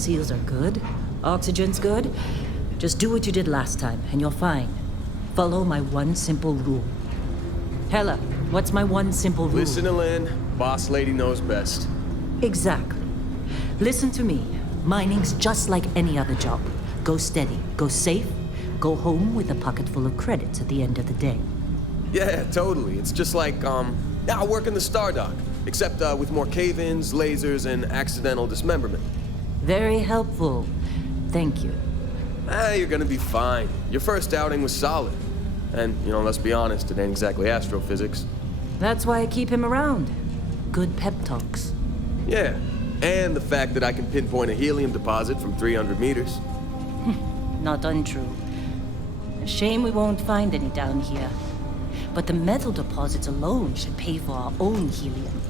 seals are good. Oxygen's good. Just do what you did last time, and you're fine. Follow my one simple rule. Hella, what's my one simple rule? Listen to Lynn. Boss lady knows best. Exactly. Listen to me. Mining's just like any other job. Go steady, go safe, go home with a pocket full of credits at the end of the day. Yeah, totally. It's just like, I work in the Star Dock. Except with more cave-ins, lasers, and accidental dismemberment. Very helpful. Thank you. You're gonna be fine. Your first outing was solid. And, let's be honest, it ain't exactly astrophysics. That's why I keep him around. Good pep talks. Yeah, and the fact that I can pinpoint a helium deposit from 300 meters. Not untrue. A shame we won't find any down here. But the metal deposits alone should pay for our own helium.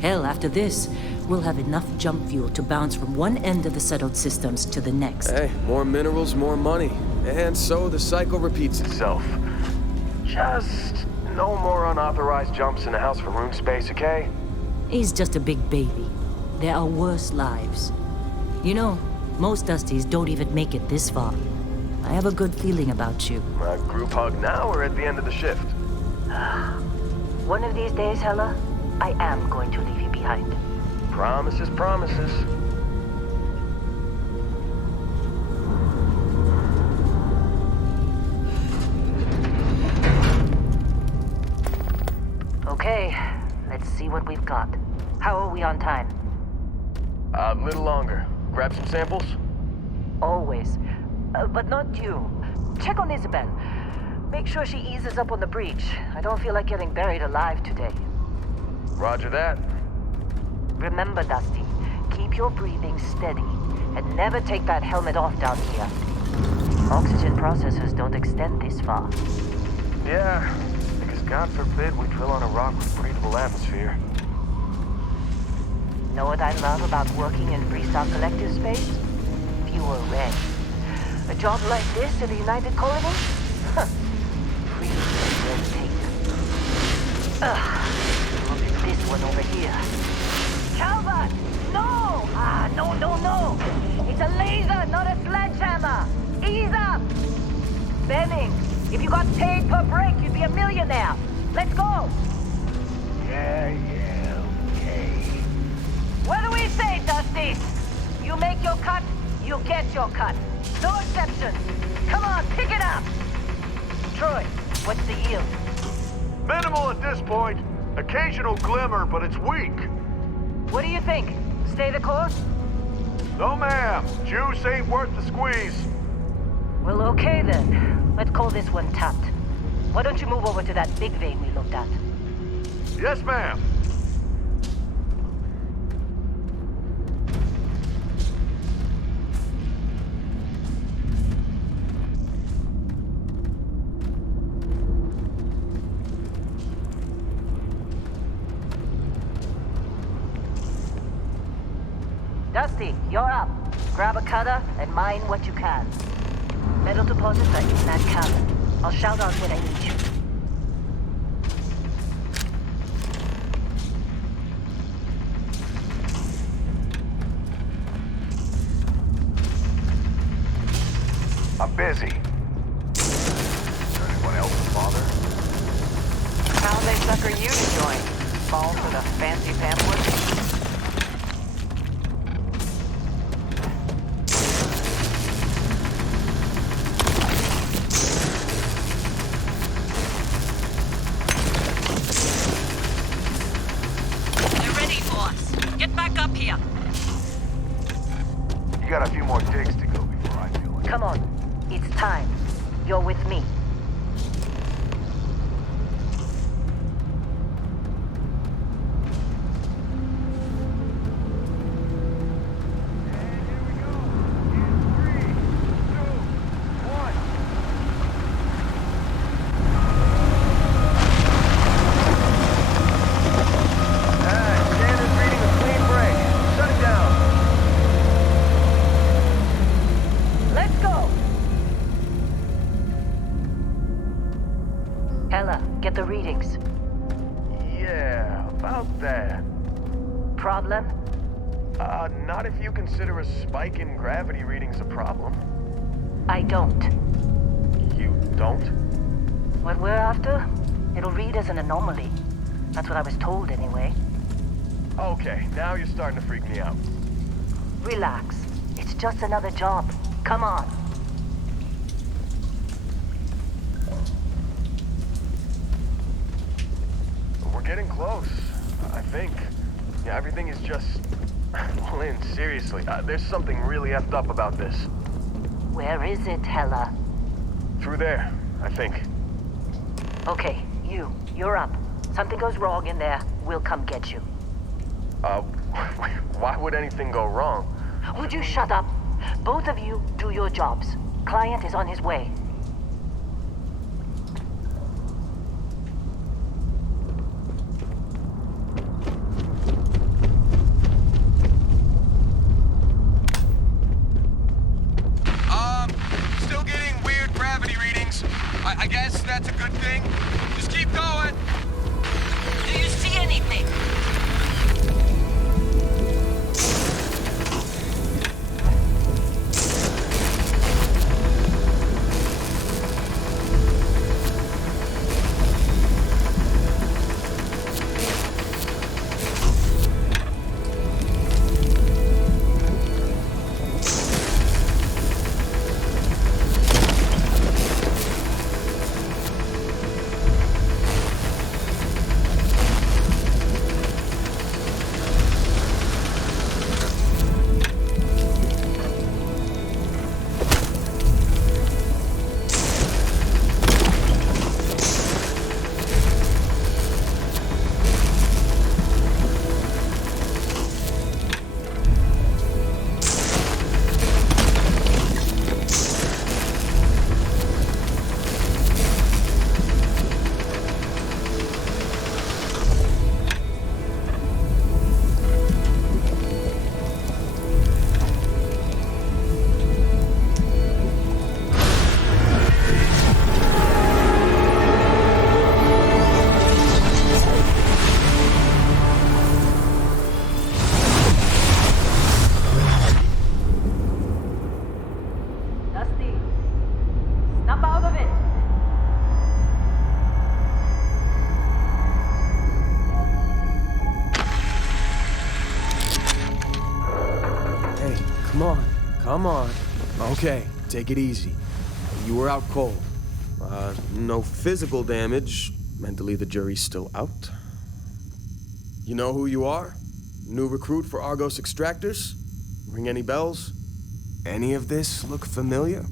Hell, after this, we'll have enough jump fuel to bounce from one end of the settled systems to the next. Hey, more minerals, more money. And so the cycle repeats itself. Just no more unauthorized jumps in the house for room space, okay? He's just a big baby. There are worse lives. Most Dusties don't even make it this far. I have a good feeling about you. A group hug now or at the end of the shift? One of these days, Hella, I am going to leave you behind. Promises, promises. Okay, let's see what we've got. How are we on time? A little longer. Grab some samples? Always. But not you. Check on Isabel. Make sure she eases up on the breach. I don't feel like getting buried alive today. Roger that. Remember, Dusty, keep your breathing steady, and never take that helmet off down here. Oxygen processors don't extend this far. Yeah, because God forbid we drill on a rock with breathable atmosphere. Know what I love about working in Freestar Collective space? Fewer red. A job like this in the United Colony? Free red tape. Look at this one over here. Calvert! No! No. It's a laser, not a sledgehammer. Ease up! Benning, if you got paid per break, you'd be a millionaire. Let's go! Yeah, okay. What do we say, Dusty? You make your cut, you get your cut. No exceptions. Come on, pick it up. Troy, what's the yield? Minimal at this point. Occasional glimmer, but it's weak. What do you think? Stay the course? No, ma'am. Juice ain't worth the squeeze. Well, okay then. Let's call this one tapped. Why don't you move over to that big vein we looked at? Yes, ma'am. Dusty, you're up. Grab a cutter and mine what you can. Metal deposits are in that cabin. I'll shout out when I need you. I'm busy. Is there anyone else bother? How'd they sucker you to join? Fall for the fancy pamphlet? You got a few more digs to go before I feel like... Come on. It's time. You're with me. Get the readings. Yeah, about that. Problem? Not if you consider a spike in gravity readings a problem. I don't. You don't? What we're after? It'll read as an anomaly. That's what I was told anyway. Okay, now you're starting to freak me out. Relax. It's just another job. Come on. We're getting close, I think. Yeah, everything is just... Lynn, seriously, there's something really effed up about this. Where is it, Hella? Through there, I think. Okay, you're up. Something goes wrong in there, we'll come get you. Why would anything go wrong? Would you shut up? Both of you do your jobs. Client is on his way. Still getting weird gravity readings. I guess that's a good thing. Just keep going. Do you see anything? Come on. Okay, take it easy. You were out cold. No physical damage. Mentally, the jury's still out. You know who you are? New recruit for Argos Extractors? Ring any bells? Any of this look familiar?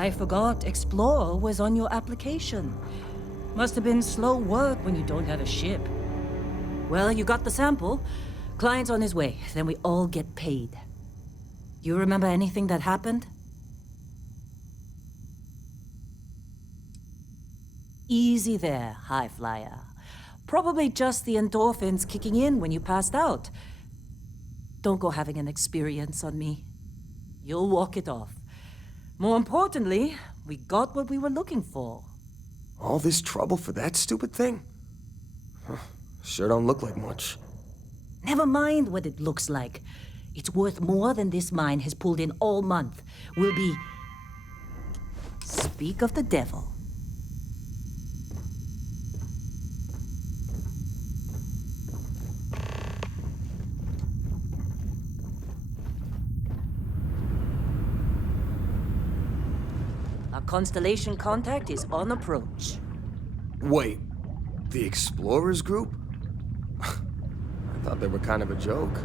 I forgot Explorer was on your application. Must have been slow work when you don't have a ship. Well, you got the sample. Client's on his way, then we all get paid. You remember anything that happened? Easy there, High Flyer. Probably just the endorphins kicking in when you passed out. Don't go having an experience on me. You'll walk it off. More importantly, we got what we were looking for. All this trouble for that stupid thing? Huh, sure don't look like much. Never mind what it looks like. It's worth more than this mine has pulled in all month. We'll be... Speak of the devil. Our Constellation contact is on approach. Wait, the Explorers group? I thought they were kind of a joke.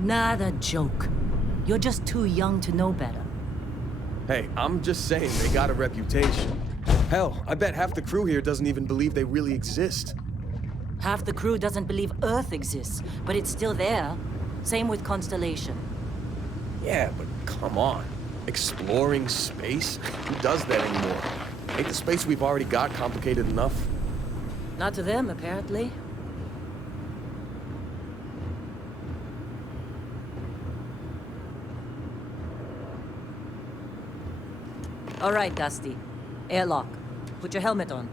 Not a joke. You're just too young to know better. Hey, I'm just saying they got a reputation. Hell, I bet half the crew here doesn't even believe they really exist. Half the crew doesn't believe Earth exists, but it's still there. Same with Constellation. Yeah, but come on. Exploring space? Who does that anymore? Ain't the space we've already got complicated enough? Not to them, apparently. All right, Dusty. Airlock. Put your helmet on.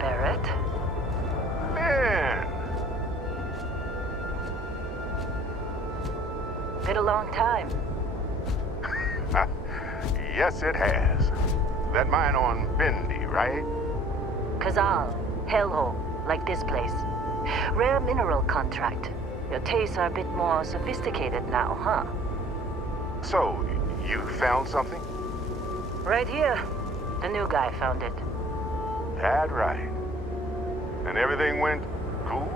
Barrett? Man! Been a long time. Yes, it has. That mine on Bendy, right? Kazal, hellhole, like this place. Rare mineral contract. Your tastes are a bit more sophisticated now, huh? So, you found something? Right here. The new guy found it. That right. And everything went cool?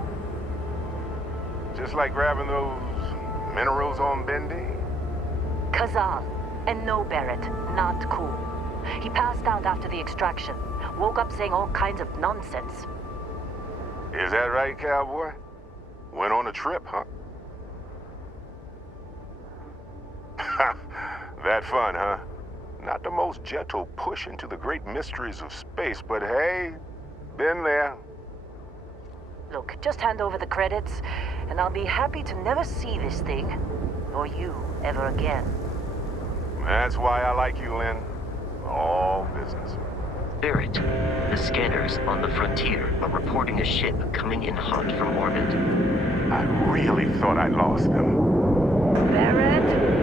Just like grabbing those minerals on Bendy? Kazal. And no, Barrett, not cool. He passed out after the extraction. Woke up saying all kinds of nonsense. Is that right, cowboy? Went on a trip, huh? That fun, huh? Not the most gentle push into the great mysteries of space, but hey, been there. Look, just hand over the credits, and I'll be happy to never see this thing, or you, ever again. That's why I like you, Lynn. All business. Barrett, the scanners on the frontier are reporting a ship coming in hot from orbit. I really thought I lost them. Barrett?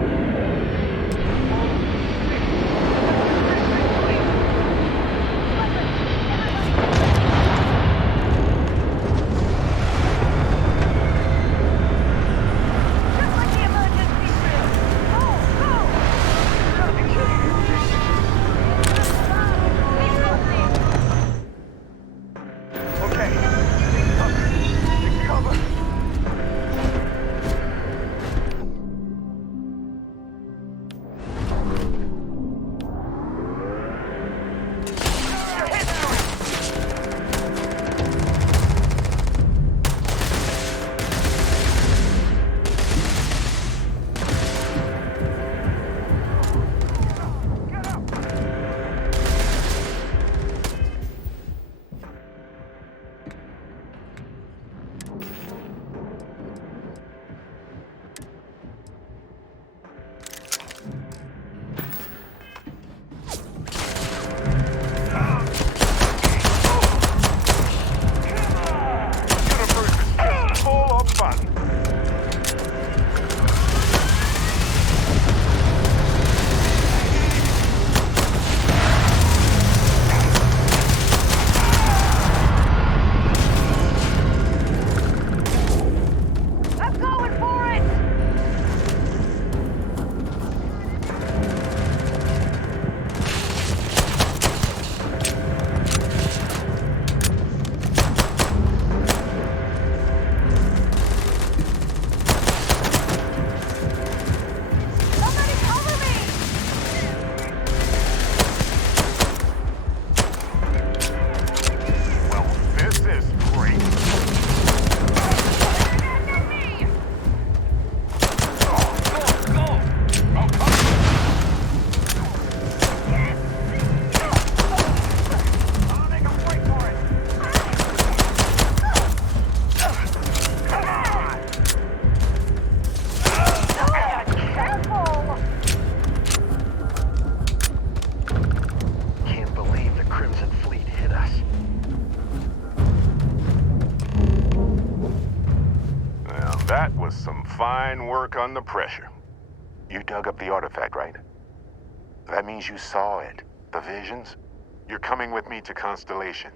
That was some fine work under pressure. You dug up the artifact, right? That means you saw it. The visions? You're coming with me to Constellation.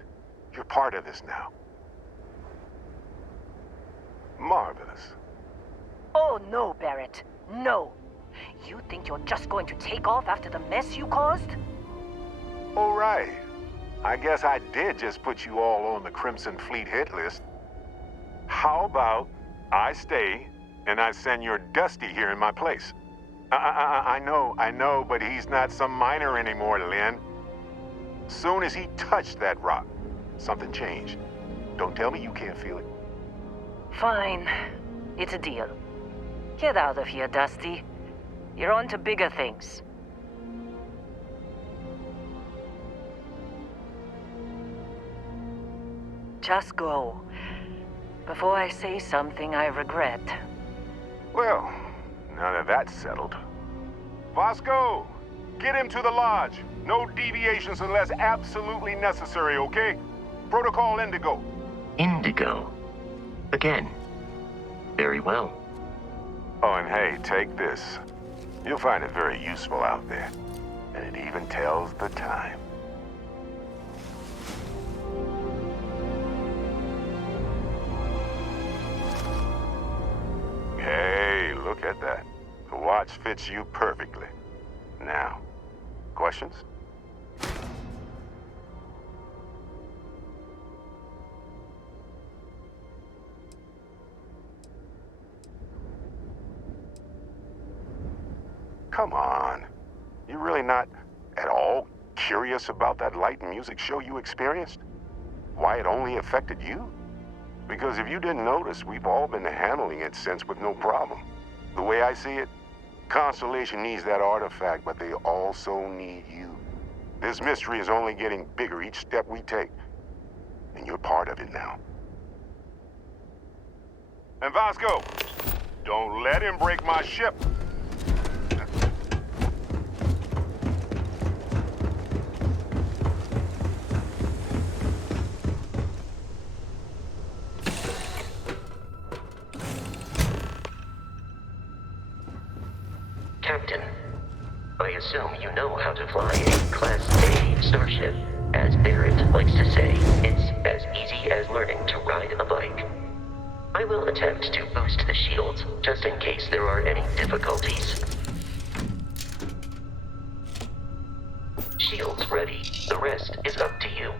You're part of this now. Marvelous. Oh no, Barrett. No. You think you're just going to take off after the mess you caused? All right. I guess I did just put you all on the Crimson Fleet hit list. How about I stay and I send your Dusty here in my place? I know, but he's not some miner anymore, Lynn. Soon as he touched that rock, something changed. Don't tell me you can't feel it. Fine. It's a deal. Get out of here, Dusty. You're on to bigger things. Just go. Before I say something I regret. Well, now that that's settled. Vasco, get him to the lodge. No deviations unless absolutely necessary, okay? Protocol Indigo. Indigo. Again. Very well. Oh, and hey, take this. You'll find it very useful out there. And it even tells the time. Hey, look at that. The watch fits you perfectly. Now, questions? Come on. You really not at all curious about that light and music show you experienced? Why it only affected you? Because if you didn't notice, we've all been handling it since with no problem. The way I see it, Constellation needs that artifact, but they also need you. This mystery is only getting bigger each step we take. And you're part of it now. And Vasco, don't let him break my ship. Captain, I assume you know how to fly a Class A starship. As Barrett likes to say, it's as easy as learning to ride a bike. I will attempt to boost the shields, just in case there are any difficulties. Shields ready. The rest is up to you.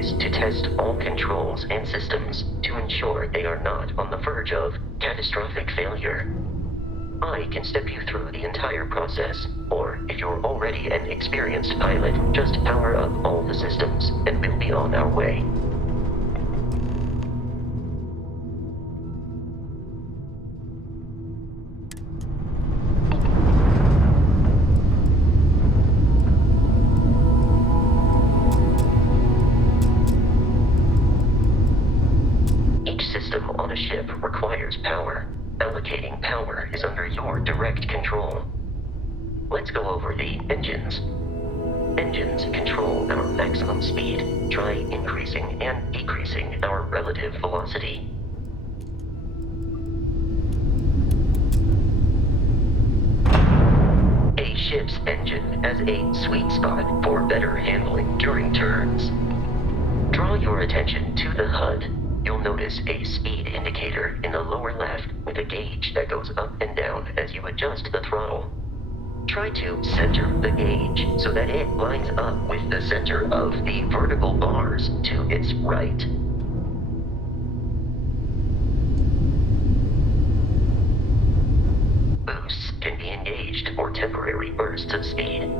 To test all controls and systems to ensure they are not on the verge of catastrophic failure. I can step you through the entire process, or if you're already an experienced pilot, just power up all the systems and we'll be on our way. Requires power. Allocating power is under your direct control. Let's go over the engines. Engines control our maximum speed. Try increasing and decreasing our relative velocity. A ship's engine has a sweet spot for better handling during turns. Draw your attention to the HUD. You'll notice a speed indicator in the lower left with a gauge that goes up and down as you adjust the throttle. Try to center the gauge so that it lines up with the center of the vertical bars to its right. Boosts can be engaged for temporary bursts of speed.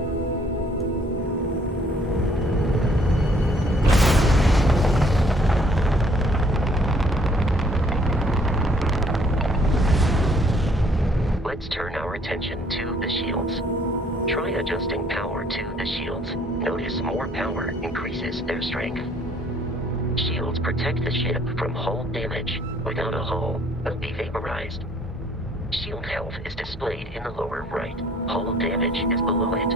Try adjusting power to the shields. Notice more power increases their strength. Shields protect the ship from hull damage. Without a hull, will be vaporized. Shield health is displayed in the lower right. Hull damage is below it.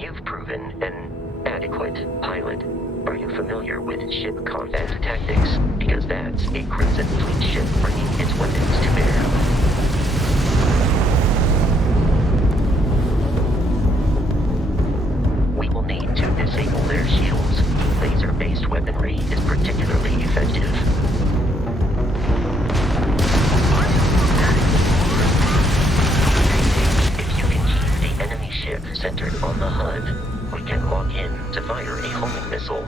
You've proven an adequate pilot. Are you familiar with ship combat tactics? Because that's a Crimson Fleet ship bringing its weapons to bear. We will need to disable their shields. Laser-based weaponry is particularly effective. If you can keep the enemy ship centered on the HUD, we can lock in to fire a homing missile.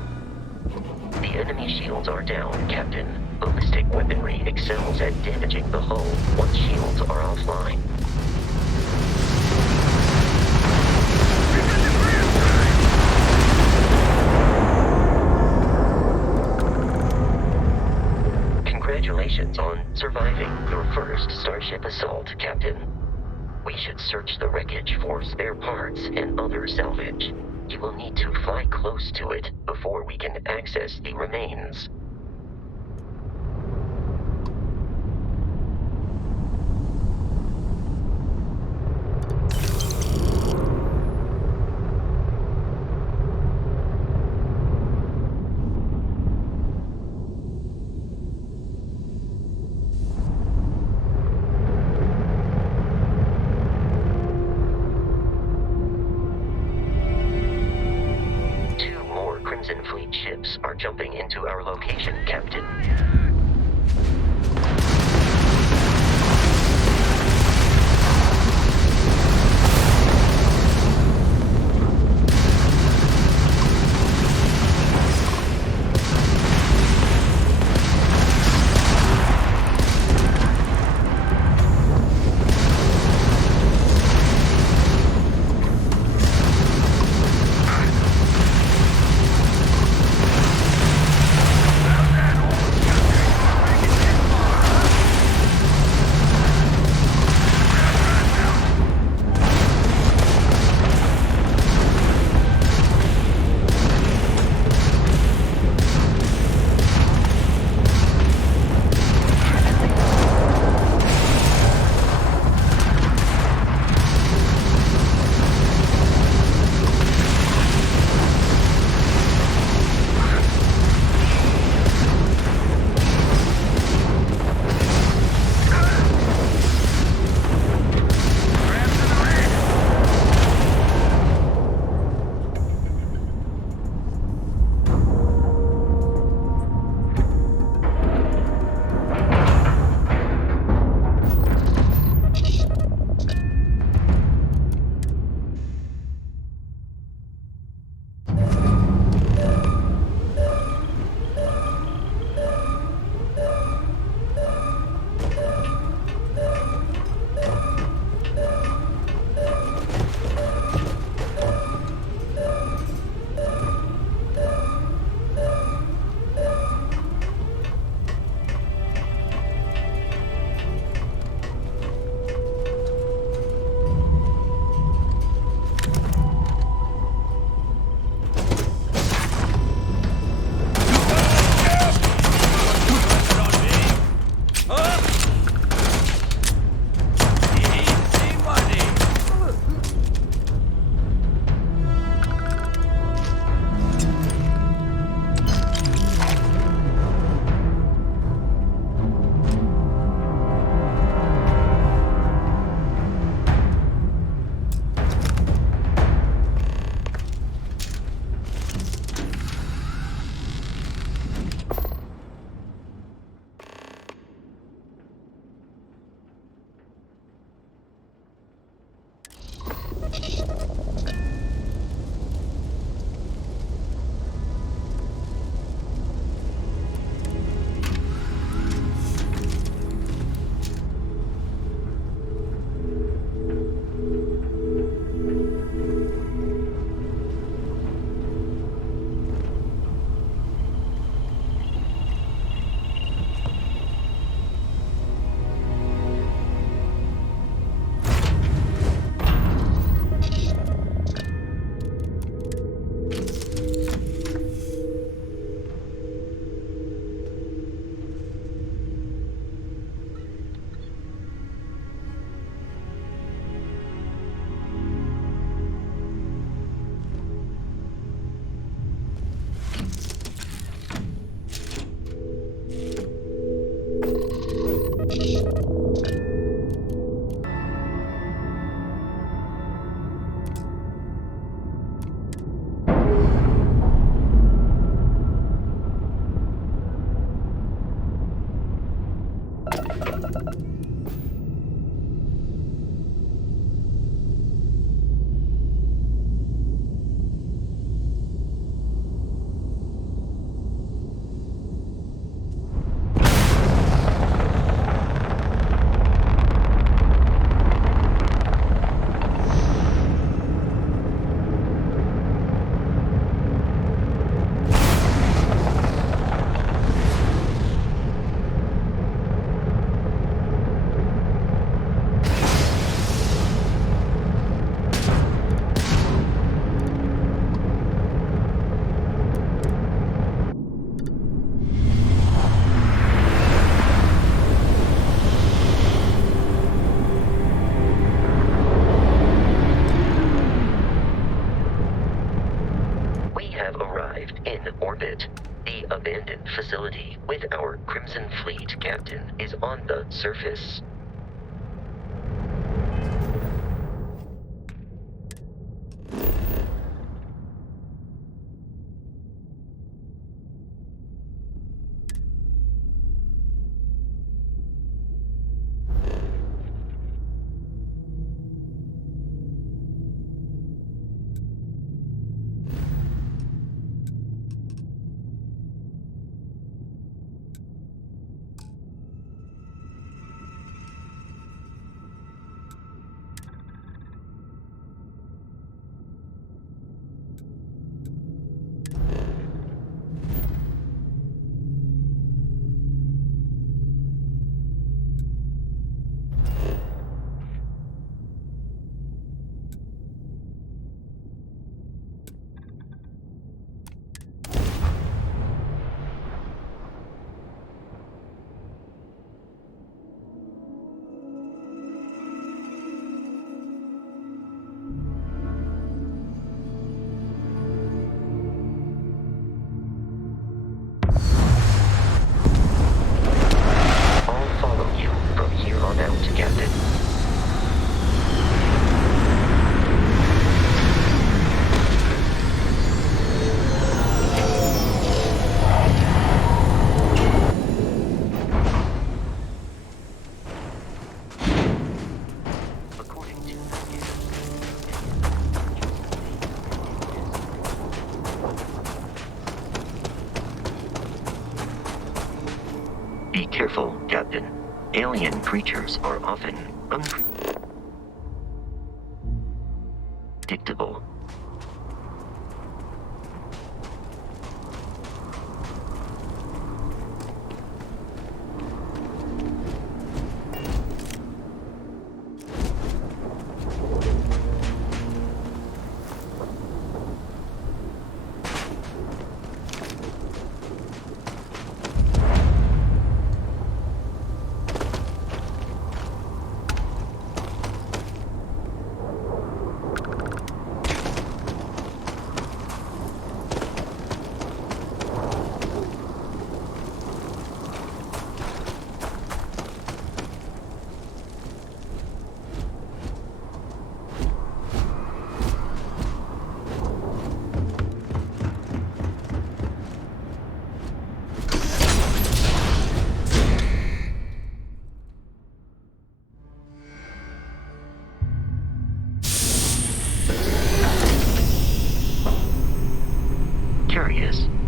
The enemy shields are down, Captain. Ballistic weaponry excels at damaging the hull once shields are offline. Congratulations on surviving your first Starship assault, Captain. We should search the wreckage for spare parts and other salvage. You will need to fly close to it before we can access the remains. Fleet ships are jumping into our location, Captain. Facility with our Crimson Fleet captain is on the surface. Be careful, Captain. Alien creatures are often unpredictable.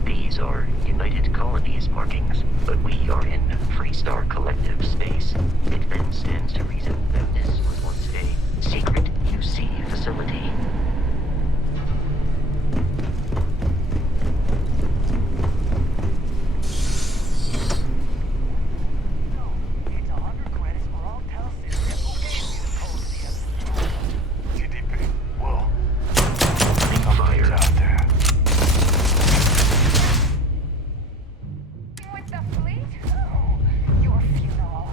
These are United Colonies markings, but we are in Freestar Collective space. It then stands to reason that this was once a secret UC facility. Your funeral.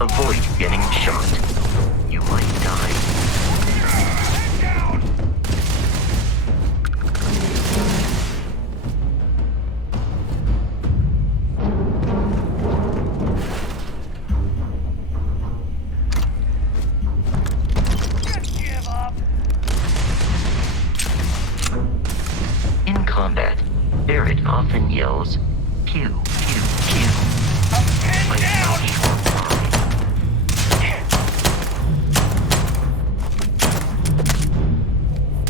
Avoid getting shot. You might die. In combat, Barrett often yells, "Pew, pew, pew." Like down!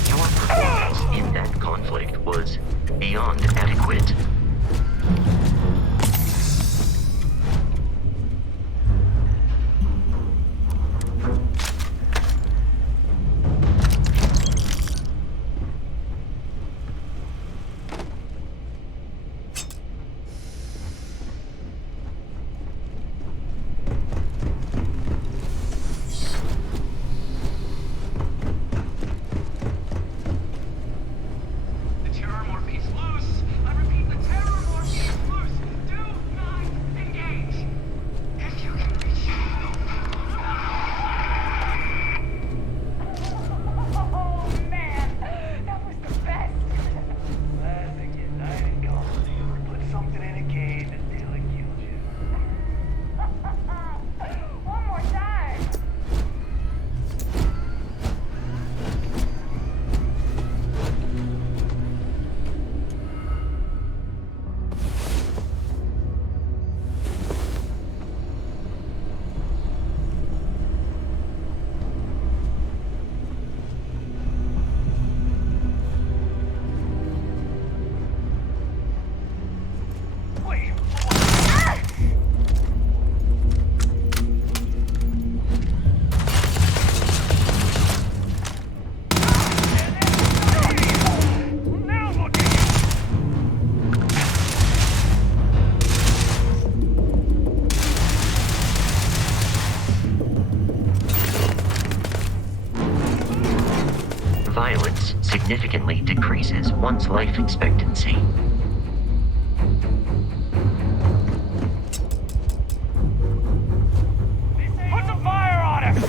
Your performance in that conflict was beyond adequate. Violence significantly decreases one's life expectancy. Put the fire on him!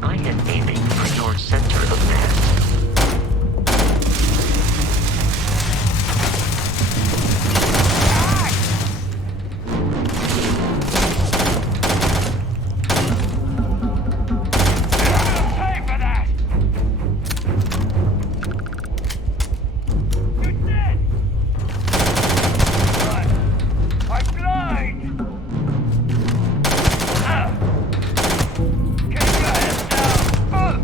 I am aiming for your center of mass. Pay for that! You're dead! I'm blind! Get your head down!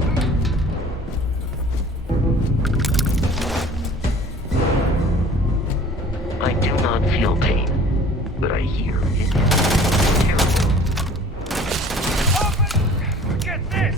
I do not feel pain, but I hear it is terrible. Open! Forget this!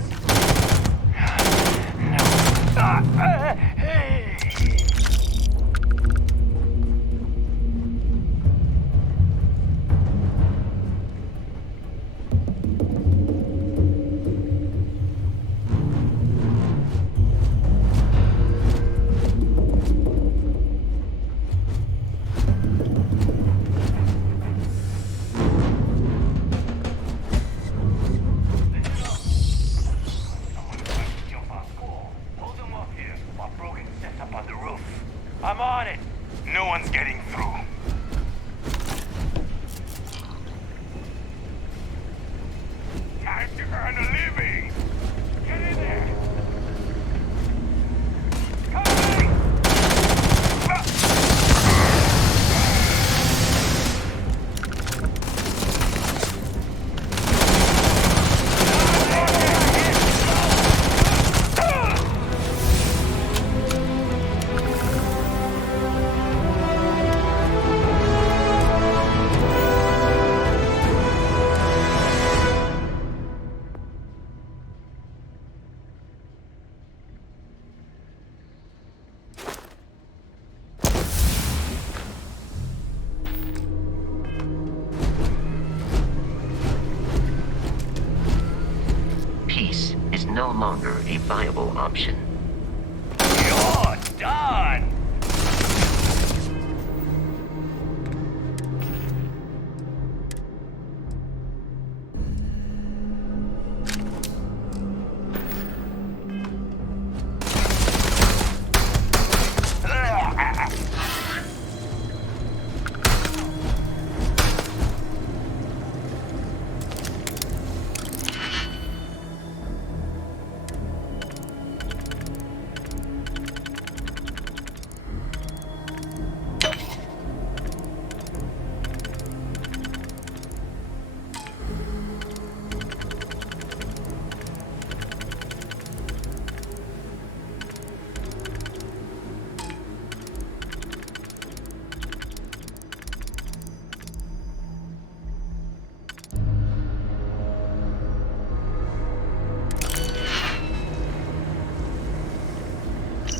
Hold him up here while Brogan sets up on the roof. I'm on it! No one's getting through. Time to earn a living! Get in there! Coming! longer a viable option. You're done!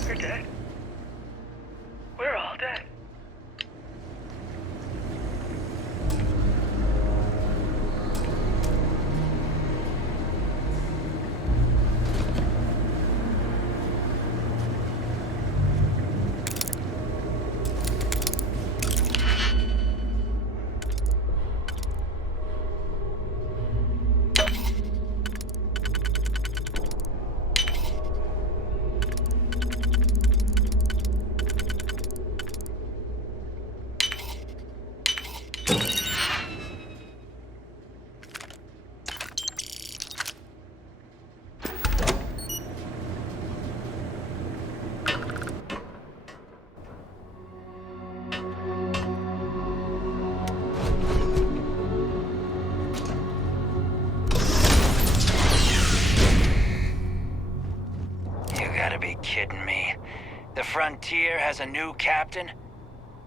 You're dead. We're all dead. You gotta be kidding me. The Frontier has a new captain?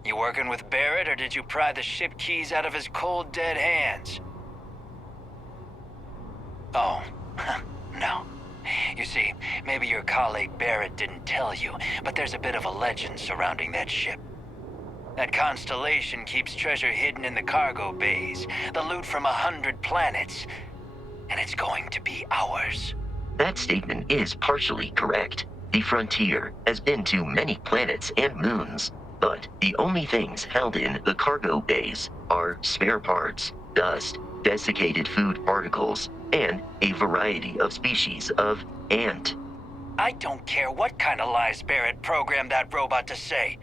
You working with Barrett, or did you pry the ship keys out of his cold, dead hands? Oh, no. You see, maybe your colleague Barrett didn't tell you, but there's a bit of a legend surrounding that ship. That Constellation keeps treasure hidden in the cargo bays, the loot from 100 planets, and it's going to be ours. That statement is partially correct. The Frontier has been to many planets and moons, but the only things held in the cargo bays are spare parts, dust, desiccated food particles, and a variety of species of ant. I don't care what kind of lies Barrett programmed that robot to say.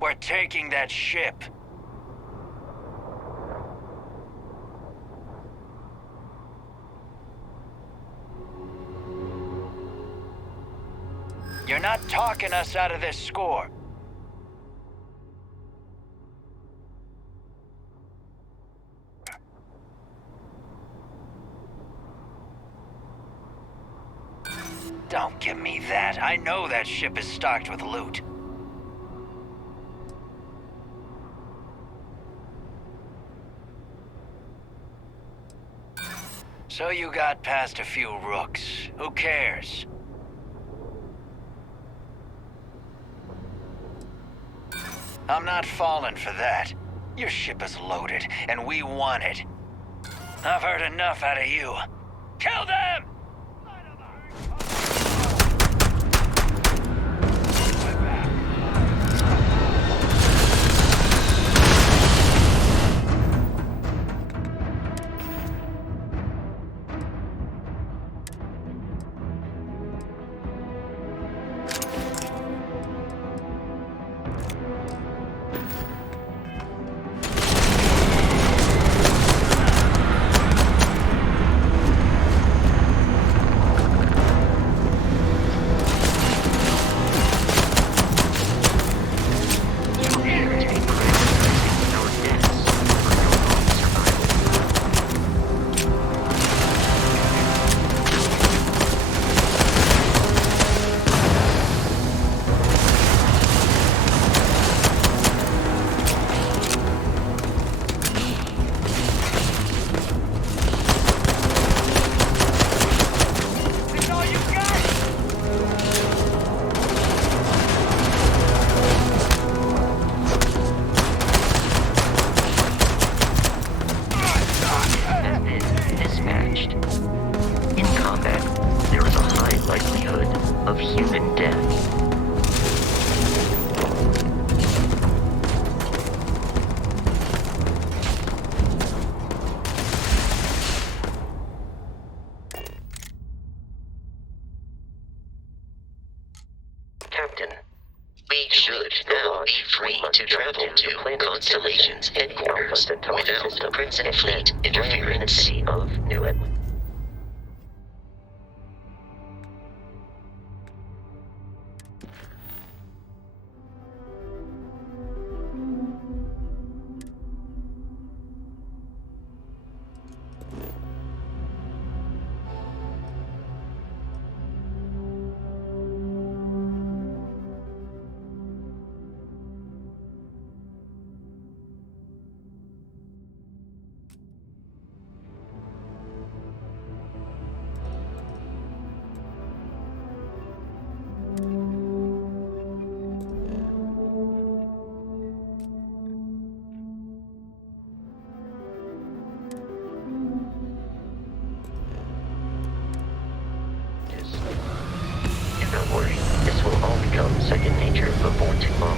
We're taking that ship. You're not talking us out of this score. Don't give me that. I know that ship is stocked with loot. So you got past a few rooks. Who cares? I'm not falling for that. Your ship is loaded, and we want it. I've heard enough out of you. Kill them! should now be free to travel to Constellation's headquarters without the Princess Fleet interference. Of New Atlantis. Don't worry, this will all become second nature before too long.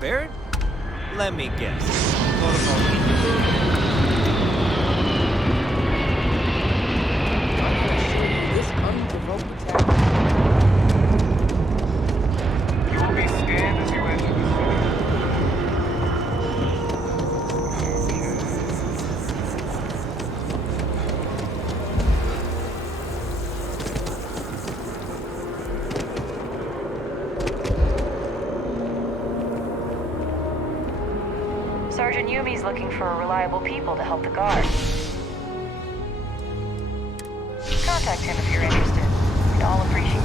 Barrett? Let me guess. Protocol. This unprovoked attack. You will be scanned as you enter the Sergeant Yumi's looking for reliable people to help the guard. Contact him if you're interested. We'd all appreciate it.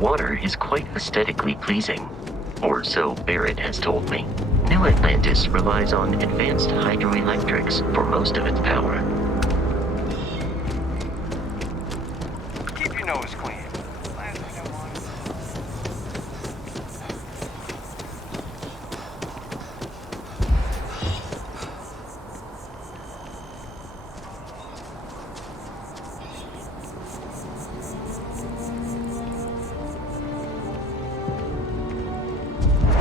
water is quite aesthetically pleasing. Or so Barrett has told me. New Atlantis relies on advanced hydroelectrics for most of its power. Keep your nose clean. Last thing I want.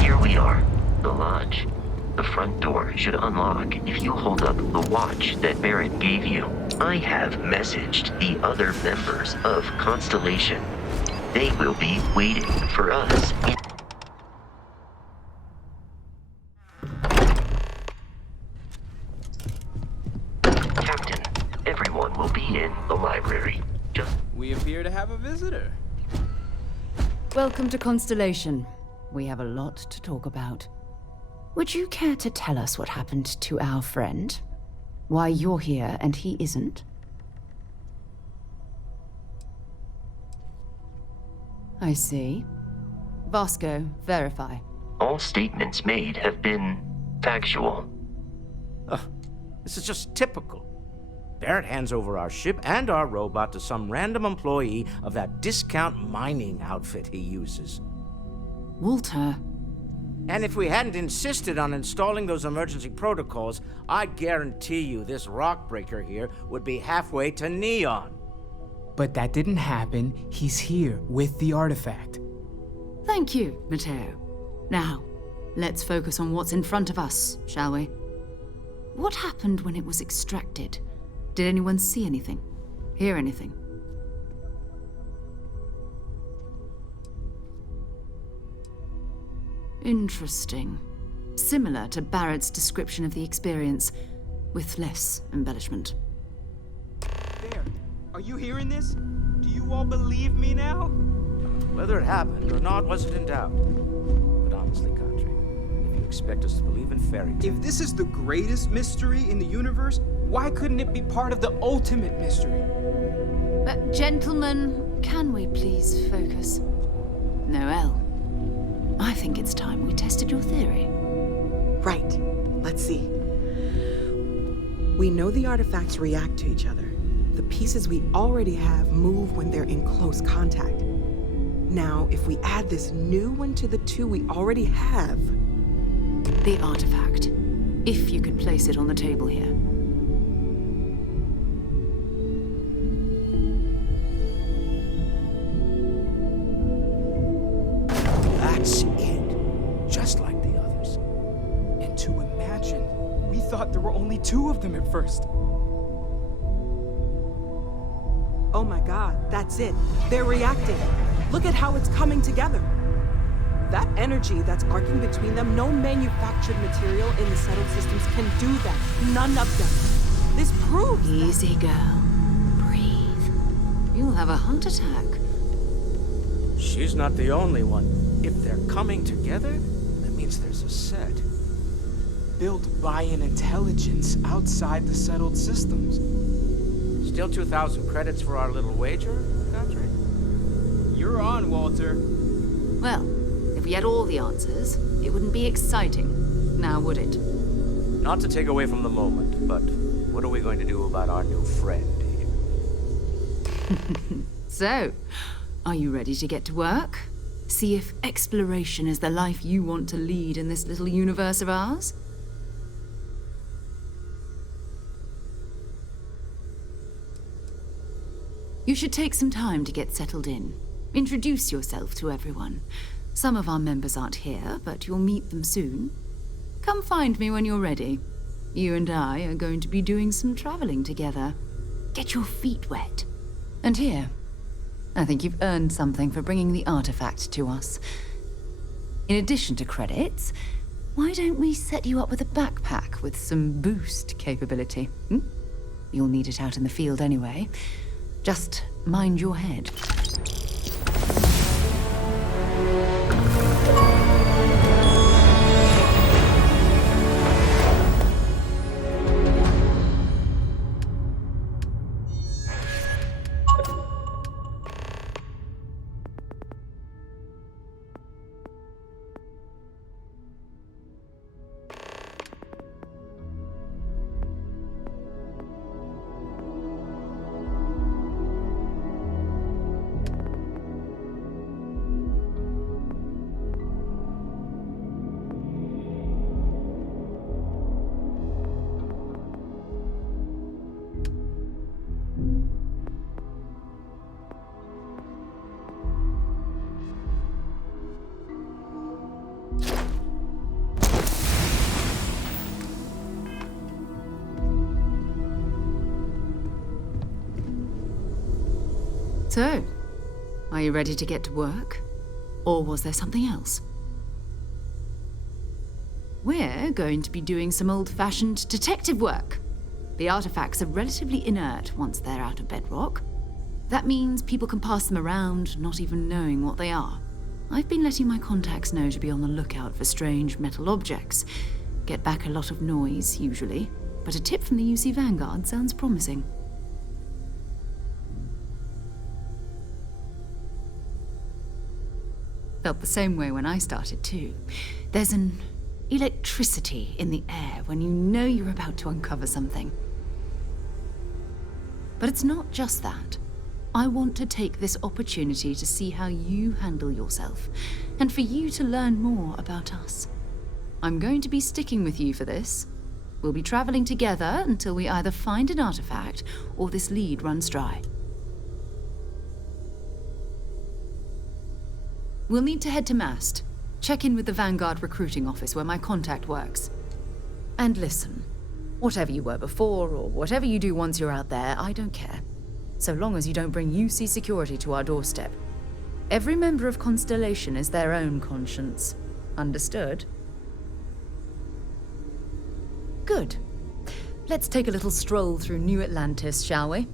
Here we are, the lodge. The front door should unlock if you hold up the watch that Barrett gave you. I have messaged the other members of Constellation. They will be waiting for us in... Captain, everyone will be in the library. Just... We appear to have a visitor. Welcome to Constellation. We have a lot to talk about. Would you care to tell us what happened to our friend? Why you're here and he isn't? I see. Vasco, verify. All statements made have been factual. This is just typical. Barrett hands over our ship and our robot to some random employee of that discount mining outfit he uses. Walter. And if we hadn't insisted on installing those emergency protocols, I guarantee you this rock breaker here would be halfway to Neon. But that didn't happen. He's here with the artifact. Thank you, Matteo. Now, let's focus on what's in front of us, shall we? What happened when it was extracted? Did anyone see anything? Hear anything? Interesting. Similar to Barrett's description of the experience, with less embellishment. There. Are you hearing this? Do you all believe me now? Whether it happened or not wasn't in doubt. But honestly, Country, if you expect us to believe in fairy tales... If this is the greatest mystery in the universe, why couldn't it be part of the ultimate mystery? Gentlemen, can we please focus? Noel, I think it's time we tested your theory. Right. Let's see. We know the artifacts react to each other. The pieces we already have move when they're in close contact. Now, if we add this new one to the two we already have... The artifact. If you could place it on the table here. That's it. Just like the others. And to imagine, we thought there were only 2 of them at first. Oh my god, that's it. They're reacting. Look at how it's coming together. That energy that's arcing between them, no manufactured material in the settled systems can do that. None of them. This proves Easy, girl. Breathe. You'll have a heart attack. She's not the only one. If they're coming together, that means there's a set. Built by an intelligence outside the settled systems. Still 2,000 credits for our little wager, Country? You're on, Walter. Well, if we had all the answers, it wouldn't be exciting. Now, would it? Not to take away from the moment, but what are we going to do about our new friend here? So, are you ready to get to work? See if exploration is the life you want to lead in this little universe of ours? You should take some time to get settled in. Introduce yourself to everyone. Some of our members aren't here, but you'll meet them soon. Come find me when you're ready. You and I are going to be doing some traveling together. Get your feet wet. And here, I think you've earned something for bringing the artifact to us. In addition to credits, why don't we set you up with a backpack with some boost capability? You'll need it out in the field anyway. Just mind your head. So, are you ready to get to work? Or was there something else? We're going to be doing some old-fashioned detective work. The artifacts are relatively inert once they're out of bedrock. That means people can pass them around, not even knowing what they are. I've been letting my contacts know to be on the lookout for strange metal objects. Get back a lot of noise, usually, but a tip from the UC Vanguard sounds promising. Felt the same way when I started, too. There's an electricity in the air when you know you're about to uncover something. But it's not just that. I want to take this opportunity to see how you handle yourself, and for you to learn more about us. I'm going to be sticking with you for this. We'll be traveling together until we either find an artifact or this lead runs dry. We'll need to head to Mast. Check in with the Vanguard recruiting office where my contact works. And listen, whatever you were before or whatever you do once you're out there, I don't care. So long as you don't bring UC security to our doorstep. Every member of Constellation is their own conscience. Understood? Good. Let's take a little stroll through New Atlantis, shall we?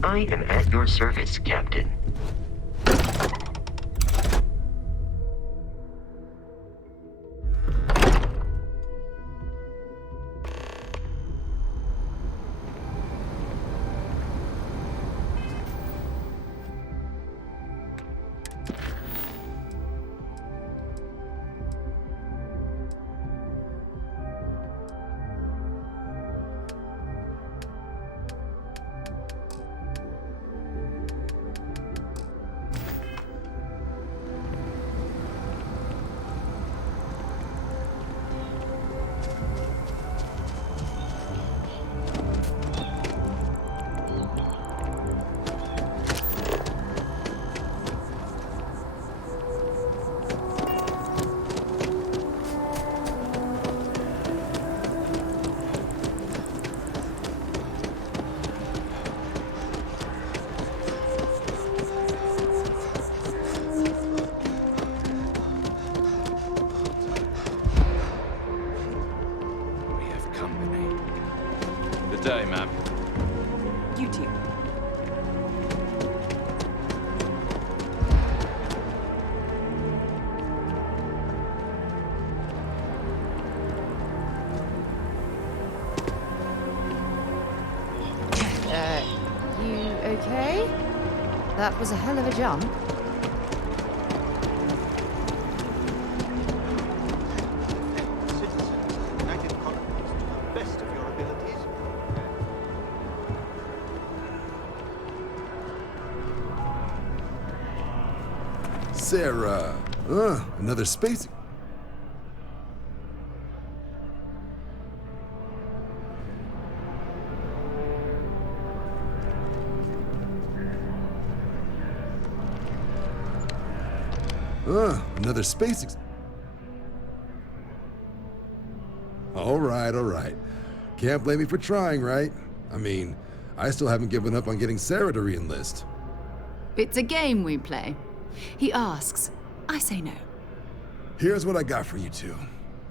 I am at your service, Captain. Day, ma'am. You too. You okay? That was a hell of a jump. Sarah. Another space. Another space. All right. Can't blame me for trying, right? I mean, I still haven't given up on getting Sarah to re-enlist. It's a game we play. He asks, I say no. Here's what I got for you two.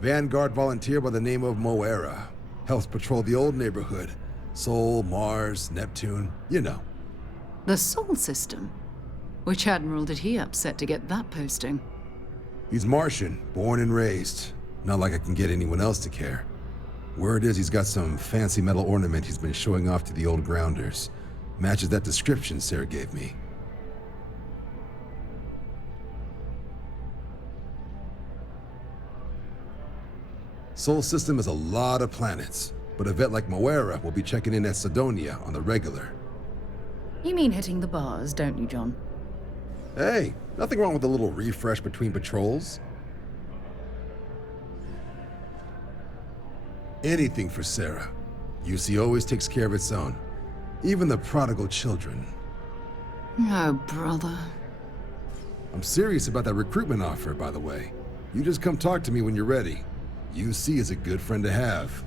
Vanguard volunteer by the name of Moara. Helps patrol the old neighborhood. Sol, Mars, Neptune, you know. The Sol system? Which admiral did he upset to get that posting? He's Martian, born and raised. Not like I can get anyone else to care. Word is he's got some fancy metal ornament he's been showing off to the old grounders. Matches that description Sarah gave me. Sol system has a lot of planets, but a vet like Moara will be checking in at Sidonia on the regular. You mean hitting the bars, don't you, John? Hey, nothing wrong with a little refresh between patrols. Anything for Sarah. UC always takes care of its own. Even the prodigal children. Oh, brother. I'm serious about that recruitment offer, by the way. You just come talk to me when you're ready. UC is a good friend to have.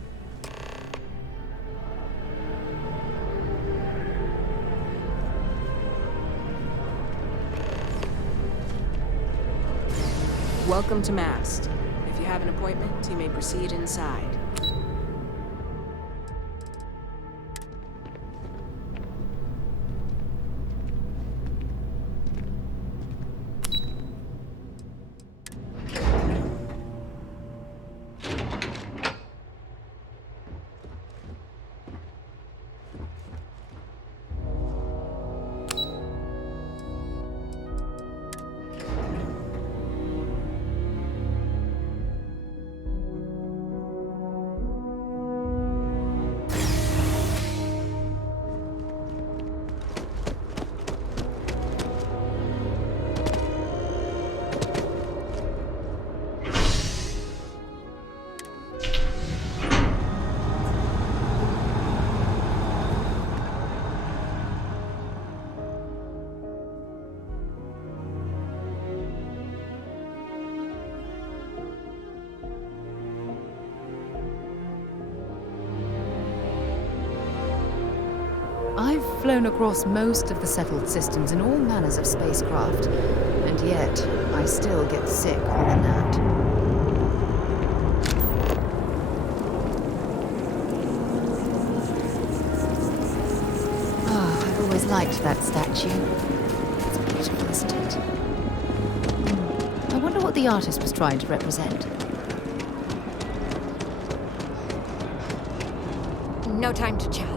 Welcome to Mast. If you have an appointment, you may proceed inside. I've flown across most of the settled systems in all manners of spacecraft, and yet I still get sick on the nat. Ah, I've always liked that statue. It's beautiful, isn't it? I wonder what the artist was trying to represent. No time to chat.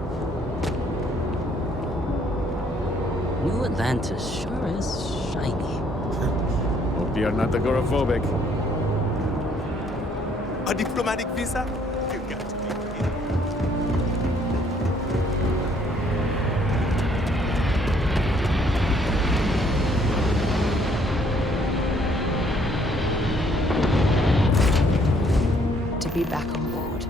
New Atlantis sure is shiny. Hope you're not agoraphobic. A diplomatic visa? You got to be kidding. To be back on board.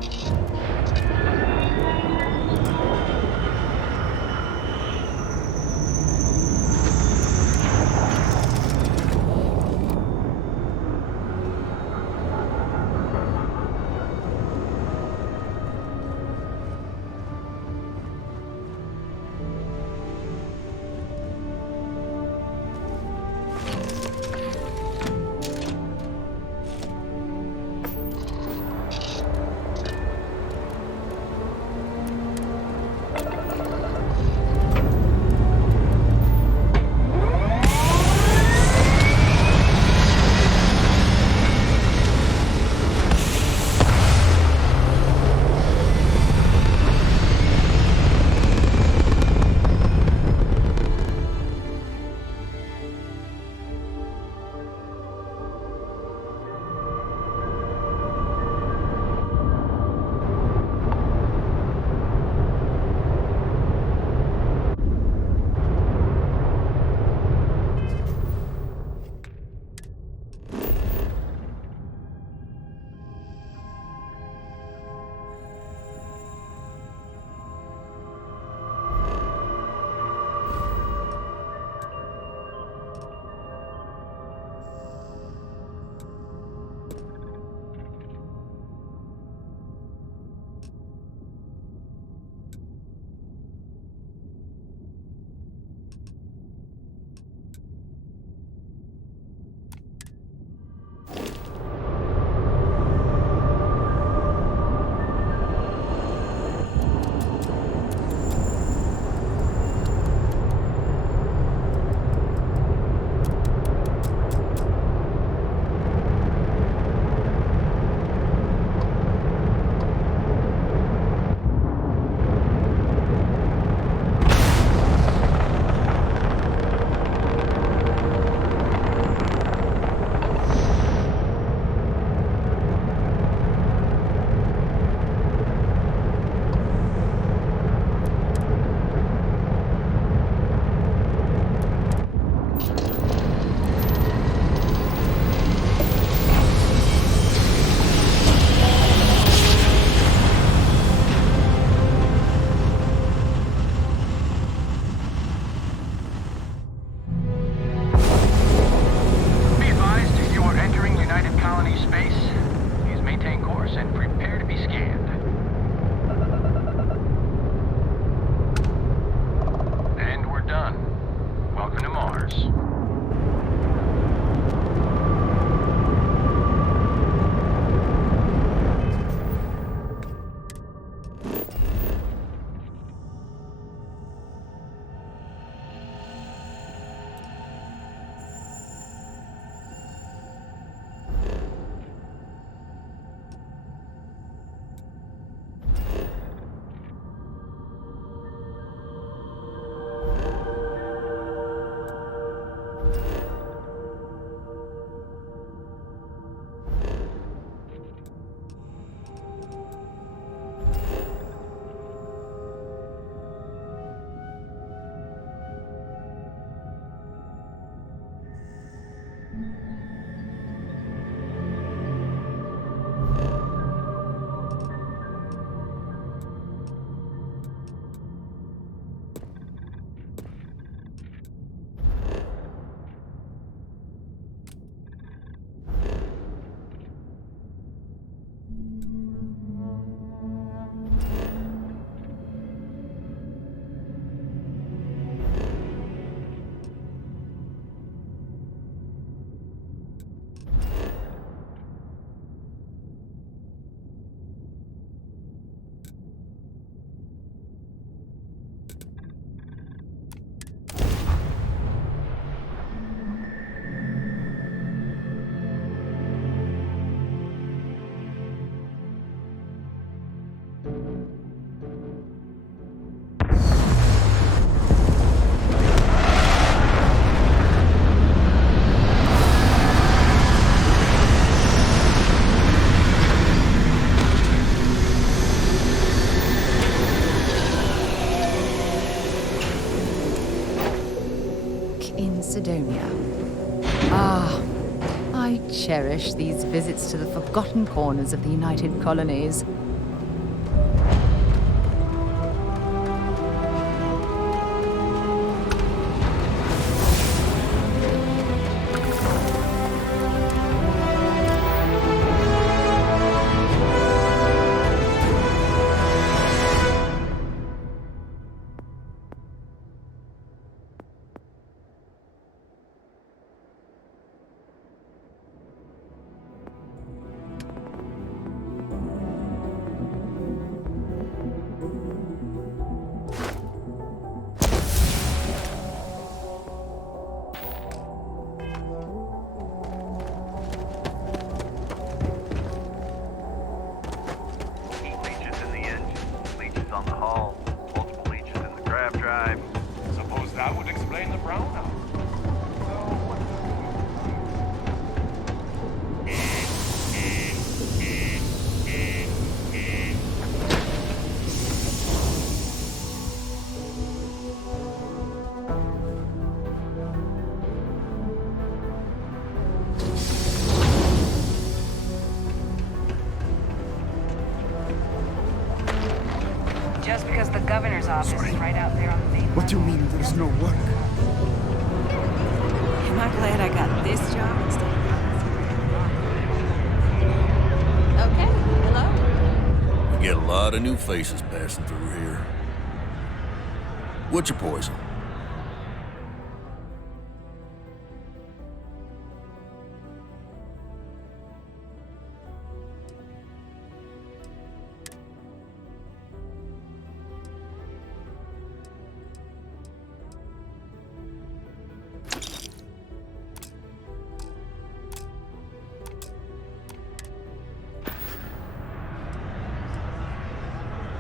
cherish these visits to the forgotten corners of the United Colonies. Just because the governor's office is right out there on the main line. What do you mean there's no work? Am I glad I got this job instead of... Okay, hello? We get a lot of new faces passing through here. What's your poison?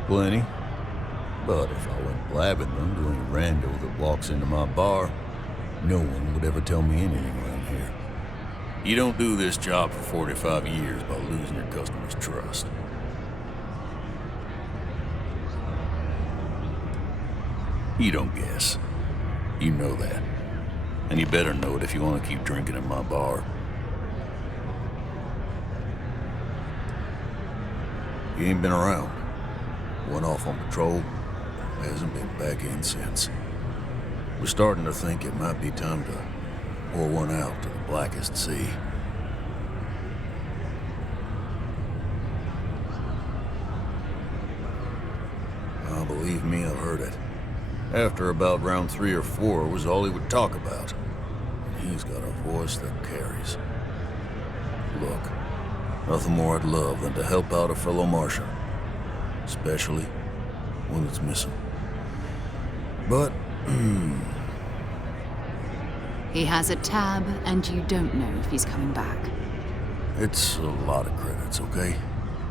Plenty. But if I went blabbing them to any rando that walks into my bar, no one would ever tell me anything around here. You don't do this job for 45 years by losing your customers' trust. You don't guess. You know that. And you better know it if you want to keep drinking at my bar. You ain't been around. Went off on patrol. Hasn't been back in since. We're starting to think it might be time to pour one out to the blackest sea. Oh, believe me, I've heard it. After about round 3 or 4 was all he would talk about. And he's got a voice that carries. Look, nothing more I'd love than to help out a fellow Martian. Especially when it's missing. But, He has a tab, and you don't know if he's coming back. it's a lot of credits, okay?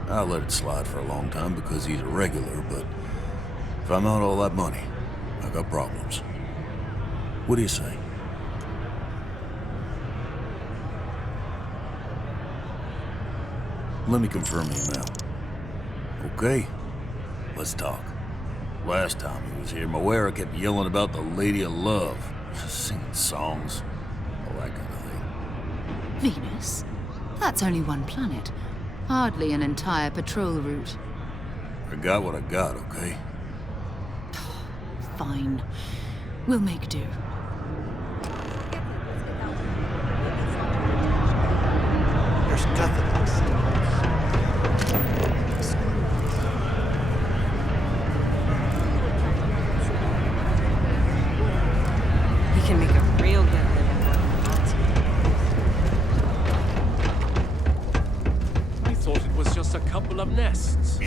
I let it slide for a long time because he's a regular, but if I'm out all that money, I got problems. What do you say? Let me confirm the amount. Okay? Let's talk. Last time he was here, Moara kept yelling about the Lady of Love, singing songs, all that kind of thing. Venus? That's only one planet. Hardly an entire patrol route. I got what I got, okay? Fine. We'll make do. There's nothing like stars. He can make a real good living. I thought it was just a couple of nests.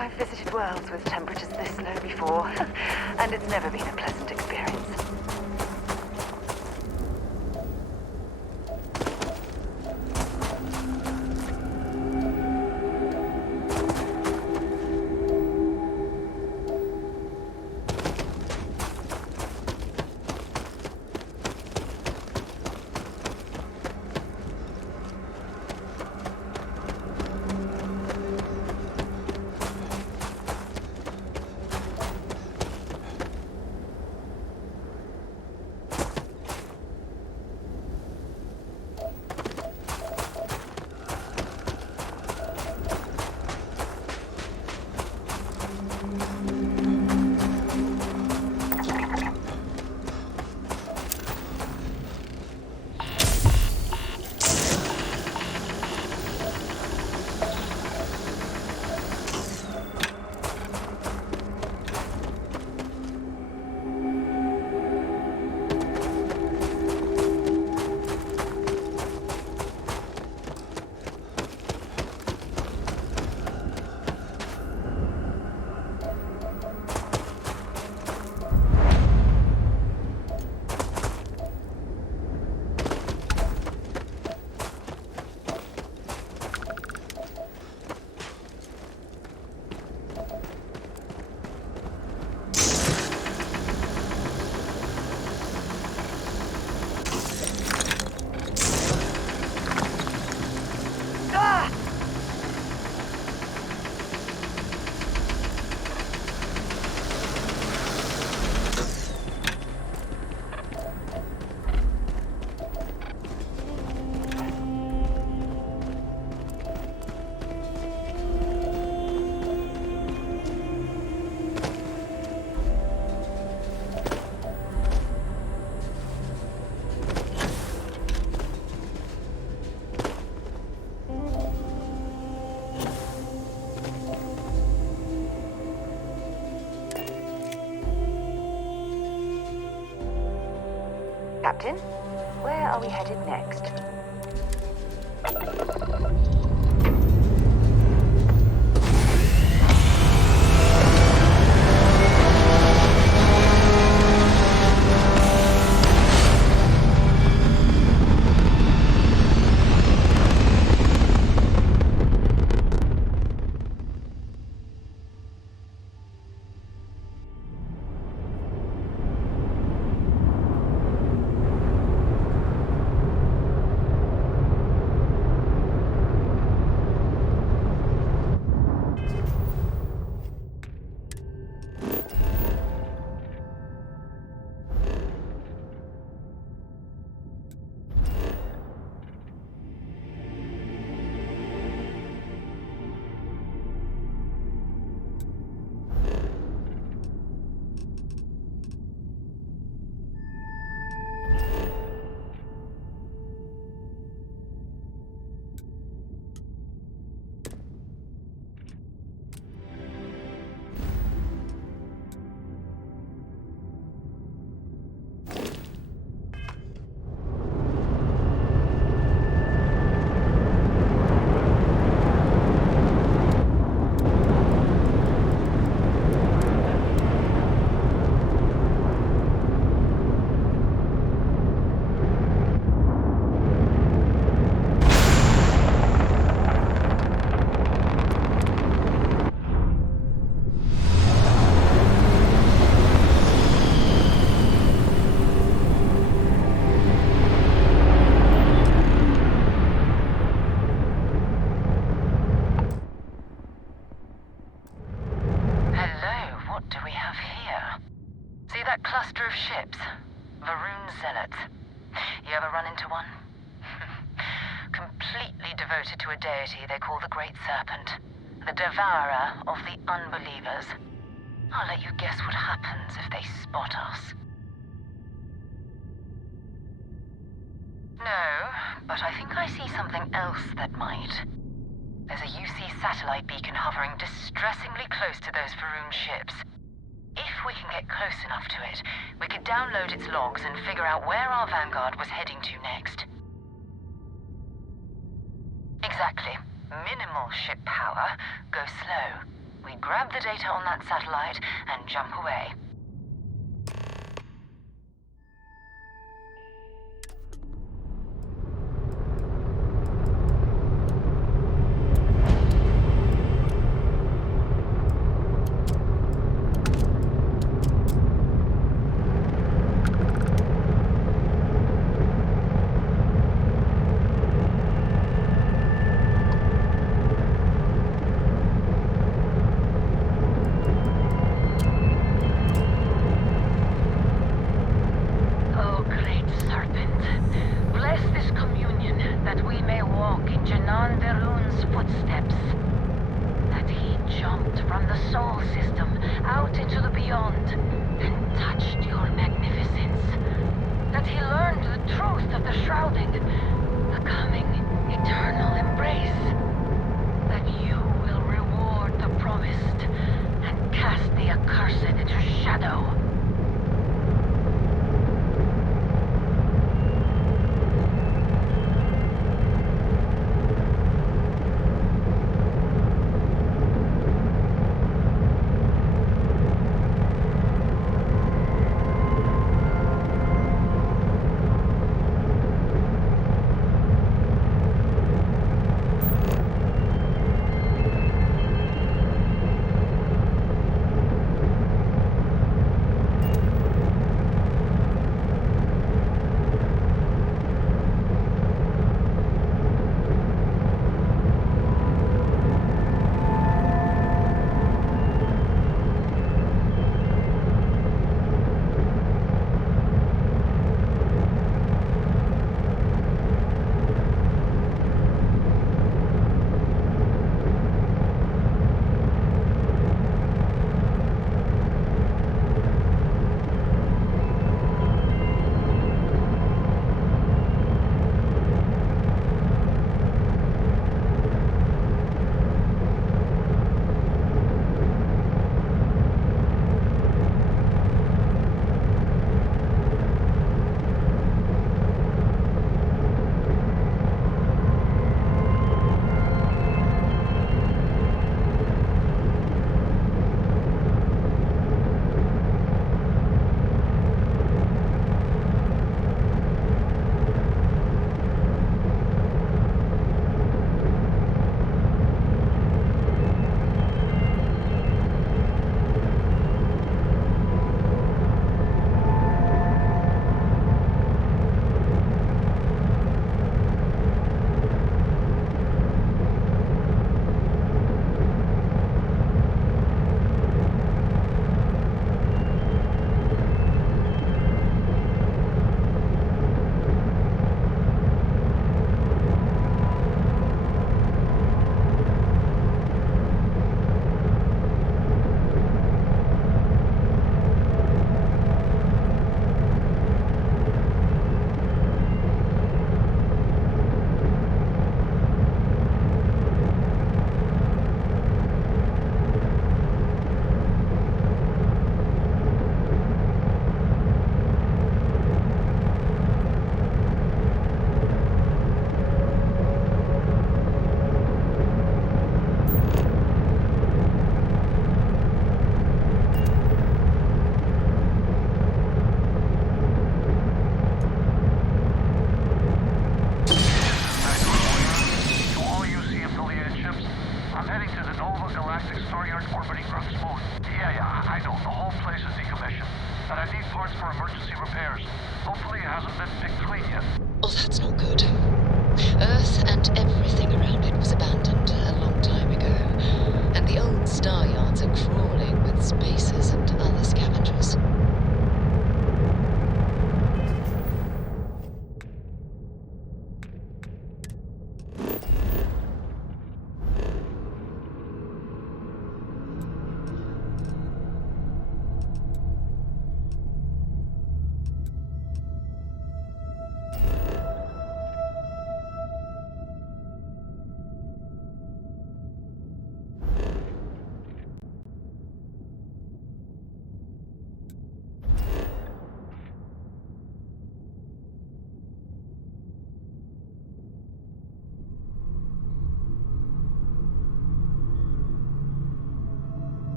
I've visited worlds with temperatures this low before, and it's never been a pleasant experience. Captain, where are we headed next? They call the Great Serpent, the devourer of the unbelievers. I'll let you guess what happens if they spot us. No, but I think I see something else that might. There's a UC satellite beacon hovering distressingly close to those Varun ships. If we can get close enough to it, we could download its logs and figure out where our vanguard was heading to next. Exactly. Minimal ship power, go slow. We grab the data on that satellite and jump away.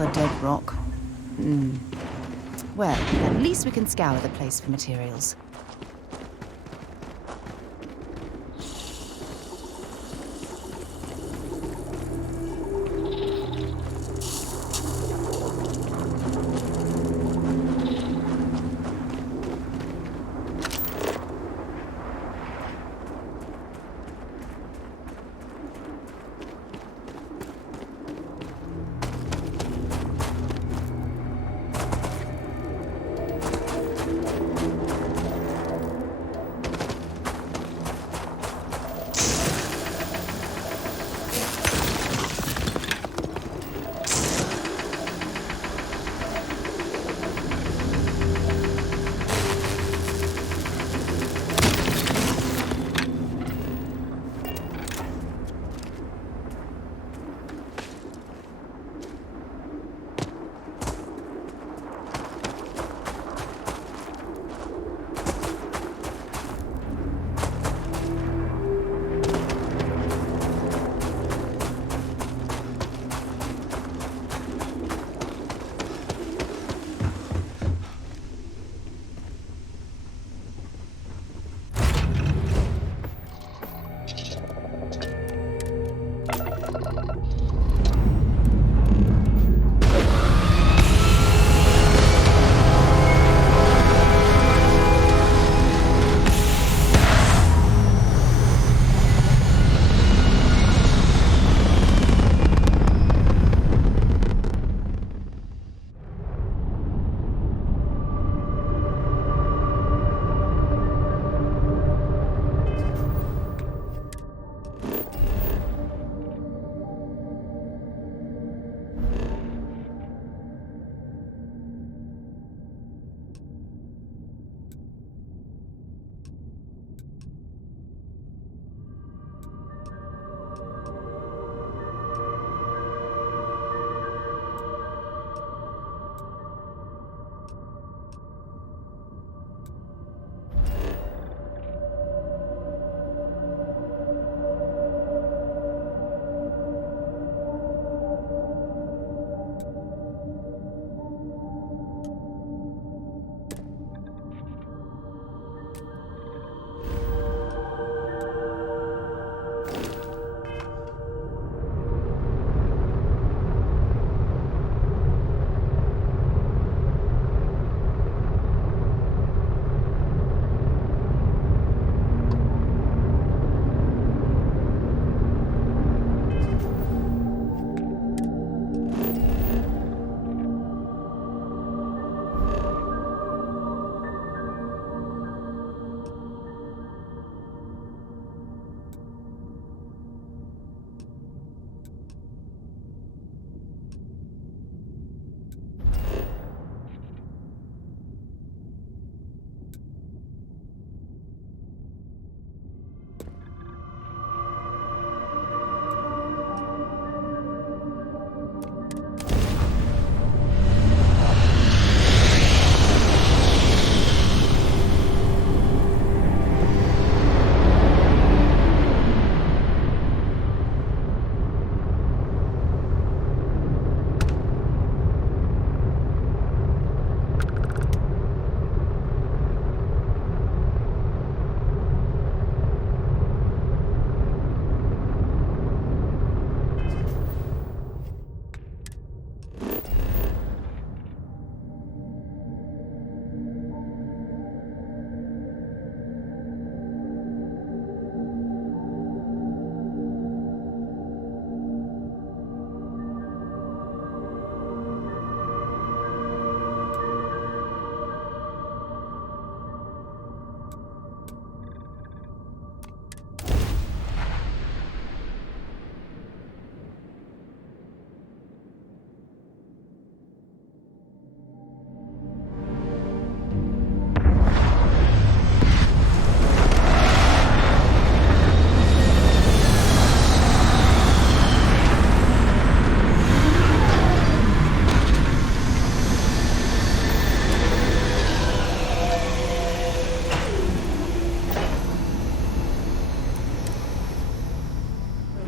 Another dead rock. Well, at least we can scour the place for materials.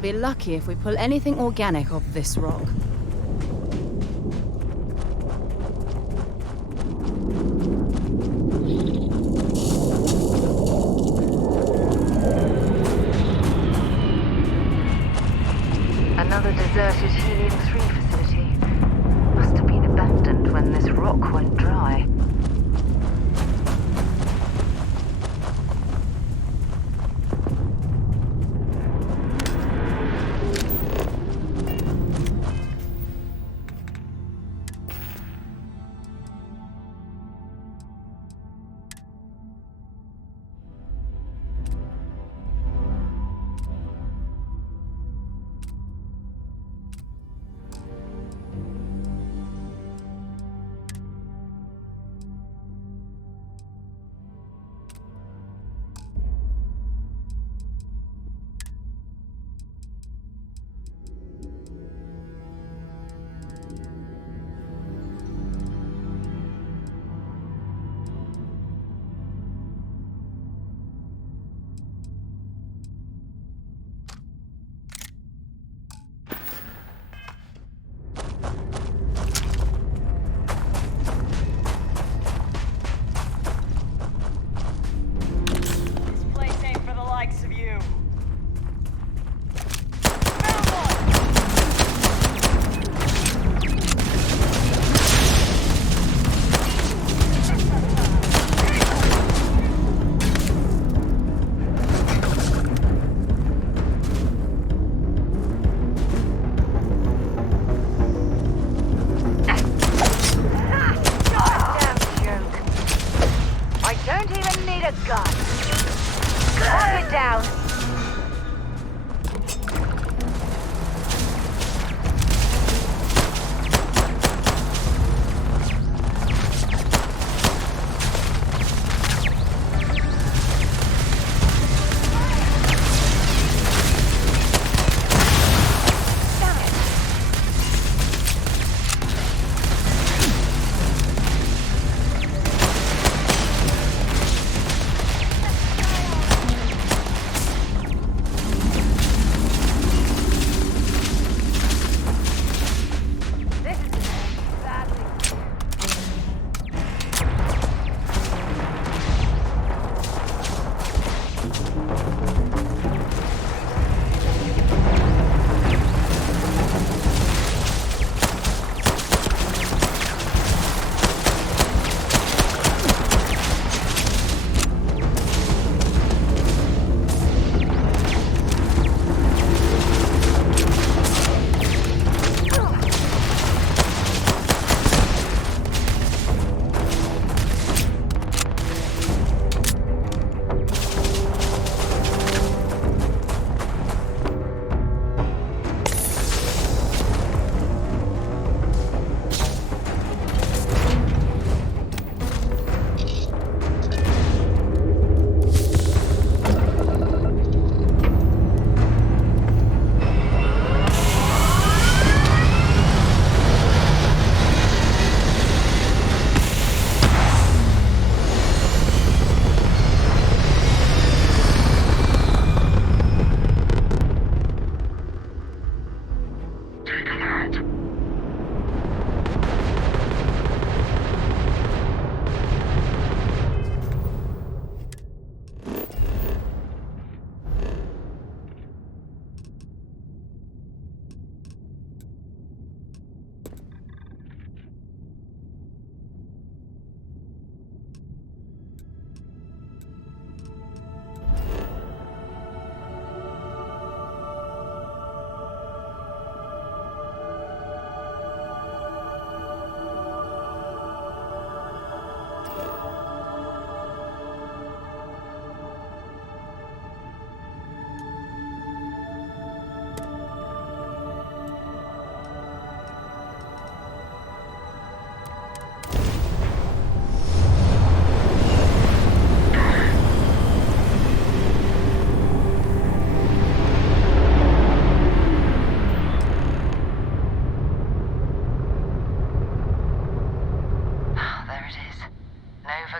Be lucky if we pull anything organic off this rock. deserted Helium-3 facility. Must have been abandoned when this rock went dry.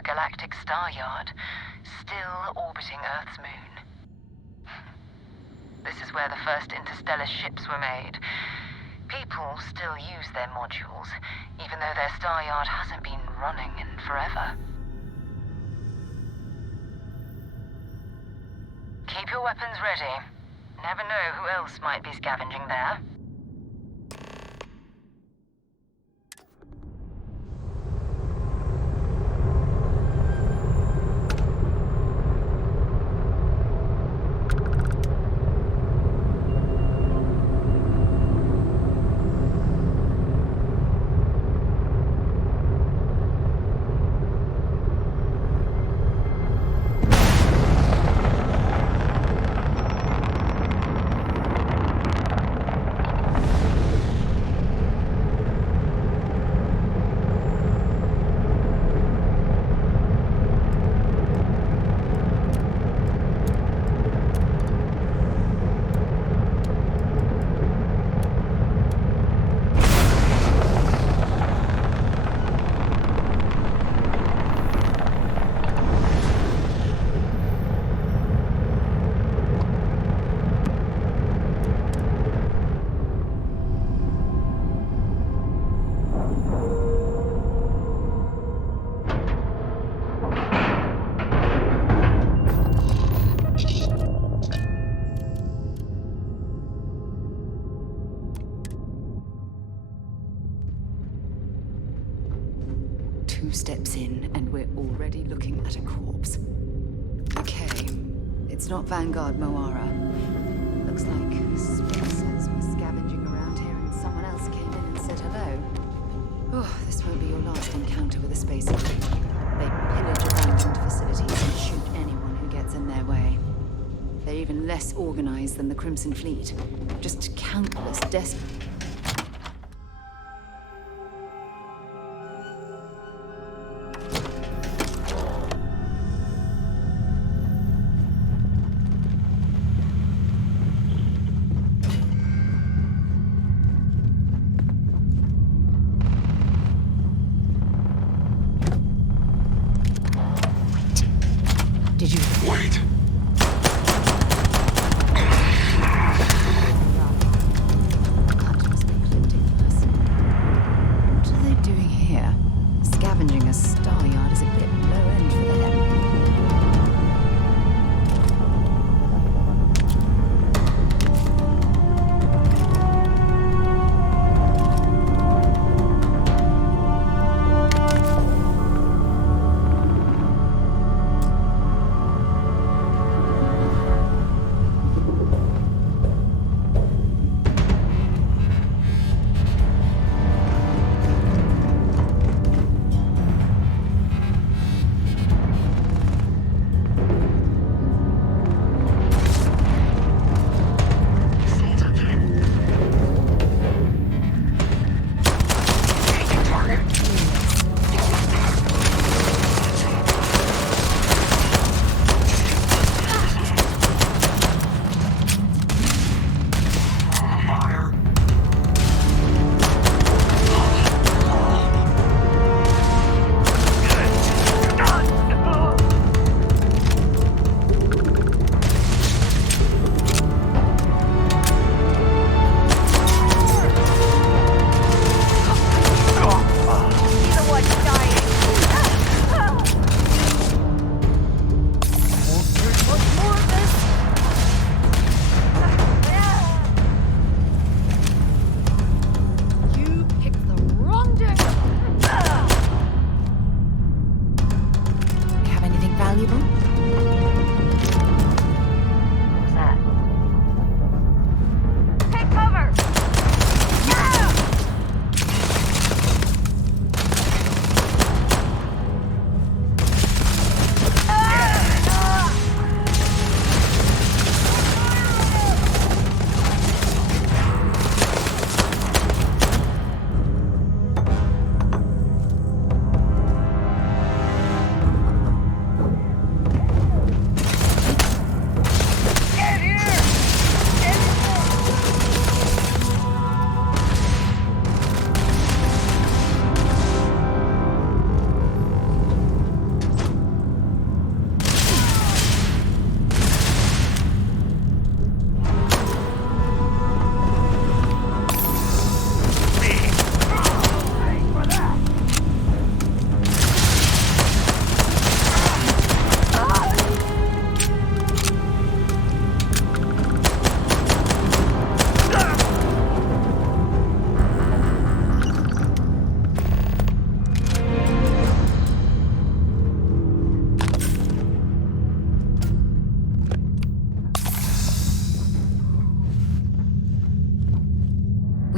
Galactic Star Yard, still orbiting Earth's moon. This is where the first interstellar ships were made. People still use their modules, even though their star yard hasn't been running in forever. Keep your weapons ready. Never know who else might be scavenging there. steps in, and we're already looking at a corpse. Okay, it's not Vanguard Moara. Looks like Spencers were scavenging around here and someone else came in and said hello. Oh, this won't be your last encounter with a spacer. They pillage abandoned facilities and shoot anyone who gets in their way. They're even less organized than the Crimson Fleet. Just countless desperate... Did you... Wait. What are they doing here? Scavenging a star yard is a bit low end for them.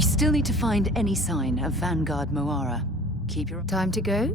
Still need to find any sign of Vanguard Moara. Keep your... Time to go?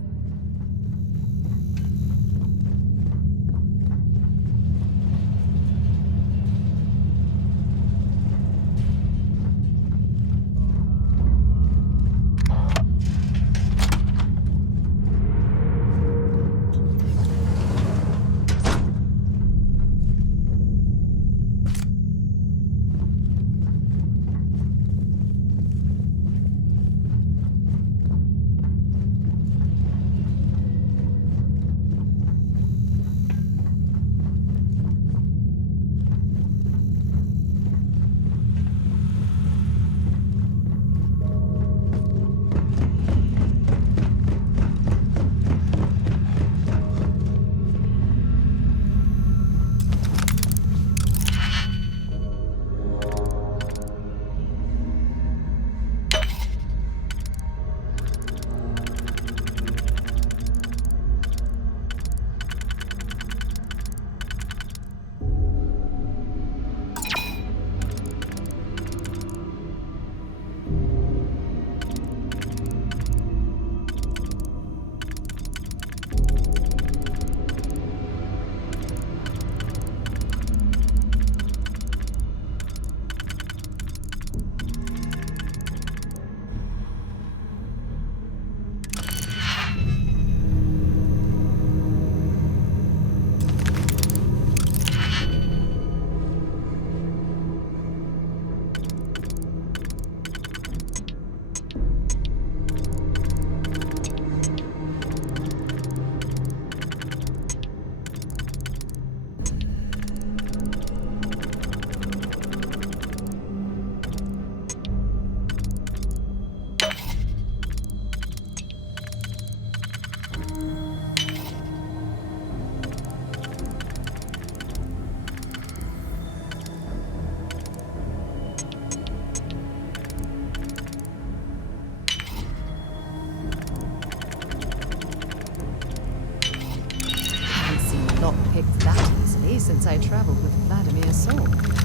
I traveled with Vladimir's soul.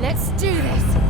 Let's do this!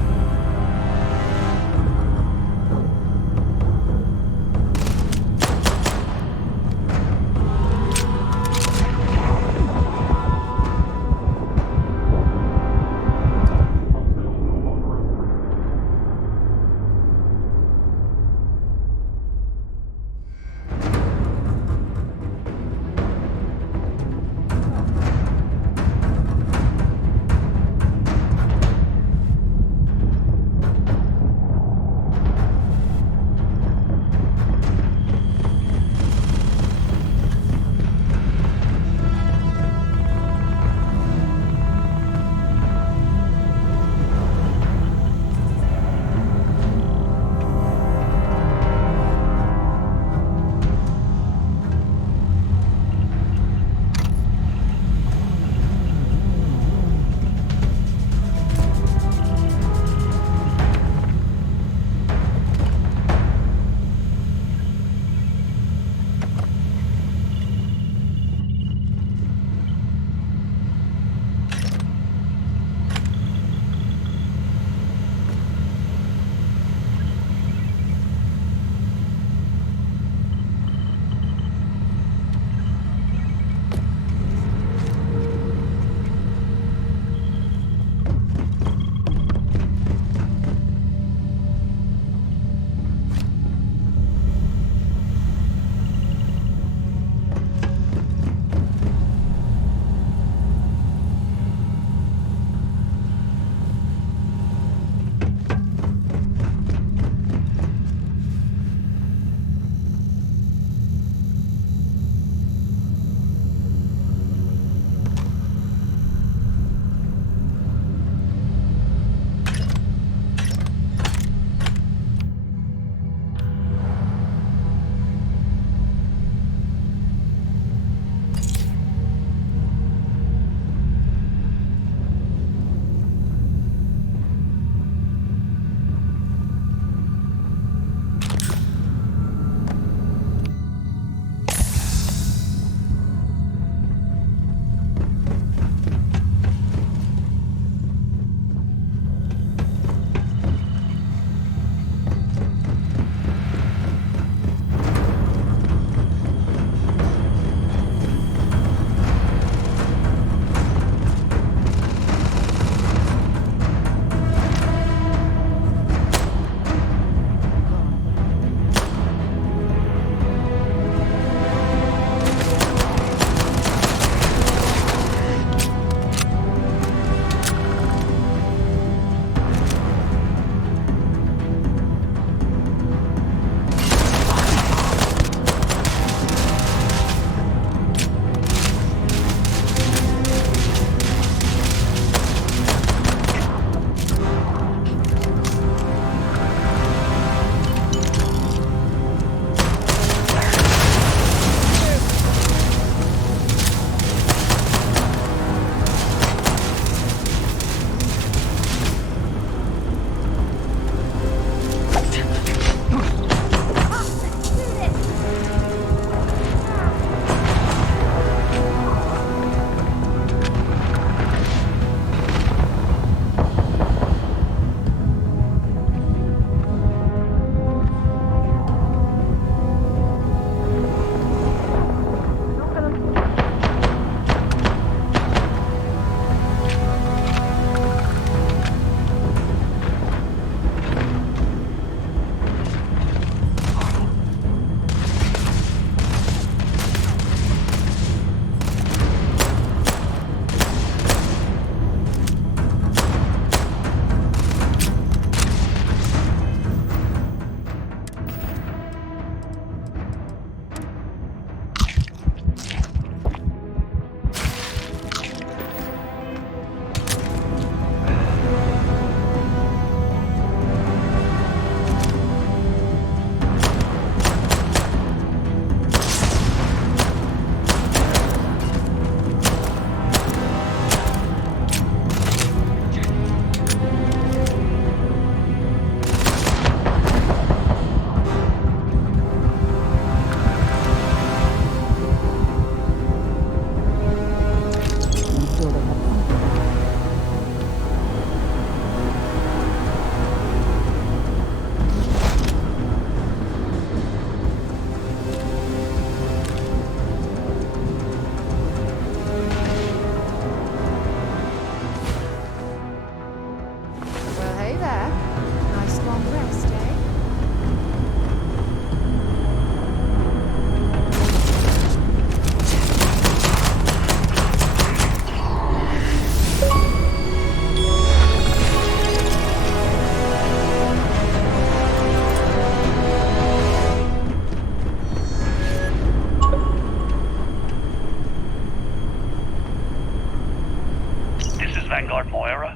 Moara?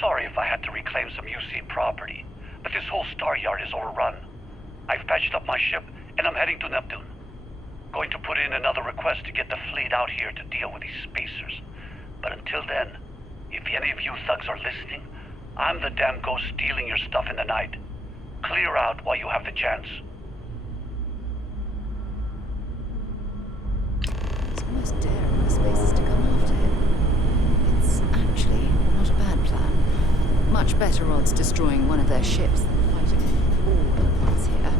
Sorry if I had to reclaim some UC property, but this whole star yard is overrun. I've patched up my ship, and I'm heading to Neptune. Going to put in another request to get the fleet out here to deal with these spacers. But until then, if any of you thugs are listening, I'm the damn ghost stealing your stuff in the night. Clear out while you have the chance. It's almost daring the spacers to come after him. It's actually not a bad plan. Much better odds destroying one of their ships than fighting all at once here.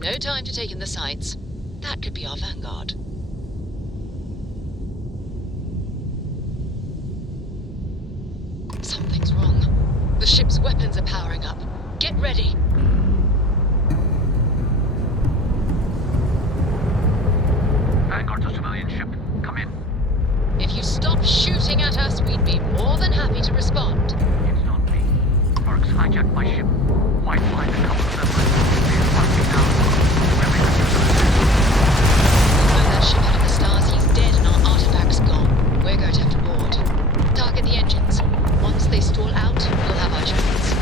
No time to take in the sights. That could be our vanguard. Something's wrong. The ship's weapons are powering up. Get ready. Vanguard to civilian ship. Come in. If you stop shooting at us, we'd be more than happy to respond. It's not me. Mercs hijacked my ship. Might find a couple of them. They're fighting now. That ship out of the stars, he's dead and our artifact's gone. We're going to have to board. Target the engines. Once they stall out, we'll have our chance.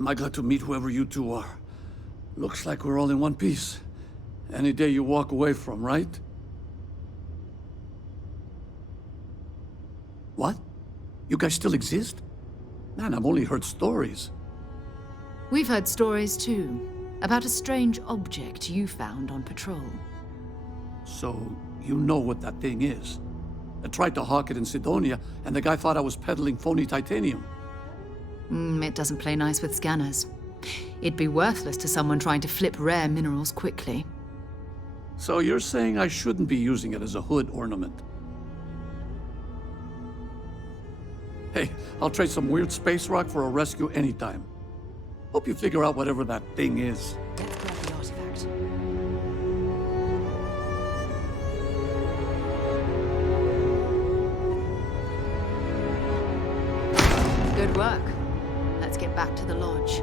Am I glad to meet whoever you two are. Looks like we're all in one piece. Any day you walk away from, right? What? You guys still exist? Man, I've only heard stories. We've heard stories too, about a strange object you found on patrol. So, you know what that thing is? I tried to hawk it in Sidonia, and the guy thought I was peddling phony titanium. It doesn't play nice with scanners. It'd be worthless to someone trying to flip rare minerals quickly. So you're saying I shouldn't be using it as a hood ornament? Hey, I'll trade some weird space rock for a rescue anytime. Hope you figure out whatever that thing is. Let's grab the artifact. Good work. Let's get back to the lodge.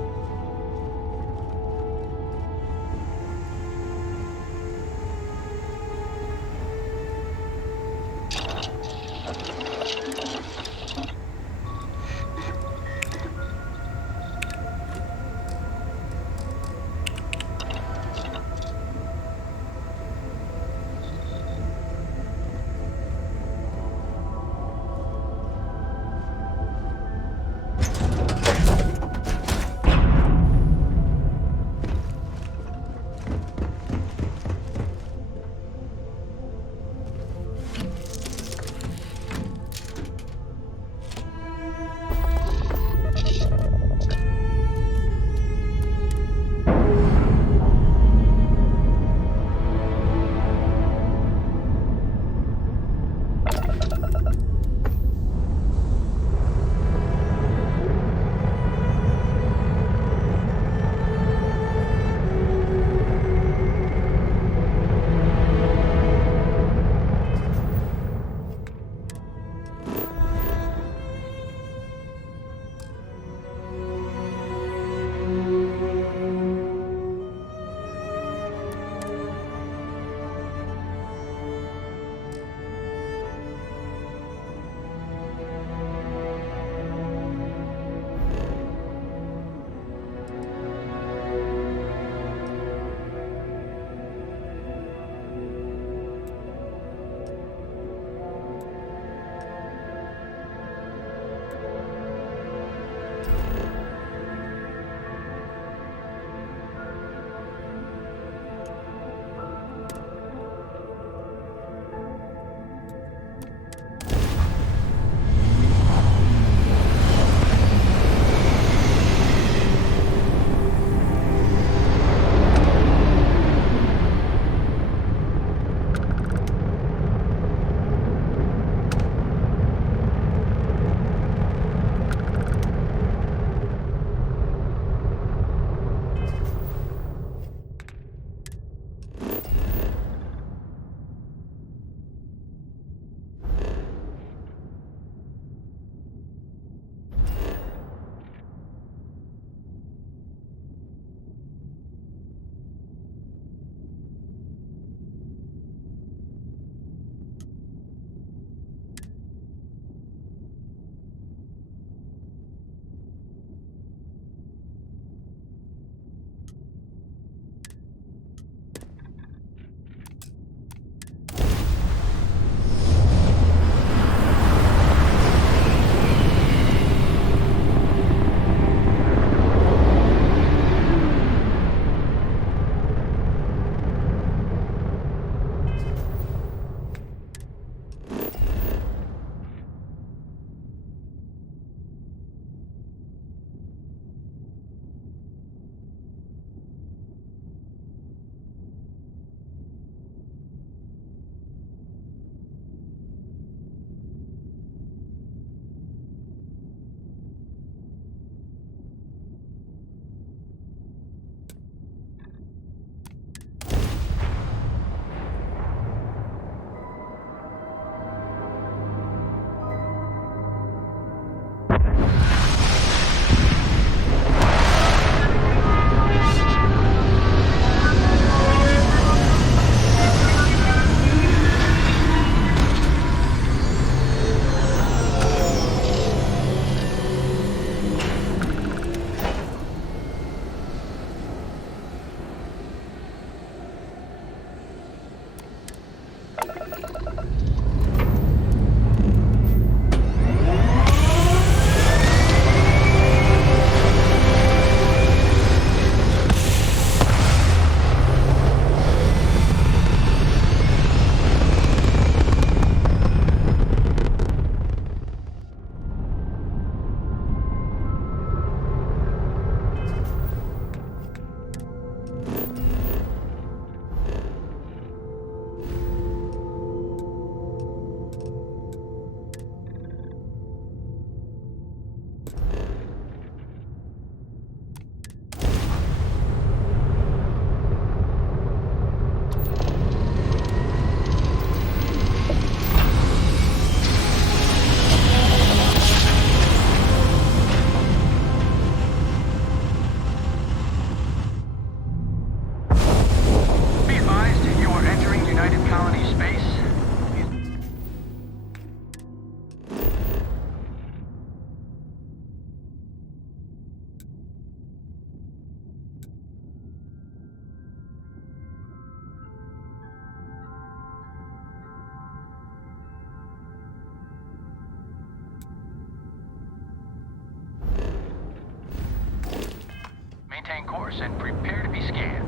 source and prepare to be scanned.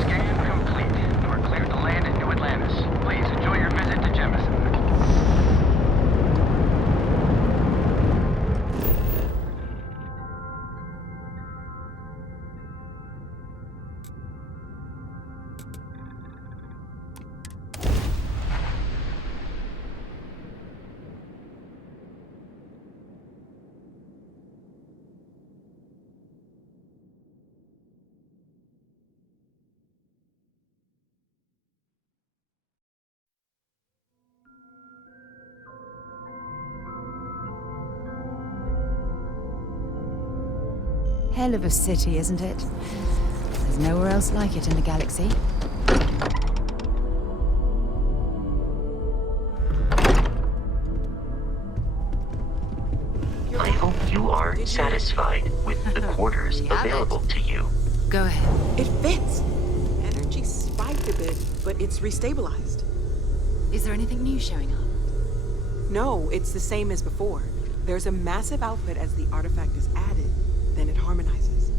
Scan complete. You are cleared to land in New Atlantis. Please enjoy your visit to Jemison. Hell of a city, isn't it? There's nowhere else like it in the galaxy. I hope you are satisfied with the quarters available to you. Go ahead. It fits. Energy spiked a bit, but it's restabilized. Is there anything new showing up? No, it's the same as before. There's a massive output as the artifact is added, then it harmonizes.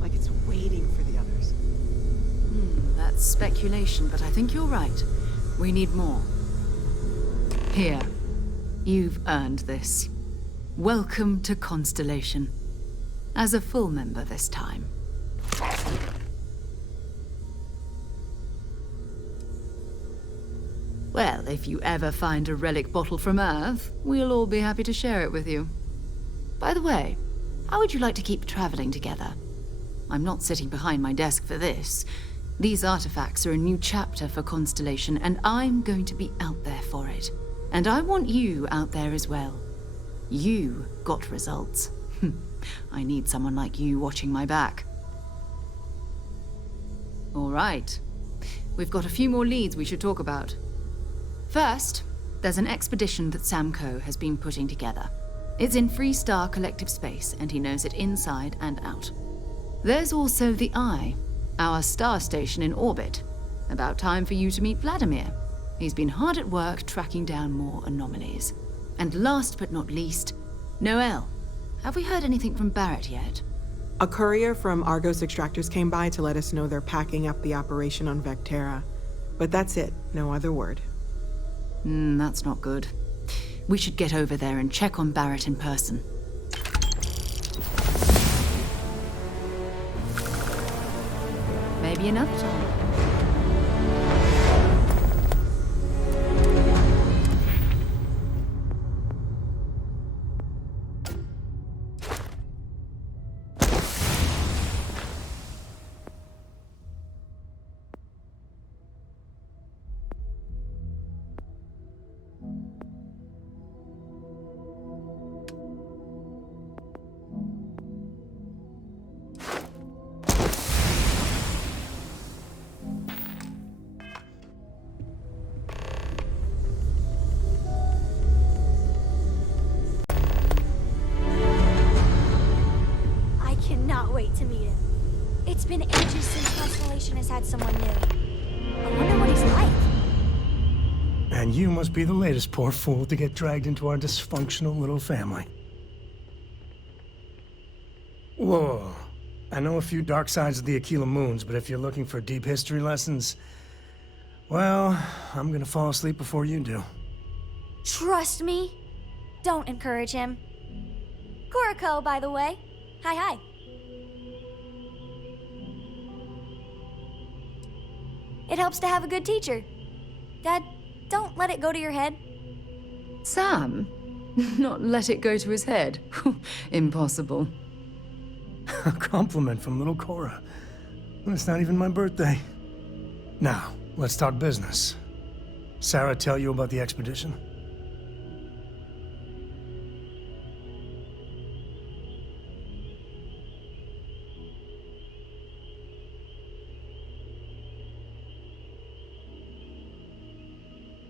Like it's waiting for the others. That's speculation, but I think you're right. We need more. Here. You've earned this. Welcome to Constellation. As a full member this time. Well, if you ever find a relic bottle from Earth, we'll all be happy to share it with you. By the way, how would you like to keep traveling together? I'm not sitting behind my desk for this. These artifacts are a new chapter for Constellation, and I'm going to be out there for it. And I want you out there as well. You got results. I need someone like you watching my back. All right. We've got a few more leads we should talk about. First, there's an expedition that Samco has been putting together. It's in Freestar Collective space, and he knows it inside and out. There's also the Eye, our star station in orbit. About time for you to meet Vladimir. He's been hard at work tracking down more anomalies. And last but not least, Noel. Have we heard anything from Barrett yet? A courier from Argos Extractors came by to let us know they're packing up the operation on Vectera. But that's it, no other word. That's not good. We should get over there and check on Barrett in person. Maybe another time. Wait to meet him. It's been ages since Constellation has had someone new. I wonder what he's like. And you must be the latest poor fool to get dragged into our dysfunctional little family. Whoa. I know a few dark sides of the Aquila Moons, but if you're looking for deep history lessons, well, I'm gonna fall asleep before you do. Trust me. Don't encourage him. Kuriko, by the way. Hi. It helps to have a good teacher. Dad, don't let it go to your head. Sam? Not let it go to his head? Impossible. A compliment from little Cora. It's not even my birthday. Now, let's talk business. Sarah tell you about the expedition?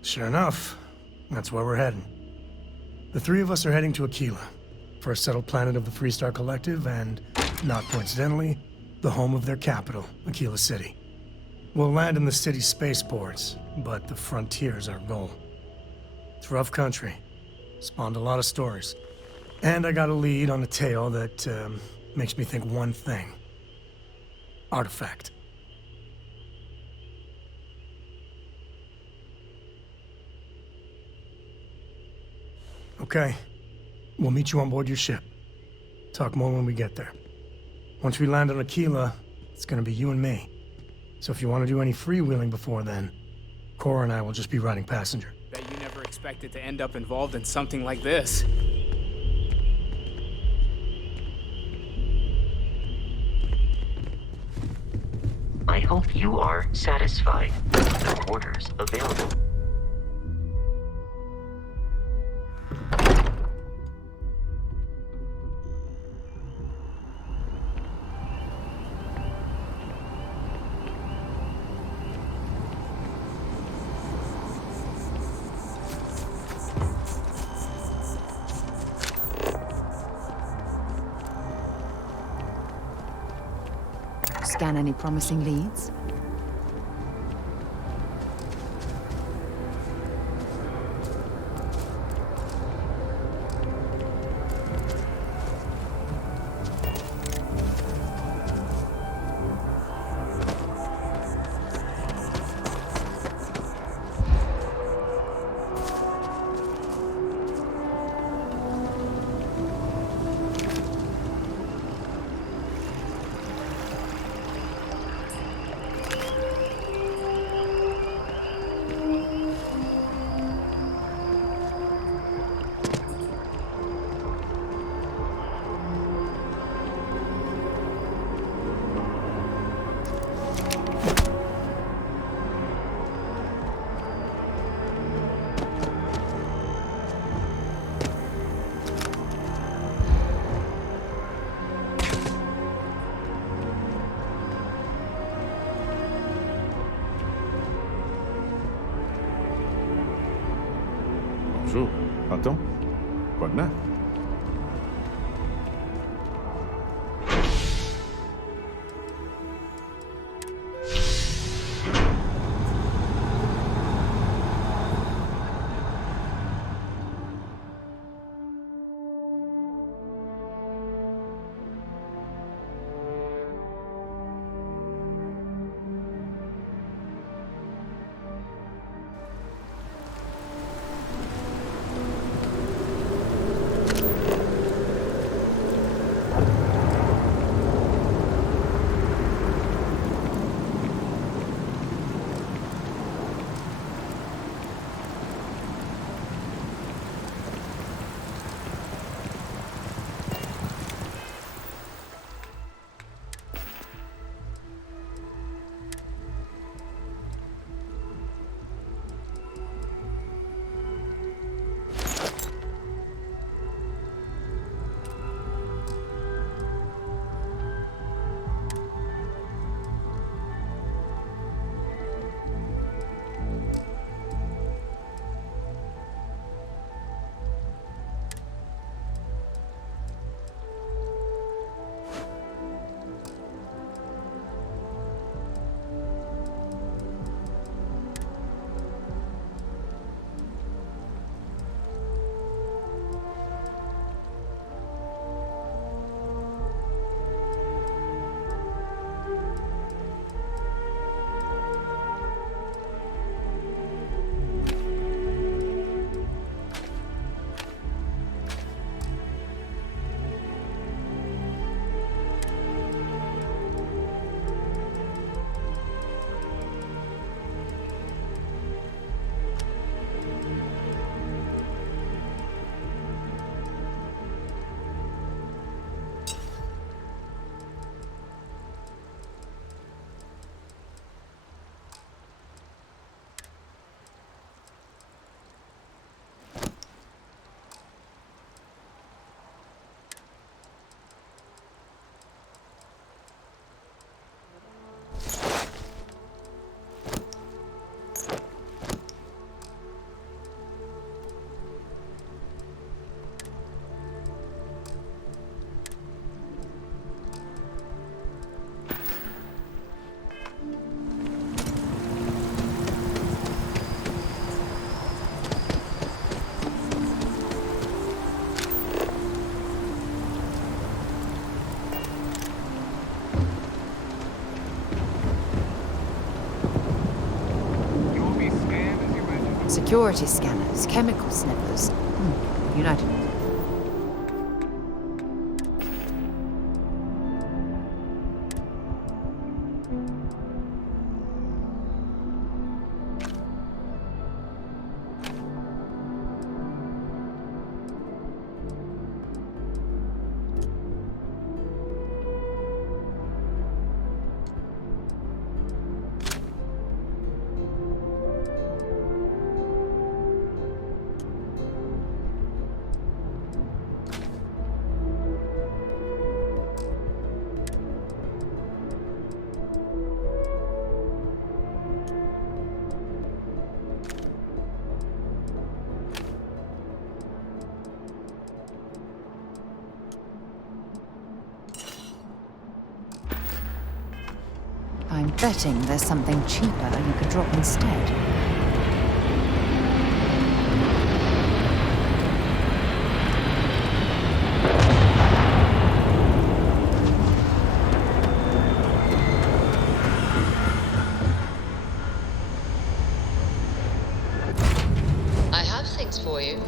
Sure enough, that's where we're heading. The three of us are heading to Aquila, for a settled planet of the Freestar Collective and, not coincidentally, the home of their capital, Aquila City. We'll land in the city's spaceports, but the frontier's our goal. It's rough country. Spawned a lot of stories. And I got a lead on a tale that makes me think one thing. Artifact. Okay. We'll meet you on board your ship. Talk more when we get there. Once we land on Aquila, it's gonna be you and me. So if you want to do any freewheeling before then, Cora and I will just be riding passenger. Bet you never expected to end up involved in something like this. I hope you are satisfied. The quarters available. Scan any promising leads? Bonjour. Attends. Wagner. Security scanners, chemical sniffers. United. I'm betting there's something cheaper you could drop instead. I have things for you.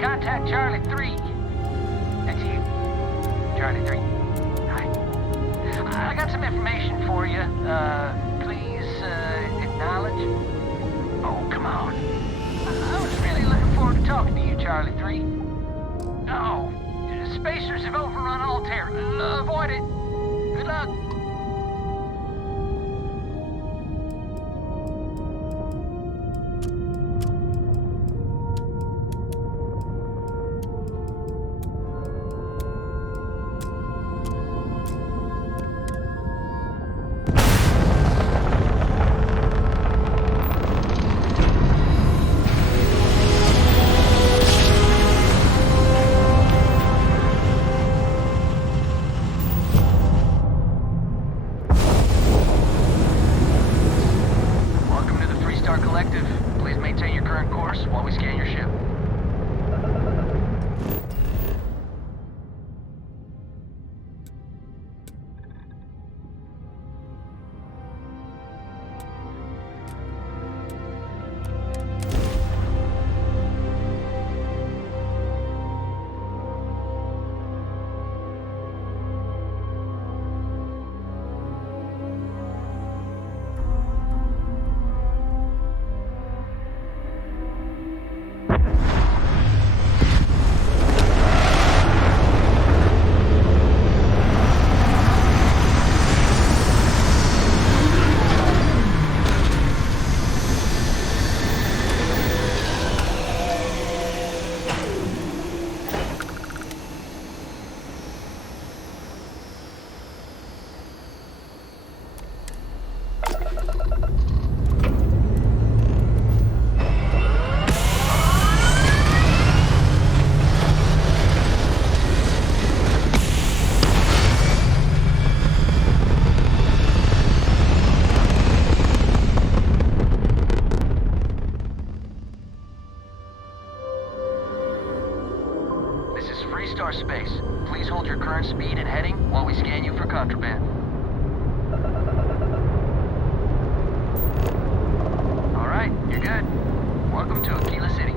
Contact Charlie 3. That's you. Charlie 3. Hi. I got some information for you. Please, acknowledge. Oh, come on. I was really looking forward to talking to you, Charlie 3. Oh, spacers have overrun Altair. Avoid it. Good luck. Welcome to the Freestar Collective. Please maintain your current course while we scan your ship. This is Freestar Space. Please hold your current speed and heading while we scan you for contraband. All right, you're good. Welcome to Aquila City.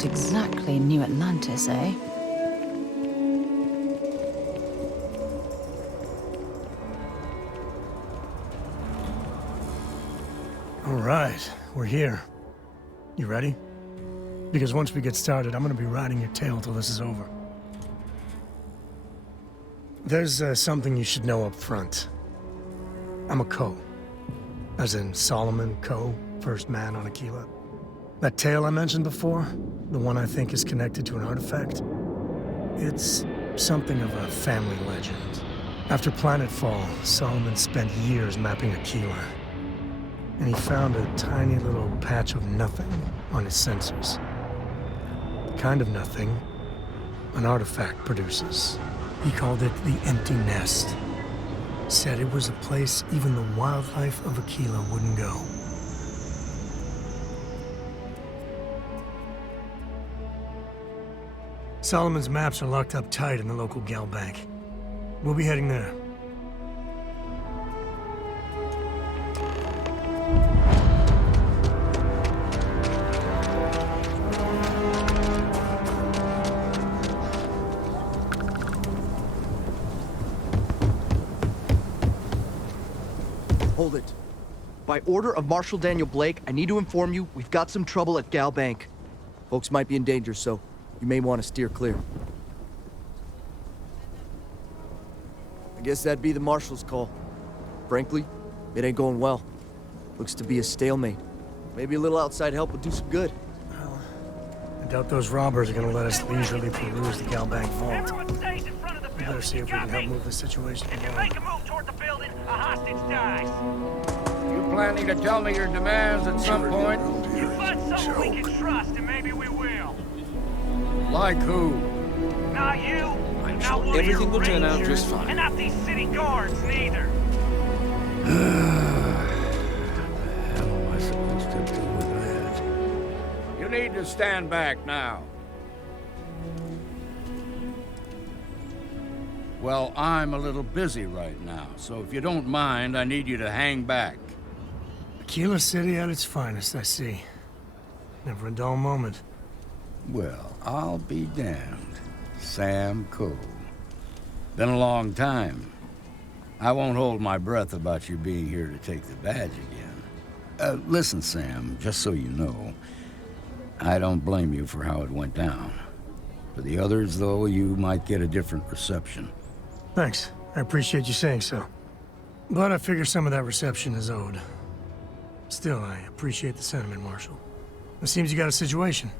Exactly New Atlantis, eh? All right, we're here. You ready? Because once we get started, I'm gonna be riding your tail till this is over. There's something you should know up front. I'm a Co. As in Solomon Co., first man on Aquila. That tale I mentioned before, the one I think is connected to an artifact, it's something of a family legend. After Planetfall, Solomon spent years mapping Aquila, and he found a tiny little patch of nothing on his sensors. The kind of nothing an artifact produces. He called it the Empty Nest. Said it was a place even the wildlife of Aquila wouldn't go. Solomon's maps are locked up tight in the local gal bank. We'll be heading there. Hold it. By order of Marshal Daniel Blake, I need to inform you we've got some trouble at Gal Bank. Folks might be in danger, so you may want to steer clear. I guess that'd be the Marshal's call. Frankly, it ain't going well. Looks to be a stalemate. Maybe a little outside help would do some good. Well, I doubt those robbers are gonna let us leisurely peruse the Galbank vault. We better see if we can help move the situation along. Make a move toward the building, a hostage dies. You planning to tell me your demands at some point? You find someone we can trust, and maybe we will. Like who? Not you. I'm not sure one everything of your will turn out rangers, just fine. And not these city guards, neither. What the hell am I supposed to do with that? You need to stand back now. Well, I'm a little busy right now, so if you don't mind, I need you to hang back. Aquila City at its finest, I see. Never a dull moment. Well, I'll be damned. Sam Cole. Been a long time. I won't hold my breath about you being here to take the badge again. Listen, Sam, just so you know, I don't blame you for how it went down. For the others, though, you might get a different reception. Thanks. I appreciate you saying so. But I figure some of that reception is owed. Still, I appreciate the sentiment, Marshal. It seems you got a situation.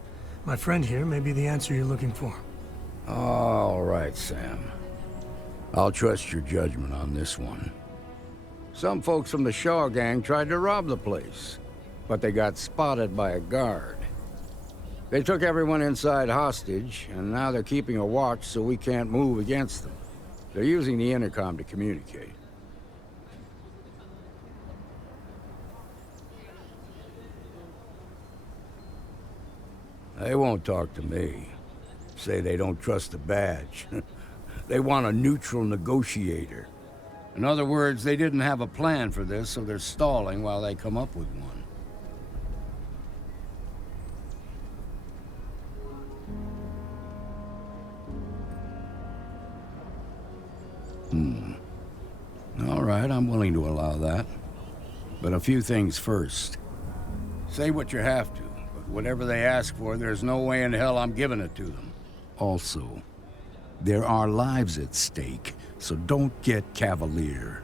My friend here may be the answer you're looking for. All right, Sam. I'll trust your judgment on this one. Some folks from the Shaw gang tried to rob the place, but they got spotted by a guard. They took everyone inside hostage, and now they're keeping a watch so we can't move against them. They're using the intercom to communicate. They won't talk to me. Say they don't trust the badge. They want a neutral negotiator. In other words, they didn't have a plan for this, so they're stalling while they come up with one. All right, I'm willing to allow that. But a few things first. Say what you have to, but whatever they ask for, there's no way in hell I'm giving it to them. Also, there are lives at stake, so don't get cavalier.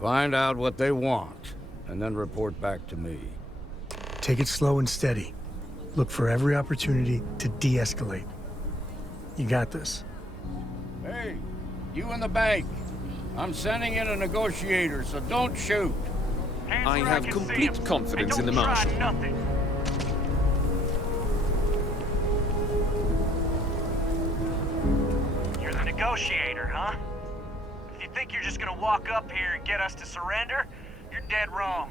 Find out what they want, and then report back to me. Take it slow and steady. Look for every opportunity to de-escalate. You got this. Hey, you in the bank. I'm sending in a negotiator, so don't shoot. I have complete confidence in the Marshal. You're the negotiator, huh? If you think you're just gonna walk up here and get us to surrender, you're dead wrong.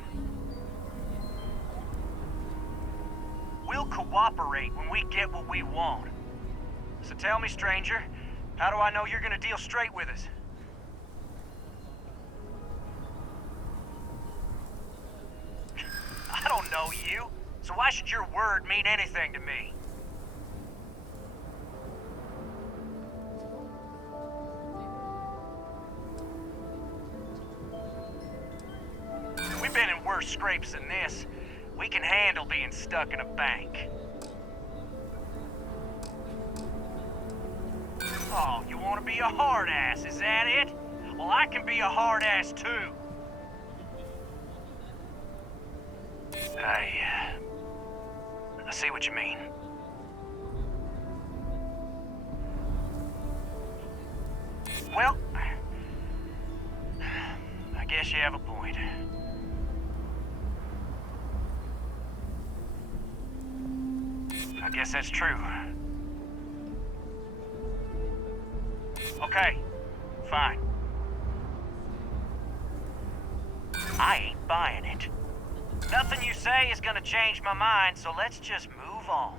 We'll cooperate when we get what we want. So tell me, stranger, how do I know you're gonna deal straight with us? I don't know you, so why should your word mean anything to me? We've been in worse scrapes than this. We can handle being stuck in a bank. Oh, you want to be a hard ass, is that it? Well, I can be a hard ass too. I see what you mean. Well, I guess you have a point. I guess that's true. Okay, fine. I ain't buying it. Nothing you say is gonna change my mind, so let's just move on.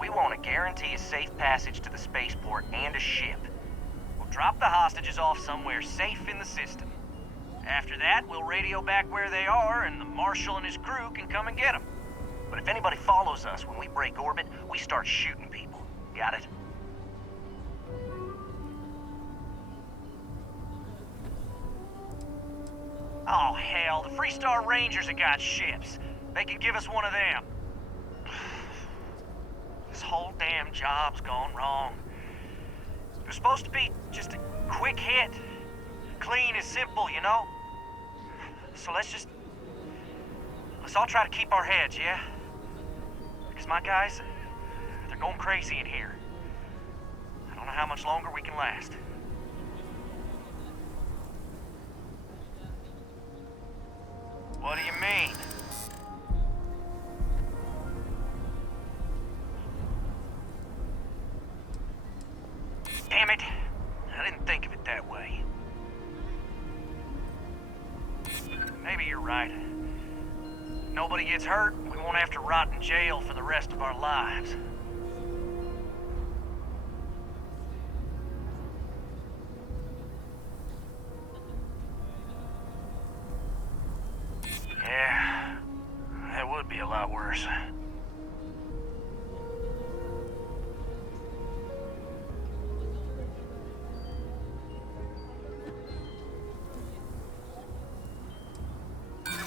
We want to guarantee a safe passage to the spaceport and a ship. We'll drop the hostages off somewhere safe in the system. After that, we'll radio back where they are, and the Marshal and his crew can come and get them. But if anybody follows us when we break orbit, we start shooting people. Got it? Oh, hell, the Freestar Rangers have got ships. They could give us one of them. This whole damn job's gone wrong. It was supposed to be just a quick hit. Clean and simple, you know? So let's Let's all try to keep our heads, yeah? Because my guys, they're going crazy in here. I don't know how much longer we can last. What do you mean? Damn it! I didn't think of it that way. Maybe you're right. Nobody gets hurt, we won't have to rot in jail for the rest of our lives. Yeah, that would be a lot worse.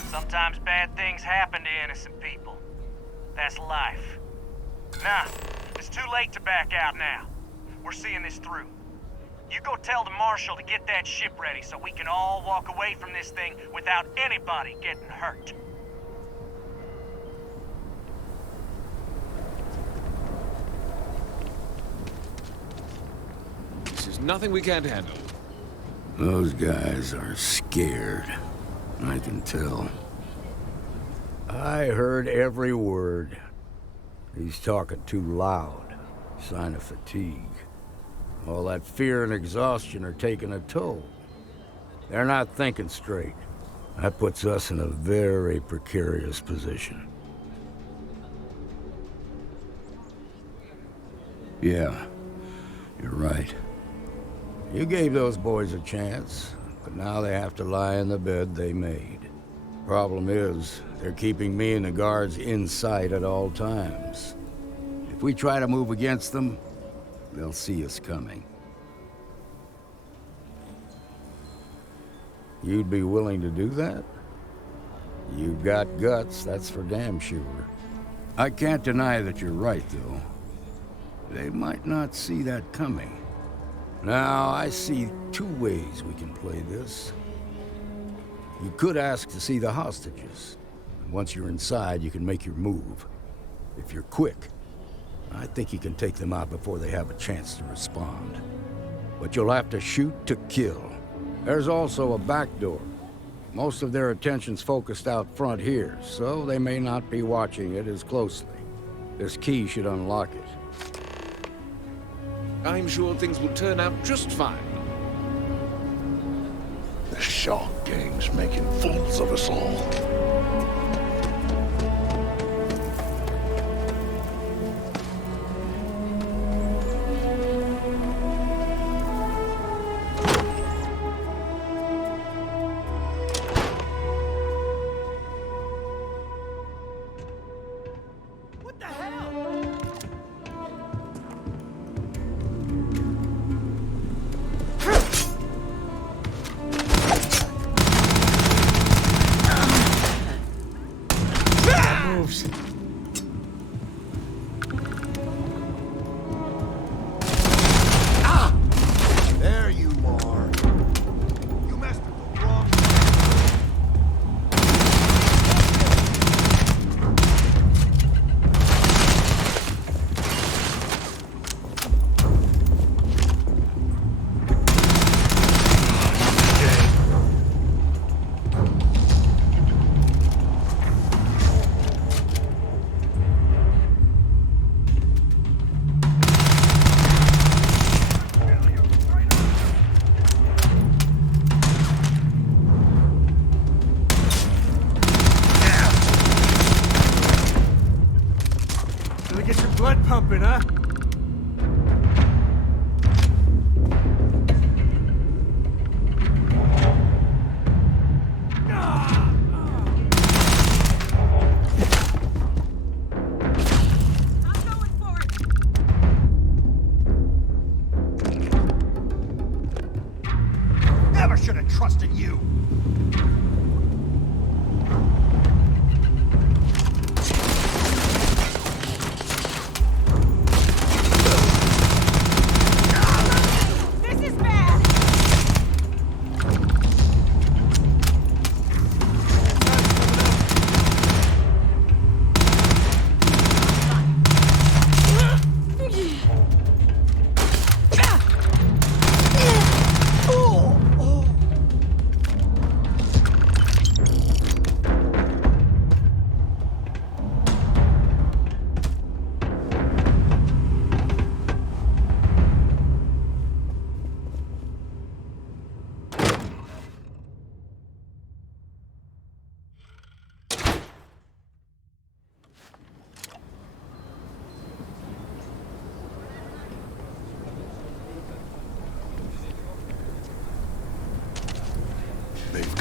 Sometimes bad things happen to innocent people. That's life. Nah, it's too late to back out now. We're seeing this through. You go tell the Marshal to get that ship ready so we can all walk away from this thing without anybody getting hurt. This is nothing we can't handle. Those guys are scared. I can tell. I heard every word. He's talking too loud. Sign of fatigue. All that fear and exhaustion are taking a toll. They're not thinking straight. That puts us in a very precarious position. Yeah, you're right. You gave those boys a chance, but now they have to lie in the bed they made. Problem is, they're keeping me and the guards in sight at all times. If we try to move against them, they'll see us coming. You'd be willing to do that? You've got guts, that's for damn sure. I can't deny that you're right, though. They might not see that coming. Now, I see two ways we can play this. You could ask to see the hostages. Once you're inside, you can make your move. If you're quick, I think you can take them out before they have a chance to respond. But you'll have to shoot to kill. There's also a back door. Most of their attention's focused out front here, so they may not be watching it as closely. This key should unlock it. I'm sure things will turn out just fine. The Shark Gang's making fools of us all.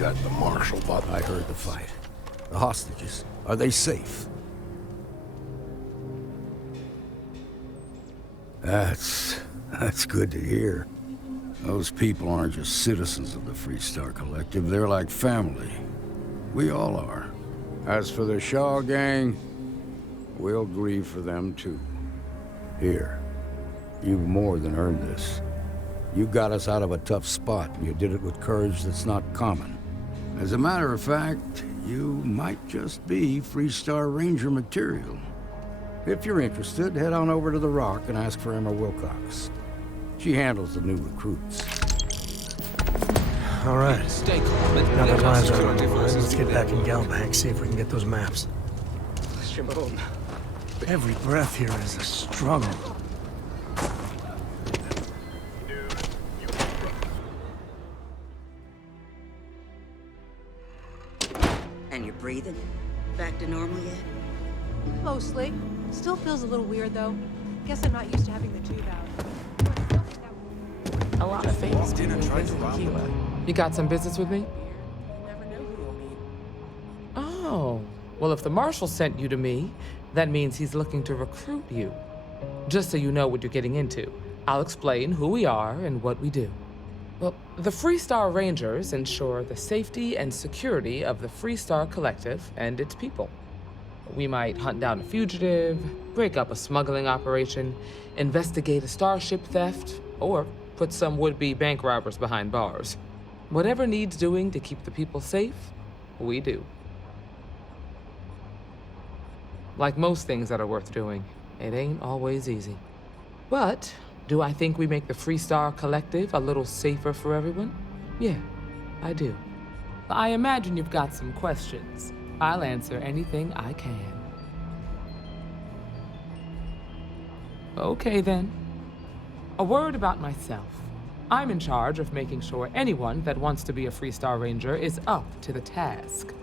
got the marshal, but I heard the fight. The hostages, are they safe? That's good to hear. Those people aren't just citizens of the Freestar Collective, they're like family. We all are. As for the Shaw gang, we'll grieve for them too. Here, you've more than earned this. You got us out of a tough spot, and you did it with courage that's not common. As a matter of fact, you might just be Freestar Ranger material. If you're interested, head on over to the Rock and ask for Emma Wilcox. She handles the new recruits. All right. Now that lives are on the line, let's get back in Galbank, see if we can get those maps. Every breath here is a struggle. And you're breathing? Back to normal yet? Mostly. Still feels a little weird, though. Guess I'm not used to having the tooth out. A lot of things to Tequila. You got some business with me? Oh. Well, if the Marshal sent you to me, that means he's looking to recruit you. Just so you know what you're getting into, I'll explain who we are and what we do. Well, the Freestar Rangers ensure the safety and security of the Freestar Collective and its people. We might hunt down a fugitive, break up a smuggling operation, investigate a starship theft, or put some would-be bank robbers behind bars. Whatever needs doing to keep the people safe, we do. Like most things that are worth doing, it ain't always easy. But do I think we make the Freestar Collective a little safer for everyone? Yeah, I do. I imagine you've got some questions. I'll answer anything I can. Okay then. A word about myself. I'm in charge of making sure anyone that wants to be a Freestar Ranger is up to the task.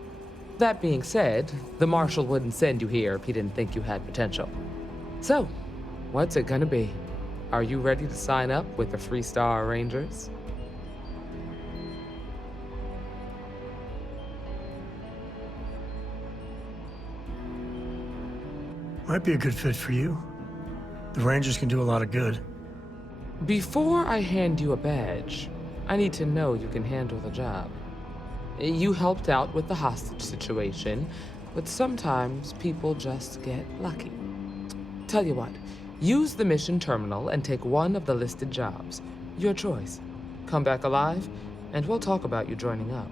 That being said, the Marshal wouldn't send you here if he didn't think you had potential. So, what's it gonna be? Are you ready to sign up with the Freestar Rangers? Might be a good fit for you. The Rangers can do a lot of good. Before I hand you a badge, I need to know you can handle the job. You helped out with the hostage situation, but sometimes people just get lucky. Tell you what, use the mission terminal and take one of the listed jobs. Your choice. Come back alive, and we'll talk about you joining up.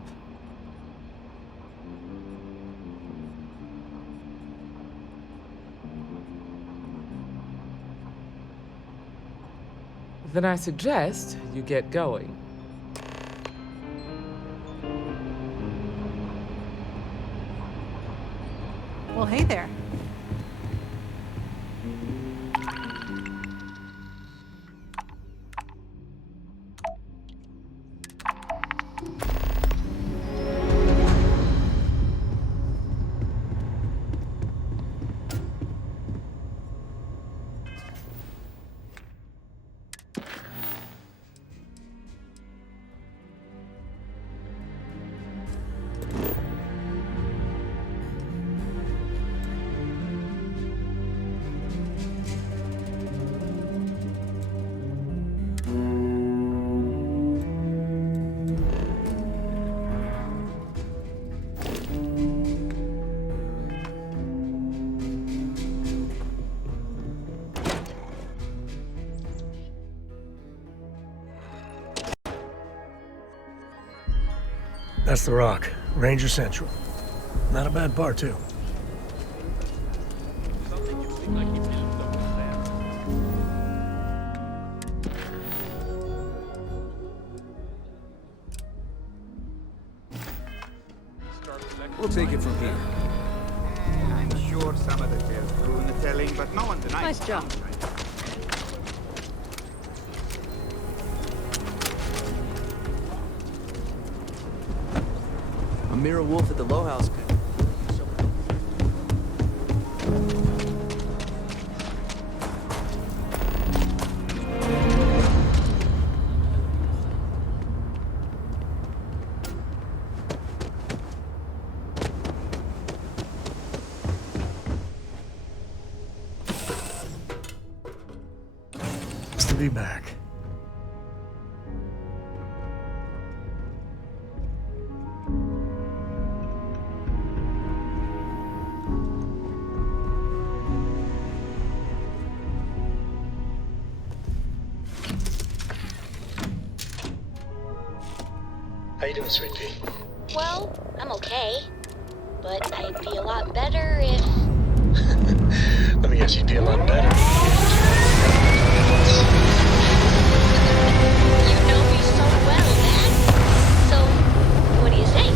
Then I suggest you get going. Well, hey there. That's the Rock, Ranger Central. Not a bad bar, too. We'll take it from here. I'm sure some of the tales doing the telling, but no one denies. Nice job. Amira Wolf at the Low House. be back. How you doing, sweet pea? Well, I'm okay. But I'd be a lot better if... Let me guess, you'd be a lot better. You know me so well, Dad. So, what do you say?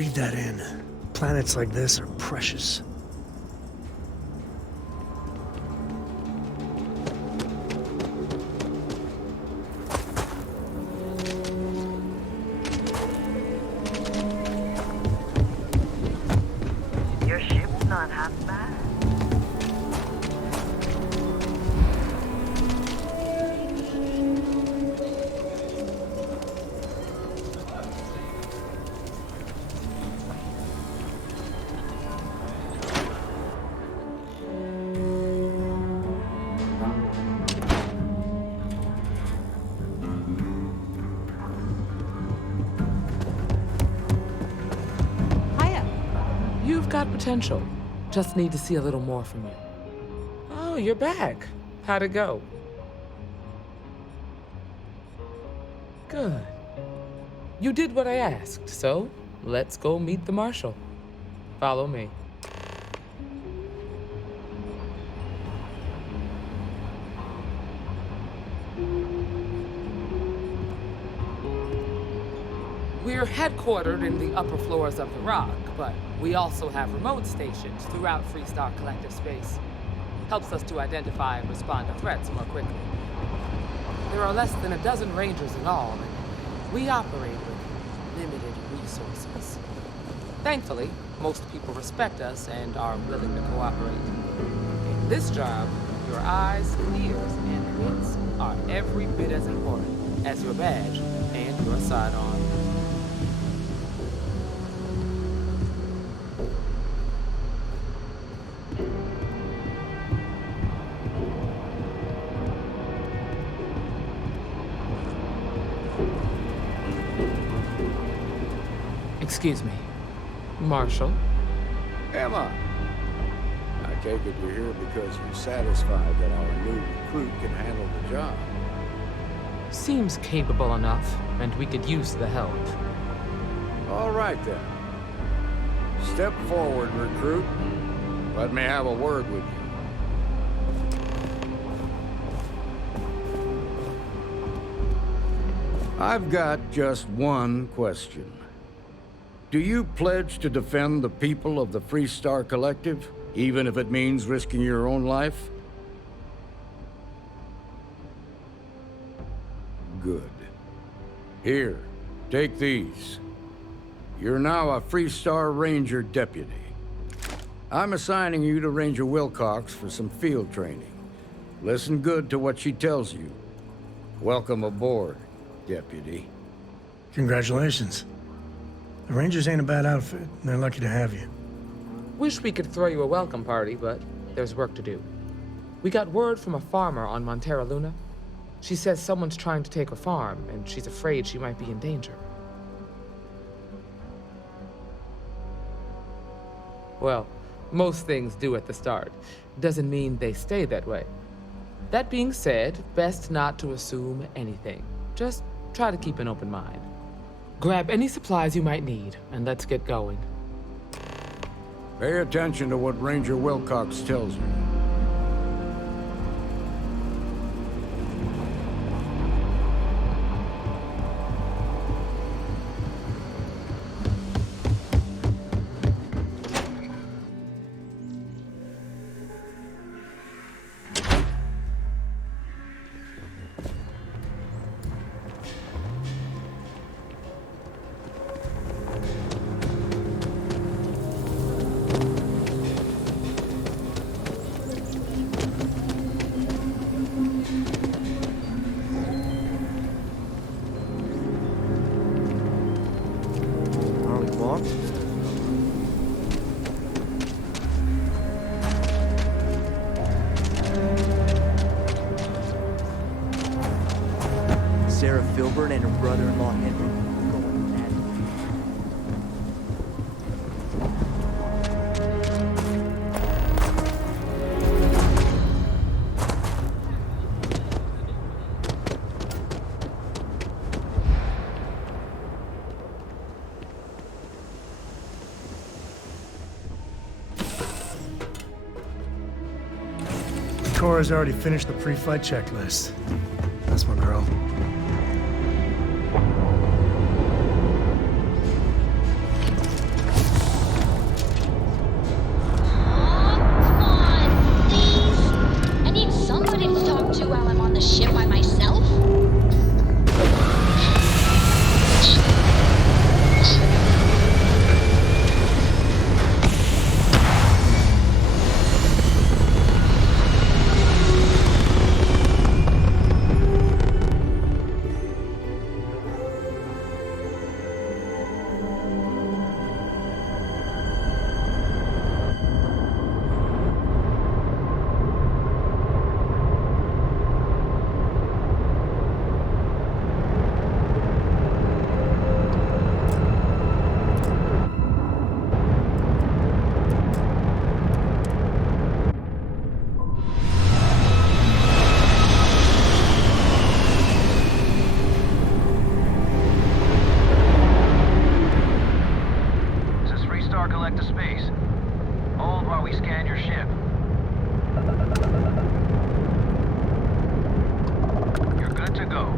breathe that in. Planets like this are precious. Your ship's not half bad. You've got potential. Just need to see a little more from you. Oh, you're back. How'd it go? Good. You did what I asked, so let's go meet the Marshal. Follow me. We're headquartered in the upper floors of the Rock, but we also have remote stations throughout Freestar Collective space. Helps us to identify and respond to threats more quickly. There are less than a dozen Rangers in all, and we operate with limited resources. Thankfully, most people respect us and are willing to cooperate. In this job, your eyes, ears, and wits are every bit as important as your badge and your sidearm. Excuse me, Marshal? Emma! I take it you're here because you're satisfied that our new recruit can handle the job. Seems capable enough, and we could use the help. All right, then. Step forward, recruit. Let me have a word with you. I've got just one question. Do you pledge to defend the people of the Freestar Collective, even if it means risking your own life? Good. Here, take these. You're now a Freestar Ranger deputy. I'm assigning you to Ranger Wilcox for some field training. Listen good to what she tells you. Welcome aboard, deputy. Congratulations. The Rangers ain't a bad outfit. They're lucky to have you. Wish we could throw you a welcome party, but there's work to do. We got word from a farmer on Montera Luna. She says someone's trying to take her farm, and she's afraid she might be in danger. Well, most things do at the start. Doesn't mean they stay that way. That being said, best not to assume anything. Just try to keep an open mind. Grab any supplies you might need, and let's get going. Pay attention to what Ranger Wilcox tells you. And her brother-in-law Henry going at it. Cora's already finished the pre-flight checklist. That's my girl. Freestar Collective space. Hold while we scan your ship. You're good to go.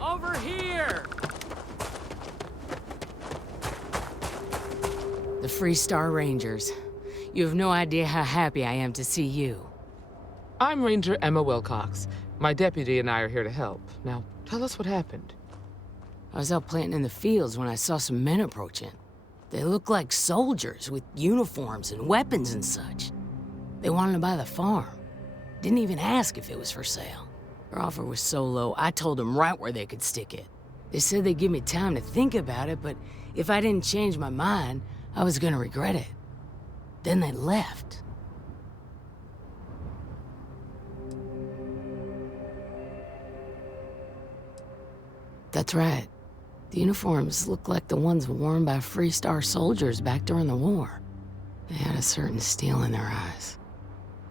Over here! The Freestar Rangers. You have no idea how happy I am to see you. I'm Ranger Emma Wilcox. My deputy and I are here to help. Now, tell us what happened. I was out planting in the fields when I saw some men approaching. They looked like soldiers with uniforms and weapons and such. They wanted to buy the farm. Didn't even ask if it was for sale. Their offer was so low, I told them right where they could stick it. They said they'd give me time to think about it, but if I didn't change my mind, I was gonna regret it. Then they left. That's right. The uniforms looked like the ones worn by Freestar soldiers back during the war. They had a certain steel in their eyes.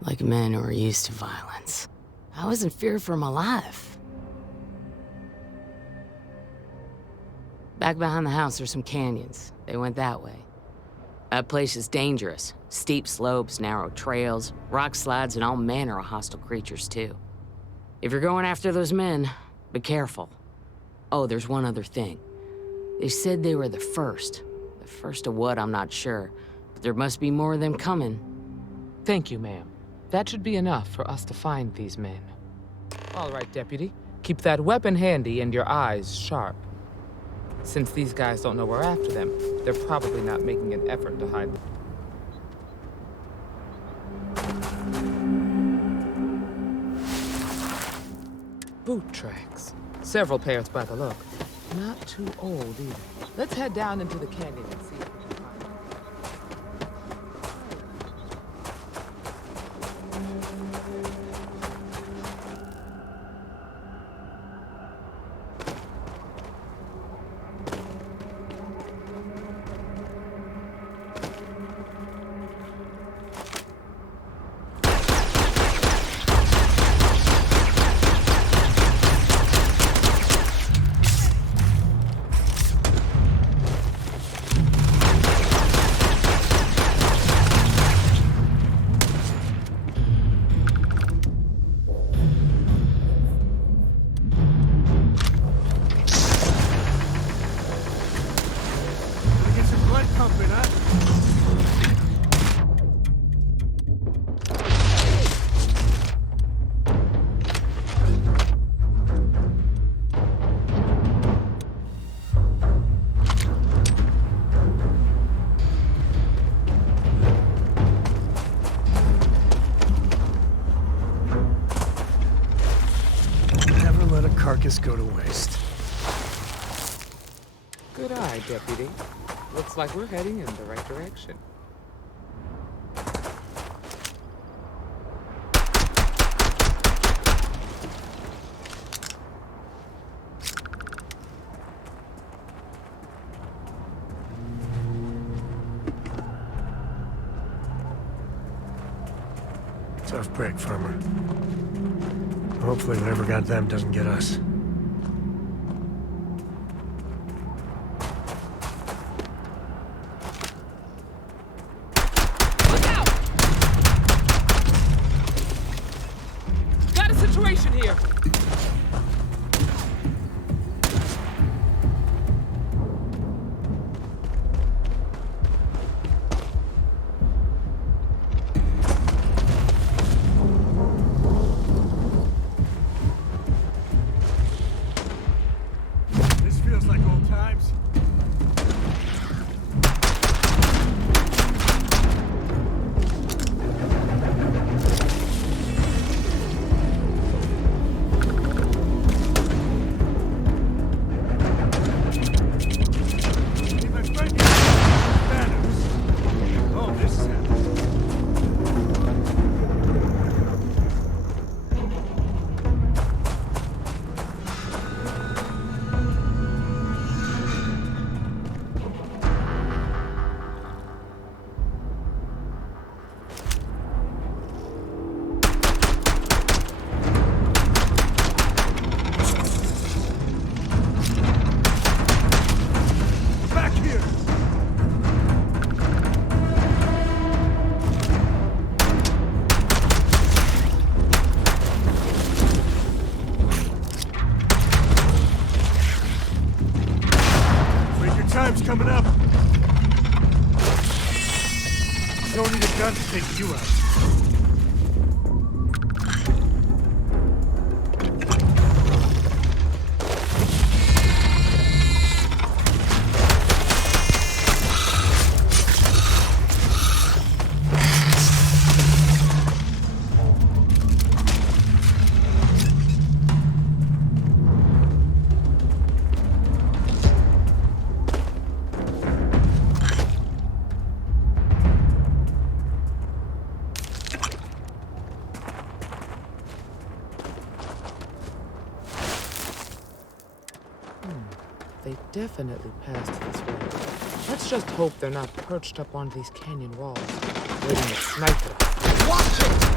Like men who are used to violence. I was in fear for my life. Back behind the house are some canyons. They went that way. That place is dangerous. Steep slopes, narrow trails, rock slides, and all manner of hostile creatures, too. If you're going after those men, be careful. Oh, there's one other thing. They said they were the first. The first of what, I'm not sure. But there must be more of them coming. Thank you, ma'am. That should be enough for us to find these men. All right, Deputy. Keep that weapon handy and your eyes sharp. Since these guys don't know we're after them, they're probably not making an effort to hide them. Boot tracks. Several pairs by the look. Not too old either. Let's head down into the canyon and see if we can find them. Carcass go to waste. Good eye, Deputy. Looks like we're heading in the right direction. Tough break, farmer. Hopefully whatever got them doesn't get us. Look out! Got a situation here! Feels like old times. Coming up. You don't need a gun to take you out. Definitely passed this way. Let's just hope they're not perched up on these canyon walls, waiting to snipe them. Watch it!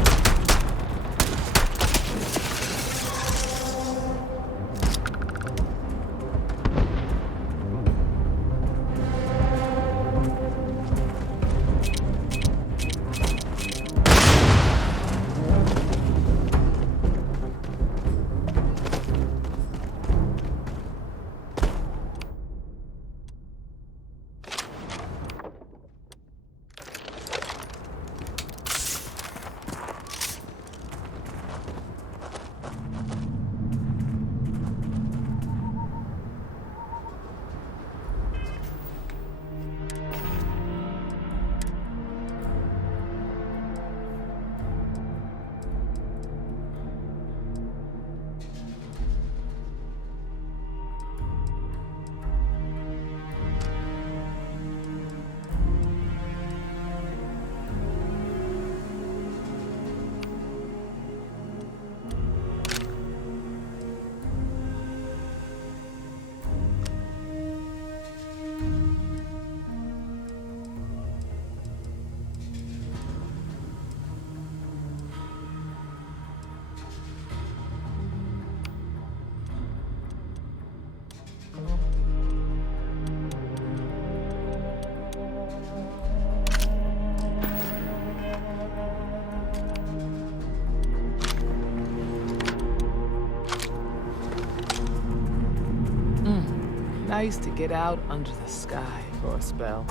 Nice to get out under the sky for a spell.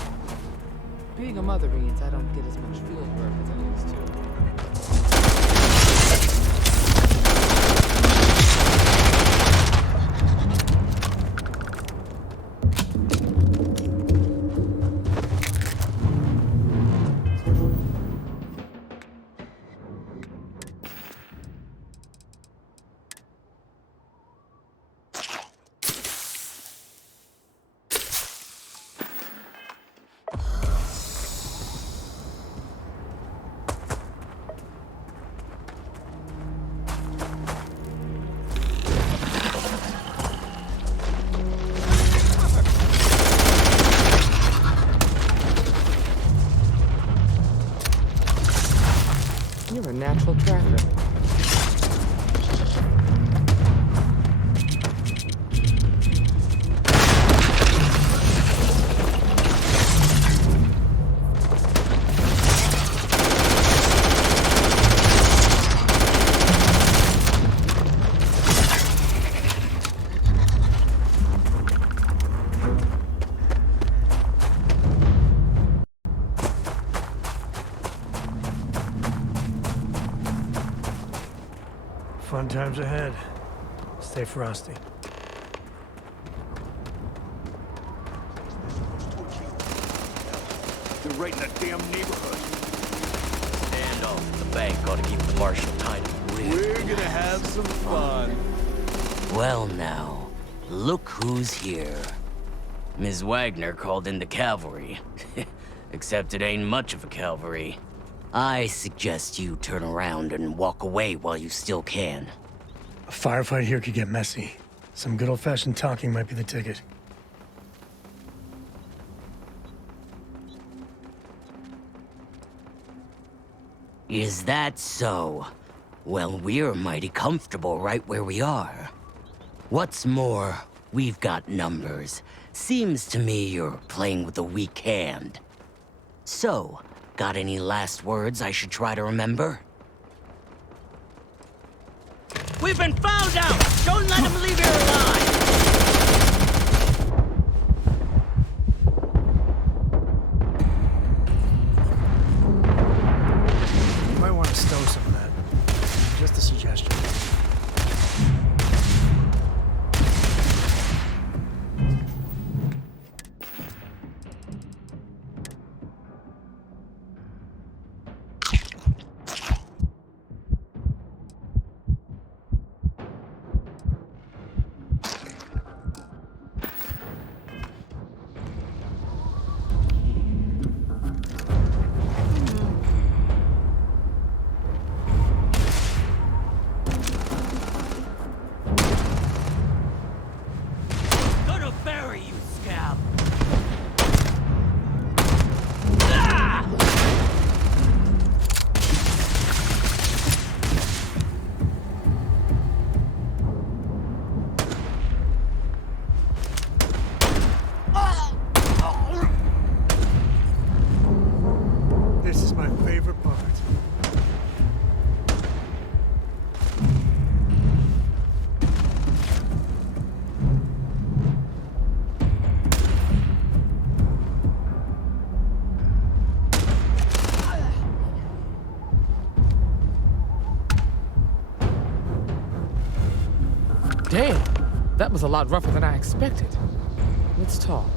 Being a mother means I don't get as much field work as I used to. You're a natural tracker. Fun times ahead. Stay frosty. right in the damn neighborhood. Standoff at the bank ought to keep the marshal kind of weird. We're gonna have some fun. Well now, look who's here. Ms. Wagner called in the cavalry. Except it ain't much of a cavalry. I suggest you turn around and walk away while you still can. A firefight here could get messy. Some good old-fashioned talking might be the ticket. Is that so? Well, we're mighty comfortable right where we are. What's more, we've got numbers. Seems to me you're playing with a weak hand. So, got any last words I should try to remember? We've been found out! Don't let him leave here alive! You might want to stow some of that. Just a suggestion. Damn, that was a lot rougher than I expected. Let's talk.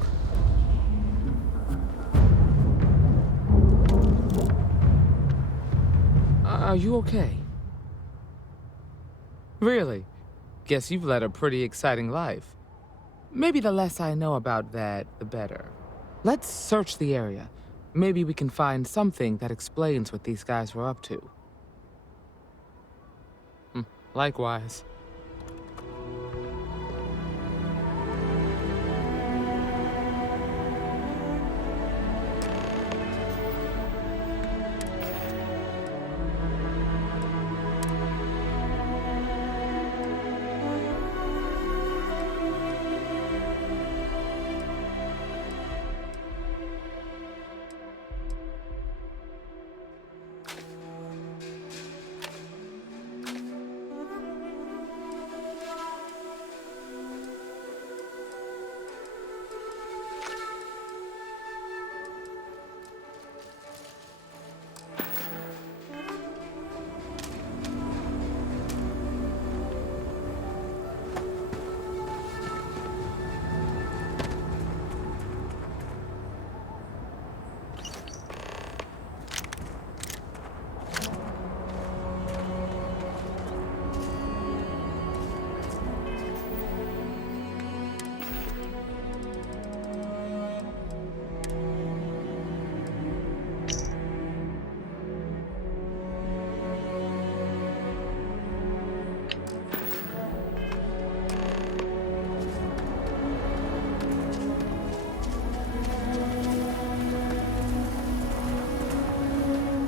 Are you okay? Really? Guess you've led a pretty exciting life. Maybe the less I know about that, the better. Let's search the area. Maybe we can find something that explains what these guys were up to. Likewise.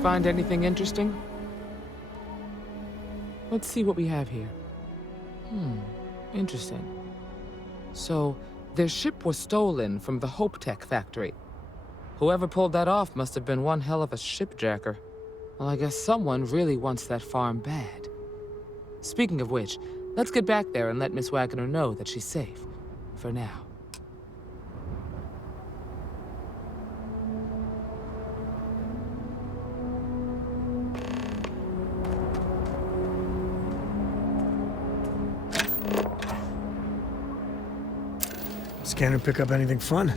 Find anything interesting? Let's see what we have here. Interesting. So, their ship was stolen from the Hopetech factory. Whoever pulled that off must have been one hell of a shipjacker. Well, I guess someone really wants that farm bad. Speaking of which, let's get back there and let Miss Wagner know that she's safe. For now. Scanner pick up anything fun?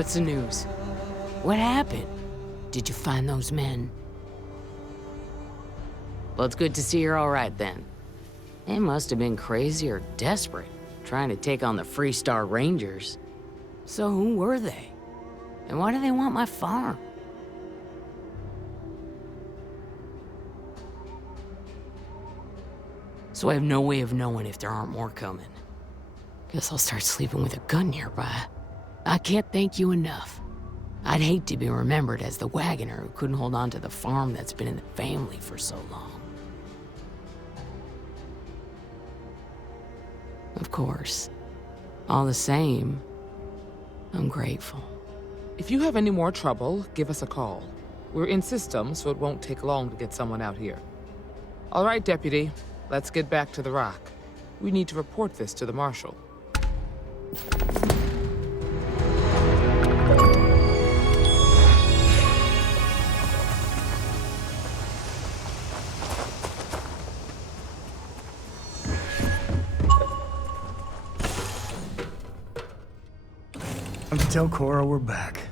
What's the news? What happened? Did you find those men? Well, it's good to see you're all right then. They must have been crazy or desperate, trying to take on the Freestar Rangers. So who were they? And why do they want my farm? So I have no way of knowing if there aren't more coming. Guess I'll start sleeping with a gun nearby. I can't thank you enough. I'd hate to be remembered as the Wagner who couldn't hold on to the farm that's been in the family for so long. Of course. All the same, I'm grateful. If you have any more trouble, give us a call. We're in system, so it won't take long to get someone out here. All right, Deputy. Let's get back to the rock. We need to report this to the Marshal. Time to tell Cora we're back.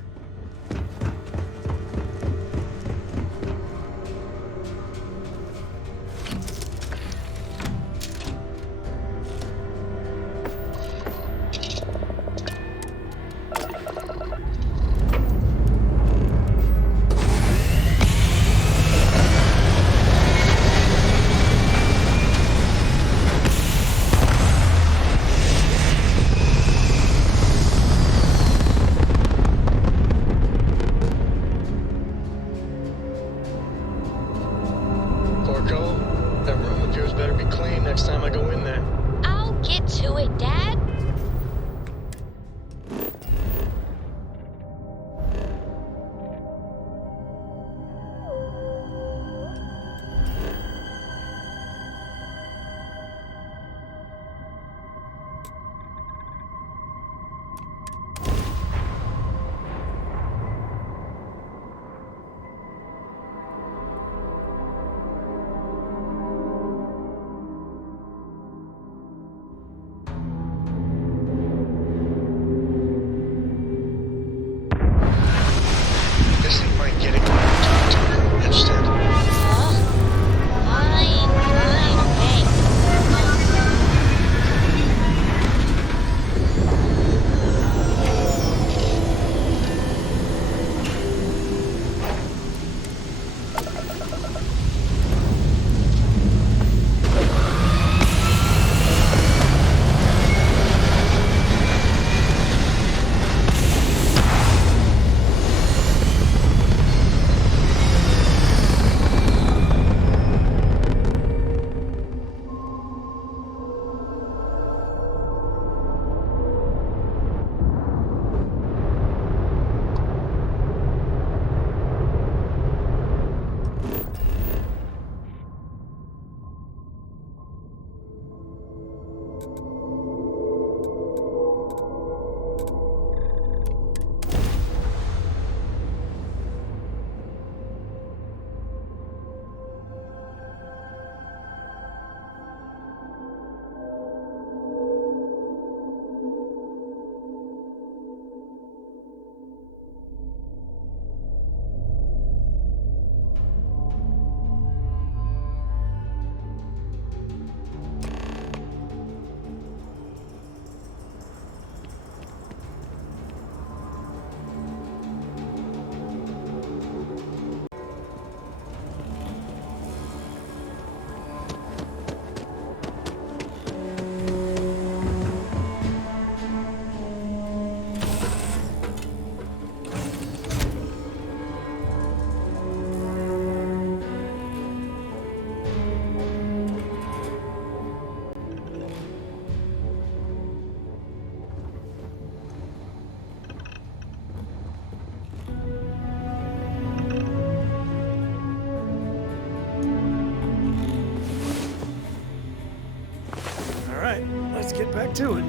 Let's get back to it.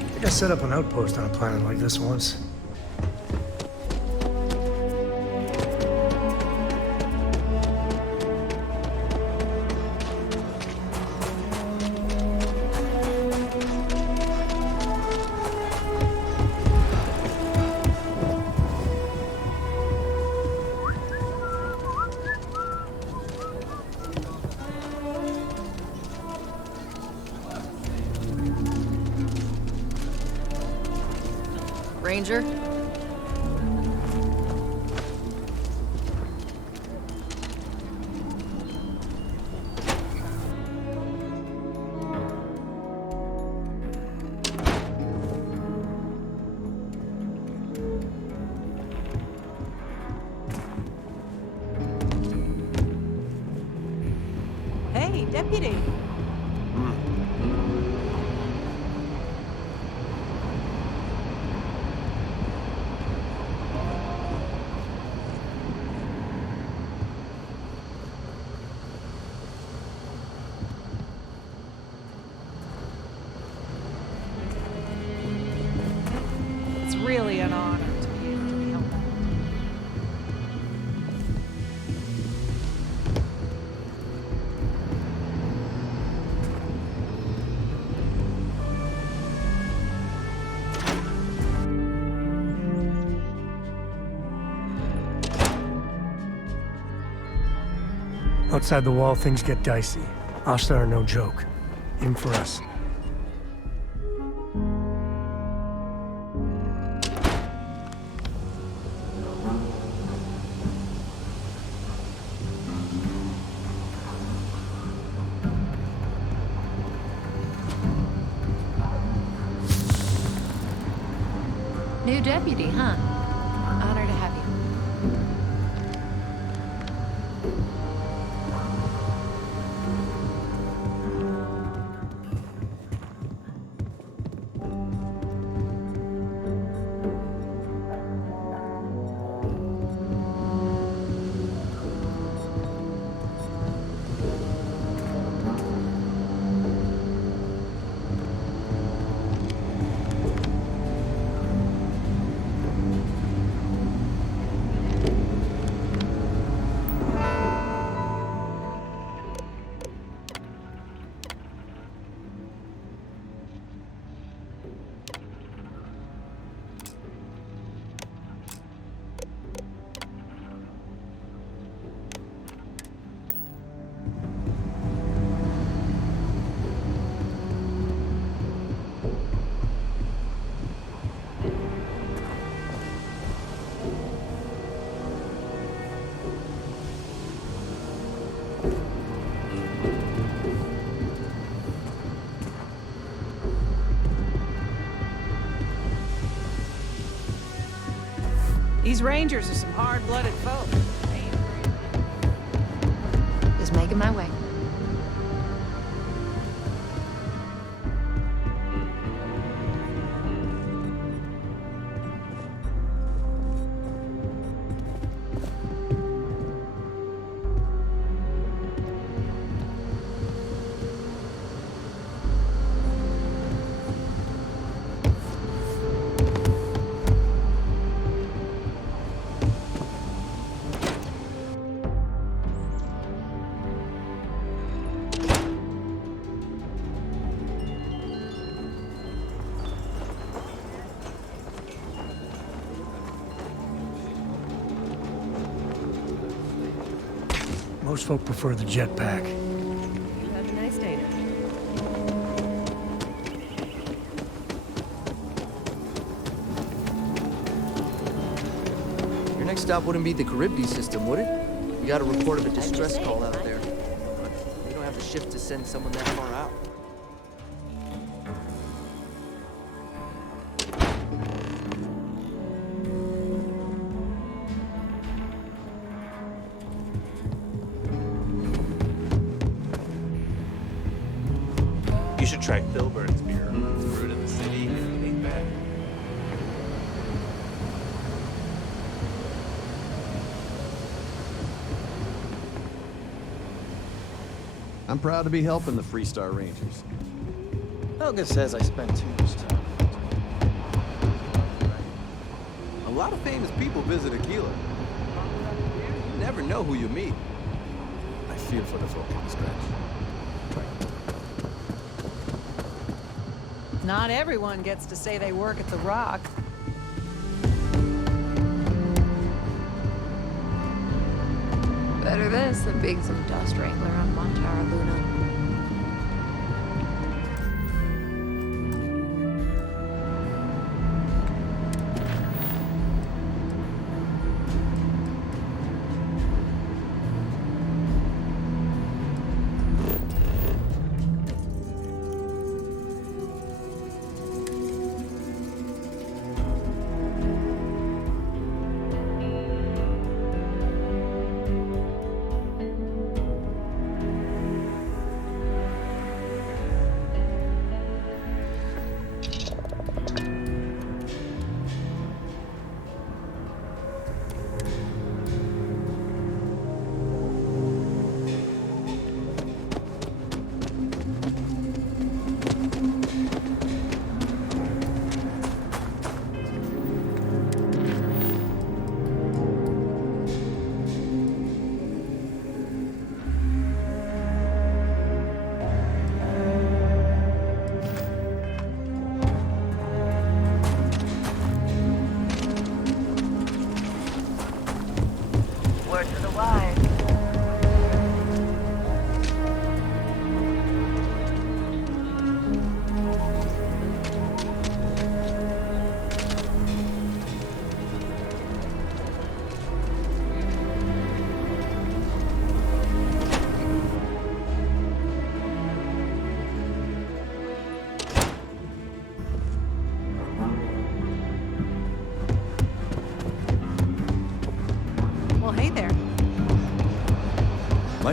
I think I set up an outpost on a planet like this once. Ranger? Hey, deputy. It's really an honor to be able to help out. Outside the wall, things get dicey. Ashtar are no joke. Aim for us. New deputy, huh? Honor to have you. These Rangers are some hard-blooded folk. Just making my way. Most folk prefer the jetpack. Have a nice day now. Your next stop wouldn't be the Charybdis system, would it? We got a report of a distress call out there. But we don't have the shift to send someone that far out. You should try Filburn's beer. It's brewed in the city. It ain't bad. I'm proud to be helping the Freestar Rangers. Helga says I spend too much time. A lot of famous people visit Aquila. You never know who you meet. I feel for the folk in the scratch. Not everyone gets to say they work at the Rock. Better this than being some dust wrangler on Montara Luna.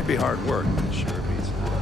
Might be hard work, but it sure beats the work.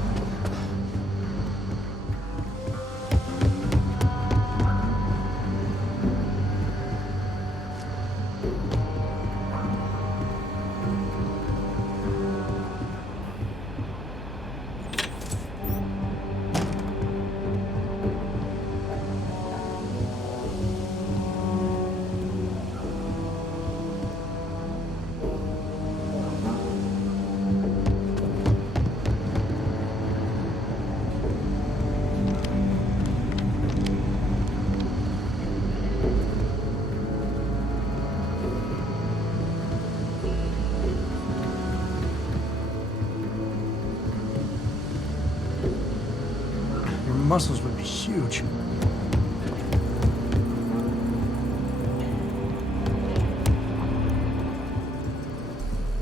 Muscles would be huge.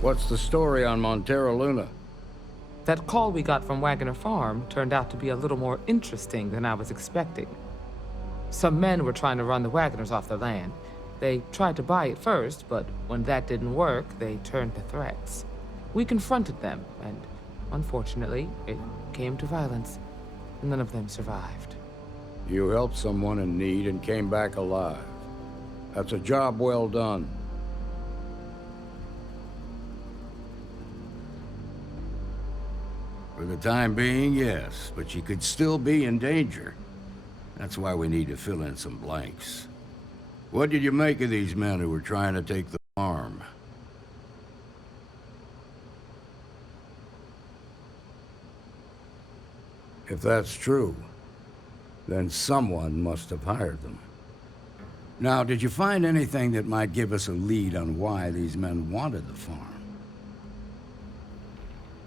What's the story on Montero Luna? That call we got from Wagner Farm turned out to be a little more interesting than I was expecting. Some men were trying to run the Wagners off their land. They tried to buy it first, but when that didn't work, they turned to threats. We confronted them, and unfortunately, it came to violence. None of them survived. You helped someone in need and came back alive. That's a job well done. For the time being, yes, but you could still be in danger. That's why we need to fill in some blanks. What did you make of these men who were trying to take the farm? If that's true, then someone must have hired them. Now, did you find anything that might give us a lead on why these men wanted the farm?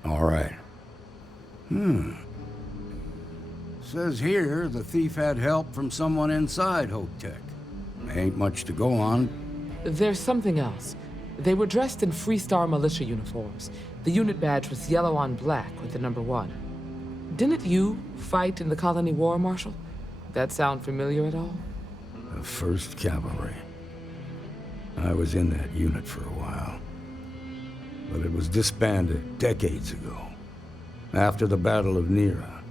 All right. Says here the thief had help from someone inside Hopetech. Ain't much to go on. There's something else. They were dressed in Freestar militia uniforms. The unit badge was yellow on black with the number 1. Didn't you fight in the Colony War, Marshal? That sound familiar at all? The 1st Cavalry. I was in that unit for a while. But it was disbanded decades ago. After the Battle of Nera.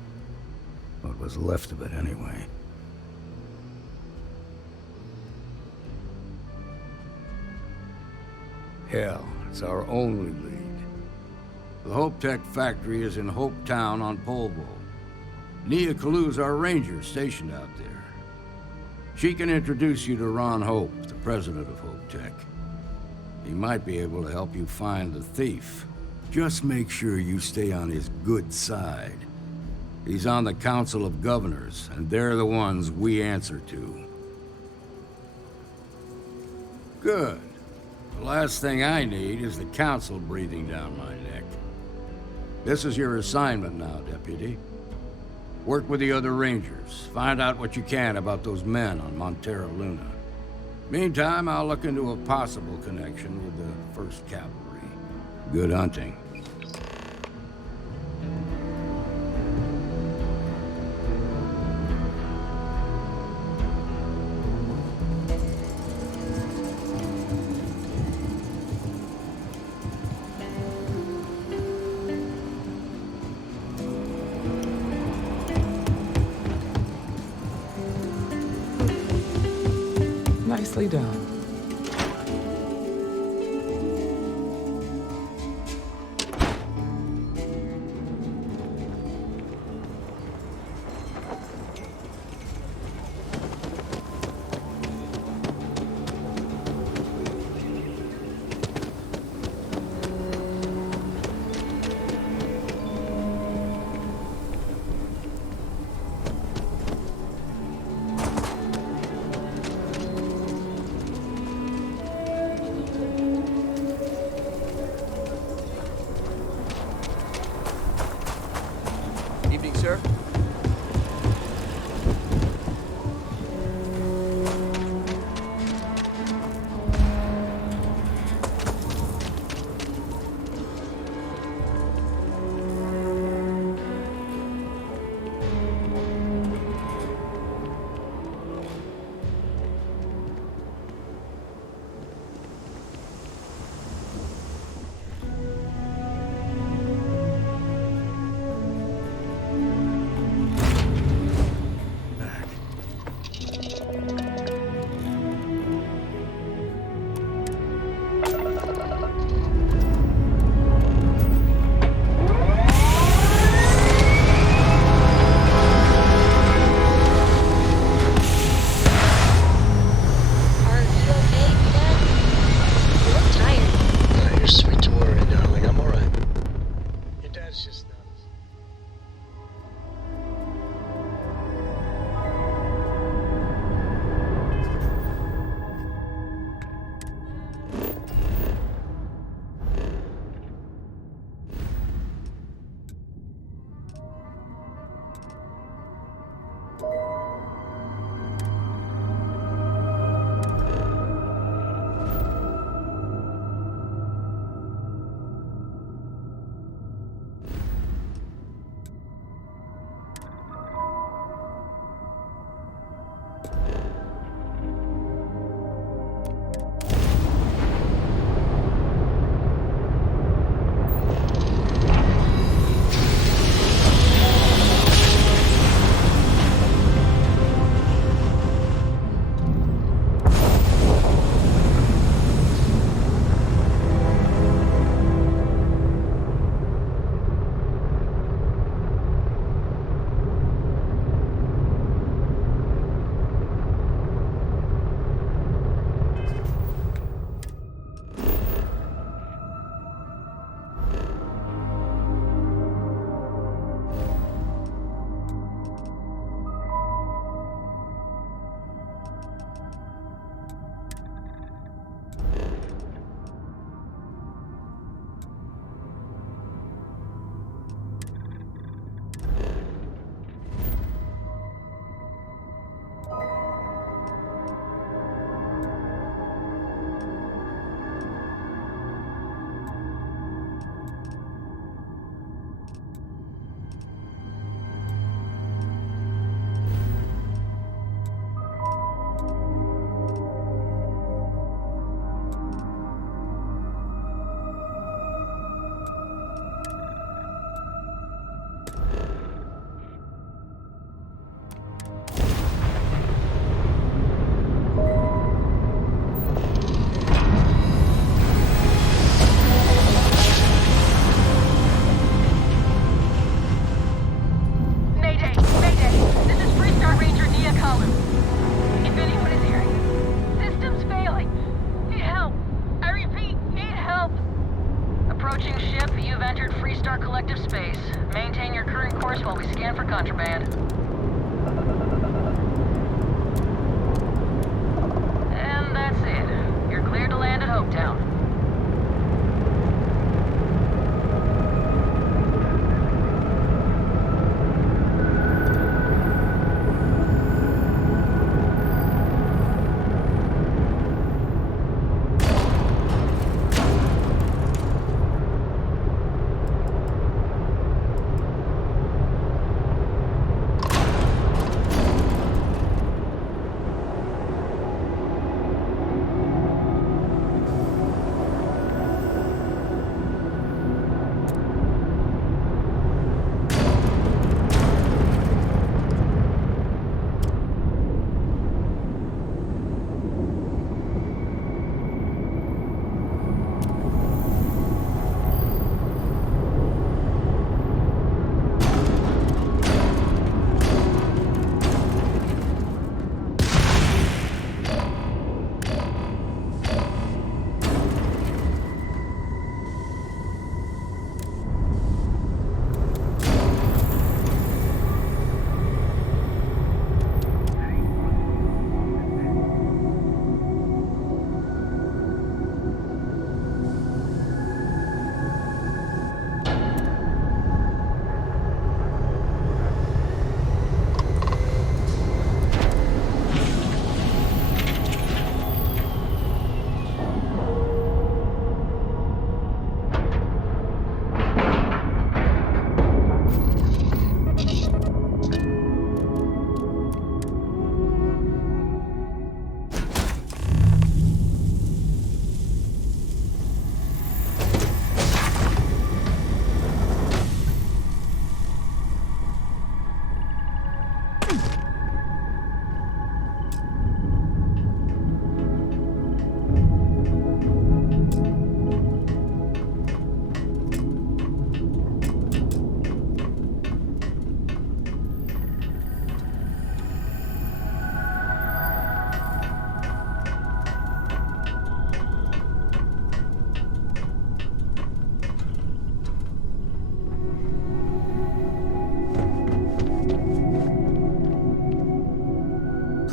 What was left of it, anyway. Hell, it's our only lead. The Hopetech factory is in Hopetown on Polvo. Nia Kalu's our ranger stationed out there. She can introduce you to Ron Hope, the president of Hopetech. He might be able to help you find the thief. Just make sure you stay on his good side. He's on the Council of Governors, and they're the ones we answer to. Good. The last thing I need is the Council breathing down my neck. This is your assignment now, Deputy. Work with the other Rangers. Find out what you can about those men on Montero Luna. Meantime, I'll look into a possible connection with the 1st Cavalry. Good hunting. Nicely done. Freestar Collective space. Maintain your current course while we scan for contraband. And that's it. You're cleared to land at Hopetown.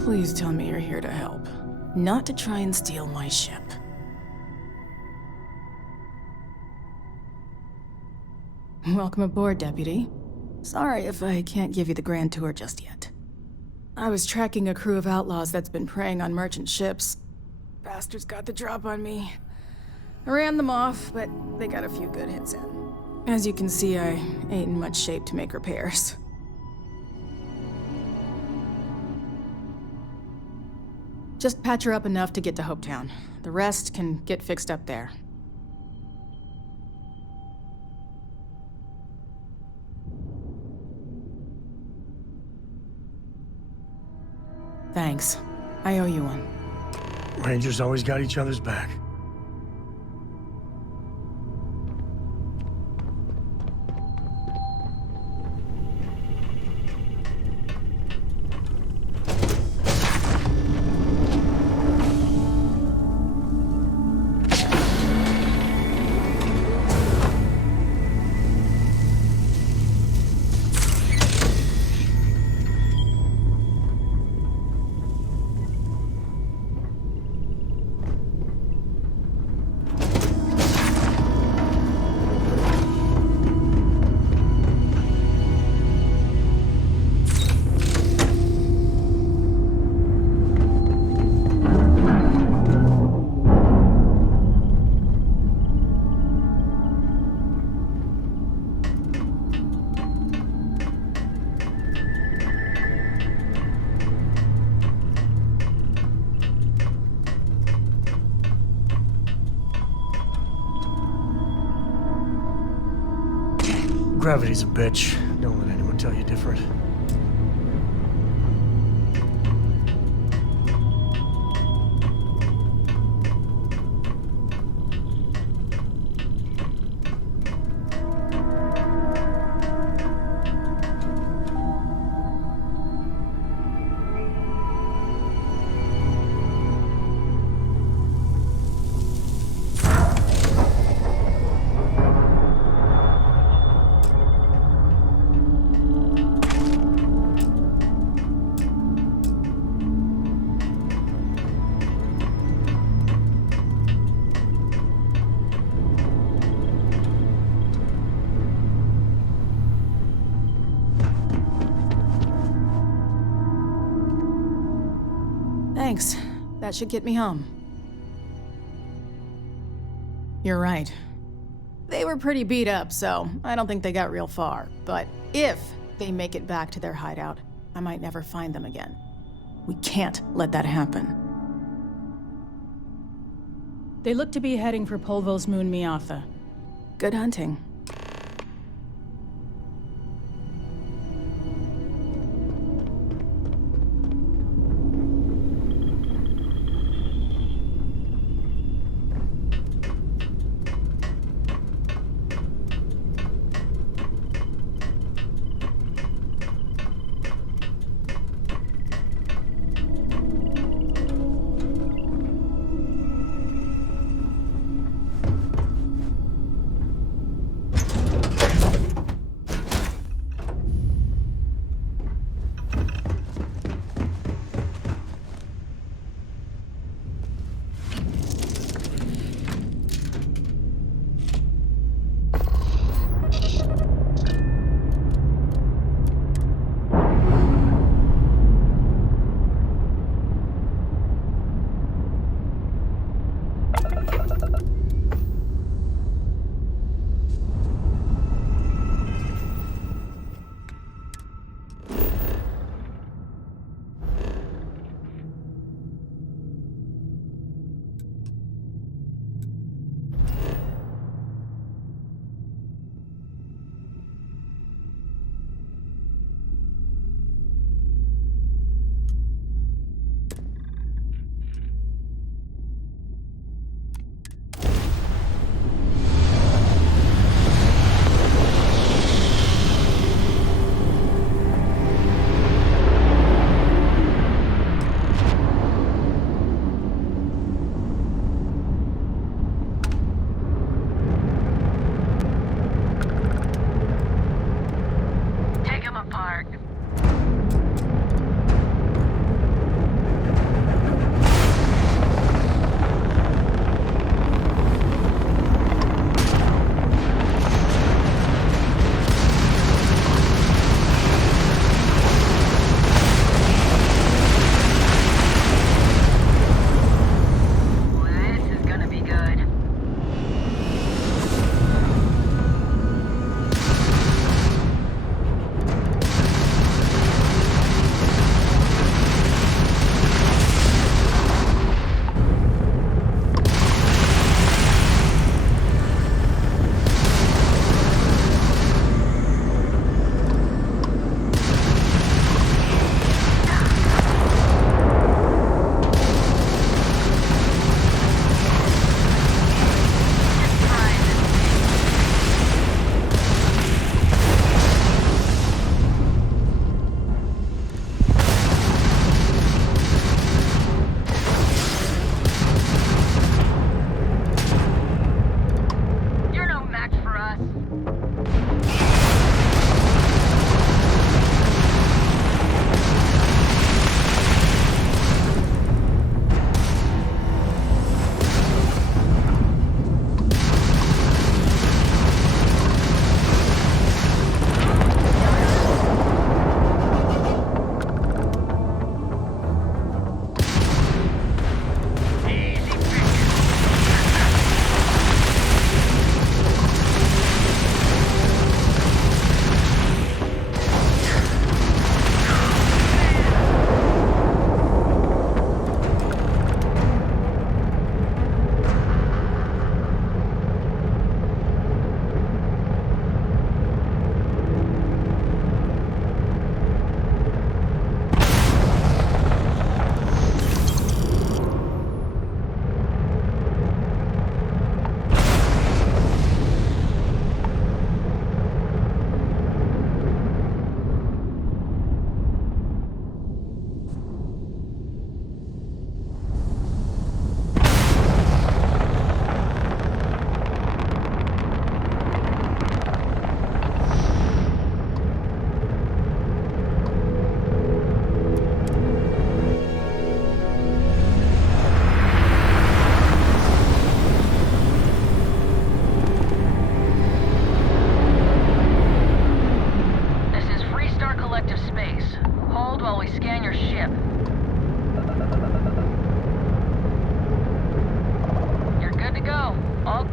Please tell me you're here to help, not to try and steal my ship. Welcome aboard, Deputy. Sorry if I can't give you the grand tour just yet. I was tracking a crew of outlaws that's been preying on merchant ships. Bastards got the drop on me. I ran them off, but they got a few good hits in. As you can see, I ain't in much shape to make repairs. Just patch her up enough to get to Hopetown. The rest can get fixed up there. Thanks. I owe you one. Rangers always got each other's back. Gravity's a bitch. Don't let anyone tell you different. Thanks. That should get me home. You're right. They were pretty beat up, so I don't think they got real far. But if they make it back to their hideout, I might never find them again. We can't let that happen. They look to be heading for Polvo's moon Miatha. Good hunting. ship. You're good to go. All...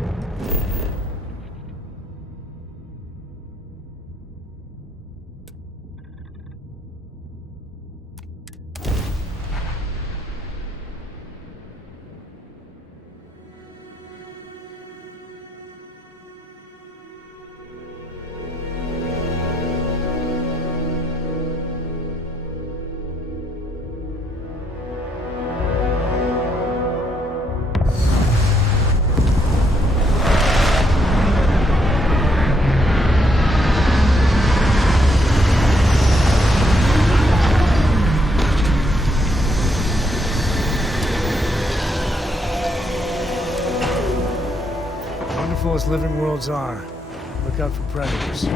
As living worlds are, look out for predators.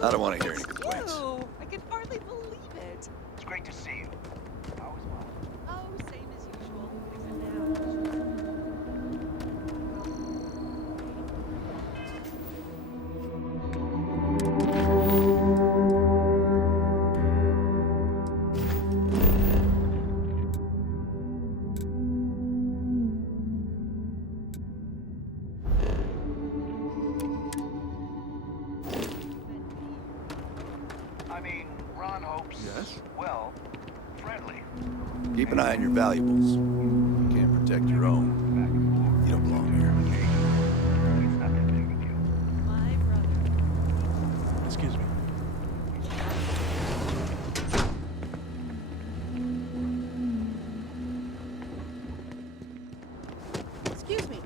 I don't want to hear any complaints. I can hardly believe it. It's great to see you. How was mom? Oh, same as usual. Except now. Keep an eye on your valuables. You can't protect your own. You don't belong here. My brother. Excuse me.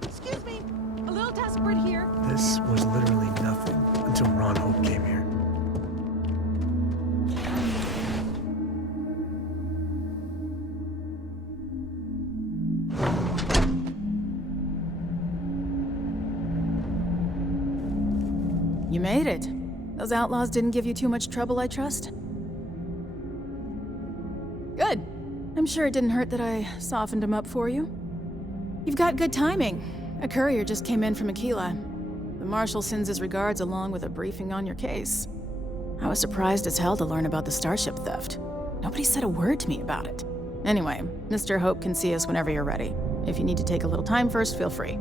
Excuse me. A little desperate here. This was literally nothing until Ron Hope came here. You made it. Those outlaws didn't give you too much trouble, I trust? Good. I'm sure it didn't hurt that I softened them up for you. You've got good timing. A courier just came in from Aquila. The Marshal sends his regards along with a briefing on your case. I was surprised as hell to learn about the starship theft. Nobody said a word to me about it. Anyway, Mr. Hope can see us whenever you're ready. If you need to take a little time first, feel free.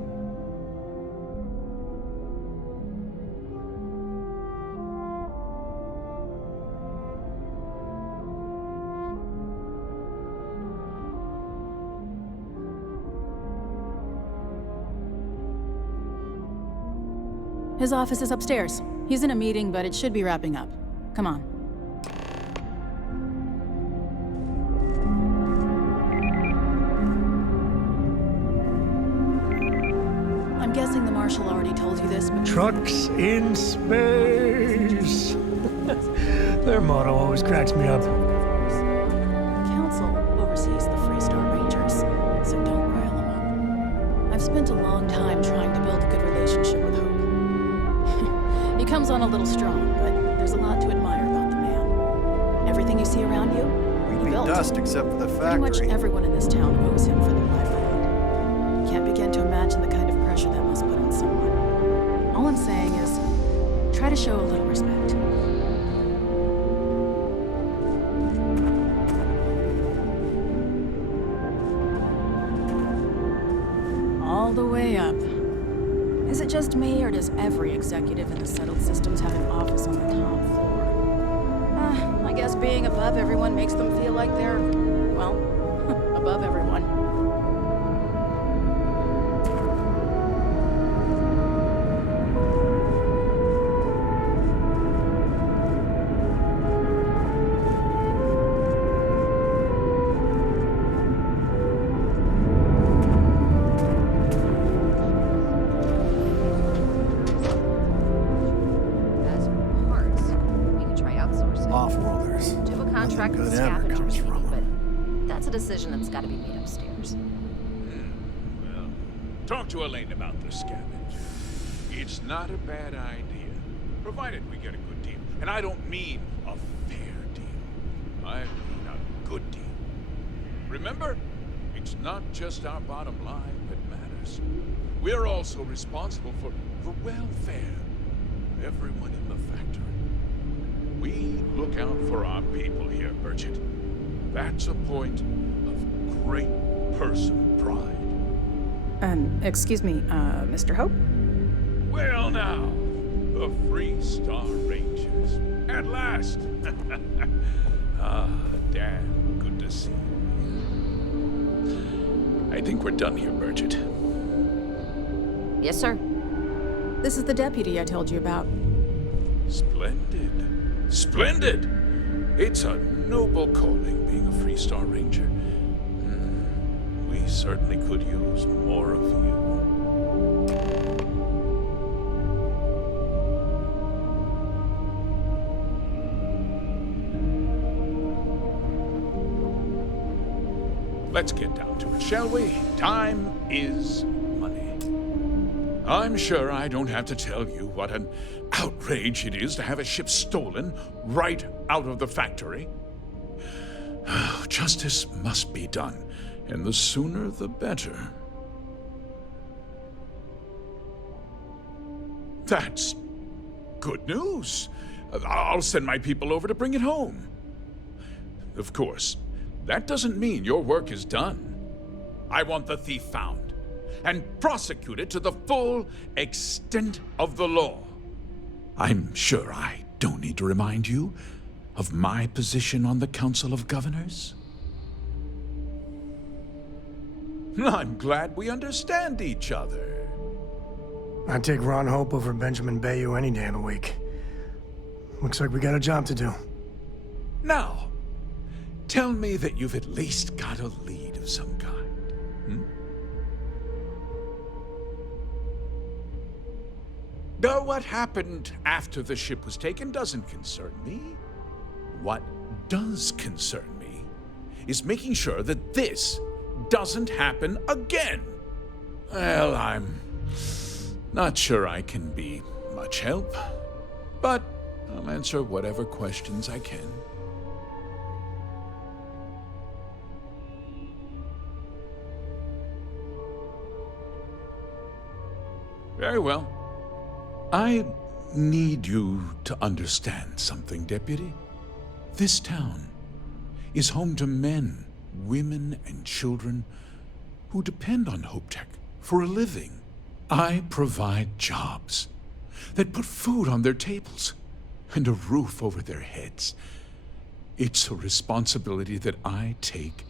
His office is upstairs. He's in a meeting, but it should be wrapping up. Come on. Marshall already told you this, but... Trucks in space! Their motto always cracks me up. The Council oversees the Freestar Rangers, so don't rile them up. I've spent a long time trying to build a good relationship with Hope. He comes on a little strong, but there's a lot to admire about the man. Everything you see around you, he built. Dust except for the factory. Pretty much everyone in this town owes him for their livelihood. Can't begin to imagine the kind of pressure that must put on someone. All I'm saying is, try to show a little respect. All the way up. Is it just me, or does every executive in the settled systems have an office on the top floor? I guess being above everyone makes them feel like they're, well, above everyone. Decision that's got to be made upstairs. Well, talk to Elaine about the scavenge. It's not a bad idea, provided we get a good deal. And I don't mean a fair deal. I mean a good deal. Remember, it's not just our bottom line that matters. We're also responsible for the welfare of everyone in the factory. We look out for our people here, Bridget. That's a point of great personal pride. Excuse me, Mr. Hope? Well now, the Freestar Rangers. At last! Damn, good to see you. I think we're done here, Bridget. Yes, sir. This is the deputy I told you about. Splendid. Splendid! It's a noble calling, being a Freestar Ranger. We certainly could use more of you. Let's get down to it, shall we? Time is money. I'm sure I don't have to tell you what an outrage it is to have a ship stolen right out of the factory. Justice must be done, and the sooner the better. That's good news. I'll send my people over to bring it home. Of course, that doesn't mean your work is done. I want the thief found and prosecuted to the full extent of the law. I'm sure I don't need to remind you of my position on the Council of Governors. I'm glad we understand each other. I'd take Ron Hope over Benjamin Bayou any day of the week. Looks like we got a job to do. Now, tell me that you've at least got a lead of some kind. Though what happened after the ship was taken doesn't concern me. What does concern me is making sure that this doesn't happen again. Well, I'm not sure I can be much help, but I'll answer whatever questions I can. Very well. I need you to understand something, Deputy. This town is home to men, women, and children who depend on Hopetech for a living. I provide jobs that put food on their tables and a roof over their heads. It's a responsibility that I take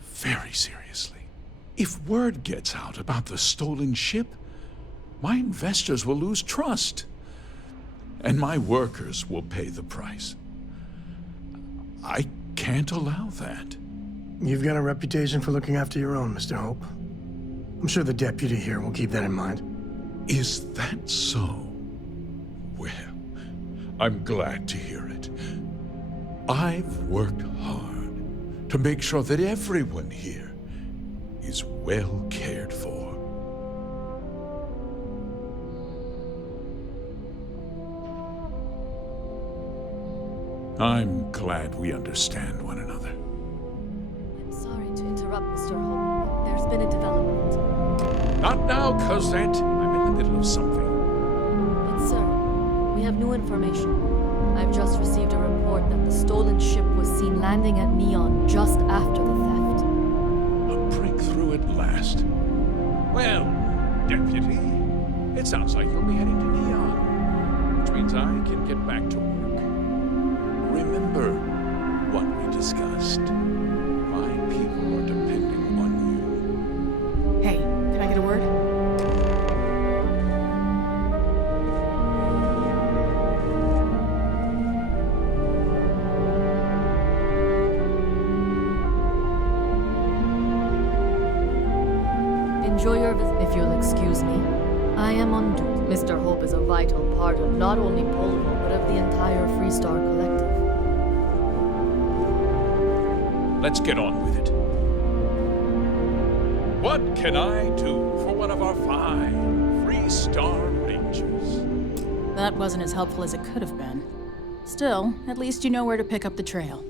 very seriously. If word gets out about the stolen ship, my investors will lose trust, and my workers will pay the price. I can't allow that. You've got a reputation for looking after your own, Mr. Hope. I'm sure the deputy here will keep that in mind. Is that so? Well, I'm glad to hear it. I've worked hard to make sure that everyone here is well cared for. I'm glad we understand one another. I'm sorry to interrupt, Mr. Hope, but there's been a development. Not now, Cosette. I'm in the middle of something. But sir, we have new information. I've just received a report that the stolen ship was seen landing at Neon just after the theft. A breakthrough at last. Well, Deputy, it sounds like you'll be heading to Neon, which means I can get back to work. Remember what we discussed. My people are depending on you. Hey, can I get a word? Enjoy your visit, if you'll excuse me. I am on duty. Mr. Hope is a vital part of not only Polvo, but of the entire Freestar Collective. Let's get on with it. What can I do for one of our fine Freestar Rangers? That wasn't as helpful as it could have been. Still, at least you know where to pick up the trail.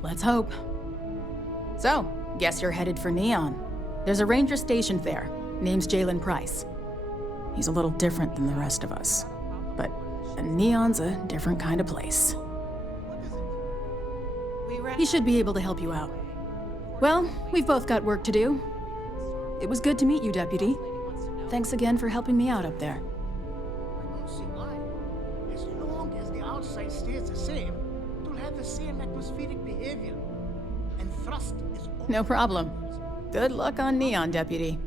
Let's hope. So, guess you're headed for Neon. There's a ranger stationed there. Name's Jalen Price. He's a little different than the rest of us. But Neon's a different kind of place. He should be able to help you out. Well, we've both got work to do. It was good to meet you, Deputy. Thanks again for helping me out up there. I don't see why. As long as the outside stays the same, you'll have the same atmospheric behavior. And thrust is... No problem. Good luck on Neon, Deputy.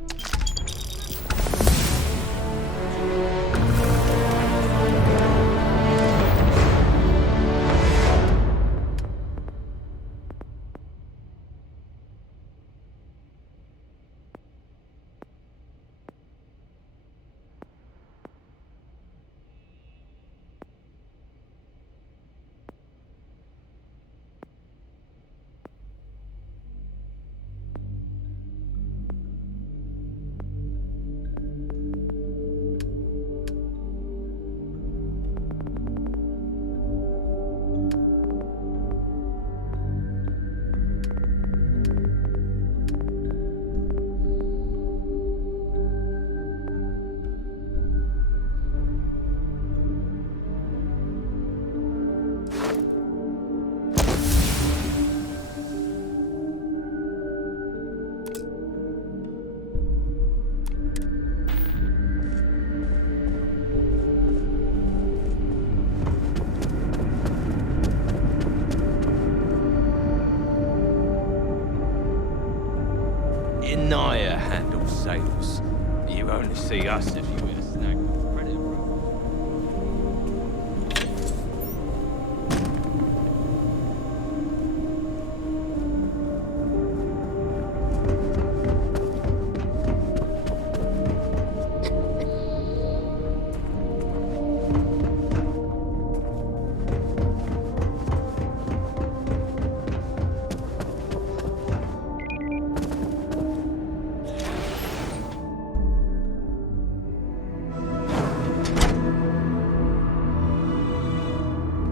Naya handles sales. You only see us if you win a snag with credit.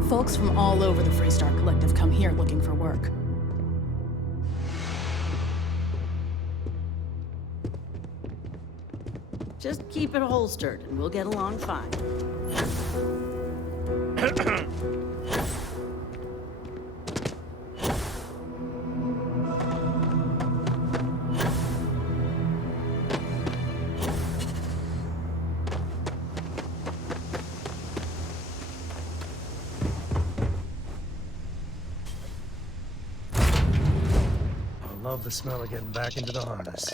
Folks from all over the Freestar Collective come here looking for work. Just keep it holstered and we'll get along fine. Love the smell of getting back into the harness.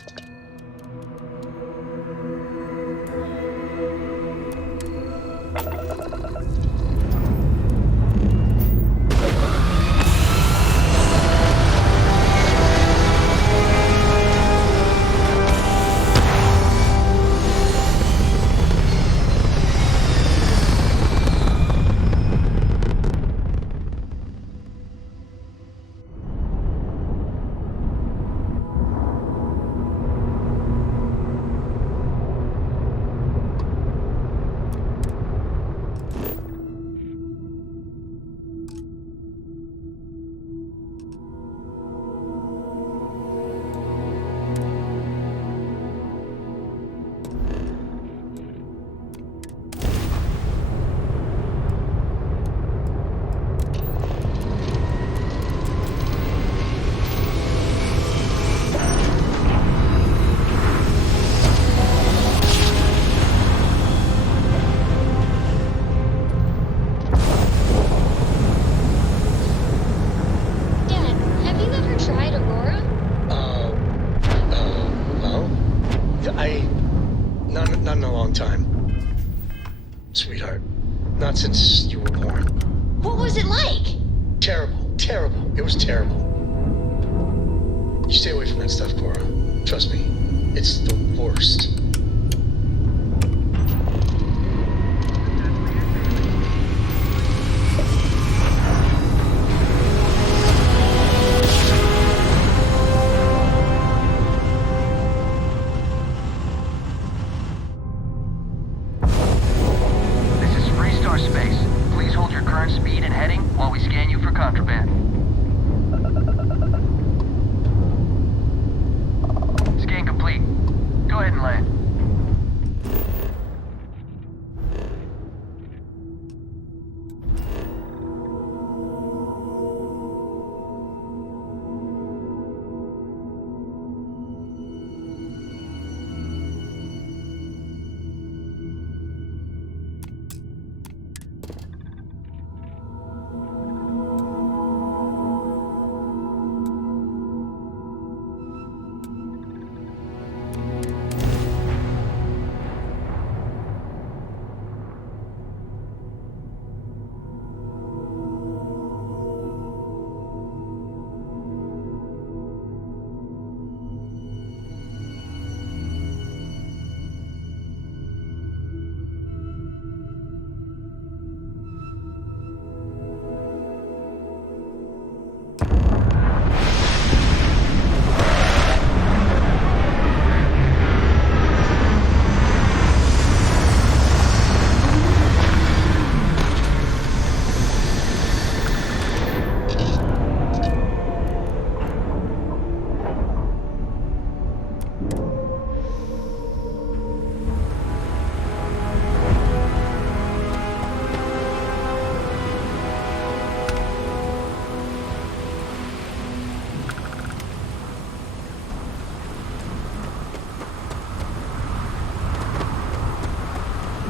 since you were born. What was it like? Terrible, terrible. It was terrible. You stay away from that stuff, Cora. Trust me, it's the worst. This is Freestar Space. Please hold your current speed and heading while we scan you for contraband. Scan complete. Go ahead and land.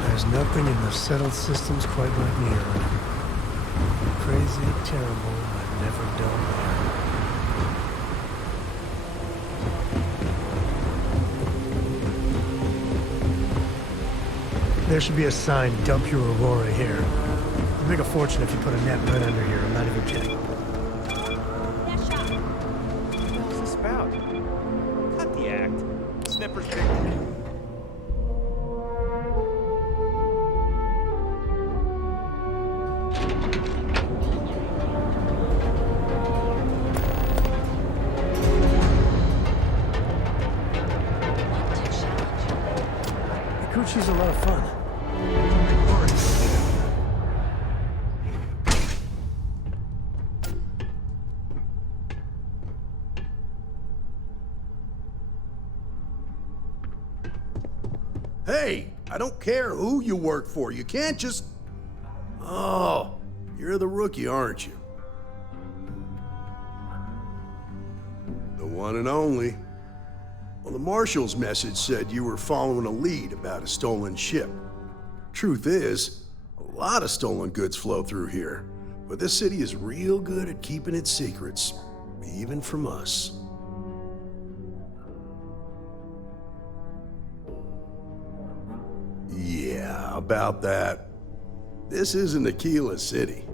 There's nothing in the settled systems quite like Neon. Crazy, terrible, but never dull there. There should be a sign, dump your Aurora here. You'll make a fortune if you put a net right under here, I'm not even kidding. What the hell is this about? Cut the act. Snipper's victory. She's a lot of fun. Hey, I don't care who you work for. You can't just... Oh, you're the rookie, aren't you? The one and only. Well, the Marshal's message said you were following a lead about a stolen ship. Truth is, a lot of stolen goods flow through here, but this city is real good at keeping its secrets, even from us. Yeah, about that. This isn't Aquila City.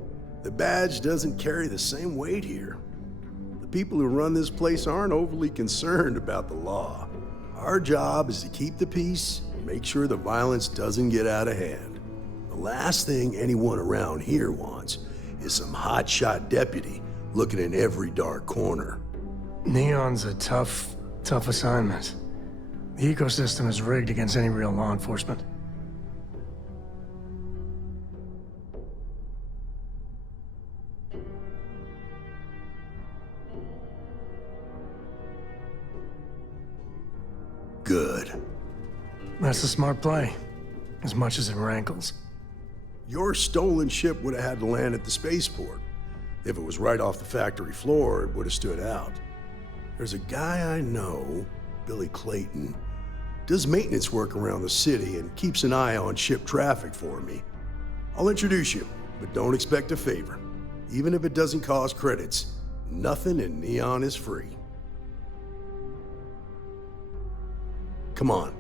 The badge doesn't carry the same weight here. The people who run this place aren't overly concerned about the law. Our job is to keep the peace and make sure the violence doesn't get out of hand. The last thing anyone around here wants is some hotshot deputy looking in every dark corner. Neon's a tough assignment. The ecosystem is rigged against any real law enforcement. Good. That's a smart play, as much as it rankles. Your stolen ship would have had to land at the spaceport. If it was right off the factory floor, it would have stood out. There's a guy I know, Billy Clayton, does maintenance work around the city and keeps an eye on ship traffic for me. I'll introduce you, but don't expect a favor. Even if it doesn't cost credits, nothing in Neon is free. Come on.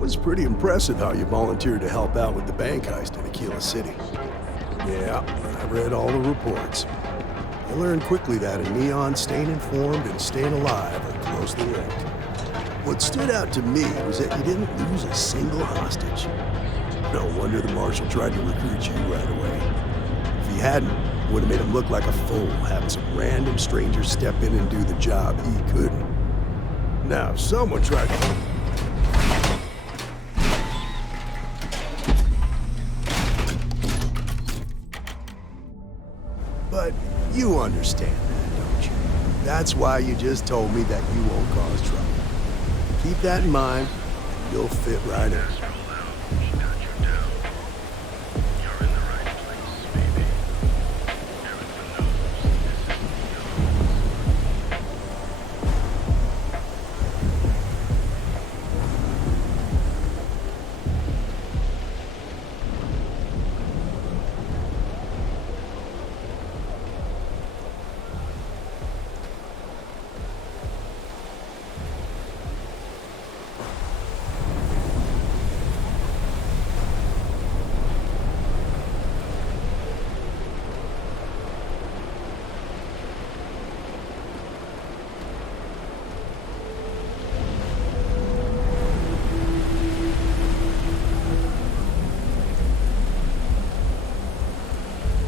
was pretty impressive how you volunteered to help out with the bank heist in Aquila City. Yeah, I read all the reports. I learned quickly that a Neon staying informed and staying alive are closely linked. What stood out to me was that you didn't lose a single hostage. No wonder the Marshal tried to recruit you right away. If he hadn't, it would have made him look like a fool, having some random stranger step in and do the job he couldn't. Now, if someone tried to... But you understand that, don't you? That's why you just told me that you won't cause trouble. Keep that in mind, and you'll fit right in.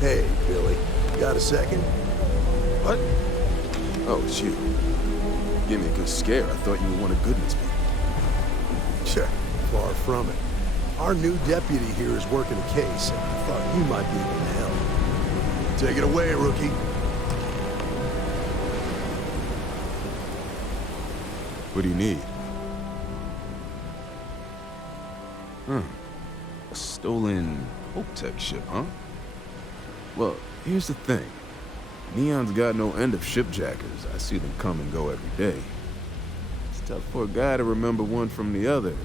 Hey, Billy, got a second? What? Oh, it's you. Gave me a good scare. I thought you were one of Goodman's people. Sure, far from it. Our new deputy here is working a case, and I thought you might be able to help. Take it away, rookie. What do you need? A stolen Hopetech ship, huh? Well, here's the thing. Neon's got no end of shipjackers. I see them come and go every day. It's tough for a guy to remember one from the other. You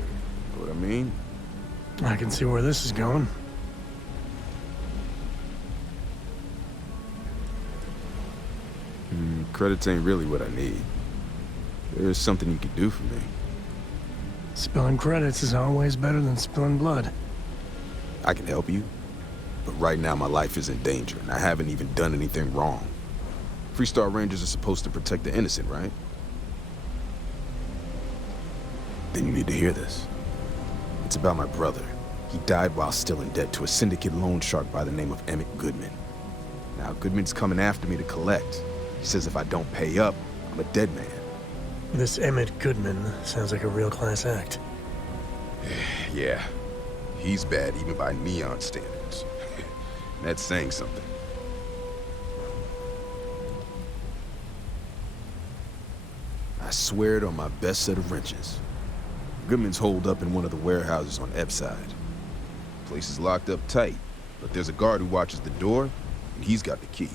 know what I mean? I can see where this is going. Credits ain't really what I need. There's something you could do for me. Spilling credits is always better than spilling blood. I can help you, but right now my life is in danger, and I haven't even done anything wrong. Freestar Rangers are supposed to protect the innocent, right? Then you need to hear this. It's about my brother. He died while still in debt to a syndicate loan shark by the name of Emmett Goodman. Now, Goodman's coming after me to collect. He says if I don't pay up, I'm a dead man. This Emmett Goodman sounds like a real class act. Yeah. He's bad even by Neon standards. That's saying something. I swear it on my best set of wrenches. Goodman's holed up in one of the warehouses on Epside. Place is locked up tight, but there's a guard who watches the door, and he's got the key.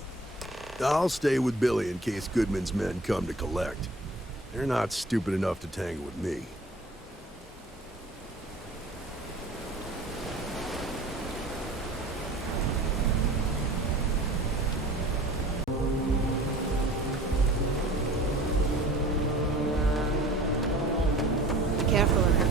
I'll stay with Billy in case Goodman's men come to collect. They're not stupid enough to tangle with me. Be careful of her.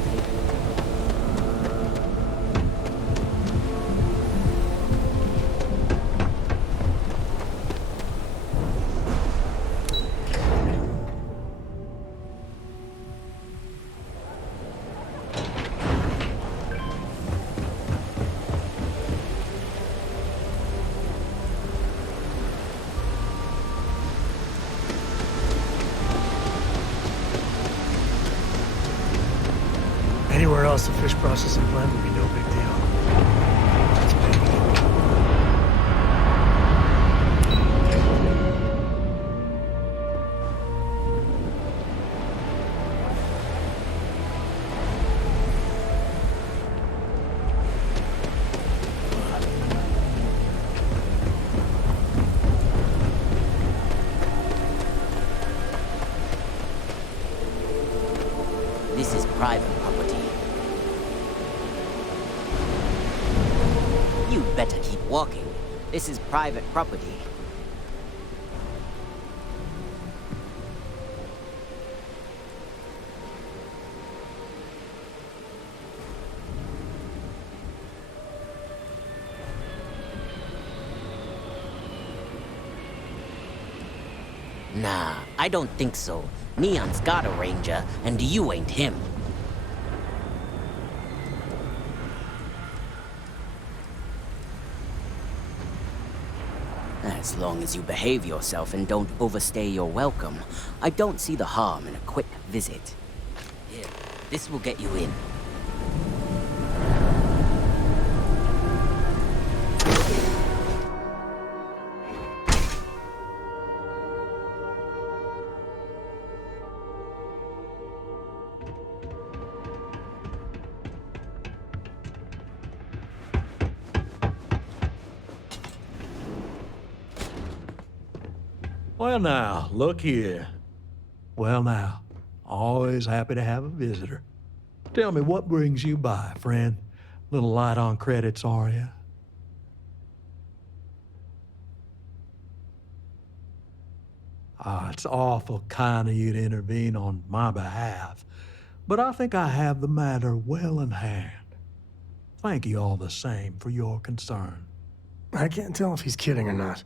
Anywhere else, the fish processing plant would be no big deal. That's big. This is private property. You better keep walking. This is private property. Nah, I don't think so. Neon's got a ranger, and you ain't him. As long as you behave yourself and don't overstay your welcome, I don't see the harm in a quick visit. Here, this will get you in. Well now, look here. Well now, always happy to have a visitor. Tell me, what brings you by, friend? Little light on credits, are you? It's awful kind of you to intervene on my behalf, but I think I have the matter well in hand. Thank you all the same for your concern. I can't tell if he's kidding or not.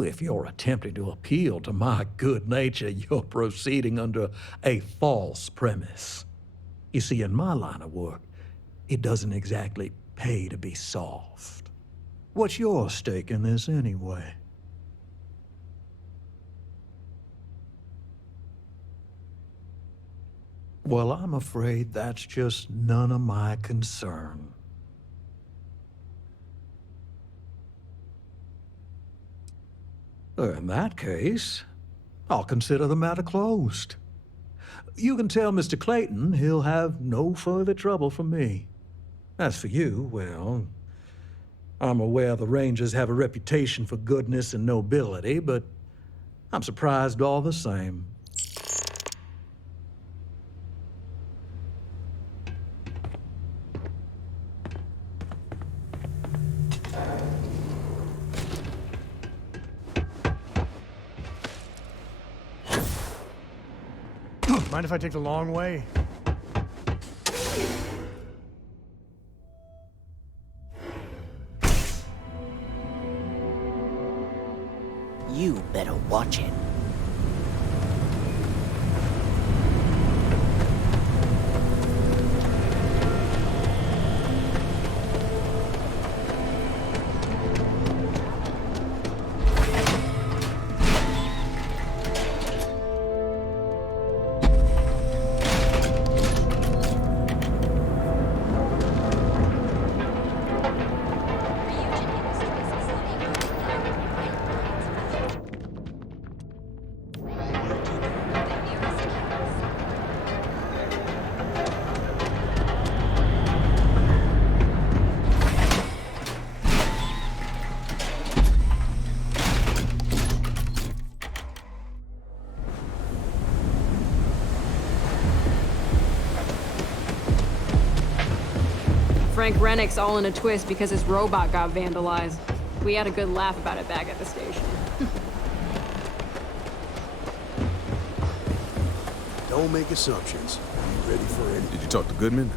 If you're attempting to appeal to my good nature, you're proceeding under a false premise. You see, in my line of work, it doesn't exactly pay to be soft. What's your stake in this anyway? Well, I'm afraid that's just none of my concern. In that case, I'll consider the matter closed. You can tell Mr. Clayton he'll have no further trouble from me. As for you, well, I'm aware the Rangers have a reputation for goodness and nobility, but I'm surprised all the same. Mind if I take the long way? You better watch it. Frank Rennick's all in a twist because his robot got vandalized. We had a good laugh about it back at the station. Don't make assumptions. Be ready for anything. Did you talk to Goodman?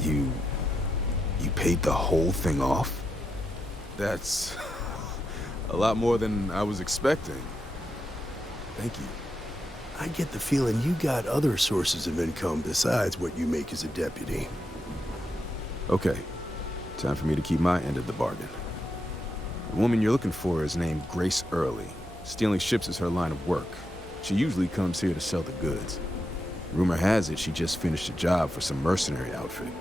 You paid the whole thing off? That's a lot more than I was expecting. Thank you. I get the feeling you got other sources of income besides what you make as a deputy. Okay, time for me to keep my end of the bargain. The woman you're looking for is named Grace Early. Stealing ships is her line of work. She usually comes here to sell the goods. Rumor has it she just finished a job for some mercenary outfit.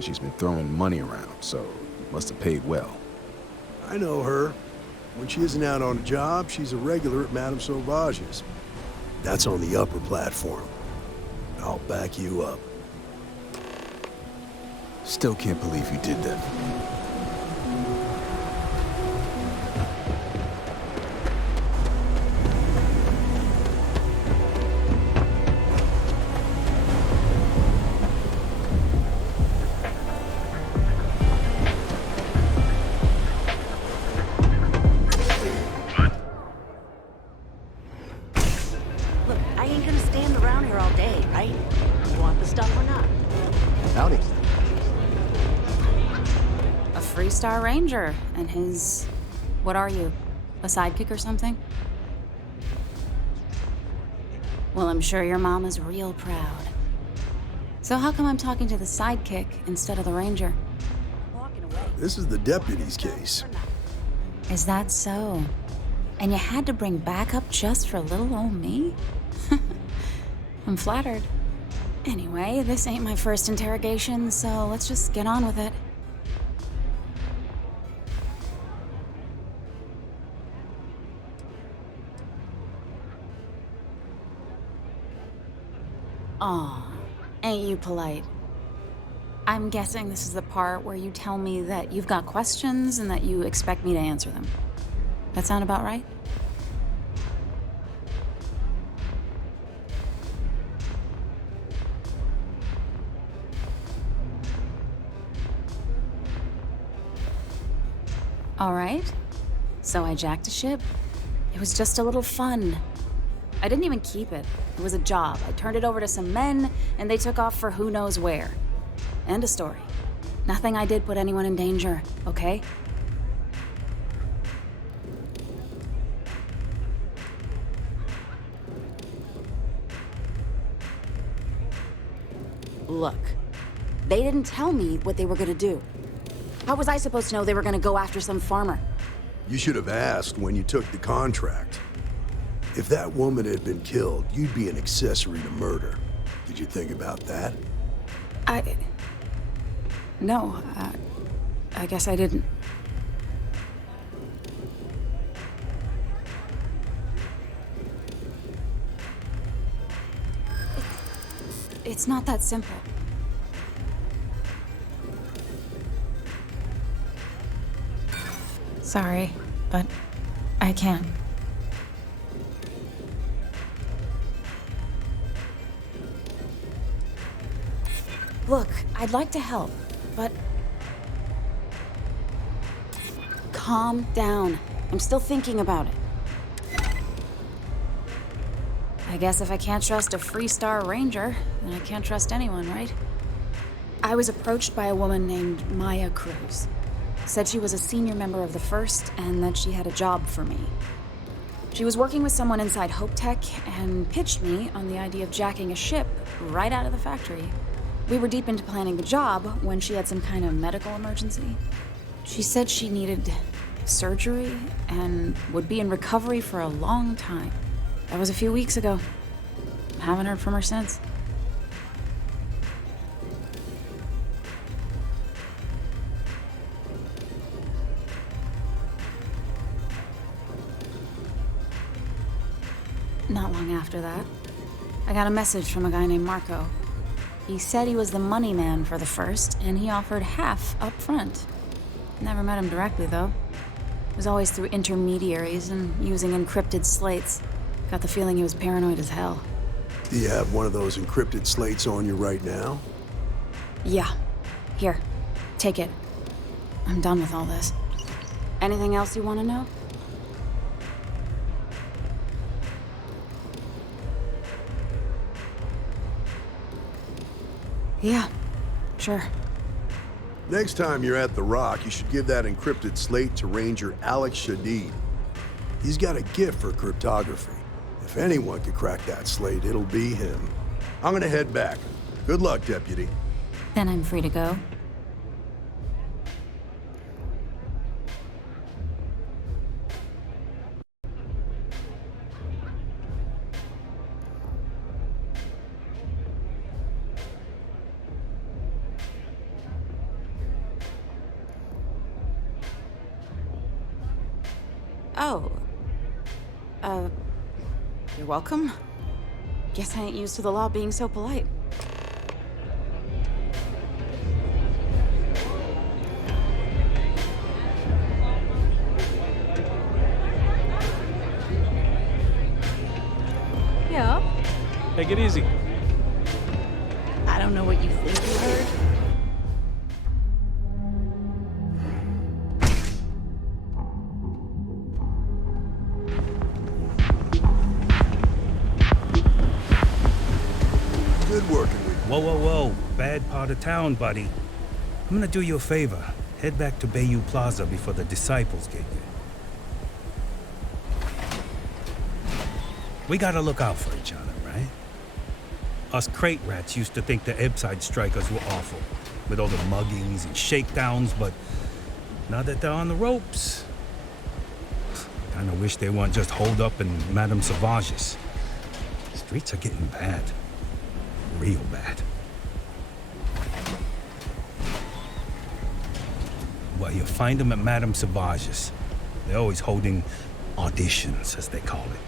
She's been throwing money around, so must have paid well. I know her. When she isn't out on a job, she's a regular at Madame Sauvage's. That's on the upper platform. I'll back you up. Still can't believe you did that. Freestar Ranger and his... What are you? A sidekick or something? Well, I'm sure your mom is real proud. So how come I'm talking to the sidekick instead of the ranger? This is the deputy's case. Is that so? And you had to bring backup just for little old me? I'm flattered. Anyway, this ain't my first interrogation, so let's just get on with it. Aw, ain't you polite? I'm guessing this is the part where you tell me that you've got questions and that you expect me to answer them. That sound about right? All right. So I jacked a ship. It was just a little fun. I didn't even keep it. It was a job. I turned it over to some men, and they took off for who knows where. End of story. Nothing I did put anyone in danger, okay? Look, they didn't tell me what they were gonna do. How was I supposed to know they were gonna go after some farmer? You should have asked when you took the contract. If that woman had been killed, you'd be an accessory to murder. Did you think about that? No, I guess I didn't. It's not that simple. Sorry, but I can't. Look, I'd like to help, but... Calm down. I'm still thinking about it. I guess if I can't trust a Freestar Ranger, then I can't trust anyone, right? I was approached by a woman named Maya Cruz. Said she was a senior member of the First and that she had a job for me. She was working with someone inside Hopetech and pitched me on the idea of jacking a ship right out of the factory. We were deep into planning the job when she had some kind of medical emergency. She said she needed surgery and would be in recovery for a long time. That was a few weeks ago. Haven't heard from her since. Not long after that, I got a message from a guy named Marco. He said he was the money man for the First, and he offered half up front. Never met him directly, though. It was always through intermediaries and using encrypted slates. Got the feeling he was paranoid as hell. Do you have one of those encrypted slates on you right now? Yeah. Here, take it. I'm done with all this. Anything else you want to know? Yeah, sure. Next time you're at the Rock, you should give that encrypted slate to Ranger Alex Shadid. He's got a gift for cryptography. If anyone could crack that slate, it'll be him. I'm gonna head back. Good luck, Deputy. Then I'm free to go. Oh. You're welcome. Guess I ain't used to the law being so polite. Yeah? Take it easy. I don't know what you think you heard. Good working with you. Whoa, whoa, whoa. Bad part of town, buddy. I'm gonna do you a favor. Head back to Bayou Plaza before the disciples get you. We gotta look out for each other, right? Us crate rats used to think the Ebbside strikers were awful, with all the muggings and shakedowns, but now that they're on the ropes, kinda wish they weren't just holed up in Madame Sauvage's. Streets are getting bad. Real bad. Well, you'll find them at Madame Sauvage's. They're always holding auditions, as they call it.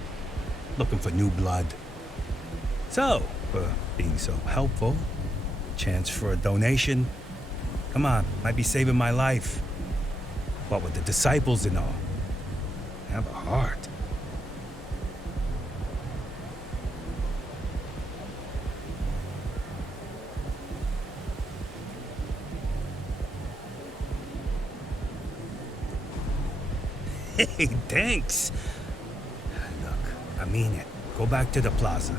Looking for new blood. So, for being so helpful, chance for a donation. Come on, might be saving my life. What with the disciples and all. Have a heart. Hey, thanks. Look, I mean it. Go back to the plaza.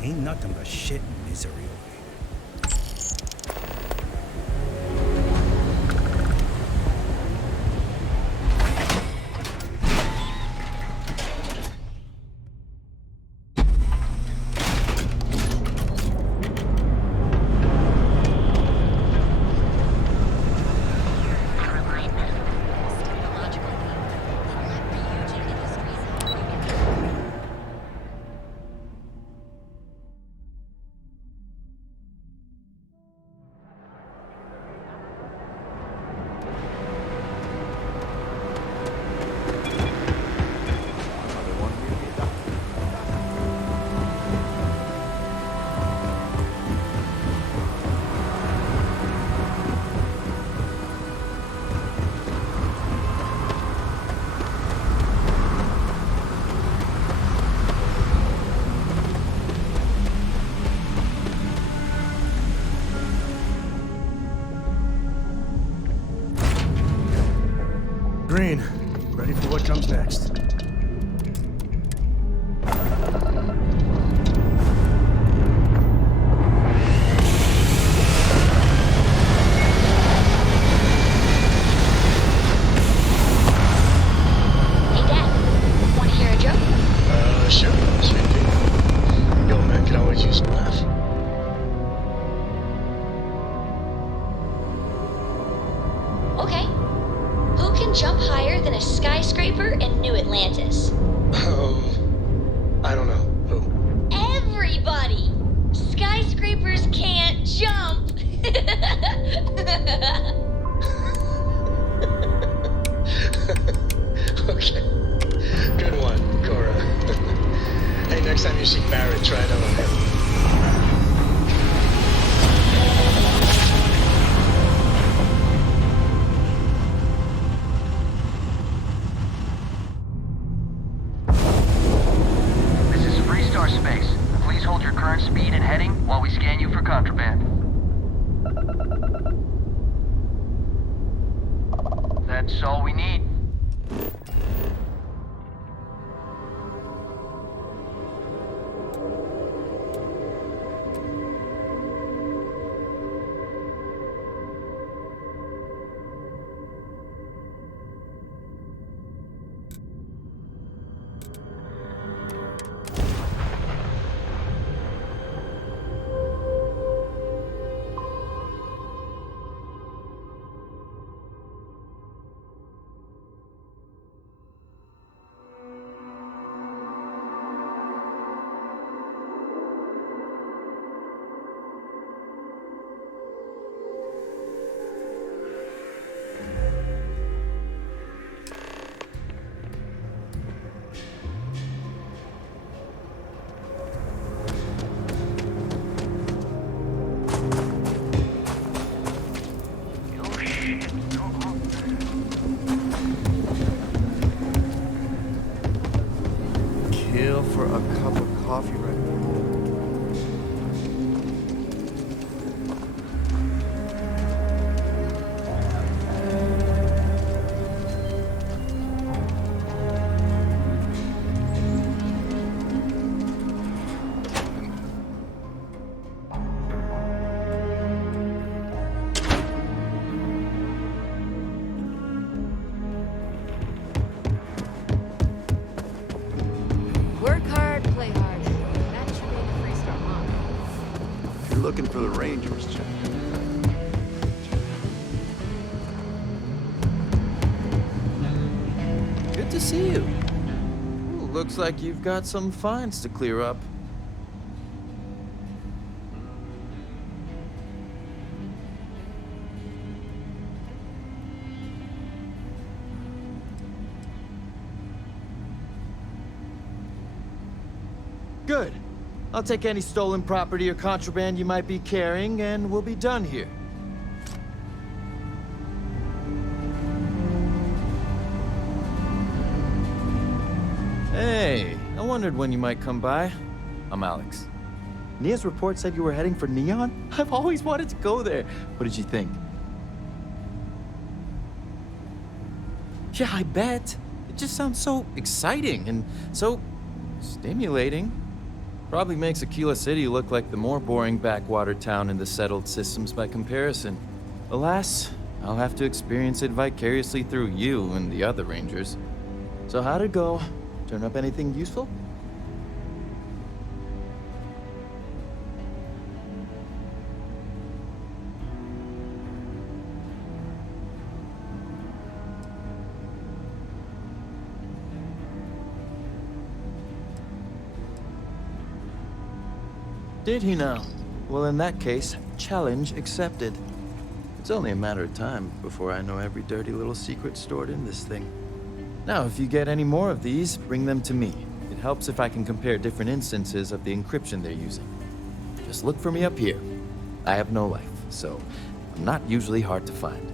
Ain't nothing but shit and misery over here. Green, ready for what comes next. Hey, Dad. Want to hear a joke? Sure. Sweet thing. Yo, man, can always use a laugh. Okay. Who can jump higher than a skyscraper in New Atlantis? I don't know. Who? Everybody! Skyscrapers can't jump! Okay. Good one, Cora. Hey, next time you see Barrett, try it out on him. This is Freestar Space. Please hold your current speed and heading while we scan you for contraband. That's all we need. Kill for a cup of coffee right now. looking for the Rangers, Jack. Good to see you. Ooh, looks like you've got some fines to clear up. Good. I'll take any stolen property or contraband you might be carrying, and we'll be done here. Hey, I wondered when you might come by. I'm Alex. Nia's report said you were heading for Neon? I've always wanted to go there. What did you think? Yeah, I bet. It just sounds so exciting and so stimulating. Probably makes Aquila City look like the more boring backwater town in the settled systems by comparison. Alas, I'll have to experience it vicariously through you and the other Rangers. So how'd it go? Turn up anything useful? Did he now? Well, in that case, challenge accepted. It's only a matter of time before I know every dirty little secret stored in this thing. Now, if you get any more of these, bring them to me. It helps if I can compare different instances of the encryption they're using. Just look for me up here. I have no life, so I'm not usually hard to find.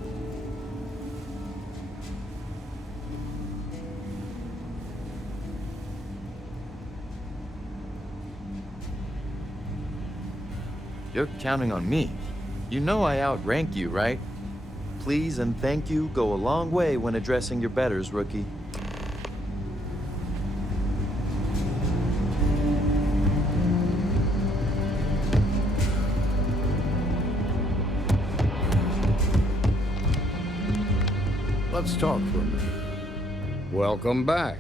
You're counting on me. You know I outrank you, right? Please and thank you go a long way when addressing your betters, rookie. Let's talk for a minute. Welcome back.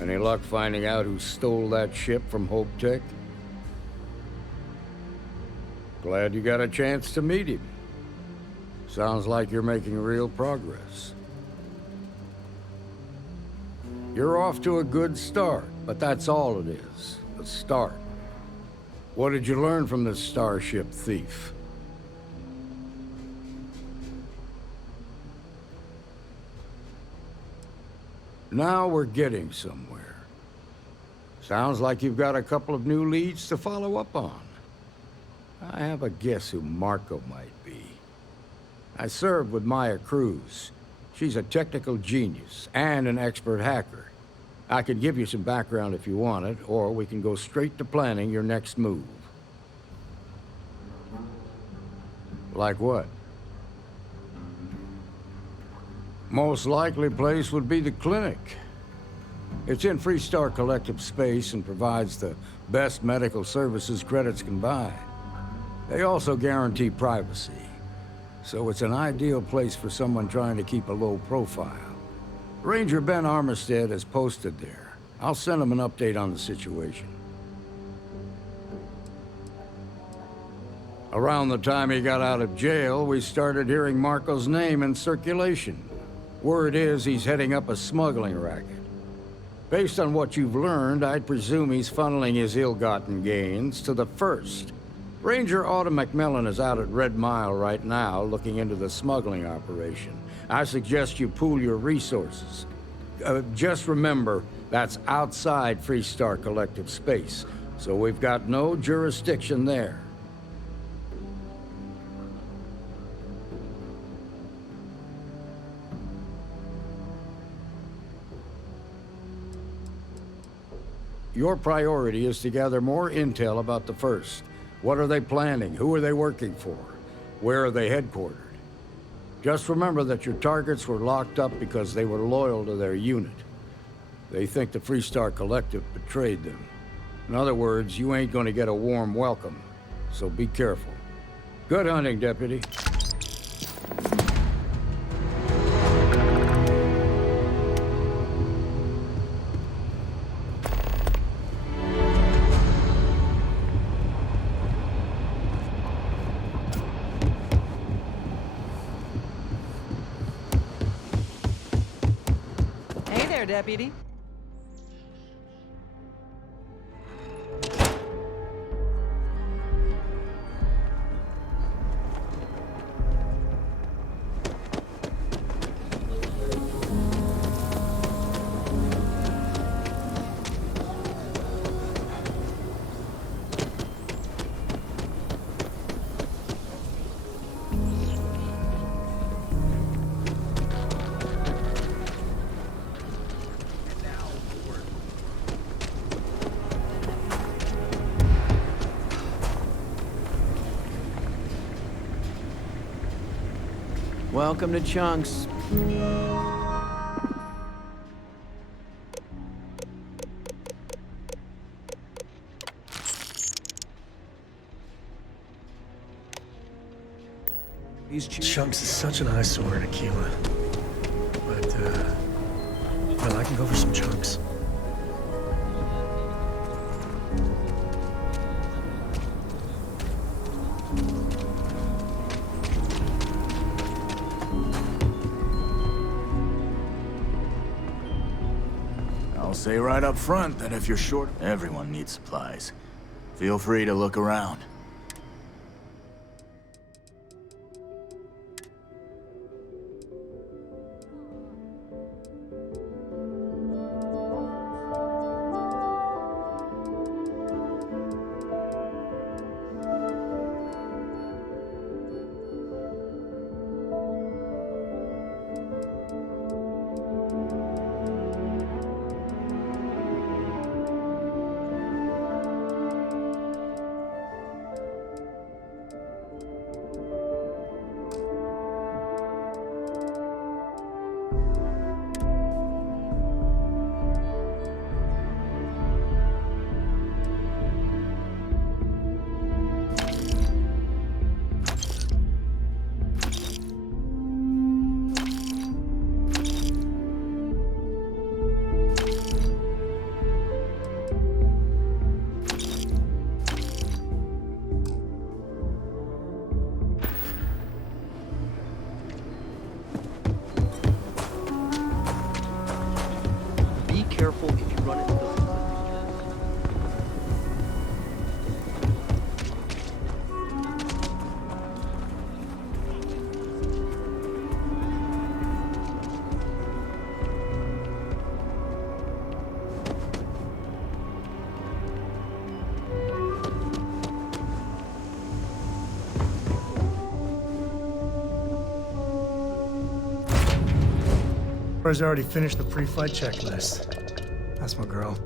Any luck finding out who stole that ship from Hopetech? Glad you got a chance to meet him. Sounds like you're making real progress. You're off to a good start, but that's all it is, a start. What did you learn from this starship thief? Now we're getting somewhere. Sounds like you've got a couple of new leads to follow up on. I have a guess who Marco might be. I served with Maya Cruz. She's a technical genius and an expert hacker. I could give you some background if you want it, or we can go straight to planning your next move. Like what? Most likely place would be the clinic. It's in Freestar Collective space and provides the best medical services credits can buy. They also guarantee privacy, so it's an ideal place for someone trying to keep a low profile. Ranger Ben Armistead is posted there. I'll send him an update on the situation. Around the time he got out of jail, we started hearing Marco's name in circulation. Word is he's heading up a smuggling racket. Based on what you've learned, I'd presume he's funneling his ill-gotten gains to the First. Ranger Autumn McMillan is out at Red Mile right now, looking into the smuggling operation. I suggest you pool your resources. Just remember, that's outside Freestar Collective space, so we've got no jurisdiction there. Your priority is to gather more intel about the First. What are they planning? Who are they working for? Where are they headquartered? Just remember that your targets were locked up because they were loyal to their unit. They think the Freestar Collective betrayed them. In other words, you ain't gonna get a warm welcome, so be careful. Good hunting, Deputy. there, Deputy. Welcome to Chunks. Chunks is such an eyesore in Aquila. But, well, I can go for some chunks. I'll say right up front that if you're short, everyone needs supplies. Feel free to look around. Careful if you run into those. Laura's already finished the pre-flight checklist. That's my girl.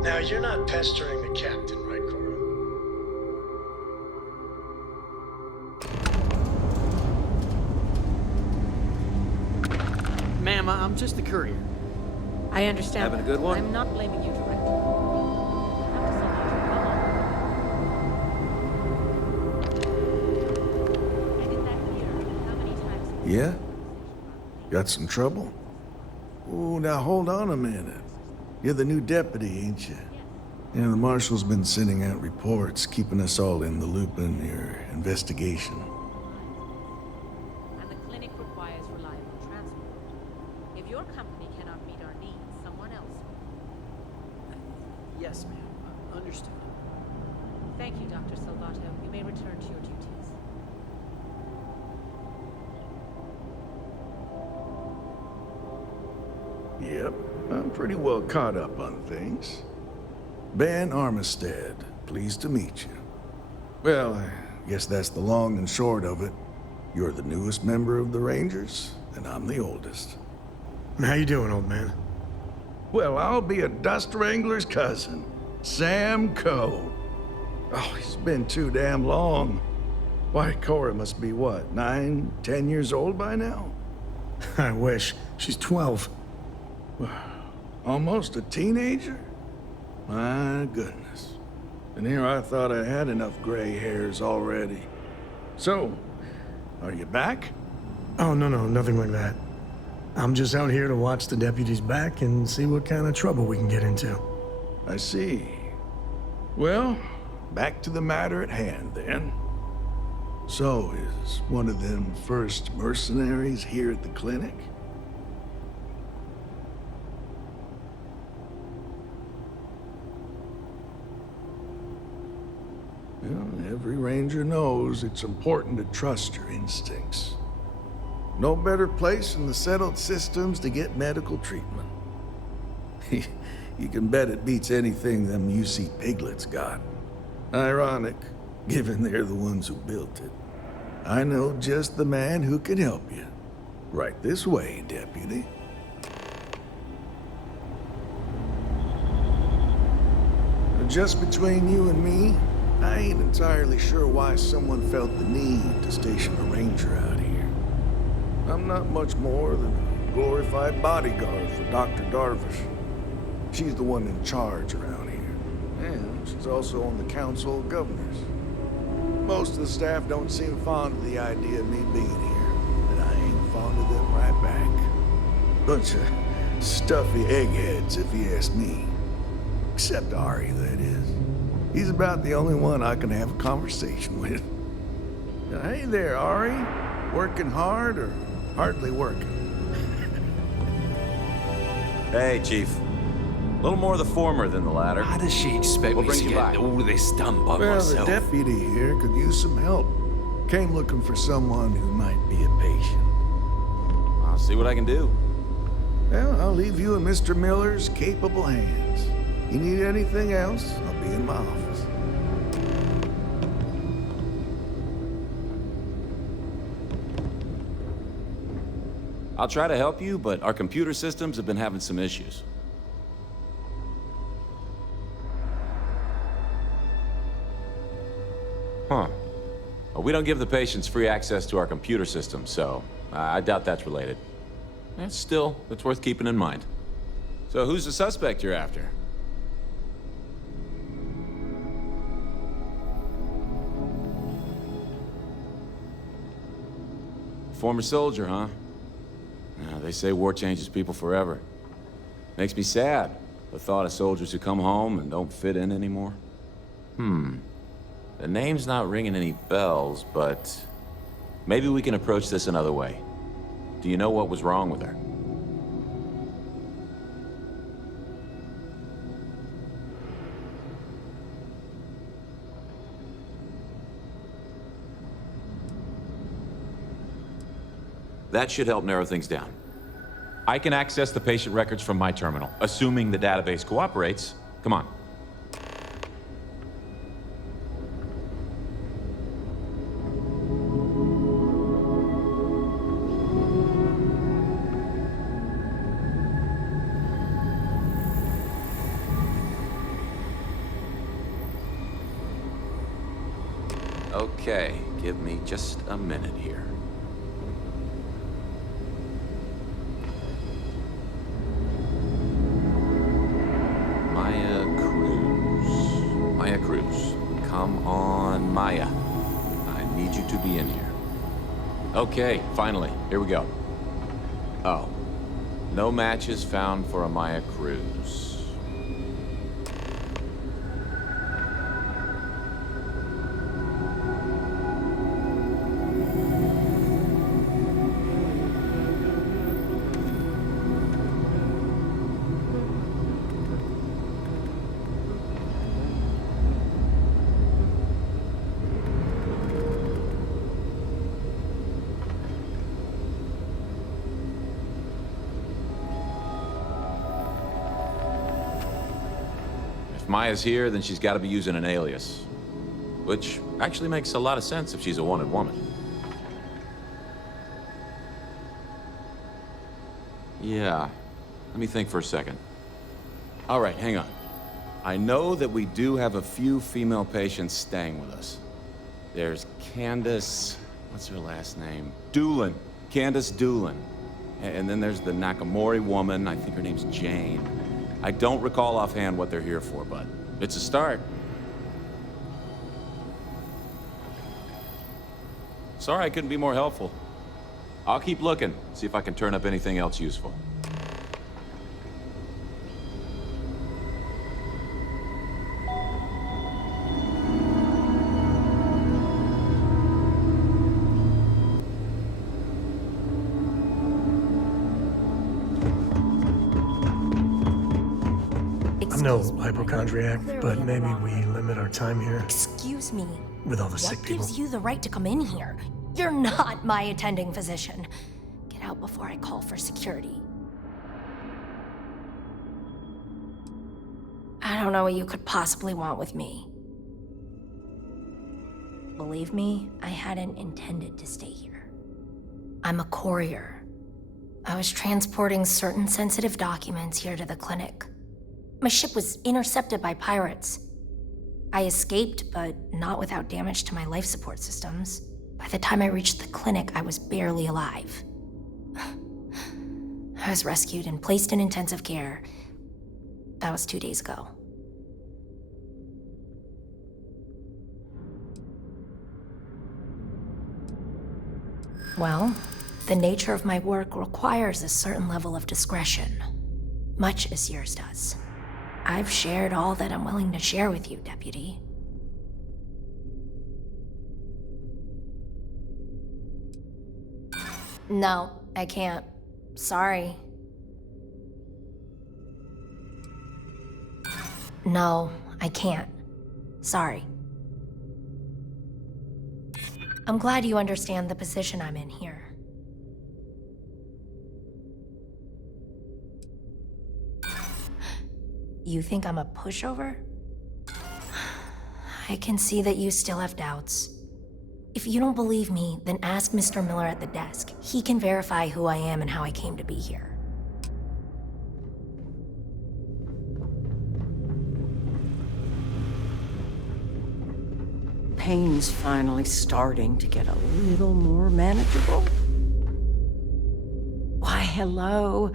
Now, you're not pestering the captain, right, Cora? ma'am. I'm just the courier. I understand. Having a good one? I'm not blaming you directly. Yeah? Got some trouble? Oh, now hold on a minute. You're the new deputy, ain't you? Yeah, the marshal's been sending out reports, keeping us all in the loop in your investigation. And the clinic requires reliable transport. If your company cannot meet our needs, someone else will. Yes, ma'am. Understood. Thank you, Dr. Salvato. You may return to your duties. Yep, I'm pretty well caught up on things. Ben Armistead, pleased to meet you. Well, I guess that's the long and short of it. You're the newest member of the Rangers, and I'm the oldest. How you doing, old man? Well, I'll be a dust wrangler's cousin, Sam Coe. Oh, it's been too damn long. Why, Cora must be what, 9, 10 years old by now? I wish. She's 12. Almost a teenager? My goodness. And here I thought I had enough gray hairs already. So, are you back? Oh, no, nothing like that. I'm just out here to watch the deputies back and see what kind of trouble we can get into. I see. Well, back to the matter at hand, then. So, is one of them first mercenaries here at the clinic? Well, every ranger knows it's important to trust your instincts. No better place in the settled systems to get medical treatment. You can bet it beats anything them UC piglets got. Ironic, given they're the ones who built it. I know just the man who can help you. Right this way, deputy. Just between you and me, I ain't entirely sure why someone felt the need to station a ranger out here. I'm not much more than a glorified bodyguard for Dr. Darvish. She's the one in charge around here. And she's also on the Council of Governors. Most of the staff don't seem fond of the idea of me being here, and I ain't fond of them right back. Bunch of stuffy eggheads, if you ask me. Except Ari, that is. He's about the only one I can have a conversation with. Now, hey there, Ari. Working hard or hardly working? Hey, Chief. A little more the former than the latter. How does she expect We'll me bring to you get back. all this done by Well, myself? the deputy here could use some help. Came looking for someone who might be a patient. I'll see what I can do. Well, I'll leave you in Mr. Miller's capable hands. You need anything else, I'll be in my office. I'll try to help you, but our computer systems have been having some issues. Huh. Well, we don't give the patients free access to our computer system, so I doubt that's related. Still, it's worth keeping in mind. So who's the suspect you're after? Former soldier, huh? They say war changes people forever. Makes me sad, the thought of soldiers who come home and don't fit in anymore. The name's not ringing any bells, but maybe we can approach this another way. Do you know what was wrong with her? That should help narrow things down. I can access the patient records from my terminal, assuming the database cooperates. Come on. Okay, give me just a minute here. need you to be in here. Okay, finally, here we go. Oh, no matches found for Amaya Cruz. Maya's here, then she's got to be using an alias. Which actually makes a lot of sense if she's a wanted woman. Yeah, let me think for a second. All right, hang on. I know that we do have a few female patients staying with us. There's Candace... what's her last name? Doolin. Candace Doolin. And then there's the Nakamori woman, I think her name's Jane. I don't recall offhand what they're here for, but it's a start. Sorry I couldn't be more helpful. I'll keep looking, see if I can turn up anything else useful. I'm no hypochondriac, but maybe we limit our time here. Excuse me. With all the sick What people. gives you the right to come in here? You're not my attending physician. Get out before I call for security. I don't know what you could possibly want with me. Believe me, I hadn't intended to stay here. I'm a courier. I was transporting certain sensitive documents here to the clinic. My ship was intercepted by pirates. I escaped, but not without damage to my life support systems. By the time I reached the clinic, I was barely alive. I was rescued and placed in intensive care. That was 2 days ago. Well, the nature of my work requires a certain level of discretion, much as yours does. I've shared all that I'm willing to share with you, Deputy. No, I can't. Sorry. No, I can't. Sorry. I'm glad you understand the position I'm in here. You think I'm a pushover? I can see that you still have doubts. If you don't believe me, then ask Mr. Miller at the desk. He can verify who I am and how I came to be here. Pain's finally starting to get a little more manageable. Why, hello.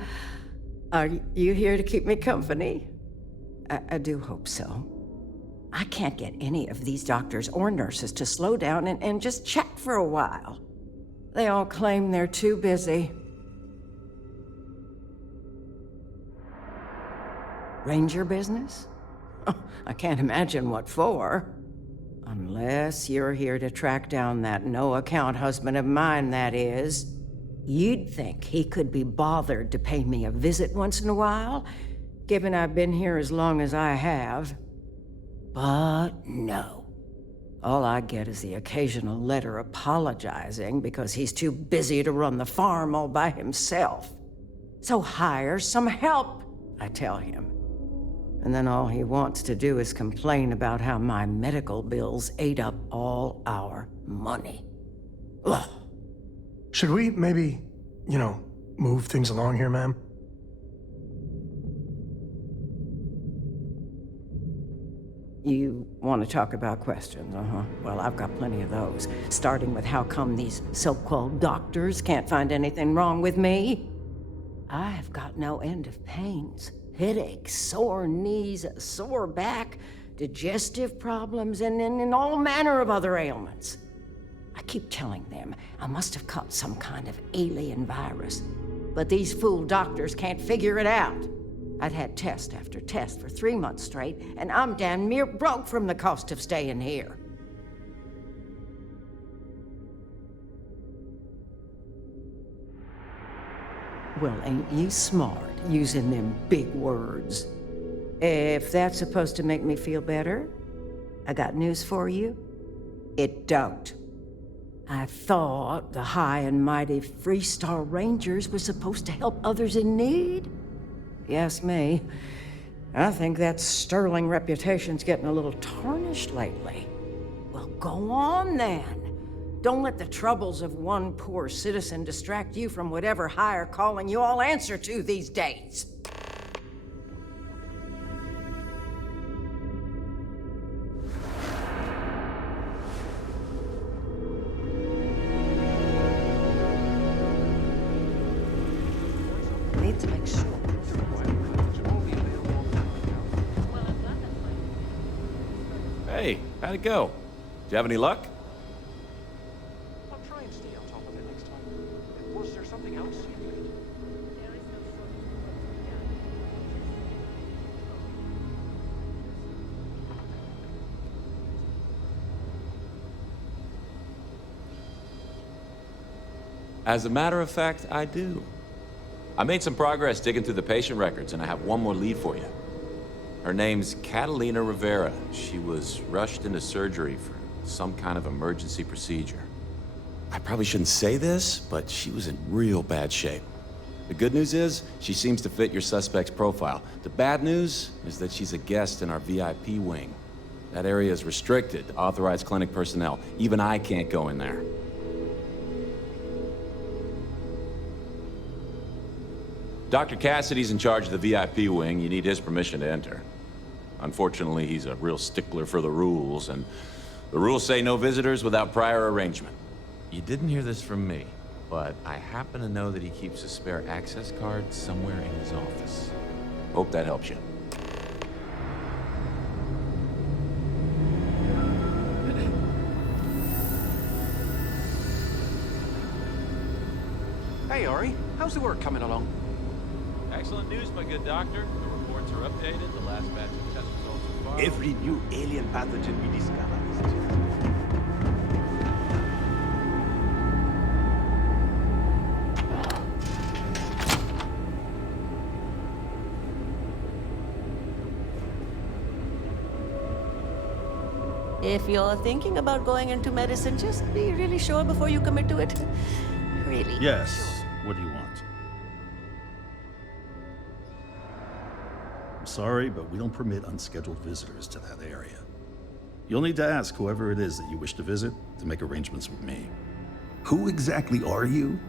Are you here to keep me company? I do hope so. I can't get any of these doctors or nurses to slow down and just chat for a while. They all claim they're too busy. Ranger business? Oh, I can't imagine what for. Unless you're here to track down that no-account husband of mine, that is. You'd think he could be bothered to pay me a visit once in a while, given I've been here as long as I have. But no. All I get is the occasional letter apologizing because he's too busy to run the farm all by himself. So hire some help, I tell him. And then all he wants to do is complain about how my medical bills ate up all our money. Ugh. Should we maybe, move things along here, ma'am? You want to talk about questions, Well, I've got plenty of those. Starting with how come these so-called doctors can't find anything wrong with me? I've got no end of pains. Headaches, sore knees, a sore back, digestive problems, and all manner of other ailments. I keep telling them I must have caught some kind of alien virus. But these fool doctors can't figure it out. I'd had test after test for 3 months straight, and I'm damn near broke from the cost of staying here. Well, ain't you smart, using them big words? If that's supposed to make me feel better, I got news for you. It don't. I thought the high and mighty Freestar Rangers were supposed to help others in need. You ask me, I think that sterling reputation's getting a little tarnished lately. Well, go on then. Don't let the troubles of one poor citizen distract you from whatever higher calling you all answer to these days. Need to make sure. Hey, how'd it go? Did you have any luck? I'll try and stay on top of it next time. Was there something else you needed? As a matter of fact, I do. I made some progress digging through the patient records, and I have one more lead for you. Her name's Catalina Rivera. She was rushed into surgery for some kind of emergency procedure. I probably shouldn't say this, but she was in real bad shape. The good news is, she seems to fit your suspect's profile. The bad news is that she's a guest in our VIP wing. That area is restricted to authorized clinic personnel. Even I can't go in there. Dr. Cassidy's in charge of the VIP wing. You need his permission to enter. Unfortunately, he's a real stickler for the rules, and the rules say no visitors without prior arrangement. You didn't hear this from me, but I happen to know that he keeps a spare access card somewhere in his office. Hope that helps you. Hey, Ori. How's the work coming along? Excellent news, my good doctor. The reports are updated. The last batch of test results are filed. Every new alien pathogen we discover is If you're thinking about going into medicine, just be really sure before you commit to it. Really. Yes. What do you want? I'm sorry, but we don't permit unscheduled visitors to that area. You'll need to ask whoever it is that you wish to visit to make arrangements with me. Who exactly are you?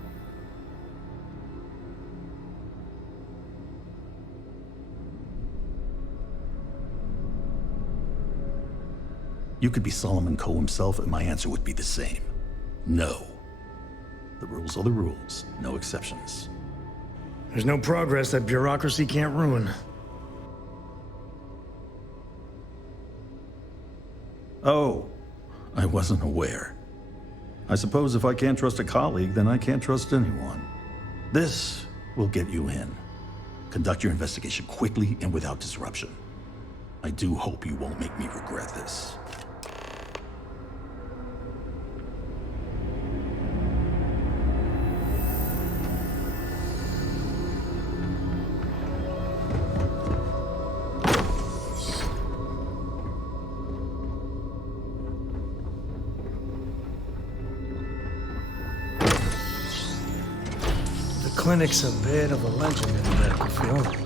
You could be Solomon Coe himself, and my answer would be the same. No. The rules are the rules, no exceptions. There's no progress that bureaucracy can't ruin. Oh, I wasn't aware. I suppose if I can't trust a colleague, then I can't trust anyone. This will get you in. Conduct your investigation quickly and without disruption. I do hope you won't make me regret this. The clinic's a bit of a legend in the medical field.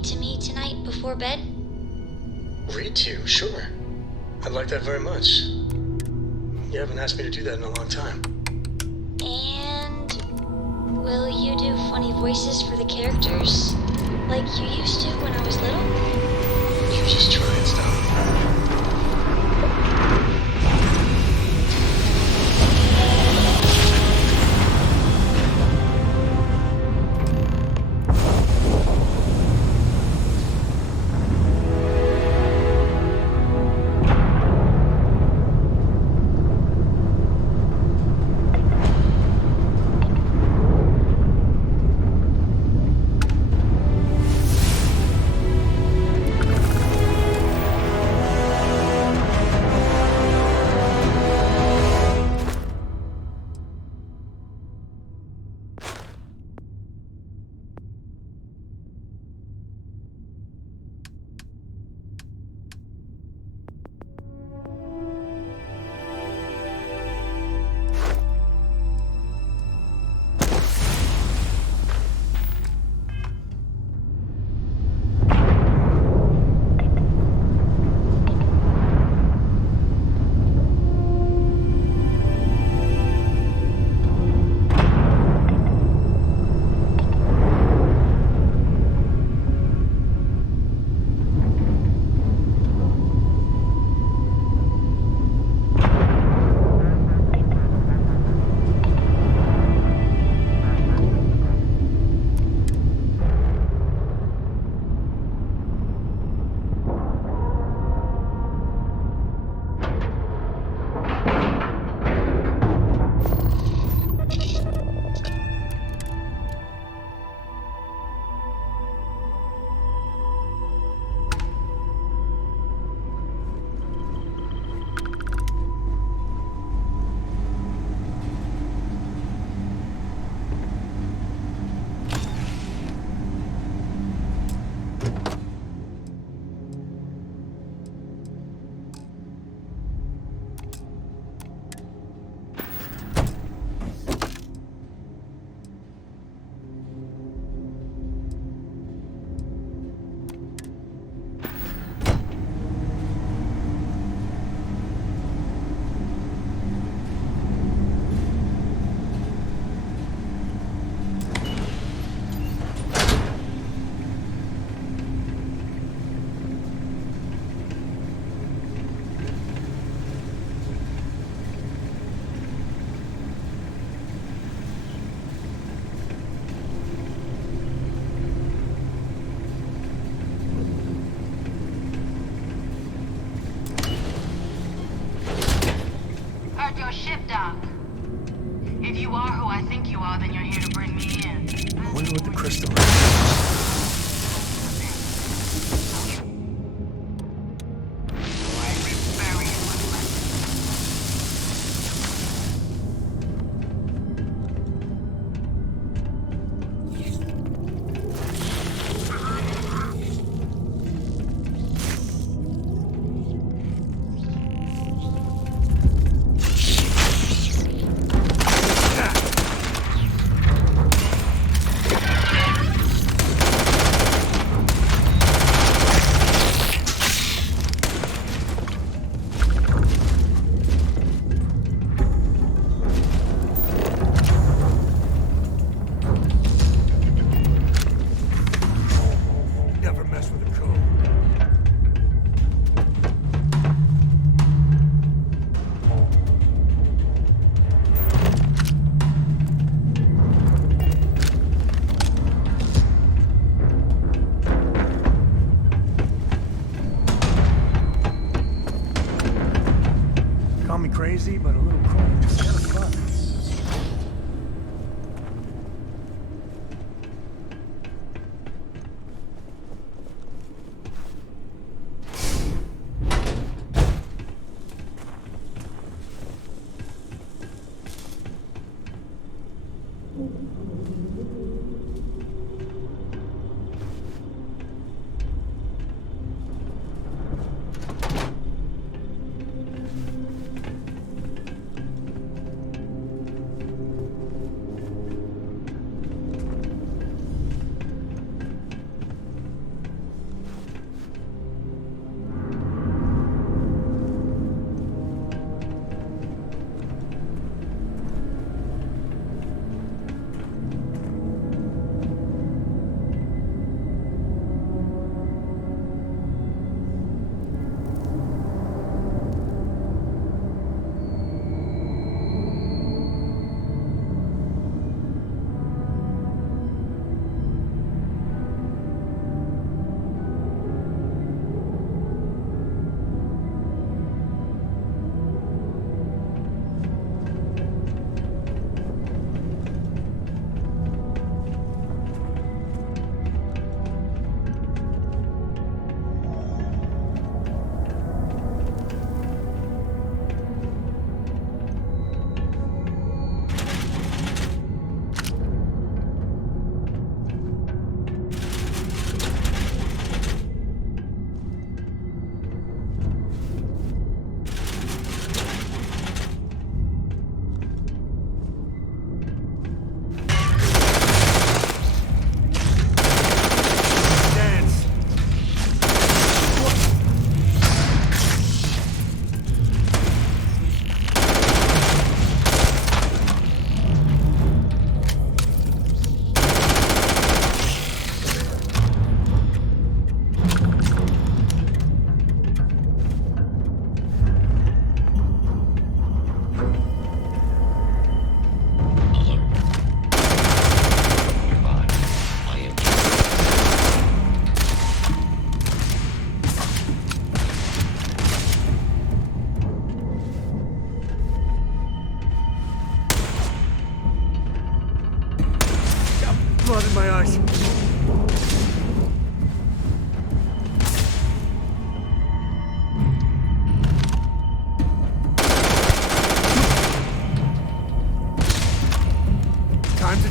read to me tonight before bed? Read to you? Sure. I'd like that very much. You haven't asked me to do that in a long time. And will you do funny voices for the characters? Like you used to when I was little? You're just trying stuff. Your ship, Doc. If you are who I think you are, then you're here to bring me in. I wonder what the crystal is. Crazy, but a little cool. It's kind of fun.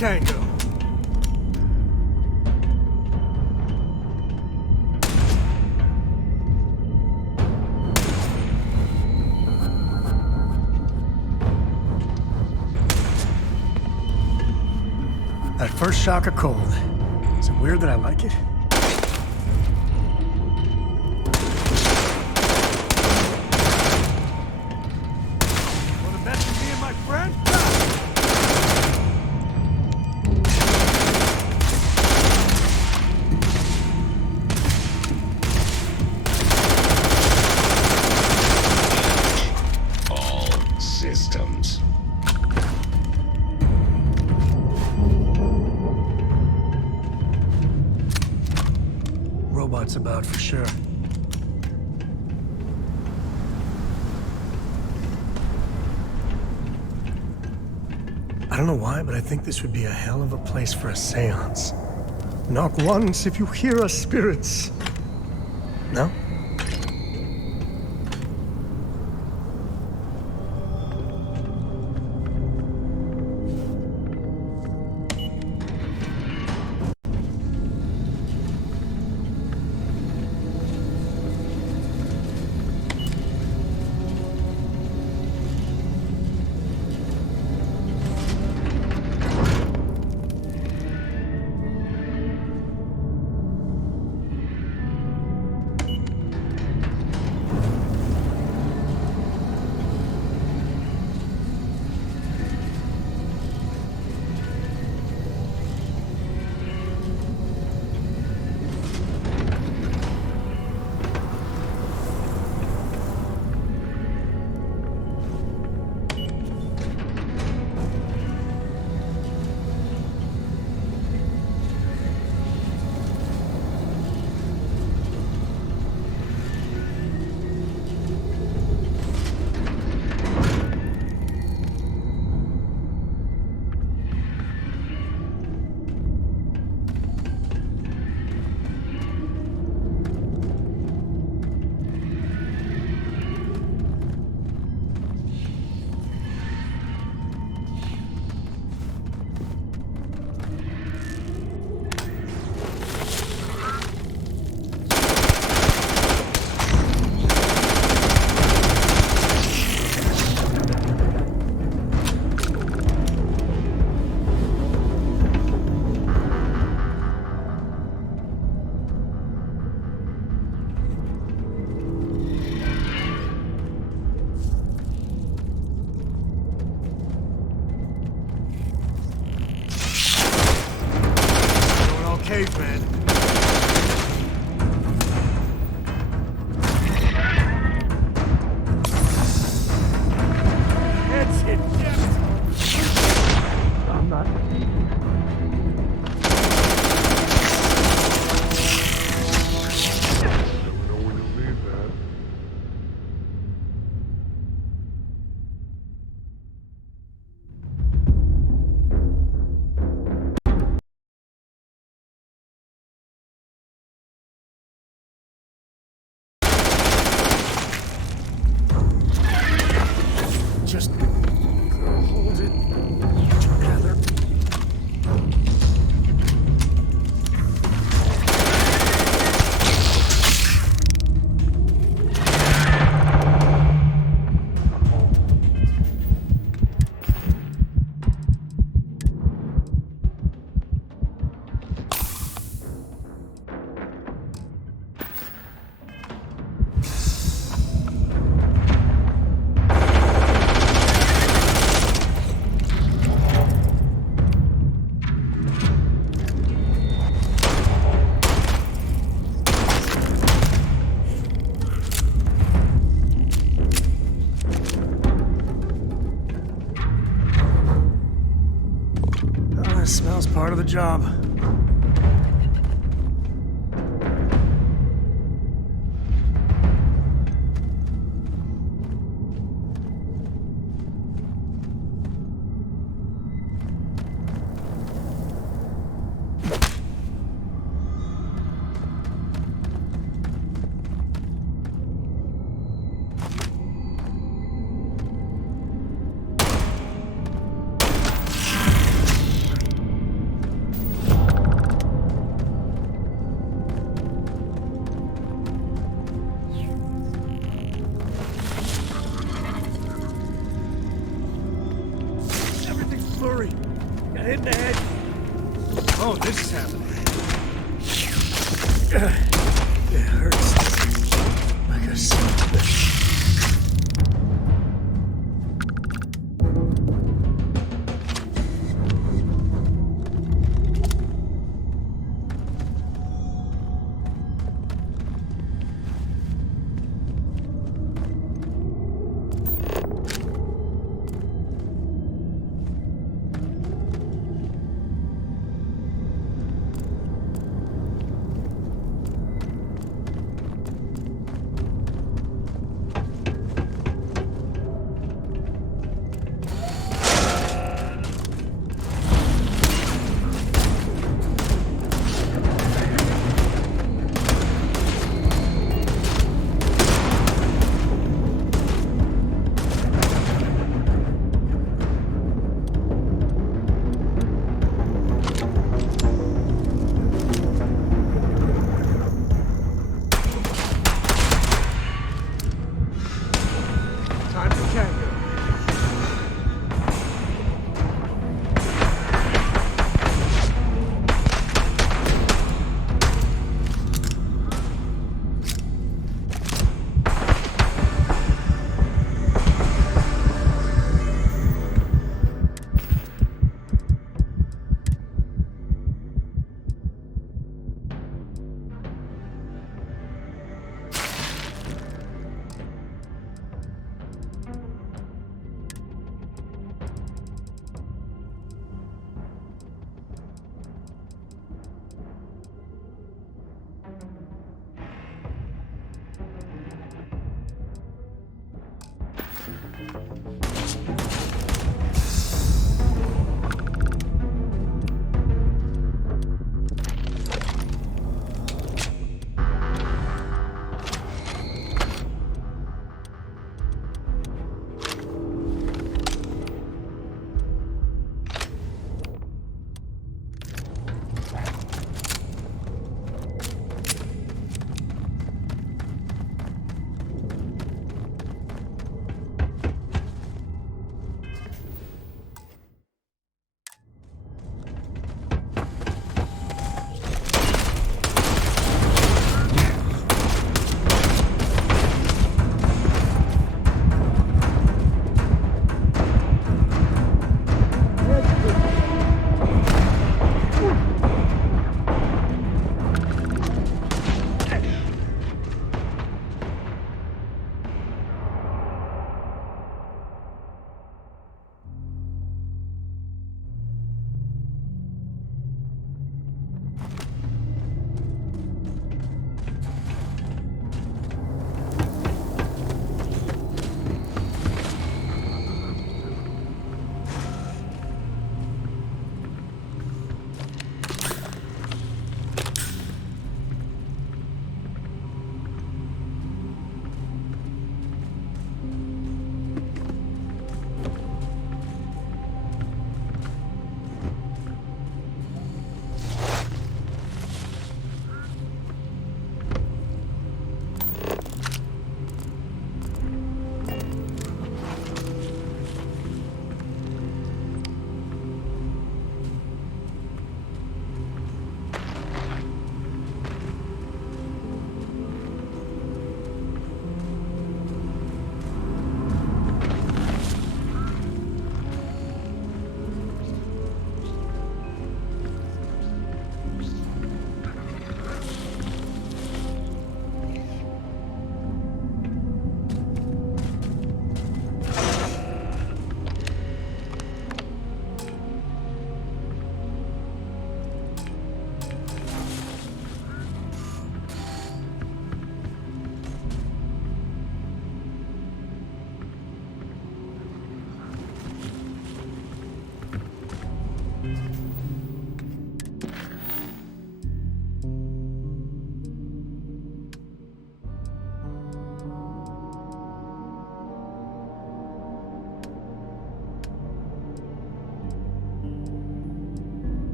tango. That first shock of cold. Is it weird that I like it? Wanna bet with me and my friend? All systems. Robots about for sure. I don't know why, but I think this would be a hell of a place for a seance. Knock once if you hear us, spirits. No? Caveman. That's it, I'm not. Never know when you'll need that. Just hold it together. Smells part of the job. this is happening. It hurts. Like a son of a bitch.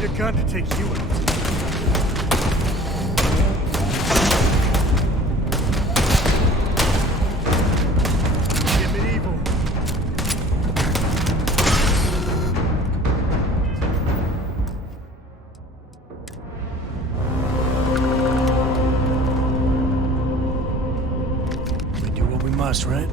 need a gun to take you out. Give it evil. We do what we must, right?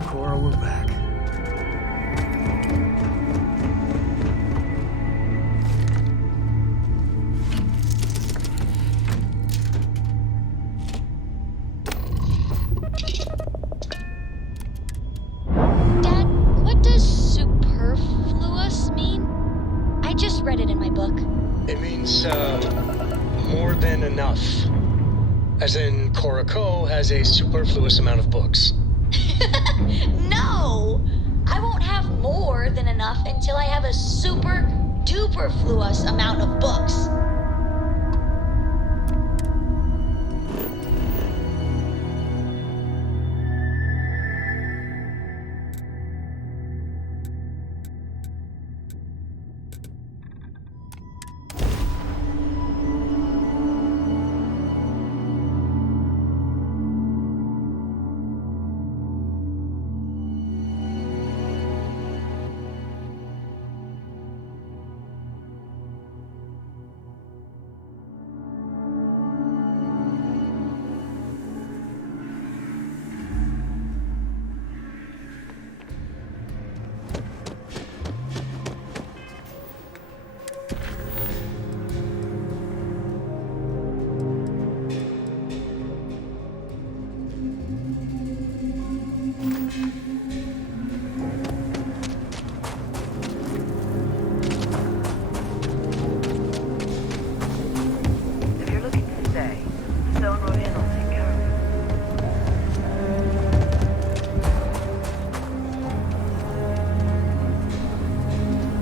Cora, we're back. Dad, what does superfluous mean? I just read it in my book. It means, more than enough. As in, Cora Co. has a superfluous amount of books. No! I won't have more than enough until I have a super duperfluous amount of books.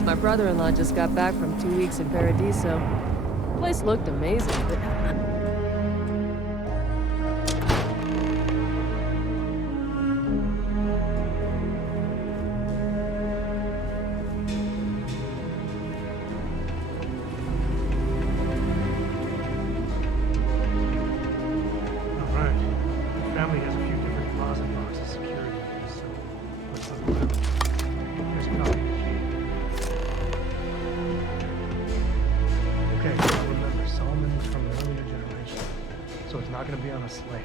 My brother-in-law just got back from 2 weeks in Paradiso. The place looked amazing, but... so it's not going to be on a slate.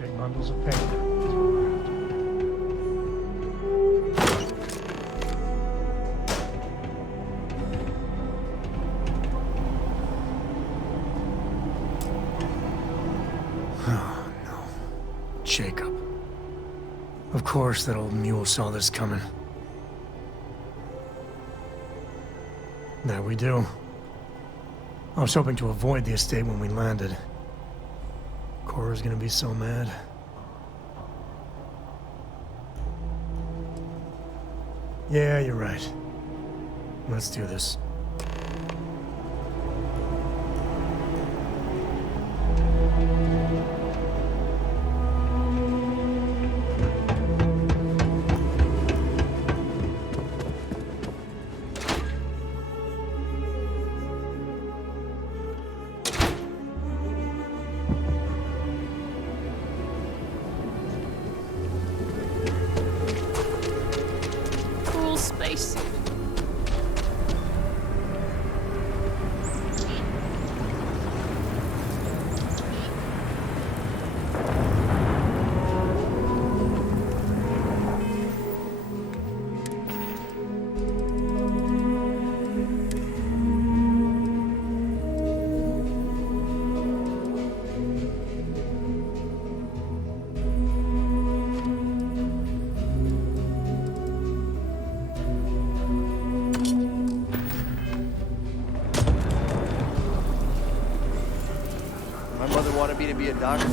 Big bundles of paper. That's what we're after. Oh, no. Jacob. Of course that old mule saw this coming. There we do. I was hoping to avoid the estate when we landed. Cora's gonna be so mad. Yeah, you're right. Let's do this. Wanted me to be a doctor.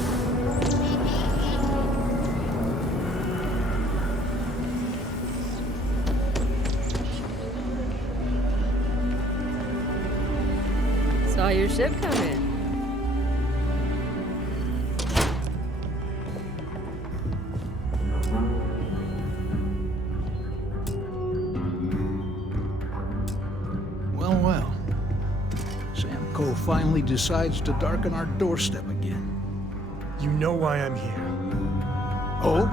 Saw your ship come in. Well, well. Samco finally decides to darken our doorstep again. You know why I'm here. Oh?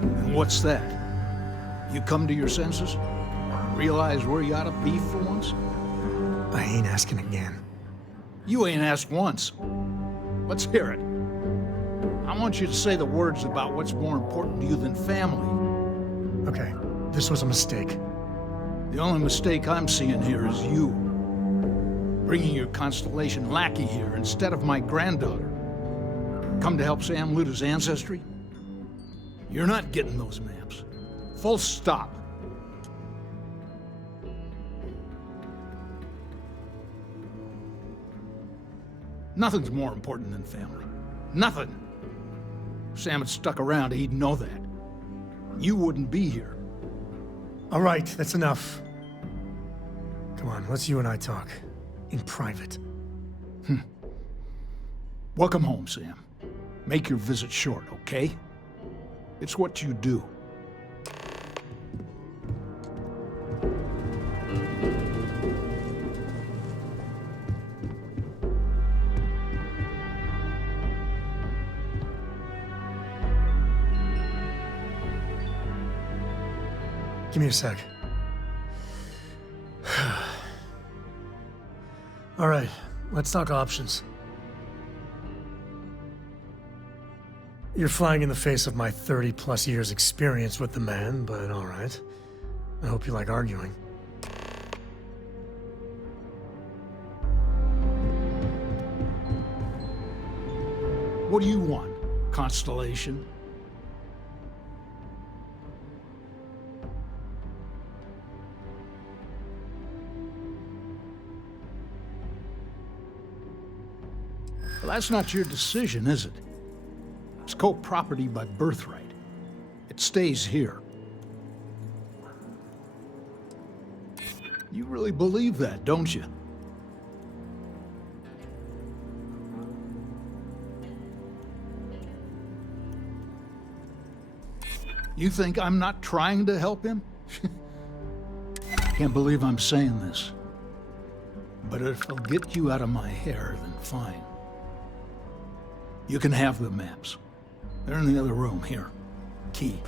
And what's that? You come to your senses? Realize where you ought to be for once? I ain't asking again. You ain't asked once. Let's hear it. I want you to say the words about what's more important to you than family. Okay, this was a mistake. The only mistake I'm seeing here is you. Bringing your Constellation lackey here instead of my granddaughter. Come to help Sam loot his ancestry? You're not getting those maps. Full stop. Nothing's more important than family. Nothing. If Sam had stuck around, he'd know that. You wouldn't be here. All right, that's enough. Come on, let's you and I talk. In private. Welcome home, Sam. Make your visit short, okay? It's what you do. Give me a sec. All right, let's talk options. You're flying in the face of my 30-plus years experience with the man, but all right. I hope you like arguing. What do you want, Constellation? Well, that's not your decision, is it? It's co-property by birthright. It stays here. You really believe that, don't you? You think I'm not trying to help him? Can't believe I'm saying this. But if it'll get you out of my hair, then fine. You can have the maps. They're in the other room, here. Key.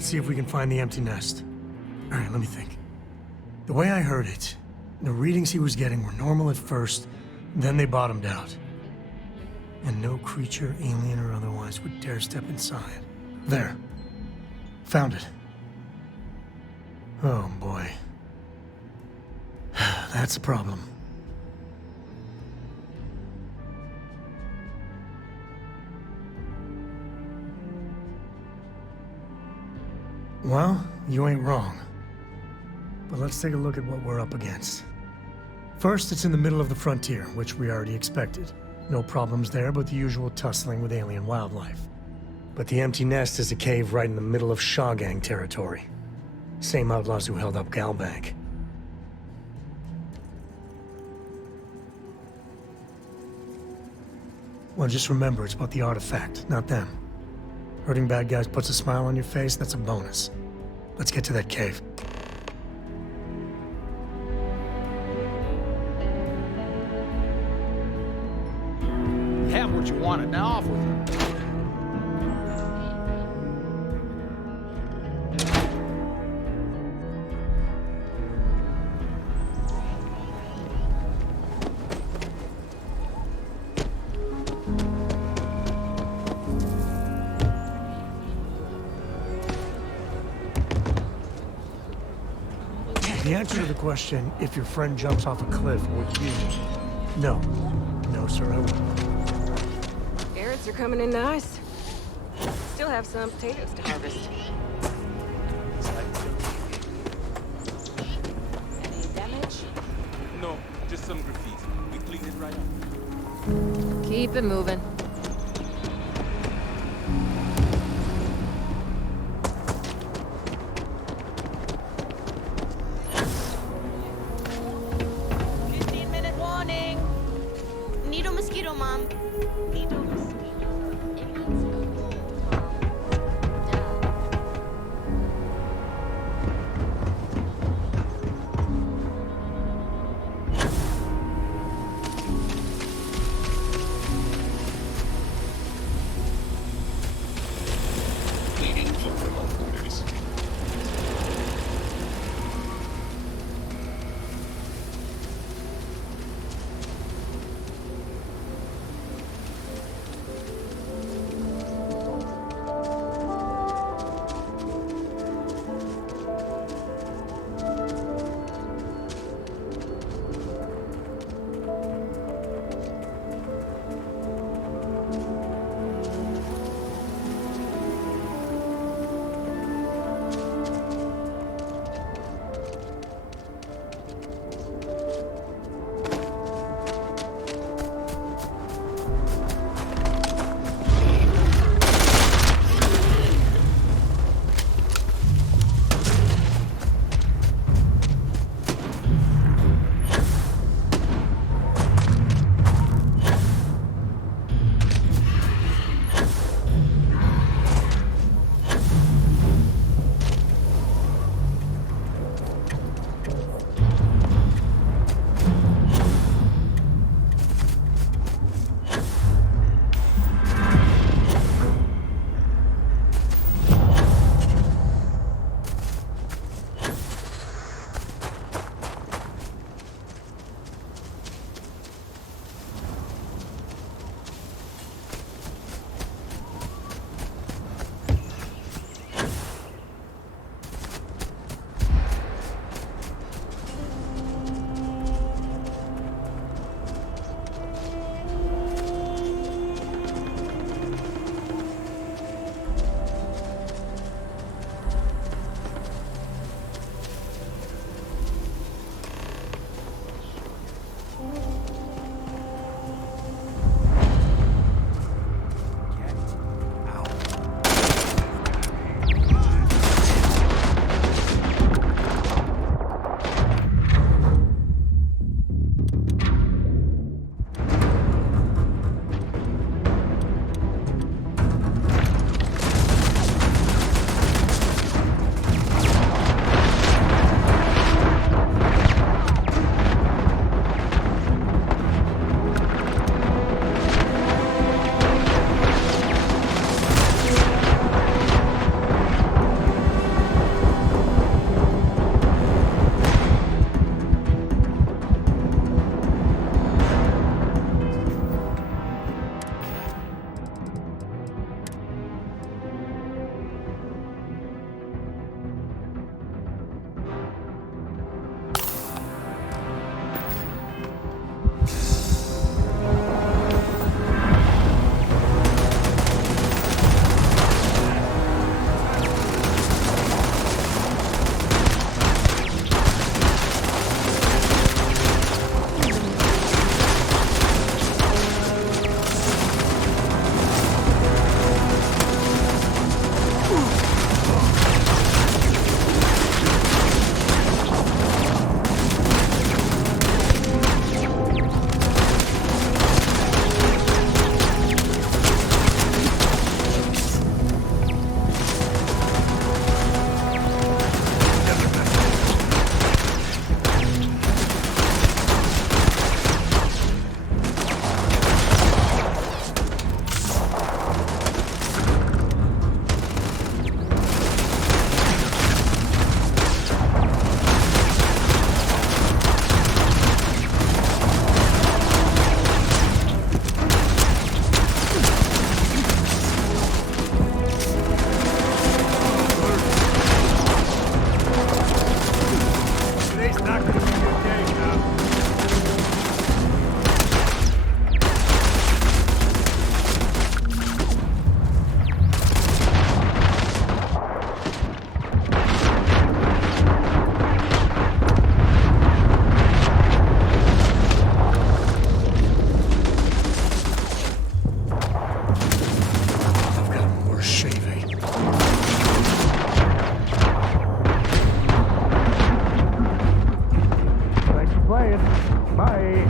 let's see if we can find the empty nest. All right, let me think. The way I heard it, the readings he was getting were normal at first, then they bottomed out. And no creature, alien or otherwise, would dare step inside. There. Found it. Oh, boy. That's a problem. Well, you ain't wrong. But let's take a look at what we're up against. First, it's in the middle of the frontier, which we already expected. No problems there, but the usual tussling with alien wildlife. But the empty nest is a cave right in the middle of Xcagegame territory. Same outlaws who held up Galbank. Well, just remember, it's about the artifact, not them. Hurting bad guys puts a smile on your face, that's a bonus. Let's get to that cave. Have what you wanted, now off with it. The answer to the question, if your friend jumps off a cliff, would you? No. No, sir, I wouldn't. Carrots are coming in nice. Still have some potatoes to harvest. Any damage? No, just some graffiti. We cleaned it right up. Keep it moving. Bye.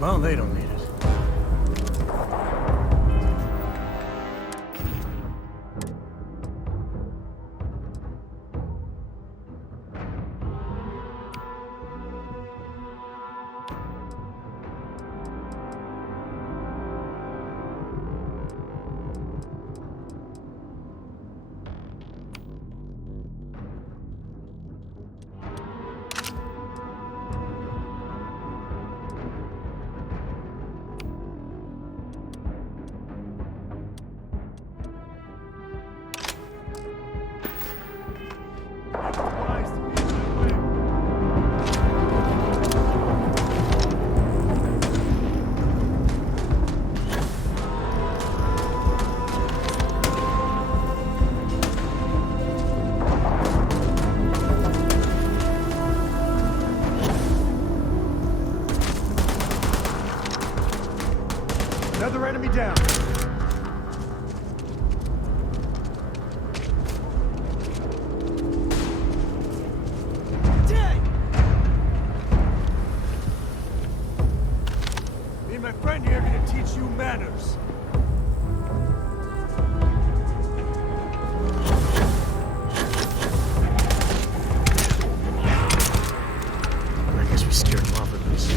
Well, they don't need it. Another enemy down. Me and my friend here are gonna teach you manners. I guess we scared him off at least.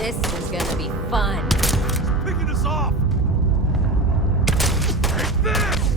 This is gonna be fun. Picking us off. Take this.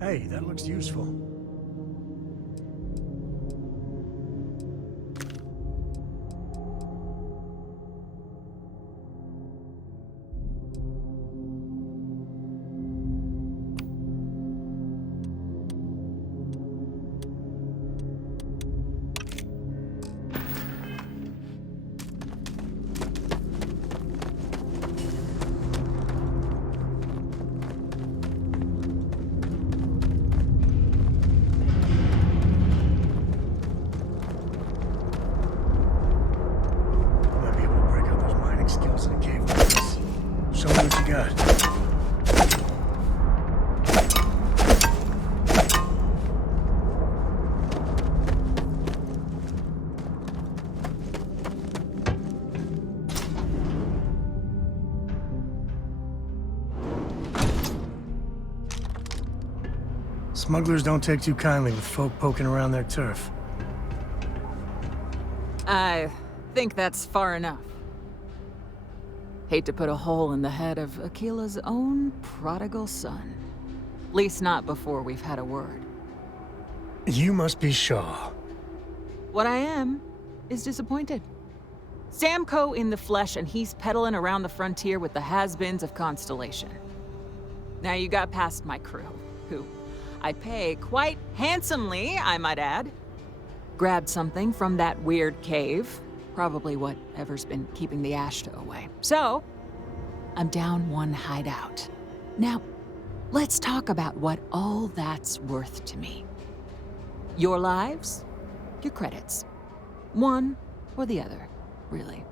Hey, that looks useful. Show me what you got. Smugglers don't take too kindly with folk poking around their turf. I think that's far enough. Hate to put a hole in the head of Aquila's own prodigal son. At least not before we've had a word. You must be Shaw. What I am is disappointed. Samco in the flesh, and he's peddling around the frontier with the has-beens of Constellation. Now you got past my crew, who I pay quite handsomely, I might add. Grabbed something from that weird cave. Probably whatever's been keeping the Ashta away. So, I'm down one hideout. Now, let's talk about what all that's worth to me. Your lives, your credits. One or the other, really.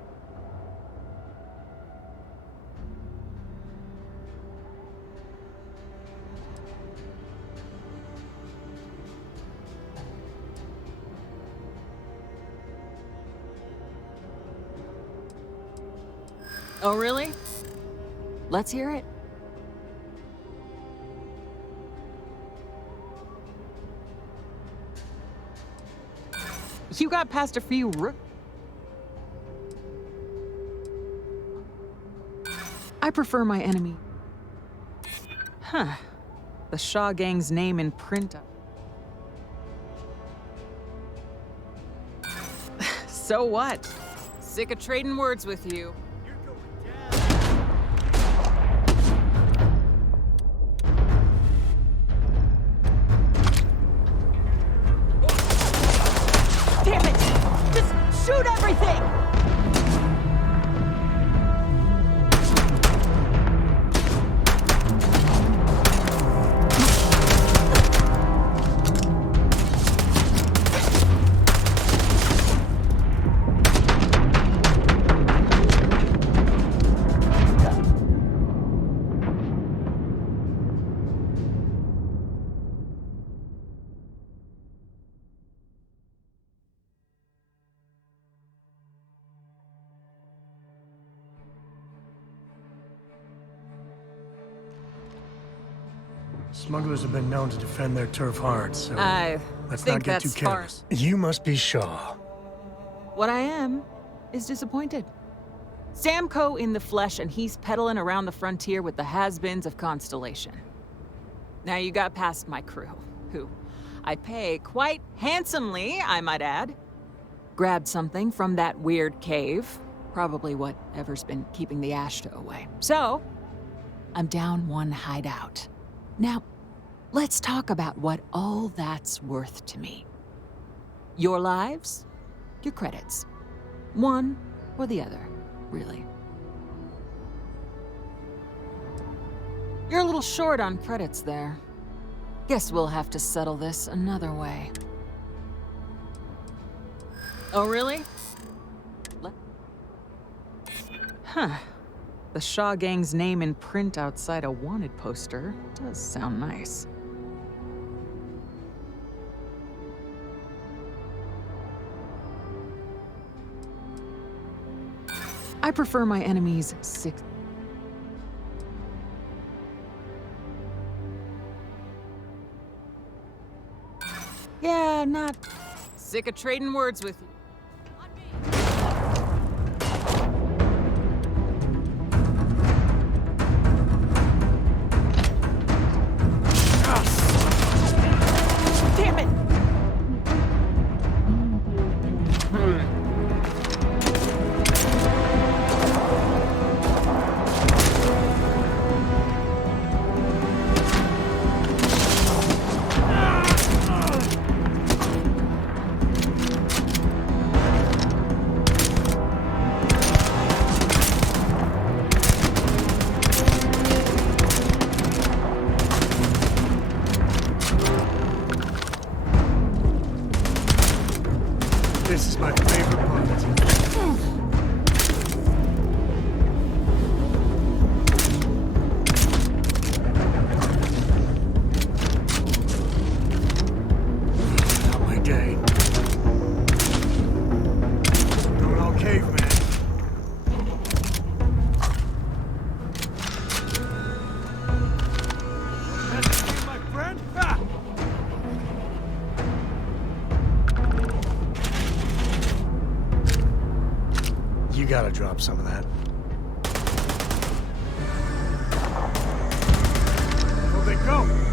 Oh, really? Let's hear it. You got past a few I prefer my enemy. Huh. The Shaw Gang's name in print. So what? Sick of trading words with you. Shoot everything! Smugglers have been known to defend their turf hard, so let's think not get too that's far. careless. You must be Shaw. What I am is disappointed. Samco in the flesh, and he's peddling around the frontier with the has-beens of Constellation. Now you got past my crew, who I pay quite handsomely, I might add. Grabbed something from that weird cave. Probably whatever's been keeping the Ashta away. So, I'm down one hideout. Now, let's talk about what all that's worth to me. Your lives, your credits. One or the other, really. You're a little short on credits there. Guess we'll have to settle this another way. Oh, really? Huh. The Shaw Gang's name in print outside a wanted poster does sound nice. I prefer my enemies sick. Yeah, not sick of trading words with you. drop some of that. Where'd they go?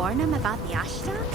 warn him about the ashram?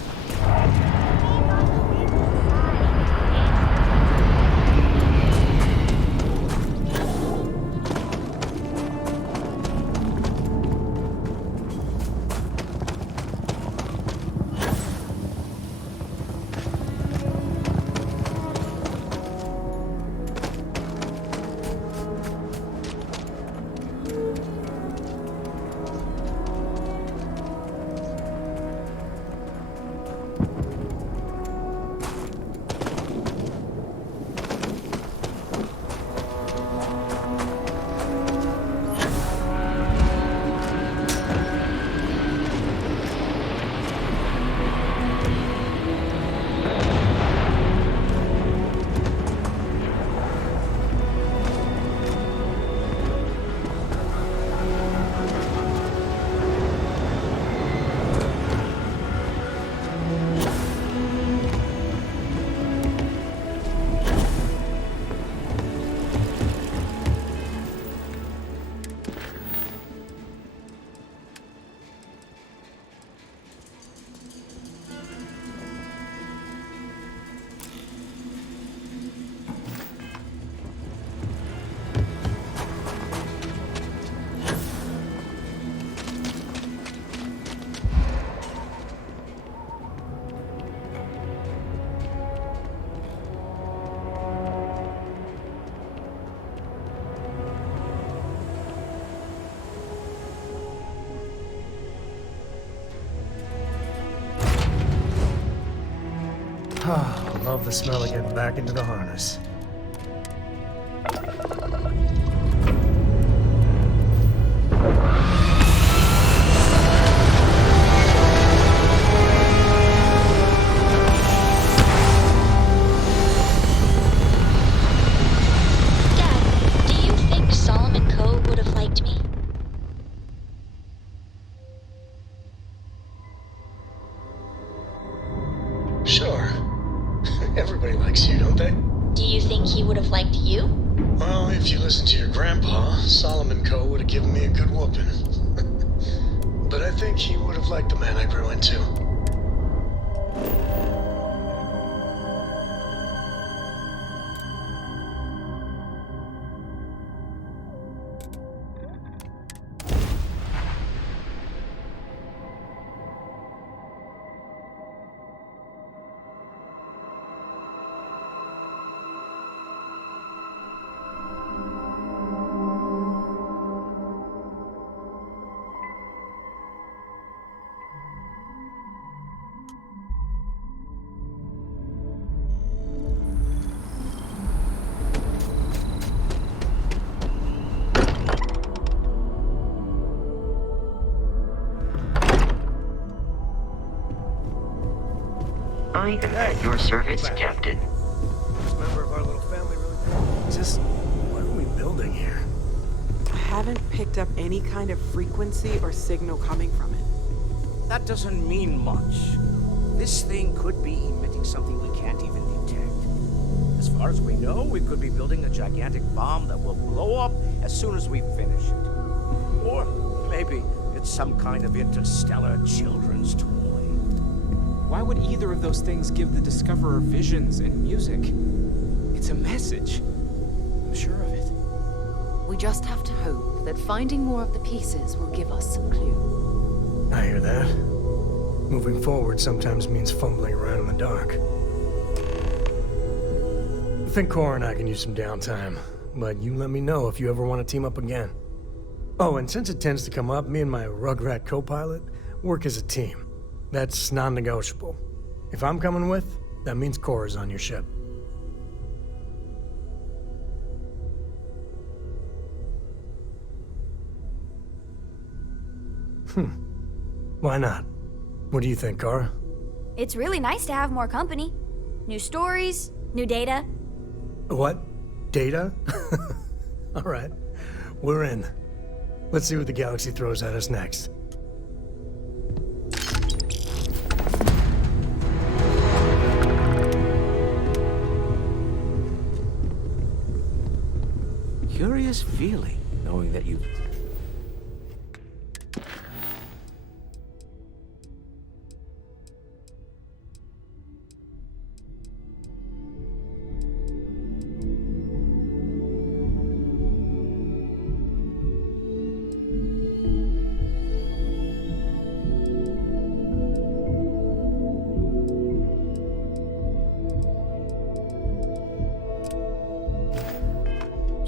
Ah, love the smell of getting back into the harness. Dad, do you think Solomon Coe would have liked me? Sure. Everybody likes you, don't they? Do you think he would have liked you? Well, if you listen to your grandpa, Solomon Coe would have given me a good whooping. But I think he would have liked the man I grew into. I am at your service, Captain. This member of our little family really... Just, what are we building here? I haven't picked up any kind of frequency or signal coming from it. That doesn't mean much. This thing could be emitting something we can't even detect. As far as we know, it could be building a gigantic bomb that will blow up as soon as we finish it. Or maybe it's some kind of interstellar children's toy. Why would either of those things give the Discoverer visions and music? It's a message. I'm sure of it. We just have to hope that finding more of the pieces will give us some clue. I hear that. Moving forward sometimes means fumbling around in the dark. I think Cora and I can use some downtime, but you let me know if you ever want to team up again. Oh, and since it tends to come up, me and my Rugrat co-pilot work as a team. That's non-negotiable. If I'm coming with, that means Cora's on your ship. Why not? What do you think, Cora? It's really nice to have more company. New stories, new data. What? Data? All right. We're in. Let's see what the galaxy throws at us next. Curious feeling, knowing that you...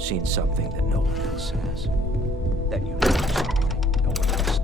seen something that no one else has. That you know something no one else.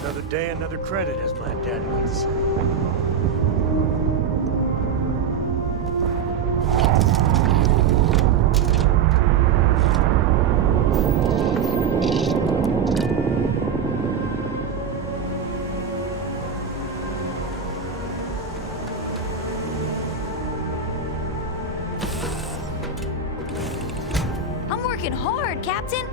Another day, another credit, as my dad liked to say. I'm working hard, Captain.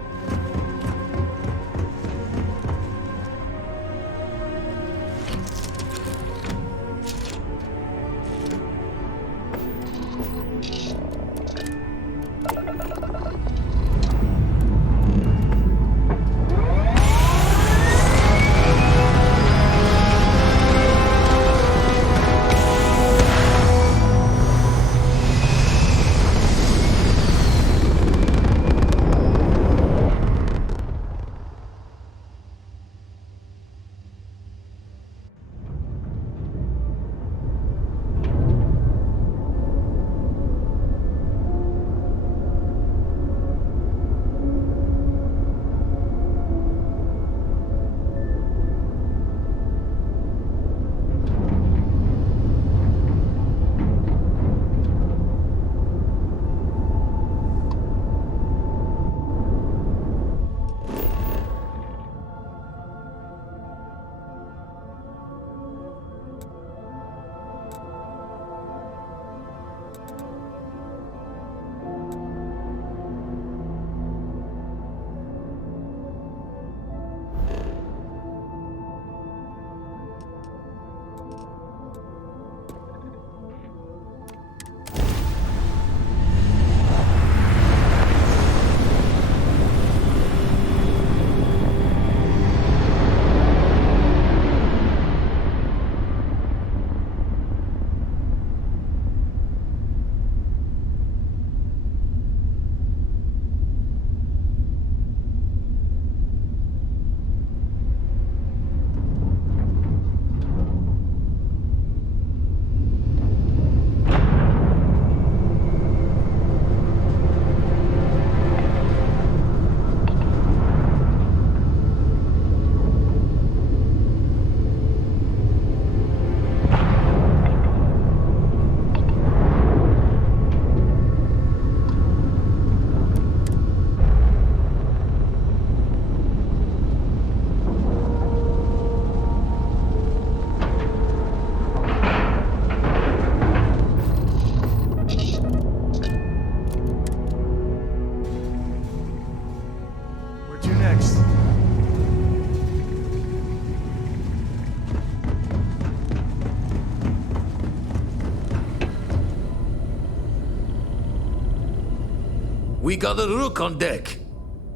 We got a rook on deck.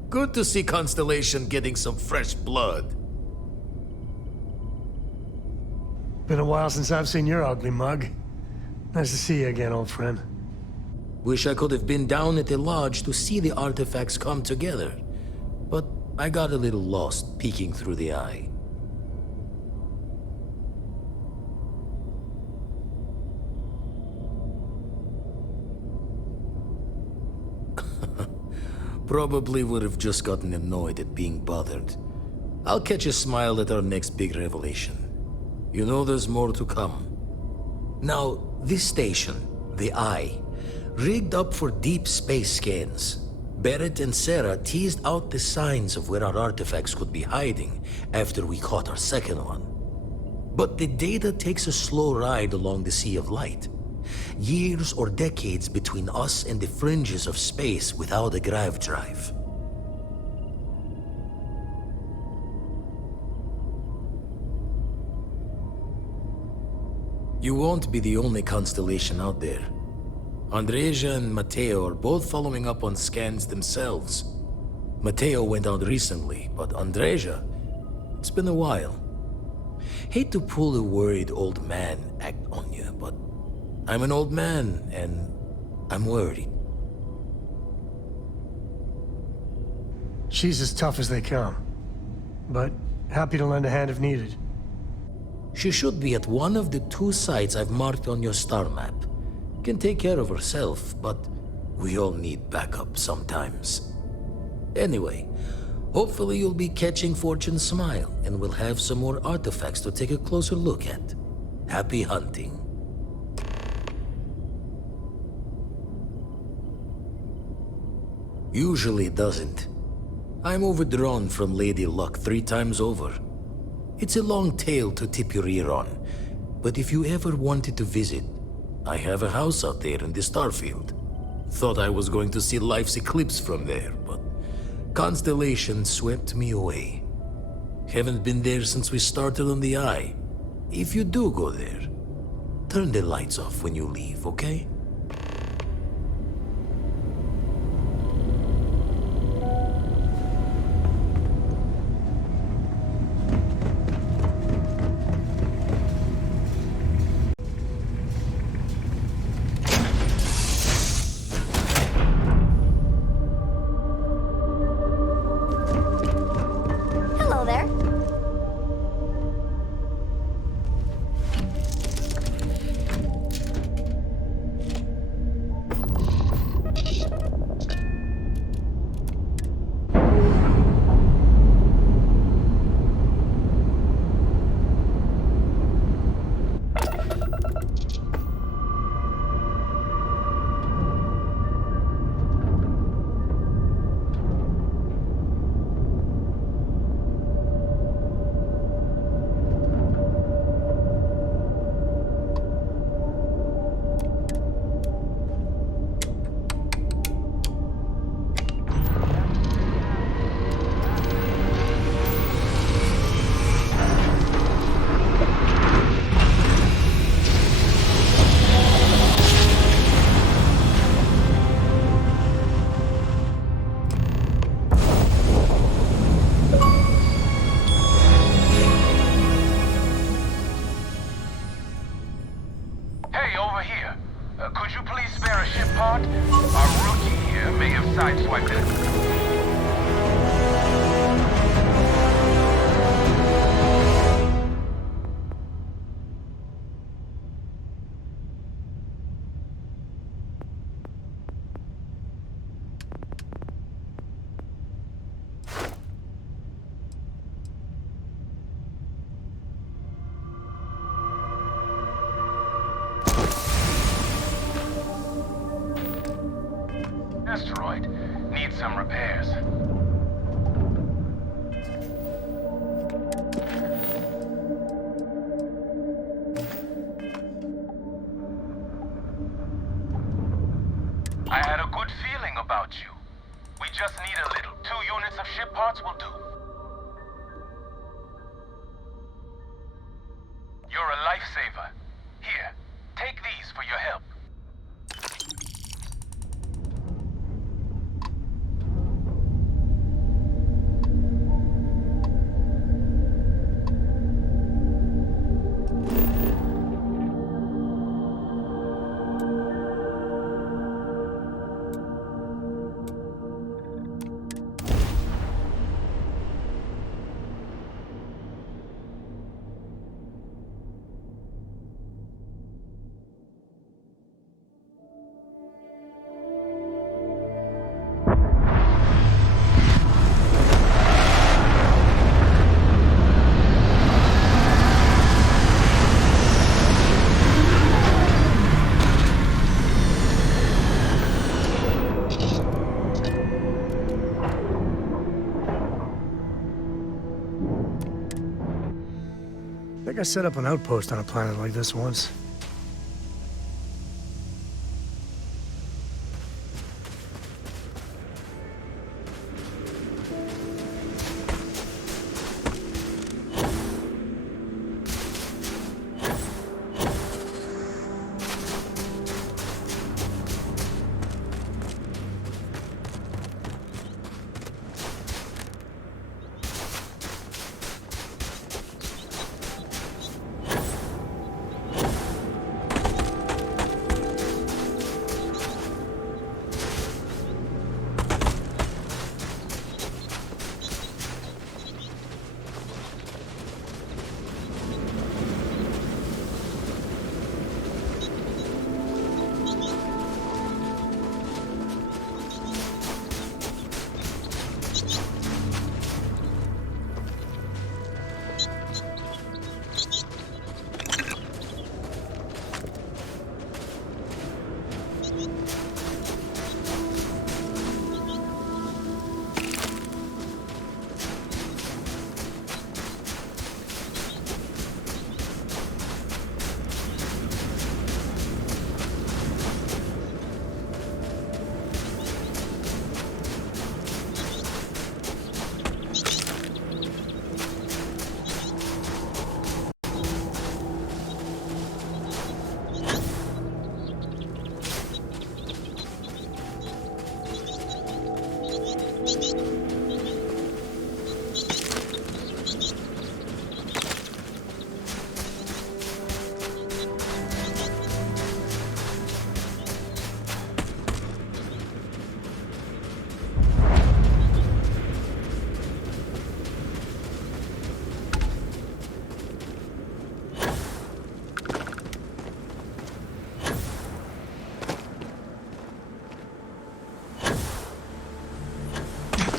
Good to see Constellation getting some fresh blood. Been a while since I've seen your ugly mug. Nice to see you again, old friend. Wish I could have been down at the lodge to see the artifacts come together. But I got a little lost peeking through the eye. Probably would have just gotten annoyed at being bothered. I'll catch a smile at our next big revelation. You know there's more to come. Now, this station, the Eye, rigged up for deep space scans. Barrett and Sarah teased out the signs of where our artifacts could be hiding after we caught our second one. But the data takes a slow ride along the Sea of Light. Years or decades between us and the fringes of space without a grav drive. You won't be the only Constellation out there. Andreja and Matteo are both following up on scans themselves. Matteo went out recently, but Andreja, it's been a while. Hate to pull a worried old man act on you, but I'm an old man, and I'm worried. She's as tough as they come, but happy to lend a hand if needed. She should be at one of the 2 sites I've marked on your star map. Can take care of herself, but we all need backup sometimes. Anyway, hopefully you'll be catching Fortune's smile, and we'll have some more artifacts to take a closer look at. Happy hunting. Usually doesn't. I'm overdrawn from Lady Luck 3 times over. It's a long tale to tip your ear on, but if you ever wanted to visit, I have a house out there in the Starfield. Thought I was going to see life's eclipse from there, but Constellation swept me away. Haven't been there since we started on the Eye. If you do go there, turn the lights off when you leave, okay? Hello there. Hey, over here. Could you please spare a ship part? Our rookie here may have sideswiped it. Asteroid. Needs some repairs. I had a good feeling about you. We just need a little. 2 units of ship parts will do. You're a lifesaver. Here, take these for your help. like I set up an outpost on a planet like this once.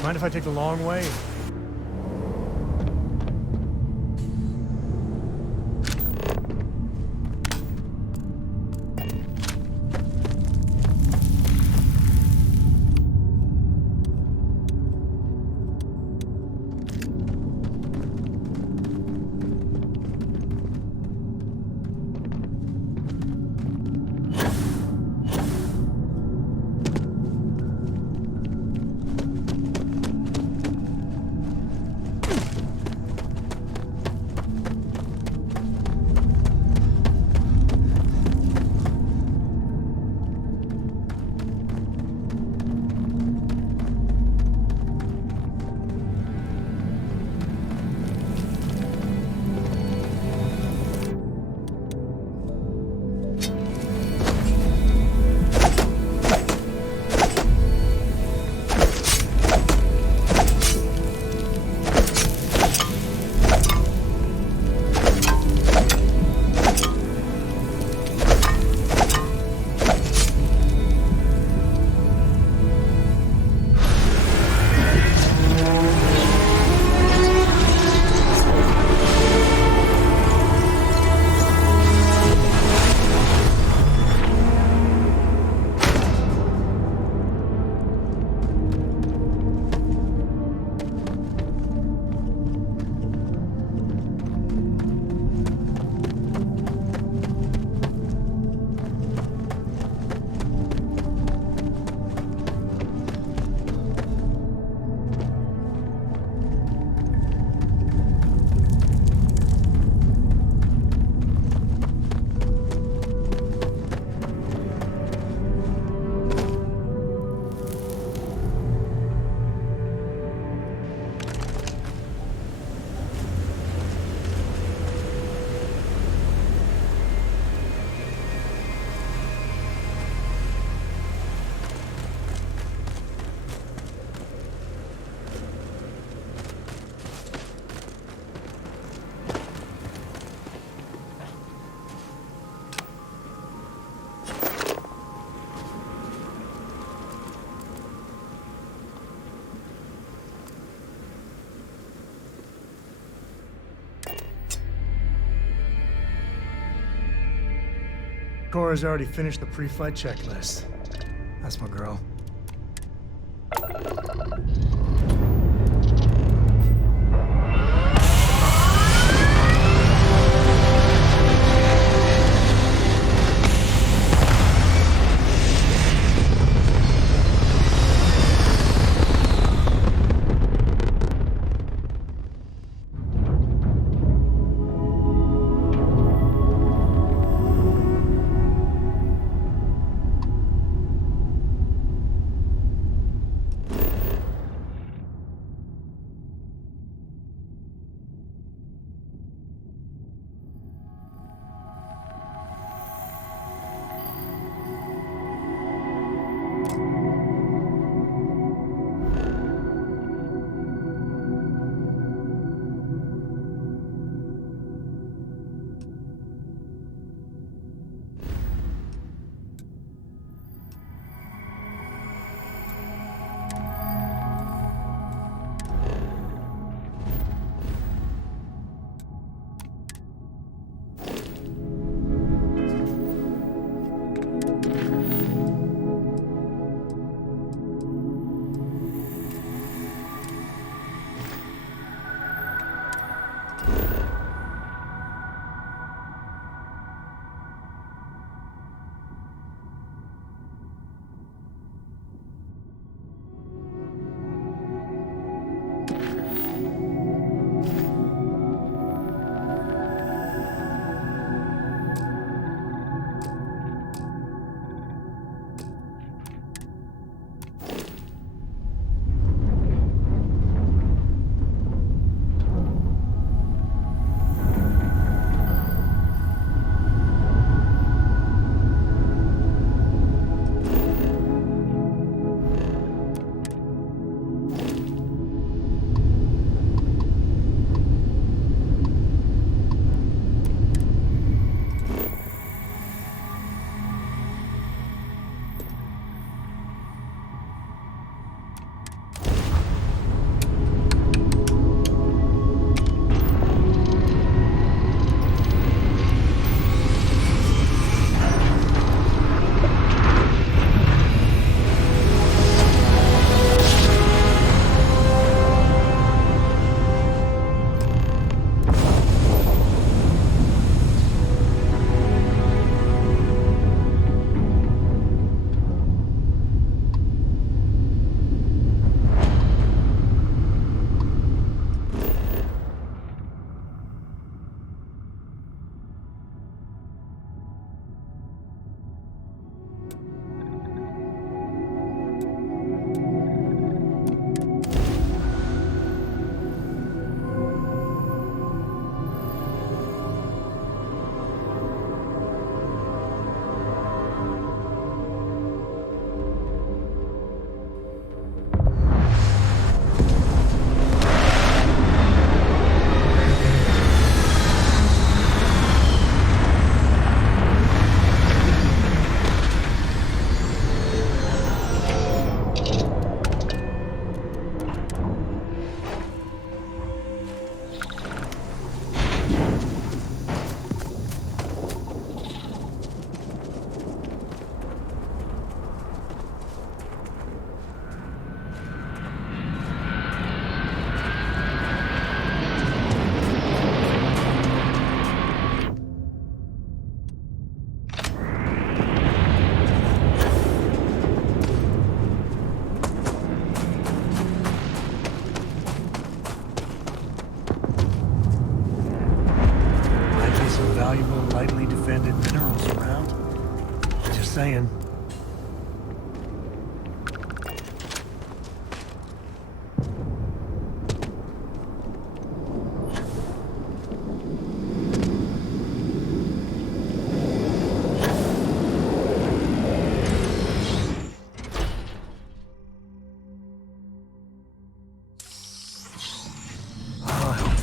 Mind if I take the long way? Cora's already finished the pre-flight checklist. That's my girl.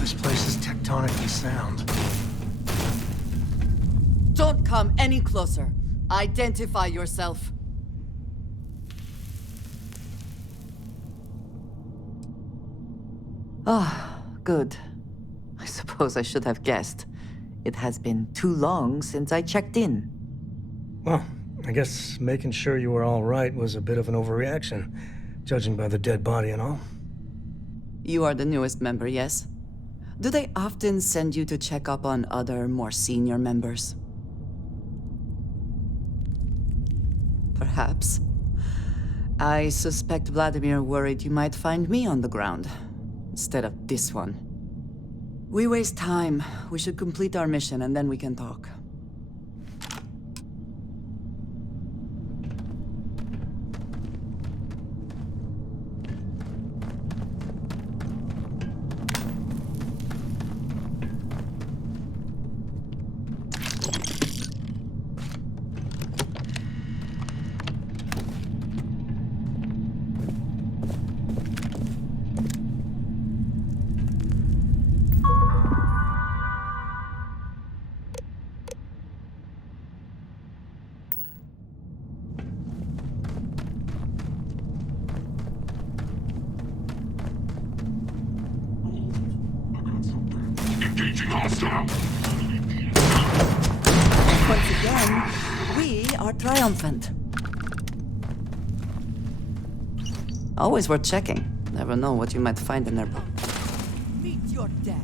This place is tectonically sound. Don't come any closer. Identify yourself. Ah, good. I suppose I should have guessed. It has been too long since I checked in. Well, I guess making sure you were all right was a bit of an overreaction, judging by the dead body and all. You are the newest member, yes? Do they often send you to check up on other, more senior members? Perhaps. I suspect Vladimir worried you might find me on the ground, instead of this one. We waste time. We should complete our mission and then we can talk. Once again, we are triumphant. Always worth checking. Never know what you might find in their book. Meet your death.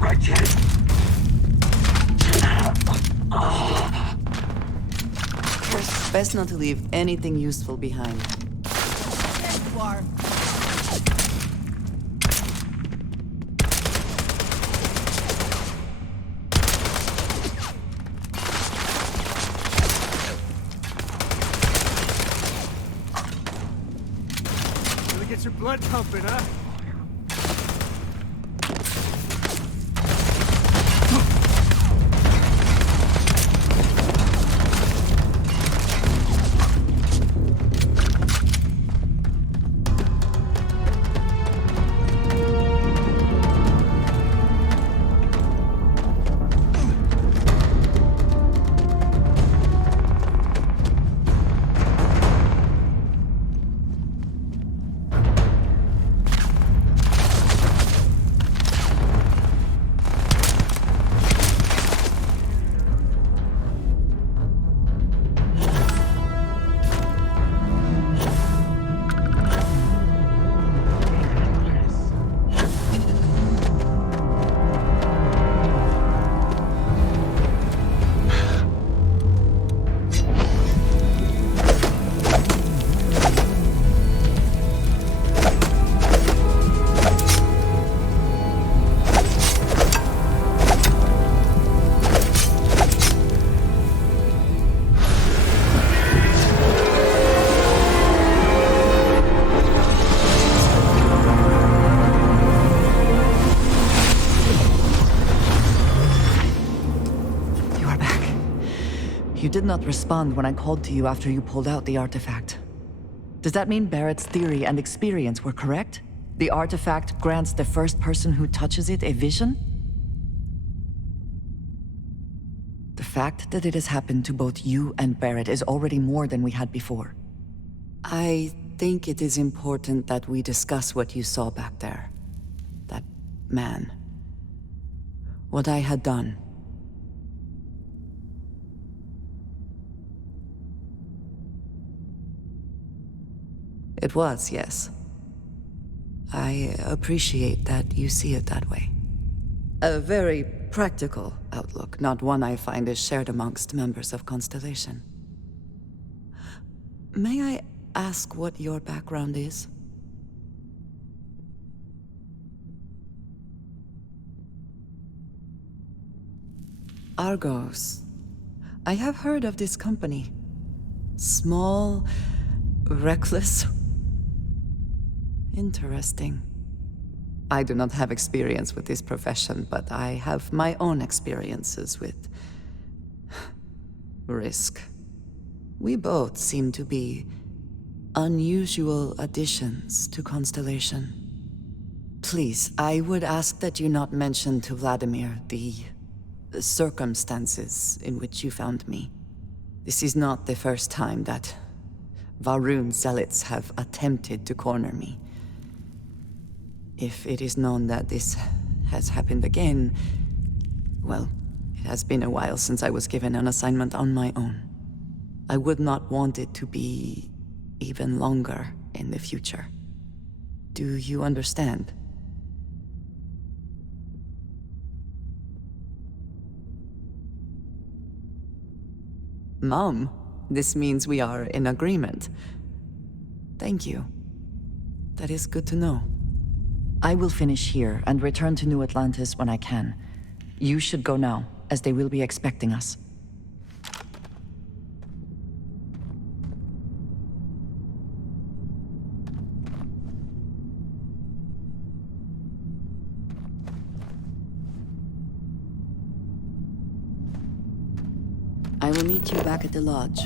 right yet. Best not to leave anything useful behind. There you are. Really get your blood pumping, huh? You did not respond when I called to you after you pulled out the artifact. Does that mean Barrett's theory and experience were correct? The artifact grants the first person who touches it a vision? The fact that it has happened to both you and Barrett is already more than we had before. I think it is important that we discuss what you saw back there. That man. What I had done. It was, yes. I appreciate that you see it that way. A very practical outlook, not one I find is shared amongst members of Constellation. May I ask what your background is? Argos. I have heard of this company. Small, reckless. Interesting. I do not have experience with this profession, but I have my own experiences with risk. We both seem to be unusual additions to Constellation. Please, I would ask that you not mention to Vladimir the circumstances in which you found me. This is not the first time that Va'ruun zealots have attempted to corner me. If it is known that this has happened again, well, it has been a while since I was given an assignment on my own. I would not want it to be even longer in the future. Do you understand? Mom, this means we are in agreement. Thank you. That is good to know. I will finish here and return to New Atlantis when I can. You should go now, as they will be expecting us. I will meet you back at the lodge.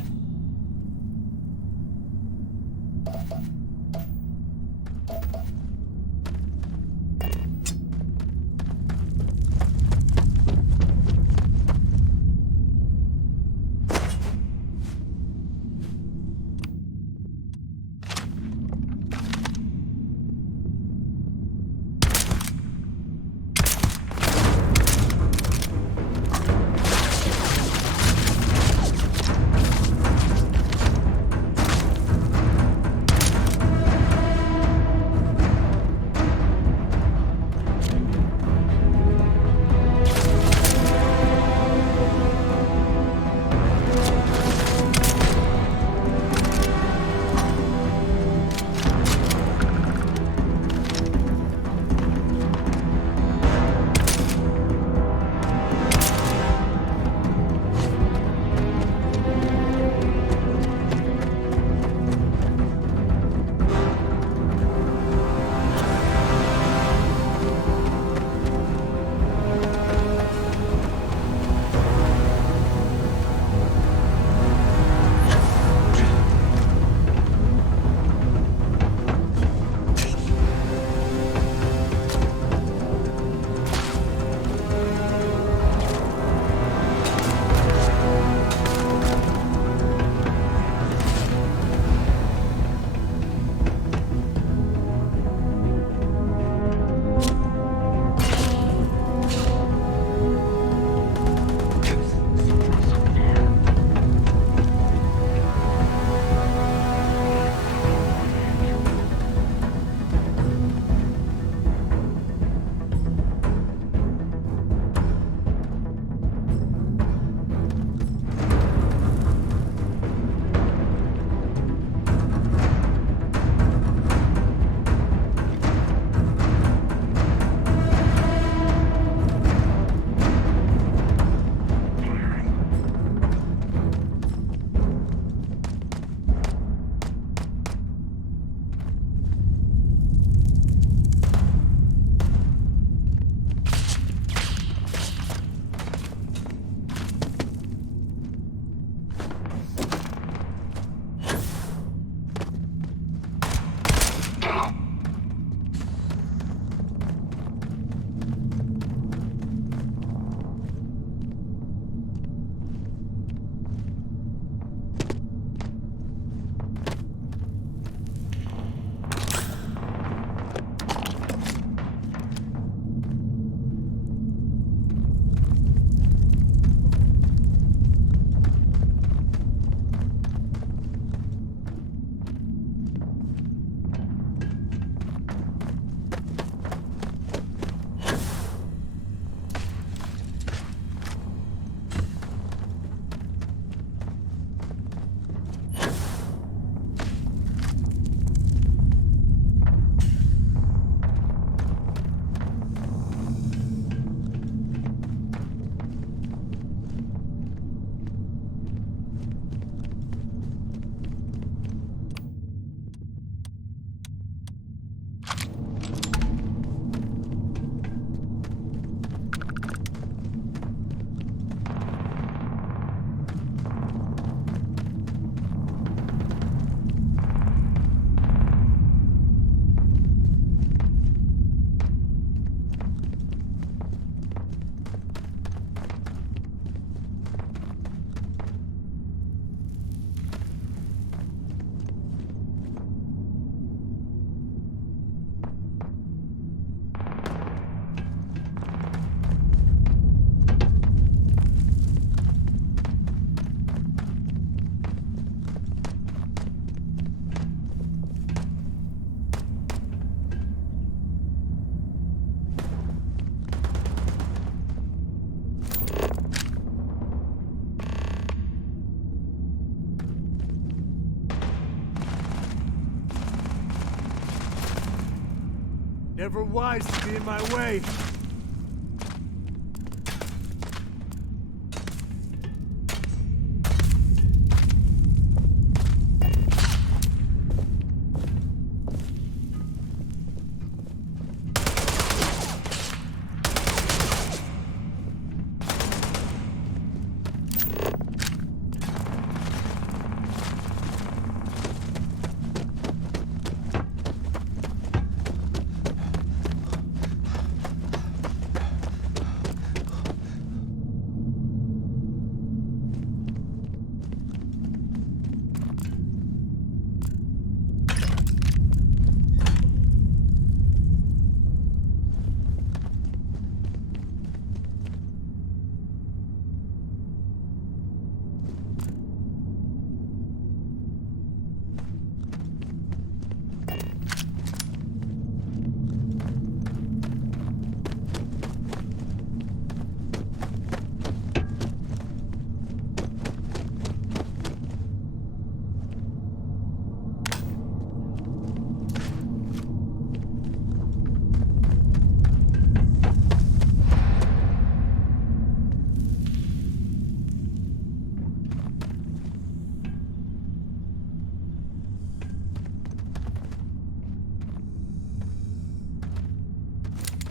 Never wise to be in my way.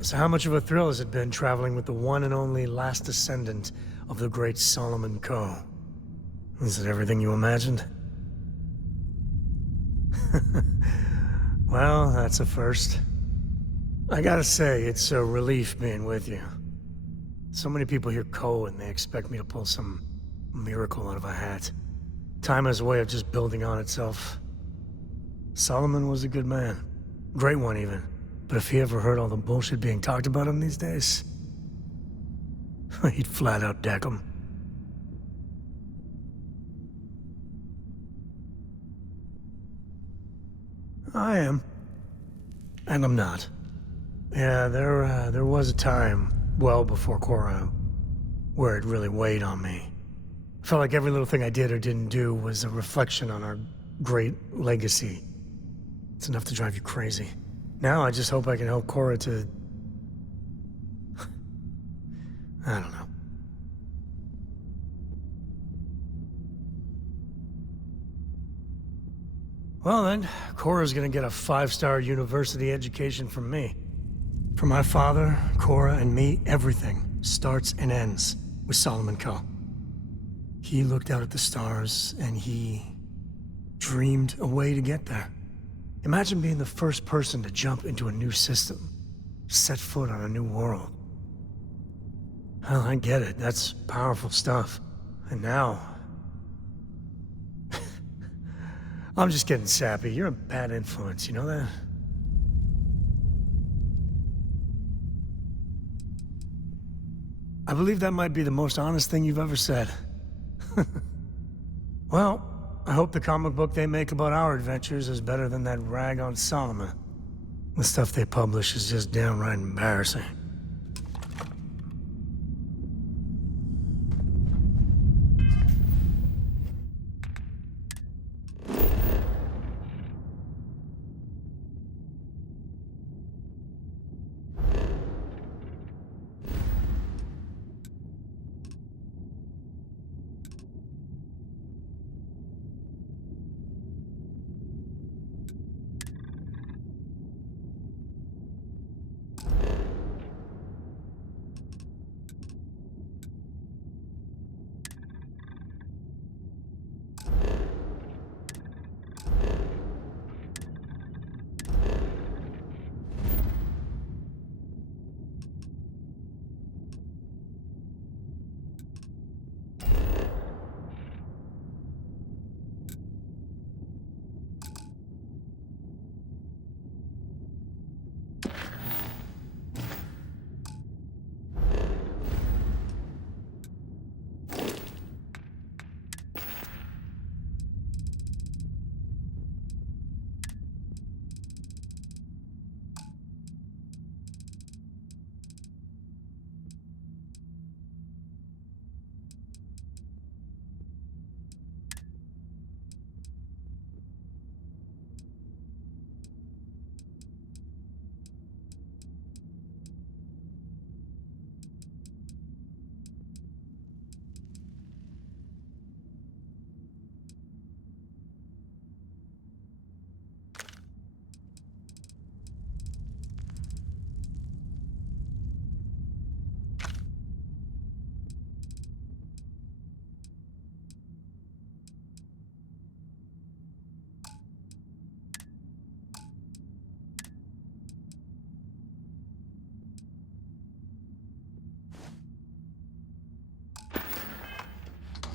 So how much of a thrill has it been traveling with the one and only last descendant of the great Solomon Coe? Is it everything you imagined? Well, that's a first. I gotta say, it's a relief being with you. So many people hear Coe and they expect me to pull some miracle out of a hat. Time has a way of just building on itself. Solomon was a good man. Great one, even. But if he ever heard all the bullshit being talked about him these days, he'd flat out deck him. I am. And I'm not. Yeah, there was a time, well before Cora, where it really weighed on me. I felt like every little thing I did or didn't do was a reflection on our great legacy. It's enough to drive you crazy. Now I just hope I can help Cora to... I don't know. Well then, Cora's gonna get a 5-star university education from me. For my father, Cora, and me, everything starts and ends with Solomon Coe. He looked out at the stars, and he dreamed a way to get there. Imagine being the first person to jump into a new system, set foot on a new world. Well, I get it. That's powerful stuff. And now... I'm just getting sappy. You're a bad influence, you know that? I believe that might be the most honest thing you've ever said. Well, I hope the comic book they make about our adventures is better than that rag on Solomon. The stuff they publish is just downright embarrassing.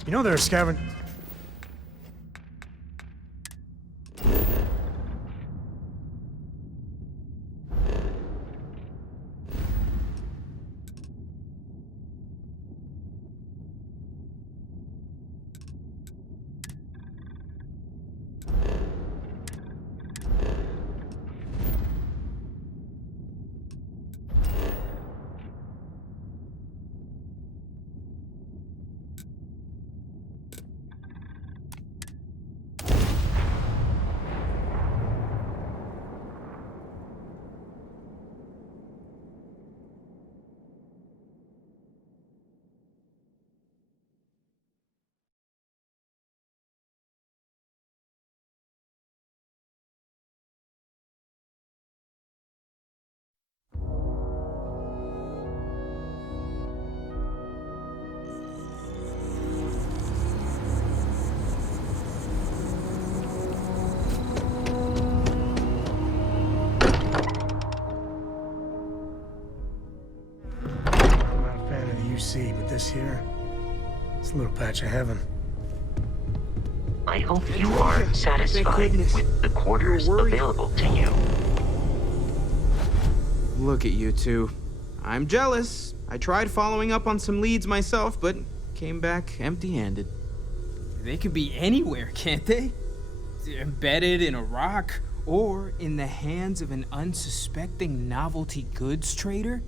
You know there are scavengers. But this here, it's a little patch of heaven. I hope you are satisfied with the quarters available to you. Look at you two. I'm jealous. I tried following up on some leads myself, but came back empty-handed. They could be anywhere, can't they? Embedded in a rock, or in the hands of an unsuspecting novelty goods trader?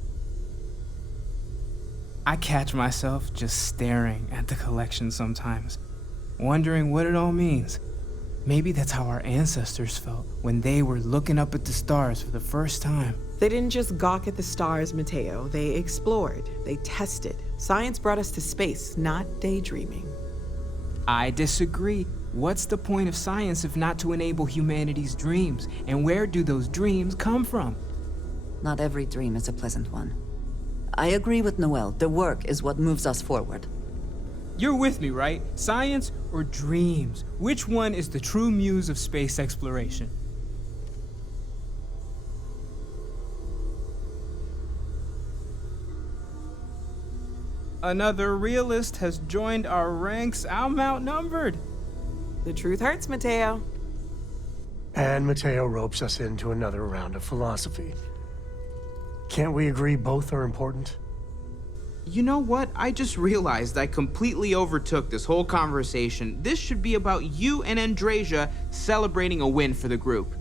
I catch myself just staring at the collection sometimes, wondering what it all means. Maybe that's how our ancestors felt when they were looking up at the stars for the first time. They didn't just gawk at the stars, Mateo. They explored. They tested. Science brought us to space, not daydreaming. I disagree. What's the point of science if not to enable humanity's dreams? And where do those dreams come from? Not every dream is a pleasant one. I agree with Noel. The work is what moves us forward. You're with me, right? Science or dreams? Which one is the true muse of space exploration? Another realist has joined our ranks. I'm outnumbered. The truth hurts, Mateo. And Mateo ropes us into another round of philosophy. Can't we agree both are important? You know what? I just realized I completely overtook this whole conversation. This should be about you and Andrasia celebrating a win for the group.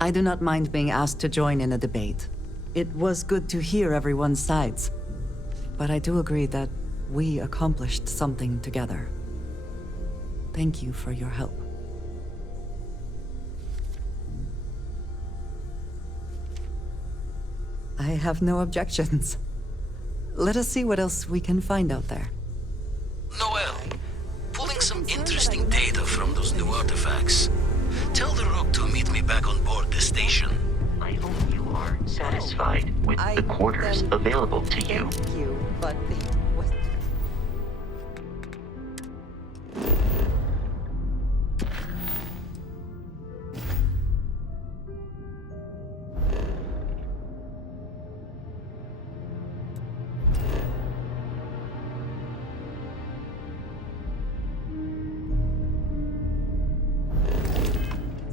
I do not mind being asked to join in a debate. It was good to hear everyone's sides. But I do agree that we accomplished something together. Thank you for your help. I have no objections. Let us see what else we can find out there. Noel, pulling some interesting data from those new artifacts. Tell the Rook to meet me back on board the station. I hope you are satisfied with the quarters available to you. Thank you, but...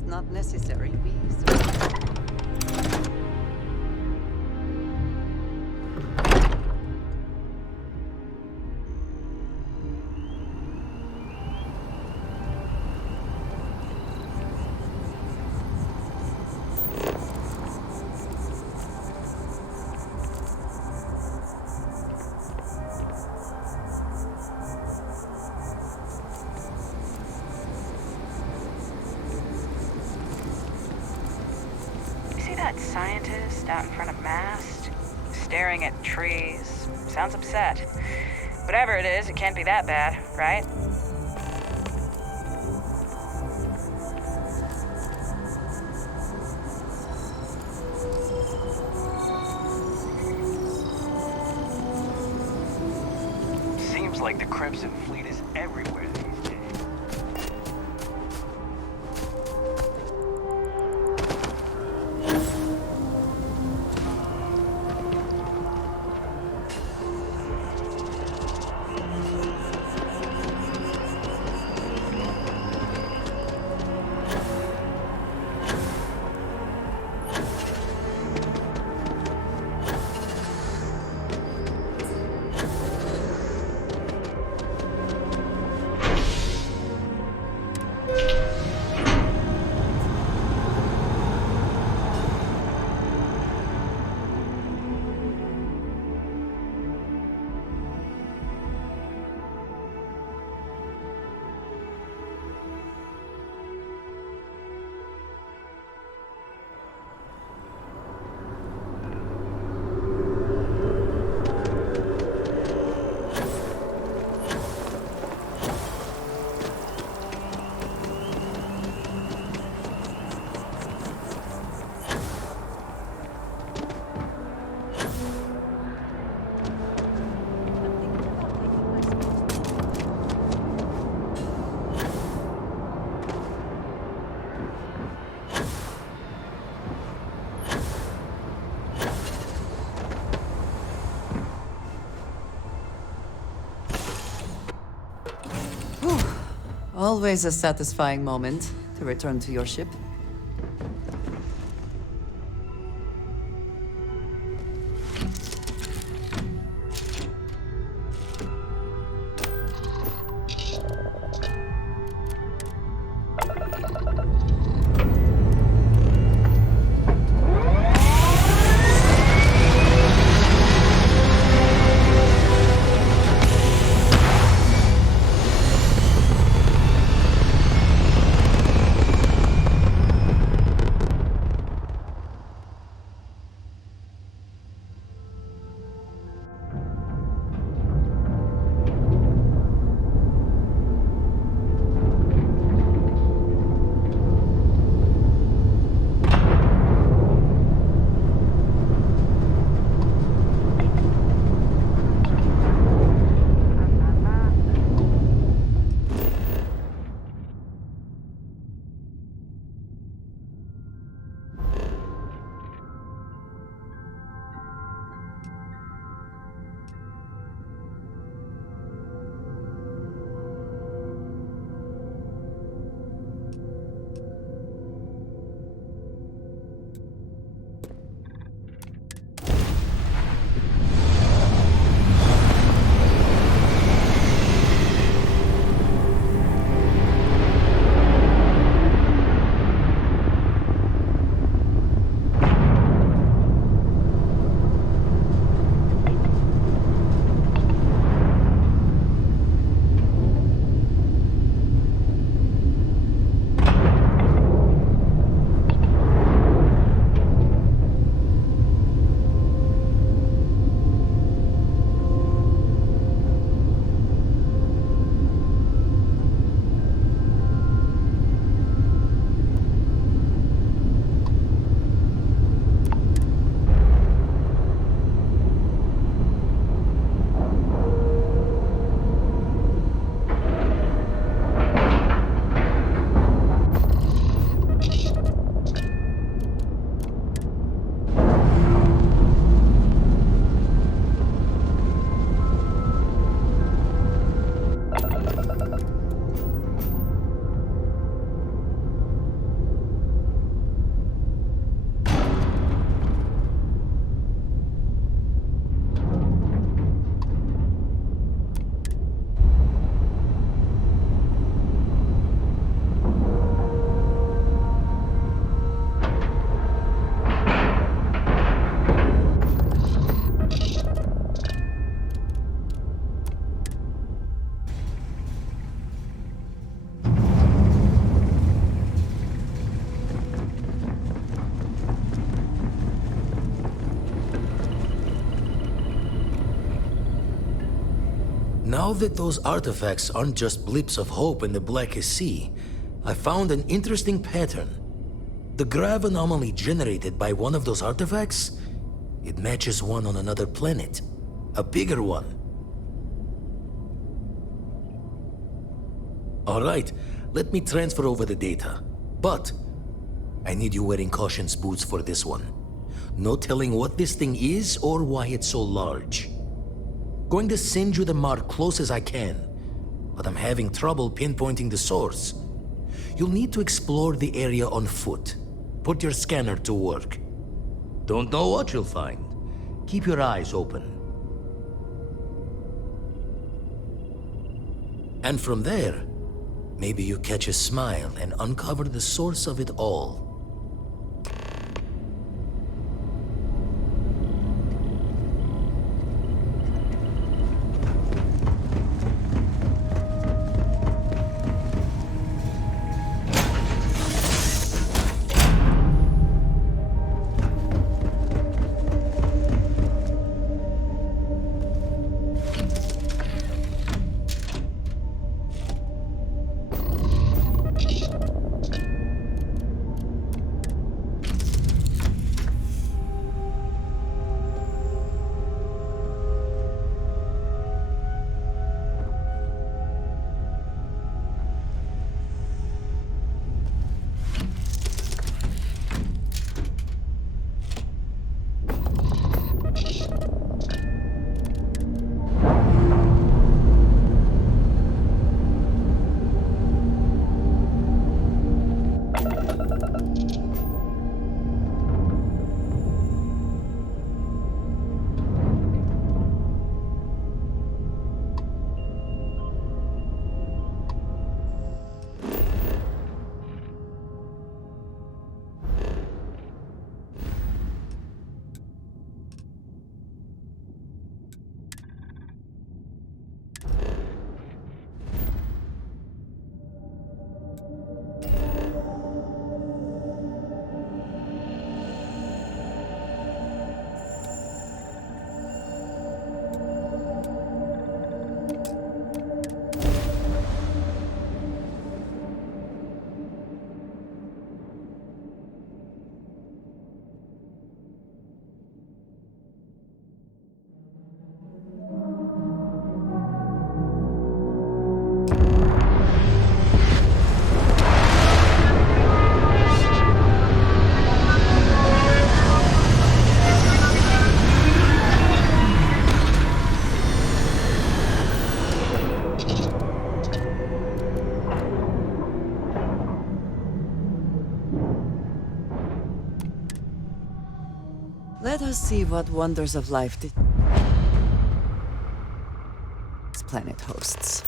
Not necessary. That scientist out in front of mast, staring at trees, sounds upset. Whatever it is, it can't be that bad, right? Seems like the Crimson Fleet is everywhere these days. Always a satisfying moment to return to your ship. Now that those artifacts aren't just blips of hope in the blackest sea, I found an interesting pattern. The grav anomaly generated by one of those artifacts, it matches one on another planet. A bigger one. Alright, let me transfer over the data. But I need you wearing caution's boots for this one. No telling what this thing is or why it's so large. Going to send you the mark close as I can, but I'm having trouble pinpointing the source. You'll need to explore the area on foot. Put your scanner to work. Don't know what you'll find. Keep your eyes open. And from there, maybe you catch a smile and uncover the source of it all. us see what wonders of life this planet hosts.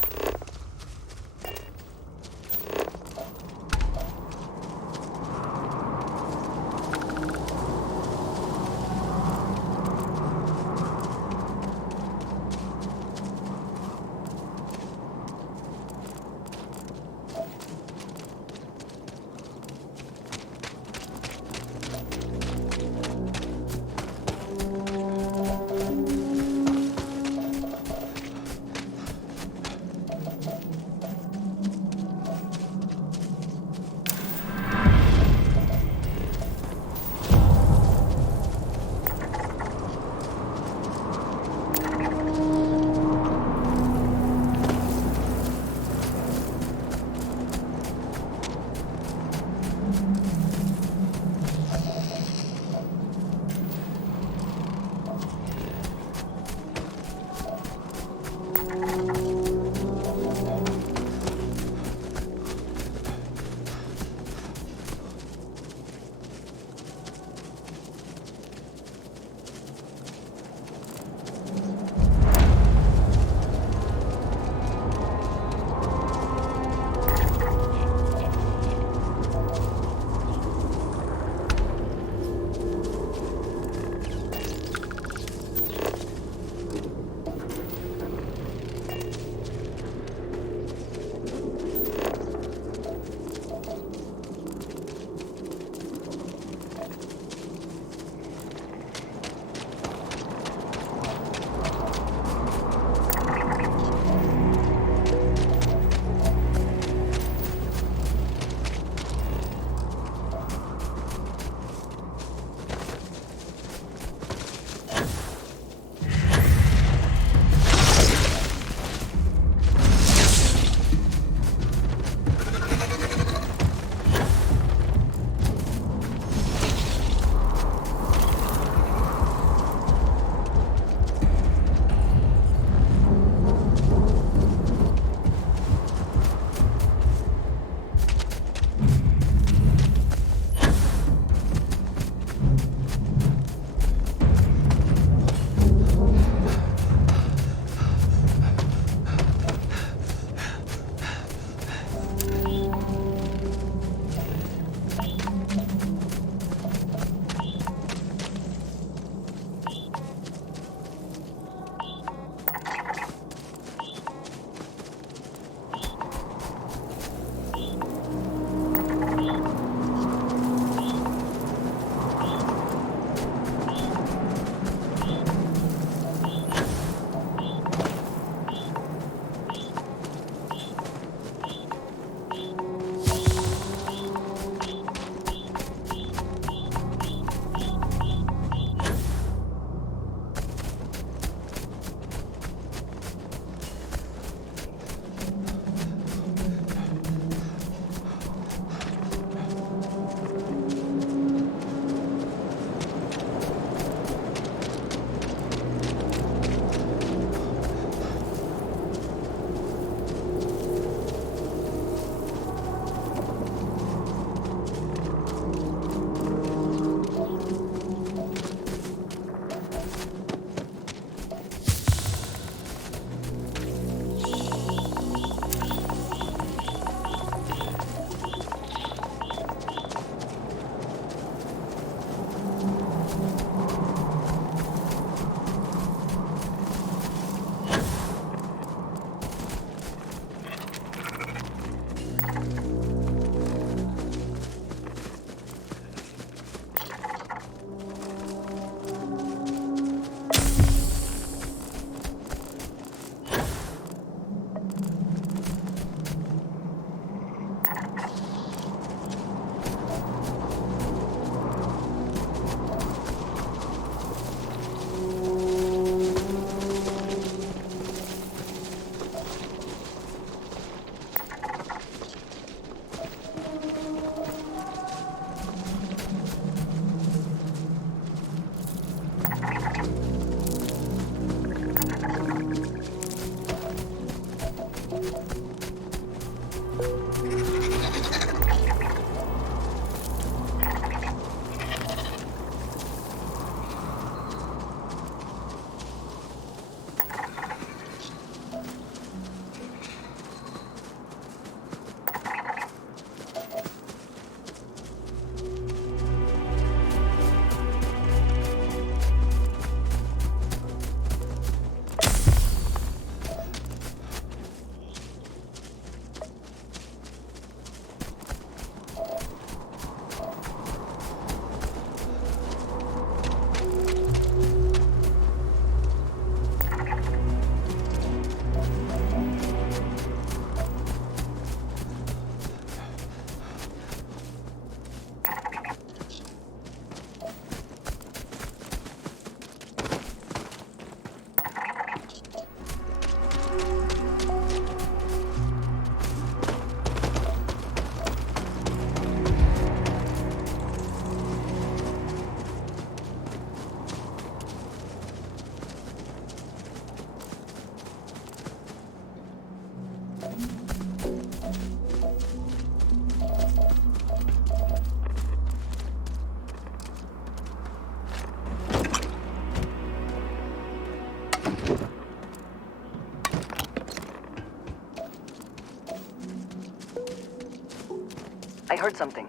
I heard something.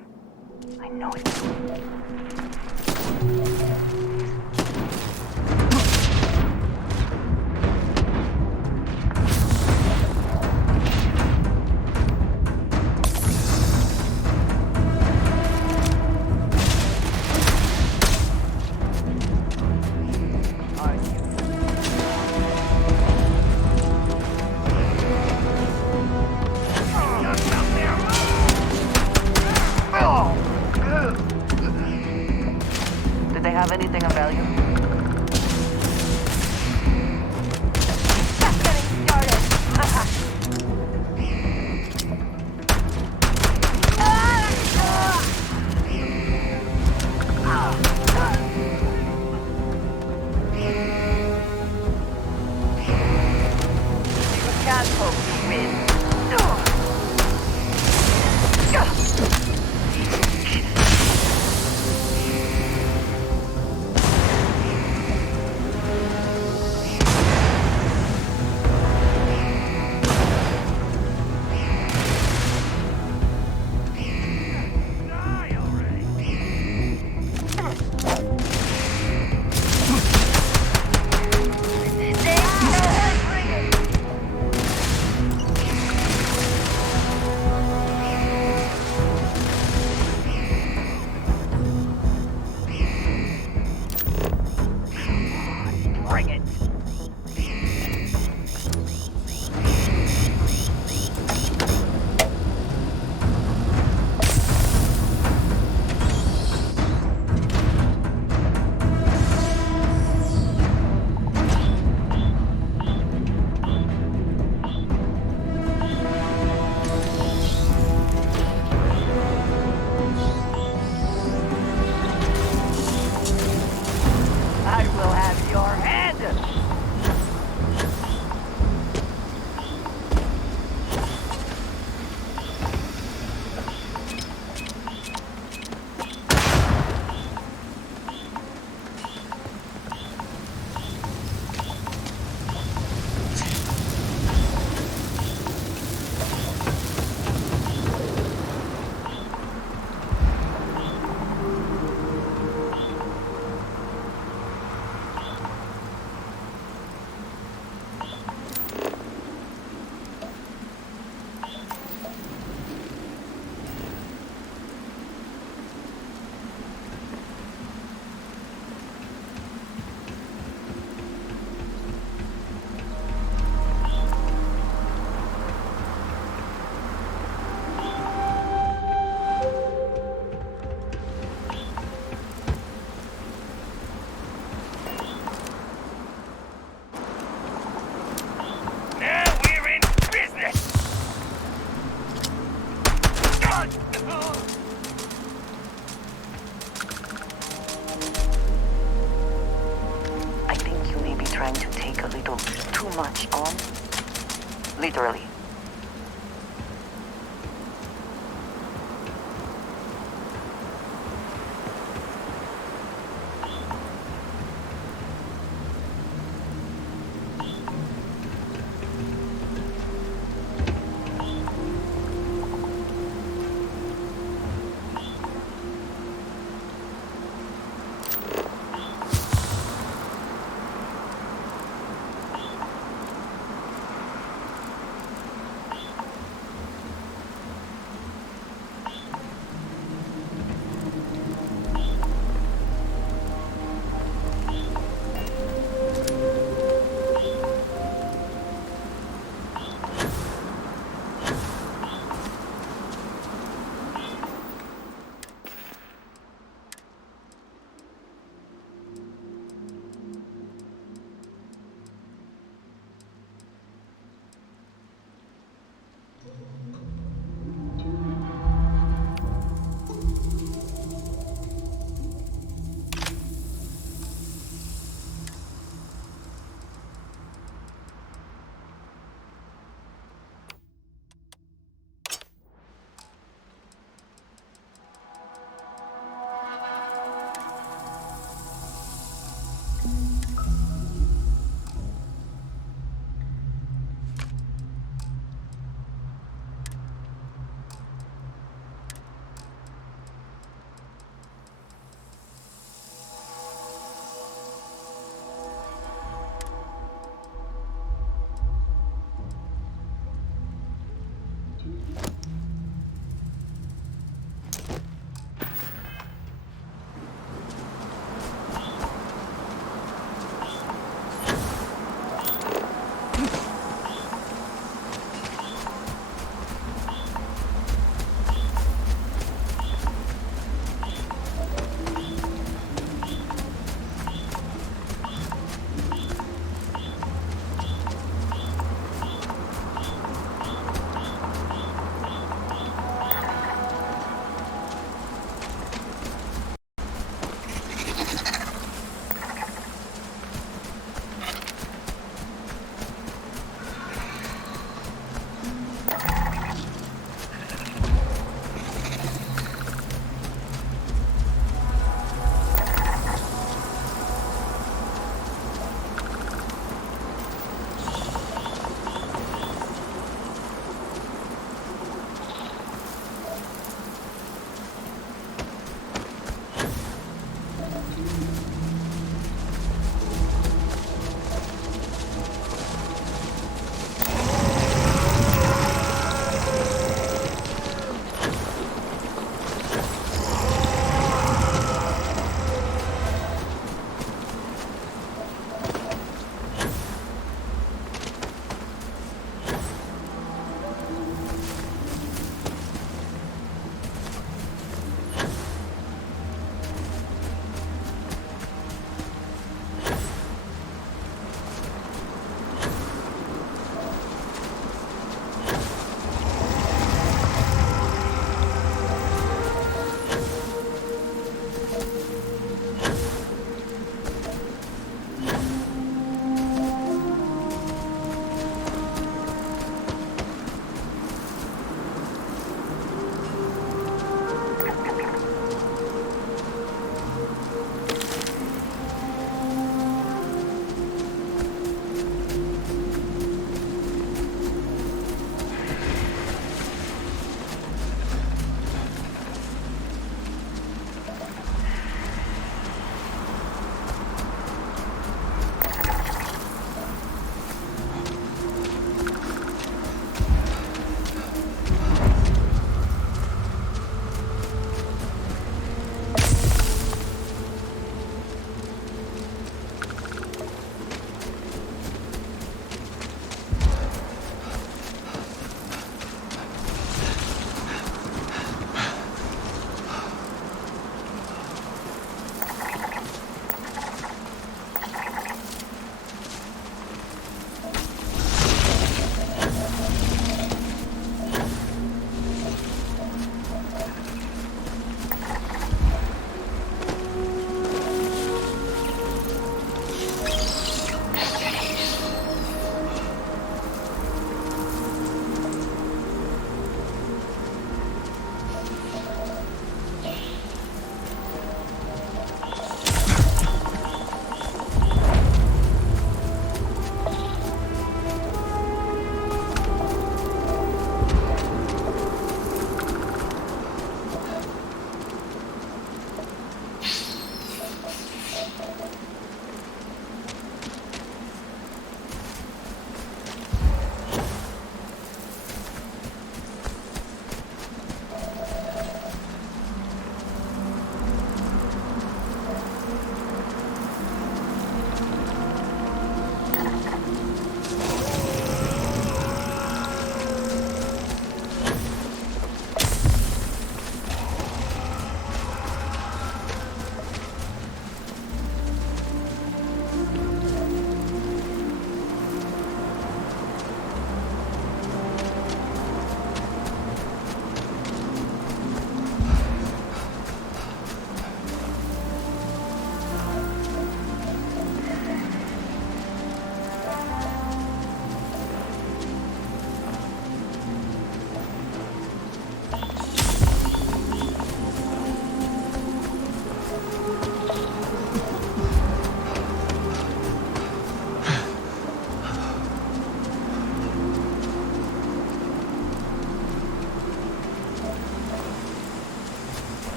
I know it. Did they have anything of value? Just getting started. You can't hope to win. Much on. Literally.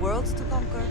worlds to conquer.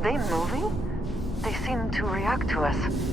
Are they moving? They seem to react to us.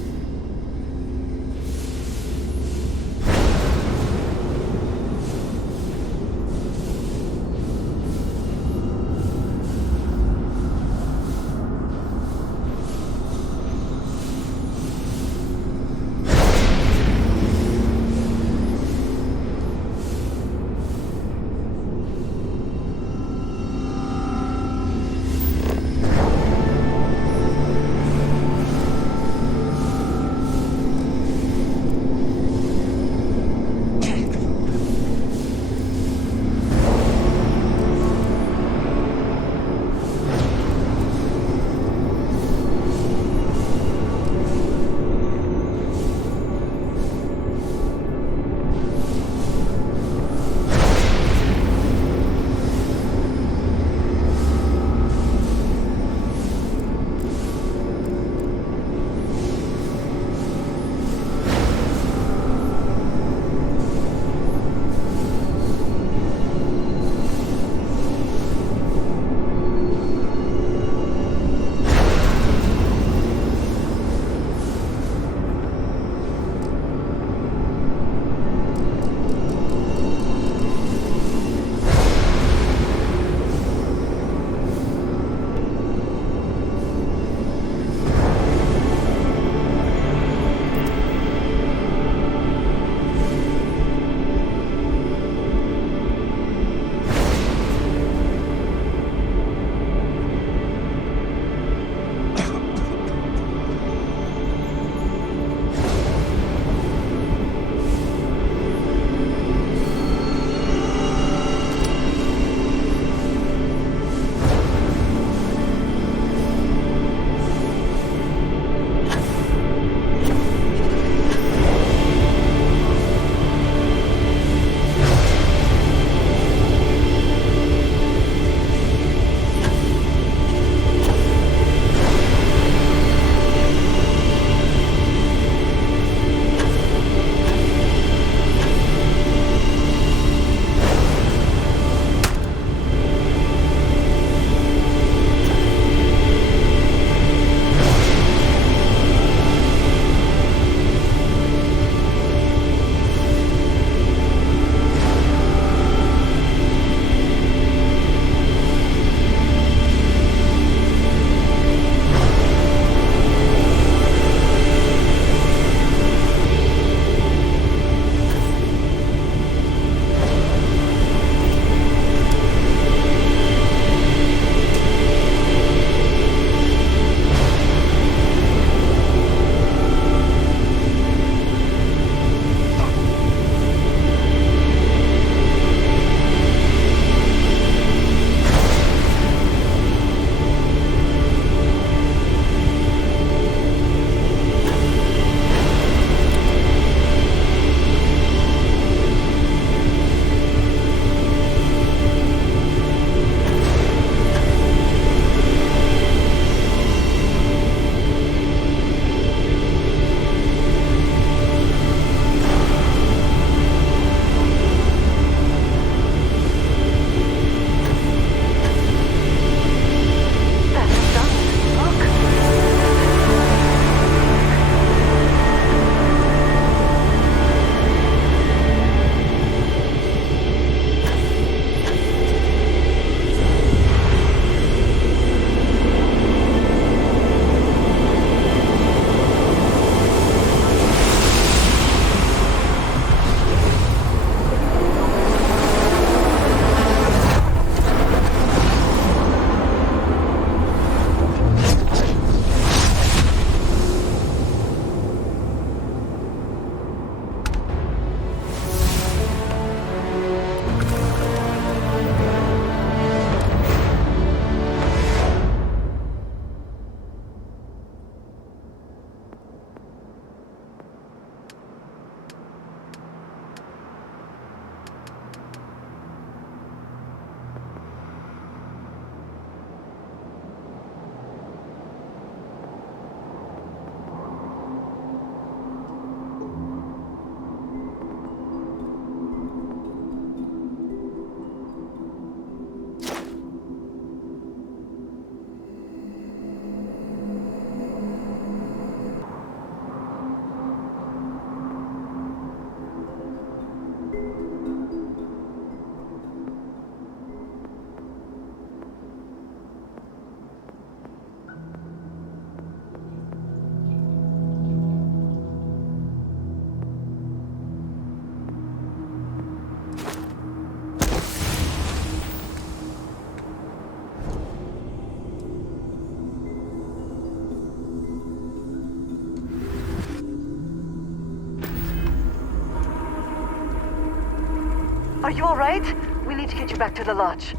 Are you alright? We need to get you back to the lodge.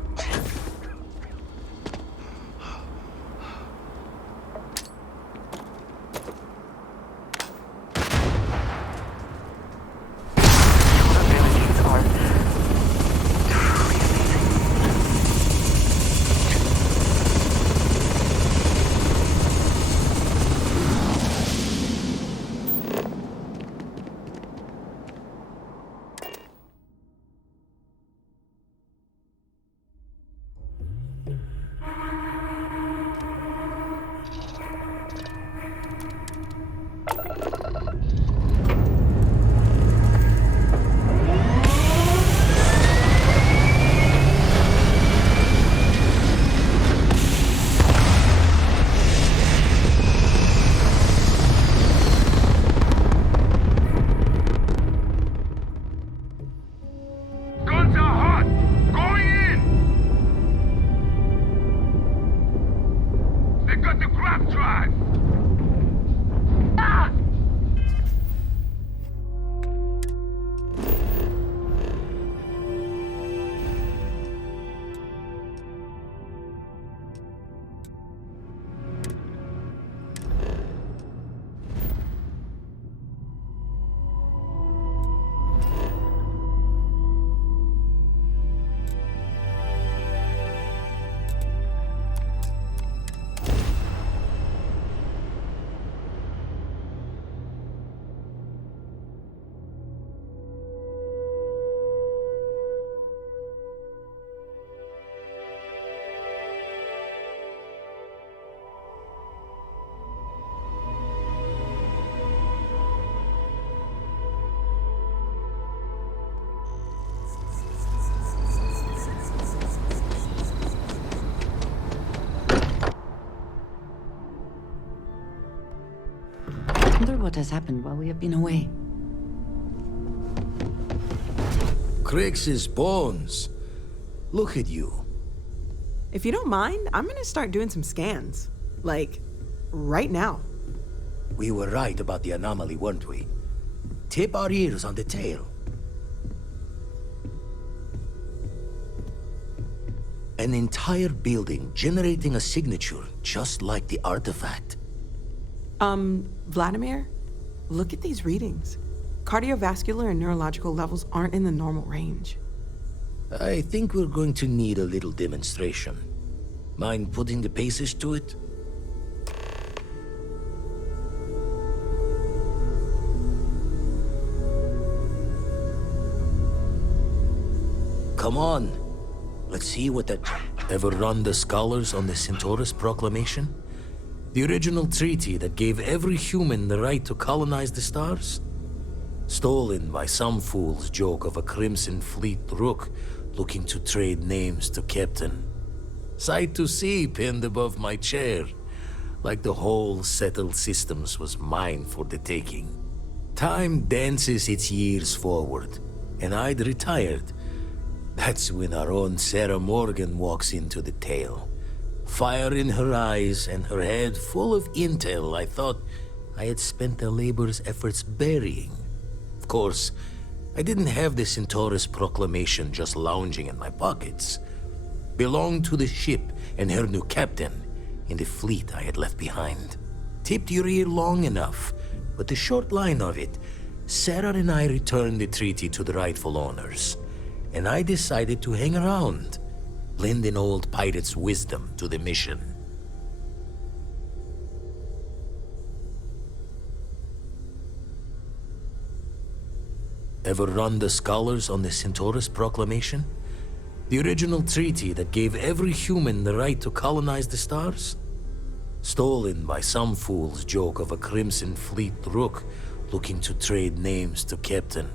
What has happened while we have been away? Crix's bones. Look at you. If you don't mind, I'm gonna start doing some scans. Like, right now. We were right about the anomaly, weren't we? Tip our ears on the tail. An entire building generating a signature just like the artifact. Vladimir, look at these readings. Cardiovascular and neurological levels aren't in the normal range. I think we're going to need a little demonstration. Mind putting the paces to it? Come on. Let's see what that... Ever run the scholars on the Centaurus Proclamation? The original treaty that gave every human the right to colonize the stars? Stolen by some fool's joke of a Crimson Fleet rook looking to trade names to Captain. Sight to see pinned above my chair, like the whole settled systems was mine for the taking. Time dances its years forward, and I'd retired. That's when our own Sarah Morgan walks into the tale. Fire in her eyes and her head full of intel I thought I had spent the labor's efforts burying. Of course, I didn't have the Centaurus Proclamation just lounging in my pockets. Belonged to the ship and her new captain in the fleet I had left behind. Tipped your ear long enough, but the short line of it, Sarah and I returned the treaty to the rightful owners, and I decided to hang around, lend an old pirate's wisdom to the mission. Ever run the scholars on the Centaurus Proclamation? The original treaty that gave every human the right to colonize the stars? Stolen by some fool's joke of a Crimson Fleet rook looking to trade names to Captain.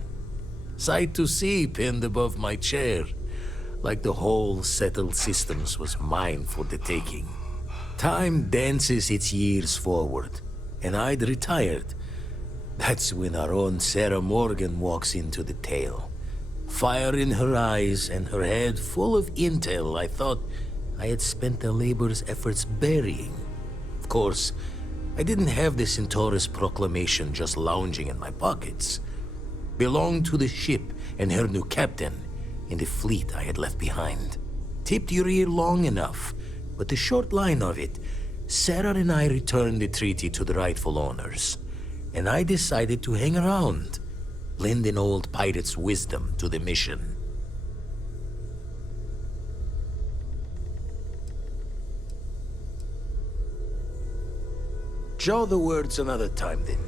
Sight to see pinned above my chair, like the whole settled systems was mine for the taking. Time dances its years forward, and I'd retired. That's when our own Sarah Morgan walks into the tale. Fire in her eyes and her head full of intel I thought I had spent the labor's efforts burying. Of course, I didn't have the Centaurus Proclamation just lounging in my pockets. Belonged to the ship and her new captain in the fleet I had left behind. Tipped your ear long enough, but the short line of it, Sarah and I returned the treaty to the rightful owners, and I decided to hang around, lend an old pirate's wisdom to the mission. Jaw the words another time, then.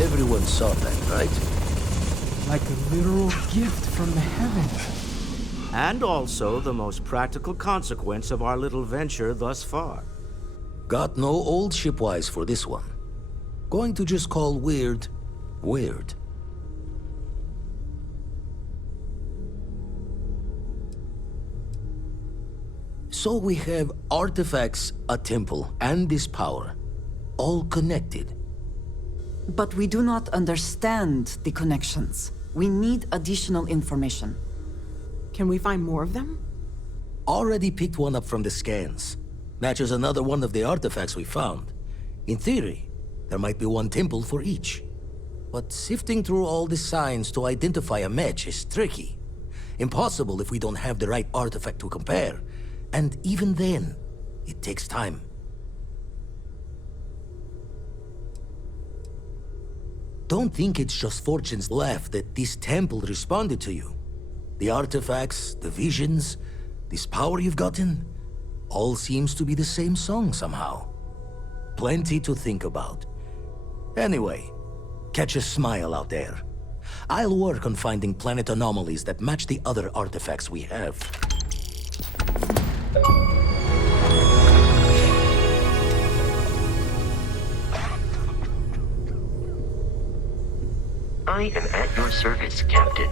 Everyone saw that, right? Like a literal gift from the heavens. And also the most practical consequence of our little venture thus far. Got no old shipwise for this one. Going to just call weird, weird. So we have artifacts, a temple, and this power, all connected. But we do not understand the connections. We need additional information. Can we find more of them? Already picked one up from the scans. Matches another one of the artifacts we found. In theory, there might be one temple for each. But sifting through all the signs to identify a match is tricky. Impossible if we don't have the right artifact to compare. And even then, it takes time. Don't think it's just fortune's laugh that this temple responded to you. The artifacts, the visions, this power you've gotten, all seems to be the same song somehow. Plenty to think about. Anyway, catch a smile out there. I'll work on finding planet anomalies that match the other artifacts we have. I am at your service, Captain.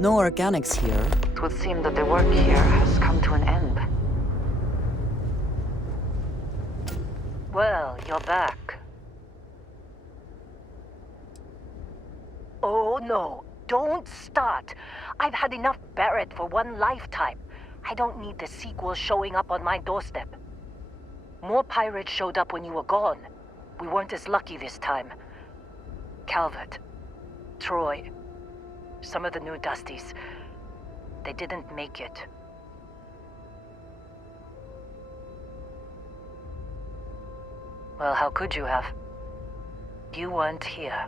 No organics here. It would seem that the work here has come to an end. Well, you're back. Oh no, don't start. I've had enough Barrett for one lifetime. I don't need the sequel showing up on my doorstep. More pirates showed up when you were gone. We weren't as lucky this time. Calvert, Troy, some of the new Dusties, they didn't make it. Well, how could you have? You weren't here.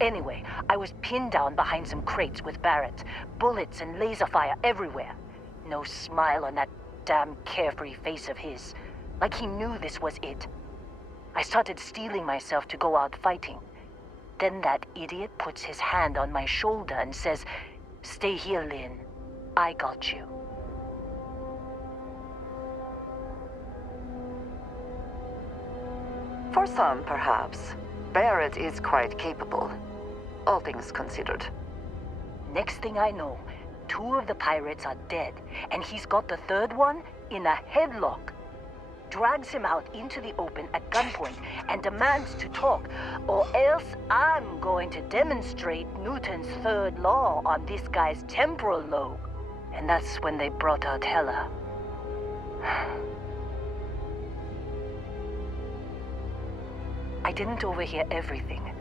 Anyway, I was pinned down behind some crates with Barrett. Bullets and laser fire everywhere. No smile on that damn carefree face of his. Like he knew this was it. I started steeling myself to go out fighting. Then that idiot puts his hand on my shoulder and says, "Stay here, Lynn. I got you." For some, perhaps. Barrett is quite capable, all things considered. Next thing I know, 2 of the pirates are dead, and he's got the 3rd one in a headlock. Drags him out into the open at gunpoint and demands to talk, or else I'm going to demonstrate Newton's 3rd law on this guy's temporal lobe. And that's when they brought out Hela. I didn't overhear everything,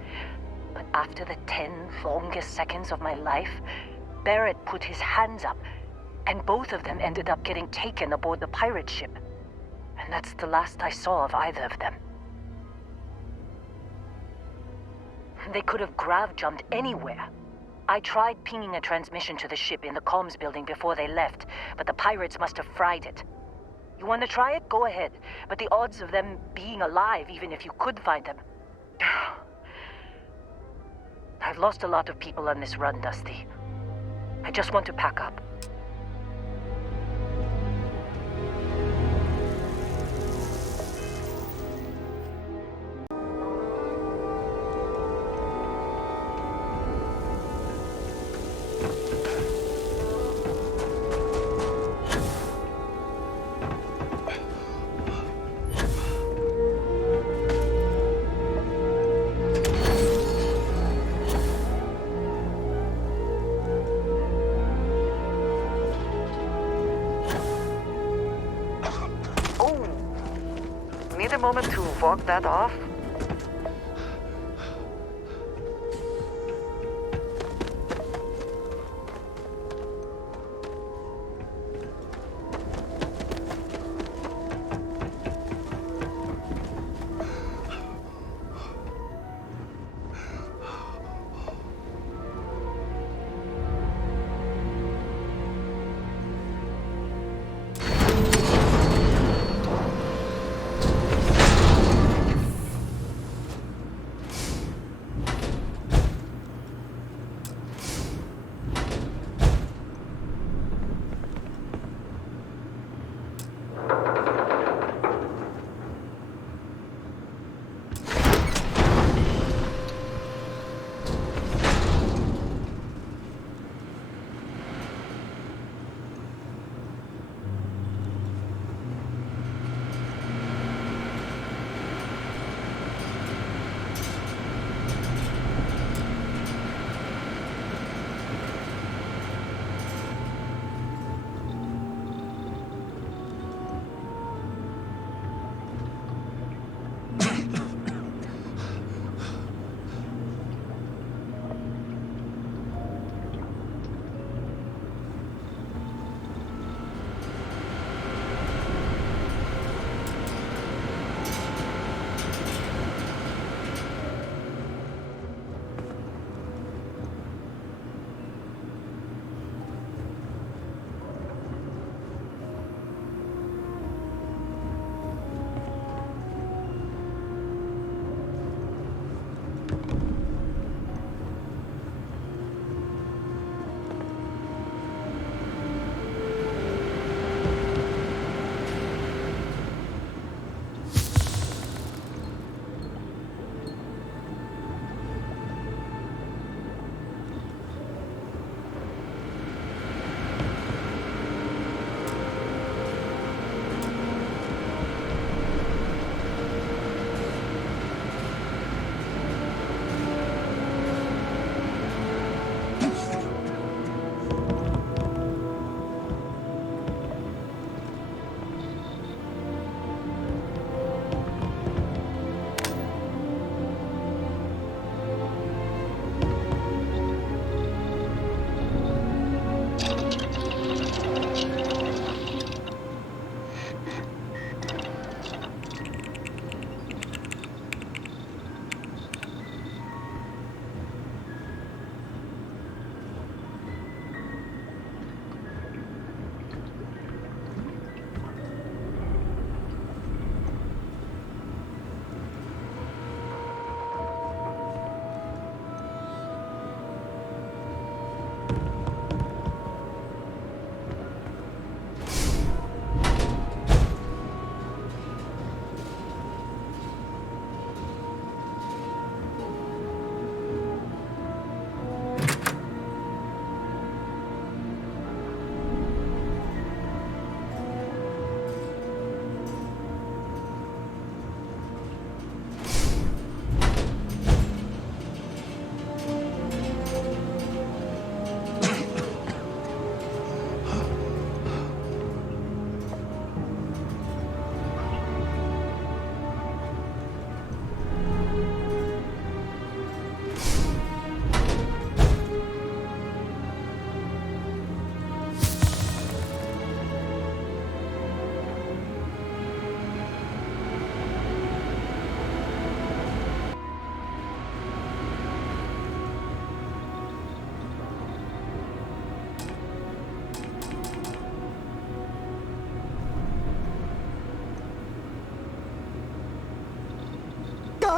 but after the 10 longest seconds of my life, Barrett put his hands up, and both of them ended up getting taken aboard the pirate ship. And that's the last I saw of either of them. They could have grav-jumped anywhere. I tried pinging a transmission to the ship in the comms building before they left, but the pirates must have fried it. You want to try it? Go ahead. But the odds of them being alive, even if you could find them... I've lost a lot of people on this run, Dusty. I just want to pack up. Moment to walk that off?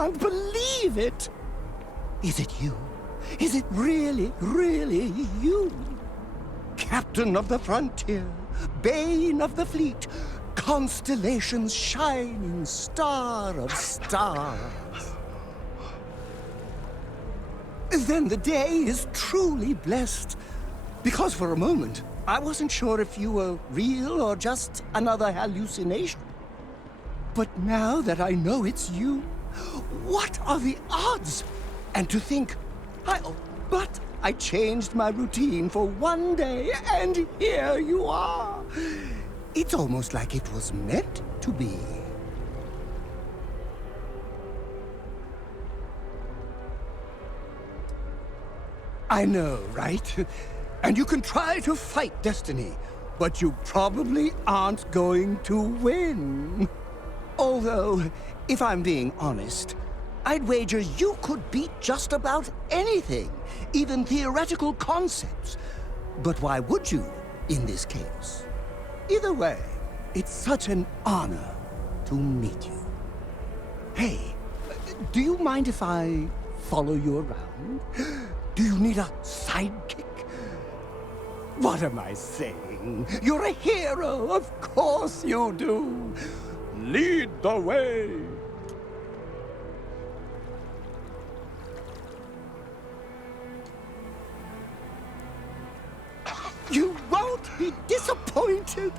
can't believe it! Is it you? Is it really, really you? Captain of the frontier, bane of the fleet, Constellation's shining star of stars. Then the day is truly blessed, because for a moment, I wasn't sure if you were real or just another hallucination. But now that I know it's you, what are the odds? And to think, but I changed my routine for one day, and here you are. It's almost like it was meant to be. I know, right? And you can try to fight destiny, but you probably aren't going to win. Although, if I'm being honest, I'd wager you could beat just about anything, even theoretical concepts. But why would you, in this case? Either way, it's such an honor to meet you. Hey, do you mind if I follow you around? Do you need a sidekick? What am I saying? You're a hero, of course you do. Lead the way. You won't be disappointed.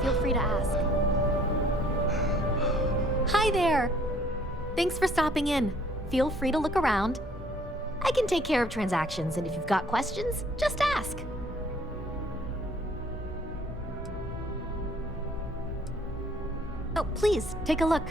Feel free to ask. Hi there! Thanks for stopping in. Feel free to look around. I can take care of transactions, and if you've got questions, just ask. Oh, please, take a look.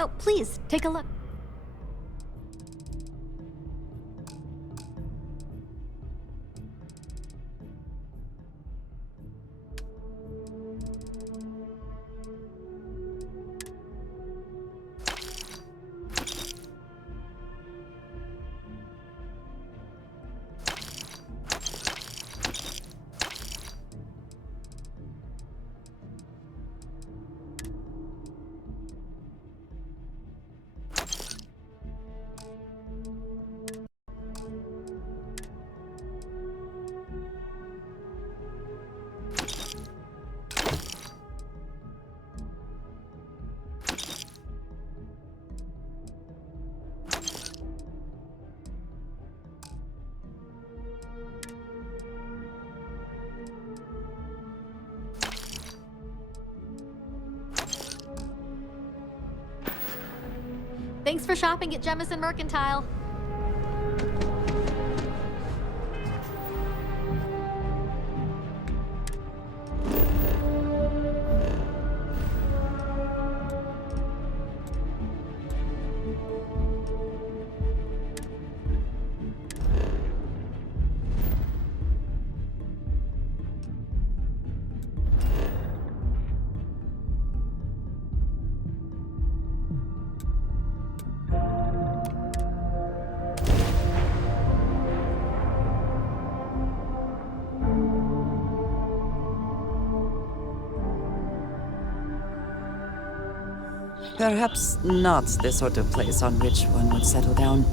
Oh, please, take a look. Thanks for shopping at Jemison Mercantile. Perhaps not the sort of place on which one would settle down.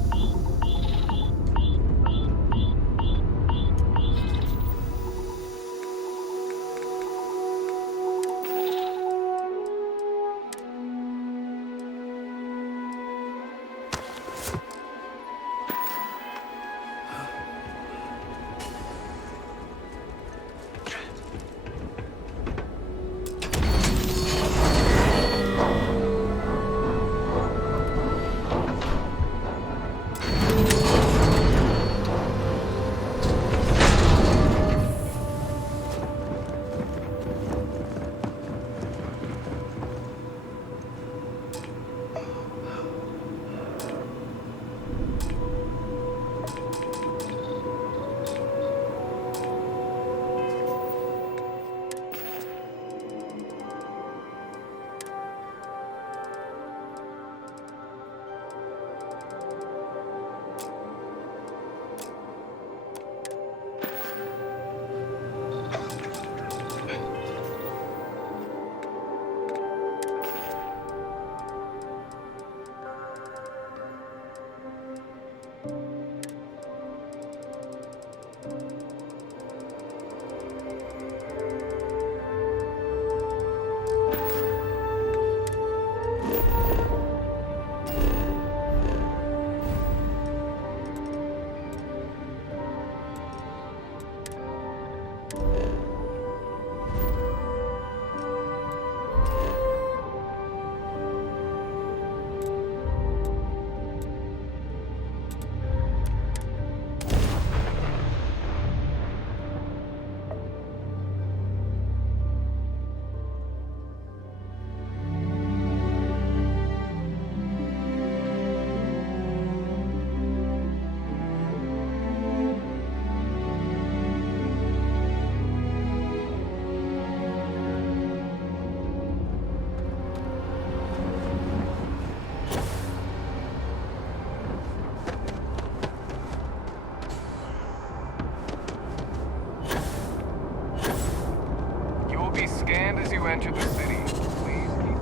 As you enter the city, please keep...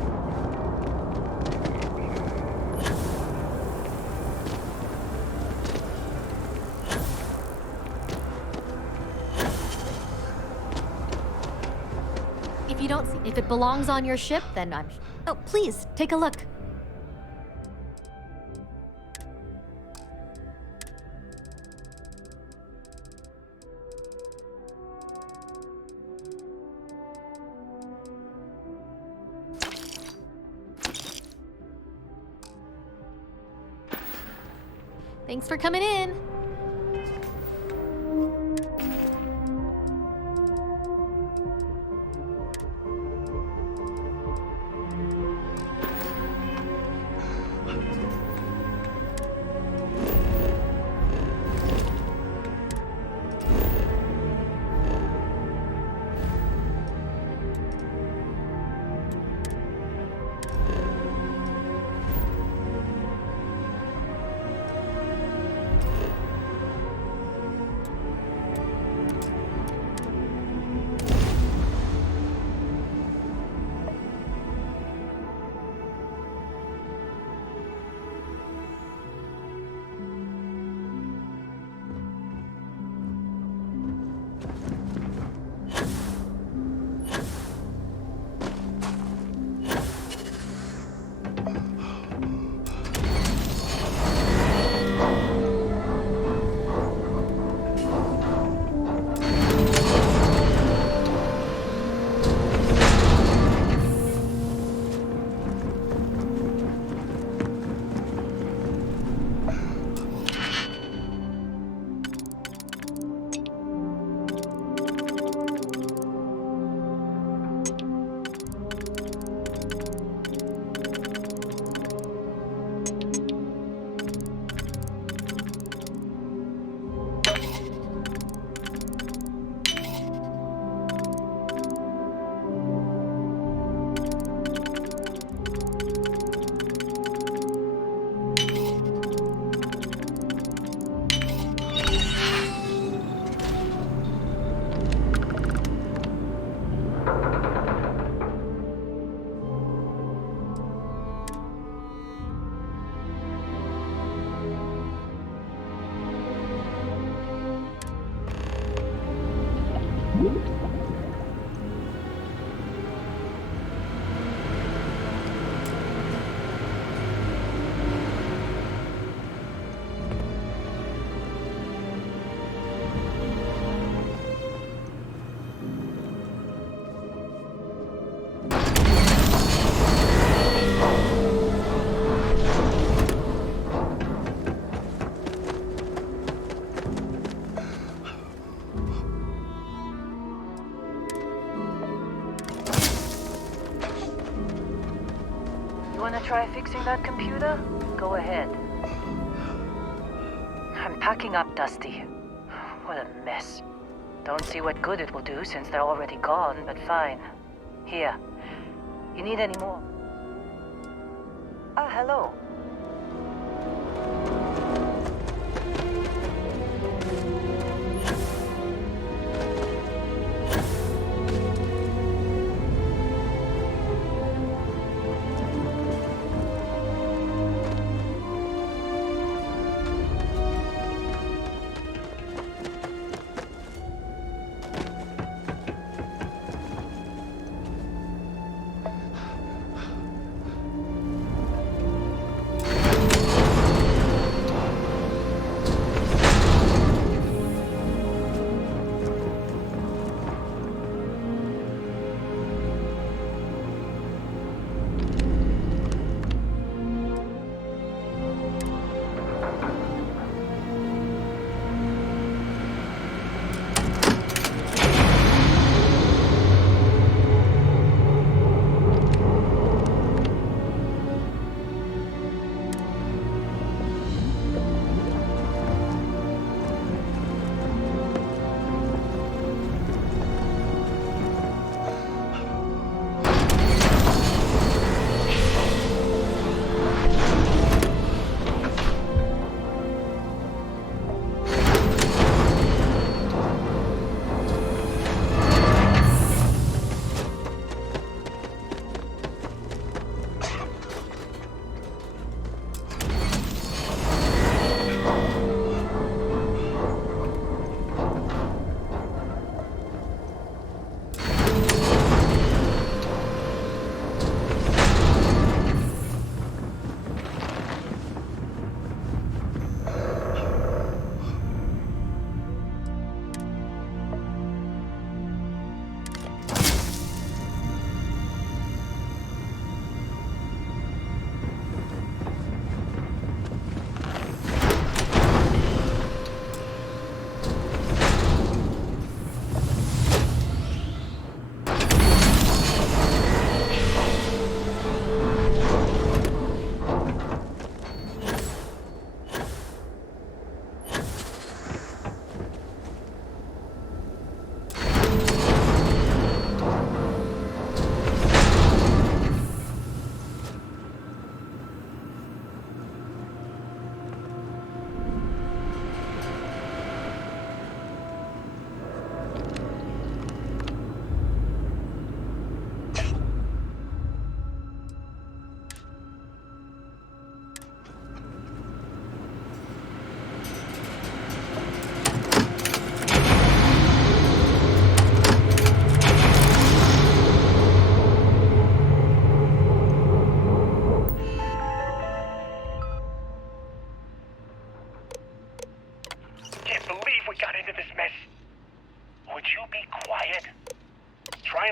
If you don't see, if it belongs on your ship, then I'm... Oh, please, take a look. Thanks for coming in. Try fixing that computer? Go ahead. I'm packing up, Dusty. What a mess. Don't see what good it will do since they're already gone, but fine. Here. You need any more? Ah, hello.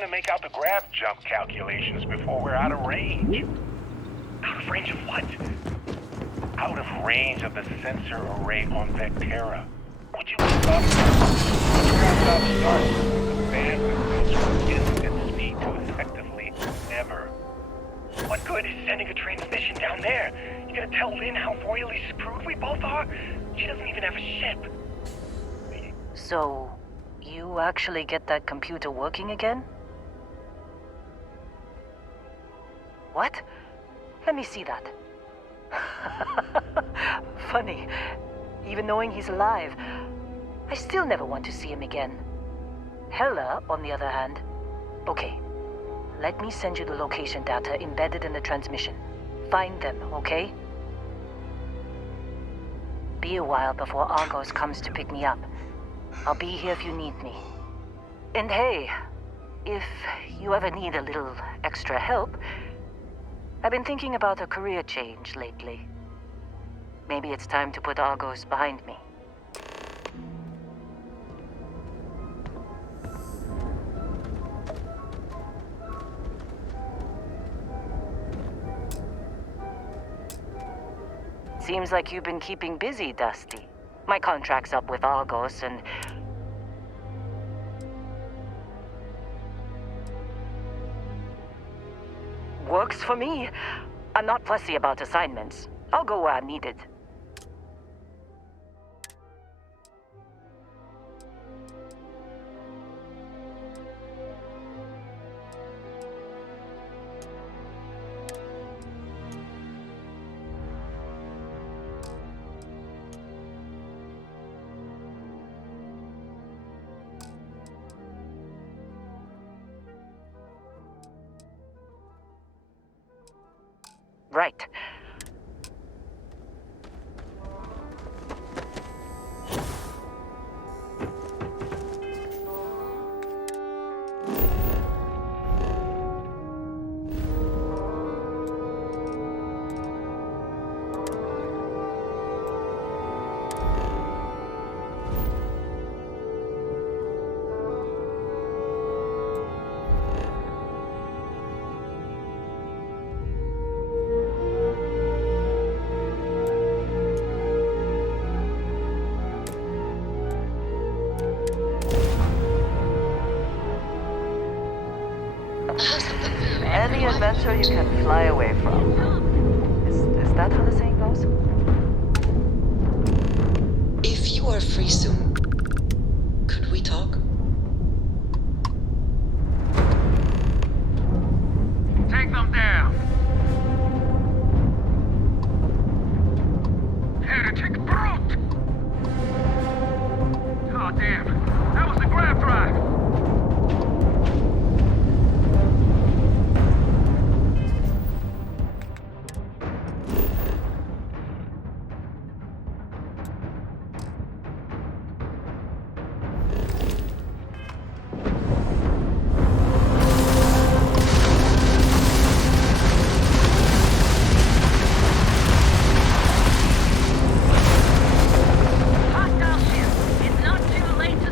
Make out the grab jump calculations before we're out of range. Out of range of what? Out of range of the sensor array on Vectera. Would you keep up? Scrapped up starts with the bandwidth goes from instant speed to effectively never. What good is sending a transmission down there? You gonna tell Lynn how royally screwed we both are? She doesn't even have a ship. So, you actually get that computer working again? What? Let me see that. Funny. Even knowing he's alive, I still never want to see him again. Hella, on the other hand. Okay. Let me send you the location data embedded in the transmission. Find them, okay? Be a while before Argos comes to pick me up. I'll be here if you need me. And hey, if you ever need a little extra help, I've been thinking about a career change lately. Maybe it's time to put Argos behind me. Seems like you've been keeping busy, Dusty. My contract's up with Argos, and... works for me. I'm not fussy about assignments. I'll go where I'm needed. Right. Any adventure you can fly away from. Is that how the saying goes? If you are free soon, could we talk? Take them down. Heretic brute! Oh, damn. That was the grab drive. Hostile ship. It's not too late to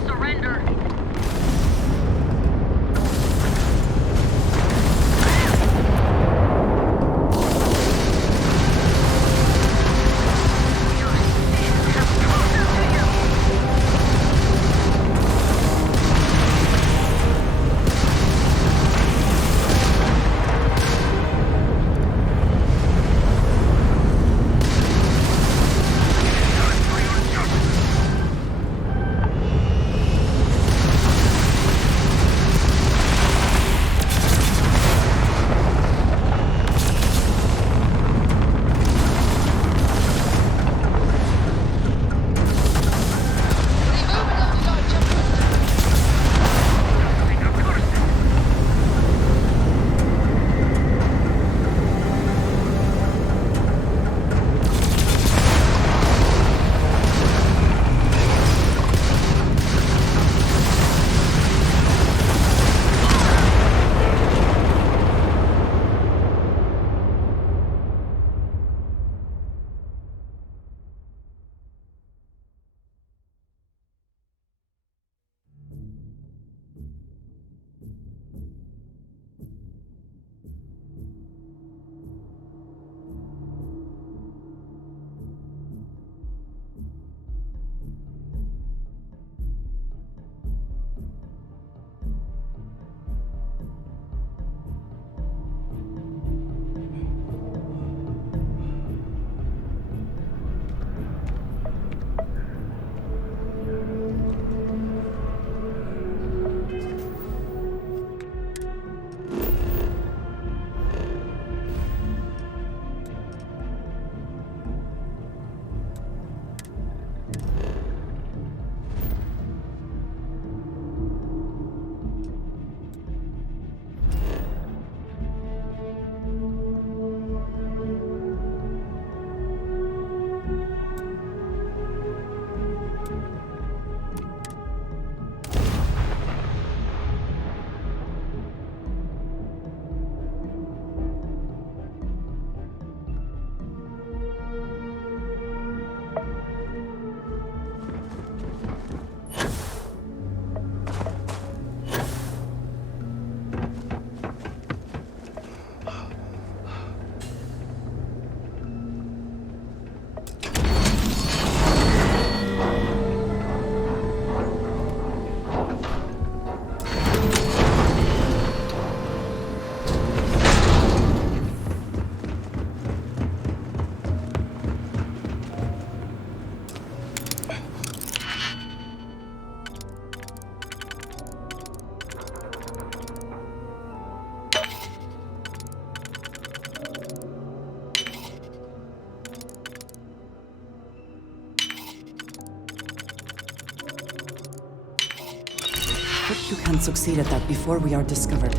Hope you can succeed at that before we are discovered.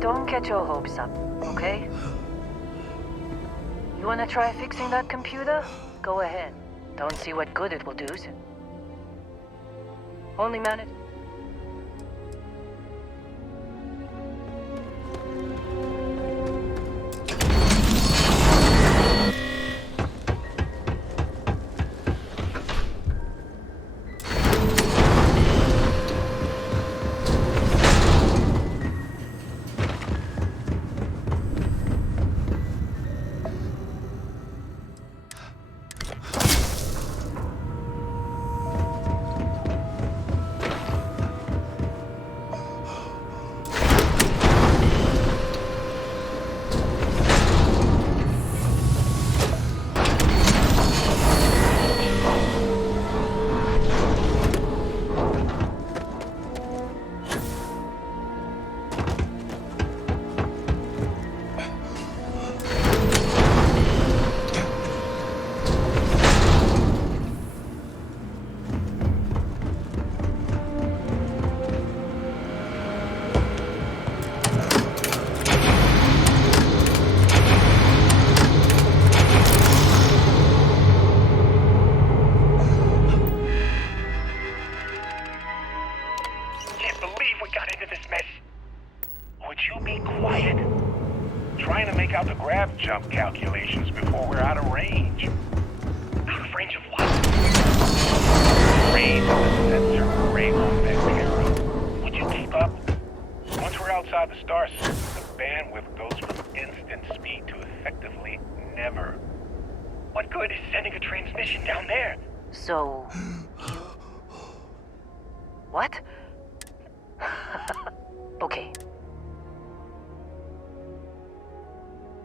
Don't get your hopes up, okay? You wanna try fixing that computer? Go ahead. Don't see what good it will do. Only manage. Jump calculations before we're out of range. Out of range of what? Range of the sensor array on Vectera. Would you keep up? Once we're outside the star system, the bandwidth goes from instant speed to effectively never. What good is sending a transmission down there? So, you... What? Okay.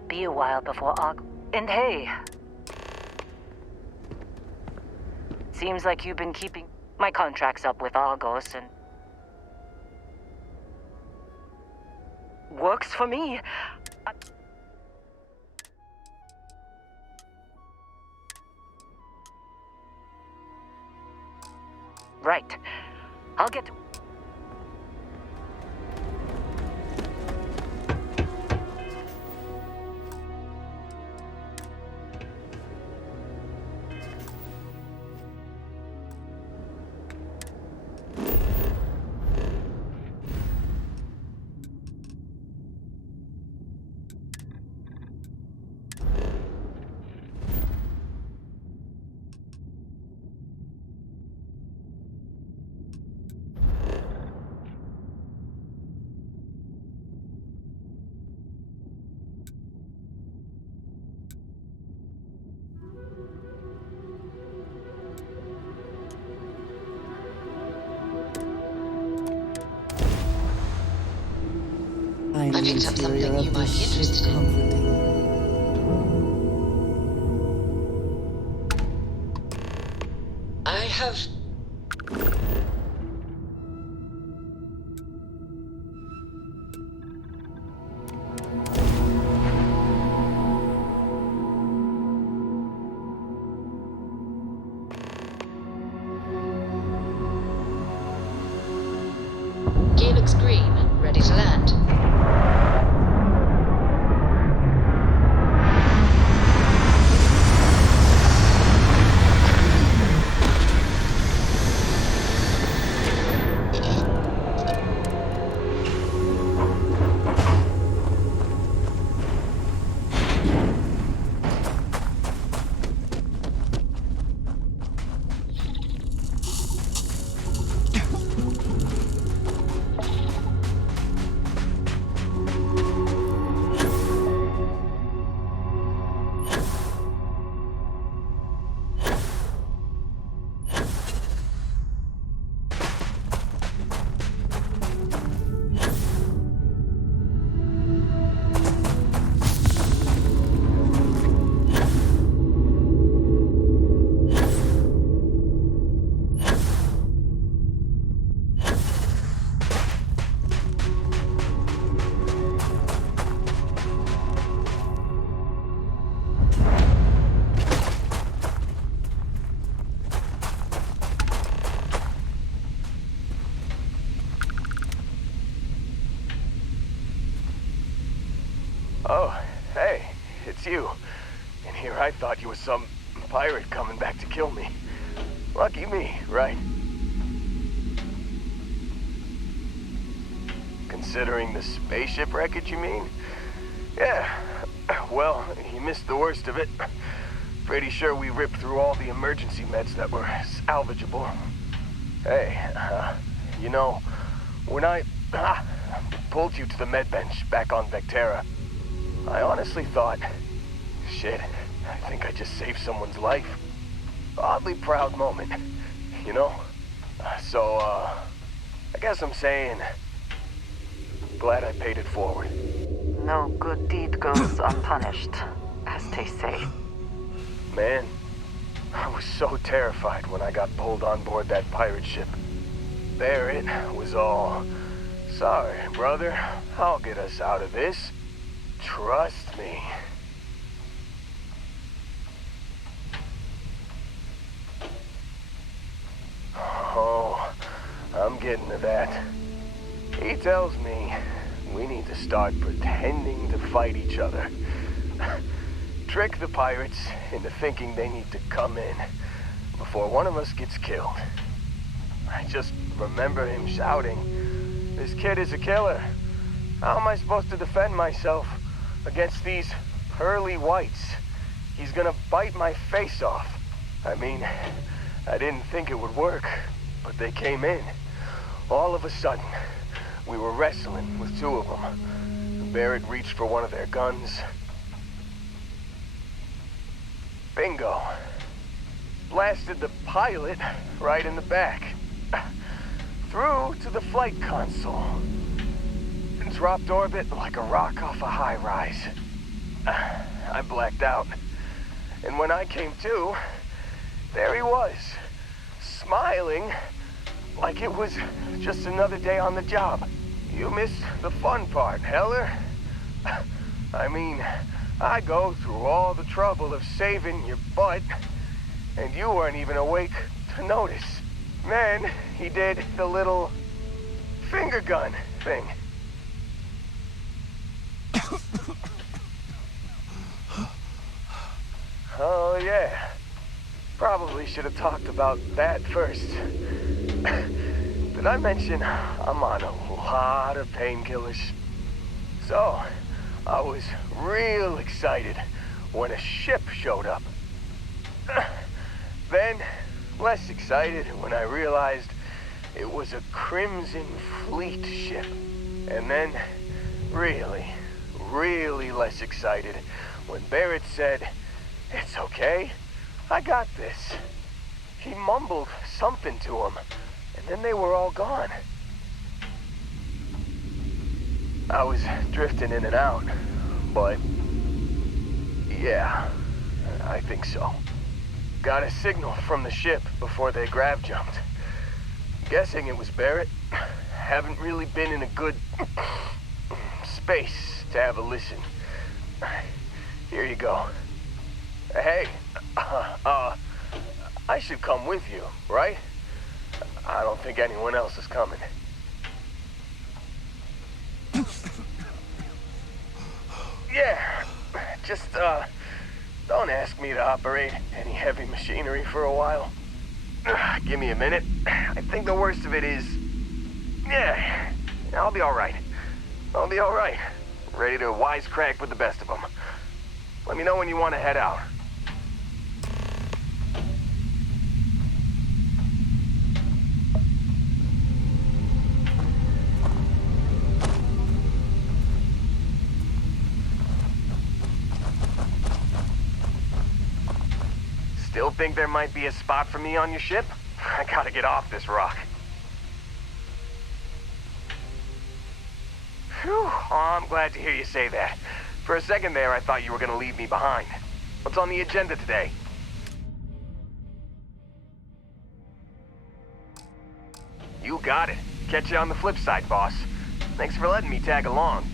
Be a while before Arg... And hey! Seems like you've been keeping my contracts up with Argos and... Works for me. Right. I'll get to... I picked up something you might be interested in. I have... Gear looks green, ready to land. Oh, hey, it's you. And here I thought you were some pirate coming back to kill me. Lucky me, right? Considering the spaceship wreckage, you mean? Yeah, well, you missed the worst of it. Pretty sure we ripped through all the emergency meds that were salvageable. Hey, you know, when I pulled you to the med bench back on Vectera, I honestly thought, shit, I think I just saved someone's life. Oddly proud moment, you know? So, I guess I'm saying, glad I paid it forward. No good deed goes unpunished, as they say. Man, I was so terrified when I got pulled on board that pirate ship. Barrett was all, sorry, brother, I'll get us out of this. Trust me. Oh, I'm getting to that. He tells me we need to start pretending to fight each other. Trick the pirates into thinking they need to come in before one of us gets killed. I just remember him shouting, "This kid is a killer. How am I supposed to defend myself against these pearly whites? He's gonna bite my face off." I mean, I didn't think it would work, but they came in. All of a sudden, we were wrestling with two of them. Barrett reached for one of their guns. Bingo. Blasted the pilot right in the back. Through to the flight console. And dropped orbit like a rock off a high-rise. I blacked out. And when I came to, there he was, smiling like it was just another day on the job. You missed the fun part, Heller. I mean, I go through all the trouble of saving your butt, and you weren't even awake to notice. Then he did the little finger gun thing. Oh yeah, probably should have talked about that first. Did I mention I'm on a lot of painkillers? So, I was real excited when a ship showed up. Then, less excited when I realized it was a Crimson Fleet ship. And then, really less excited when Barrett said, "It's okay, I got this." He mumbled something to him, and then they were all gone. I was drifting in and out, but yeah, I think so. Got a signal from the ship before they grav jumped. Guessing it was Barrett. Haven't really been in a good space to have a listen. Here you go. Hey, I should come with you, right? I don't think anyone else is coming. Yeah, just, don't ask me to operate any heavy machinery for a while. Give me a minute. I think the worst of it is... Yeah, I'll be alright. I'll be alright. Ready to wisecrack with the best of them. Let me know when you want to head out. Still think there might be a spot for me on your ship? I gotta get off this rock. Phew, oh, I'm glad to hear you say that. For a second there, I thought you were gonna leave me behind. What's on the agenda today? You got it. Catch you on the flip side, boss. Thanks for letting me tag along.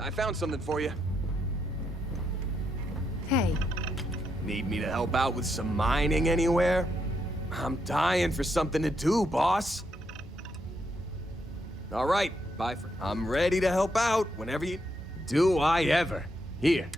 I found something for you. Hey. Need me to help out with some mining anywhere? I'm dying for something to do, boss. All right, bye for... I'm ready to help out whenever you... Do I ever. Here.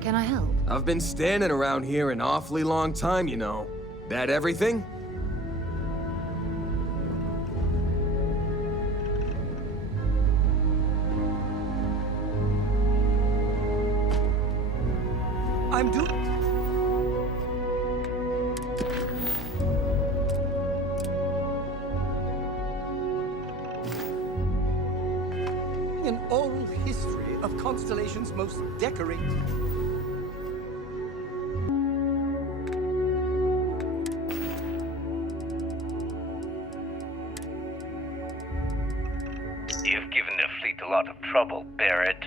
Can I help? I've been standing around here an awfully long time, you know. That everything? I'm doing... an oral history of Constellation's most decorated... You've given the fleet a lot of trouble, Barrett.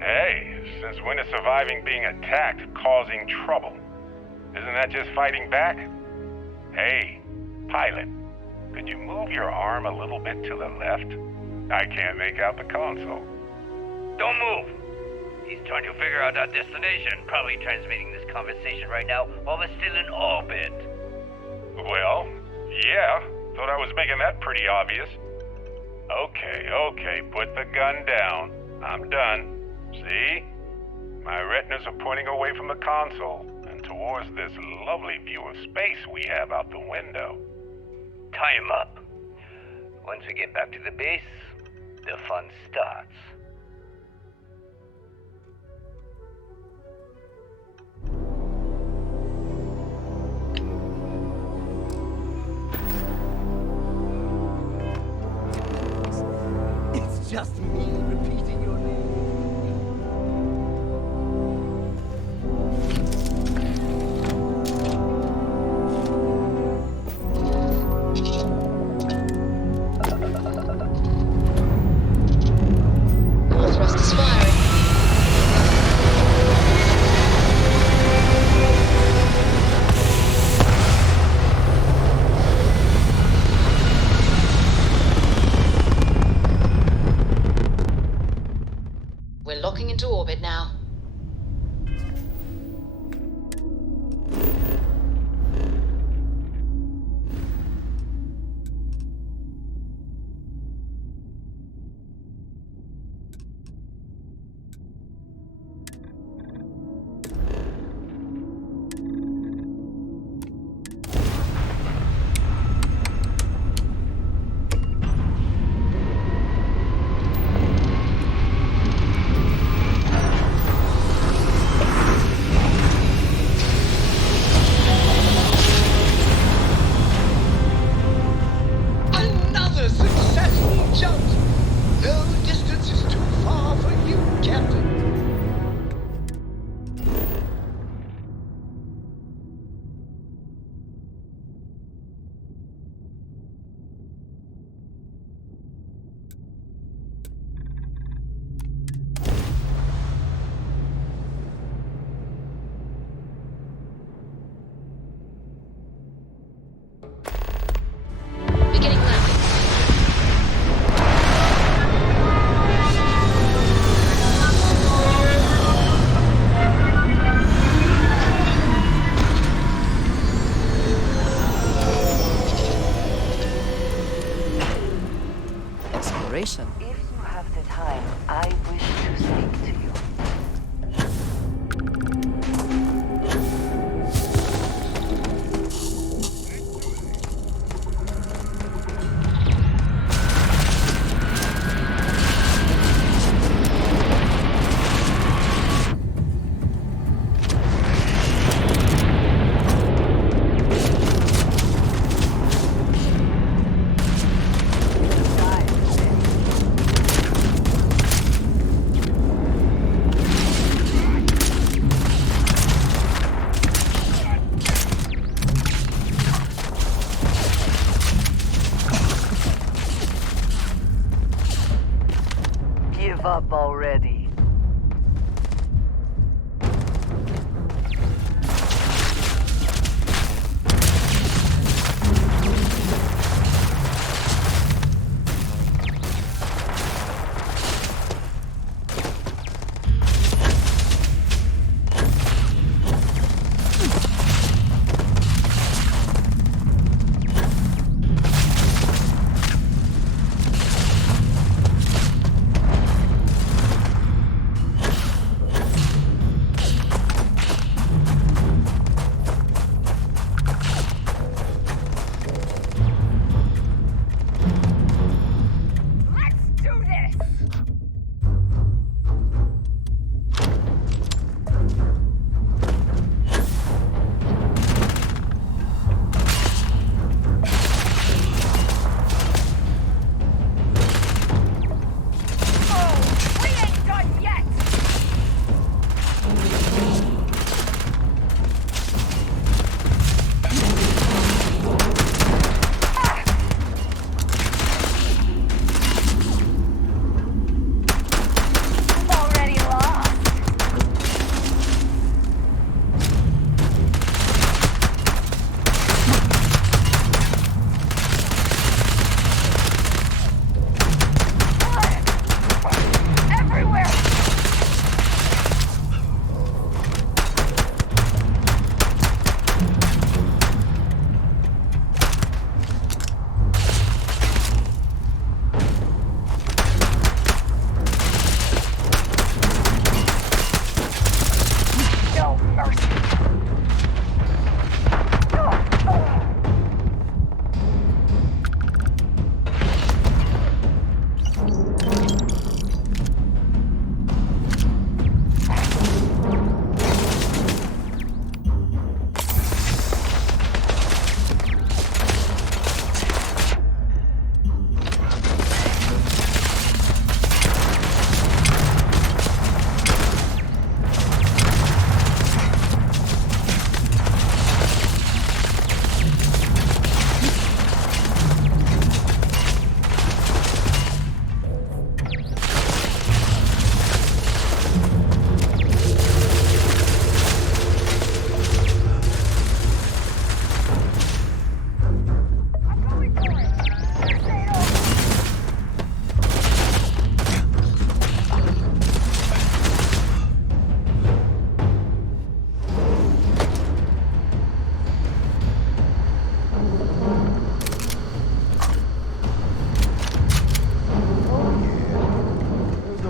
Hey, since when is surviving being attacked causing trouble? Isn't that just fighting back? Hey, pilot, could you move your arm a little bit to the left? I can't make out the console. Don't move! He's trying to figure out our destination, probably transmitting this conversation right now while we're still in orbit. Well, yeah, thought I was making that pretty obvious. Okay, put the gun down. I'm done. See? My retinas are pointing away from the console and towards this lovely view of space we have out the window. Tie him up. Once we get back to the base, the fun starts. It's just me repeating your name. All thrusters firing. We're locking into orbit now. Another successful jump! No distance is too far for you, Captain. Beginning landing. Exploration. If you have the time, I wish to speak to you. Give up already.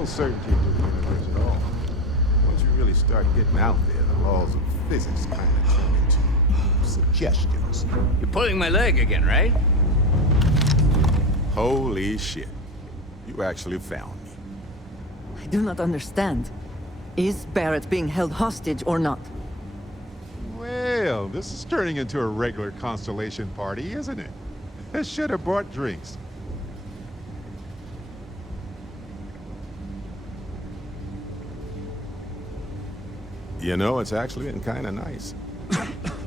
certainty to the universe at all. Once you really start getting out there, the laws of physics kind of turn into suggestions. You're pulling my leg again, right? Holy shit. You actually found me. I do not understand. Is Barrett being held hostage or not? Well, this is turning into a regular Constellation party, isn't it? I should have brought drinks. You know, it's actually been kind of nice.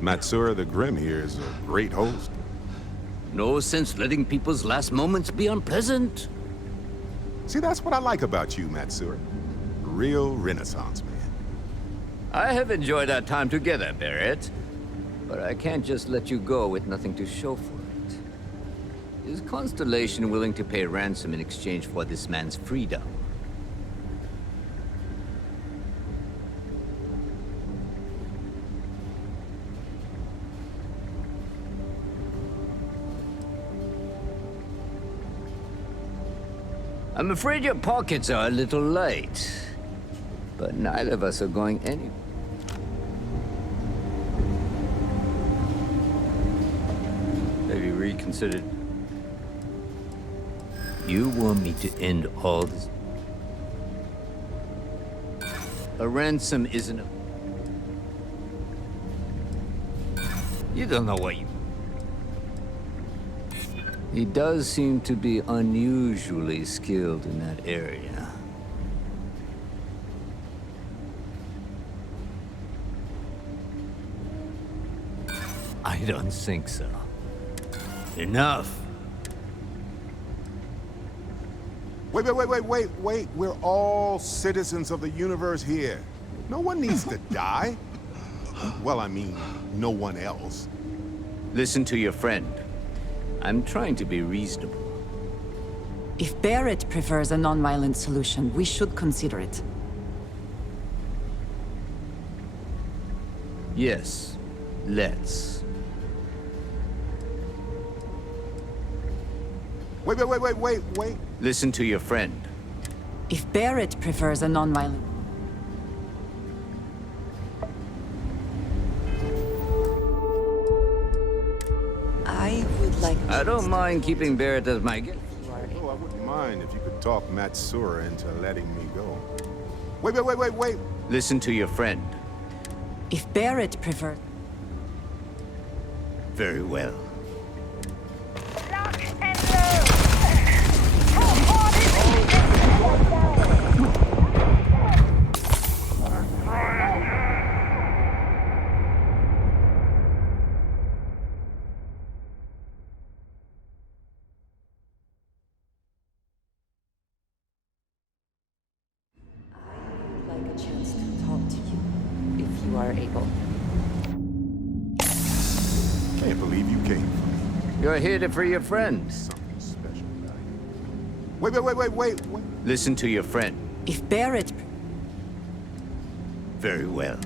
Matsura the Grim here is a great host. No sense letting people's last moments be unpleasant. See, that's what I like about you, Matsura. Real Renaissance man. I have enjoyed our time together, Barrett. But I can't just let you go with nothing to show for it. Is Constellation willing to pay ransom in exchange for this man's freedom? I'm afraid your pockets are a little light. But neither of us are going anywhere. Have you reconsidered? You want me to end all this? A ransom isn't a... You don't know what you... He does seem to be unusually skilled in that area. I don't think so. Enough. Wait. We're all citizens of the universe here. No one needs to die. Well, I mean, no one else. Listen to your friend. I'm trying to be reasonable. If Barrett prefers a non-violent solution, we should consider it. Yes, let's. Wait. Listen to your friend. If Barrett prefers a non-violent... I would like... I don't mind keeping Barrett as my guest. Oh, I wouldn't mind if you could talk Matsura into letting me go. Wait. Listen to your friend. If Barrett prefers... Very well. Can't believe you came. You're here to free your friend. Something special about you. Wait. Listen to your friend. If Barrett... Very well.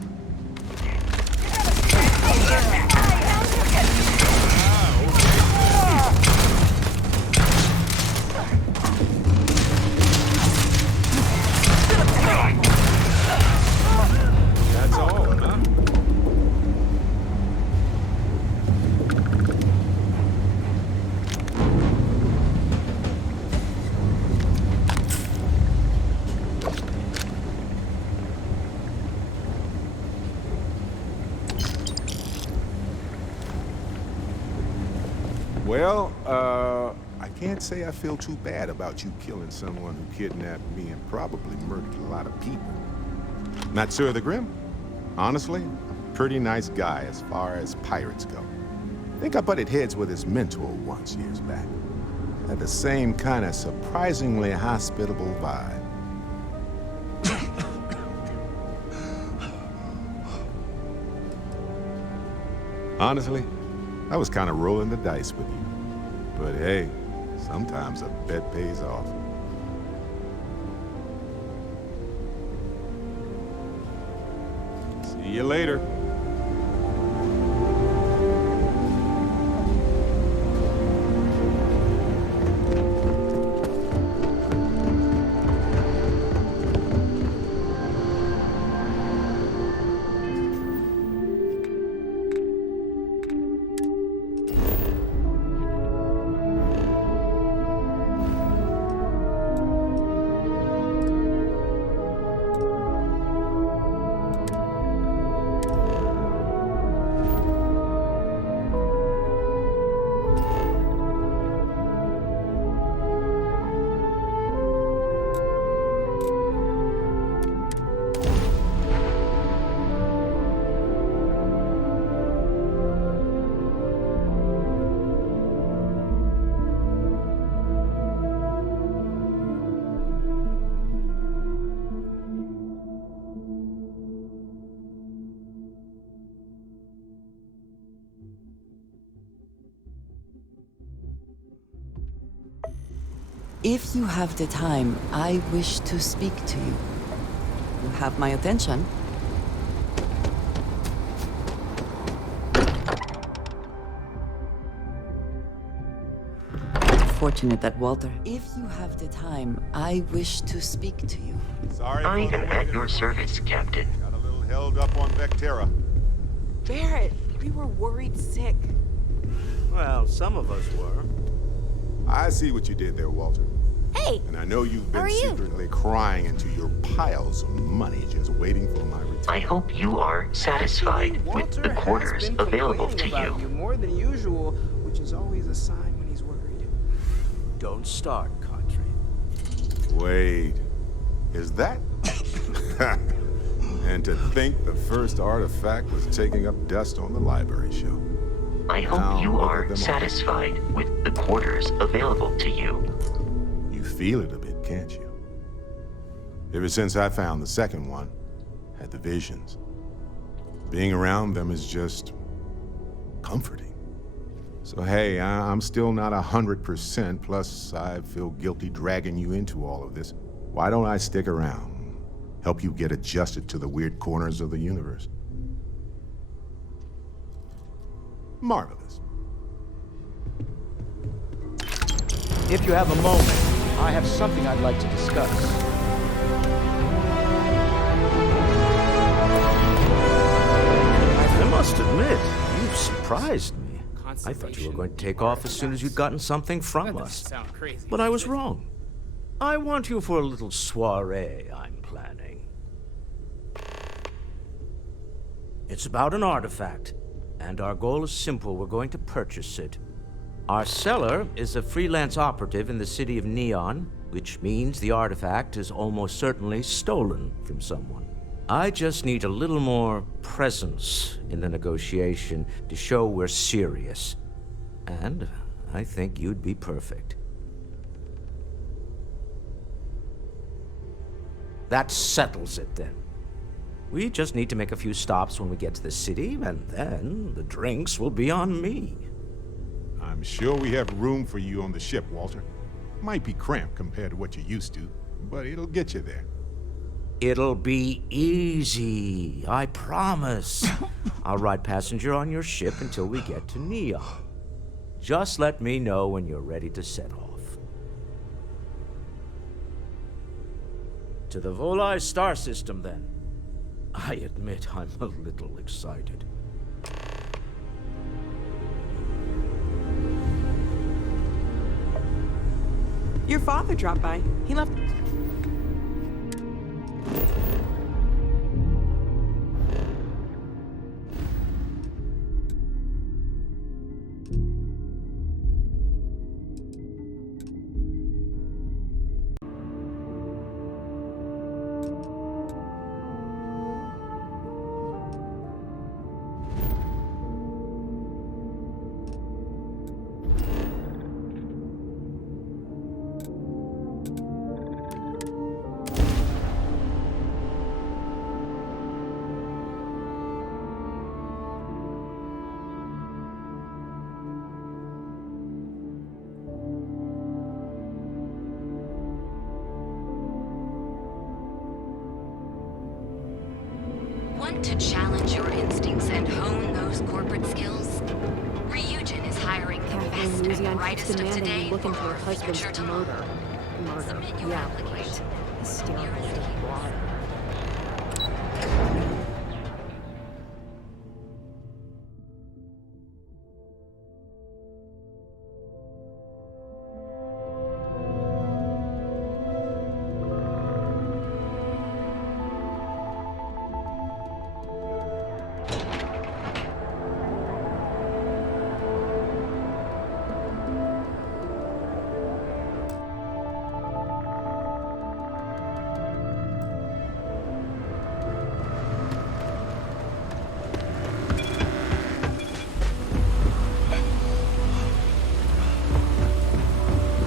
That's all, huh? Well, I can't say I feel too bad about you killing someone who kidnapped me and probably murdered a lot of people. Matsura the Grim? Honestly, pretty nice guy as far as pirates go. Think I butted heads with his mentor once years back. Had the same kind of surprisingly hospitable vibe. Honestly, I was kind of rolling the dice with you. But hey, sometimes a bet pays off. See you later. If you have the time, I wish to speak to you. You have my attention. Fortunate that Walter. If you have the time, I wish to speak to you. Sorry I for the am wait. at your service, Captain. Got a little held up on Vectera. Barrett, we were worried sick. Well, some of us were. I see what you did there, Walter. Hey! And I know you've How been are you? secretly crying into your piles of money just waiting for my return. I hope you are satisfied with the quarters available to you. More than usual, which is always a sign when he's worried. Don't start, Country. Wait, is that? And to think the first artifact was taking up dust on the library shelf. I hope you are satisfied with the quarters available to you. You feel it a bit, can't you? Ever since I found the second one, had the visions. Being around them is just comforting. So hey, I'm still not 100%, plus I feel guilty dragging you into all of this. Why don't I stick around? Help you get adjusted to the weird corners of the universe. Marvelous. If you have a moment, I have something I'd like to discuss. I must admit, you've surprised me. I thought you were going to take off as soon as you'd gotten something from us. But I was wrong. I want you for a little soiree I'm planning. It's about an artifact, and our goal is simple. We're going to purchase it. Our seller is a freelance operative in the city of Neon, which means the artifact is almost certainly stolen from someone. I just need a little more presence in the negotiation to show we're serious. And I think you'd be perfect. That settles it then. We just need to make a few stops when we get to the city, and then the drinks will be on me. I'm sure we have room for you on the ship, Walter. Might be cramped compared to what you're used to, but it'll get you there. It'll be easy, I promise. I'll ride passenger on your ship until we get to Neon. Just let me know when you're ready to set off. To the Volai star system, then. I admit I'm a little excited. Your father dropped by. He left. Want to challenge your instincts and hone those corporate skills? Ryujin is hiring the best and brightest of today for her future tomorrow. Submit your application.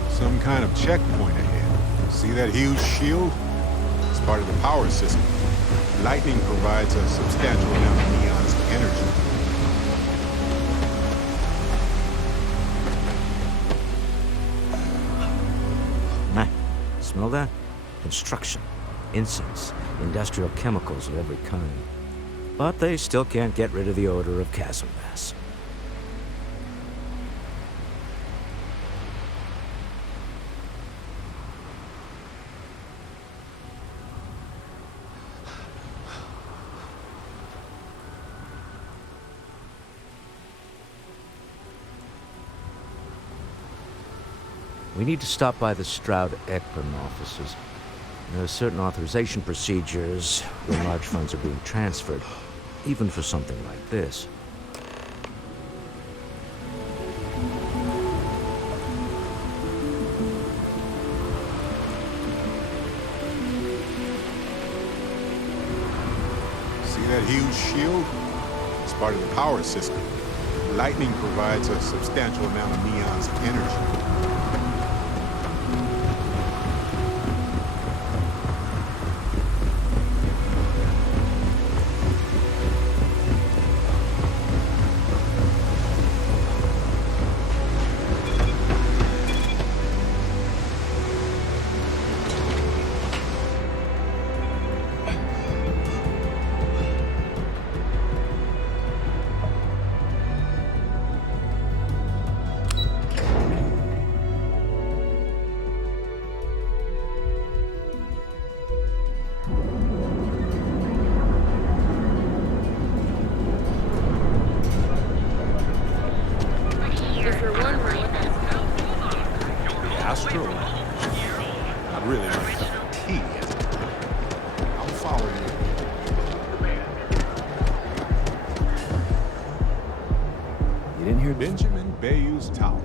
Some kind of checkpoint ahead. See that huge shield? It's part of the power system. Lightning provides a substantial amount of Neon's energy. Smell that? Construction, incense, industrial chemicals of every kind. But they still can't get rid of the odor of castle gas. We need to stop by the Stroud-Eklund offices. There are certain authorization procedures when large funds are being transferred, even for something like this. See that huge shield? It's part of the power system. Lightning provides a substantial amount of Neon's energy. I'd really like a cup of tea. I'll follow you. You didn't hear Benjamin Bayou's Tower.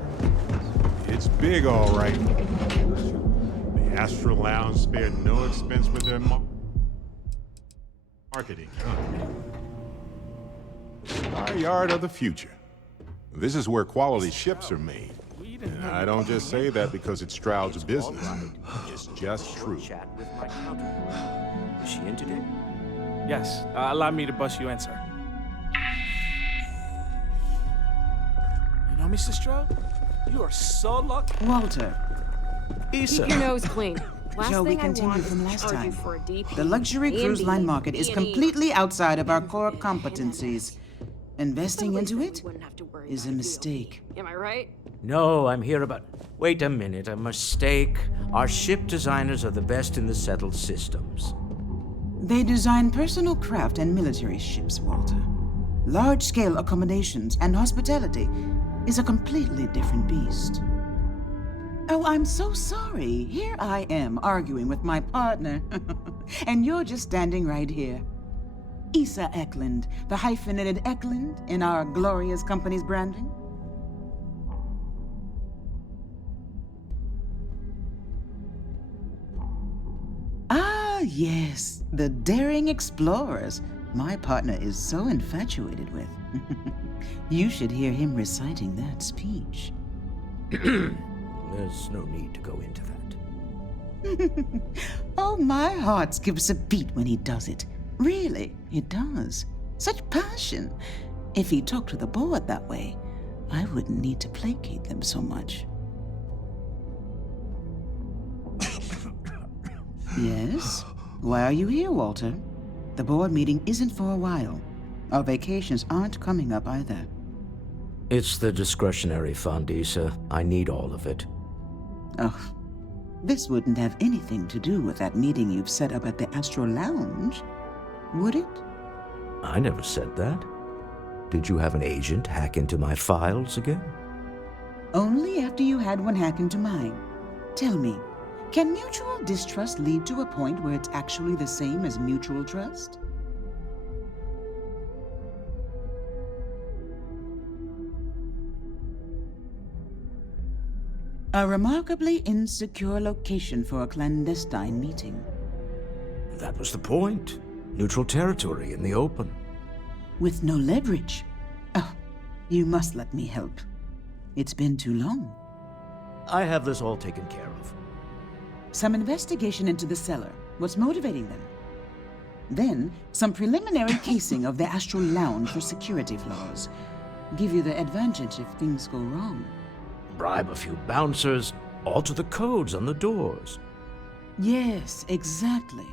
It's big, all right. The Astral Lounge spared no expense with their marketing. Our yard of the future. This is where quality ships are made. And I don't just say that because it's Stroud's business. It's just true. Is she in today? Yes. Allow me to bust you in, sir. You know, Mr. Stroud? You are so lucky. Walter. Issa. Keep your nose clean. Shall we continue from last time? The luxury cruise line market is completely outside of our core competencies. Investing into it is a mistake. Am I right? No, I'm here about... Wait a minute, a mistake. Our ship designers are the best in the settled systems. They design personal craft and military ships, Walter. Large-scale accommodations and hospitality is a completely different beast. Oh, I'm so sorry. Here I am arguing with my partner, and you're just standing right here. Xcagegame, the hyphenated Eklund in our glorious company's branding. Ah, yes, the daring explorers my partner is so infatuated with. You should hear him reciting that speech. There's no need to go into that. Oh, my heart skips a beat when he does it. Really, it does. Such passion. If he talked to the board that way, I wouldn't need to placate them so much. Yes? Why are you here, Walter? The board meeting isn't for a while. Our vacations aren't coming up either. It's the discretionary fund, Issa. I need all of it. Oh, this wouldn't have anything to do with that meeting you've set up at the Astral Lounge, would it? I never said that. Did you have an agent hack into my files again? Only after you had one hack into mine. Tell me, can mutual distrust lead to a point where it's actually the same as mutual trust? A remarkably insecure location for a clandestine meeting. That was the point. Neutral territory in the open. With no leverage. Oh, you must let me help. It's been too long. I have this all taken care of. Some investigation into the cellar. What's motivating them? Then, some preliminary casing of the Astral Lounge for security flaws. Give you the advantage if things go wrong. Bribe a few bouncers, alter the codes on the doors. Yes, exactly.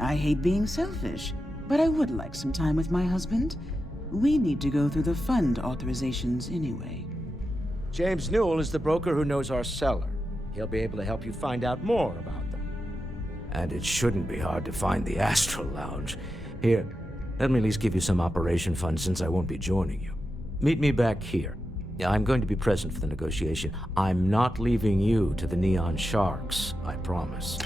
I hate being selfish, but I would like some time with my husband. We need to go through the fund authorizations anyway. James Newell is the broker who knows our seller. He'll be able to help you find out more about them. And it shouldn't be hard to find the Astral Lounge. Here, let me at least give you some operation funds since I won't be joining you. Meet me back here. I'm going to be present for the negotiation. I'm not leaving you to the Neon Sharks, I promise.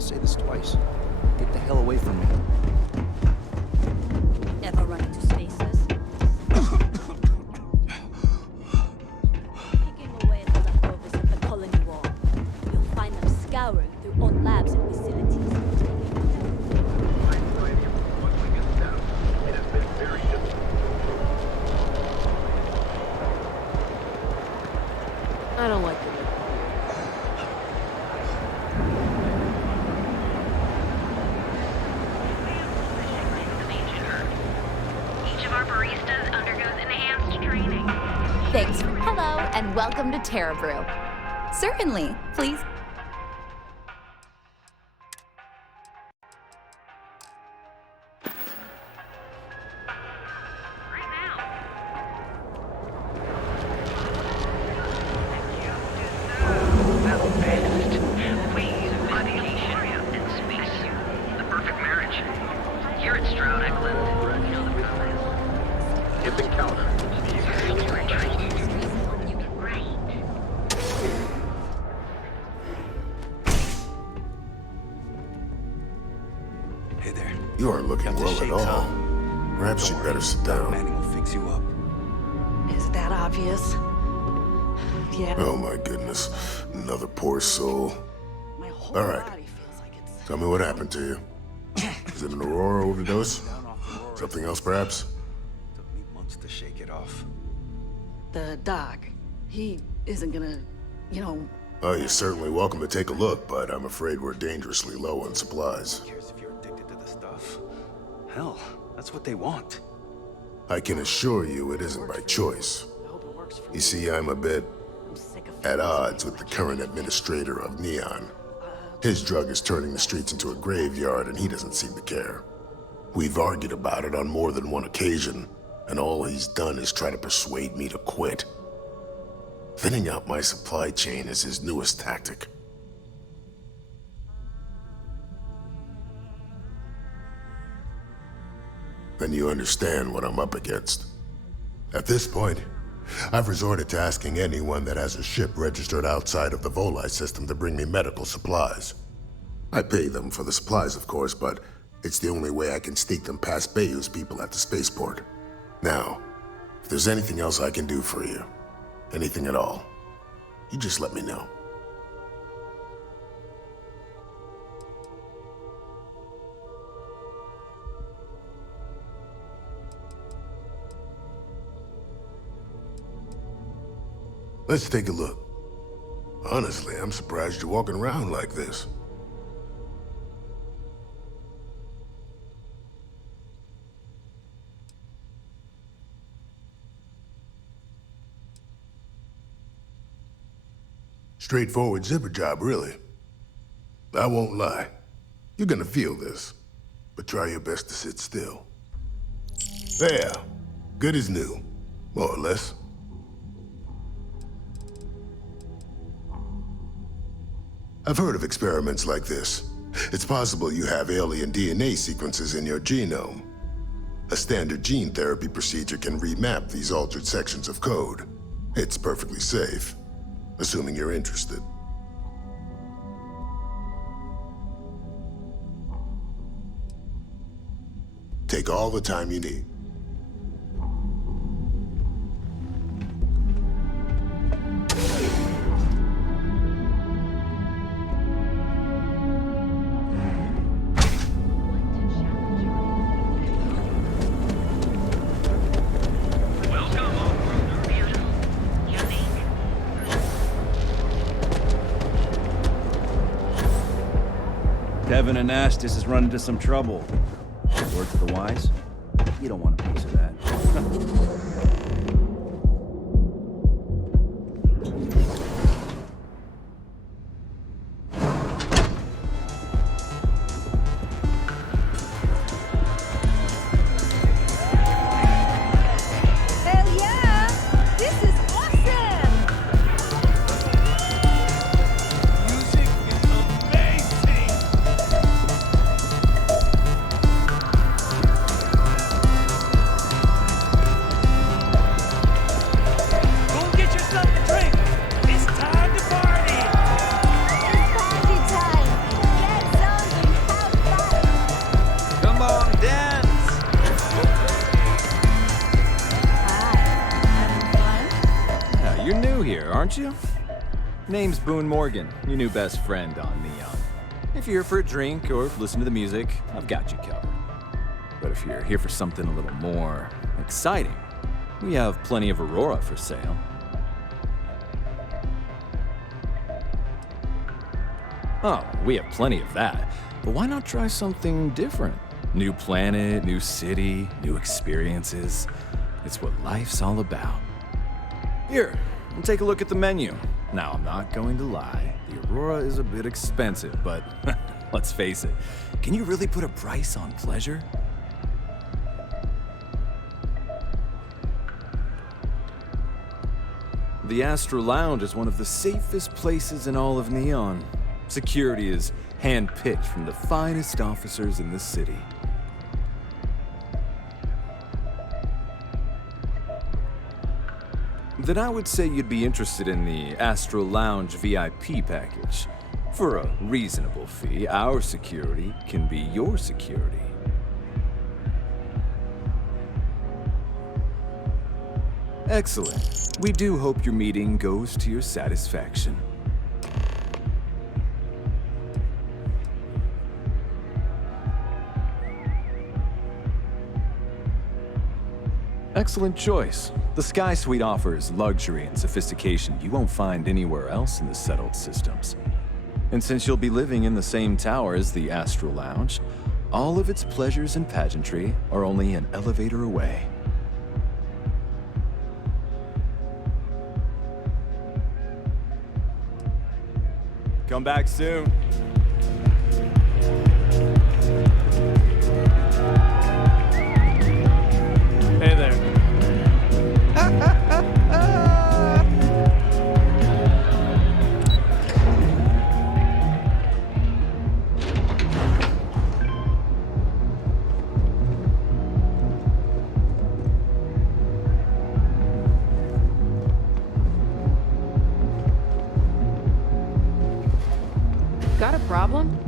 Say this twice. Get the hell away from me. Ever run into spaces? Picking away at the leftovers of the colony war. You'll find them scouring through odd labs and facilities. I don't like it. Thanks. Hello, and welcome to Terra Brew. Certainly. Please. The perfect marriage. Here at Stroud-Eklund. Hit the counter. Hey there. You aren't looking well at all. Perhaps you'd better sit down. Manning will fix you up. Is that obvious? Yeah. Oh my goodness. Another poor soul. All right. Tell me what happened to you. Is it an Aurora overdose? Something else, perhaps? Took me months to shake it off. The doc. He isn't gonna, Oh, you're certainly welcome to take a look, but I'm afraid we're dangerously low on supplies. Who cares if you're addicted to the stuff? Hell, that's what they want. I can assure you it isn't by choice. You see, I'm a bit at odds with the current administrator of Neon. His drug is turning the streets into a graveyard, and he doesn't seem to care. We've argued about it on more than one occasion, and all he's done is try to persuade me to quit. Thinning out my supply chain is his newest tactic. Then you understand what I'm up against. At this point, I've resorted to asking anyone that has a ship registered outside of the Volii system to bring me medical supplies. I pay them for the supplies, of course, but it's the only way I can sneak them past Bayou's people at the spaceport. Now, if there's anything else I can do for you, anything at all, you just let me know. Let's take a look. Honestly, I'm surprised you're walking around like this. Straightforward zipper job, really. I won't lie. You're gonna feel this, but try your best to sit still. There. Good as new, more or less. I've heard of experiments like this. It's possible you have alien DNA sequences in your genome. A standard gene therapy procedure can remap these altered sections of code. It's perfectly safe, assuming you're interested. Take all the time you need. Kevin and Astis has run into some trouble. Word to the wise? You don't want a piece of that. Hell yeah! This is awesome! Music is amazing! Go get yourself a drink! It's time to party! It's party time! Get zoned and have fun! Come on, dance! Yeah, you're new here, aren't you? Name's Boone Morgan, your new best friend on Neon. If you're here for a drink or listen to the music, I've got you covered. But if you're here for something a little more exciting, we have plenty of Aurora for sale. Oh, we have plenty of that. But why not try something different? New planet, new city, new experiences. It's what life's all about. Here, take a look at the menu. Now, I'm not going to lie. The Aurora is a bit expensive, but let's face it. Can you really put a price on pleasure? The Astro Lounge is one of the safest places in all of Neon. Security is hand-picked from the finest officers in the city. Then I would say you'd be interested in the Astro Lounge VIP package. For a reasonable fee, our security can be your security. Excellent. We do hope your meeting goes to your satisfaction. Excellent choice. The Sky Suite offers luxury and sophistication you won't find anywhere else in the settled systems. And since you'll be living in the same tower as the Astro Lounge, all of its pleasures and pageantry are only an elevator away. Come back soon. Hey there. Got a problem?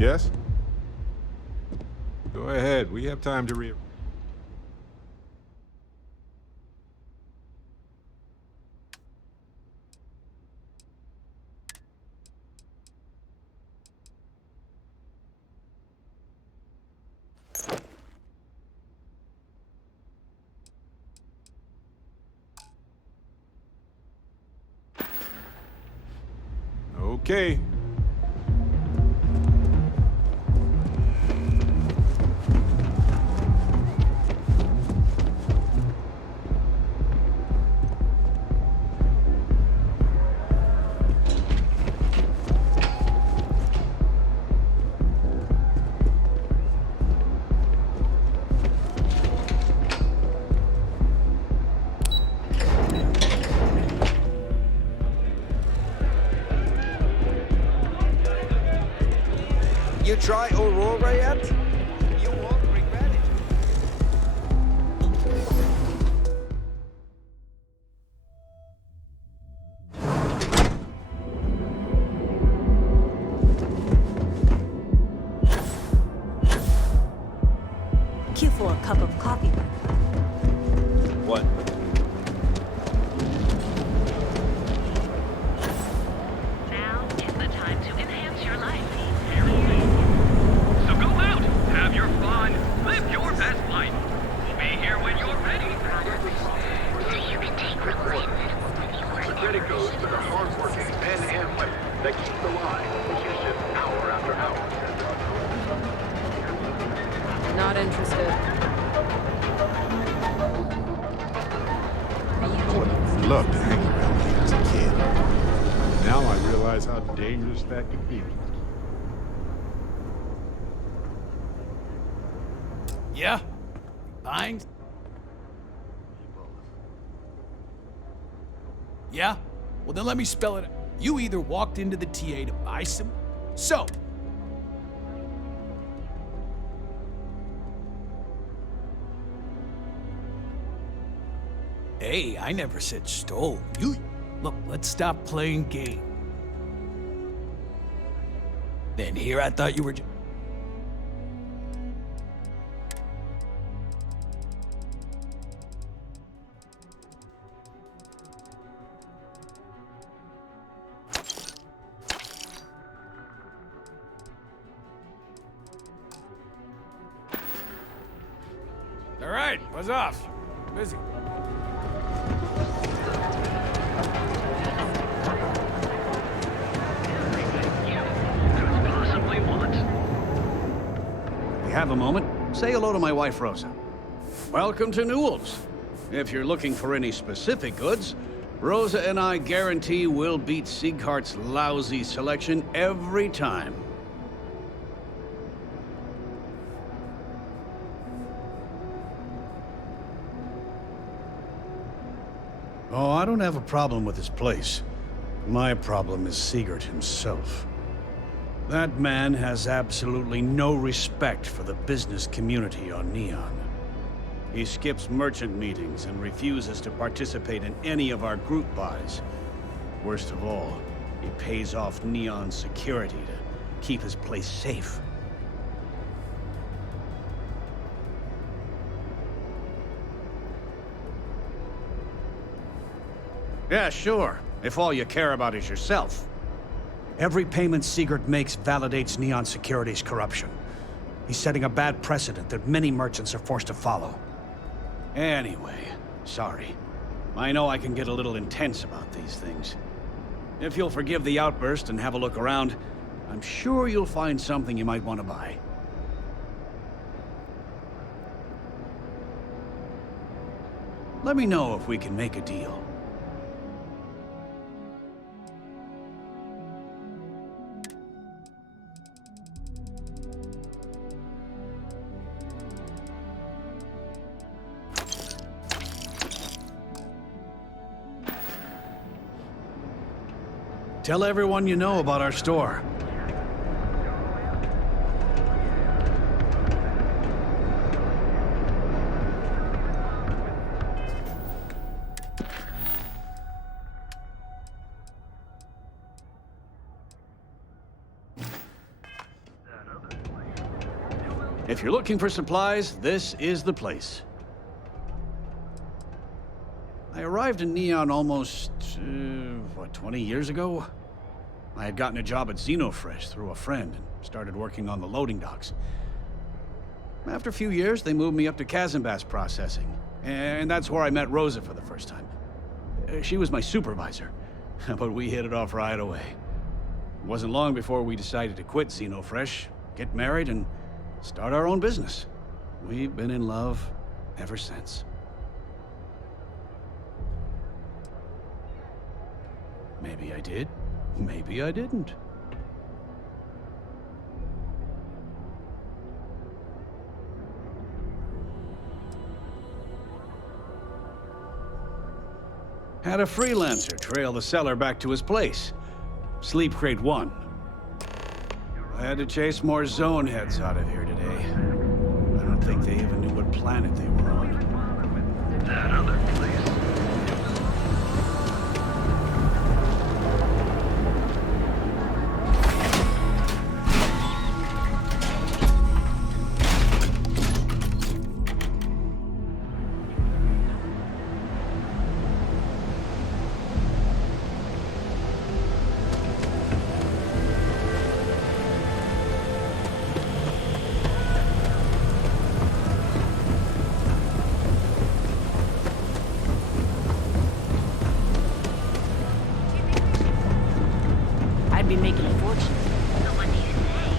Yes? Go ahead. We have time to Okay. You try Aurora yet? You won't regret it. Queue for a cup of coffee. What? Now is the time to enhance your life. So go out, have your fun, live your best life. We'll be here when you're ready. So you can take real life medical with you. Credit goes to the hardworking men and women that keep the line position hour after hour. Not interested. I would have loved to hang around here as a kid. Now I realize how dangerous that could be. Yeah? Buying? Yeah? Well, then let me spell it out. You either walked into the TA to buy some... So... Hey, I never said stole. You... Look, let's stop playing game. Then here I thought you were just... All right, buzz off. Busy. Possibly what? You have a moment? Say hello to my wife, Rosa. Welcome to Newell's. If you're looking for any specific goods, Rosa and I guarantee we'll beat Sieghart's lousy selection every time. Oh, I don't have a problem with this place. My problem is Siegert himself. That man has absolutely no respect for the business community on Neon. He skips merchant meetings and refuses to participate in any of our group buys. Worst of all, he pays off Neon's security to keep his place safe. Yeah, sure, if all you care about is yourself. Every payment Siegert makes validates Neon Security's corruption. He's setting a bad precedent that many merchants are forced to follow. Anyway, sorry. I know I can get a little intense about these things. If you'll forgive the outburst and have a look around, I'm sure you'll find something you might want to buy. Let me know if we can make a deal. Tell everyone you know about our store. If you're looking for supplies, this is the place. I arrived in Neon almost, 20 years ago? I had gotten a job at Xenofresh through a friend and started working on the loading docks. After a few years, they moved me up to Kazanbas processing, and that's where I met Rosa for the first time. She was my supervisor, but we hit it off right away. It wasn't long before we decided to quit Xenofresh, get married, and start our own business. We've been in love ever since. Maybe I did, maybe I didn't. Had a freelancer trail the seller back to his place. Sleep Crate 1. I had to chase more zone heads out of here today. I don't think they even knew what planet they were on. That other place. Be making a fortune. So what do you say?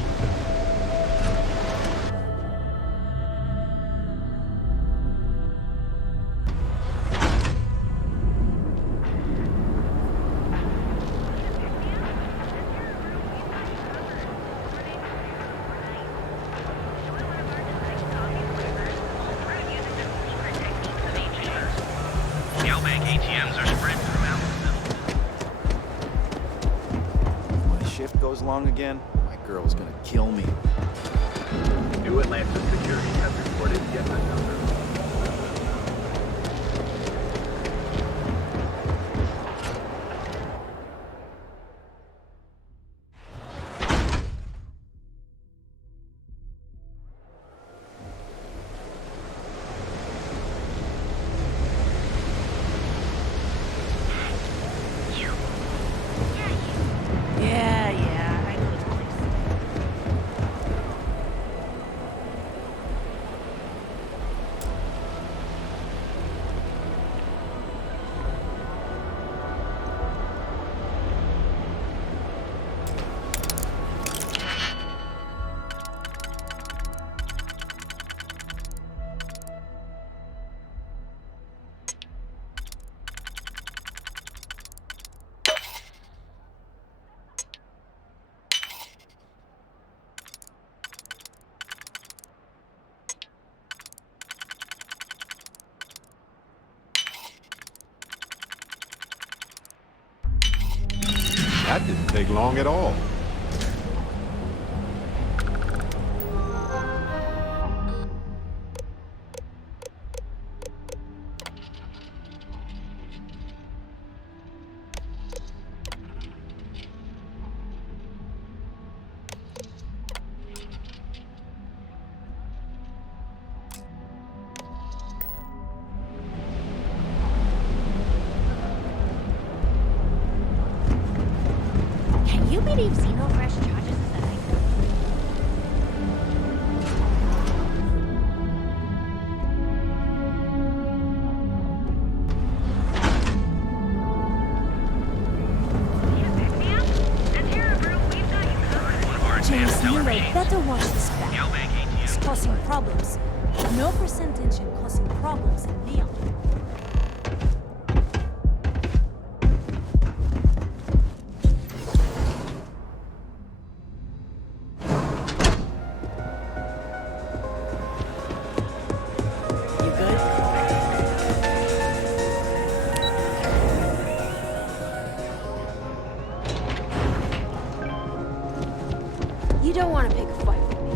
Geobank ATMs are spread throughout the Shift goes long again, my girl's gonna kill me. New Atlantis security has reported yet another. Yeah, I know this place. That didn't take long at all. Can you believe Xenofresh charges us that item? James, you better watch this back. It's causing problems. No percentage in causing problems in Neon. You don't want to pick a fight with me.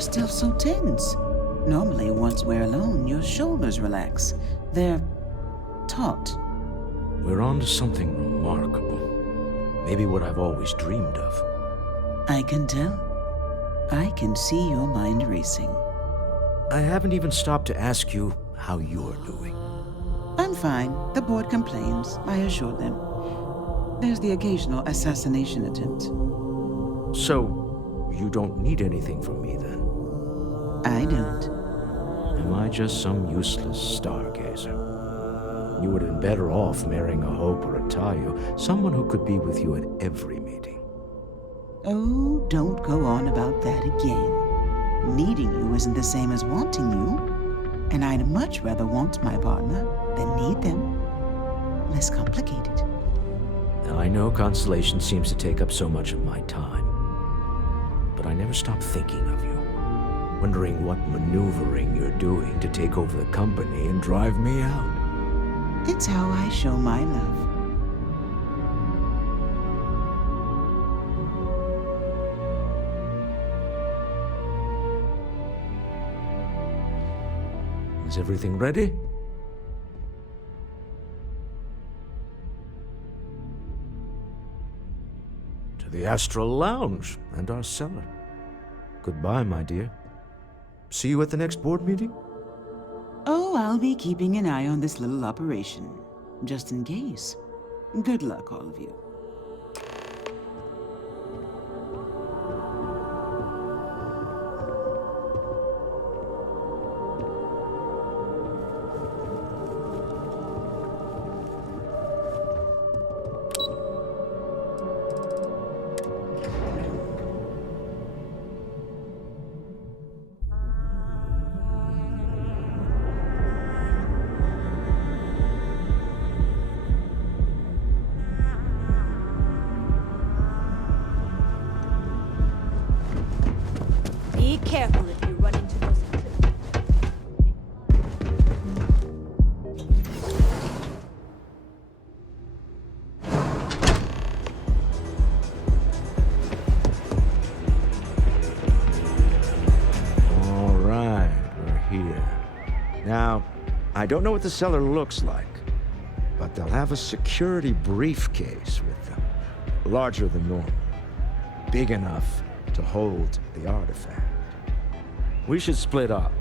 are still so tense. Normally, once we're alone, your shoulders relax. They're taut. We're on to something remarkable. Maybe what I've always dreamed of. I can tell. I can see your mind racing. I haven't even stopped to ask you how you're doing. I'm fine. The board complains. I assure them. There's the occasional assassination attempt. So, you don't need anything from me then? I don't. Am I just some useless stargazer? You would have been better off marrying a Hope or a Tayo, someone who could be with you at every meeting. Oh, don't go on about that again. Needing you isn't the same as wanting you. And I'd much rather want my partner than need them. Less complicated. Now, I know Constellation seems to take up so much of my time. But I never stop thinking of you. Wondering what maneuvering you're doing to take over the company and drive me out. It's how I show my love. Is everything ready? To the Astral Lounge and our cellar. Goodbye, my dear. See you at the next board meeting? Oh, I'll be keeping an eye on this little operation, just in case. Good luck, all of you. Be careful if you run into those. All right, we're here. Now, I don't know what the cellar looks like, but they'll have a security briefcase with them. Larger than normal. Big enough to hold the artifact. We should split up.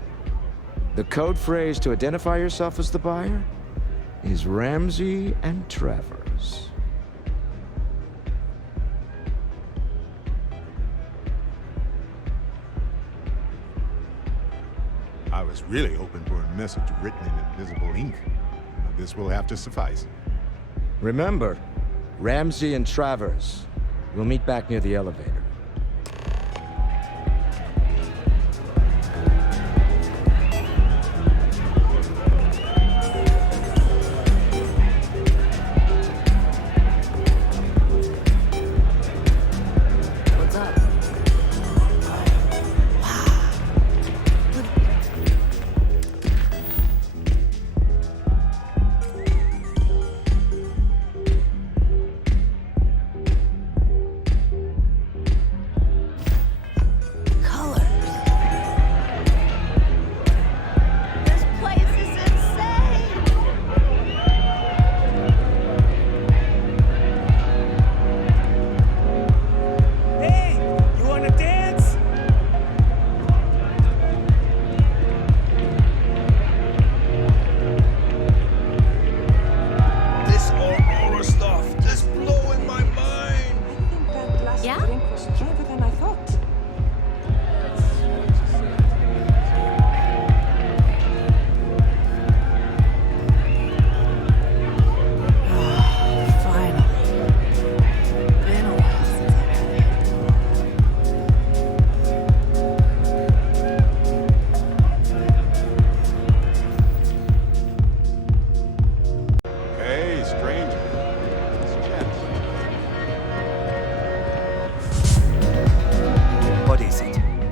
The code phrase to identify yourself as the buyer is Ramsey and Travers. I was really hoping for a message written in invisible ink. But this will have to suffice. Remember, Ramsey and Travers. We'll meet back near the elevator.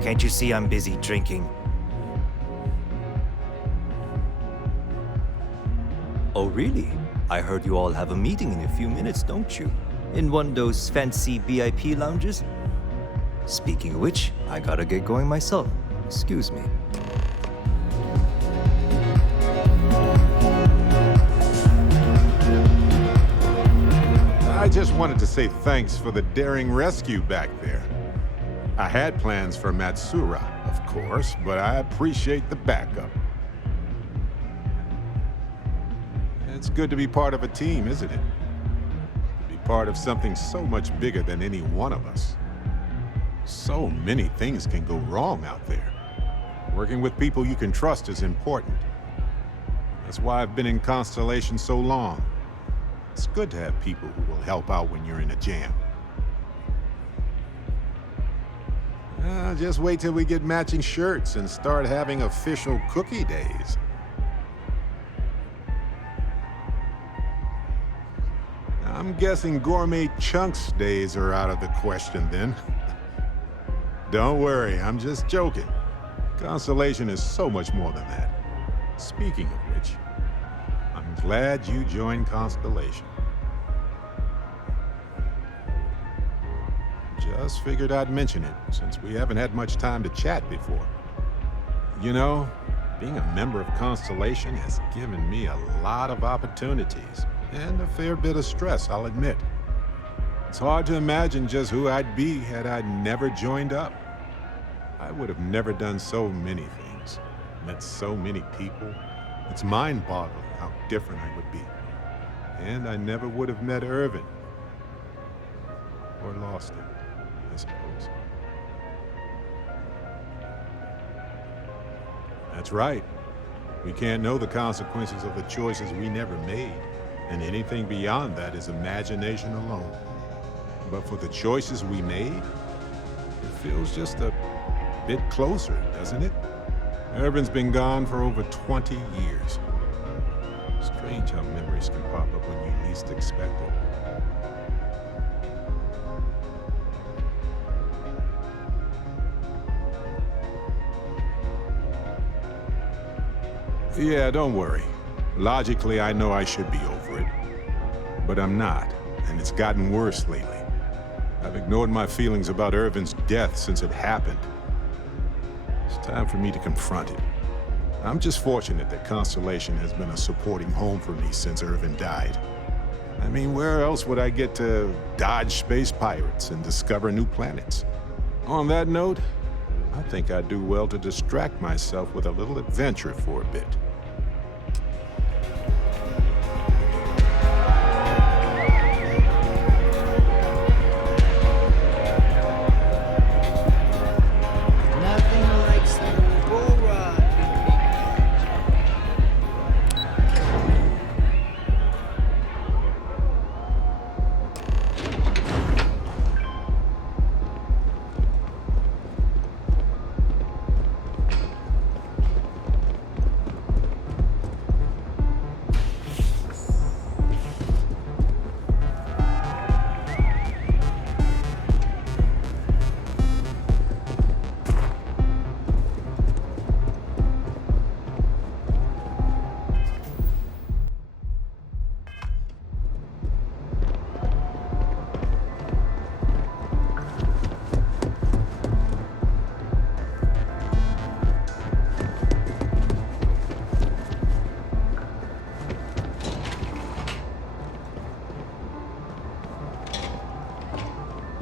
Can't you see I'm busy drinking? Oh, really? I heard you all have a meeting in a few minutes, don't you? In one of those fancy VIP lounges? Speaking of which, I gotta get going myself. Excuse me. I just wanted to say thanks for the daring rescue back there. I had plans for Matsura, of course, but I appreciate the backup. It's good to be part of a team, isn't it? To be part of something so much bigger than any one of us. So many things can go wrong out there. Working with people you can trust is important. That's why I've been in Constellation so long. It's good to have people who will help out when you're in a jam. Just wait till we get matching shirts and start having official cookie days. I'm guessing gourmet chunks days are out of the question then. Don't worry, I'm just joking. Constellation is so much more than that. Speaking of which, I'm glad you joined Constellation. Just figured I'd mention it, since we haven't had much time to chat before. You know, being a member of Constellation has given me a lot of opportunities, and a fair bit of stress, I'll admit. It's hard to imagine just who I'd be had I never joined up. I would have never done so many things, met so many people. It's mind-boggling how different I would be. And I never would have met Irvin. Or lost him, I suppose. That's right. We can't know the consequences of the choices we never made, and anything beyond that is imagination alone. But for the choices we made, it feels just a bit closer, doesn't it? Irvin's been gone for over 20 years. Strange how memories can pop up when you least expect it. Yeah, don't worry. Logically, I know I should be over it. But I'm not, and it's gotten worse lately. I've ignored my feelings about Irvin's death since it happened. It's time for me to confront it. I'm just fortunate that Constellation has been a supporting home for me since Irvin died. I mean, where else would I get to dodge space pirates and discover new planets? On that note, I think I'd do well to distract myself with a little adventure for a bit.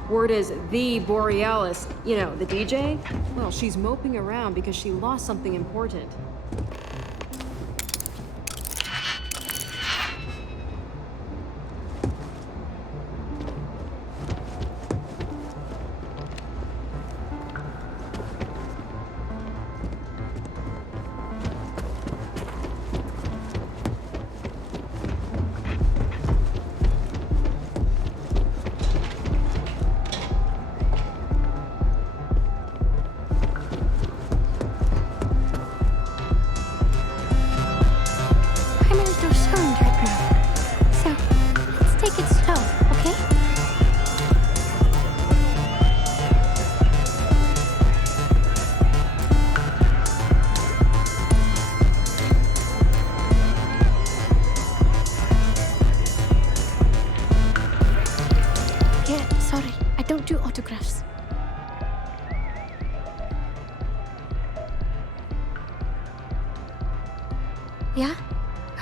Word is the Borealis, you know, the DJ? Well, she's moping around because she lost something important.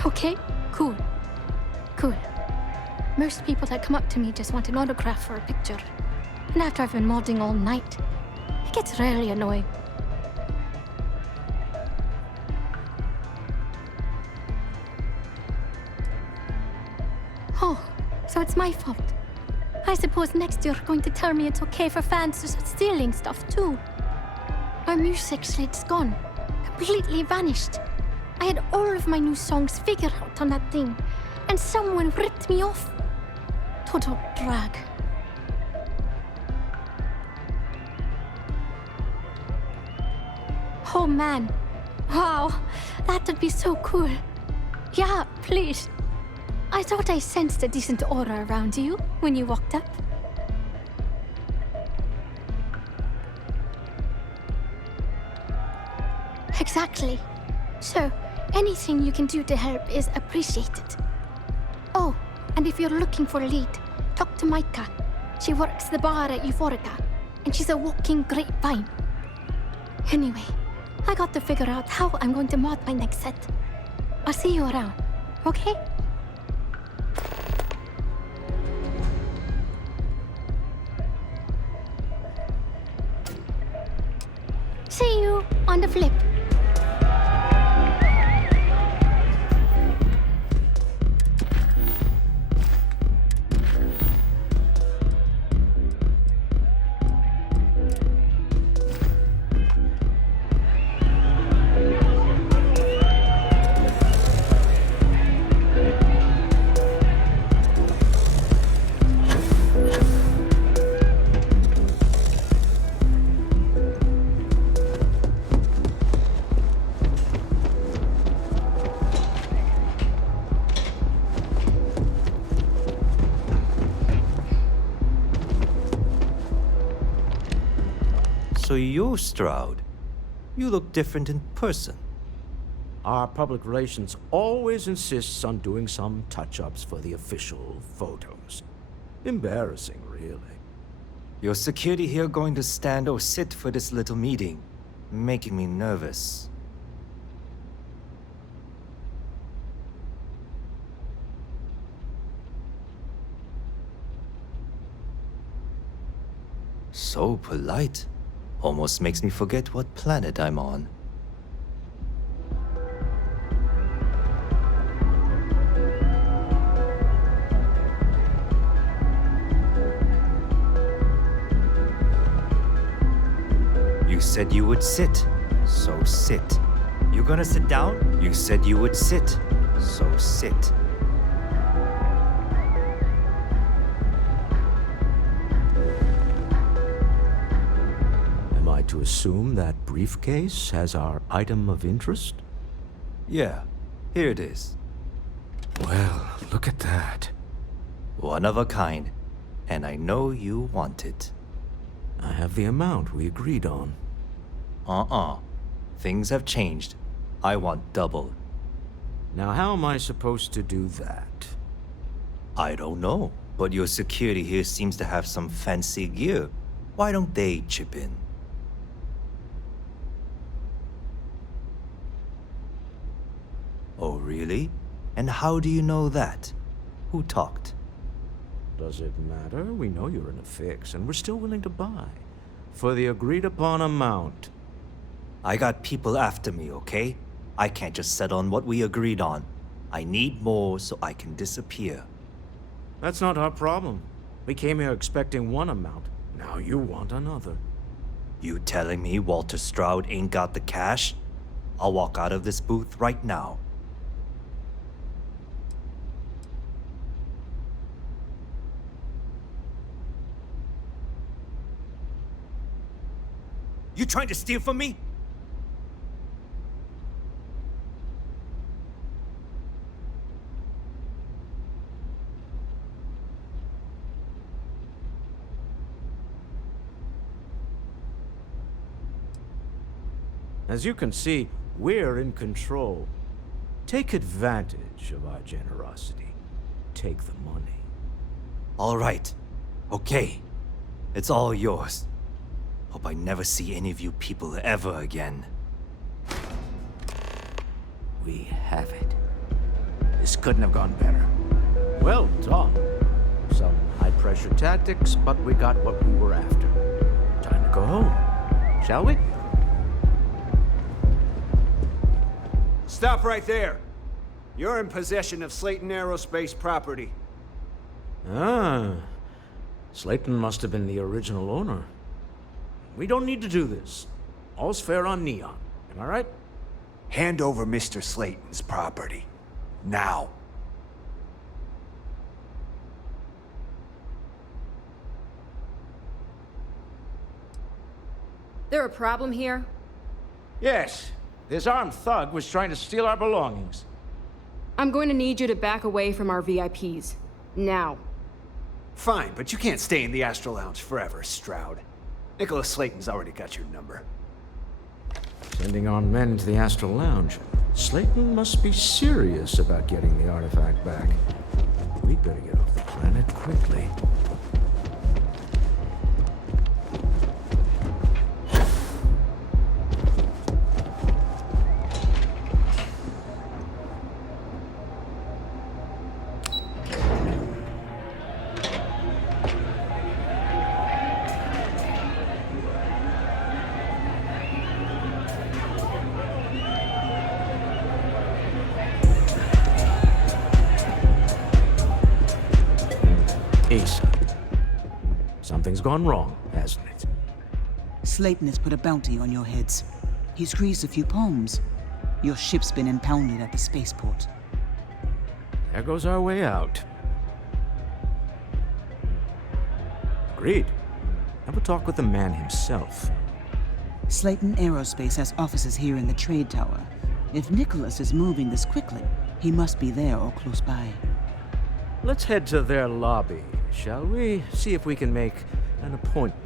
Okay, cool. Cool. Most people that come up to me just want an autograph or a picture. And after I've been modding all night, it gets really annoying. Oh, so it's my fault. I suppose next you're going to tell me it's okay for fans to start stealing stuff too. My music slate's gone. Completely vanished. I had all of my new songs figured out on that thing, and someone ripped me off. Total drag. Oh man. Wow, that would be so cool. Yeah, please. I thought I sensed a decent aura around you when you walked up. Exactly. So, anything you can do to help is appreciated. Oh, and if you're looking for a lead, talk to Micah. She works the bar at Euphorica, and she's a walking grapevine. Anyway, I got to figure out how I'm going to mod my next set. I'll see you around, okay? See you on the flip. So you're Stroud. You look different in person. Our public relations always insists on doing some touch-ups for the official photos. Embarrassing, really. Your security here going to stand or sit for this little meeting, making me nervous. So polite. Almost makes me forget what planet I'm on. You said you would sit, so sit. You gonna sit down? You said you would sit, so sit. To assume that briefcase has our item of interest? Yeah, here it is. Well, look at that. One of a kind, and I know you want it. I have the amount we agreed on. Things have changed. I want double. Now how am I supposed to do that? I don't know, but your security here seems to have some fancy gear. Why don't they chip in? Oh, really? And how do you know that? Who talked? Does it matter? We know you're in a fix, and we're still willing to buy. For the agreed-upon amount. I got people after me, okay? I can't just settle on what we agreed on. I need more so I can disappear. That's not our problem. We came here expecting one amount. Now you want another. You telling me Walter Stroud ain't got the cash? I'll walk out of this booth right now. You trying to steal from me? As you can see, we're in control. Take advantage of our generosity. Take the money. All right. Okay. It's all yours. Hope I never see any of you people ever again. We have it. This couldn't have gone better. Well done. Some high-pressure tactics, but we got what we were after. Time to go home, shall we? Stop right there. You're in possession of Slayton Aerospace property. Ah. Slayton must have been the original owner. We don't need to do this. All's fair on Neon. Am I right? Hand over Mr. Slayton's property. Now. There a problem here? Yes. This armed thug was trying to steal our belongings. I'm going to need you to back away from our VIPs. Now. Fine, but you can't stay in the Astro Lounge forever, Stroud. Nicholas Slayton's already got your number. Sending on men into the Astral Lounge. Slayton must be serious about getting the artifact back. We'd better get off the planet quickly. Something's gone wrong, hasn't it? Slayton has put a bounty on your heads. He's greased a few palms. Your ship's been impounded at the spaceport. There goes our way out. Agreed. Have a talk with the man himself. Slayton Aerospace has offices here in the trade tower. If Nicholas is moving this quickly, he must be there or close by. Let's head to their lobby, shall we? See if we can make an appointment.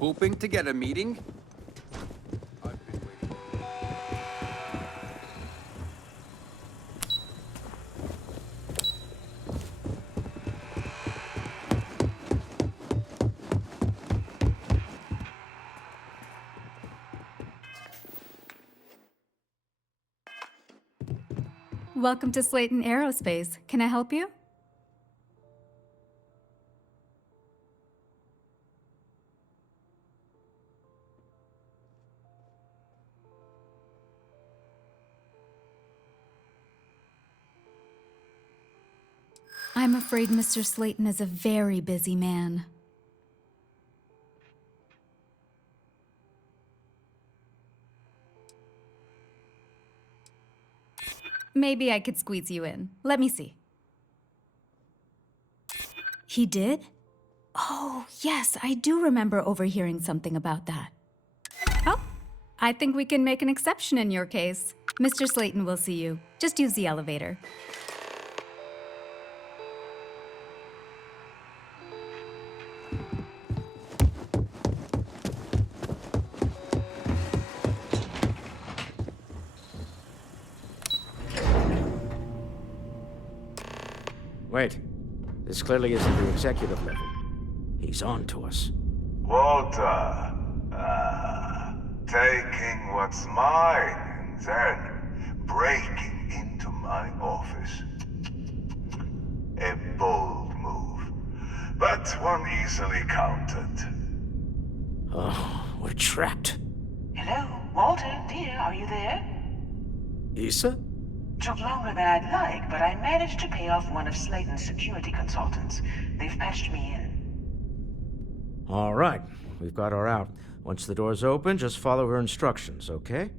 Hoping to get a meeting? Welcome to Slayton Aerospace. Can I help you? I'm afraid Mr. Slayton is a very busy man. Maybe I could squeeze you in. Let me see. He did? Oh, yes, I do remember overhearing something about that. Oh, I think we can make an exception in your case. Mr. Slayton will see you. Just use the elevator. Wait. This clearly isn't the executive level. He's on to us. Walter. Taking what's mine and then breaking into my office. A bold move, but one easily countered. Oh, we're trapped. Hello, Walter, dear, are you there? Issa? Took longer than I'd like, but I managed to pay off one of Slayton's security consultants. They've patched me in. All right, we've got her out. Once the door's open, just follow her instructions, okay?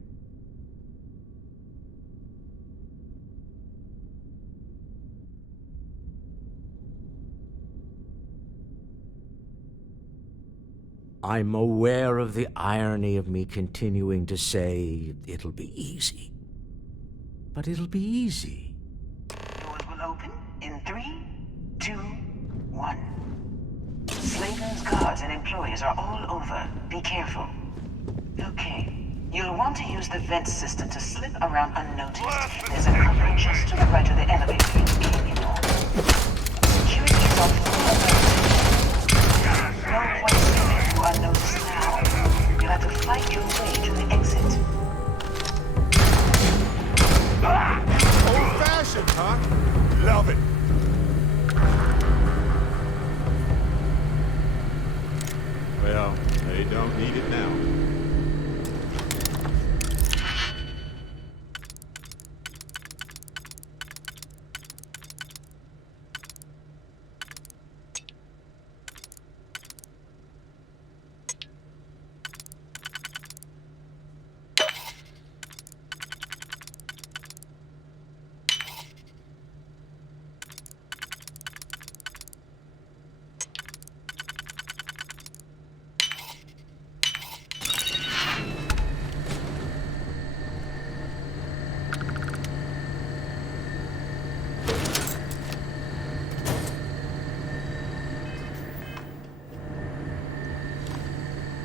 I'm aware of the irony of me continuing to say it'll be easy. But it'll be easy. Doors will open in 3, 2, 1. Slayton's guards and employees are all over. Be careful. Okay. You'll want to use the vent system to slip around unnoticed. There's a cover just to the right of the elevator in the canyon door. Security is on full alert. No point slipping through unnoticed now. You'll have to fight your way to the exit. Old-fashioned, huh? Love it. Well, they don't need it now.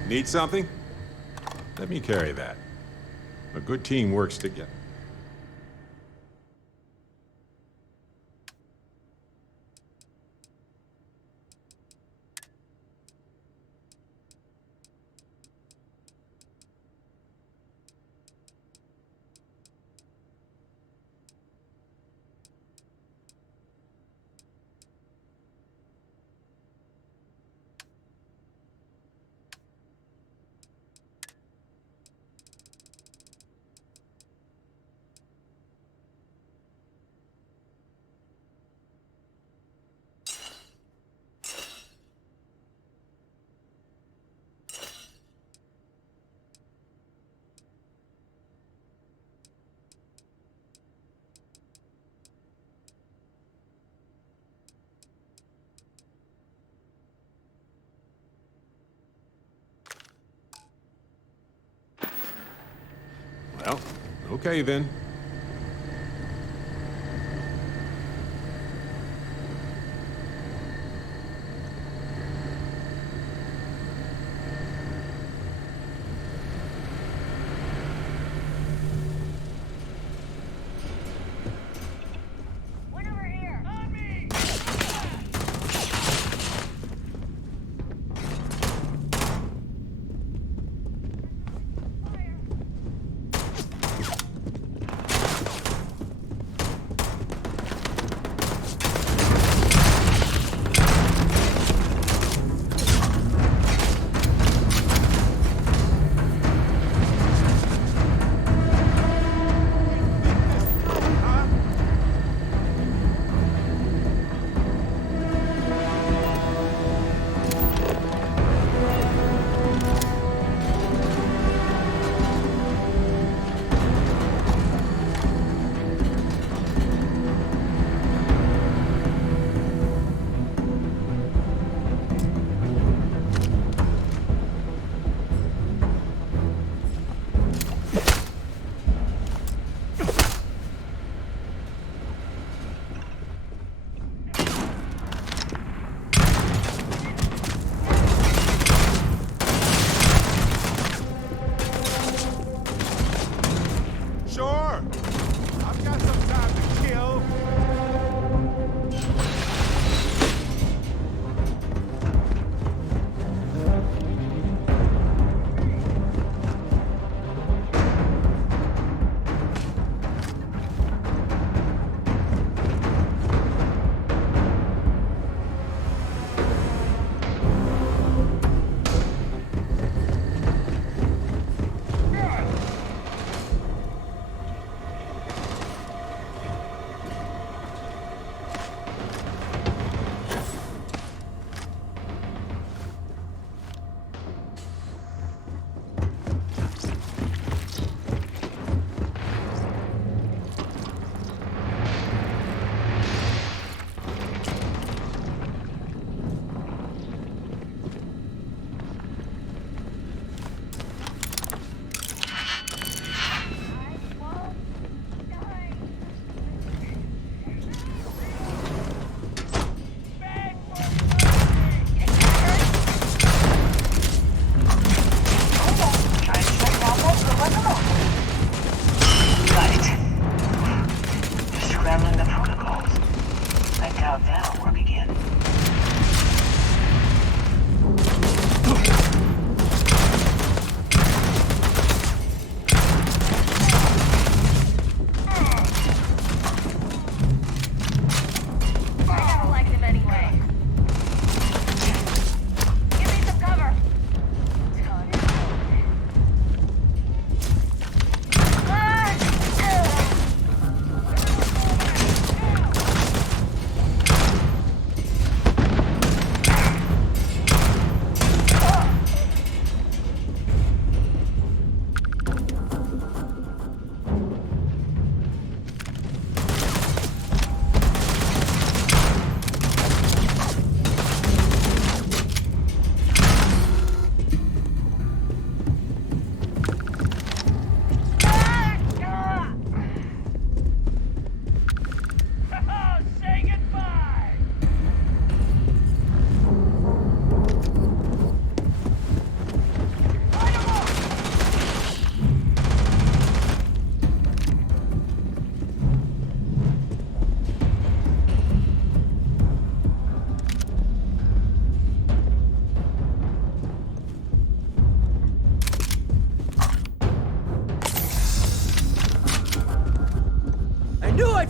Need something? Let me carry that. A good team works together. Well, okay then.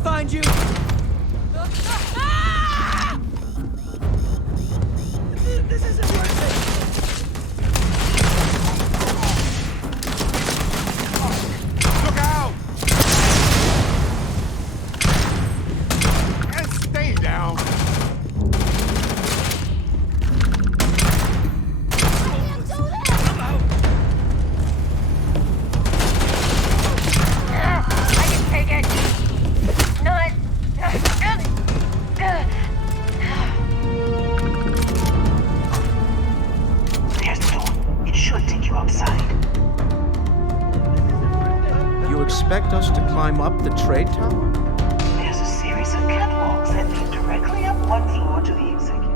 find you! This isn't worth it! Look out! And stay down. I can take it. Not. There's the door. It should take you outside. You expect us to climb up the trade tower? There's a series of catwalks that lead directly up one floor to the executive.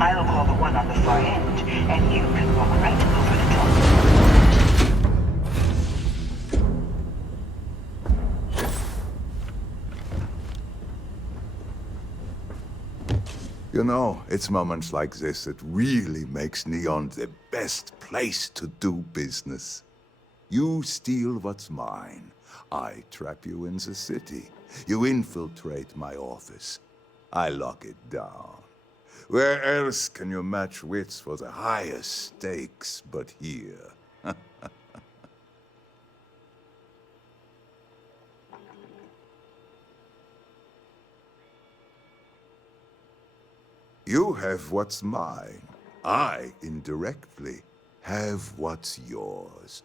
I'll call the one on the far end, and you can walk right over the top. You know, it's moments like this that really makes Neon the best place to do business. You steal what's mine. I trap you in the city. You infiltrate my office. I lock it down. Where else can you match wits for the highest stakes but here? You have what's mine. I, indirectly, have what's yours.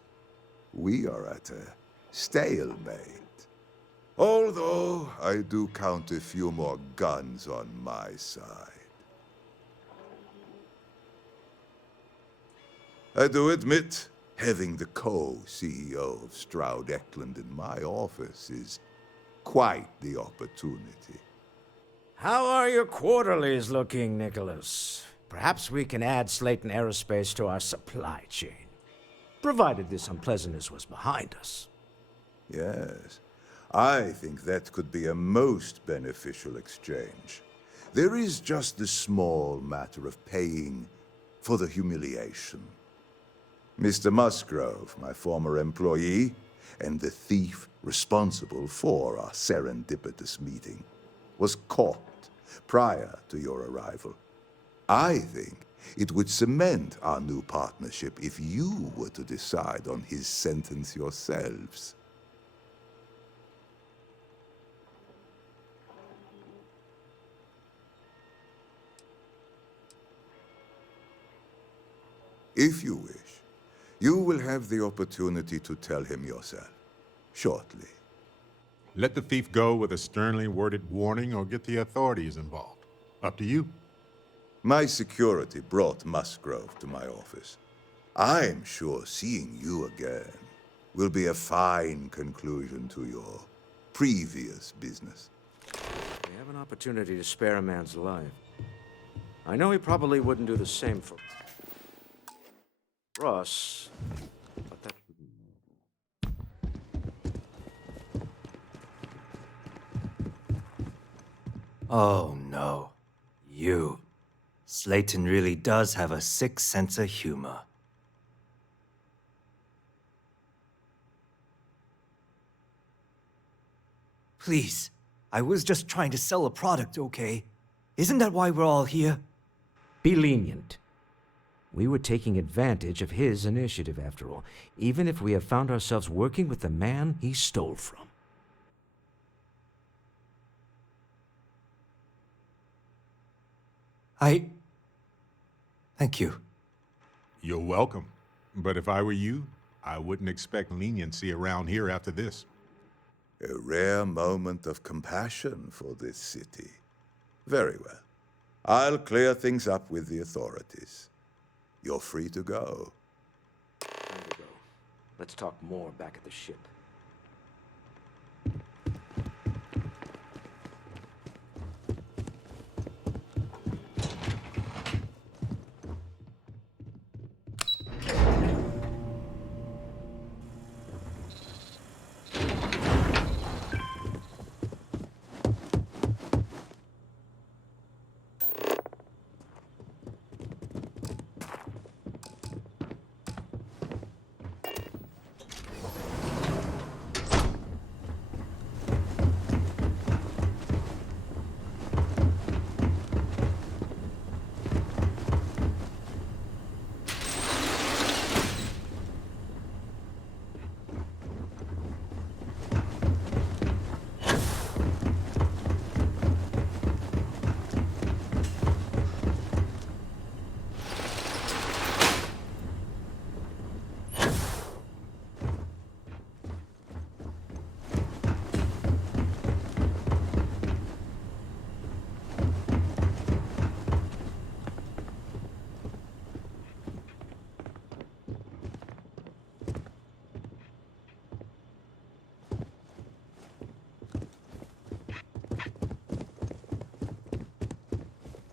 We are at a stalemate. Although, I do count a few more guns on my side. I do admit, having the co-CEO of Stroud-Eklund in my office is quite the opportunity. How are your quarterlies looking, Nicholas? Perhaps we can add Slayton Aerospace to our supply chain, provided this unpleasantness was behind us. Yes, I think that could be a most beneficial exchange. There is just the small matter of paying for the humiliation. Mr. Musgrove, my former employee, and the thief responsible for our serendipitous meeting, was caught prior to your arrival. I think it would cement our new partnership if you were to decide on his sentence yourselves. If you wish, you will have the opportunity to tell him yourself, shortly. Let the thief go with a sternly worded warning or get the authorities involved. Up to you. My security brought Musgrove to my office. I'm sure seeing you again will be a fine conclusion to your previous business. We have an opportunity to spare a man's life. I know he probably wouldn't do the same for us, but that... Oh no. You. Slayton really does have a sick sense of humor. Please, I was just trying to sell a product, okay? Isn't that why we're all here? Be lenient. We were taking advantage of his initiative, after all, even if we have found ourselves working with the man he stole from. Thank you. You're welcome. But if I were you, I wouldn't expect leniency around here after this. A rare moment of compassion for this city. Very well. I'll clear things up with the authorities. You're free to go. Time to go. Let's talk more back at the ship.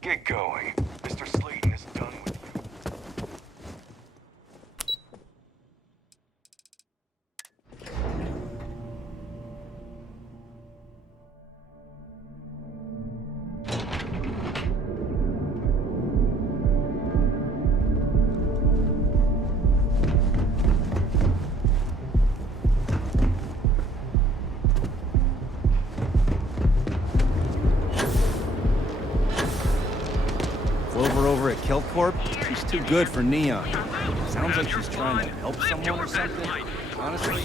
Get going. Mr. Slayton is done with you. Over at Kelpcorp, she's too good for Neon. Sounds like she's trying to help someone or something. Honestly.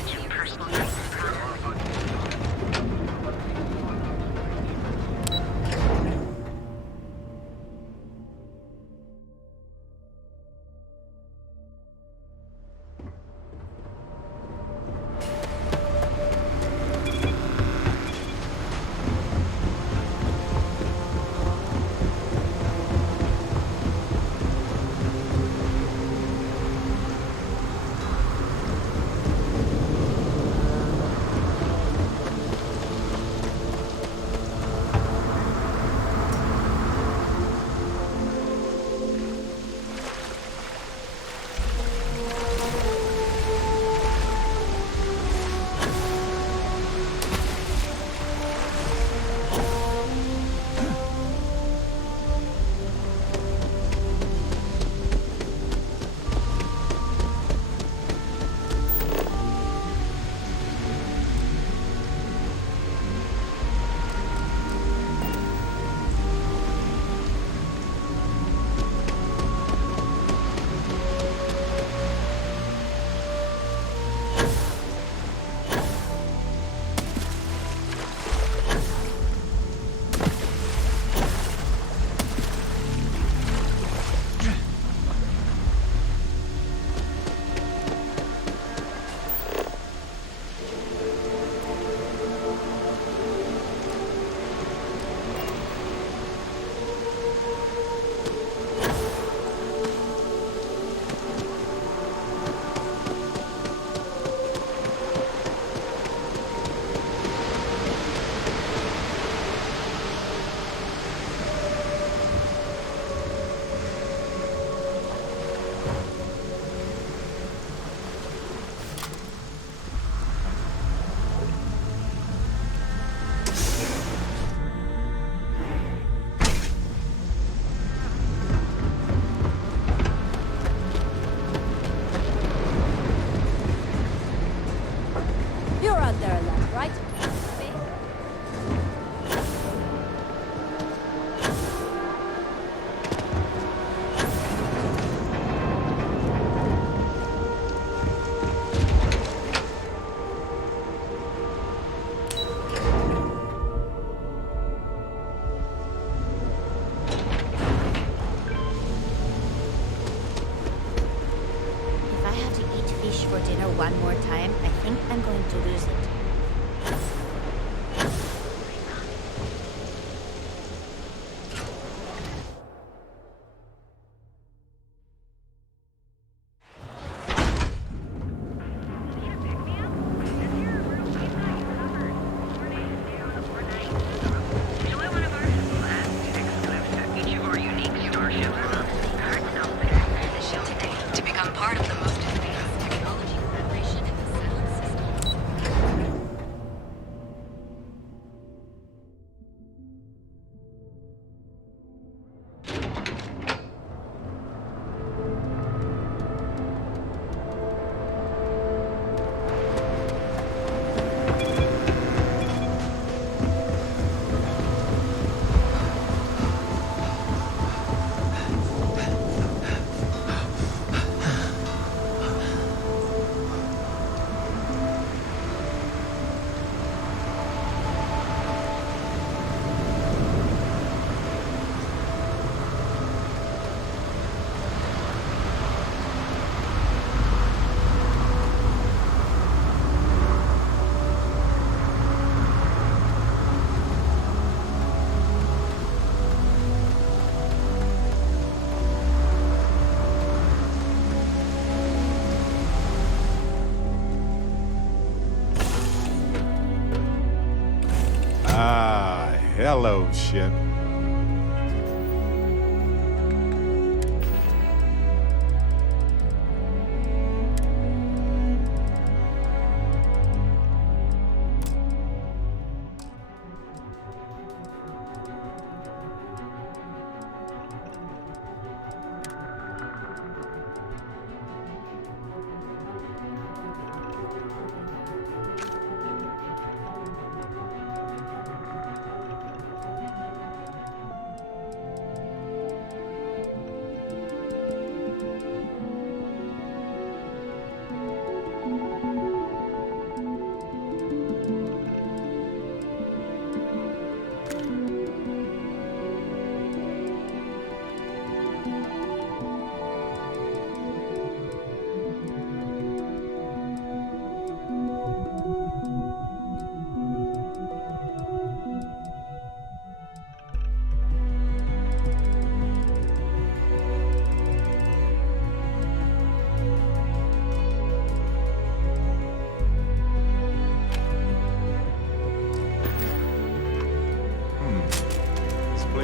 for dinner one more time, I think I'm going to lose it. To become part of the most advanced technology corporation in the settled system. Ah, hello, ship.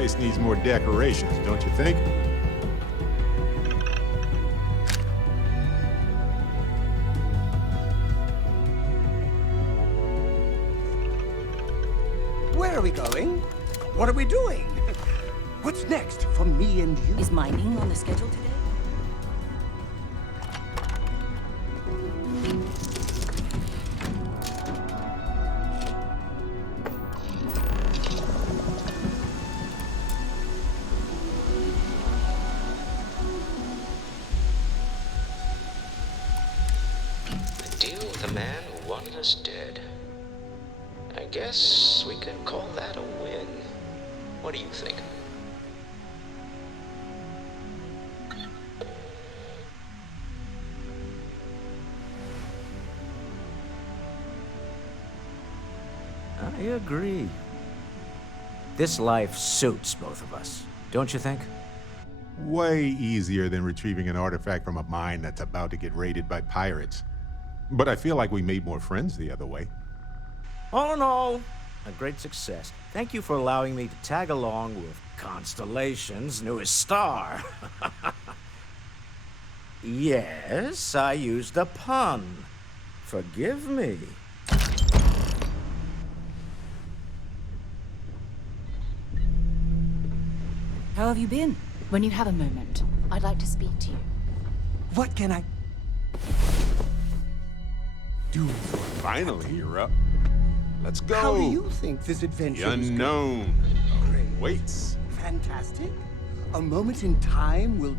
This needs more decorations, don't you think? Where are we going? What are we doing? What's next for me and you? Is mining on the schedule today? The man who wanted us dead. I guess we can call that a win. What do you think? I agree. This life suits both of us, don't you think? Way easier than retrieving an artifact from a mine that's about to get raided by pirates. But I feel like we made more friends the other way. All in all, a great success. Thank you for allowing me to tag along with Constellation's newest star. Yes, I used a pun. Forgive me. How have you been? When you have a moment, I'd like to speak to you. What can I do? Finally, you're up. Let's go. How do you think this adventure The unknown waits. Fantastic. A moment in time will...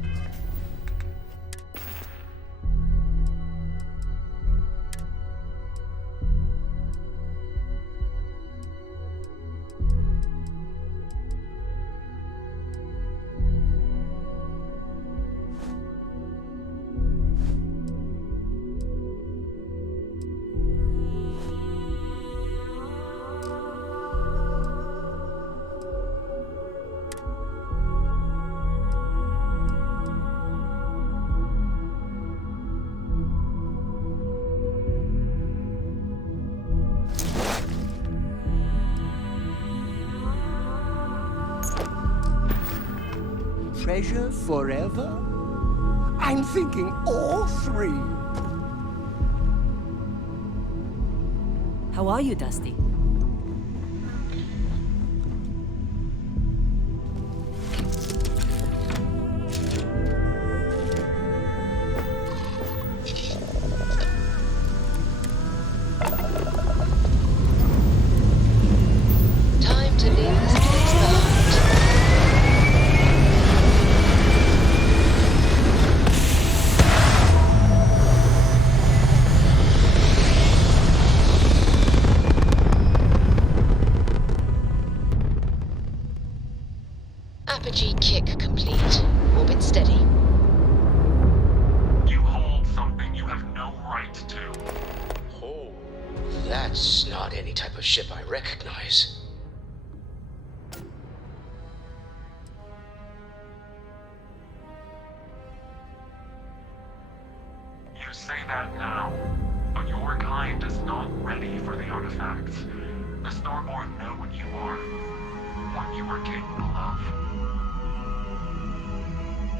treasure forever? I'm thinking all three. How are you, Dusty? Time to leave this place behind. Cageccc complete. Orbit steady. You hold something you have no right to. Oh, that's not any type of ship I recognize. You say that now, but your kind is not ready for the artifacts. The Starborn know what you are, what you are capable of.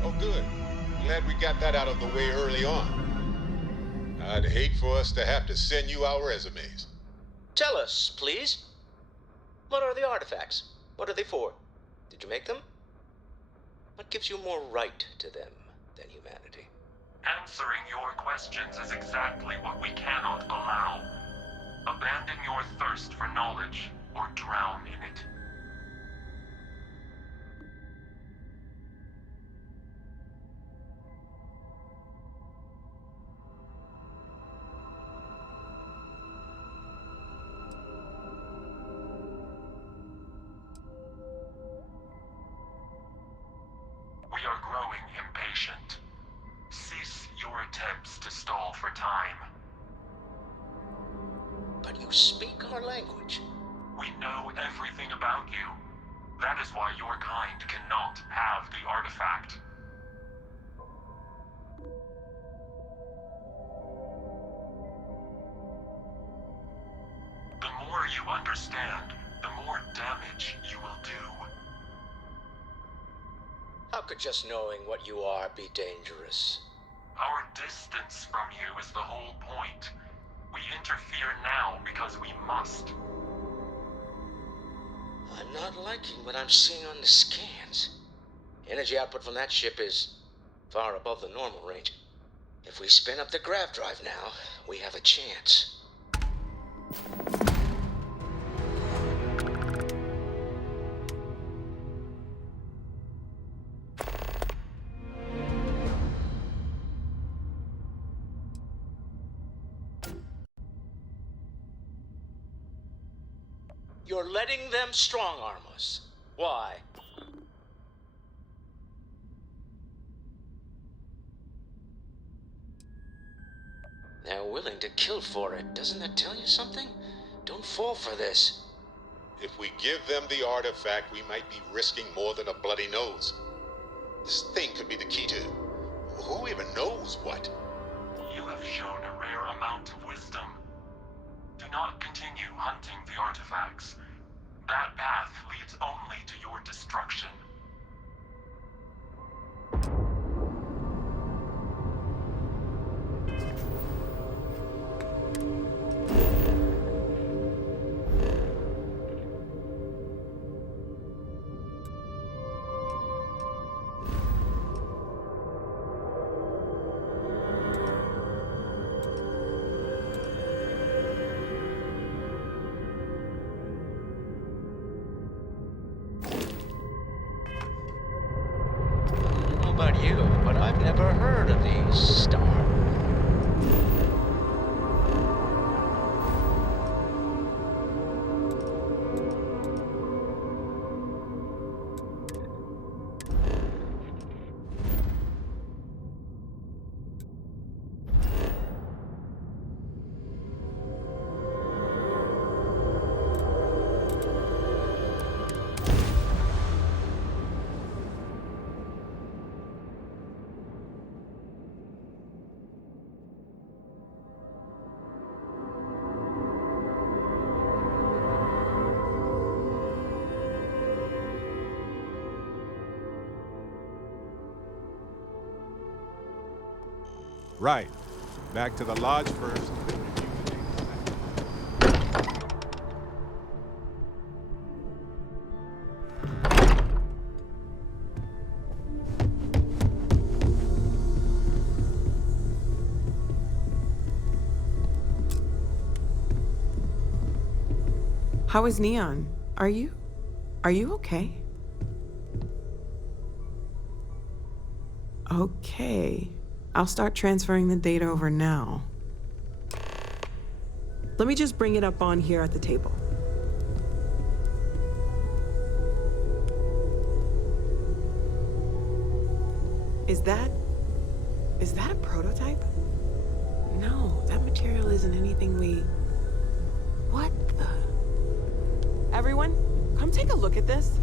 Oh, good. Glad we got that out of the way early on. I'd hate for us to have to send you our resumes. Tell us, please. What are the artifacts? What are they for? Did you make them? What gives you more right to them than humanity? Answering your questions is exactly what we cannot allow. Abandon your thirst for knowledge, or drown in it. We are growing impatient. Cease your attempts to stall for time. But you speak our language. We know everything about you. That is why your kind cannot have the artifact. The more you understand, the more damage you will do. How could just knowing what you are be dangerous? Our distance from you is the whole point. We interfere now because we must. I'm not liking what I'm seeing on the scans. Energy output from that ship is far above the normal range. If we spin up the grav drive now, we have a chance. You're letting them strong-arm us. Why? They're willing to kill for it. Doesn't that tell you something? Don't fall for this. If we give them the artifact, we might be risking more than a bloody nose. This thing could be the key to who even knows what. You have shown a rare amount of wisdom. Do not continue hunting the artifacts. That path leads only to your destruction. About you, but I've never heard of these Starborn. Right. Back to the lodge first. How is Neon? Are you okay? Okay. I'll start transferring the data over now. Let me just bring it up on here at the table. Is that a prototype? No, that material isn't anything we... What the... Everyone, come take a look at this.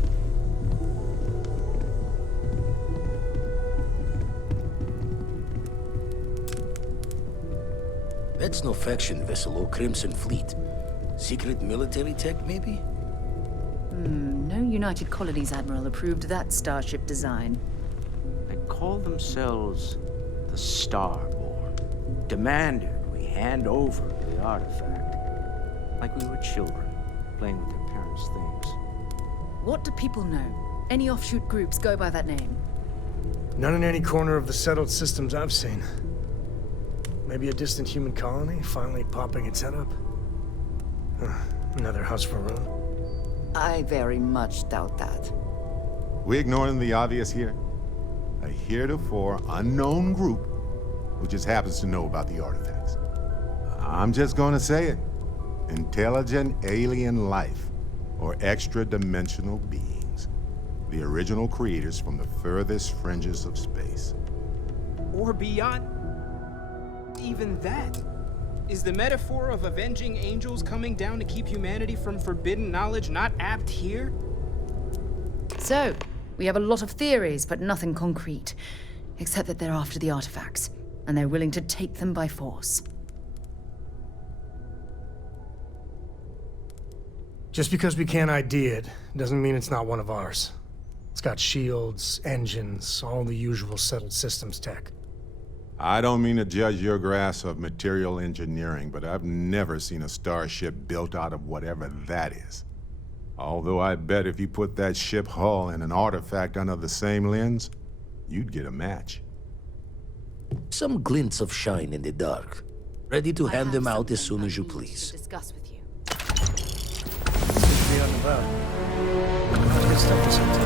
That's no faction vessel or Crimson Fleet. Secret military tech, maybe? No United Colonies Admiral approved that starship design. They call themselves the Starborn. Demanded we hand over the artifact. Like we were children, playing with their parents' things. What do people know? Any offshoot groups go by that name? None in any corner of the settled systems I've seen. Maybe a distant human colony finally popping its head up? Another house for Rune? I very much doubt that. We ignoring the obvious here? A heretofore unknown group who just happens to know about the artifacts. I'm just gonna say it. Intelligent alien life, or extra-dimensional beings. The original creators from the furthest fringes of space. Or beyond... even that. Is the metaphor of avenging angels coming down to keep humanity from forbidden knowledge not apt here? So, we have a lot of theories, but nothing concrete. Except that they're after the artifacts, and they're willing to take them by force. Just because we can't ID it, doesn't mean it's not one of ours. It's got shields, engines, all the usual settled systems tech. I don't mean to judge your grasp of material engineering, but I've never seen a starship built out of whatever that is. Although I bet if you put that ship hull and an artifact under the same lens, you'd get a match. Some glints of shine in the dark. Ready to hand them out as soon as you please. Discuss with you. Seems to be out and about. Good stuff for sometimes.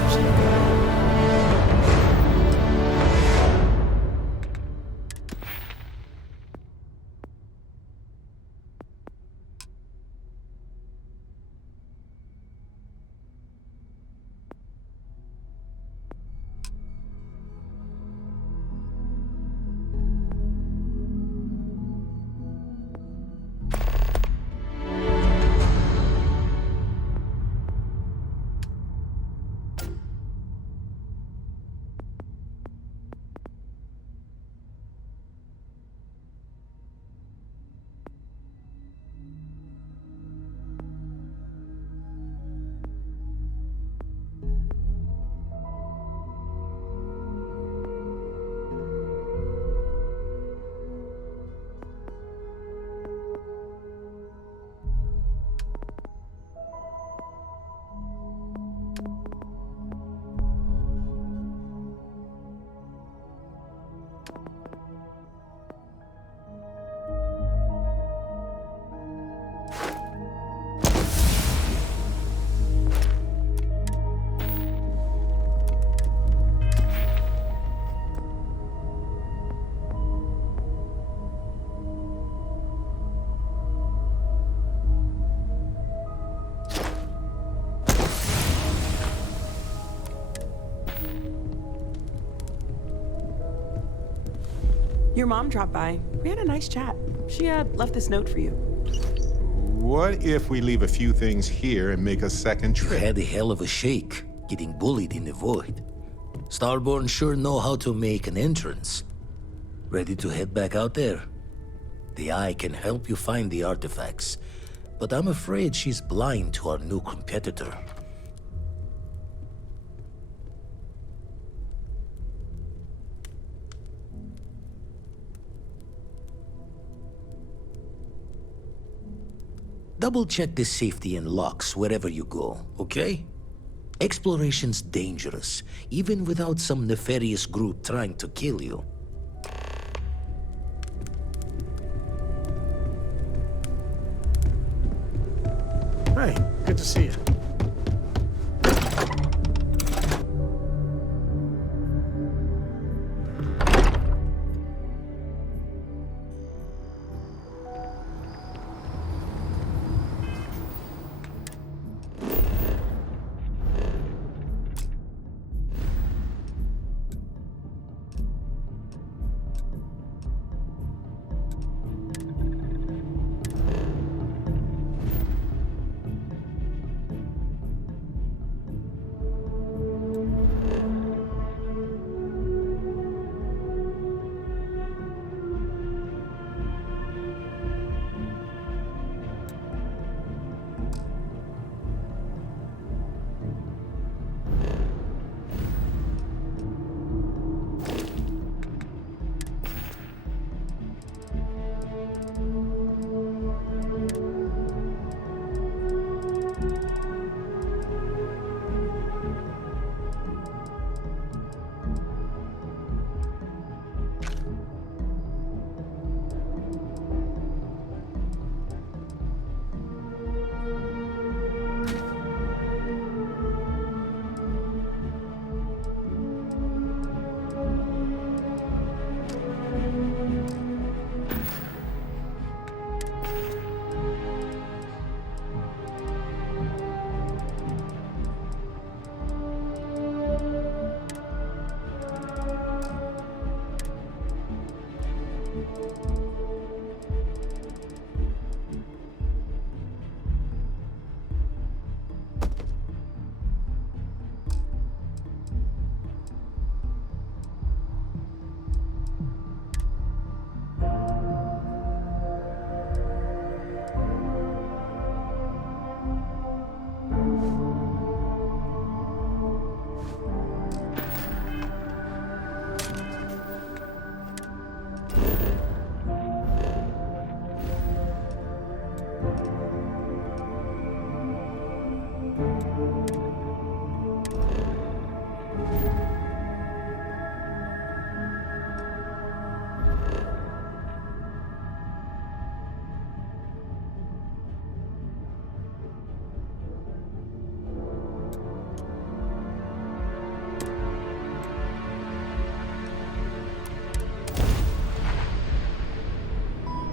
Your mom dropped by. We had a nice chat. She left this note for you. What if we leave a few things here and make a second trip? You had a hell of a shake, getting bullied in the void. Starborn sure know how to make an entrance. Ready to head back out there? The Eye can help you find the artifacts, but I'm afraid she's blind to our new competitor. double-check the safety and locks wherever you go, okay? Exploration's dangerous, even without some nefarious group trying to kill you. Hey, good to see you.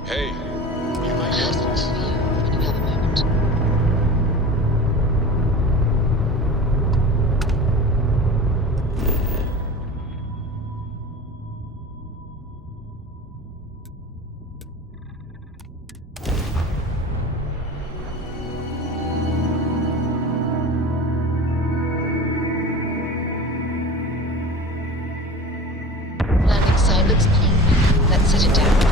Hey. You might have something for you any other moment. Landing side looks clean. Let's set it down.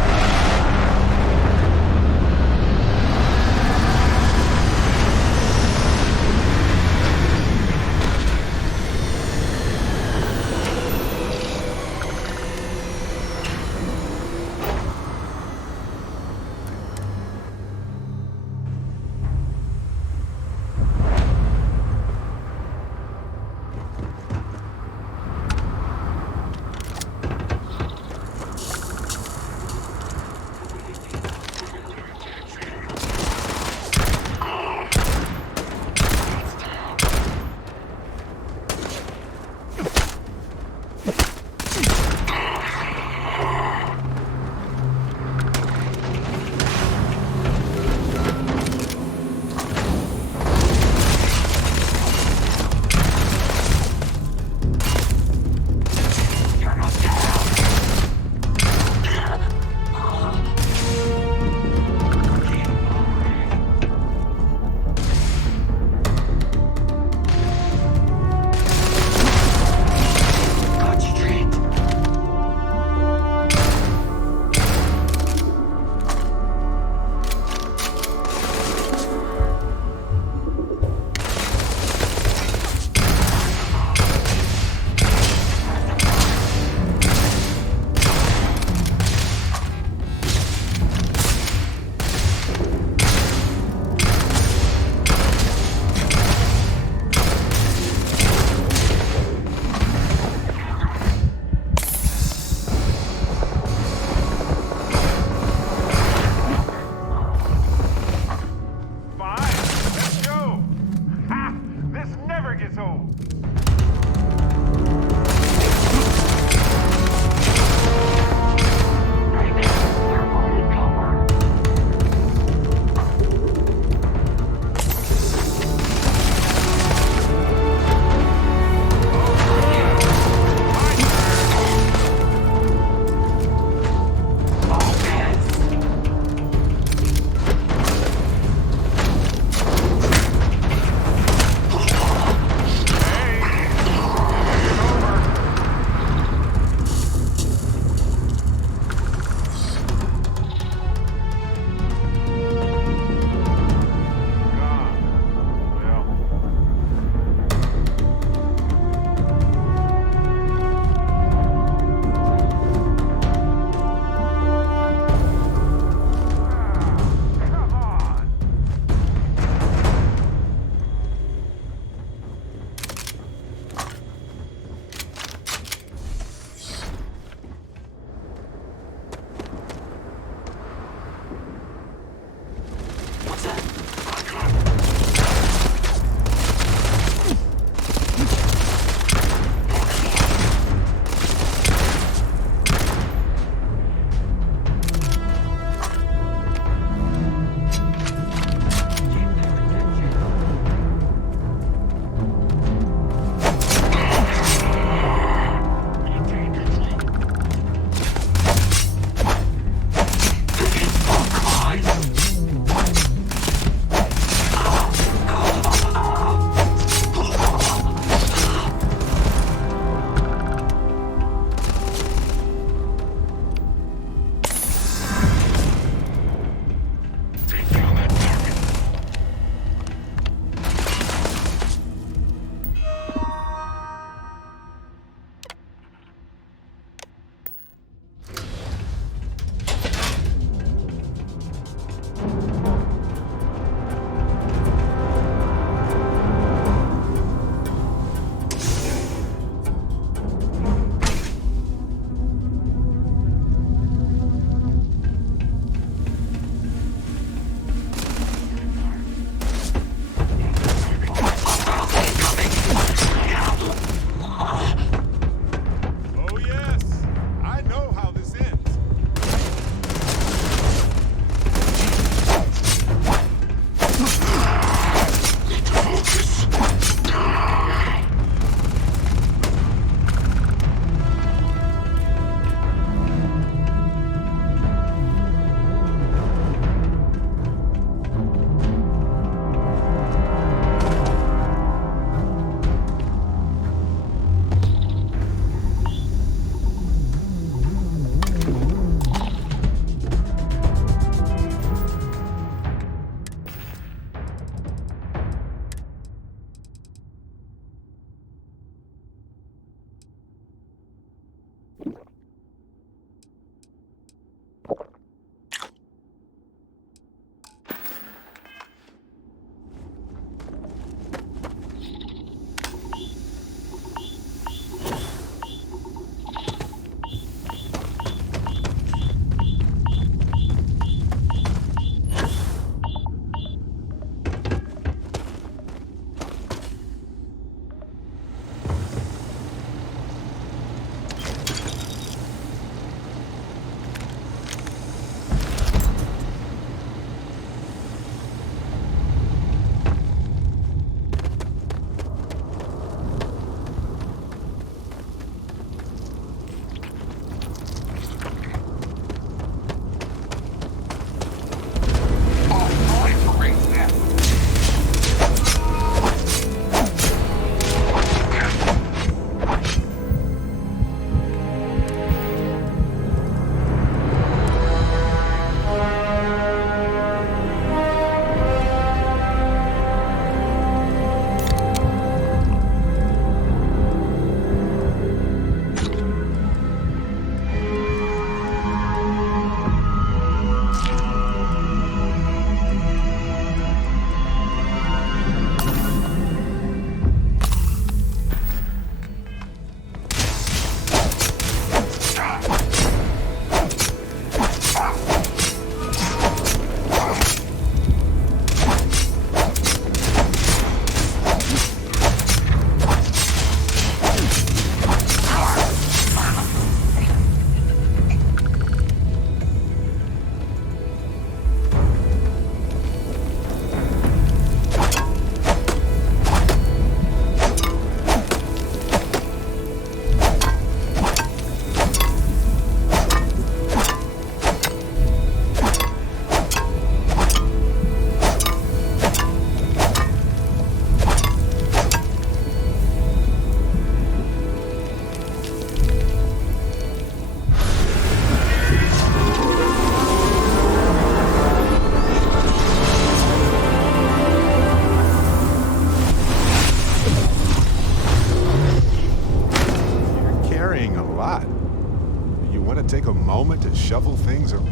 take a moment to shuffle things around?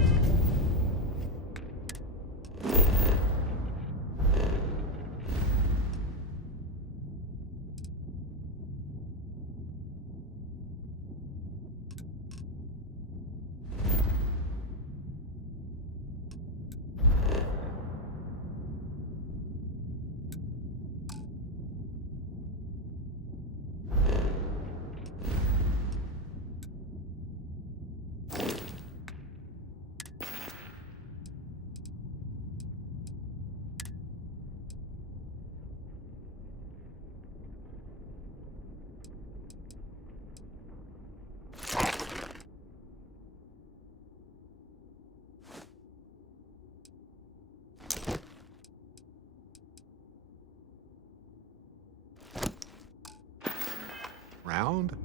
Round?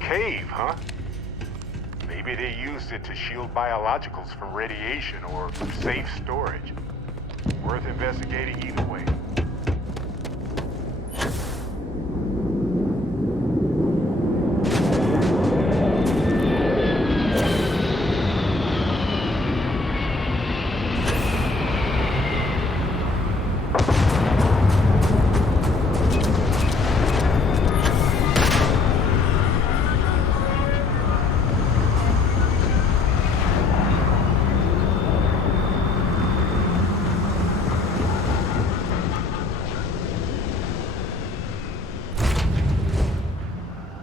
Cave, huh? Maybe they used it to shield biologicals from radiation or safe storage. Worth investigating either way.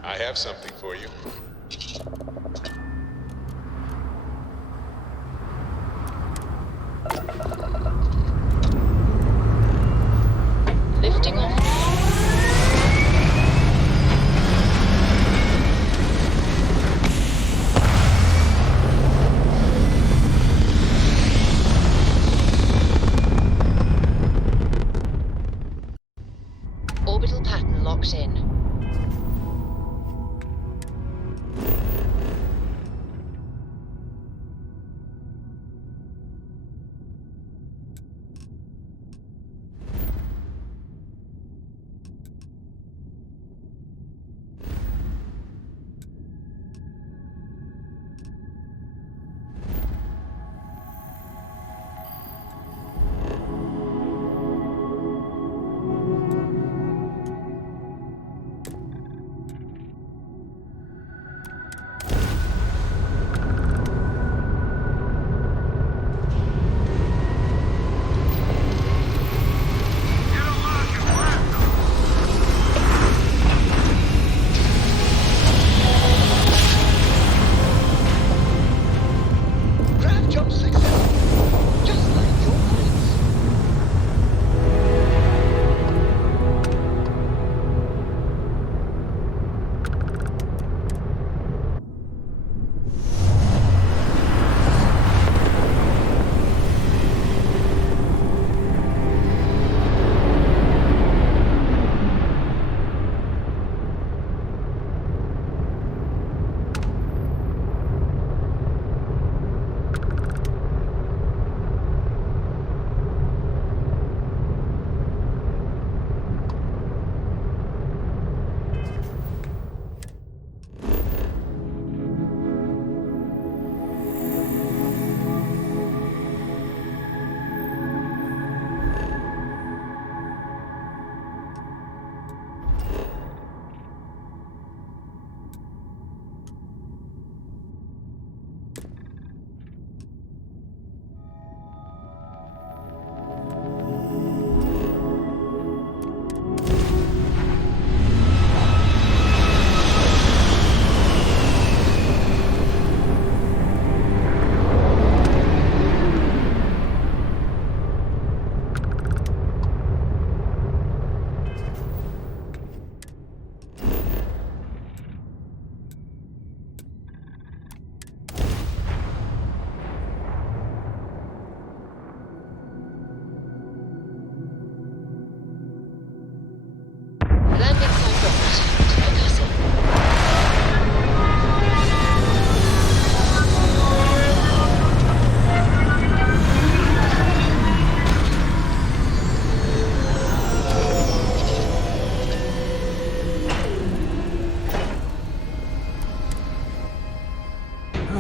I have something for you. Lifting off. Orbital pattern locked in.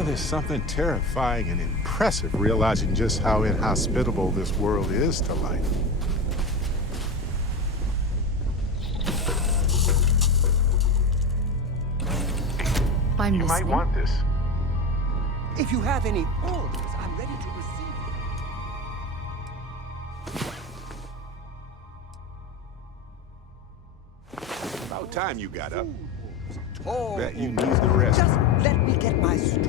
There's something terrifying and impressive realizing just how inhospitable this world is to life. I'm You might listening. want this. If you have any orders, I'm ready to receive them. About time you got up. Tall Bet you need the rest. Just let me get my stool.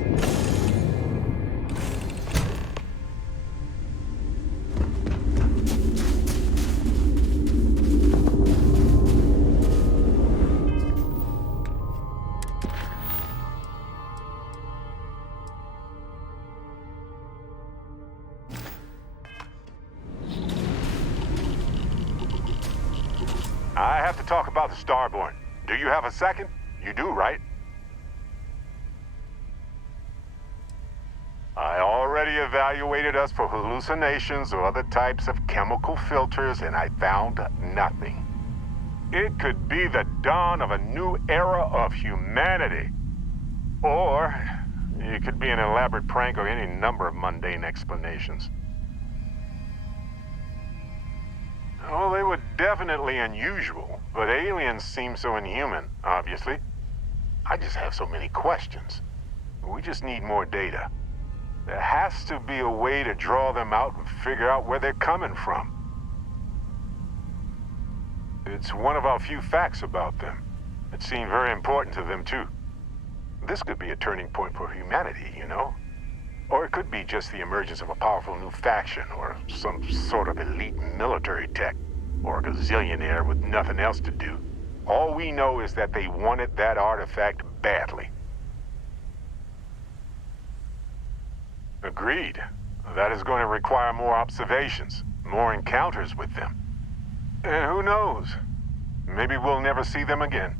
I have to talk about the Starborn. Do you have a second? You do, right? I already evaluated us for hallucinations or other types of chemical filters, and I found nothing. It could be the dawn of a new era of humanity. Or it could be an elaborate prank or any number of mundane explanations. Well, they were definitely unusual, but aliens seem so inhuman, obviously. I just have so many questions. We just need more data. There has to be a way to draw them out and figure out where they're coming from. It's one of our few facts about them. It seemed very important to them, too. This could be a turning point for humanity, you know? Or it could be just the emergence of a powerful new faction, or some sort of elite military tech, or a gazillionaire with nothing else to do. All we know is that they wanted that artifact badly. Agreed. That is going to require more observations, more encounters with them. And who knows? Maybe we'll never see them again.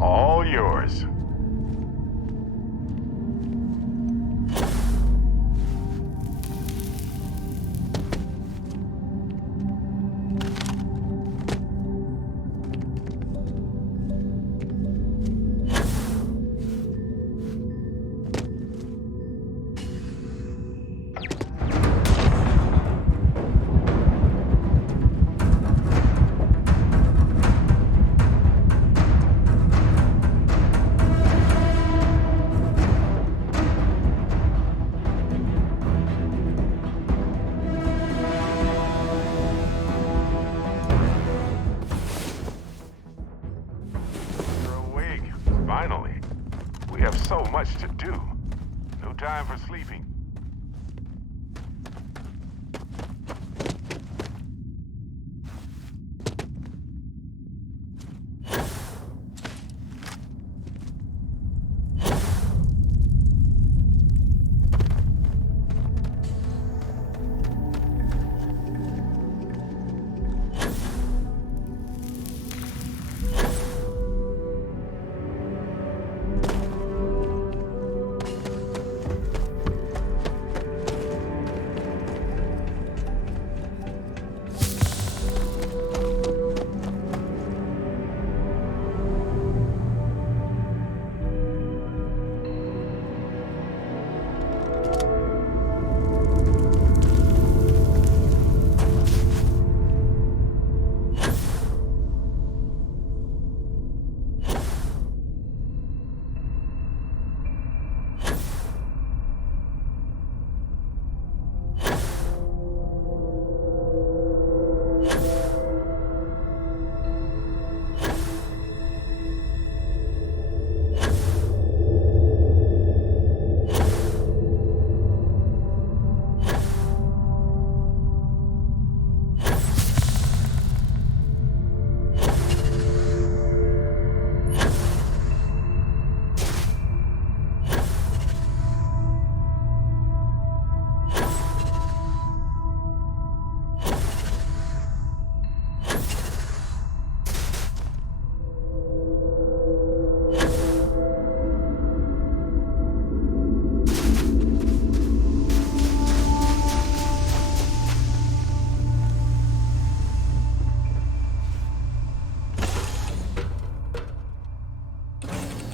All yours. Finally. We have so much to do. No time for sleeping.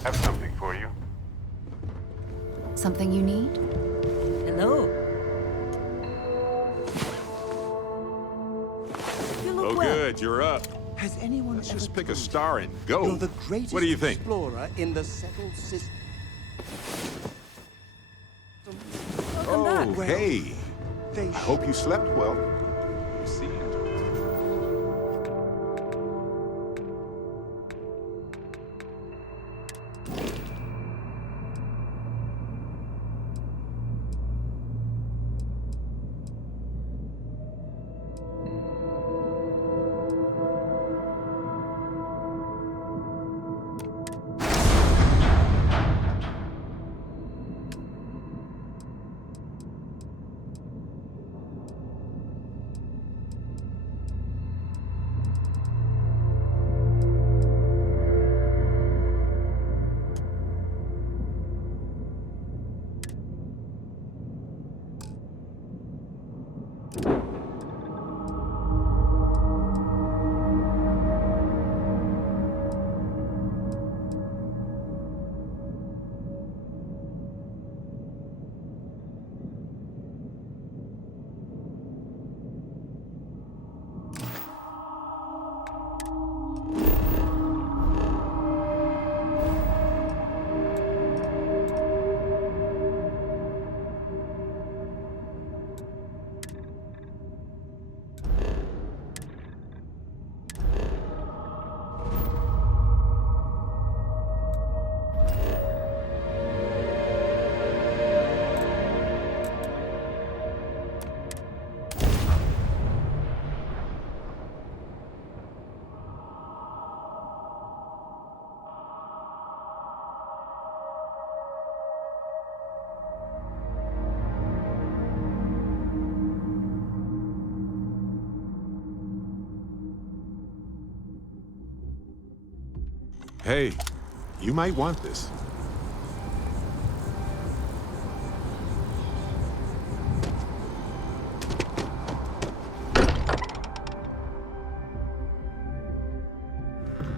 Have something for you. Something you need? Hello. You look Oh, well. good, you're up. Has anyone Let's ever just pick a told star and you go. You're the greatest What do you think? explorer in the settled system. Oh, Well, hey. they I hope you slept well. You seemed. Hey, You might want this.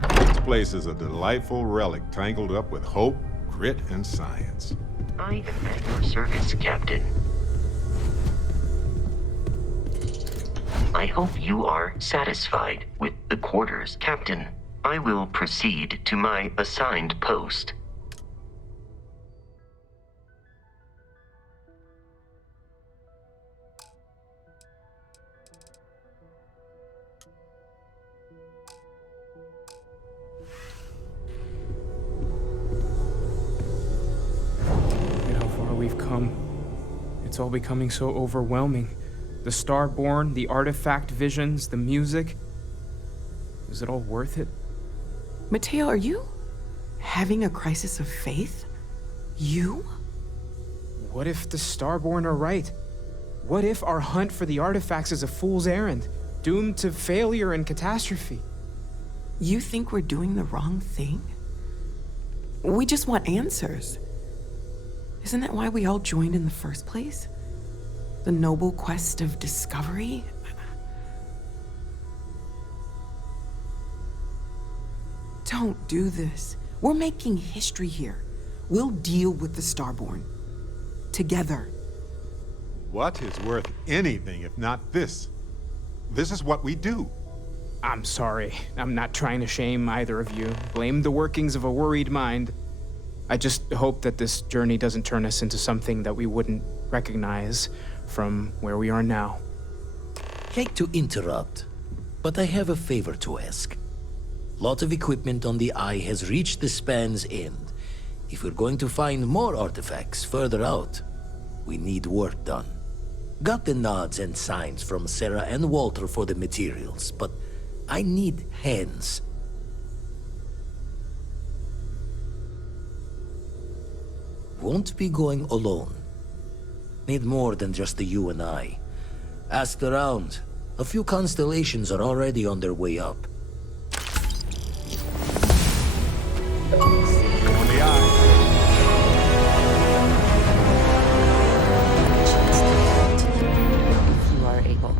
This place is a delightful relic tangled up with hope, grit, and science. I am at your service, Captain. I hope you are satisfied with the quarters, Captain. I will proceed to my assigned post. Look at how far we've come. It's all becoming so overwhelming. The Starborn, the artifact visions, the music. Is it all worth it? Mateo, are you having a crisis of faith? You? What if the Starborn are right? What if our hunt for the artifacts is a fool's errand, doomed to failure and catastrophe? You think we're doing the wrong thing? We just want answers. Isn't that why we all joined in the first place? The noble quest of discovery? Don't do this. We're making history here. We'll deal with the Starborn. Together. What is worth anything if not this? This is what we do. I'm sorry. I'm not trying to shame either of you. Blame the workings of a worried mind. I just hope that this journey doesn't turn us into something that we wouldn't recognize from where we are now. Hate to interrupt, but I have a favor to ask. Lot of equipment on the Eye has reached the span's end. If we're going to find more artifacts further out, we need work done. Got the nods and signs from Sarah and Walter for the materials, but I need hands. Won't be going alone. Need more than just the you and I. Asked around. A few constellations are already on their way up. On the eye. If you are able.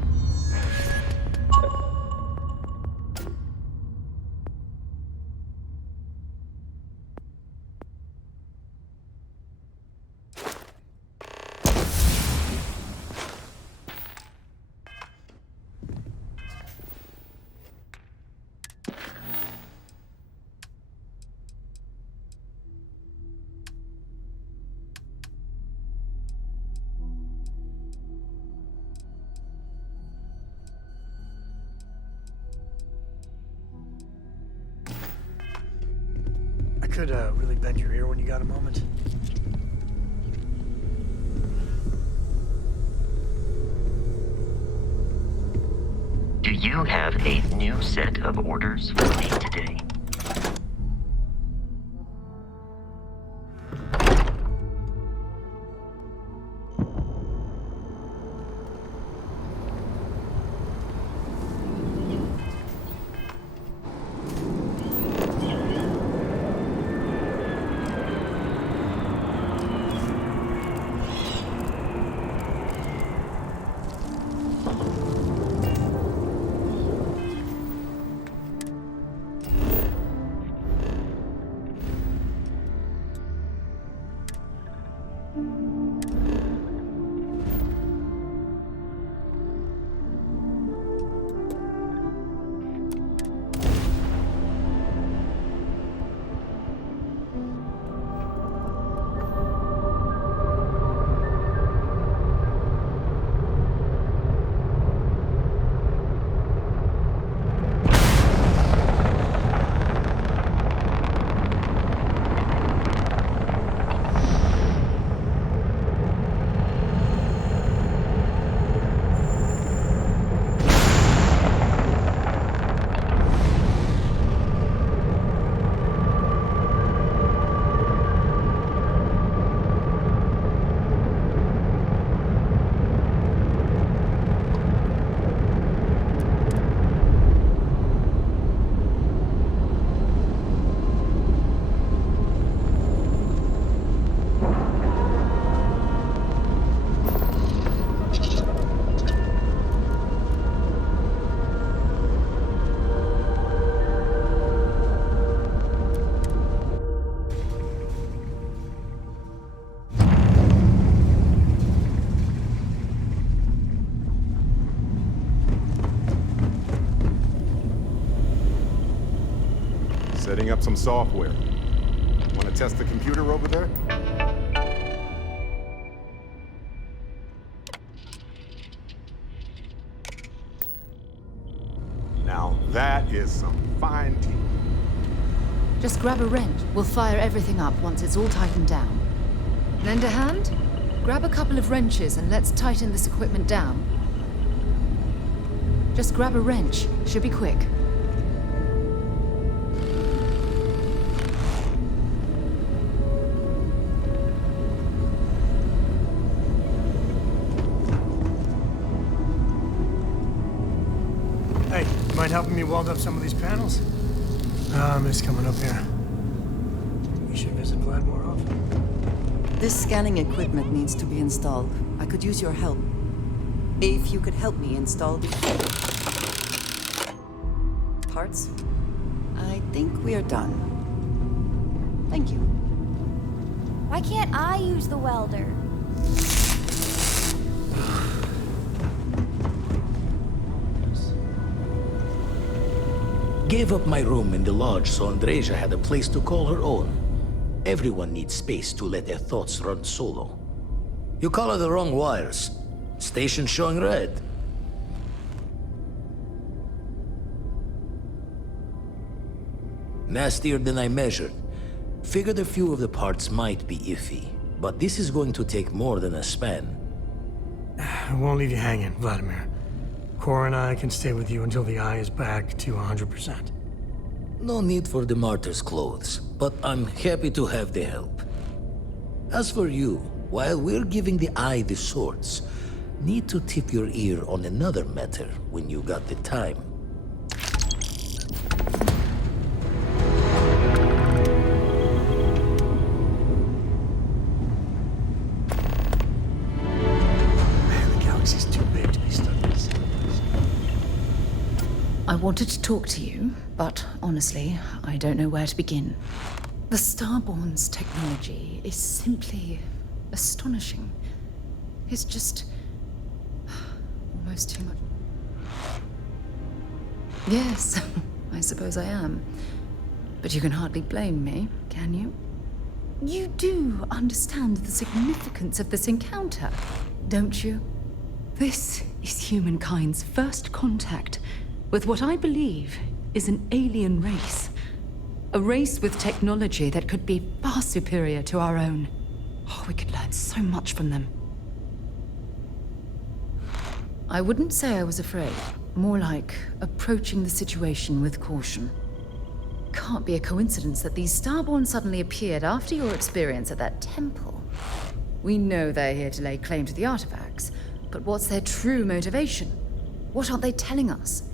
Could really bend your ear when you got a moment. Do you have a new set of orders for me today? Setting up some software. Want to test the computer over there? Now that is some fine team. Just grab a wrench. We'll fire everything up once it's all tightened down. Lend a hand? Grab a couple of wrenches and let's tighten this equipment down. Just grab a wrench. Should be quick. Hey, mind helping me weld up some of these panels? I miss coming up here. We should visit Vlad more often. This scanning equipment needs to be installed. I could use your help. If you could help me install the parts, I think we are done. Thank you. Why can't I use the welder? Gave up my room in the lodge so Andreja had a place to call her own. Everyone needs space to let their thoughts run solo. You color the wrong wires. Station showing red. Nastier than I measured. Figured a few of the parts might be iffy, but this is going to take more than a span. I won't leave you hanging, Vladimir. Cora and I can stay with you until the eye is back to 100%. No need for the martyr's clothes, but I'm happy to have the help. As for you, while we're giving the eye the swords, need to tip your ear on another matter when you got the time. Man, the galaxy's too big to be stuck in this. I wanted to talk to you, but honestly, I don't know where to begin. The Starborn's technology is simply astonishing. It's just almost too much. Yes, I suppose I am. But you can hardly blame me, can you? You do understand the significance of this encounter, don't you? This is humankind's first contact with what I believe is an alien race. A race with technology that could be far superior to our own. Oh, we could learn so much from them. I wouldn't say I was afraid. More like approaching the situation with caution. Can't be a coincidence that these Starborn suddenly appeared after your experience at that temple. We know they're here to lay claim to the artifacts, but what's their true motivation? What aren't they telling us?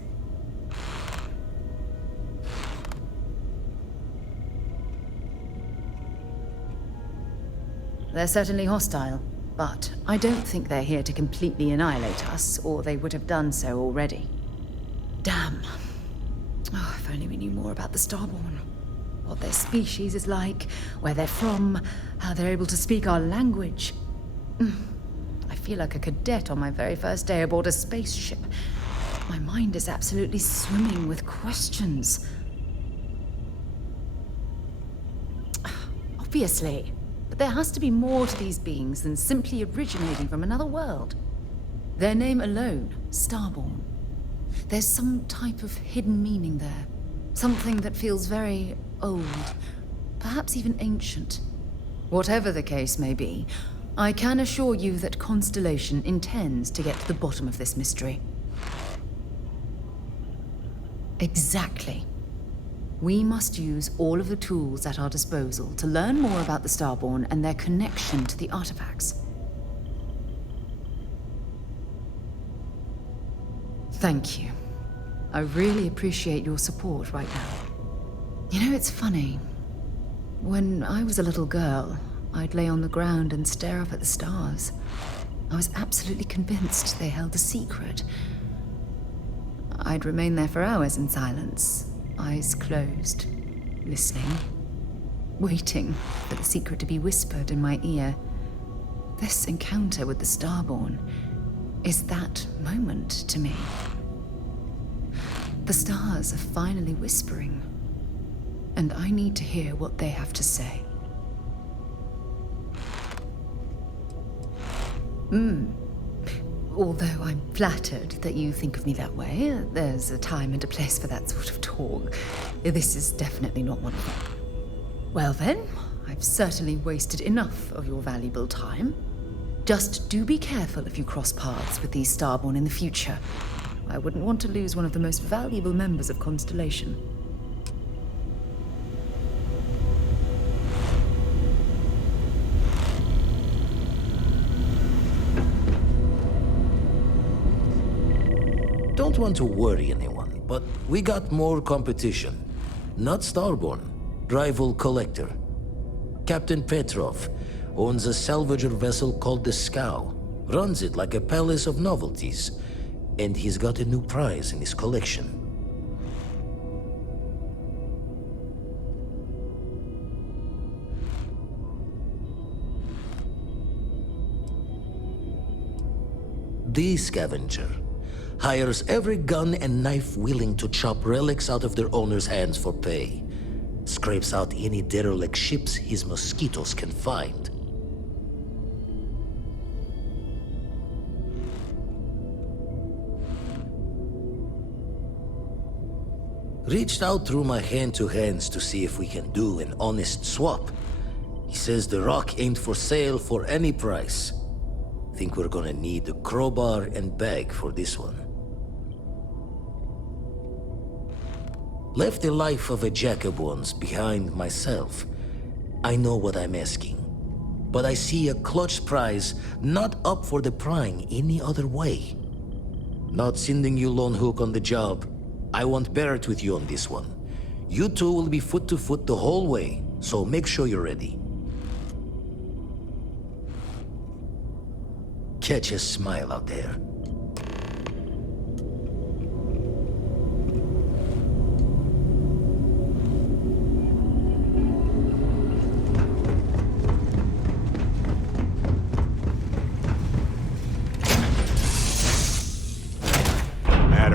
They're certainly hostile, but I don't think they're here to completely annihilate us, or they would have done so already. Damn. Oh, if only we knew more about the Starborn. What their species is like, where they're from, how they're able to speak our language. I feel like a cadet on my very first day aboard a spaceship. My mind is absolutely swimming with questions. Obviously. But there has to be more to these beings than simply originating from another world. Their name alone, Starborn. There's some type of hidden meaning there. Something that feels very old, perhaps even ancient. Whatever the case may be, I can assure you that Constellation intends to get to the bottom of this mystery. Exactly. We must use all of the tools at our disposal to learn more about the Starborn and their connection to the artifacts. Thank you. I really appreciate your support right now. You know, it's funny. When I was a little girl, I'd lay on the ground and stare up at the stars. I was absolutely convinced they held a secret. I'd remain there for hours in silence, eyes closed, listening, waiting for the secret to be whispered in my ear. This encounter with the Starborn is that moment to me. The stars are finally whispering. and I need to hear what they have to say. Although I'm flattered that you think of me that way, there's a time and a place for that sort of talk. This is definitely not one of them. Well then, I've certainly wasted enough of your valuable time. Just do be careful if you cross paths with these Starborn in the future. I wouldn't want to lose one of the most valuable members of Constellation. Don't want to worry anyone, but we got more competition. Not Starborn, rival collector. Captain Petrov owns a salvager vessel called the Scow. Runs it like a palace of novelties. And he's got a new prize in his collection. The Scavenger hires every gun and knife willing to chop relics out of their owner's hands for pay. Scrapes out any derelict ships his mosquitoes can find. Reached out through my hand-to-hands to see if we can do an honest swap. He says the rock ain't for sale for any price. Think we're gonna need a crowbar and bag for this one. Left the life of a Jacobons behind myself. I know what I'm asking. But I see a clutch prize not up for the prying any other way. Not sending you lone hook on the job. I want Barrett with you on this one. You two will be foot to foot the whole way, so make sure you're ready. Catch a smile out there.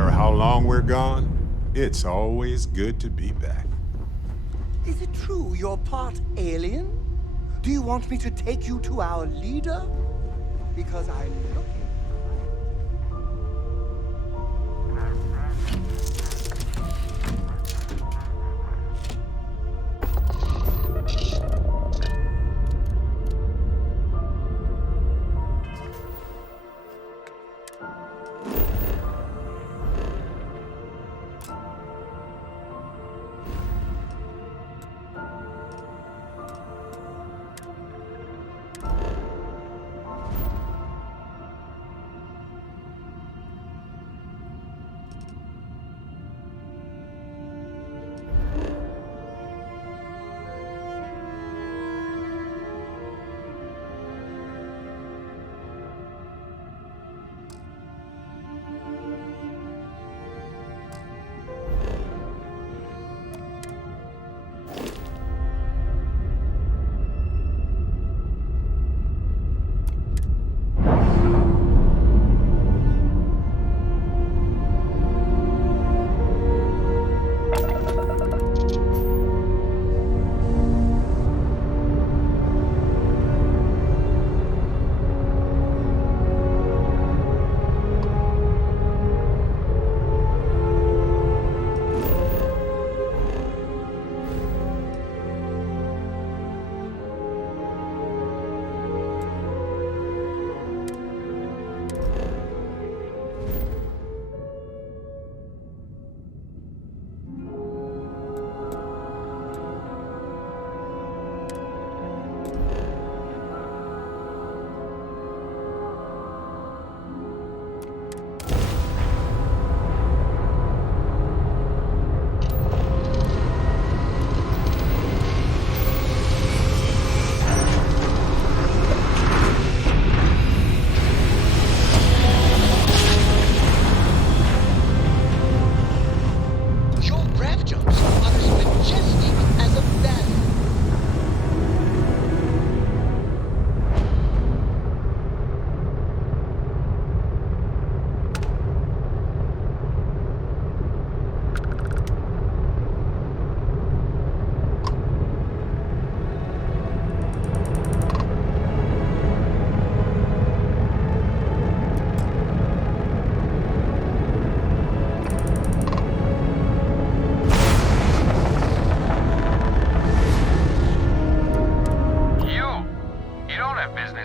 How long we're gone, it's always good to be back. Is it true you're part alien? Do you want me to take you to our leader? Because I'm looking.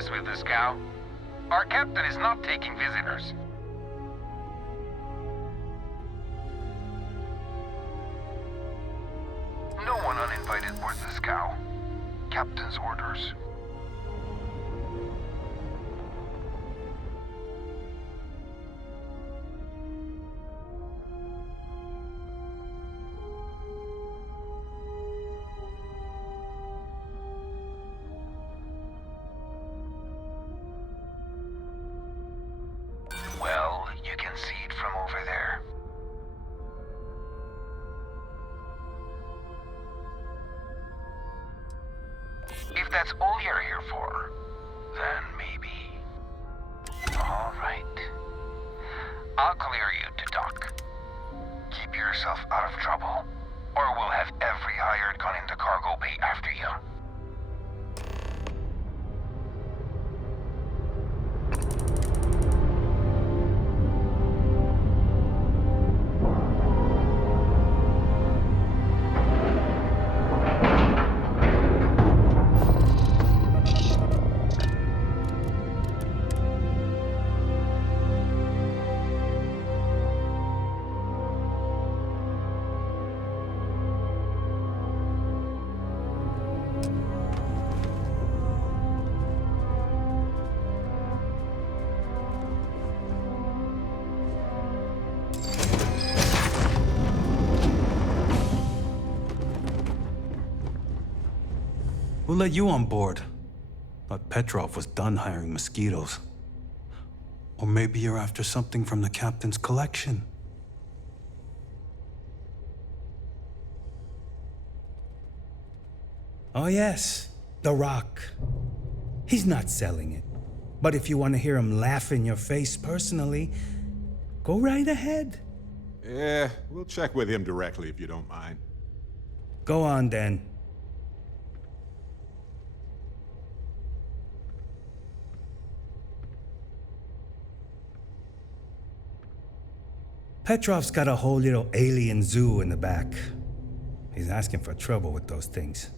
business with the scow? Our captain is not taking visitors. No one uninvited boards the scow. Captain's orders. Well, you can see it from over there. If that's all you're here for, then maybe. All right. I'll clear you to dock. Keep yourself out of trouble, or we'll have every hired gun in the cargo bay after you. Who let you on board? Thought Petrov was done hiring mosquitoes. Or maybe you're after something from the captain's collection. Oh yes, the Rock. He's not selling it. But if you want to hear him laugh in your face personally, go right ahead. Yeah, we'll check with him directly if you don't mind. Go on then. Petrov's got a whole little alien zoo in the back. He's asking for trouble with those things.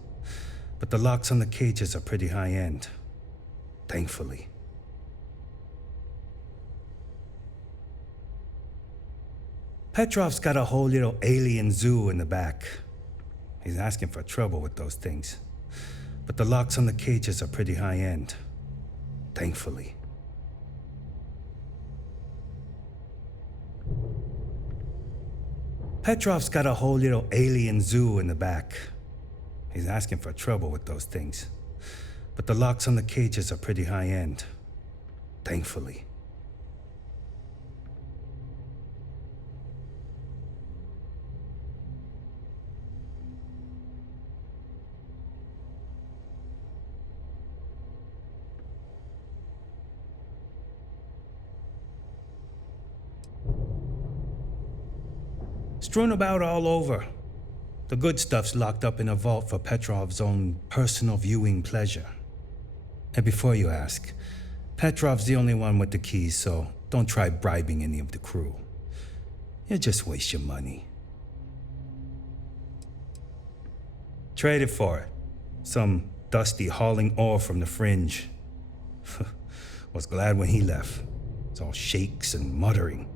But the locks on the cages are pretty high-end. Thankfully. Petrov's got a whole little alien zoo in the back. He's asking for trouble with those things. But the locks on the cages are pretty high-end. Thankfully. Petrov's got a whole little alien zoo in the back. He's asking for trouble with those things. But the locks on the cages are pretty high-end. Thankfully. Strewn about all over. The good stuff's locked up in a vault for Petrov's own personal viewing pleasure. And before you ask, Petrov's the only one with the keys, so don't try bribing any of the crew. You'll just waste your money. Trade it for it. Some dusty hauling ore from the fringe. Was glad when he left. It's all shakes and muttering.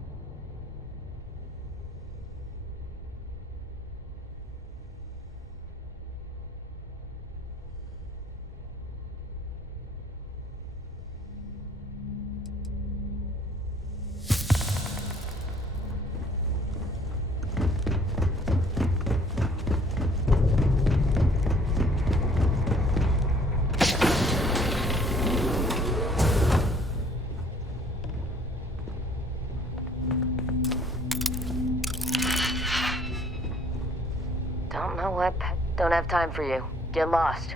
Don't have time for you. Get lost.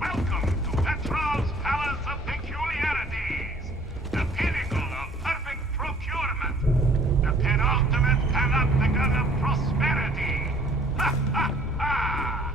Welcome to Petrov's Palace of Peculiarities, the pinnacle of perfect procurement, the penultimate panopticon of prosperity. Ha ha ha!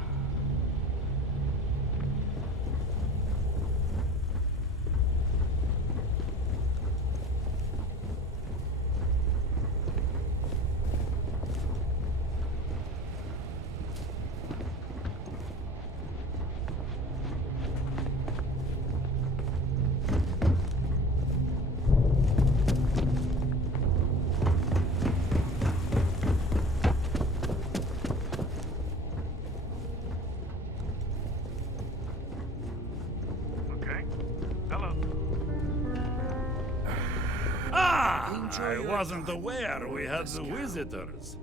I wasn't aware we had the visitors.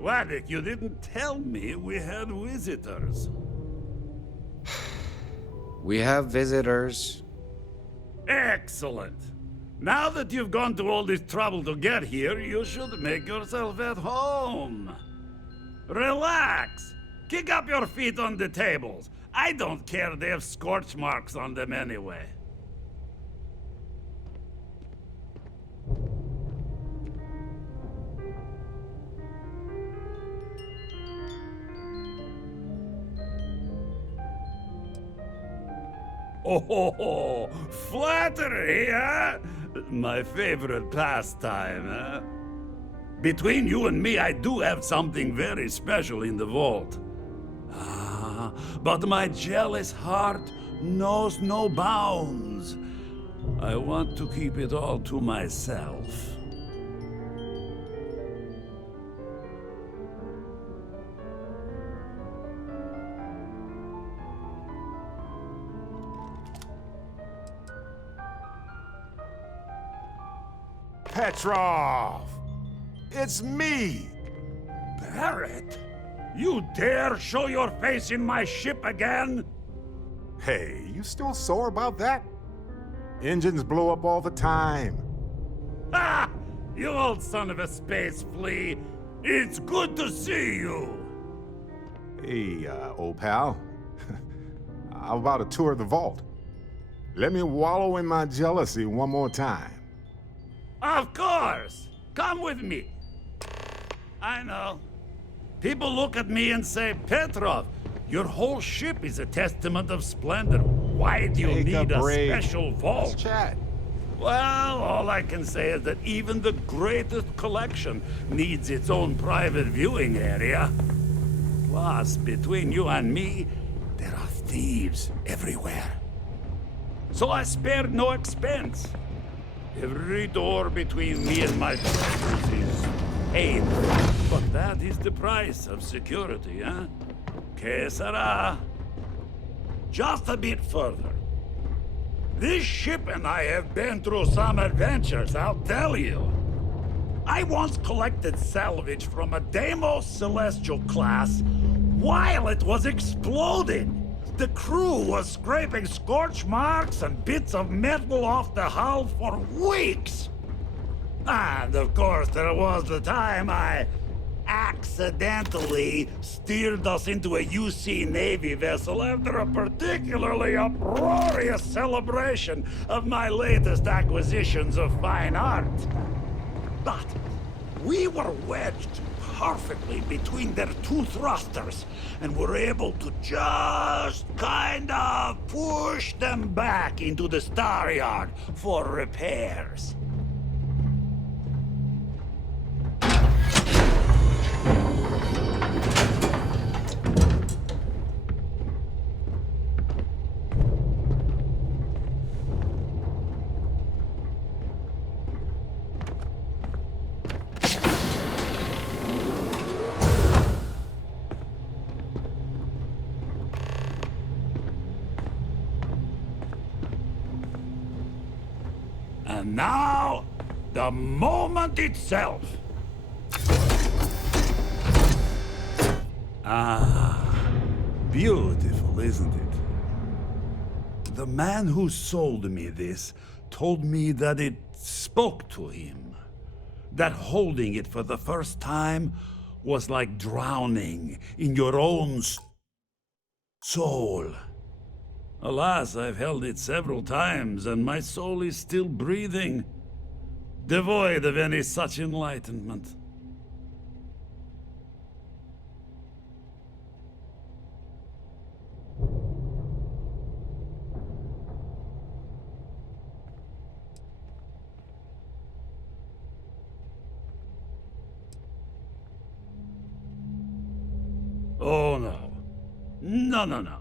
Wagner, you didn't tell me we had visitors. We have visitors. Excellent. Now that you've gone to all this trouble to get here, you should make yourself at home. Relax. Kick up your feet on the tables. I don't care, they have scorch marks on them anyway. Oh, flattery, huh? My favorite pastime, huh? Between you and me, I do have something very special in the vault. Ah, but my jealous heart knows no bounds. I want to keep it all to myself. Petrov! It's me! Barrett? You dare show your face in my ship again? Hey, you still sore about that? Engines blow up all the time. Ha! You old son of a space flea! It's good to see you! Hey, old pal. How about a tour of the vault? Let me wallow in my jealousy one more time. Of course! Come with me. I know. People look at me and say, Petrov, your whole ship is a testament of splendor. Why do you need a special vault? Let's chat. Well, all I can say is that even the greatest collection needs its own private viewing area. Plus, between you and me, there are thieves everywhere. So I spared no expense. Every door between me and my treasures is paid. But that is the price of security, huh? Que sera? Just a bit further. This ship and I have been through some adventures, I'll tell you. I once collected salvage from a Deimos Celestial class while it was exploding. The crew was scraping scorch marks and bits of metal off the hull for weeks. And of course, there was the time I accidentally steered us into a UC Navy vessel after a particularly uproarious celebration of my latest acquisitions of fine art. But we were wedged perfectly between their two thrusters and were able to just kind of push them back into the star yard for repairs. And now, the moment itself. Ah, beautiful, isn't it? The man who sold me this told me that it spoke to him. That holding it for the first time was like drowning in your own soul. Alas, I've held it several times, and my soul is still breathing, devoid of any such enlightenment. Oh, no. No.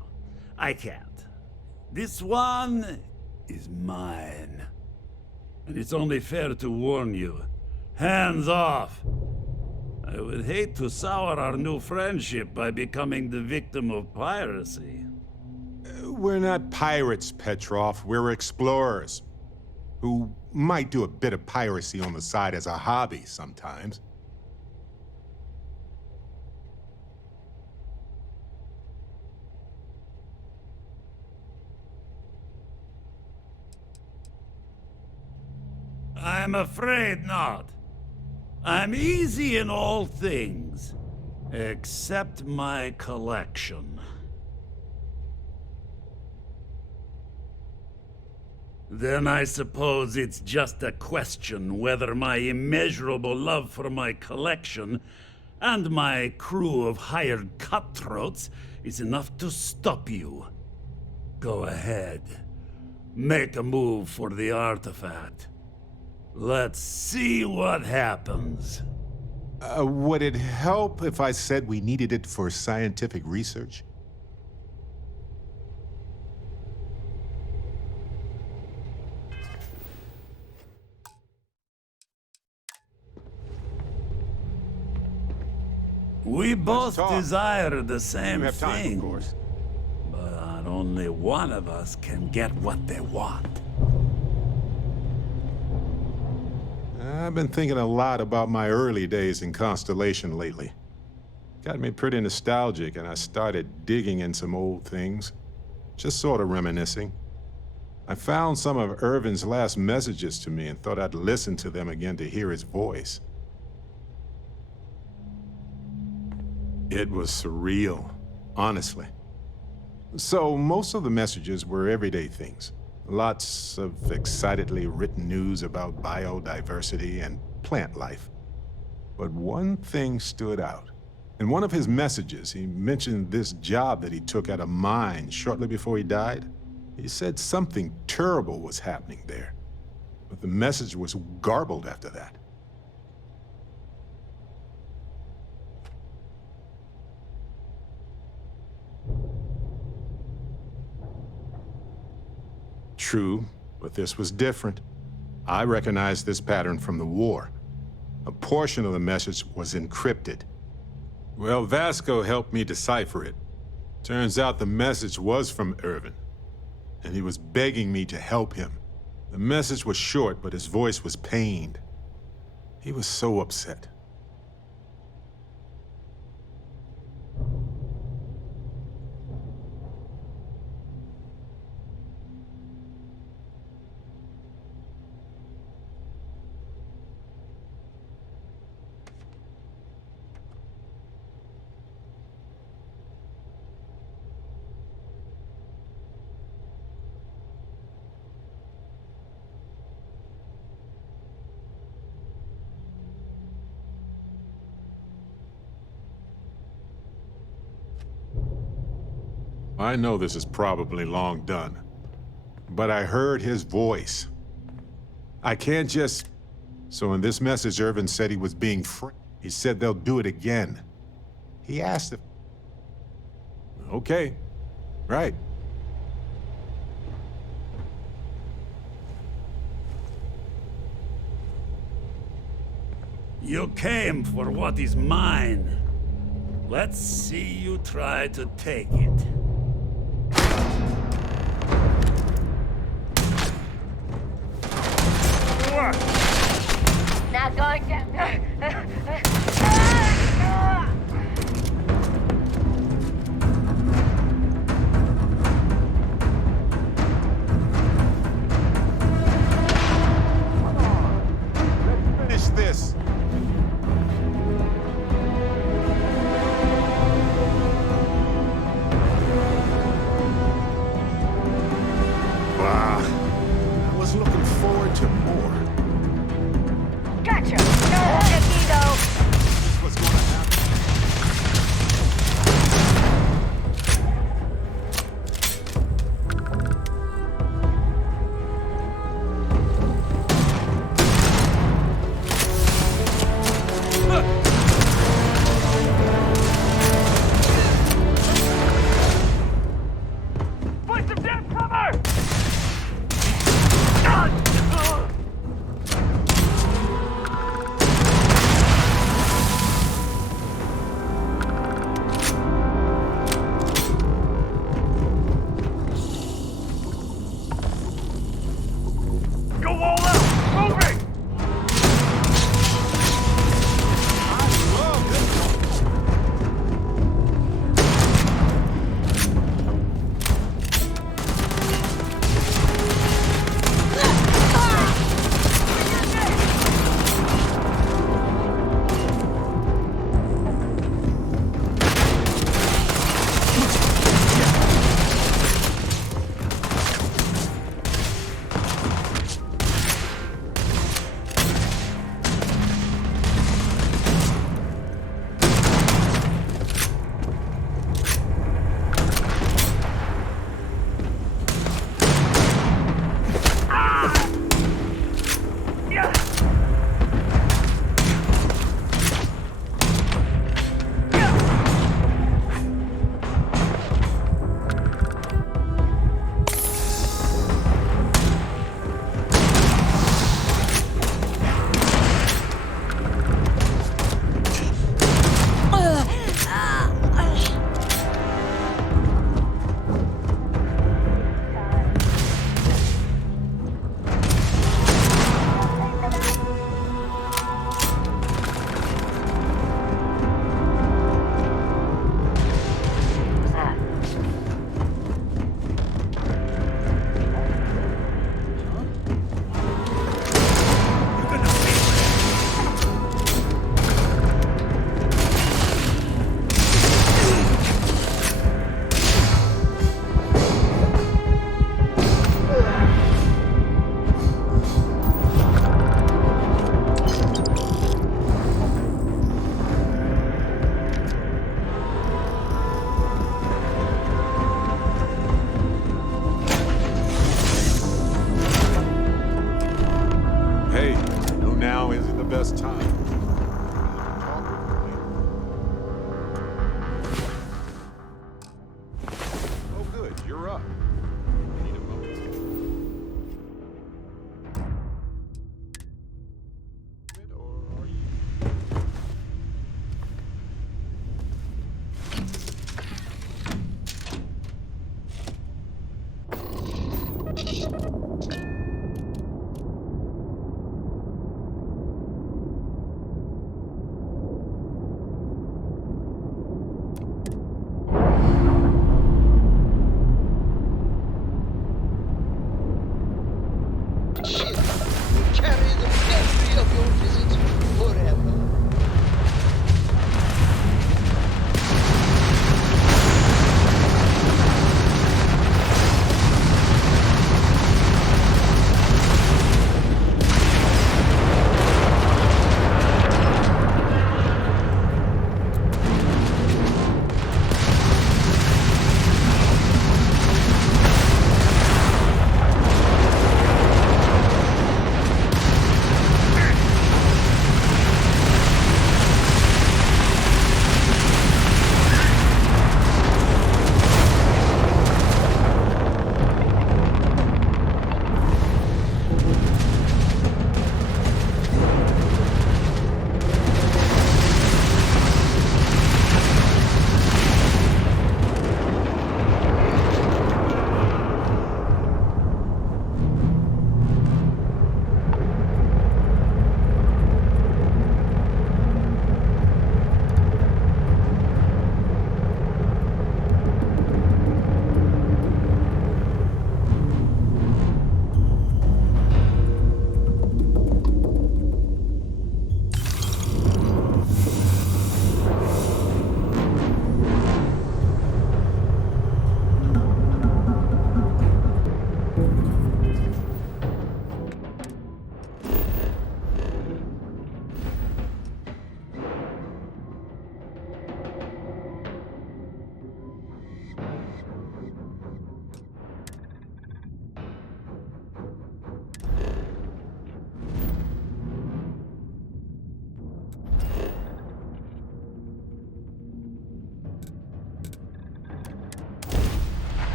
I can't. This one is mine. And it's only fair to warn you. Hands off! I would hate to sour our new friendship by becoming the victim of piracy. We're not pirates, Petrov. We're explorers. Who might do a bit of piracy on the side as a hobby sometimes. I'm afraid not. I'm easy in all things, except my collection. Then I suppose it's just a question whether my immeasurable love for my collection and my crew of hired cutthroats is enough to stop you. Go ahead. Make a move for the artifact. Let's see what happens. Would it help if I said we needed it for scientific research? We both desire the same have time, thing, of course. But only one of us can get what they want. I've been thinking a lot about my early days in Constellation lately. Got me pretty nostalgic, and I started digging in some old things. Just sort of reminiscing. I found some of Irvin's last messages to me and thought I'd listen to them again to hear his voice. It was surreal, honestly. So most of the messages were everyday things. Lots of excitedly written news about biodiversity and plant life. But one thing stood out. In one of his messages, he mentioned this job that he took at a mine shortly before he died. He said something terrible was happening there, but the message was garbled after that. True, but this was different. I recognized this pattern from the war. A portion of the message was encrypted. Well, Vasco helped me decipher it. Turns out the message was from Irvin, and he was begging me to help him. The message was short, but his voice was pained. He was so upset. I know this is probably long done, but I heard his voice. I can't just... So in this message, Irvin said he was being free. He said they'll do it again. He asked if... Okay, right. You came for what is mine. Let's see you try to take it. Not going to... Finish this.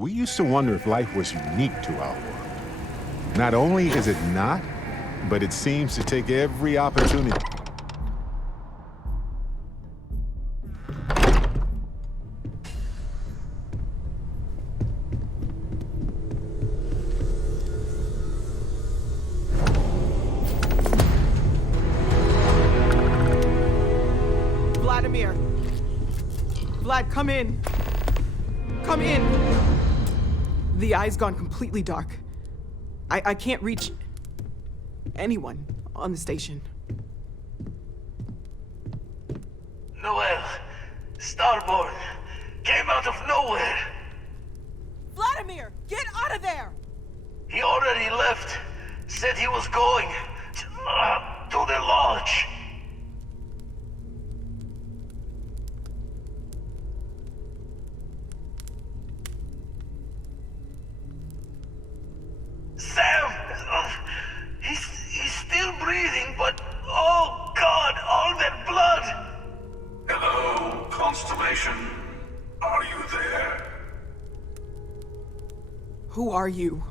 We used to wonder if life was unique to our world. Not only is it not, but it seems to take every opportunity. Vladimir. Vlad, come in. Come in. The eye's gone completely dark. I can't reach anyone on the station. Noel, Starborn, came out of nowhere. Vladimir, get out of there! He already left. Said he was going to the lodge. Sam! He's still breathing, but oh God, all that blood! Hello, Constellation. Are you there? Who are you?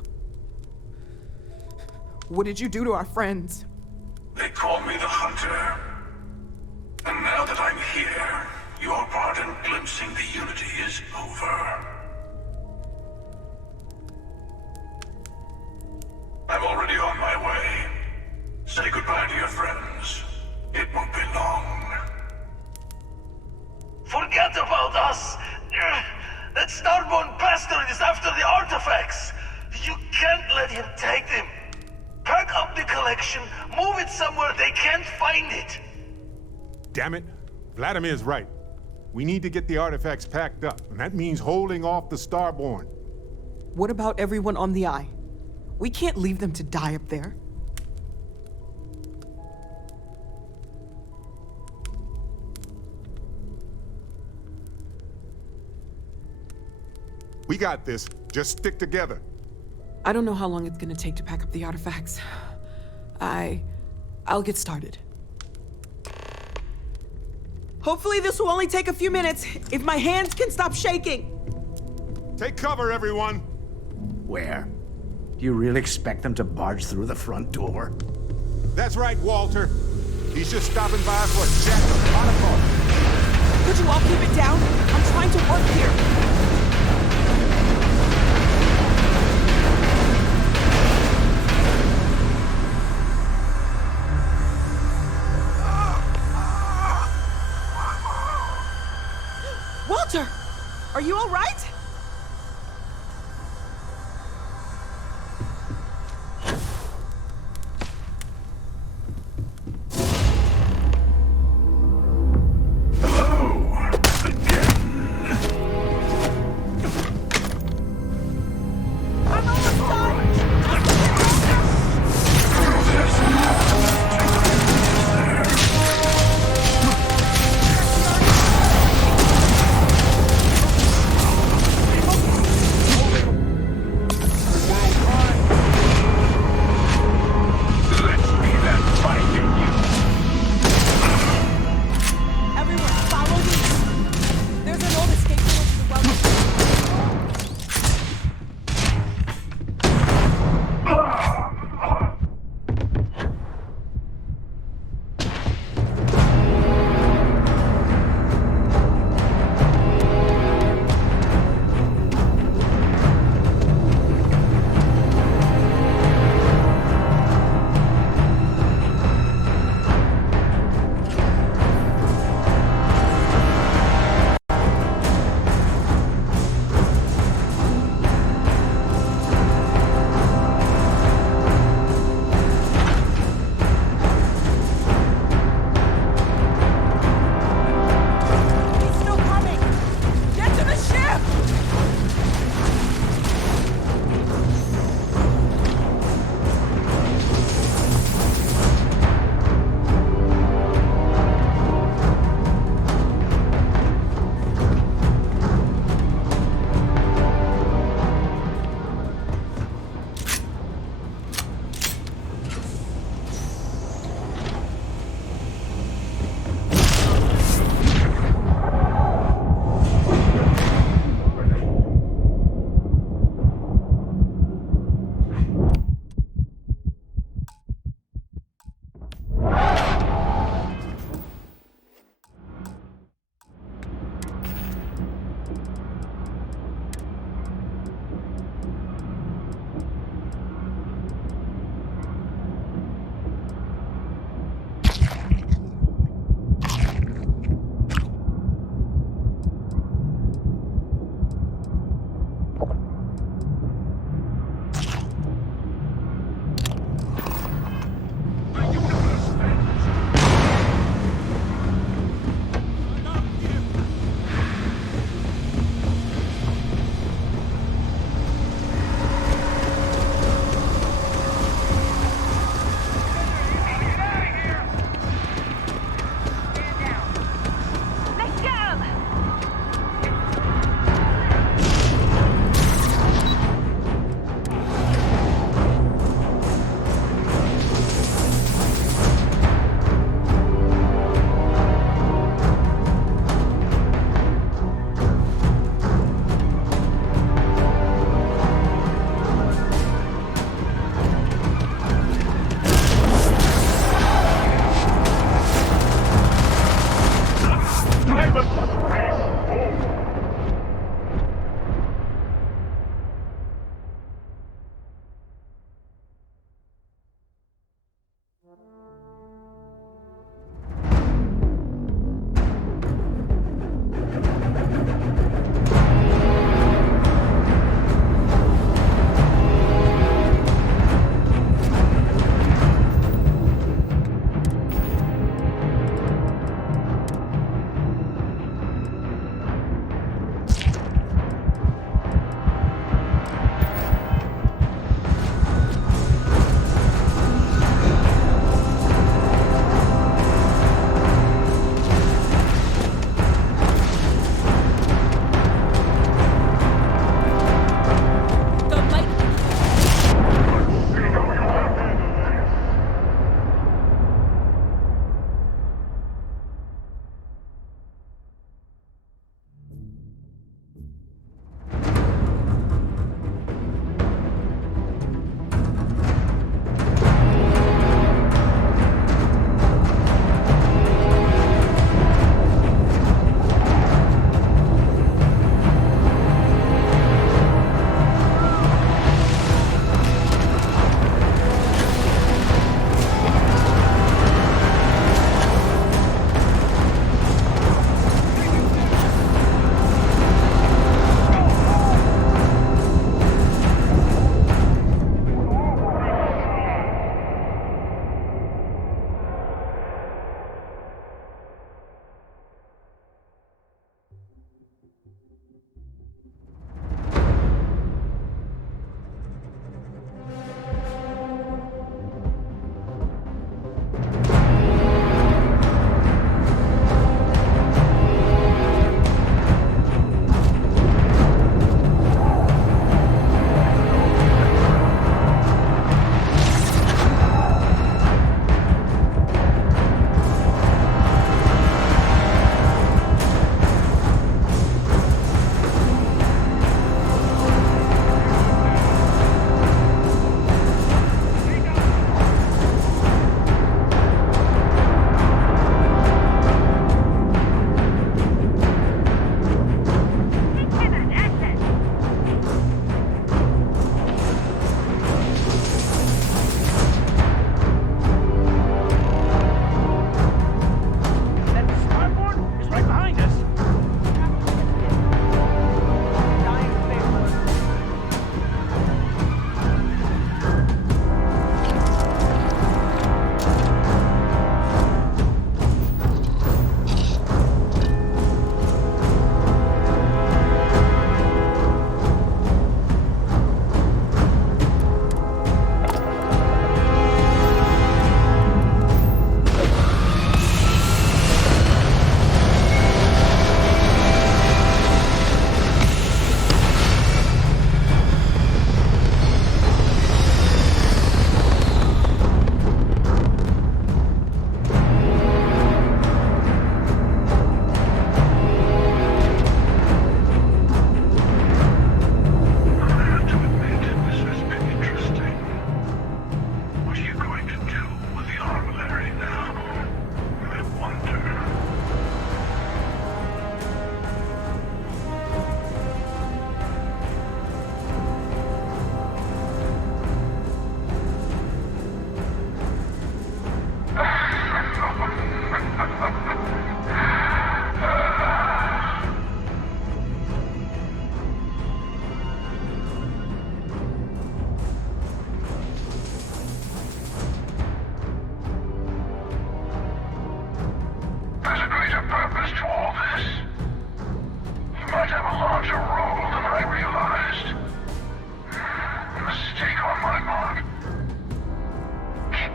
What did you do to our friends? They call me the Hunter. And now that I'm here, your part in glimpsing the Unity is over. I'm already on my way. Say goodbye to your friends. It won't be long. Forget about us! That Starborn bastard is after the artifacts! You can't let him take them! Pack up the collection, move it somewhere they can't find it! Damn it. Vladimir's right. We need to get the artifacts packed up, and that means holding off the Starborn. What about everyone on the Eye? We can't leave them to die up there. We got this. Just stick together. I don't know how long it's gonna take to pack up the artifacts. I'll get started. Hopefully this will only take a few minutes, if my hands can stop shaking. Take cover, everyone. Where? You really expect them to barge through the front door? That's right, Walter. He's just stopping by for a chat on a phone. Could you all keep it down? I'm trying to work here. Walter! Are you all right?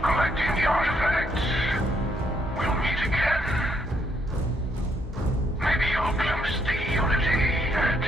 collecting the artifacts. We'll meet again. Maybe you'll glimpse the unity yet.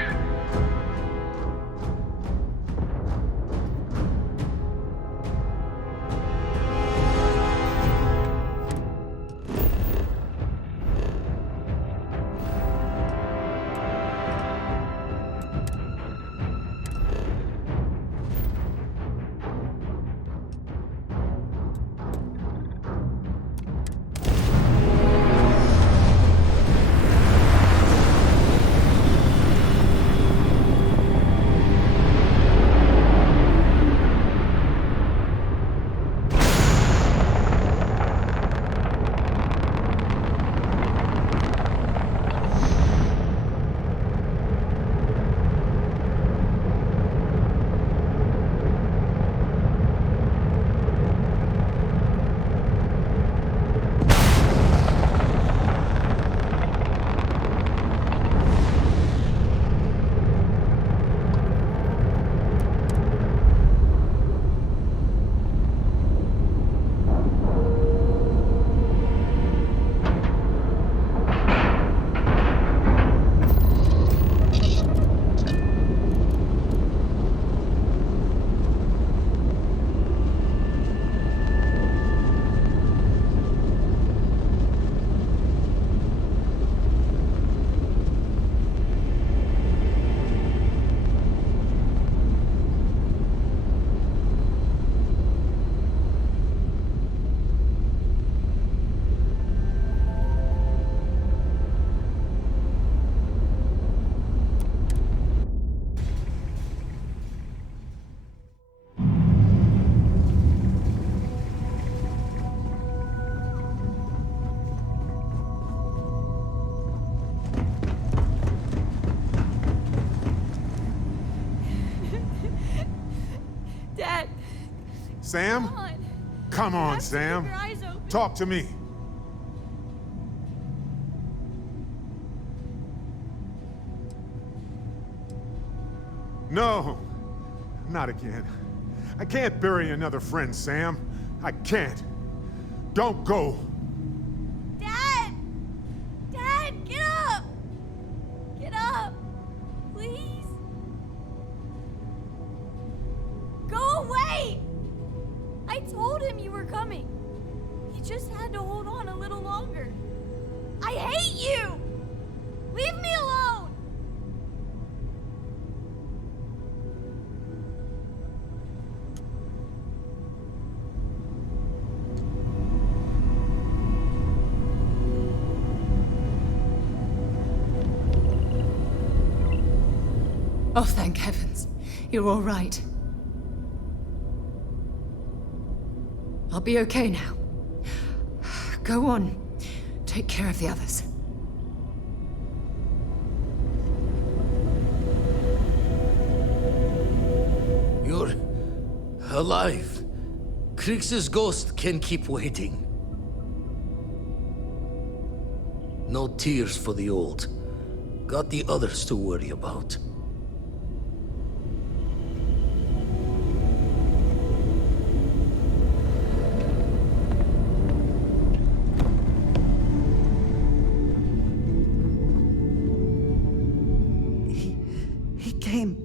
Sam? Come on, Sam. Talk to me. No, not again. I can't bury another friend, Sam. I can't. Don't go. Dad! Dad, get up! Get up! Please? Go away! I told him you were coming. He just had to hold on a little longer. I hate you! Leave me alone! Oh, thank heavens. You're all right. I'll be okay now. Go on. Take care of the others. You're alive. Krix's ghost can keep waiting. No tears for the old. Got the others to worry about. He came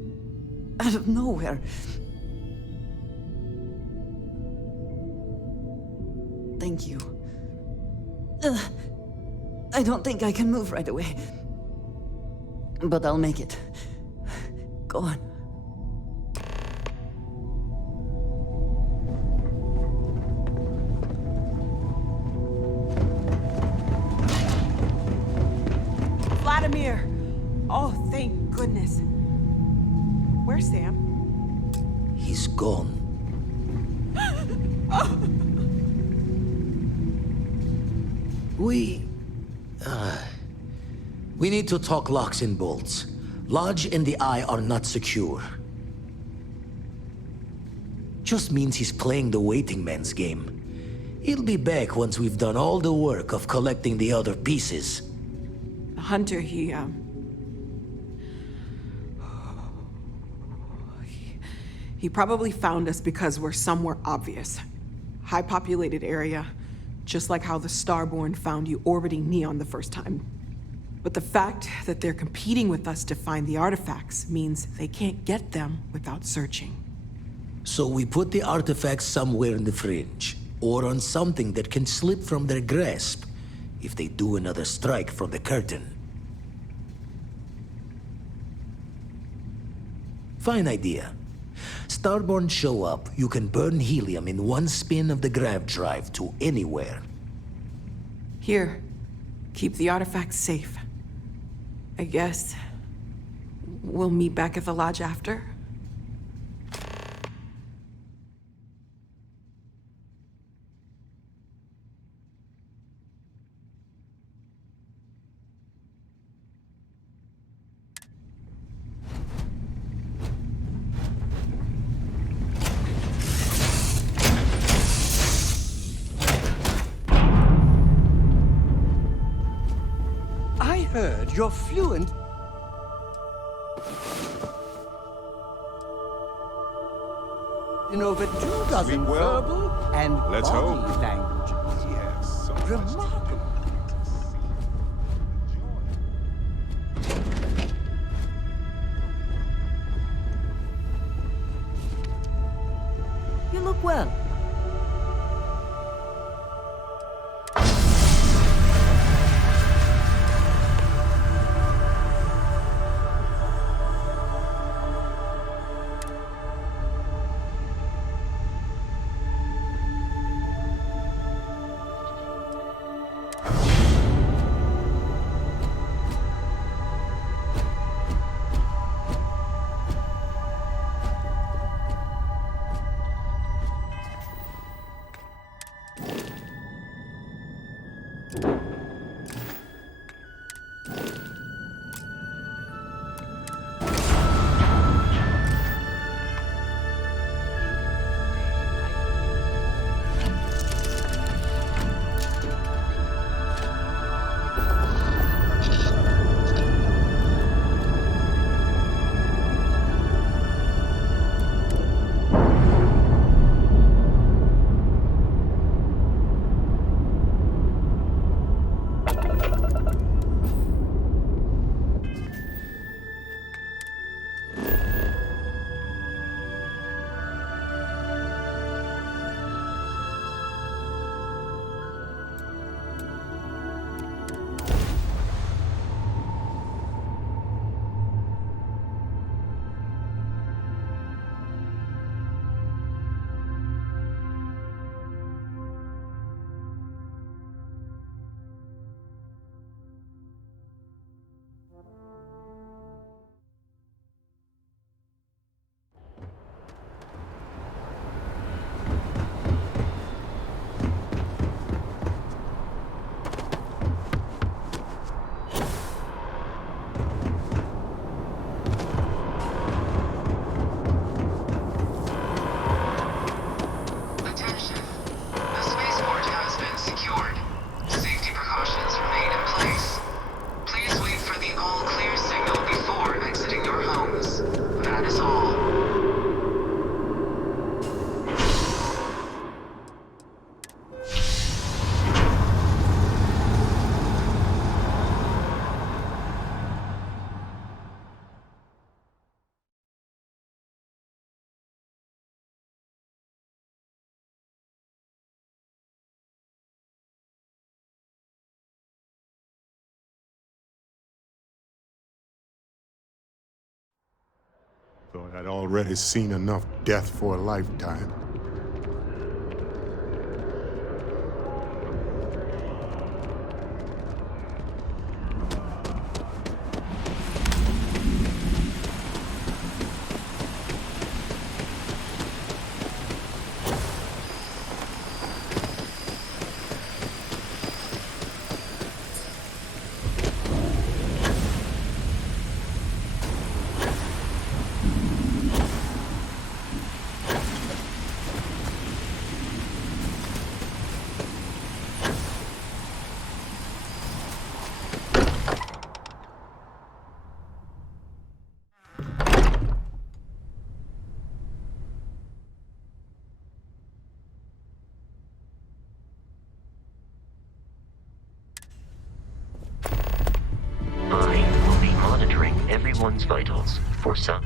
out of nowhere. Thank you. I don't think I can move right away. But I'll make it. Go on. Vladimir! Oh, thank goodness. Where's Sam? He's gone. We need to talk locks and bolts. Lodge and the Eye are not secure. Just means he's playing the waiting man's game. He'll be back once we've done all the work of collecting the other pieces. The Hunter, he probably found us because we're somewhere obvious. high-populated area, just like how the Starborn found you orbiting Neon the first time. But the fact that they're competing with us to find the artifacts means they can't get them without searching. So we put the artifacts somewhere in the fringe, or on something that can slip from their grasp if they do another strike from the curtain. Fine idea. Starborn show up, you can burn helium in one spin of the grav drive to anywhere. Here, keep the artifacts safe. I guess we'll meet back at the lodge after. I heard you're fluent. In over 24 verbal and Let's body hope. languages. Yes, so much to Remarkable. You look well. Thought I'd already seen enough death for a lifetime. one's vitals for some.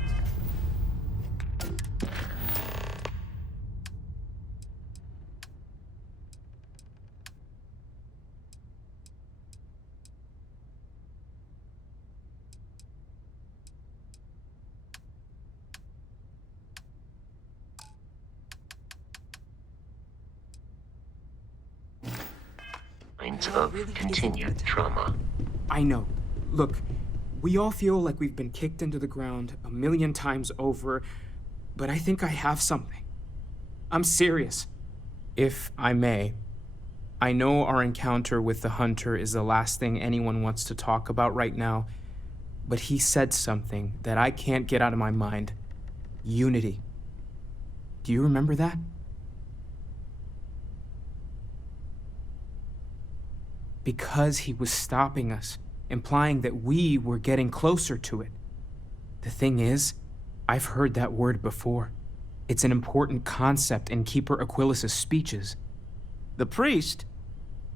Signs of continued trauma. I know. Look, we all feel like we've been kicked into the ground 1,000,000 times over, but I think I have something. I'm serious. If I may, I know our encounter with the Hunter is the last thing anyone wants to talk about right now, but he said something that I can't get out of my mind. Unity. Do you remember that? Because he was stopping us, implying that we were getting closer to it. The thing is, I've heard that word before. It's an important concept in Keeper Aquilas's speeches. The priest?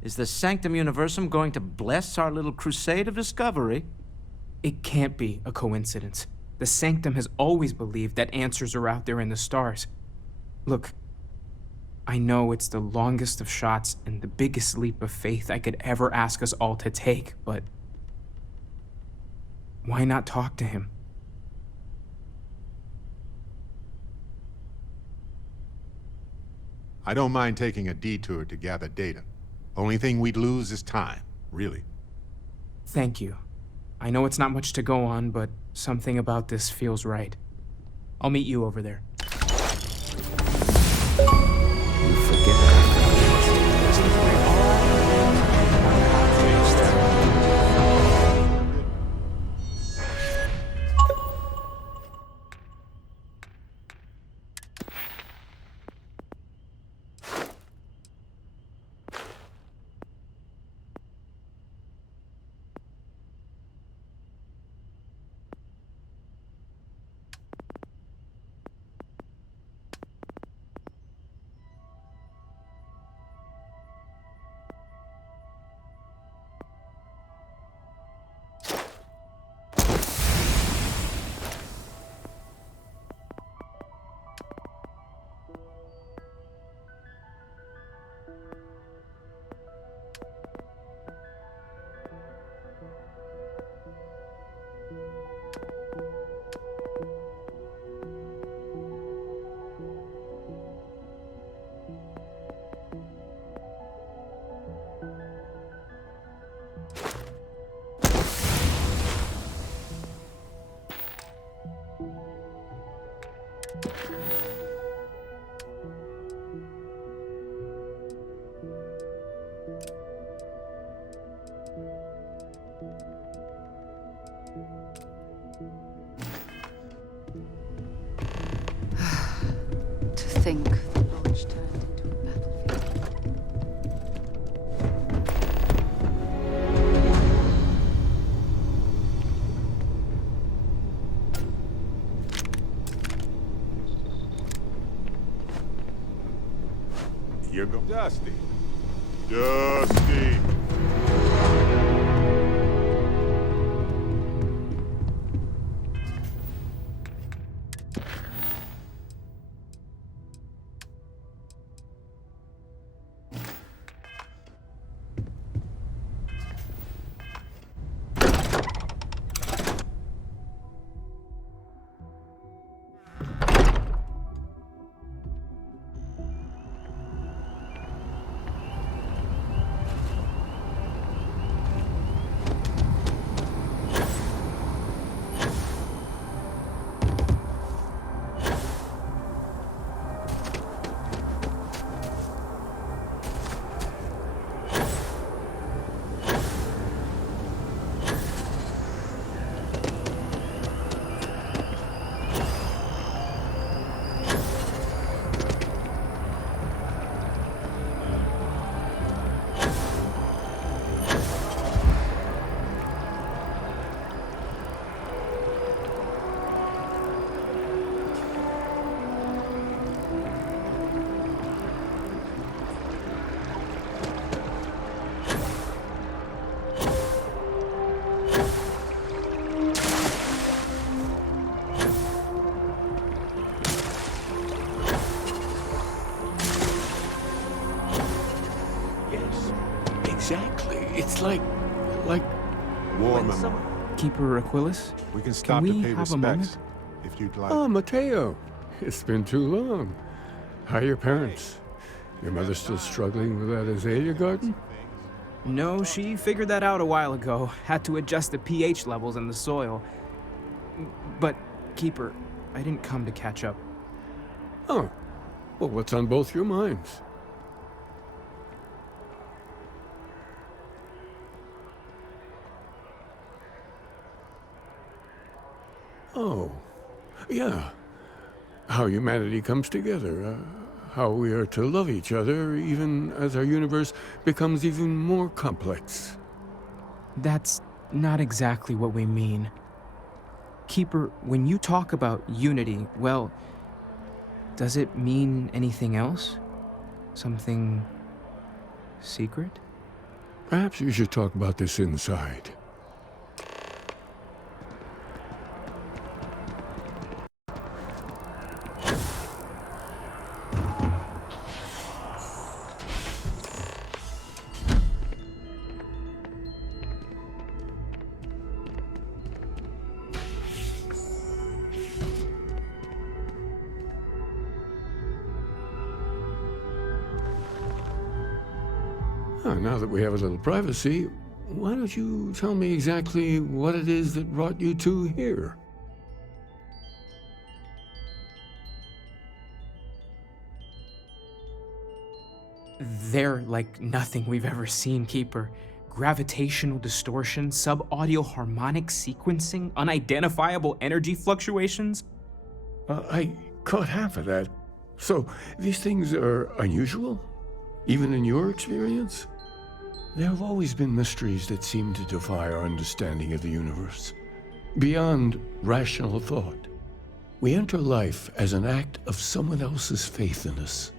Is the Sanctum Universum going to bless our little crusade of discovery? It can't be a coincidence. The Sanctum has always believed that answers are out there in the stars. Look, I know it's the longest of shots and the biggest leap of faith I could ever ask us all to take, but why not talk to him? I don't mind taking a detour to gather data. Only thing we'd lose is time, really. Thank you. I know it's not much to go on, but something about this feels right. I'll meet you over there. To think the lodge turned into a battlefield. Here goes Dusty. Dusty! universe. Exactly. It's like... War member. Keeper Aquilus? We can stop to pay respects, if you'd like. Oh, Mateo. It's been too long. How are your parents? Your mother still struggling with that azalea garden? No, she figured that out a while ago. Had to adjust the pH levels in the soil. But, Keeper, I didn't come to catch up. Oh. Well, what's on both your minds? Oh. Yeah. How humanity comes together. How we are to love each other, even as our universe becomes even more complex. That's not exactly what we mean. Keeper, when you talk about unity, well, does it mean anything else? Something secret? Perhaps you should talk about this inside. Now that we have a little privacy, why don't you tell me exactly what it is that brought you two here? They're like nothing we've ever seen, Keeper. Gravitational distortion, sub-audio harmonic sequencing, unidentifiable energy fluctuations. I caught half of that. So, these things are unusual? Even in your experience? There have always been mysteries that seem to defy our understanding of the universe. Beyond rational thought. We enter life as an act of someone else's faith in us.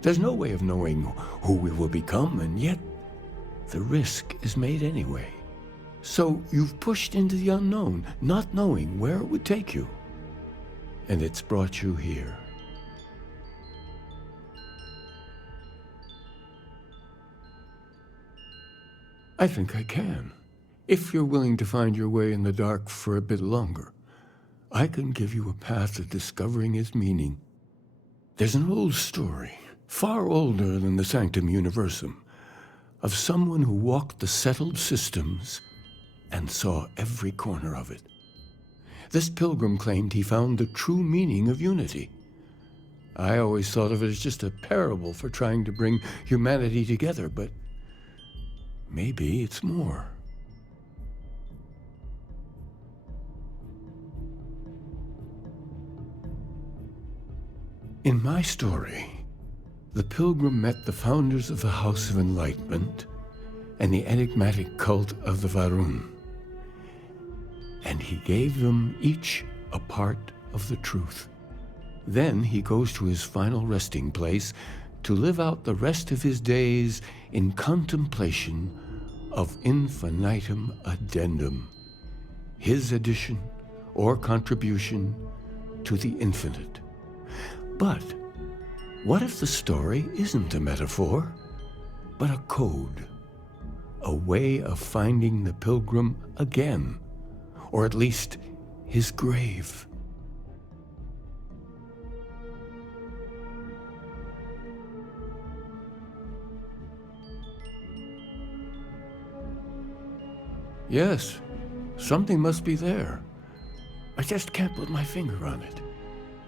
There's no way of knowing who we will become, and yet the risk is made anyway. So you've pushed into the unknown, not knowing where it would take you. And it's brought you here. I think I can. If you're willing to find your way in the dark for a bit longer, I can give you a path to discovering its meaning. There's an old story, far older than the Sanctum Universum, of someone who walked the settled systems and saw every corner of it. This pilgrim claimed he found the true meaning of unity. I always thought of it as just a parable for trying to bring humanity together, but maybe it's more. In my story, the pilgrim met the founders of the House of Enlightenment and the enigmatic cult of the Varun. And he gave them each a part of the truth. Then he goes to his final resting place to live out the rest of his days in contemplation of infinitum addendum, his addition or contribution to the infinite. But what if the story isn't a metaphor, but a code, a way of finding the pilgrim again, or at least his grave? Yes, something must be there. I just can't put my finger on it.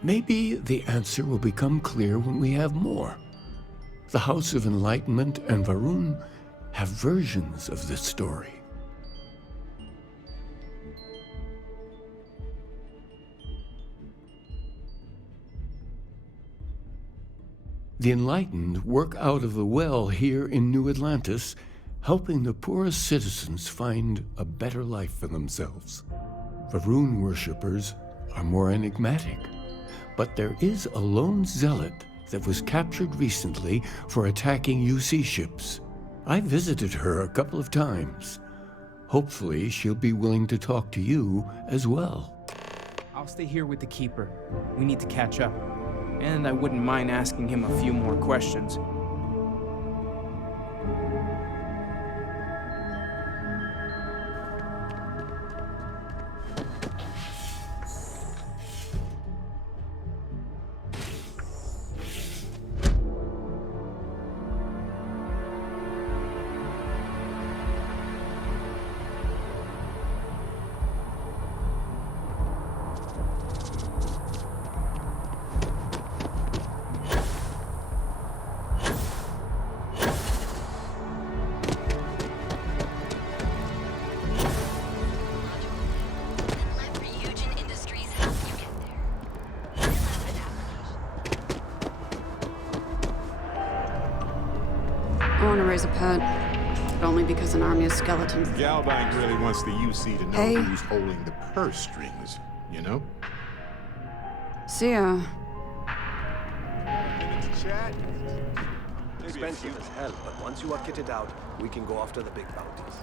Maybe the answer will become clear when we have more. The House of Enlightenment and Varun have versions of this story. The Enlightened work out of the well here in New Atlantis, helping the poorest citizens find a better life for themselves. Varun worshippers are more enigmatic, but there is a lone zealot that was captured recently for attacking UC ships. I visited her a couple of times. Hopefully, she'll be willing to talk to you as well. I'll stay here with the Keeper. We need to catch up. And I wouldn't mind asking him a few more questions. I want to raise a pet, but only because an army of skeletons. Galbank really wants the UC to know Hey. who's holding the purse strings, you know? See ya. Chat? Expensive as hell, but once you are kitted out, we can go after the big bounties.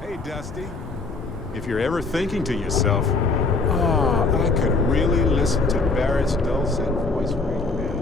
Hey, Dusty. If you're ever thinking to yourself, I could really listen to Barrett's dulcet voice right now.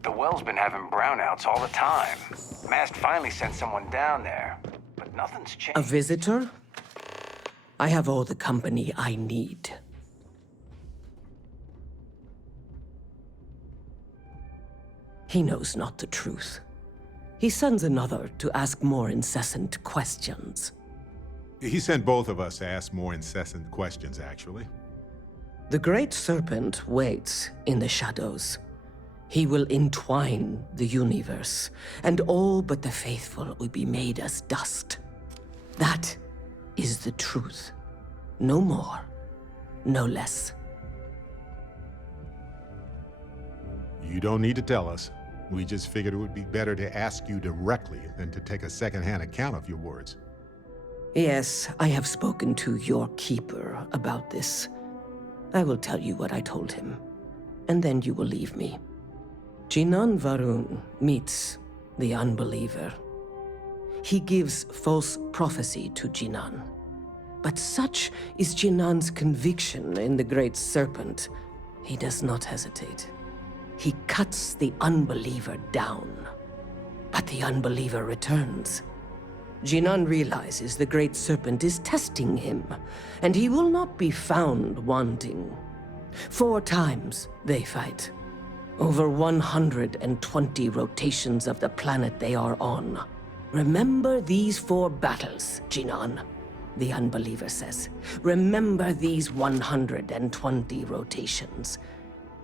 The well's been having brownouts all the time. Mast finally sent someone down there, but nothing's changed. A visitor? I have all the company I need. He knows not the truth. He sends another to ask more incessant questions. He sent both of us to ask more incessant questions, actually. The Great Serpent waits in the shadows. He will entwine the universe, and all but the faithful will be made as dust. That is the truth. No more, no less. You don't need to tell us. We just figured it would be better to ask you directly than to take a second-hand account of your words. Yes, I have spoken to your keeper about this. I will tell you what I told him, and then you will leave me. Jinan Varun meets the unbeliever. He gives false prophecy to Jinan. But such is Jinan's conviction in the Great Serpent, he does not hesitate. He cuts the unbeliever down. But the unbeliever returns. Jinan realizes the Great Serpent is testing him, and he will not be found wanting. 4 times they fight. Over 120 rotations of the planet they are on. Remember these 4 battles, Jinan, the unbeliever says. Remember these 120 rotations.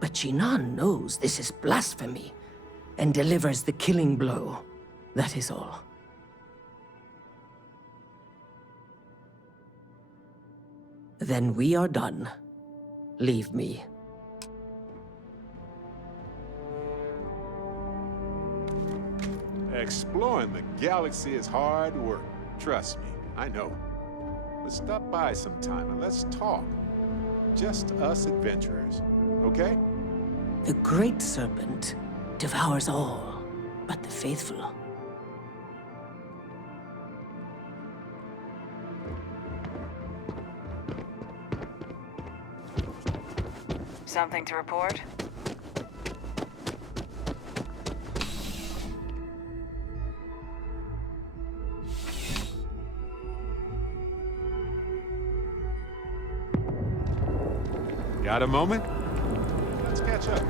But Jinan knows this is blasphemy and delivers the killing blow. That is all. Then we are done. Leave me. Exploring the galaxy is hard work. Trust me, I know. But stop by sometime and let's talk. Just us adventurers, okay? The Great Serpent devours all but the faithful. Something to report? Got a moment? Let's catch up.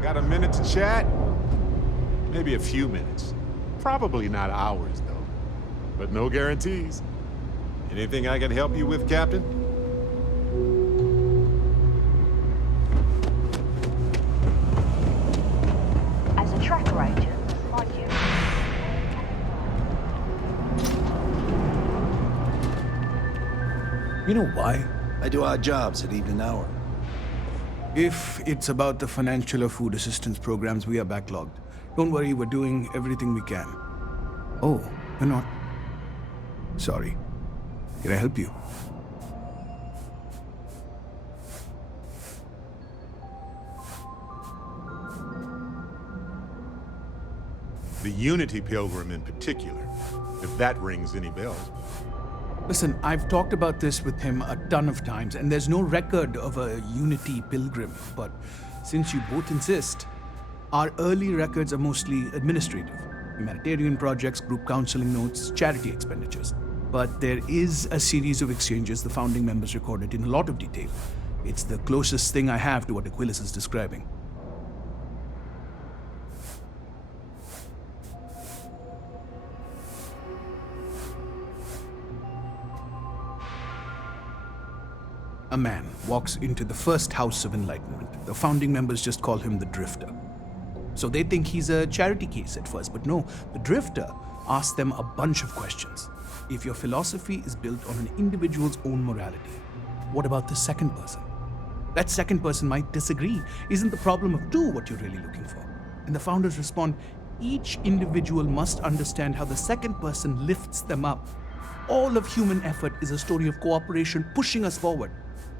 Got a minute to chat? Maybe a few minutes. Probably not hours, though. But no guarantees. Anything I can help you with, Captain? As a tracker agent, like you. You know why? I do odd jobs at evening hour. If it's about the financial or food assistance programs, we are backlogged. Don't worry, we're doing everything we can. Oh, you're not? Sorry. Can I help you? The Unity Pilgrim in particular, if that rings any bells. Listen, I've talked about this with him a ton of times, and there's no record of a Unity Pilgrim. But since you both insist, our early records are mostly administrative. Humanitarian projects, group counseling notes, charity expenditures. But there is a series of exchanges the founding members recorded in a lot of detail. It's the closest thing I have to what Aquilus is describing. A man walks into the first House of Enlightenment. The founding members just call him the Drifter. So they think he's a charity case at first, but no, the Drifter asks them a bunch of questions. If your philosophy is built on an individual's own morality, what about the second person? That second person might disagree. Isn't the problem of two what you're really looking for? And the founders respond, each individual must understand how the second person lifts them up. All of human effort is a story of cooperation pushing us forward.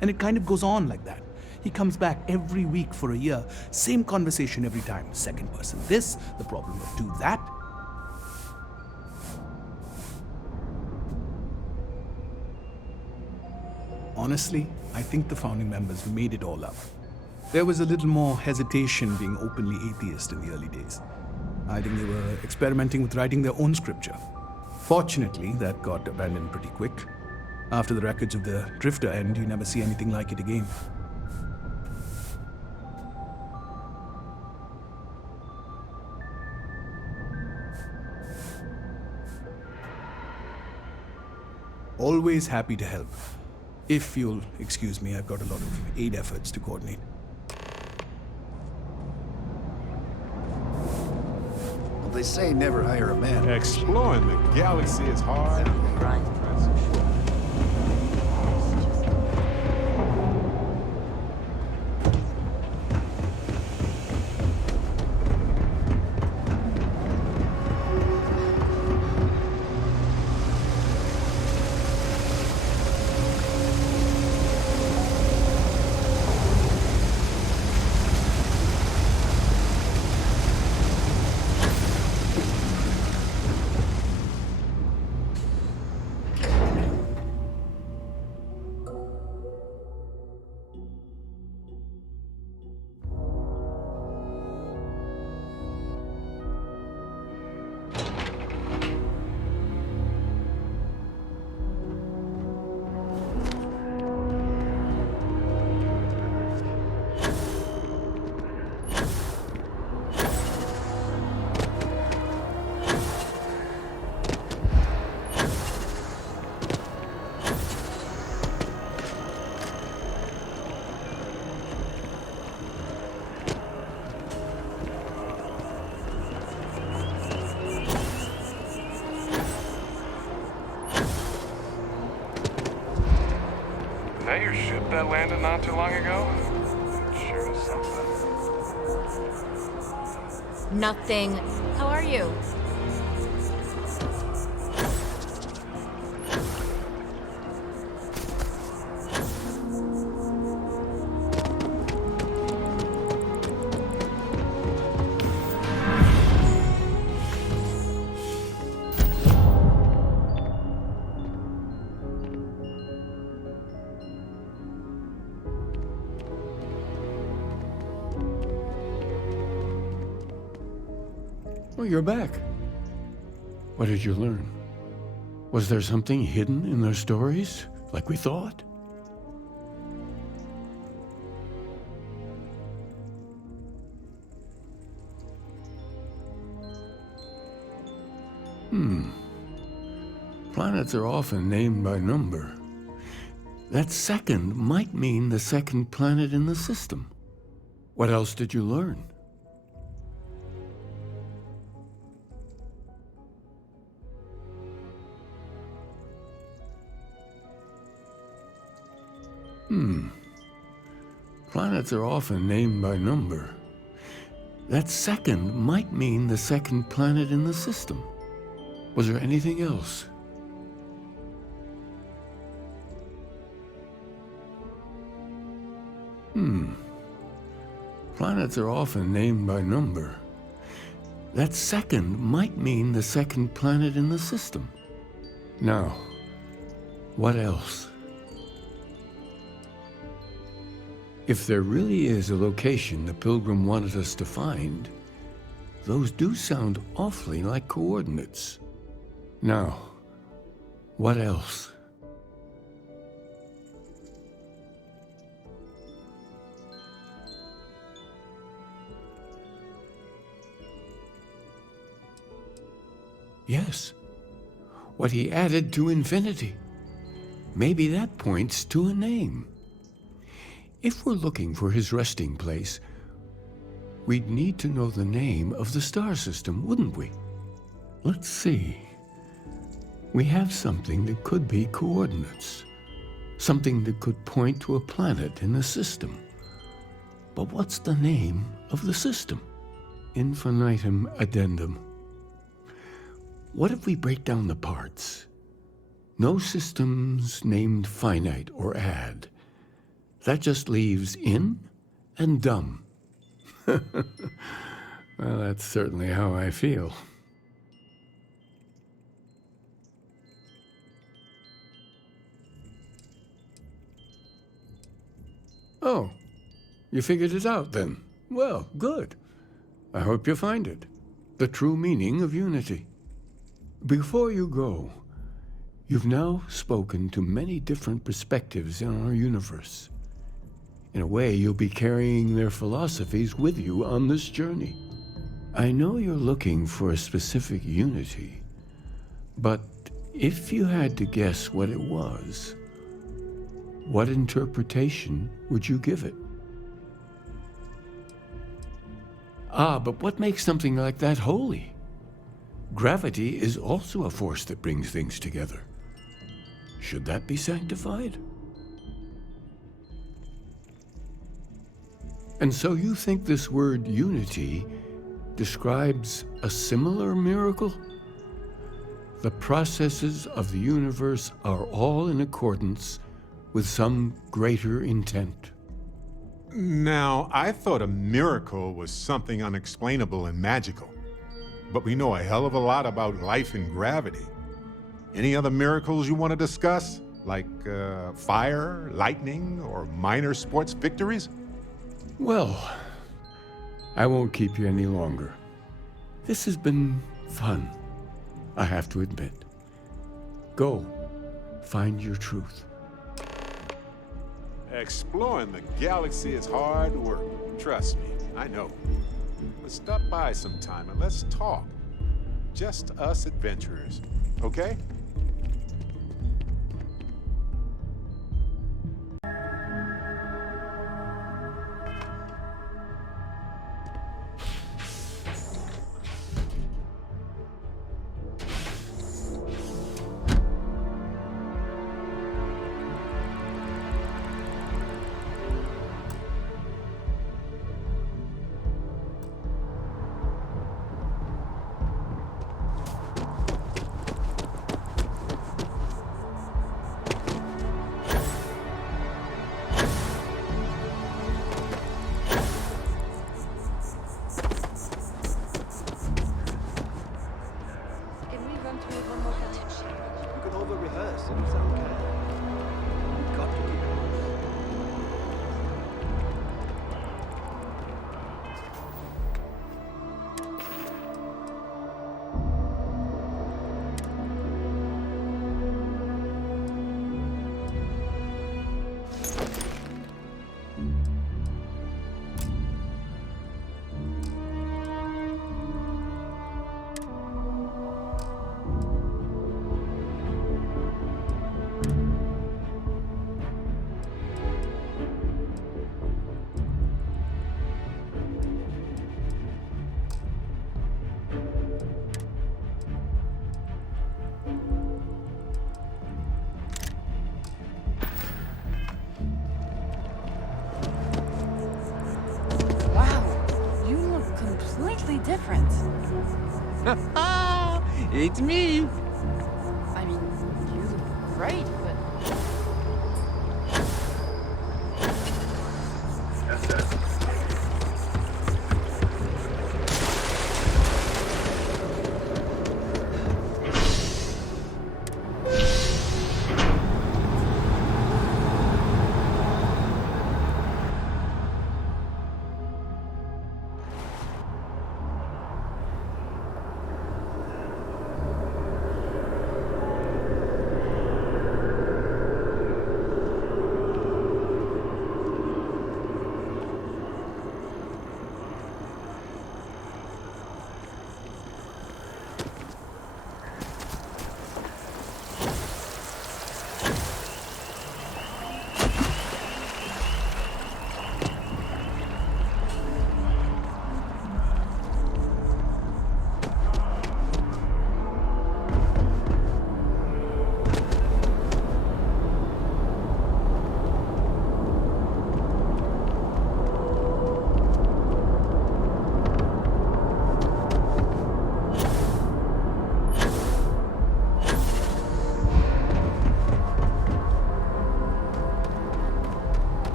And it kind of goes on like that. He comes back every week for a year. Same conversation every time. Second person this, the problem of two that. Honestly, I think the founding members made it all up. There was a little more hesitation being openly atheist in the early days. I think they were experimenting with writing their own scripture. Fortunately, that got abandoned pretty quick. After the records of the Drifter end, you never see anything like it again. Always happy to help. If you'll excuse me, I've got a lot of aid efforts to coordinate. Well, they say never hire a man. Exploring the galaxy is hard. Right. That your ship that landed not too long ago? Sure is something. Nothing. How are you? Oh, you're back. What did you learn? Was there something hidden in their stories, like we thought? Planets are often named by number. That second might mean the second planet in the system. What else did you learn? Planets are often named by number. That second might mean the second planet in the system. Was there anything else? Planets are often named by number. That second might mean the second planet in the system. Now, what else? If there really is a location the Pilgrim wanted us to find, those do sound awfully like coordinates. Now, what else? Yes, what he added to infinity. Maybe that points to a name. If we're looking for his resting place, we'd need to know the name of the star system, wouldn't we? Let's see. We have something that could be coordinates. Something that could point to a planet in the system. But what's the name of the system? Infinitum addendum. What if we break down the parts? No systems named finite or add. That just leaves in and dumb. Well, that's certainly how I feel. Oh, you figured it out then? Well, good. I hope you find it. The true meaning of unity. Before you go, you've now spoken to many different perspectives in our universe. In a way, you'll be carrying their philosophies with you on this journey. I know you're looking for a specific unity, but if you had to guess what it was, what interpretation would you give it? But what makes something like that holy? Gravity is also a force that brings things together. Should that be sanctified? And so you think this word unity describes a similar miracle? The processes of the universe are all in accordance with some greater intent. Now, I thought a miracle was something unexplainable and magical. But we know a hell of a lot about life and gravity. Any other miracles you want to discuss? Like fire, lightning, or minor sports victories? Well, I won't keep you any longer. This has been fun, I have to admit. Go, find your truth. Exploring the galaxy is hard work. Trust me, I know. But stop by sometime and let's talk. Just us adventurers, okay? It's me! I mean, you look great, but...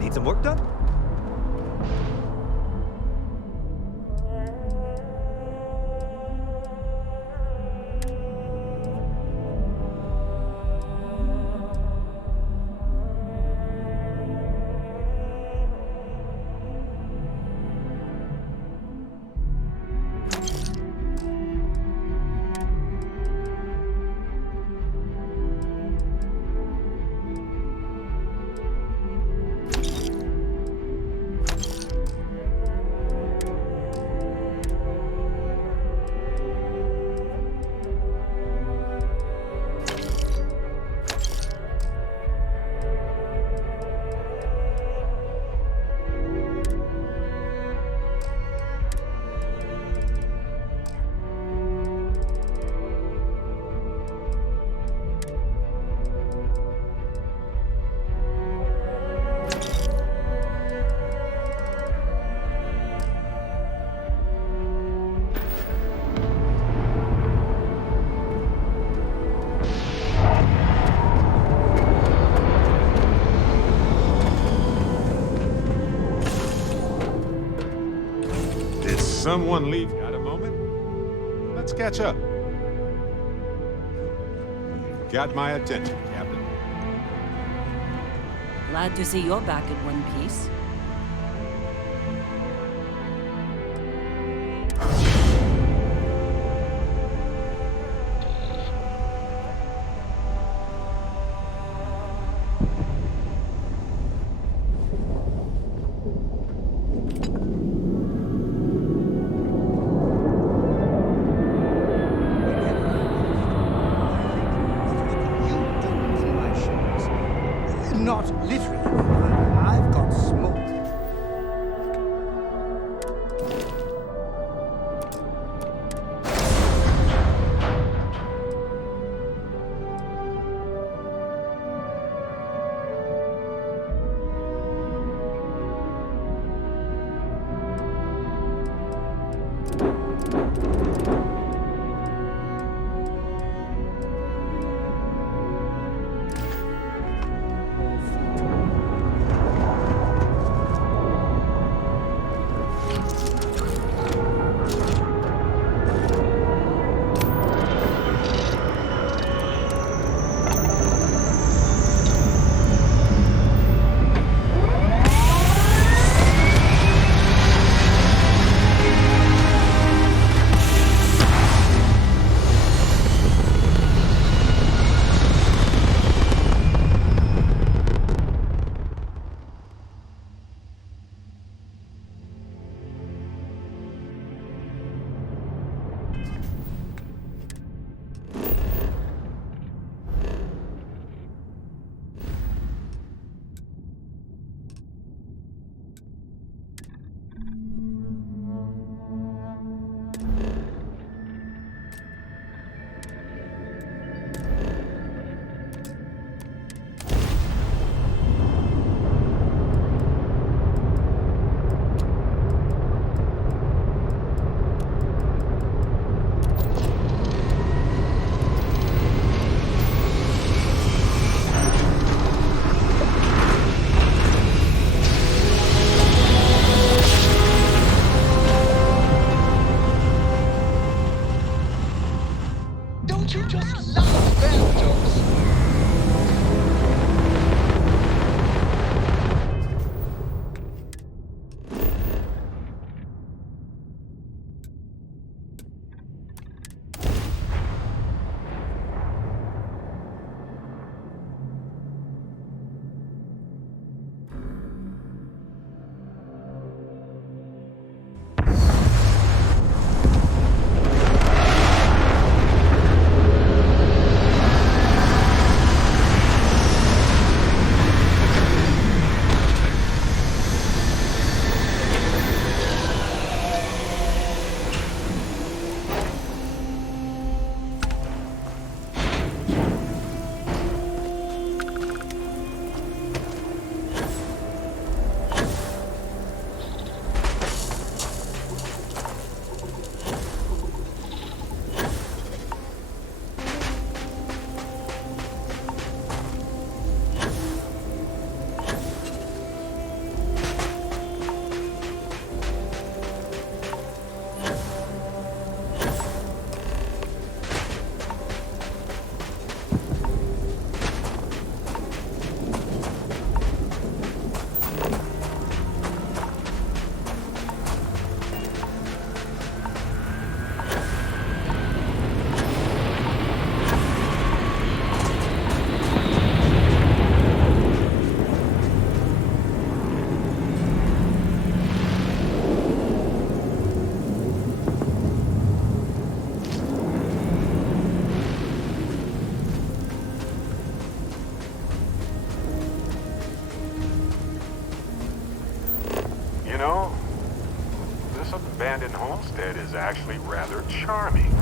Need some work done? Someone leave. Got a moment? Let's catch up. Got my attention, Captain. Glad to see you're back in one piece. Not literally. I've got smoke. abandoned homestead is actually rather charming.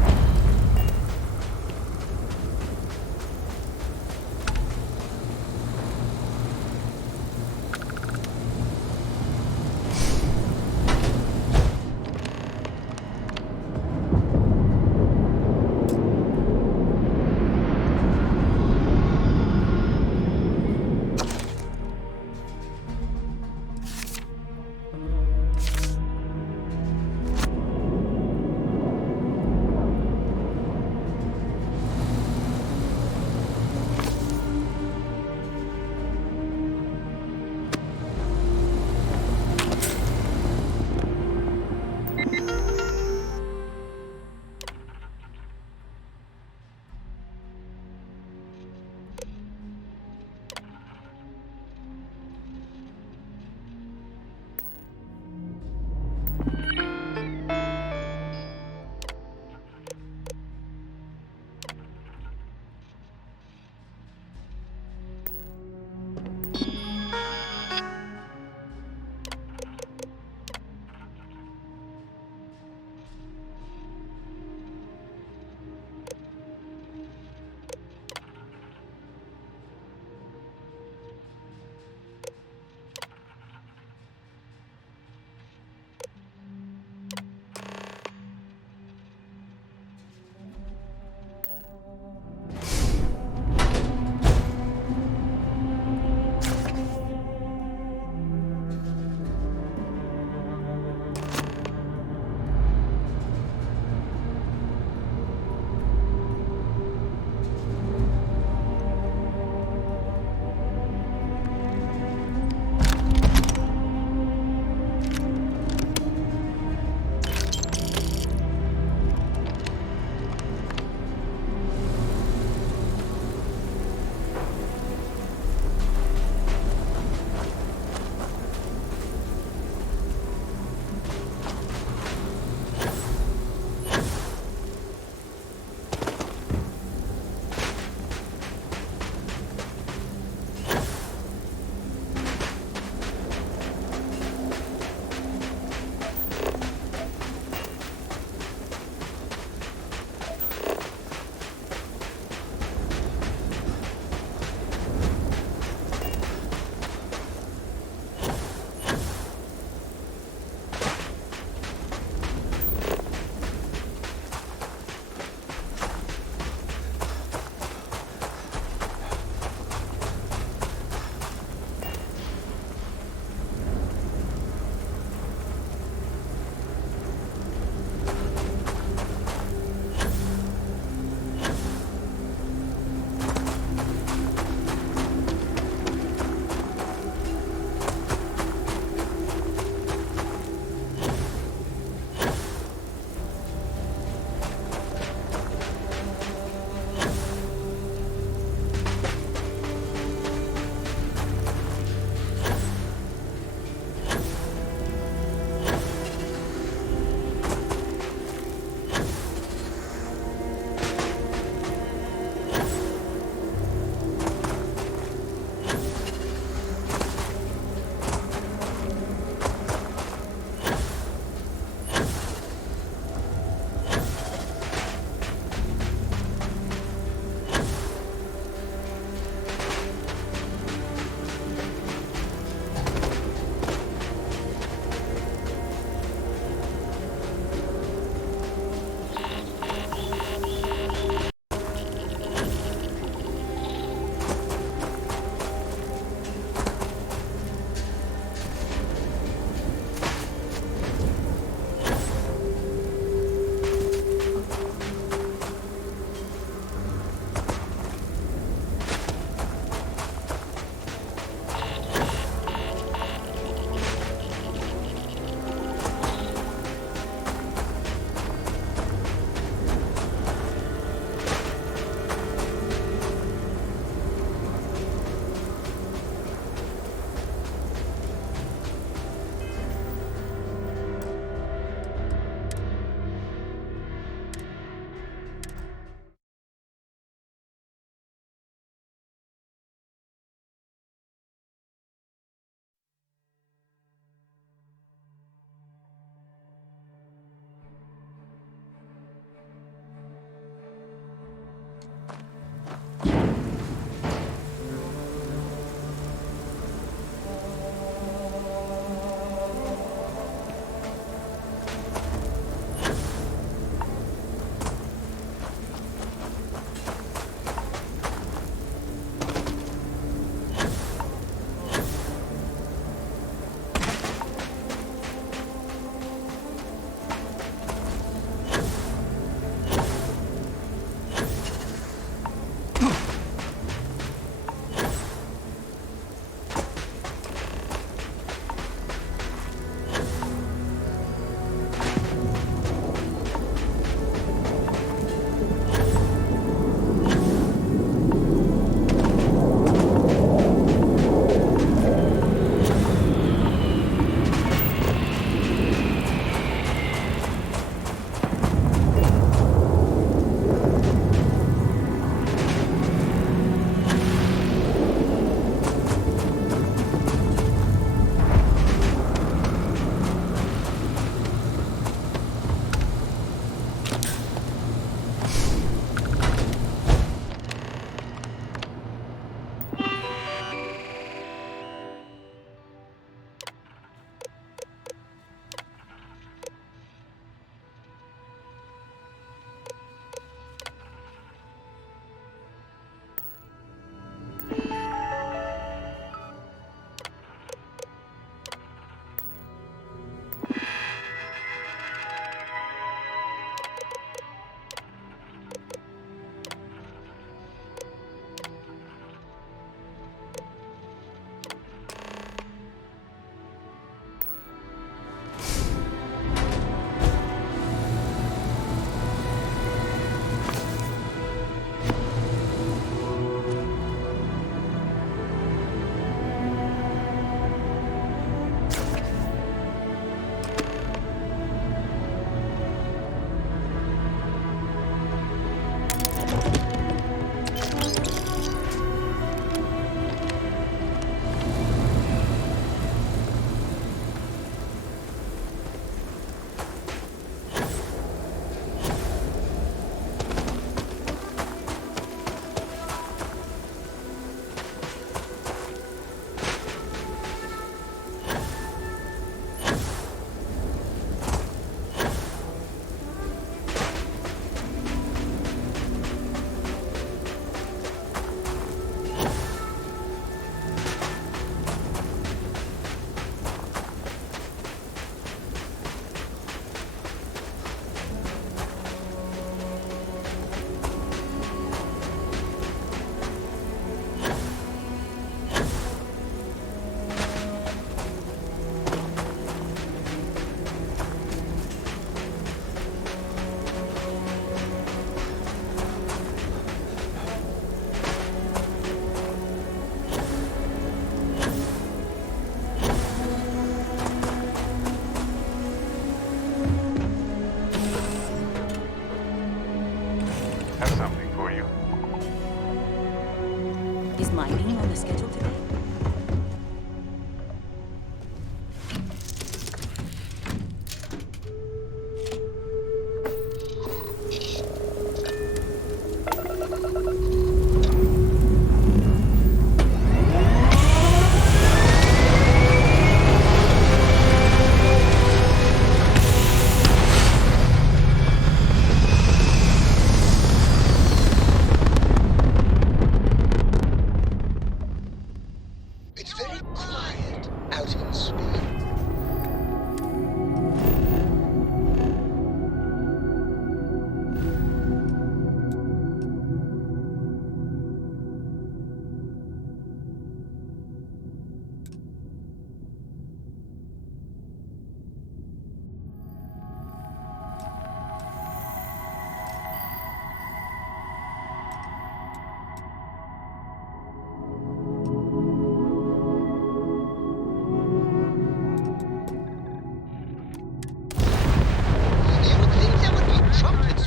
out in space.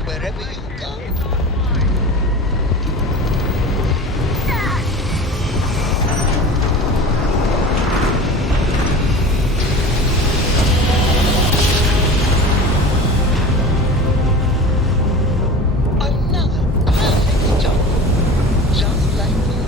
Wherever you go. Another perfect job. Just like you.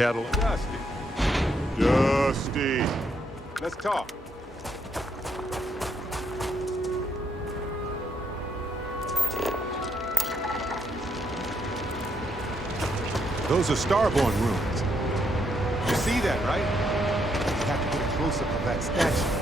kettle. Dusty. Let's talk. Those are Starborn ruins. You see that, right? You have to get a close-up of that statue.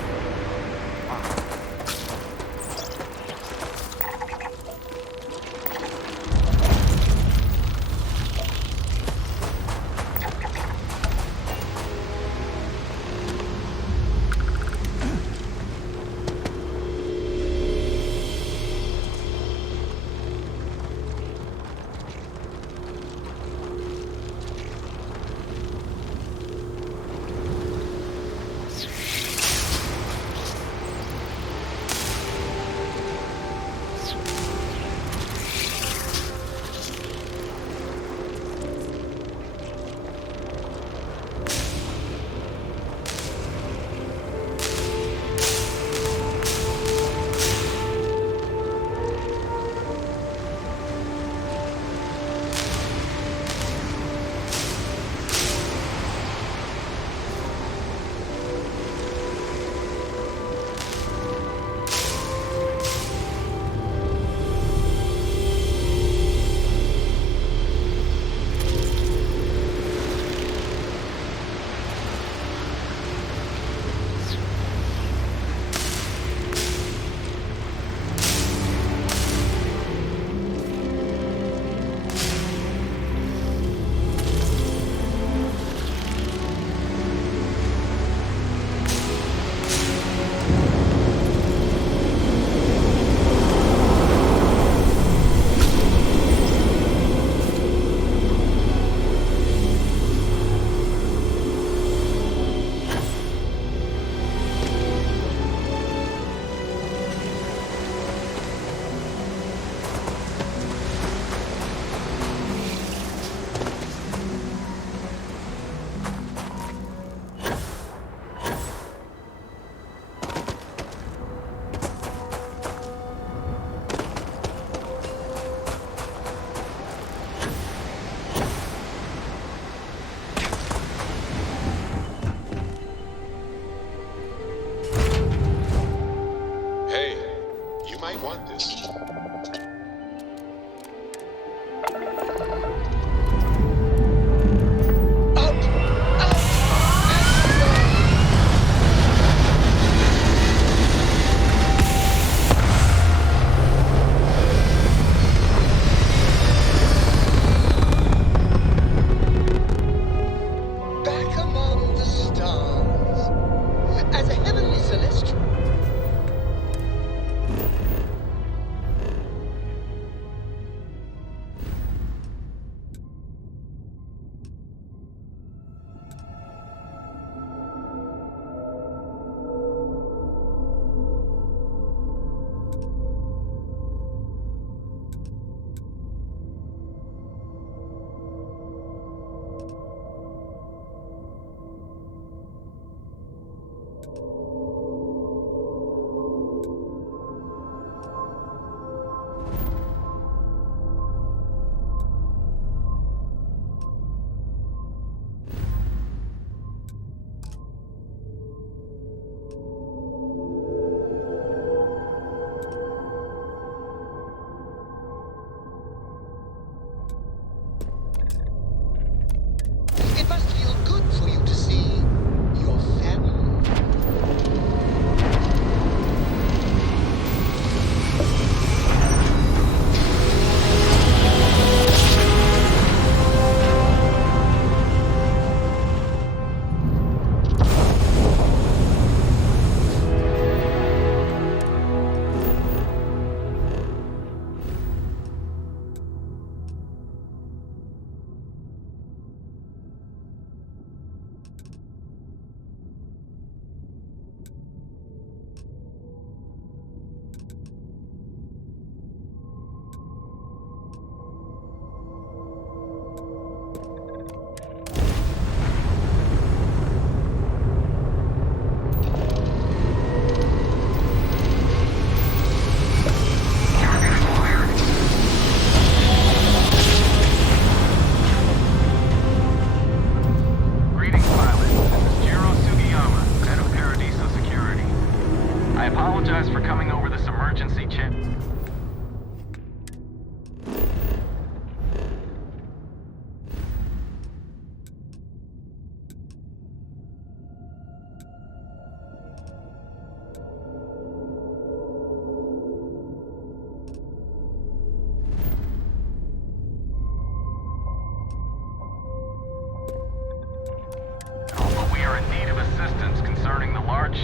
I apologize for coming over this emergency chip.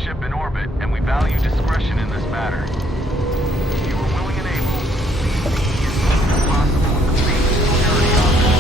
Ship in orbit, and we value discretion in this matter. If you are willing and able, please be as soon as possible with the basic security office.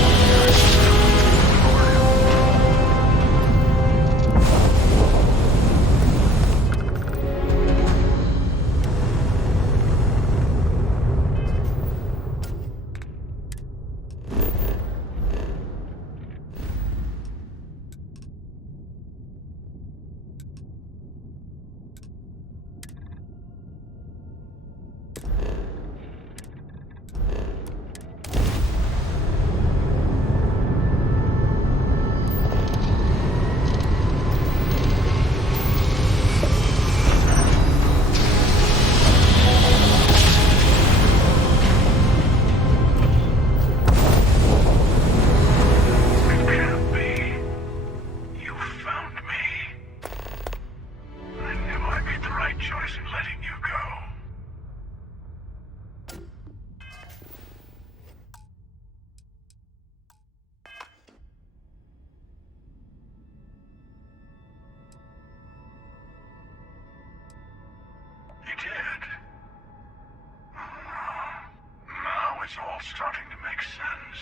It's all starting to make sense.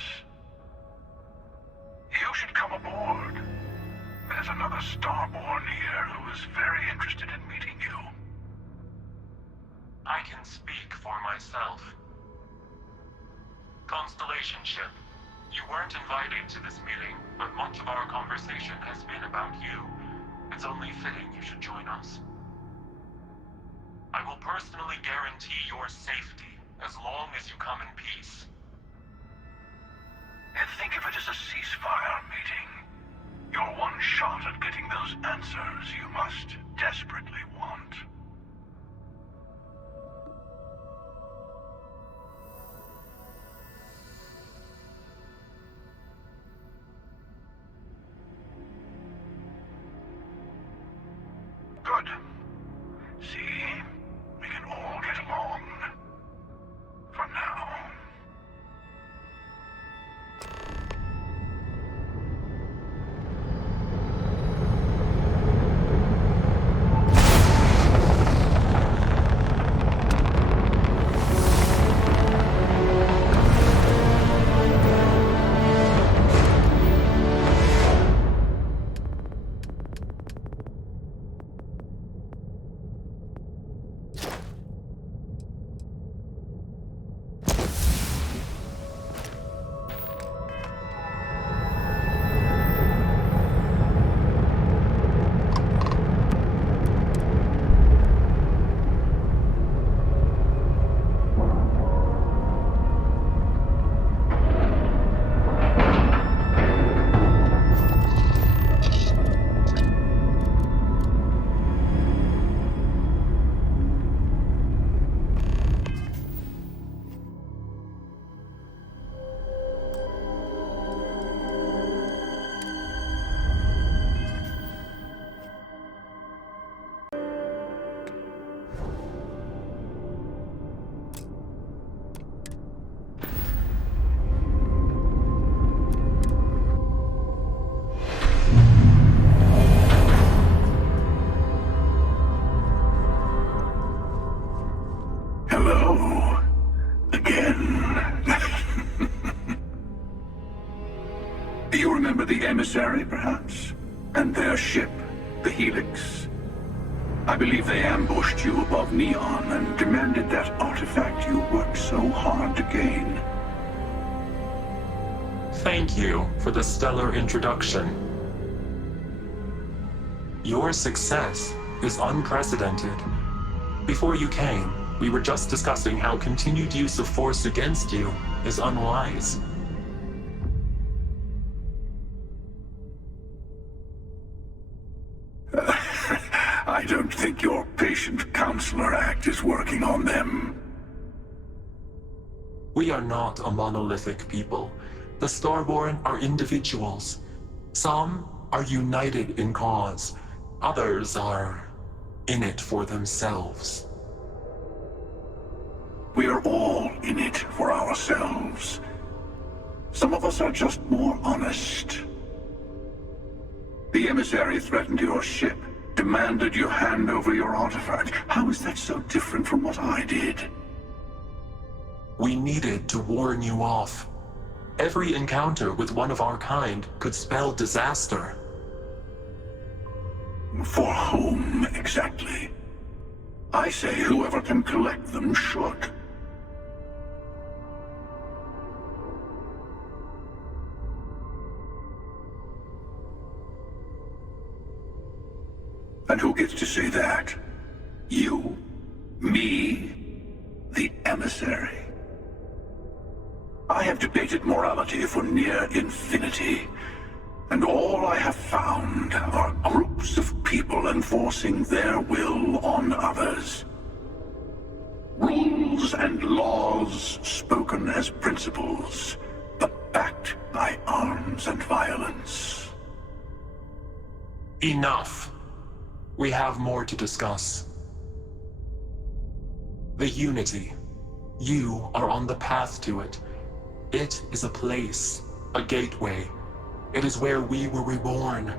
You should come aboard. There's another Starborn here who is very interested in meeting you. I can speak for myself. Constellation ship, you weren't invited to this meeting, but much of our conversation has been about you. It's only fitting you should join us. I will personally guarantee your safety as long as you come in peace. And think of it as a ceasefire meeting. You're one shot at getting those answers you must desperately want. Good. See? We can all get along. For now. Emissary, perhaps, and their ship, the Helix. I believe they ambushed you above Neon and demanded that artifact you worked so hard to gain. Thank you for the stellar introduction. Your success is unprecedented. Before you came, we were just discussing how continued use of force against you is unwise. I don't think your patience patient counselor act is working on them. We are not a monolithic people. The Starborn are individuals. Some are united in cause. Others are in it for themselves. We are all in it for ourselves. Some of us are just more honest. The emissary threatened your ship, demanded you hand over your artifact. How is that so different from what I did? We needed to warn you off. Every encounter with one of our kind could spell disaster. For whom, exactly? I say whoever can collect them should. And who gets to say that? You? Me? The emissary? I have debated morality for near infinity, and all I have found are groups of people enforcing their will on others. Rules and laws spoken as principles, but backed by arms and violence. Enough. We have more to discuss. The Unity. You are on the path to it. It is a place, a gateway. It is where we were reborn.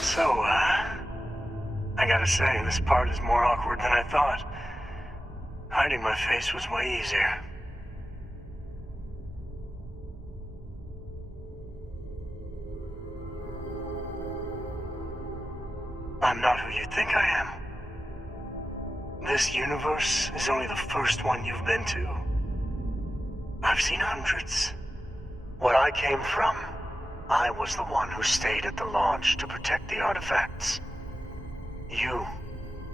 So, I gotta say, this part is more awkward than I thought. Hiding my face was way easier. I'm not who you think I am. This universe is only the first one you've been to. I've seen hundreds. Where I came from, I was the one who stayed at the launch to protect the artifacts. You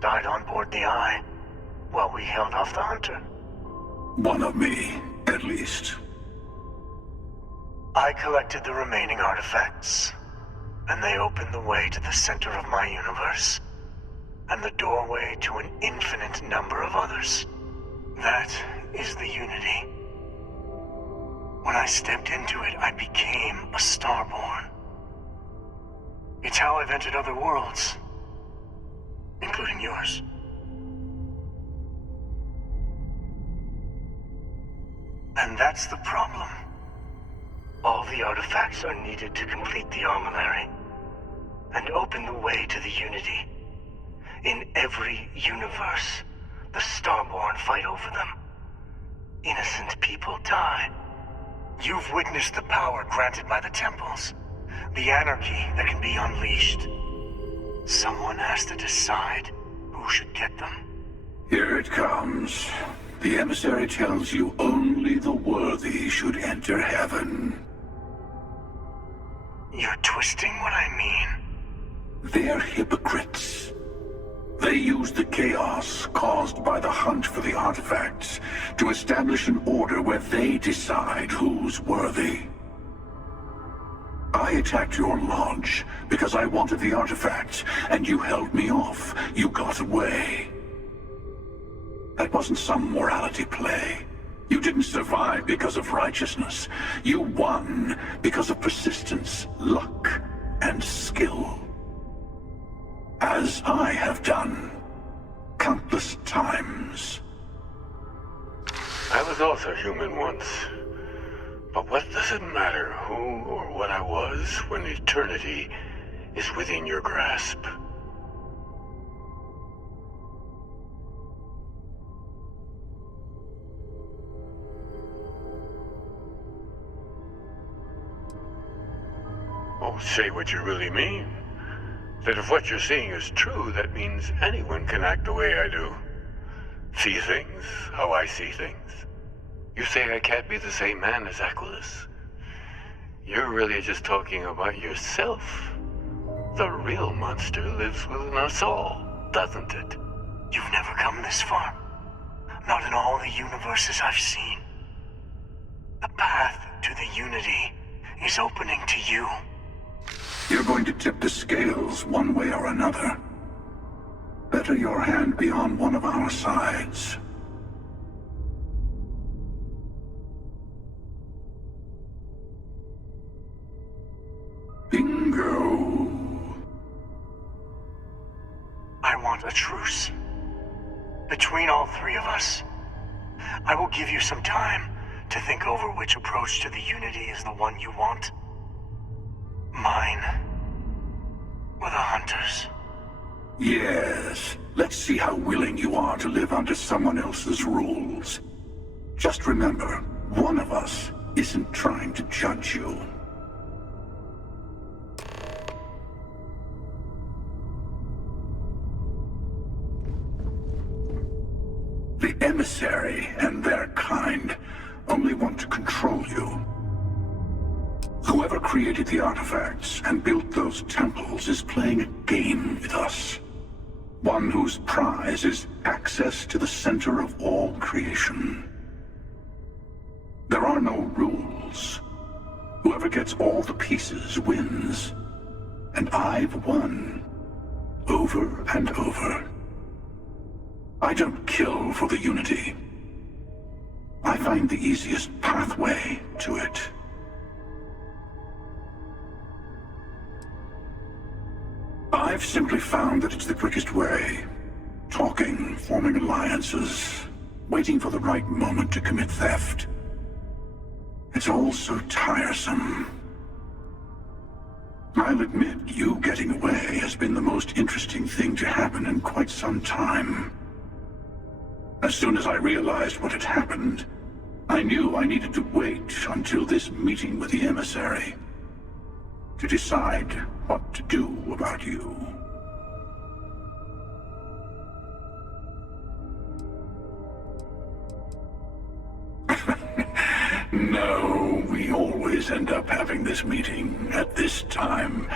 died on board the Eye while we held off the Hunter. One of me, at least. I collected the remaining artifacts, and they opened the way to the center of my universe, and the doorway to an infinite number of others. That is the Unity. When I stepped into it, I became a Starborn. It's how I've entered other worlds, including yours. And that's the problem. All the artifacts are needed to complete the armory and open the way to the Unity. In every universe, the Starborn fight over them. Innocent people die. You've witnessed the power granted by the temples, the anarchy that can be unleashed. Someone has to decide who should get them. Here it comes. The emissary tells you only the worthy should enter heaven. You're twisting what I mean. They're hypocrites. They use the chaos caused by the hunt for the artifacts to establish an order where they decide who's worthy. I attacked your launch because I wanted the artifacts, and you held me off. You got away. That wasn't some morality play. You didn't survive because of righteousness. You won because of persistence, luck, and skill. As I have done, countless times. I was also human once. But what does it matter who or what I was when eternity is within your grasp? Oh, say what you really mean. That if what you're seeing is true, that means anyone can act the way I do. See things how I see things. You say I can't be the same man as Aquilus. You're really just talking about yourself. The real monster lives within us all, doesn't it? You've never come this far. Not in all the universes I've seen. The path to the Unity is opening to you. You're going to tip the scales one way or another. better your hand be on one of our sides. Bingo. I want a truce. Between all three of us. I will give you some time to think over which approach to the Unity is the one you want. Mine. Or the Hunters. Yes. Let's see how willing you are to live under someone else's rules. Just remember, one of us isn't trying to judge you. The emissary and their kind only want to control you. Whoever created the artifacts and built those temples is playing a game with us. One whose prize is access to the center of all creation. There are no rules. Whoever gets all the pieces wins. And I've won. Over and over. I don't kill for the Unity. I find the easiest pathway to it. I've simply found that it's the quickest way. Talking, forming alliances, waiting for the right moment to commit theft. It's all so tiresome. I'll admit, you getting away has been the most interesting thing to happen in quite some time. As soon as I realized what had happened, I knew I needed to wait until this meeting with the emissary to decide what to do about you. No, we always end up having this meeting at this time.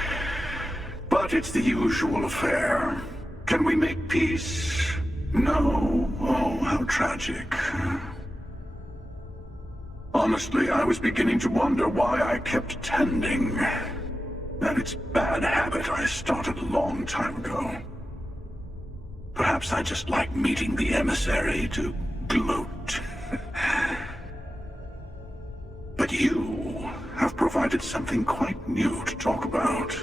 But it's the usual affair. Can we make peace? No. Oh, how tragic. Honestly, I was beginning to wonder why I kept attending. And it's a bad habit I started a long time ago. Perhaps I just like meeting the emissary to gloat. But you have provided something quite new to talk about.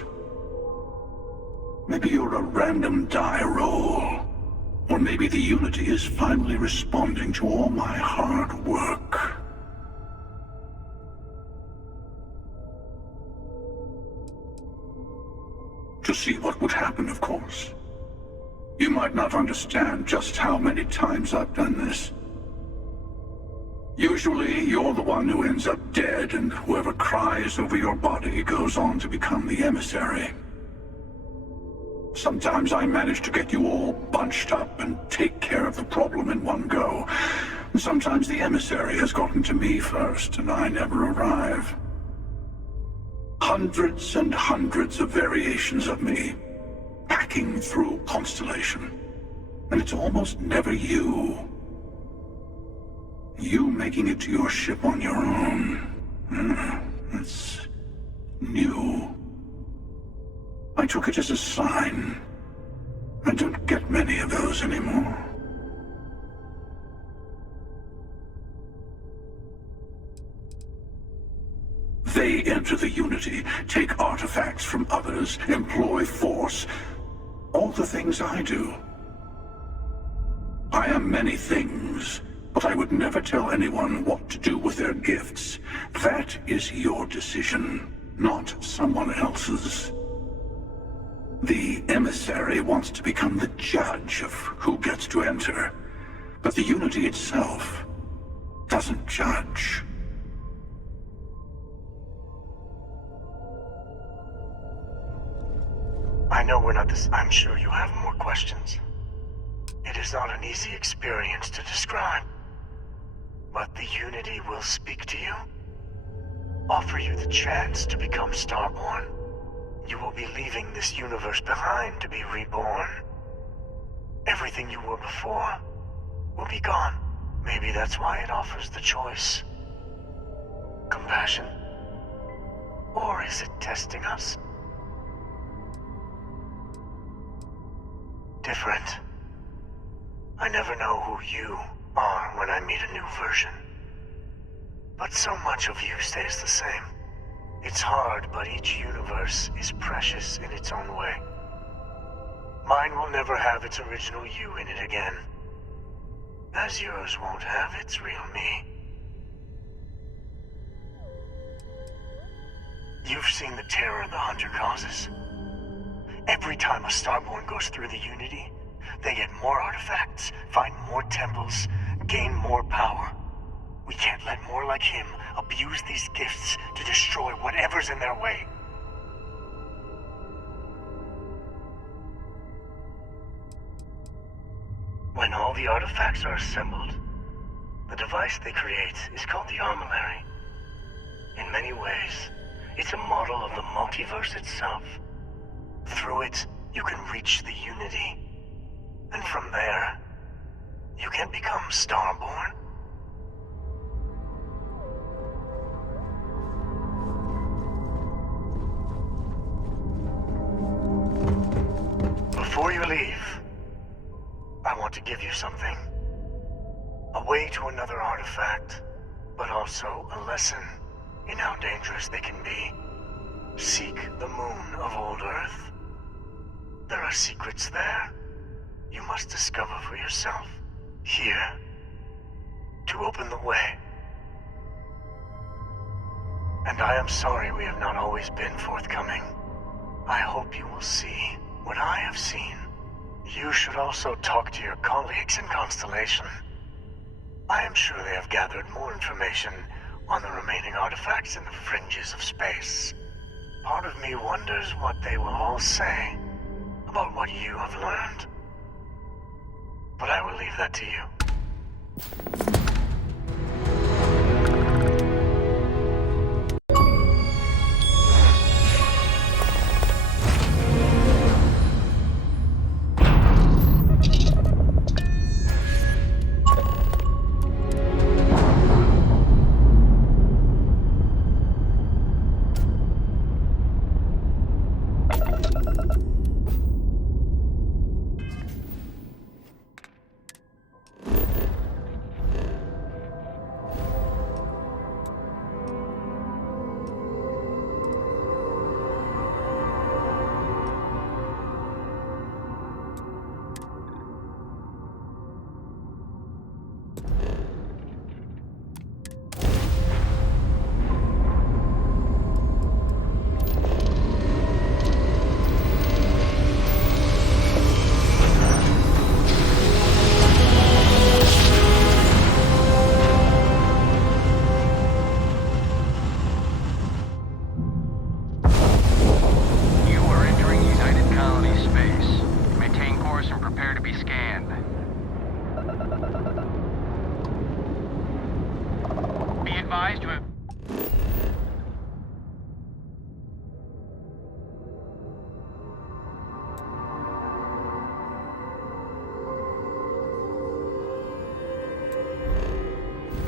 Maybe you're a random die roll. Or maybe the Unity is finally responding to all my hard work. To see what would happen, of course. You might not understand just how many times I've done this. Usually, you're the one who ends up dead, and whoever cries over your body goes on to become the emissary. Sometimes I manage to get you all bunched up and take care of the problem in one go. And sometimes the emissary has gotten to me first, and I never arrive. Hundreds and hundreds of variations of me, hacking through Constellation. And it's almost never you. You making it to your ship on your own. That's new. I took it as a sign. I don't get many of those anymore. They enter the Unity, take artifacts from others, employ force. All the things I do. I am many things, but I would never tell anyone what to do with their gifts. That is your decision, not someone else's. The emissary wants to become the judge of who gets to enter, but the Unity itself doesn't judge. I know we're not this. I'm sure you have more questions. It is not an easy experience to describe. But the Unity will speak to you. Offer you the chance to become Starborn. You will be leaving this universe behind to be reborn. Everything you were before will be gone. Maybe that's why it offers the choice. Compassion? Or is it testing us? Different. I never know who you are when I meet a new version. But so much of you stays the same. It's hard, but each universe is precious in its own way. Mine will never have its original you in it again, as yours won't have its real me. You've seen the terror the Hunter causes. Every time a Starborn goes through the Unity, they get more artifacts, find more temples, gain more power. We can't let more like him abuse these gifts to destroy whatever's in their way. When all the artifacts are assembled, the device they create is called the anomaly. In many ways, it's a model of the multiverse itself. Through it, you can reach the Unity. And from there, you can become Starborn. Before you leave, I want to give you something. A way to another artifact, but also a lesson in how dangerous they can be. Seek the moon of old Earth. There are secrets there you must discover for yourself. Here, to open the way. And I am sorry we have not always been forthcoming. I hope you will see what I have seen. You should also talk to your colleagues in Constellation. I am sure they have gathered more information on the remaining artifacts in the fringes of space. Part of me wonders what they will all say about what you have learned. But I will leave that to you.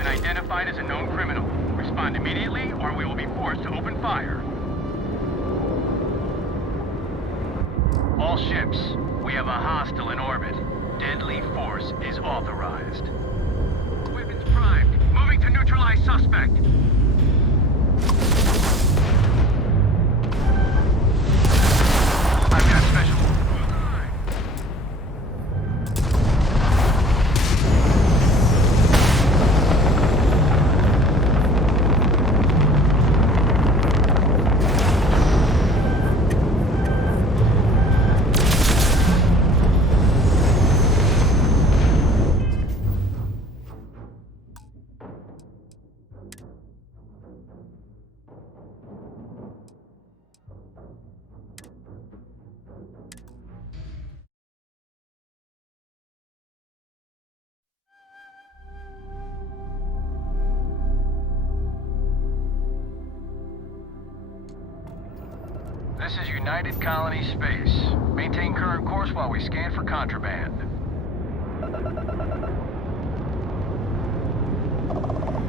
Identified as a known criminal. Respond immediately, or we will be forced to open fire. All ships, we have a hostile in orbit. Deadly force is authorized. Weapons primed. Moving to neutralize suspect. I've got special. This is United Colony Space. Maintain current course while we scan for contraband.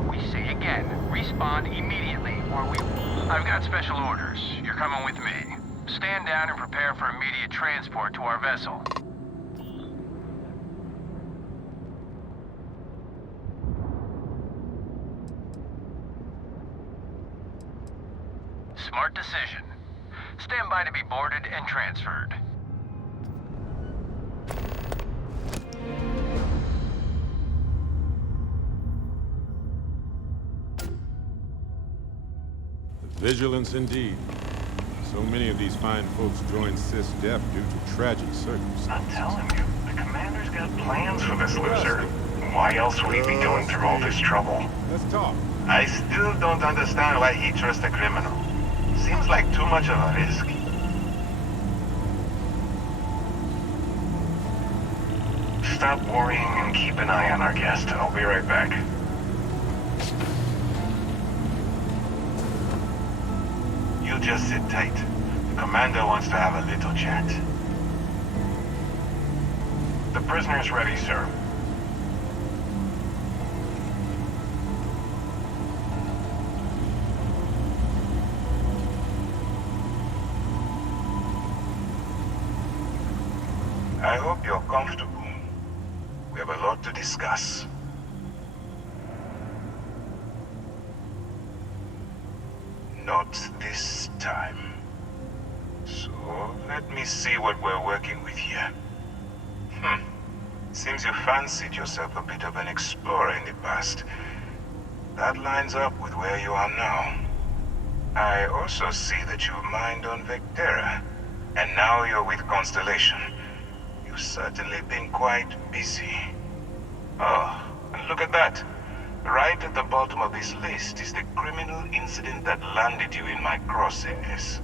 We say again, respond immediately or we... I've got special orders. You're coming with me. Stand down and prepare for immediate transport to our vessel. Smart decision. Stand by to be boarded and transferred. Vigilance indeed. So many of these fine folks joined SysDef due to tragic circumstances. I'm telling you, the commander's got plans for this loser. Why else would he be going through all this trouble? Let's talk. I still don't understand why he trusts a criminal. Seems like too much of a risk. Stop worrying and keep an eye on our guest. I'll be right back. You just sit tight. The commander wants to have a little chat. The prisoner's ready, sir. I hope you're comfortable. We have a lot to discuss. Not this time. So, let me see what we're working with here. Seems you fancied yourself a bit of an explorer in the past. That lines up with where you are now. I also see that you mined on Vectera, and now you're with Constellation. You've certainly been quite busy. Oh, and look at that. Right at the bottom of this list is the criminal incident that landed you in my crosshairs.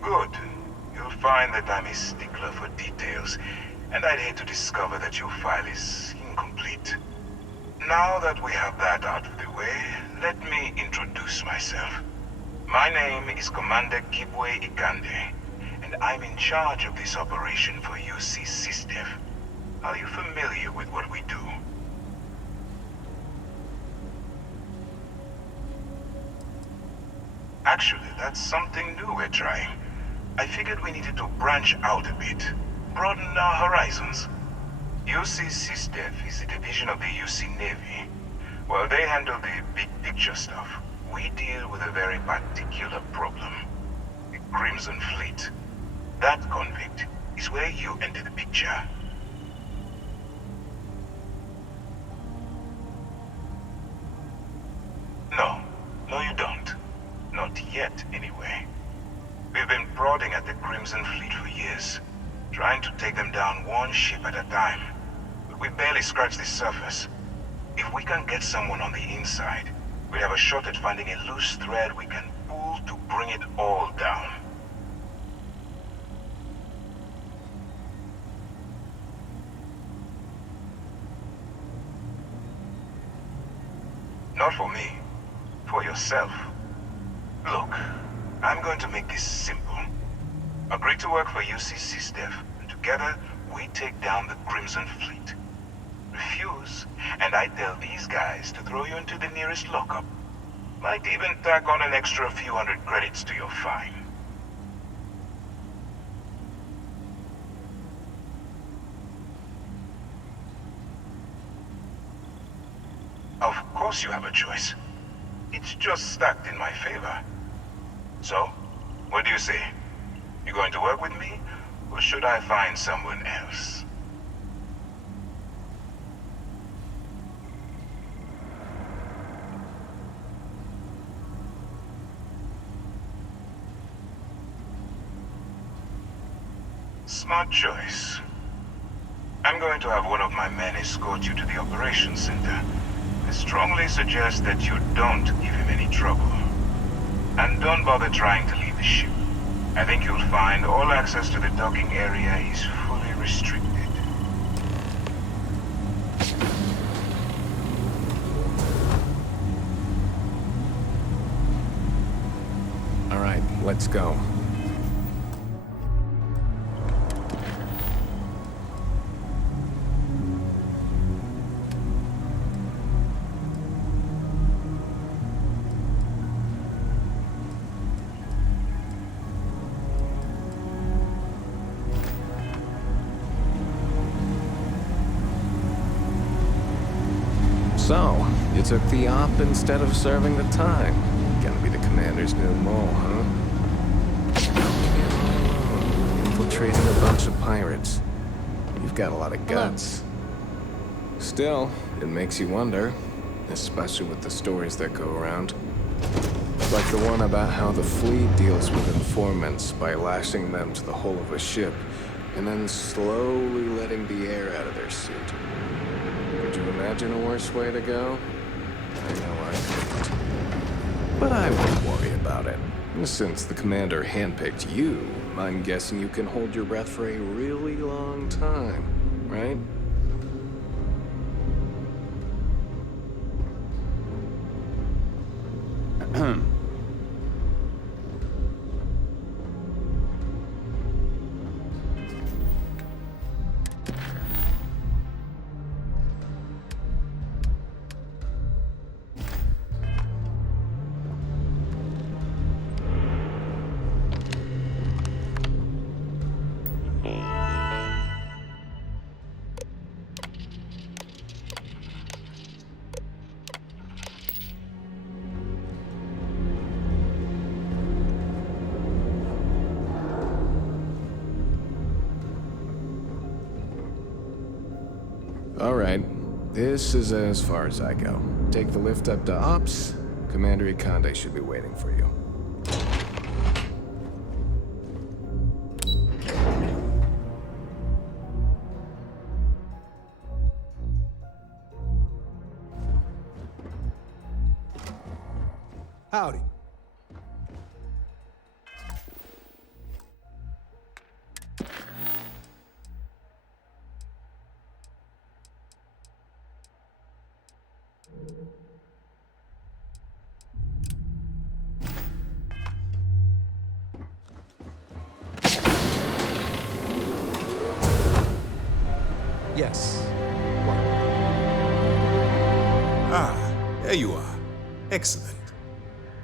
Good. You'll find that I'm a stickler for details, and I'd hate to discover that your file is incomplete. Now that we have that out of the way, let me introduce myself. My name is Commander Cageccc, and I'm in charge of this operation for UC SysDef. Are you familiar with what we do? Actually, that's something new we're trying. I figured we needed to branch out a bit, broaden our horizons. UC SysDef is a division of the UC Navy. While they handle the big picture stuff, we deal with a very particular problem. The Crimson Fleet. That convict is where you enter the picture. No, you don't. Not yet, anyway. We've been prodding at the Crimson Fleet for years, trying to take them down one ship at a time. But we barely scratched the surface. If we can get someone on the inside, we have a shot at finding a loose thread we can pull to bring it all down. Not for me. For yourself. Look, I'm going to make this simple. Agree to work for UC SysDef, and together we take down the Crimson Fleet. Refuse, and I tell these guys to throw you into the nearest lockup. Might even tack on an extra few hundred credits to your fine. Of course you have a choice. It's just stacked in my favor. So, what do you say? You going to work with me, or should I find someone else? Smart choice. I'm going to have one of my men escort you to the operations center. I strongly suggest that you don't give him any trouble. And don't bother trying to leave the ship. I think you'll find all access to the docking area is fully restricted. All right, let's go. So, you took the op instead of serving the time. Gonna be the commander's new mole, huh? Infiltrating a bunch of pirates. You've got a lot of guts. Still, it makes you wonder, especially with the stories that go around. Like the one about how the fleet deals with informants by lashing them to the hull of a ship and then slowly letting the air out of their suit. Could you imagine a worse way to go? I know I couldn't. But I won't worry about it. Since the commander handpicked you, I'm guessing you can hold your breath for a really long time, right? Alright, this is as far as I go. Take the lift up to Ops. Commander Ikonde should be waiting for you. Howdy. Yes. There you are. Excellent.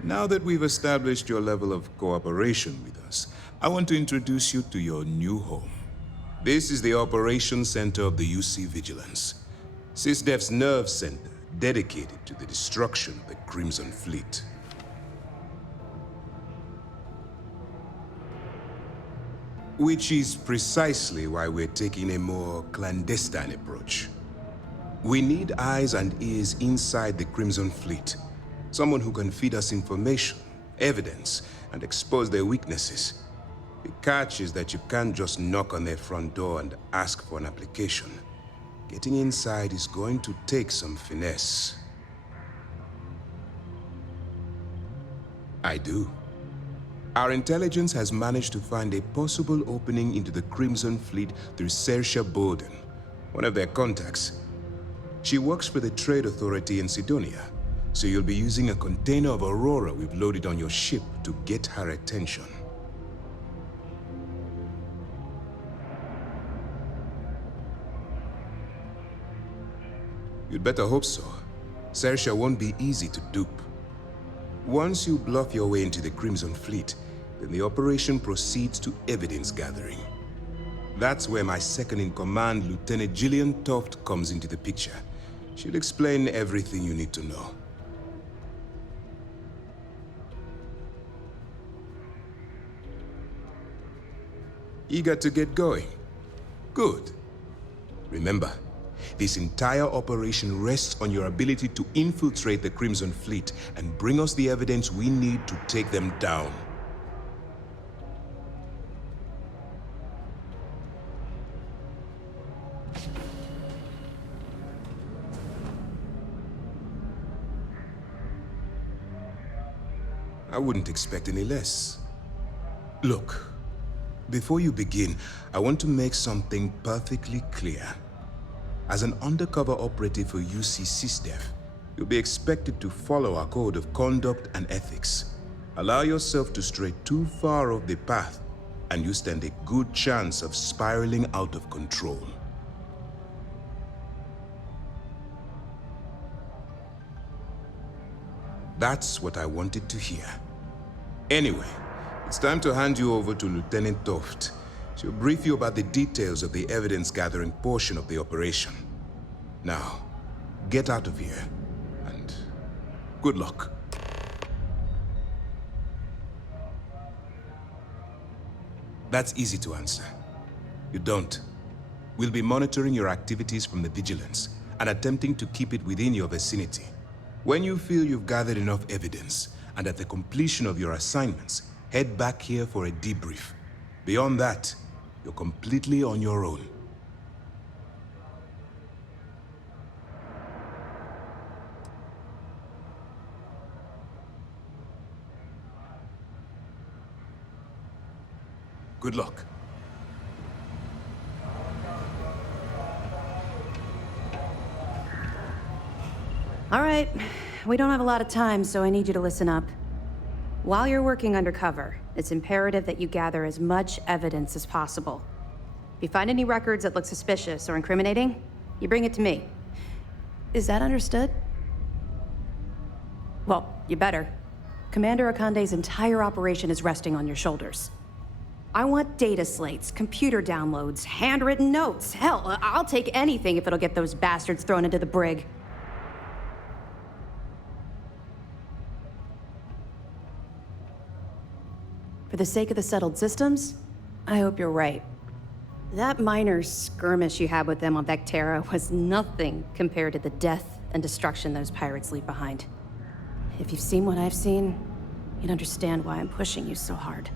Now that we've established your level of cooperation with us, I want to introduce you to your new home. This is the Operations Center of the UC Vigilance, SysDef's nerve center dedicated to the destruction of the Crimson Fleet. Which is precisely why we're taking a more clandestine approach. We need eyes and ears inside the Crimson Fleet. Someone who can feed us information, evidence, and expose their weaknesses. The catch is that you can't just knock on their front door and ask for an application. Getting inside is going to take some finesse. I do. Our intelligence has managed to find a possible opening into the Crimson Fleet through Saoirse Bolden, one of their contacts. She works for the Trade Authority in Sidonia, so you'll be using a container of Aurora we've loaded on your ship to get her attention. You'd better hope so. Saoirse won't be easy to dupe. Once you bluff your way into the Crimson Fleet, then the operation proceeds to evidence gathering. That's where my second-in-command, Lieutenant Gillian Toft, comes into the picture. She'll explain everything you need to know. Eager to get going? Good. Remember, this entire operation rests on your ability to infiltrate the Crimson Fleet and bring us the evidence we need to take them down. I wouldn't expect any less. Look, before you begin, I want to make something perfectly clear. As an undercover operative for UC SysDef, you'll be expected to follow our code of conduct and ethics. Allow yourself to stray too far off the path, and you stand a good chance of spiraling out of control. That's what I wanted to hear. Anyway, it's time to hand you over to Lieutenant Toft. She'll brief you about the details of the evidence-gathering portion of the operation. Now, get out of here, and good luck. That's easy to answer. You don't. We'll be monitoring your activities from the Vigilance and attempting to keep it within your vicinity. When you feel you've gathered enough evidence, and at the completion of your assignments, head back here for a debrief. Beyond that, you're completely on your own. Good luck. All right, we don't have a lot of time, so I need you to listen up. While you're working undercover, it's imperative that you gather as much evidence as possible. If you find any records that look suspicious or incriminating, you bring it to me. Is that understood? Well, you better. Commander Akande's entire operation is resting on your shoulders. I want data slates, computer downloads, handwritten notes. Hell, I'll take anything if it'll get those bastards thrown into the brig. For the sake of the settled systems, I hope you're right. That minor skirmish you had with them on Vectera was nothing compared to the death and destruction those pirates leave behind. If you've seen what I've seen, you'd understand why I'm pushing you so hard.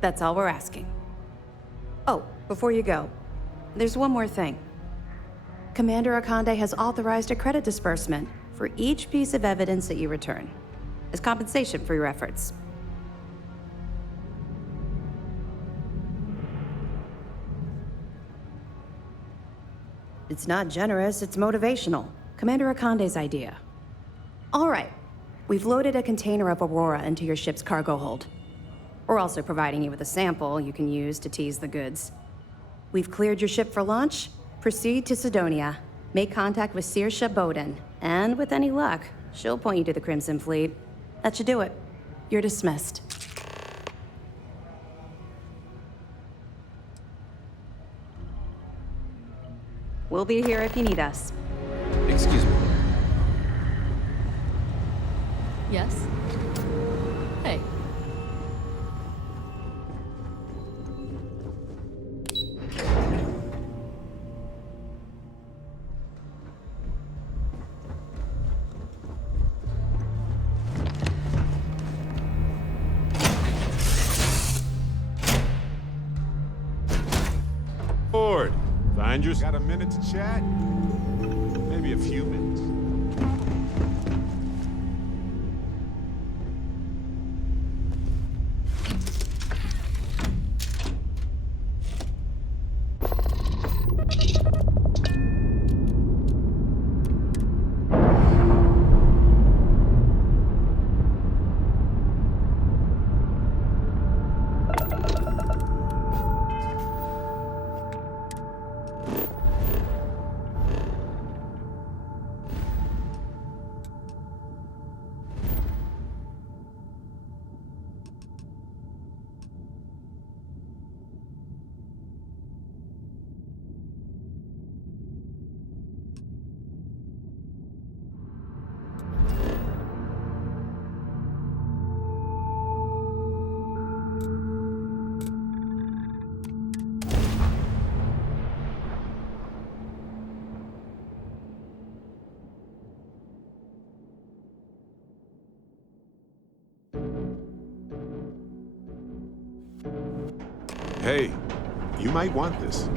That's all we're asking. Oh, before you go, there's one more thing. Commander Akande has authorized a credit disbursement for each piece of evidence that you return, as compensation for your efforts. It's not generous, it's motivational. Commander Akande's idea. All right, we've loaded a container of Aurora into your ship's cargo hold. We're also providing you with a sample you can use to tease the goods. We've cleared your ship for launch. Proceed to Sidonia. Make contact with Saoirse Bowden. And with any luck, she'll point you to the Crimson Fleet. That should do it. You're dismissed. We'll be here if you need us. Excuse me. Yes? Hey. Ford, find yours. Got a minute to chat? Maybe a few minutes. Hey, you might want this.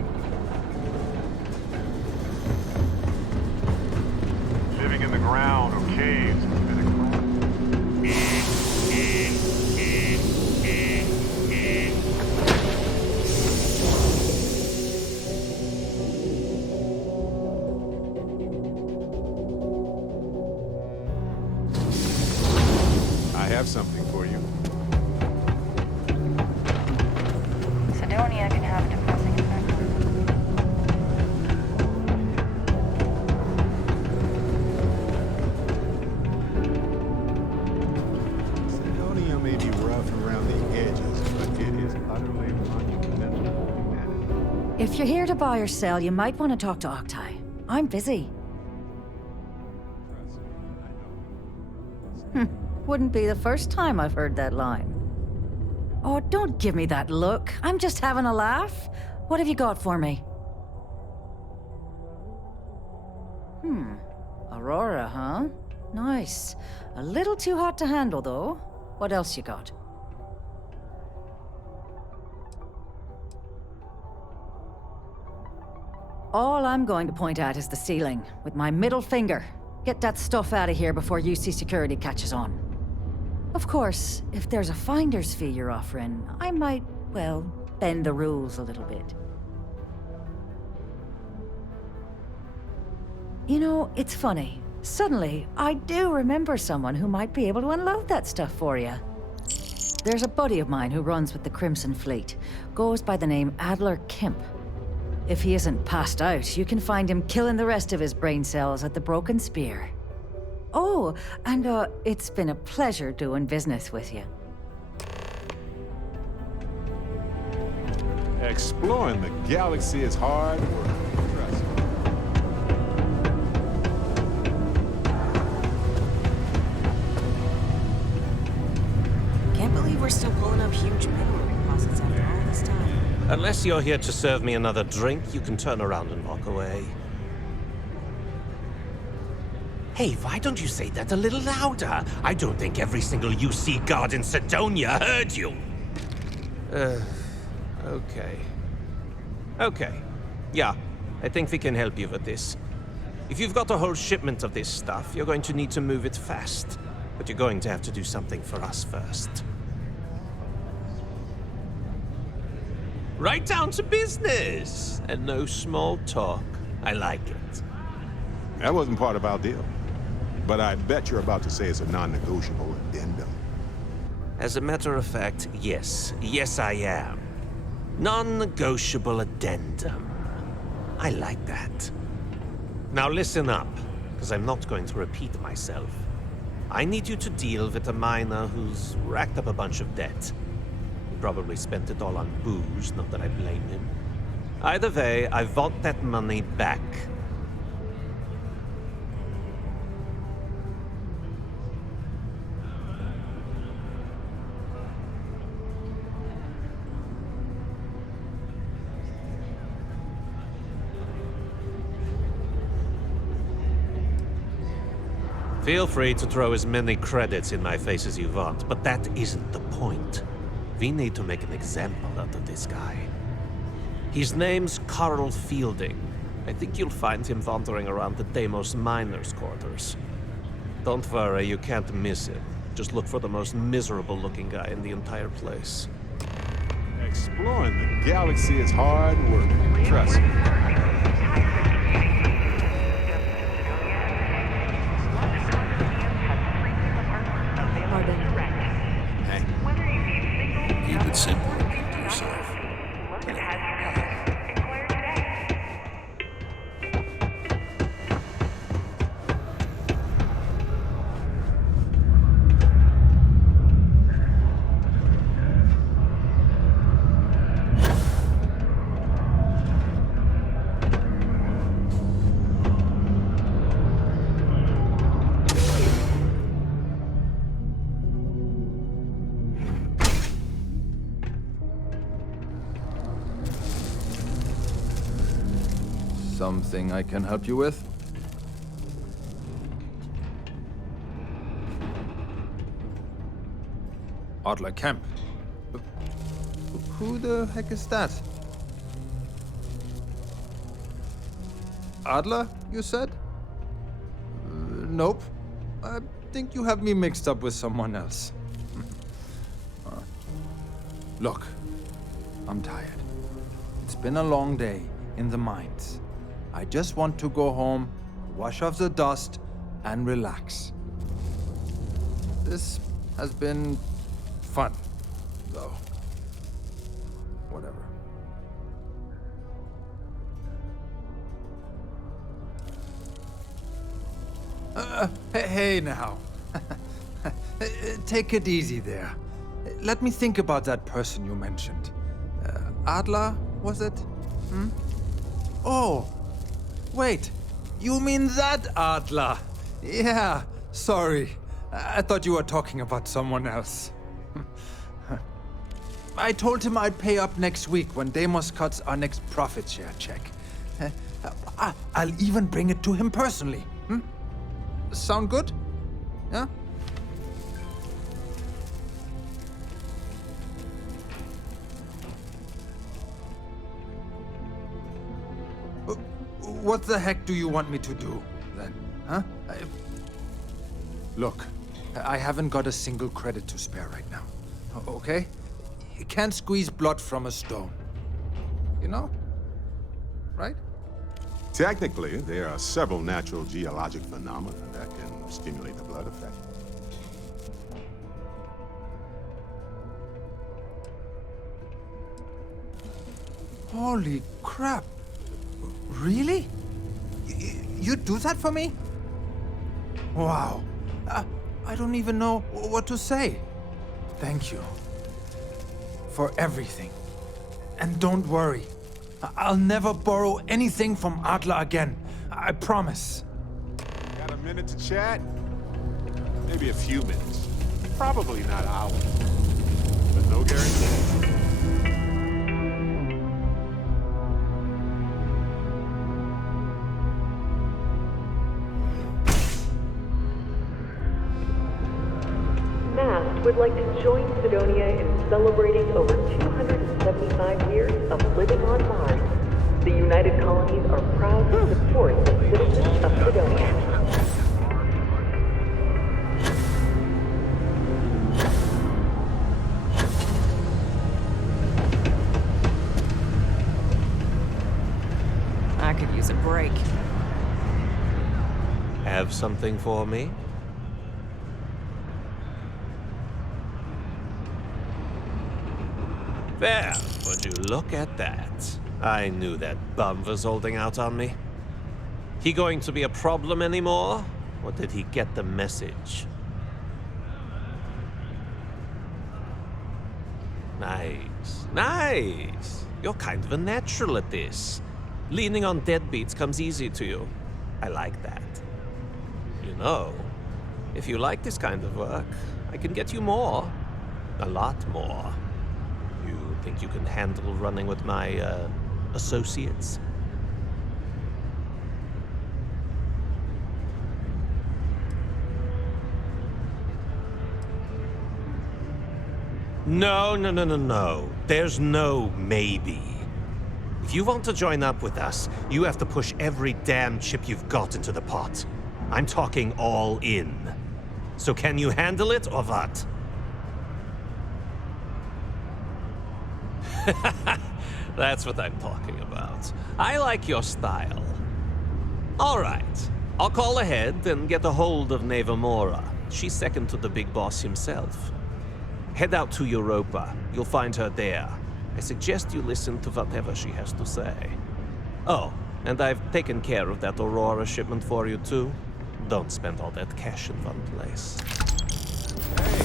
Living in the ground or caves. I have something for you. Sidonia can have a depressing effect. Sidonia may be rough If you're here to buy or sell, you might want to talk to Octai. I'm busy. Wouldn't be the first time I've heard that line. Oh, don't give me that look. I'm just having a laugh. What have you got for me? Aurora, huh? Nice. A little too hot to handle, though. What else you got? All I'm going to point at is the ceiling, with my middle finger. Get that stuff out of here before UC security catches on. Of course, if there's a finder's fee you're offering, I might, well, bend the rules a little bit. You know, it's funny. Suddenly, I do remember someone who might be able to unload that stuff for you. There's a buddy of mine who runs with the Crimson Fleet. Goes by the name Adler Kemp. If he isn't passed out, you can find him killing the rest of his brain cells at the Broken Spear. Oh, and it's been a pleasure doing business with you. Exploring the galaxy is hard work. Trust me. Can't believe we're still pulling up huge mineral deposits after all this time. Unless you're here to serve me another drink, you can turn around and walk away. Hey, why don't you say that a little louder? I don't think every single UC guard in Sidonia heard you. Okay. Okay. Yeah, I think we can help you with this. If you've got a whole shipment of this stuff, you're going to need to move it fast. But you're going to have to do something for us first. Right down to business! And no small talk. I like it. That wasn't part of our deal. But I bet you're about to say it's a non-negotiable addendum. As a matter of fact, yes. Yes, I am. Non-negotiable addendum. I like that. Now listen up, because I'm not going to repeat myself. I need you to deal with a miner who's racked up a bunch of debt. He probably spent it all on booze, not that I blame him. Either way, I want that money back. Feel free to throw as many credits in my face as you want, but that isn't the point. We need to make an example out of this guy. His name's Carl Fielding. I think you'll find him wandering around the Deimos miners' quarters. Don't worry, you can't miss him. Just look for the most miserable-looking guy in the entire place. Exploring the galaxy is hard work. Trust me. Keep it simple. Keep to yourself. Something I can help you with? Adler Kemp. Who the heck is that? Adler, you said? Nope. I think you have me mixed up with someone else. Look, I'm tired. It's been a long day in the mines. I just want to go home, wash off the dust, and relax. This has been fun, though. Whatever. Hey now. Take it easy there. Let me think about that person you mentioned. Adler, was it? Oh, wait. You mean that Adler? Yeah, sorry. I thought you were talking about someone else. I told him I'd pay up next week when Deimos cuts our next profit share check. I'll even bring it to him personally. Sound good? Yeah? What the heck do you want me to do, then? Huh? Look, I haven't got a single credit to spare right now. Okay? You can't squeeze blood from a stone. You know? Right? Technically, there are several natural geologic phenomena that can stimulate the blood effect. Holy crap. Really? You do that for me? Wow. I don't even know what to say. Thank you. For everything. And don't worry. I'll never borrow anything from Adler again. I promise. Got a minute to chat? Maybe a few minutes. Probably not hours. But no guarantee. Would like to join Sidonia in celebrating over 275 years of living on Mars. The United Colonies are proud to support the citizens of Sidonia. I could use a break. Have something for me? There, would you look at that? I knew that bum was holding out on me. He going to be a problem anymore? Or did he get the message? Nice, nice. You're kind of a natural at this. Leaning on deadbeats comes easy to you. I like that. You know, if you like this kind of work, I can get you more. A lot more. Think you can handle running with my, associates? No. There's no maybe. If you want to join up with us, you have to push every damn chip you've got into the pot. I'm talking all in. So can you handle it or what? That's what I'm talking about. I like your style. All right. I'll call ahead and get a hold of Neva Moara. She's second to the big boss himself. Head out to Europa. You'll find her there. I suggest you listen to whatever she has to say. Oh, and I've taken care of that Aurora shipment for you too. Don't spend all that cash in one place. Hey,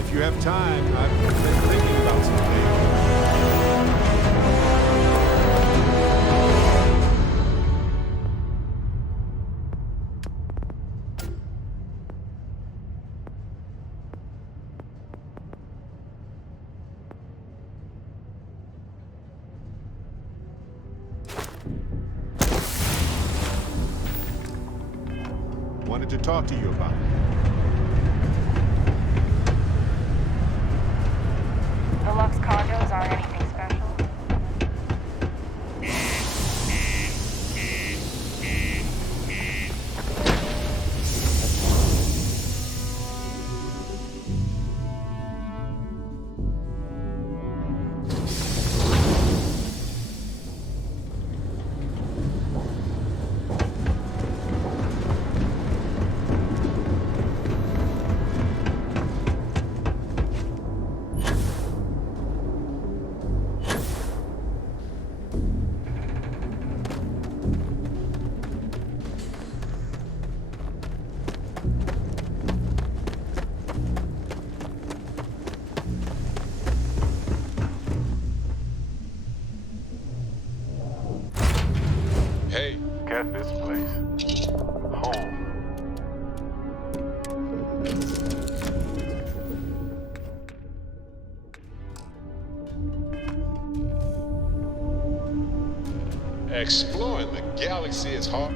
if you have time, I've been thinking about something. Wanted to talk to you about it. The Lux condos aren't anything special. Exploring the galaxy is hard.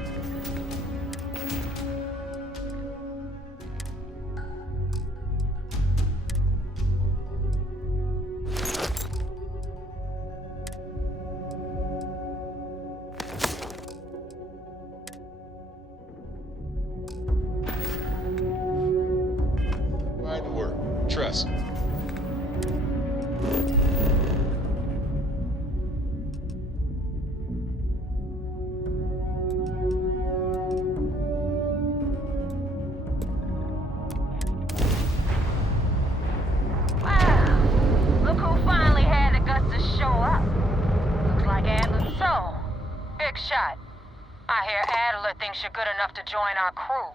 Hard work. Trust. You're good enough to join our crew.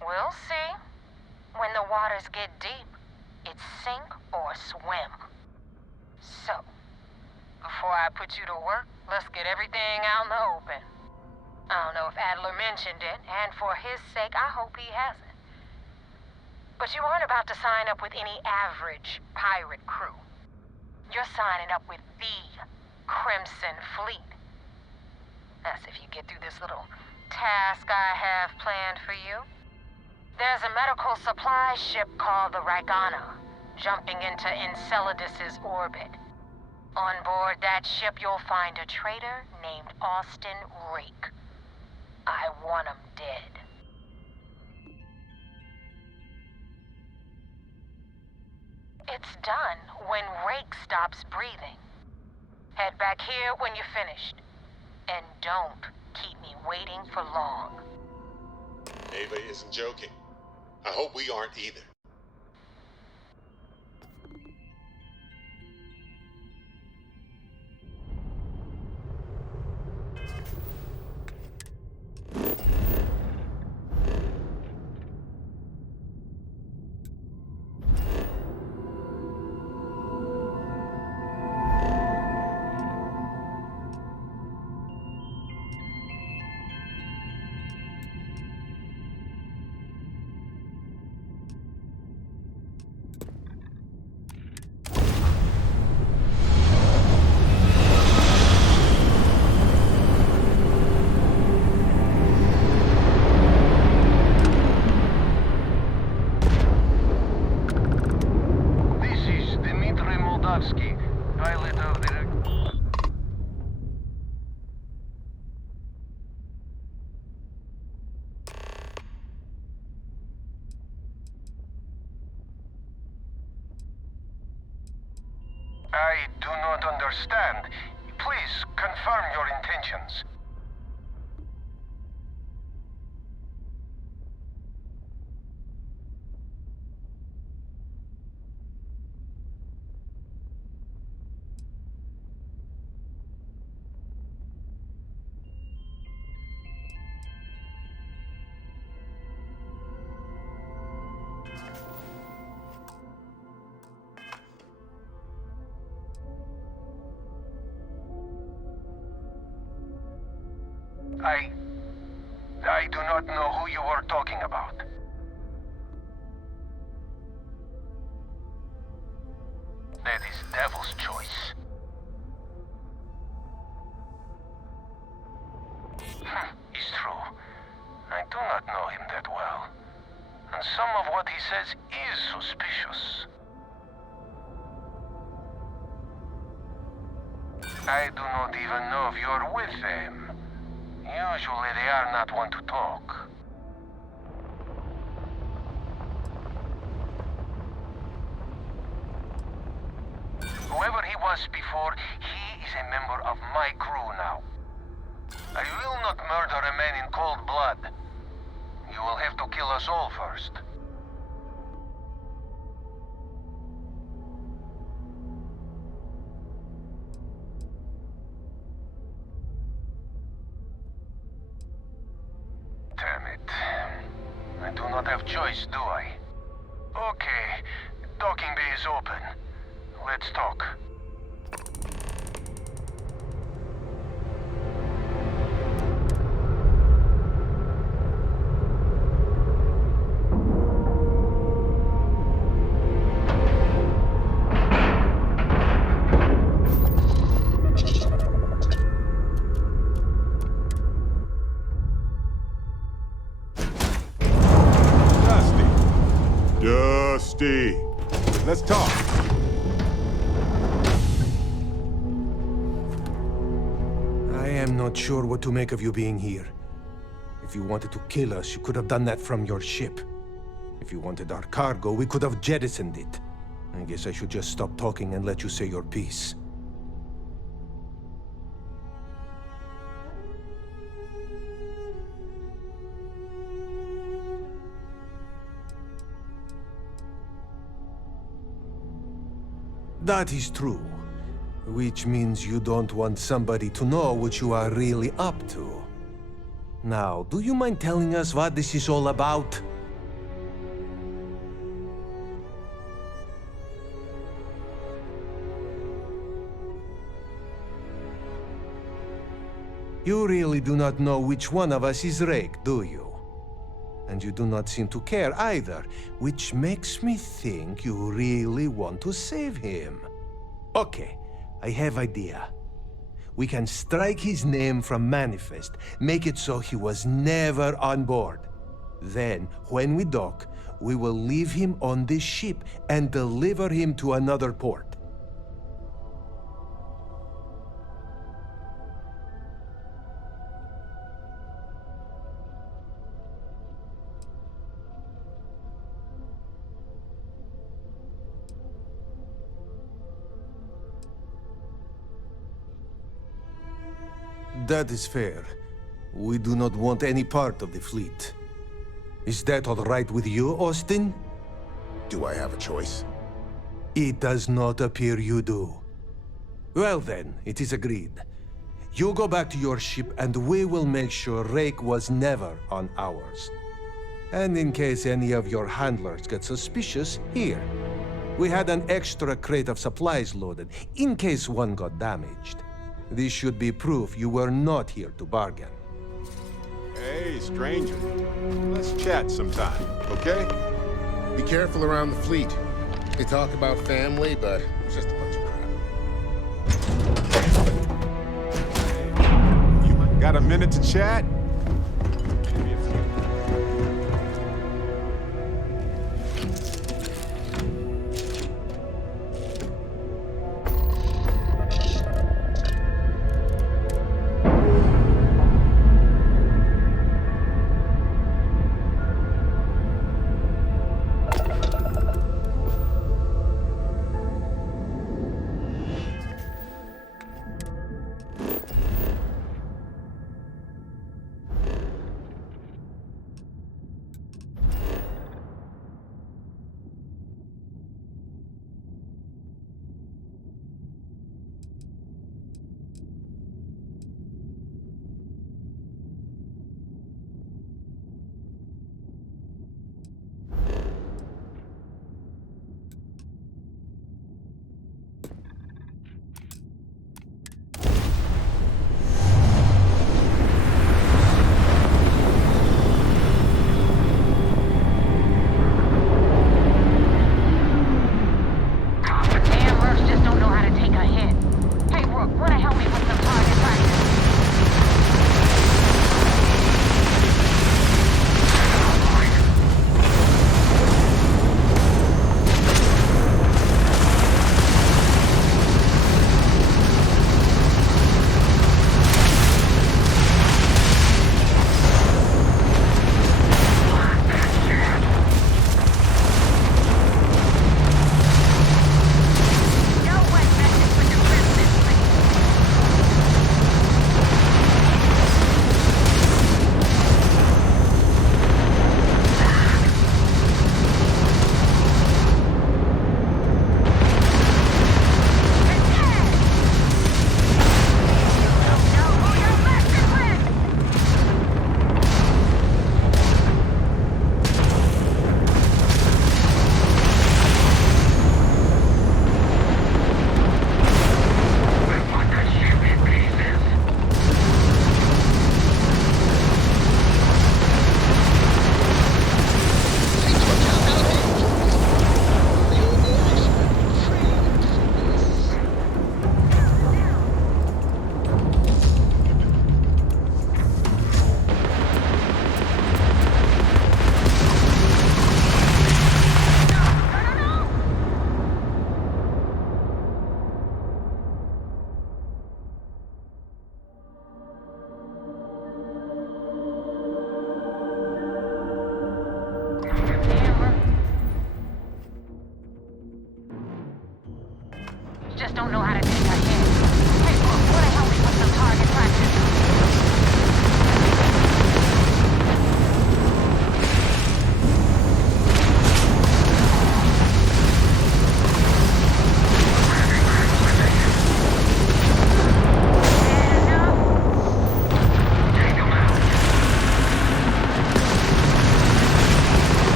We'll see. When the waters get deep, it's sink or swim. So, before I put you to work, let's get everything out in the open. I don't know if Adler mentioned it, and for his sake, I hope he hasn't. But you aren't about to sign up with any average pirate crew. You're signing up with the Crimson Fleet. That's if you get through this little task I have planned for you. There's a medical supply ship called the Ragana, jumping into Enceladus's orbit. On board that ship, you'll find a traitor named Austin Rake. I want him dead. It's done when Rake stops breathing. Head back here when you're finished. And don't keep me waiting for long. Ava isn't joking. I hope we aren't either. Pilot of the... I do not understand. Please confirm your intentions. I do not know who you are talking about. That is Devil's choice. It's true. I do not know him that well. And some of what he says is suspicious. I do not even know if you're with them. Usually they are not one to talk. Whoever he was before, he is a member of my crew now. I will not murder a man in cold blood. You will have to kill us all first. Damn it. I do not have choice, do I? Okay, docking bay is open. Let's talk. Rusty, let's talk. I am not sure what to make of you being here. If you wanted to kill us, you could have done that from your ship. If you wanted our cargo, we could have jettisoned it. I guess I should just stop talking and let you say your piece. That is true. Which means you don't want somebody to know what you are really up to. Now, do you mind telling us what this is all about? You really do not know which one of us is Rake, do you? And you do not seem to care either, which makes me think you really want to save him. Okay, I have idea. We can strike his name from Manifest, make it so he was never on board. Then, when we dock, we will leave him on this ship and deliver him to another port. That is fair. We do not want any part of the fleet. Is that all right with you, Austin? Do I have a choice? It does not appear you do. Well then, it is agreed. You go back to your ship and we will make sure Rake was never on ours. And in case any of your handlers get suspicious, here. We had an extra crate of supplies loaded, in case one got damaged. This should be proof you were not here to bargain. Hey, stranger. Let's chat sometime, okay? Be careful around the fleet. They talk about family, but it's just a bunch of crap. You got a minute to chat?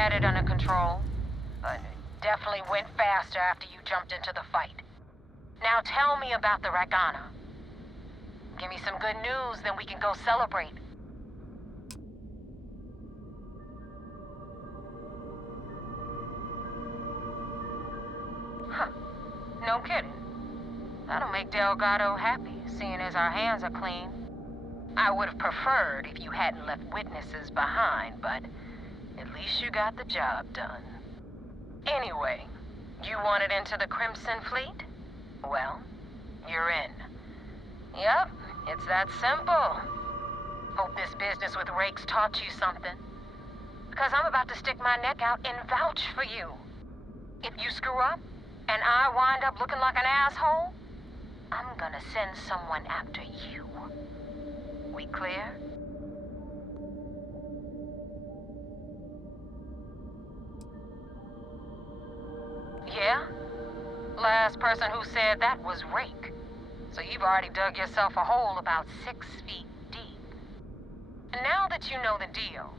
had it under control, but it definitely went faster after you jumped into the fight. Now tell me about the Ragana. Give me some good news, then we can go celebrate. Huh. No kidding. That'll make Delgado happy, seeing as our hands are clean. I would have preferred if you hadn't left witnesses behind, but at least you got the job done. Anyway, you wanted into the Crimson Fleet? Well, you're in. Yep, it's that simple. Hope this business with Rakes taught you something. Because I'm about to stick my neck out and vouch for you. If you screw up, and I wind up looking like an asshole, I'm gonna send someone after you. We clear? Yeah? Last person who said that was Rake. So you've already dug yourself a hole about 6 feet deep. And now that you know the deal,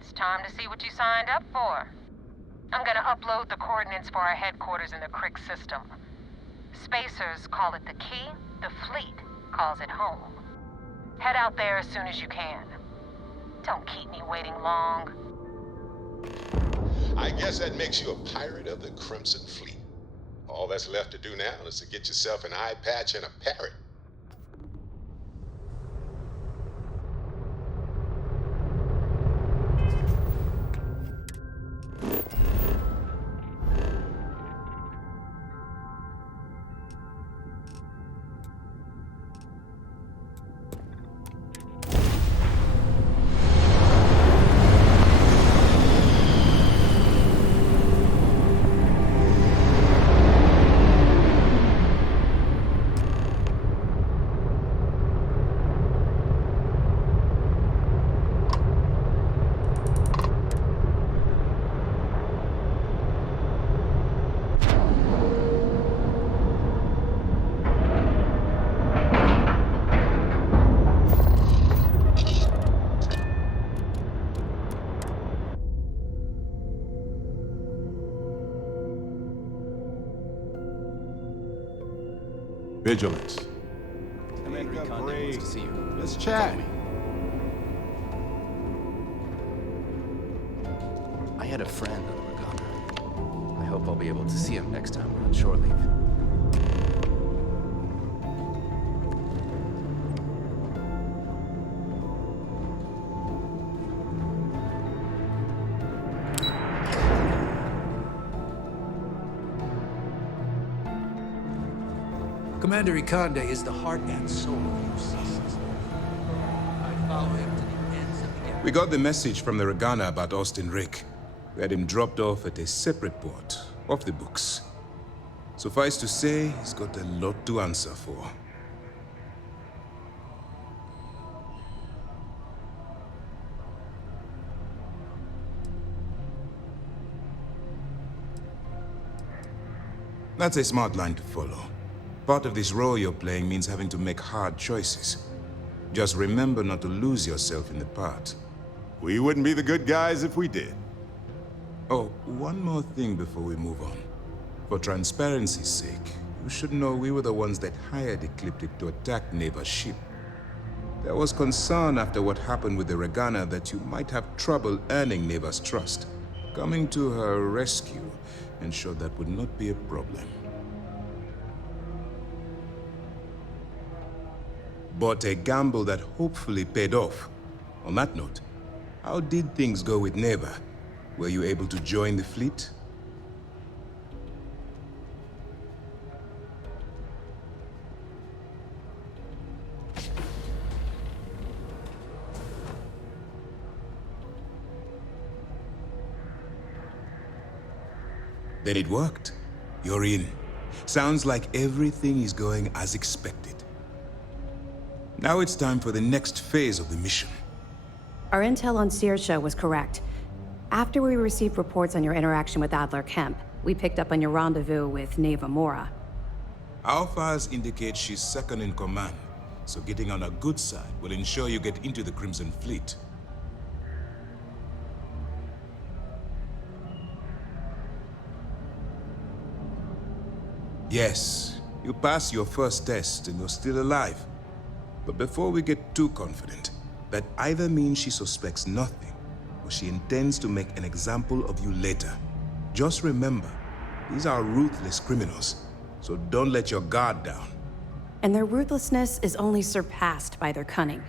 it's time to see what you signed up for. I'm gonna upload the coordinates for our headquarters in the Crick system. Spacers call it the key, the fleet calls it home. Head out there as soon as you can. Don't keep me waiting long. I guess that makes you a pirate of the Crimson Fleet. All that's left to do now is to get yourself an eye patch and a parrot. Vigilance. Commander Conde wants to see you. Let's chat. I had a friend on the Wagner. I hope I'll be able to see him next time we're on shore leave. Commander Conde is the heart and soul of your seasons. I follow him to the ends of the earth. We got the message from the Ragana about Austin Rick. We had him dropped off at a separate port, off the books. Suffice to say, he's got a lot to answer for. That's a smart line to follow. Part of this role you're playing means having to make hard choices. Just remember not to lose yourself in the part. We wouldn't be the good guys if we did. Oh, one more thing before we move on. For transparency's sake, you should know we were the ones that hired Ecliptic to attack Neva's ship. There was concern after what happened with the Ragana that you might have trouble earning Neva's trust. Coming to her rescue ensured that would not be a problem. But a gamble that hopefully paid off. On that note, how did things go with Neva? Were you able to join the fleet? Then it worked. You're in. Sounds like everything is going as expected. Now it's time for the next phase of the mission. Our intel on Saoirse was correct. After we received reports on your interaction with Adler Kemp, we picked up on your rendezvous with Neva Moara. Our files indicate she's second in command, so getting on her good side will ensure you get into the Crimson Fleet. Yes, you passed your first test and you're still alive. But before we get too confident, that either means she suspects nothing, or she intends to make an example of you later. Just remember, these are ruthless criminals, so don't let your guard down. And their ruthlessness is only surpassed by their cunning.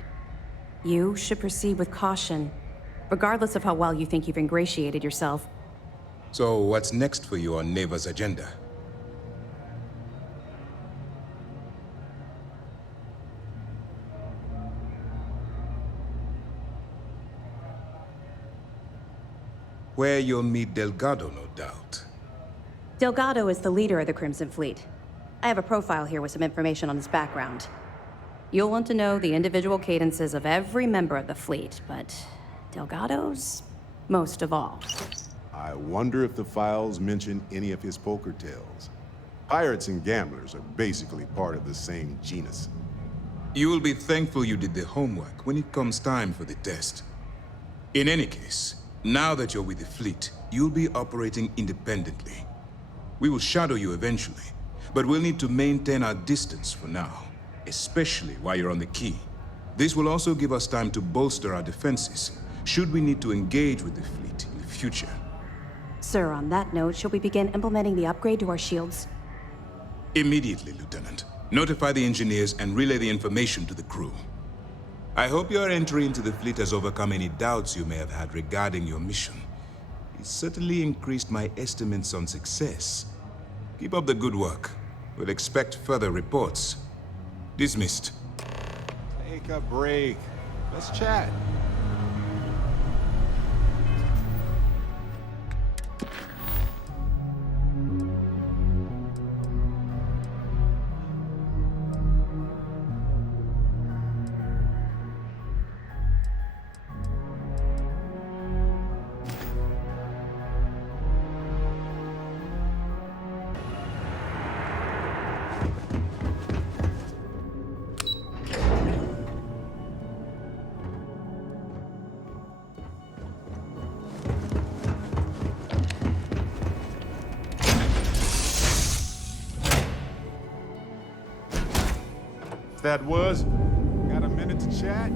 You should proceed with caution, regardless of how well you think you've ingratiated yourself. So what's next for you on Neva's agenda? Where you'll meet Delgado, no doubt. Delgado is the leader of the Crimson Fleet. I have a profile here with some information on his background. You'll want to know the individual cadences of every member of the fleet, but Delgado's most of all. I wonder if the files mention any of his poker tales. Pirates and gamblers are basically part of the same genus. You will be thankful you did the homework when it comes time for the test. In any case, now that you're with the fleet, you'll be operating independently. We will shadow you eventually, but we'll need to maintain our distance for now, especially while you're on the key. This will also give us time to bolster our defenses, should we need to engage with the fleet in the future. Sir, on that note, shall we begin implementing the upgrade to our shields? Immediately, Lieutenant. Notify the engineers and relay the information to the crew. I hope your entry into the fleet has overcome any doubts you may have had regarding your mission. It certainly increased my estimates on success. Keep up the good work. We'll expect further reports. Dismissed. Take a break. Let's chat. That was? Got a minute to chat?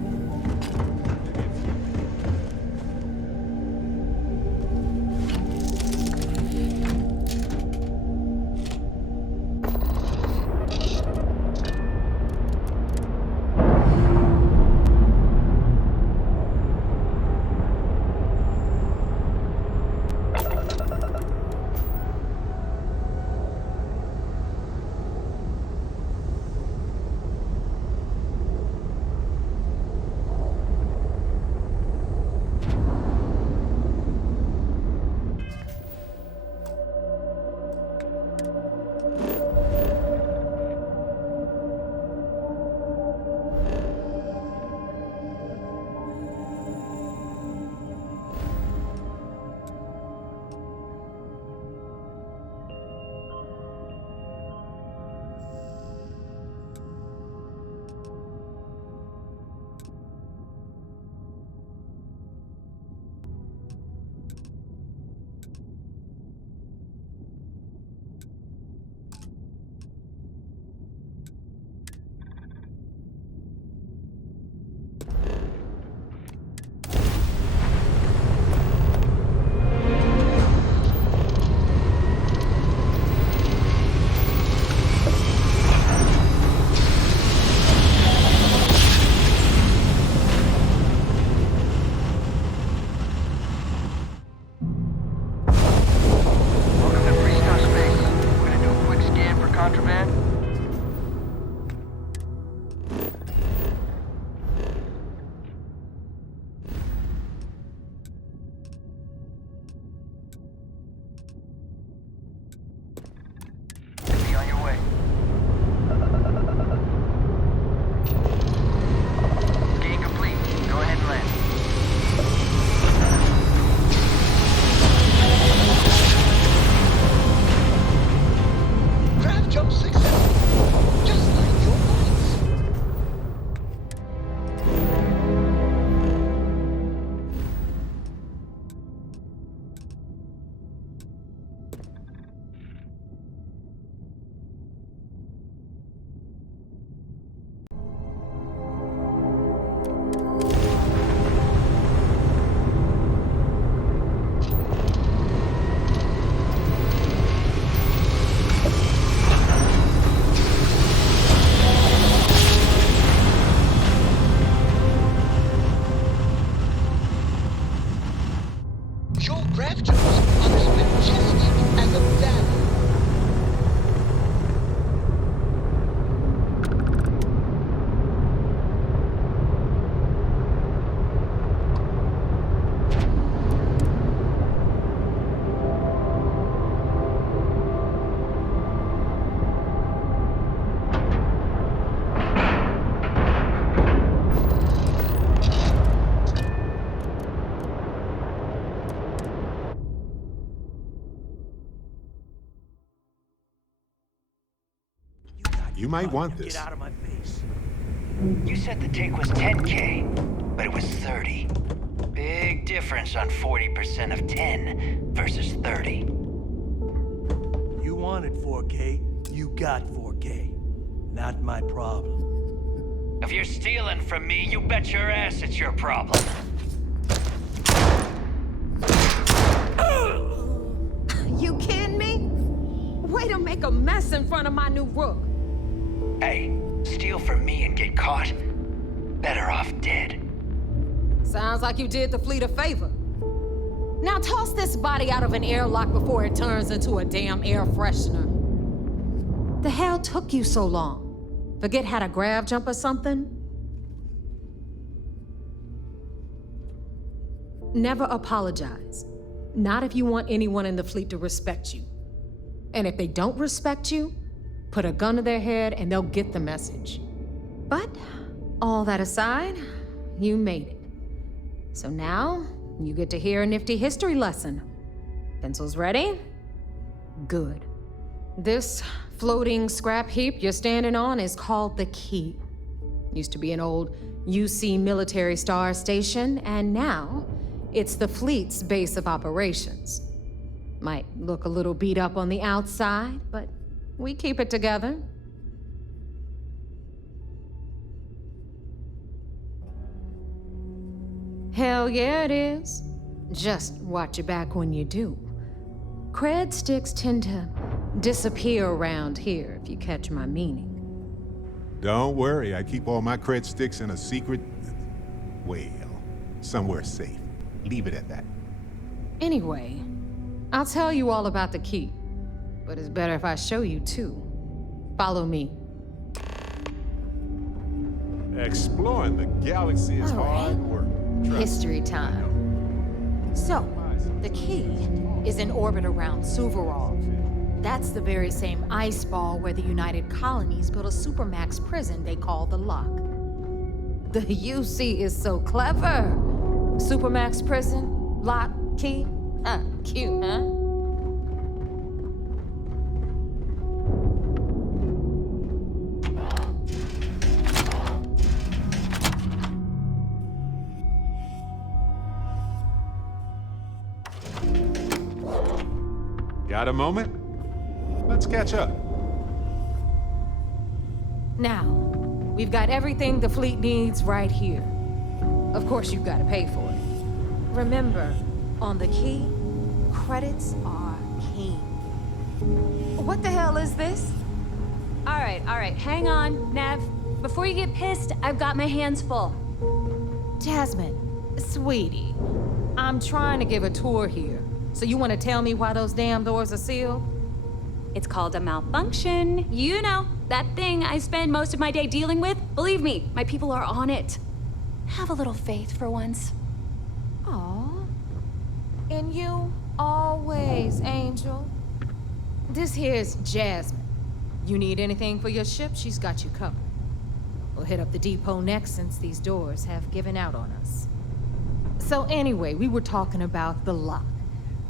Jump success. have chosen punishment just as a value. You might want this. Get out of my face. You said the take was 10K, but it was 30. Big difference on 40% of 10 versus 30. You wanted 4K, you got 4K. Not my problem. If you're stealing from me, you bet your ass it's your problem. You kidding me? Way to make a mess in front of my new rook. Hey, steal from me and get caught? Better off dead. Sounds like you did the fleet a favor. Now toss this body out of an airlock before it turns into a damn air freshener. The hell took you so long? Forget how to grav jump or something? Never apologize. Not if you want anyone in the fleet to respect you. And if they don't respect you, put a gun to their head and they'll get the message. But, all that aside, you made it. So now, you get to hear a nifty history lesson. Pencils ready? Good. This floating scrap heap you're standing on is called the Key. Used to be an old UC military star station, and now it's the fleet's base of operations. Might look a little beat up on the outside, but we keep it together. Hell yeah, it is. Just watch your back when you do. Cred sticks tend to disappear around here, if you catch my meaning. Don't worry, I keep all my cred sticks in a secret... well, somewhere safe. Leave it at that. Anyway, I'll tell you all about the Key. But it's better if I show you too. Follow me. Exploring the galaxy is hard work. History time. So, the Key is in orbit around Suvorov. That's the very same ice ball where the United Colonies built a supermax prison they call the Lock. The UC is so clever. Supermax prison, Lock, Key. Cute, huh? Got a moment? Let's catch up. Now, we've got everything the fleet needs right here. Of course, you've got to pay for it. Remember, on the Key, credits are king. What the hell is this? All right, hang on, Nev. Before you get pissed, I've got my hands full. Jasmine, sweetie, I'm trying to give a tour here. So you want to tell me why those damn doors are sealed? It's called a malfunction. You know, that thing I spend most of my day dealing with. Believe me, my people are on it. Have a little faith for once. Aw. In you, always, Angel. This here's Jasmine. You need anything for your ship, she's got you covered. We'll hit up the depot next since these doors have given out on us. So anyway, we were talking about the Lock.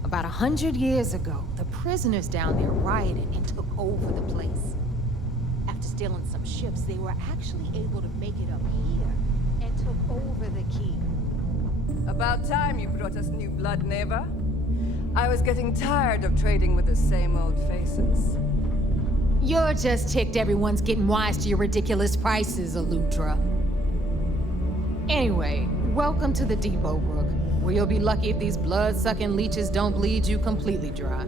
About 100 years ago, the prisoners down there rioted and took over the place. After stealing some ships, they were actually able to make it up here and took over the Key. About time you brought us new blood, neighbor. I was getting tired of trading with the same old faces. You're just ticked everyone's getting wise to your ridiculous prices, Aludra. Anyway, welcome to the depot, Rook, where you'll be lucky if these blood-sucking leeches don't bleed you completely dry.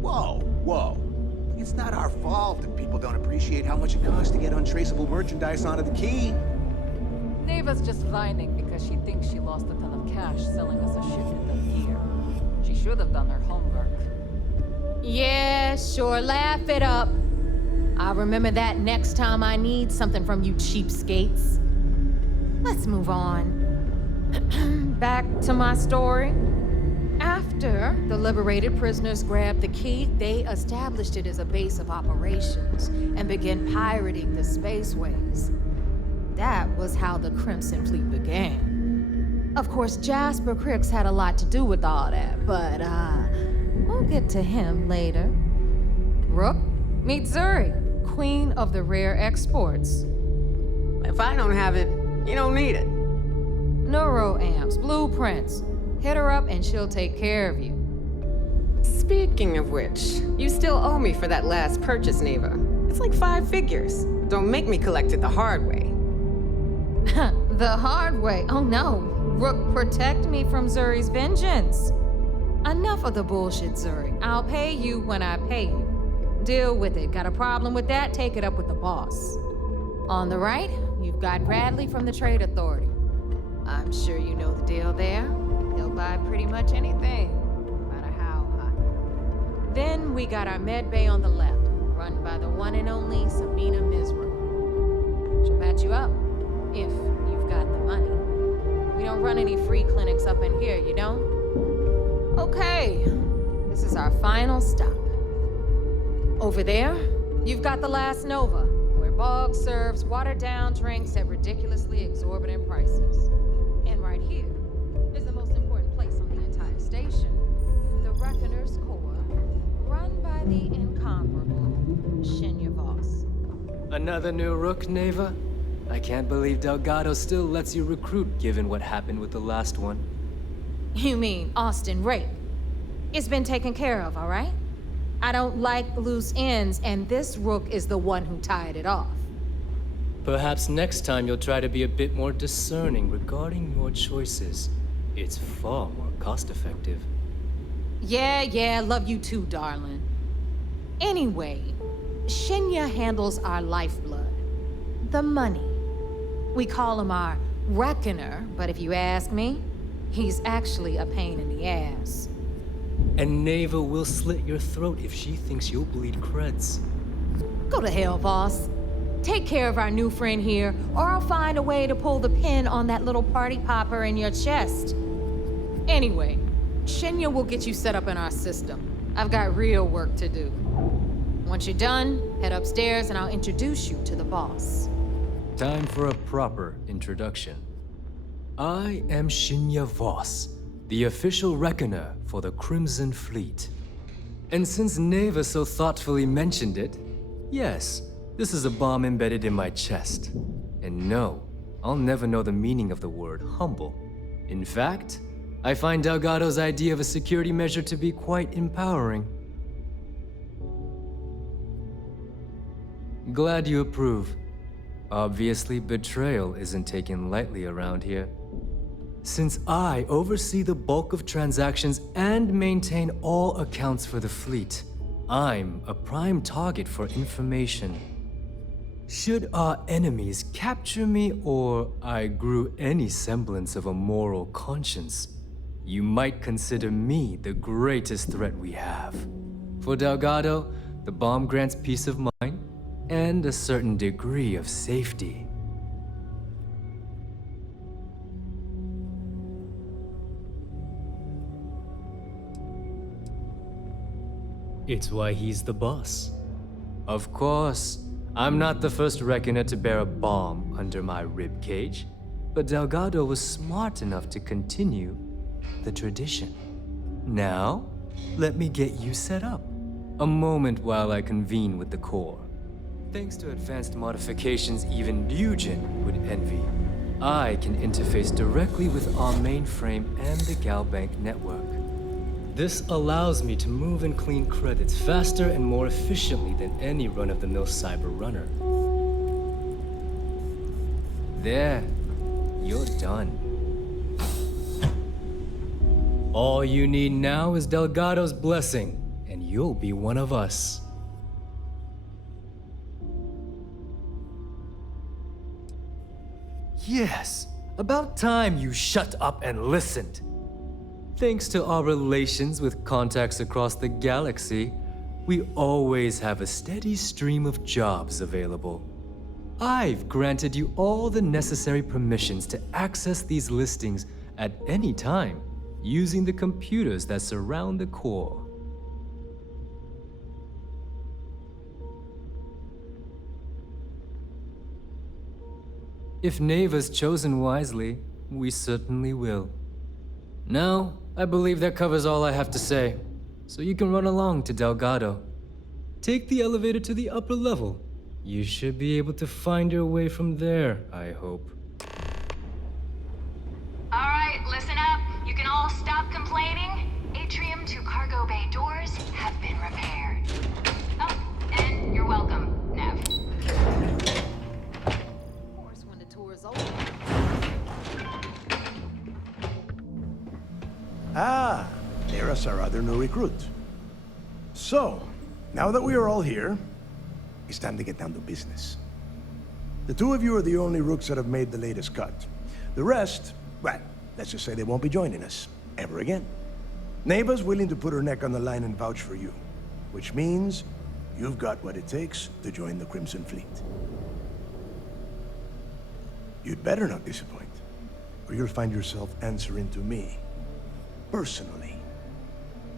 Whoa. It's not our fault if people don't appreciate how much it costs to get untraceable merchandise onto the Key. Neva's just whining because she thinks she lost a ton of cash selling us a shipment of gear. She should have done their homework. Yeah, sure, laugh it up. I'll remember that next time I need something from you cheapskates. Let's move on. Back to my story. After the liberated prisoners grabbed the key, they established it as a base of operations and began pirating the spaceways. That was how the Crimson Fleet began. Of course, Jasper Cricks had a lot to do with all that, but we'll get to him later. Rook, meet Zuri, queen of the rare exports. If I don't have it, you don't need it. Neuroamps, blueprints. Hit her up and she'll take care of you. Speaking of which, you still owe me for that last purchase, Neva. It's like 5 figures. Don't make me collect it the hard way. The hard way? Oh no. Rook, protect me from Zuri's vengeance. Enough of the bullshit, Zuri. I'll pay you when I pay you. Deal with it. Got a problem with that? Take it up with the boss. On the right, you've got Bradley from the Trade Authority. I'm sure you know the deal there. He'll buy pretty much anything, no matter how hot. Then we got our med bay on the left, run by the one and only Sabina Mizra. She'll patch you up, if you've got the money. We don't run any free clinics up in here, you don't? Okay, this is our final stop. Over there, you've got the Last Nova, where Bog serves watered-down drinks at ridiculously exorbitant prices. And right here is the most important place on the entire station, the Reckoner's Core, run by the incomparable Shinya Voss. Another new Rook, Neva? I can't believe Delgado still lets you recruit given what happened with the last one. You mean Austin Rake? It's been taken care of, all right? I don't like loose ends, and this Rook is the one who tied it off. Perhaps next time you'll try to be a bit more discerning regarding your choices. It's far more cost-effective. Yeah, love you too, darling. Anyway, Shinya handles our lifeblood. The money. We call him our Reckoner, but if you ask me, he's actually a pain in the ass. And Neva will slit your throat if she thinks you'll bleed creds. Go to hell, boss. Take care of our new friend here, or I'll find a way to pull the pin on that little party popper in your chest. Anyway, Shinya will get you set up in our system. I've got real work to do. Once you're done, head upstairs and I'll introduce you to the boss. Time for a proper introduction. I am Shinya Voss, the official reckoner for the Crimson Fleet. And since Neva so thoughtfully mentioned it, yes, this is a bomb embedded in my chest. And no, I'll never know the meaning of the word humble. In fact, I find Delgado's idea of a security measure to be quite empowering. Glad you approve. Obviously, betrayal isn't taken lightly around here. Since I oversee the bulk of transactions and maintain all accounts for the fleet, I'm a prime target for information. Should our enemies capture me or I grew any semblance of a moral conscience, you might consider me the greatest threat we have. For Delgado, the bomb grants peace of mind and a certain degree of safety. It's why he's the boss. Of course, I'm not the first reckoner to bear a bomb under my rib cage, but Delgado was smart enough to continue the tradition. Now, let me get you set up. A moment while I convene with the core. Thanks to advanced modifications even Nugent would envy, I can interface directly with our mainframe and the Galbank network. This allows me to move and clean credits faster and more efficiently than any run-of-the-mill cyber runner. There, you're done. All you need now is Delgado's blessing, and you'll be one of us. Yes, about time you shut up and listened. Thanks to our relations with contacts across the galaxy, we always have a steady stream of jobs available. I've granted you all the necessary permissions to access these listings at any time, using the computers that surround the core. If Neva's chosen wisely, we certainly will. Now, I believe that covers all I have to say, so you can run along to Delgado. Take the elevator to the upper level. You should be able to find your way from there, I hope. All right, listen up. You can all stop complaining. Atrium to cargo bay doors have been repaired. Oh, and you're welcome, Nev. Of course, when the tour is over. Ah, there's our other new recruit. So, now that we are all here, it's time to get down to business. The two of you are the only rooks that have made the latest cut. The rest, well, let's just say they won't be joining us ever again. Neva's willing to put her neck on the line and vouch for you, which means you've got what it takes to join the Crimson Fleet. You'd better not disappoint, or you'll find yourself answering to me, personally.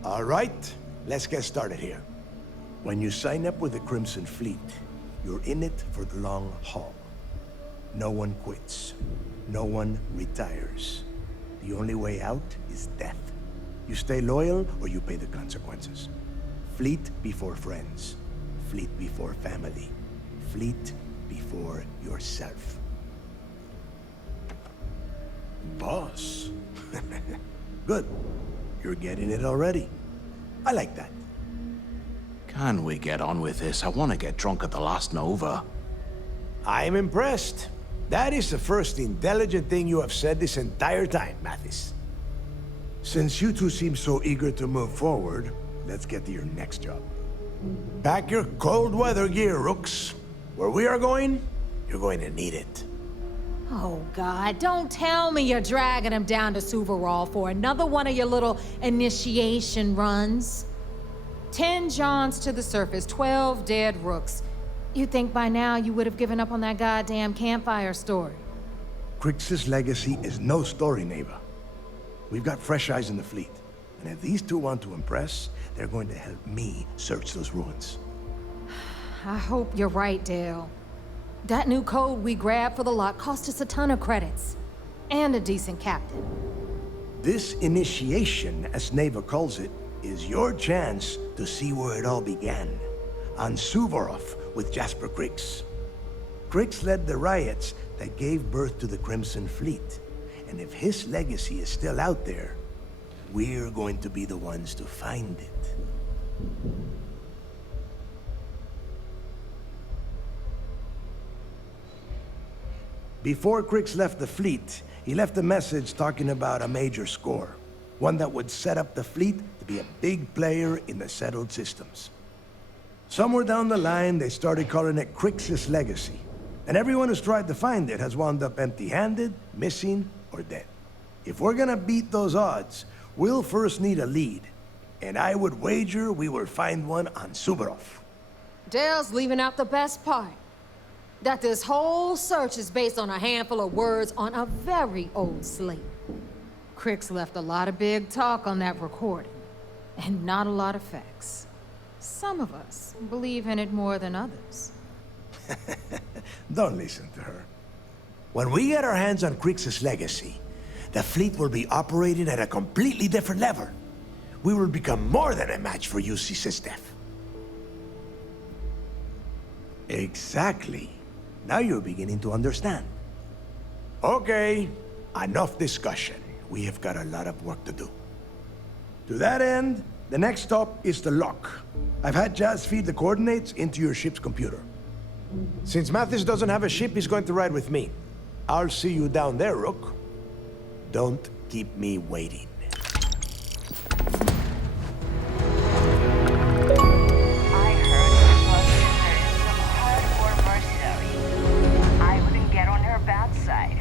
All right, let's get started here. When you sign up with the Crimson Fleet, you're in it for the long haul. No one quits. No one retires. The only way out is death. You stay loyal or you pay the consequences. Fleet before friends. Fleet before family. Fleet before yourself. Boss. Good. You're getting it already. I like that. Can we get on with this? I want to get drunk at the last Nova. I'm impressed. That is the first intelligent thing you have said this entire time, Mathis. Since you two seem so eager to move forward, let's get to your next job. Pack your cold weather gear, Rooks. Where we are going, you're going to need it. Oh, God, don't tell me you're dragging him down to Suvarall for another one of your little initiation runs. 10 Johns to the surface, 12 dead Rooks. You'd think by now you would have given up on that goddamn campfire story. Crix's legacy is no story, Neva. We've got fresh eyes in the fleet. And if these two want to impress, they're going to help me search those ruins. I hope you're right, Dale. That new code we grabbed for the lot cost us a ton of credits. And a decent captain. This initiation, as Neva calls it, is your chance to see where it all began. On Suvorov with Jasper Crix. Crix led the riots that gave birth to the Crimson Fleet. And if his legacy is still out there, we're going to be the ones to find it. Before Crix left the fleet, he left a message talking about a major score. One that would set up the fleet to be a big player in the settled systems. Somewhere down the line, they started calling it Crix's legacy. And everyone who's tried to find it has wound up empty-handed, missing, or dead. If we're gonna beat those odds, we'll first need a lead. And I would wager we will find one on Suvorov. Dale's leaving out the best part. That this whole search is based on a handful of words on a very old slate. Crix left a lot of big talk on that recording, and not a lot of facts. Some of us believe in it more than others. Don't listen to her. When we get our hands on Crix's legacy, the fleet will be operating at a completely different level. We will become more than a match for UC Systef. Exactly. Now you're beginning to understand. Okay, enough discussion. We have got a lot of work to do. To that end, the next stop is the lock. I've had Jazz feed the coordinates into your ship's computer. Since Mathis doesn't have a ship, he's going to ride with me. I'll see you down there, Rook. Don't keep me waiting. I heard it was some hardcore mercenary. I wouldn't get on her bad side.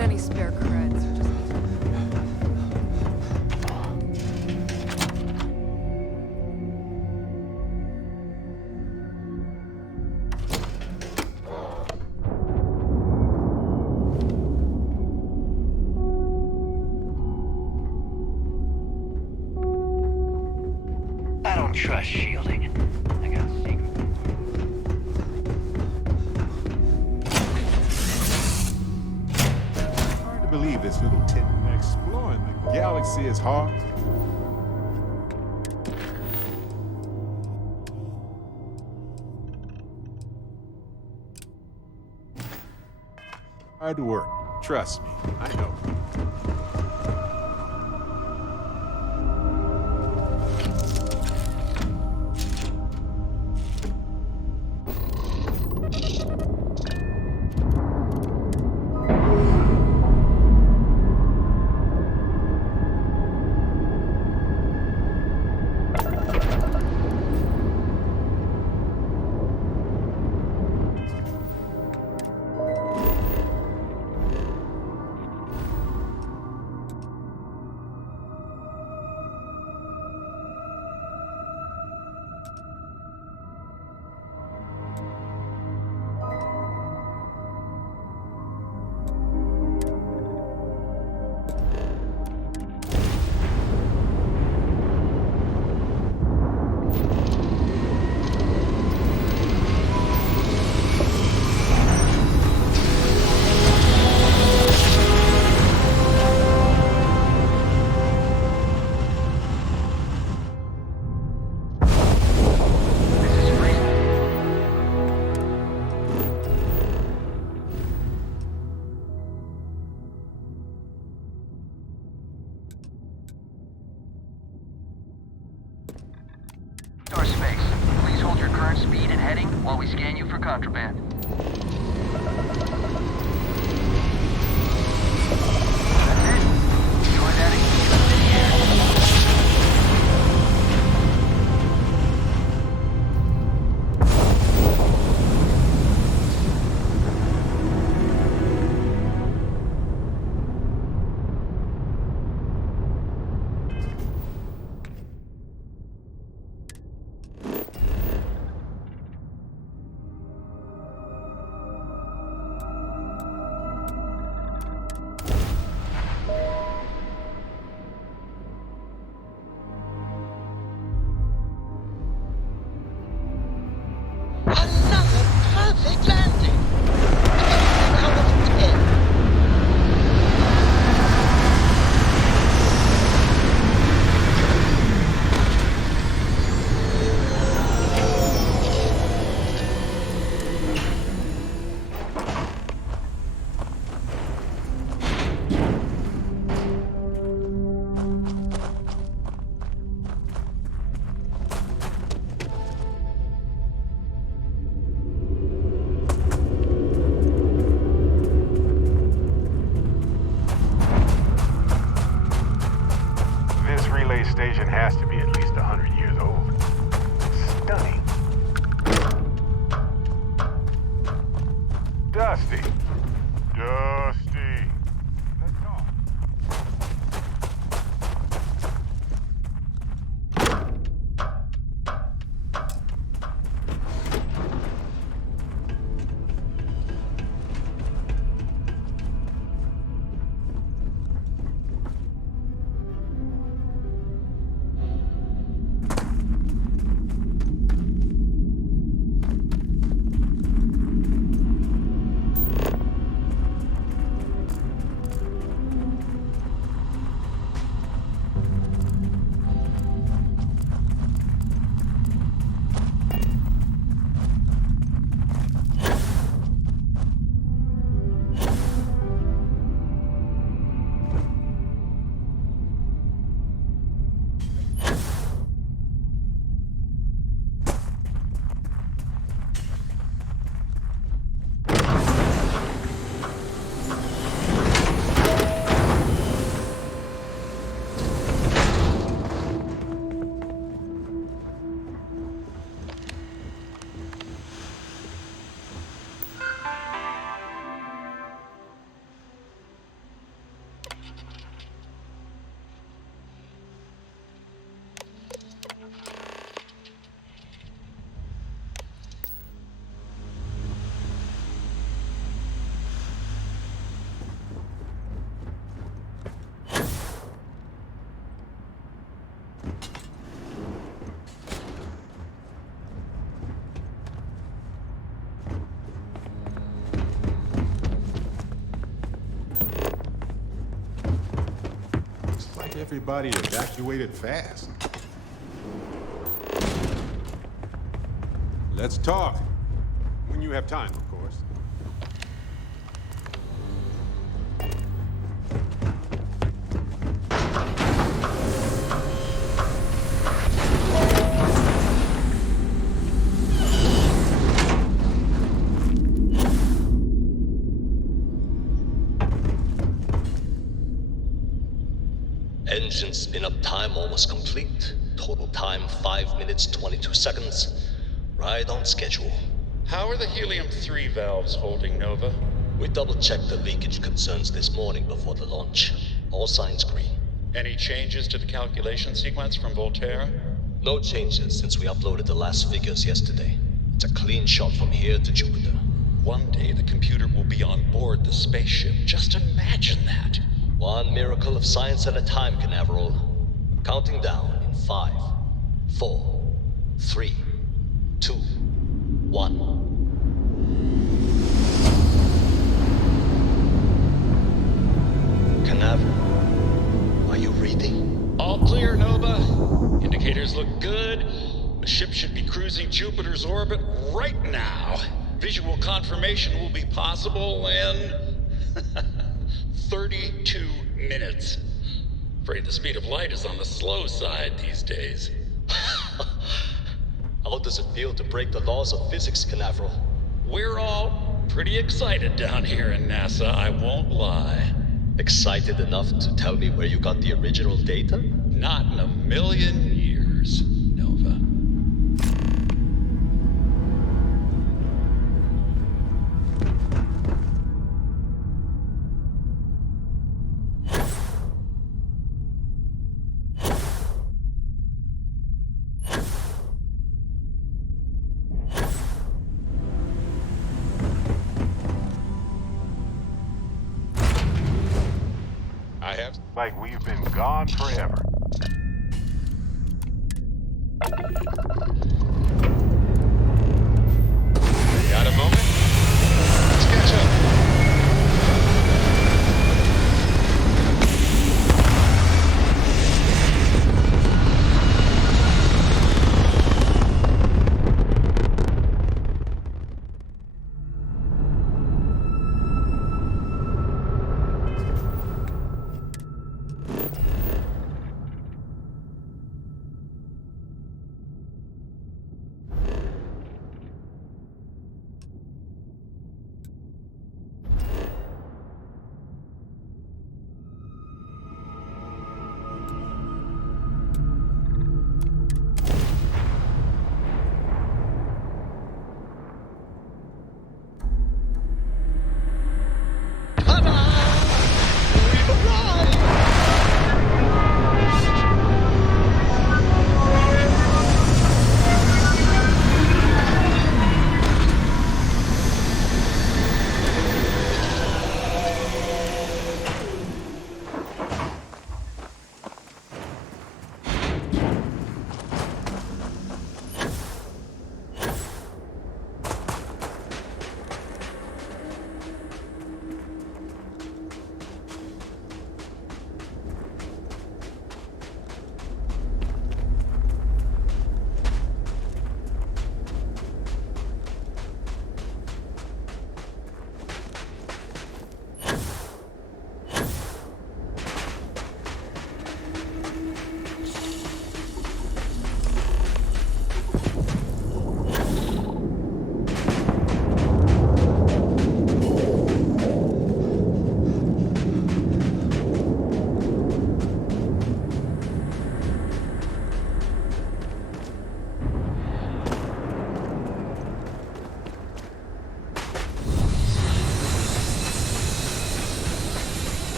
got any spare creds? I don't trust shielding. I got a secret. Hard to believe this little tit. Exploring the galaxy is hard. Hard to work. Trust me, I know. Star Space, please hold your current speed and heading while we scan you for contraband. That's it. Enjoy that engagement in the air. Station has to be at least 100 years old. Stunning. Dusty. Dusty. Let's talk. everybody evacuated fast. Let's talk. When you have time, of course. Engine spin-up time almost complete. Total time 5 minutes 22 seconds. Right on schedule. How are the helium-3 valves holding, Nova? We double-checked the leakage concerns this morning before the launch. All signs green. Any changes to the calculation sequence from Voltaire? No changes since we uploaded the last figures yesterday. It's a clean shot from here to Jupiter. One day the computer will be on board the spaceship. Just imagine that. One miracle of science at a time, Canaveral. Counting down in 5, 4, 3, 2, 1. Canaveral, are you reading? All clear, Nova. Indicators look good. The ship should be cruising Jupiter's orbit right now. Visual confirmation will be possible in 32 minutes. Afraid the speed of light is on the slow side these days. How does it feel to break the laws of physics, Canaveral? We're all pretty excited down here in NASA, I won't lie. Excited enough to tell me where you got the original data? Not in a million years, Nova. Like we've been gone forever. Got a moment? Let's catch up.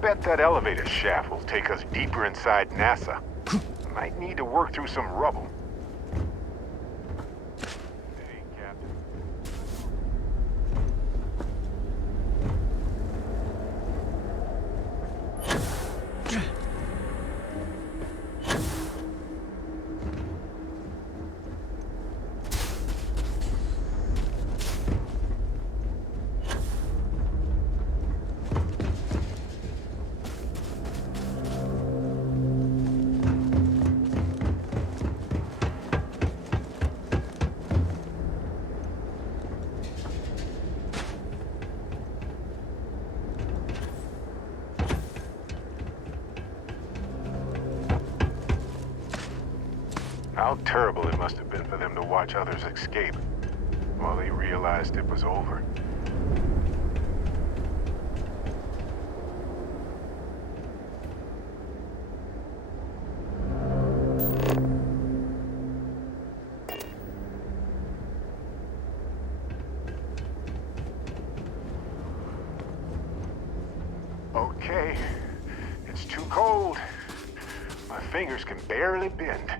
Bet that elevator shaft will take us deeper inside NASA. Might need to work through some rubble. How terrible it must have been for them to watch others escape while they realized it was over. Okay, it's too cold. My fingers can barely bend.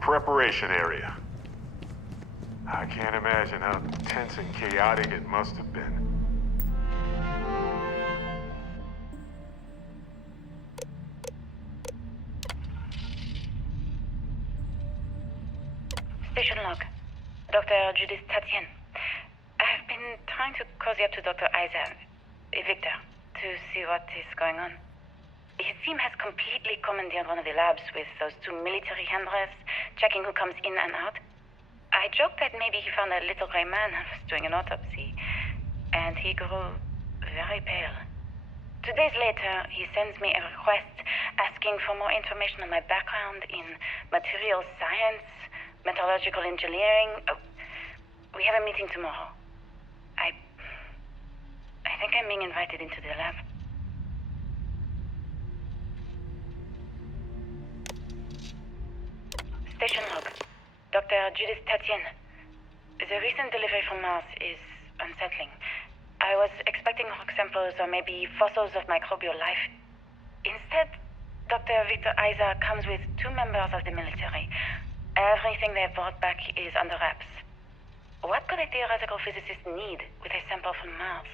Preparation area. I can't imagine how tense and chaotic it must have been. Station log. Dr. Judith Tatien. I've been trying to cozy up to Dr. Victor, to see what is going on. His team has completely commandeered one of the labs with those two military handlers, checking who comes in and out. I joked that maybe he found a little gray man and was doing an autopsy, and he grew very pale. 2 days later, he sends me a request asking for more information on my background in materials science, metallurgical engineering. Oh, we have a meeting tomorrow. I think I'm being invited into the lab. Station log. Dr. Judith Tatien. The recent delivery from Mars is unsettling. I was expecting rock samples or maybe fossils of microbial life. Instead, Dr. Victor Isa comes with 2 members of the military. Everything they brought back is under wraps. What could a theoretical physicist need with a sample from Mars?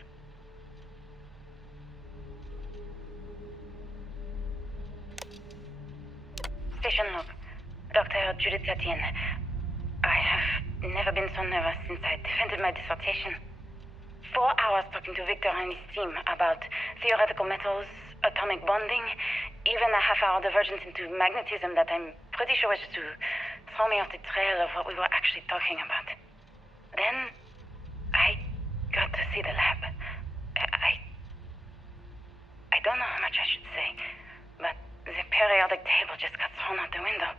Station log. Dr. Judith Tatien. I have never been so nervous since I defended my dissertation. 4 hours talking to Victor and his team about theoretical metals, atomic bonding, even a half-hour divergence into magnetism that I'm pretty sure was to throw me off the trail of what we were actually talking about. Then, I got to see the lab. I don't know how much I should say, but the periodic table just got thrown out the window.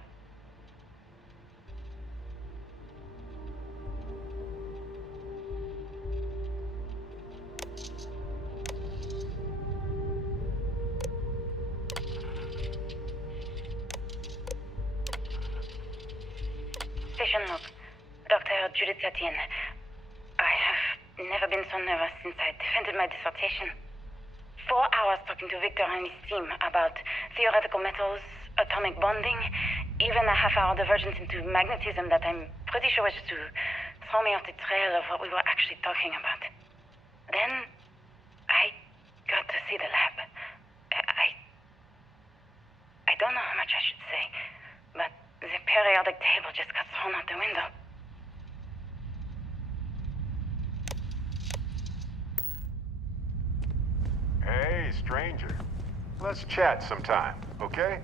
Judith Etienne. I have never been so nervous since I defended my dissertation. 4 hours talking to Victor and his team about theoretical metals, atomic bonding, even a half-hour divergence into magnetism that I'm pretty sure was just to throw me off the trail of what we were actually talking about. Then, I got to see the lab. I don't know how much I should say, but the periodic table just got thrown out the window. Hey, stranger. Let's chat sometime, okay?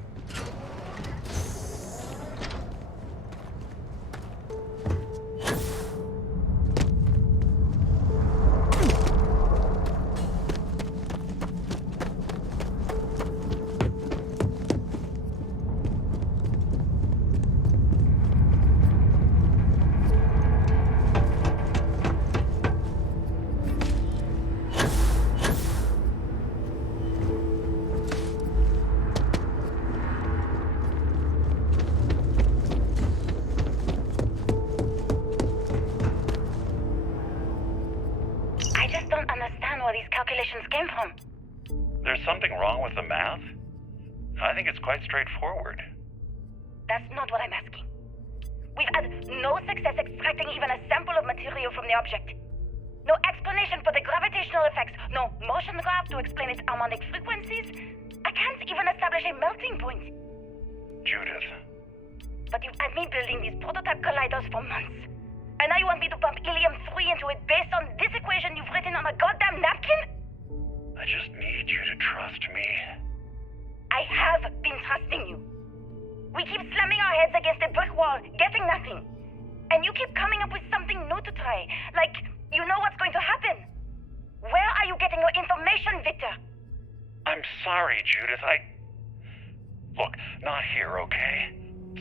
Came from. There's something wrong with the math? I think it's quite straightforward. That's not what I'm asking. We've had no success extracting even a sample of material from the object. No explanation for the gravitational effects, no motion graph to explain its harmonic frequencies. I can't even establish a melting point. Judith. But you've had me building these prototype colliders for months. And now you want me to pump helium-3 into it based on this equation you've written on a goddamn napkin? I just need you to trust me. I have been trusting you. We keep slamming our heads against a brick wall, getting nothing. And you keep coming up with something new to try. Like, you know what's going to happen. Where are you getting your information, Victor? I'm sorry, Judith. Look, not here, okay?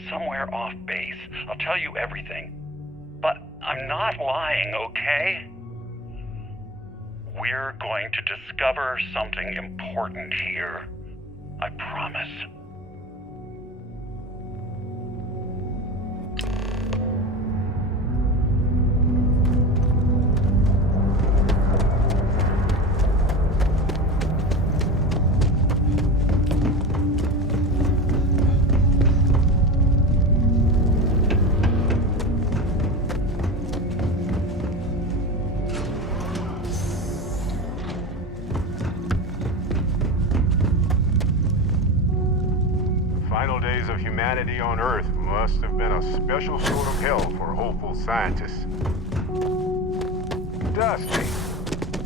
Somewhere off base. I'll tell you everything. But I'm not lying, okay? We're going to discover something important here. I promise. Of humanity on Earth must have been a special sort of hell for hopeful scientists. Dusty.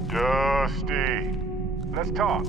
Dusty. Let's talk.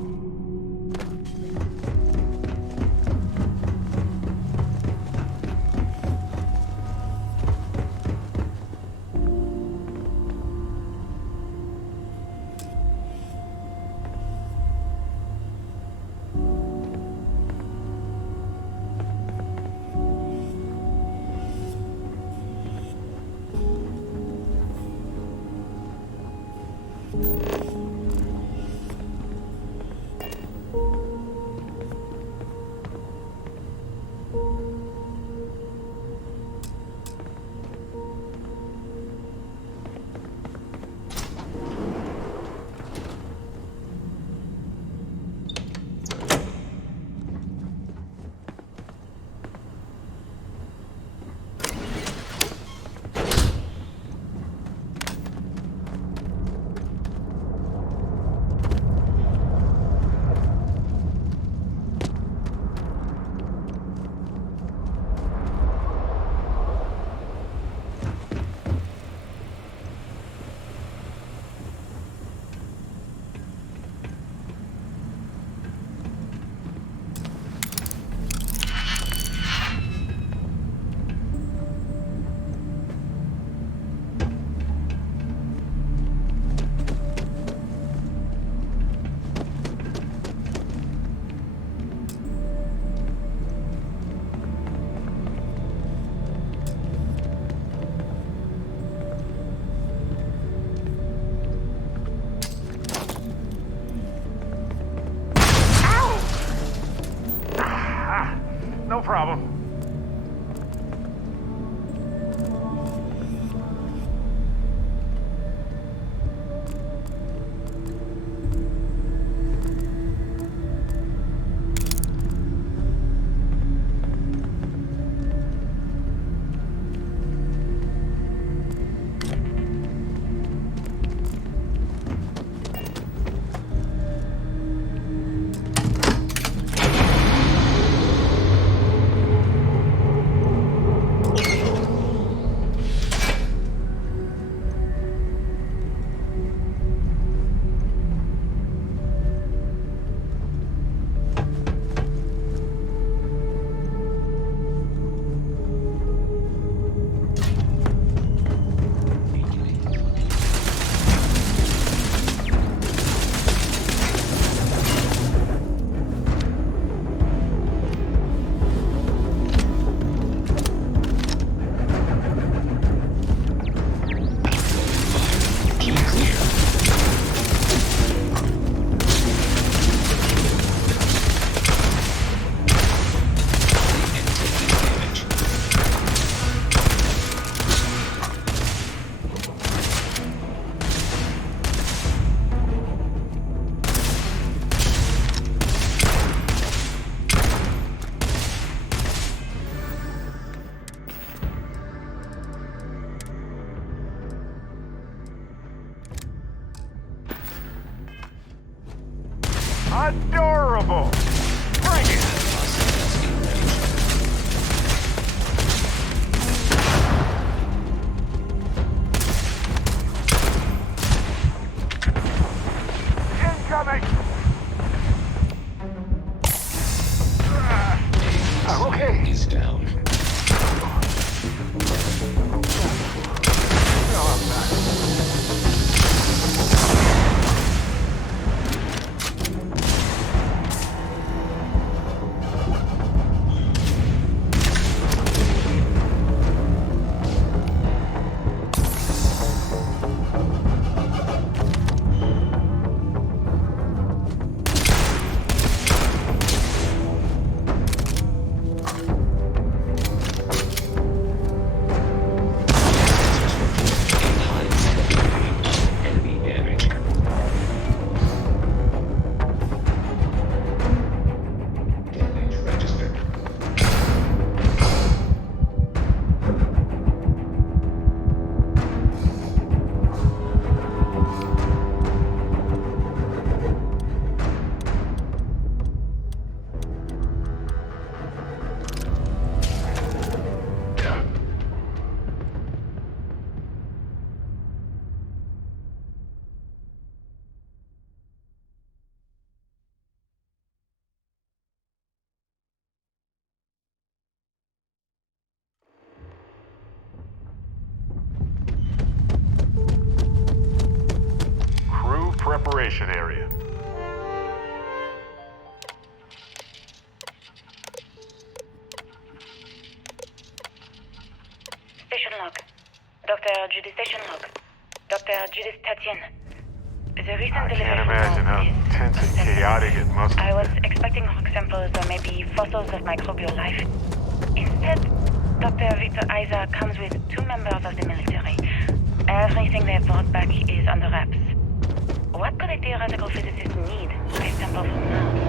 No problem. Unstoppable! Bring it! Incoming! I'm okay. He's down. No, I'm not. Preparation area. Station log. Dr. Judy Station log. Dr. Judith Tatian. The recent I delivery can't imagine how tense and chaotic it must I was expecting rock samples or maybe fossils of microbial life. Instead, Dr. Victor Isa comes with 2 members of the military. Everything they brought back is under wraps. What could a theoretical physicist need a sample from Mars?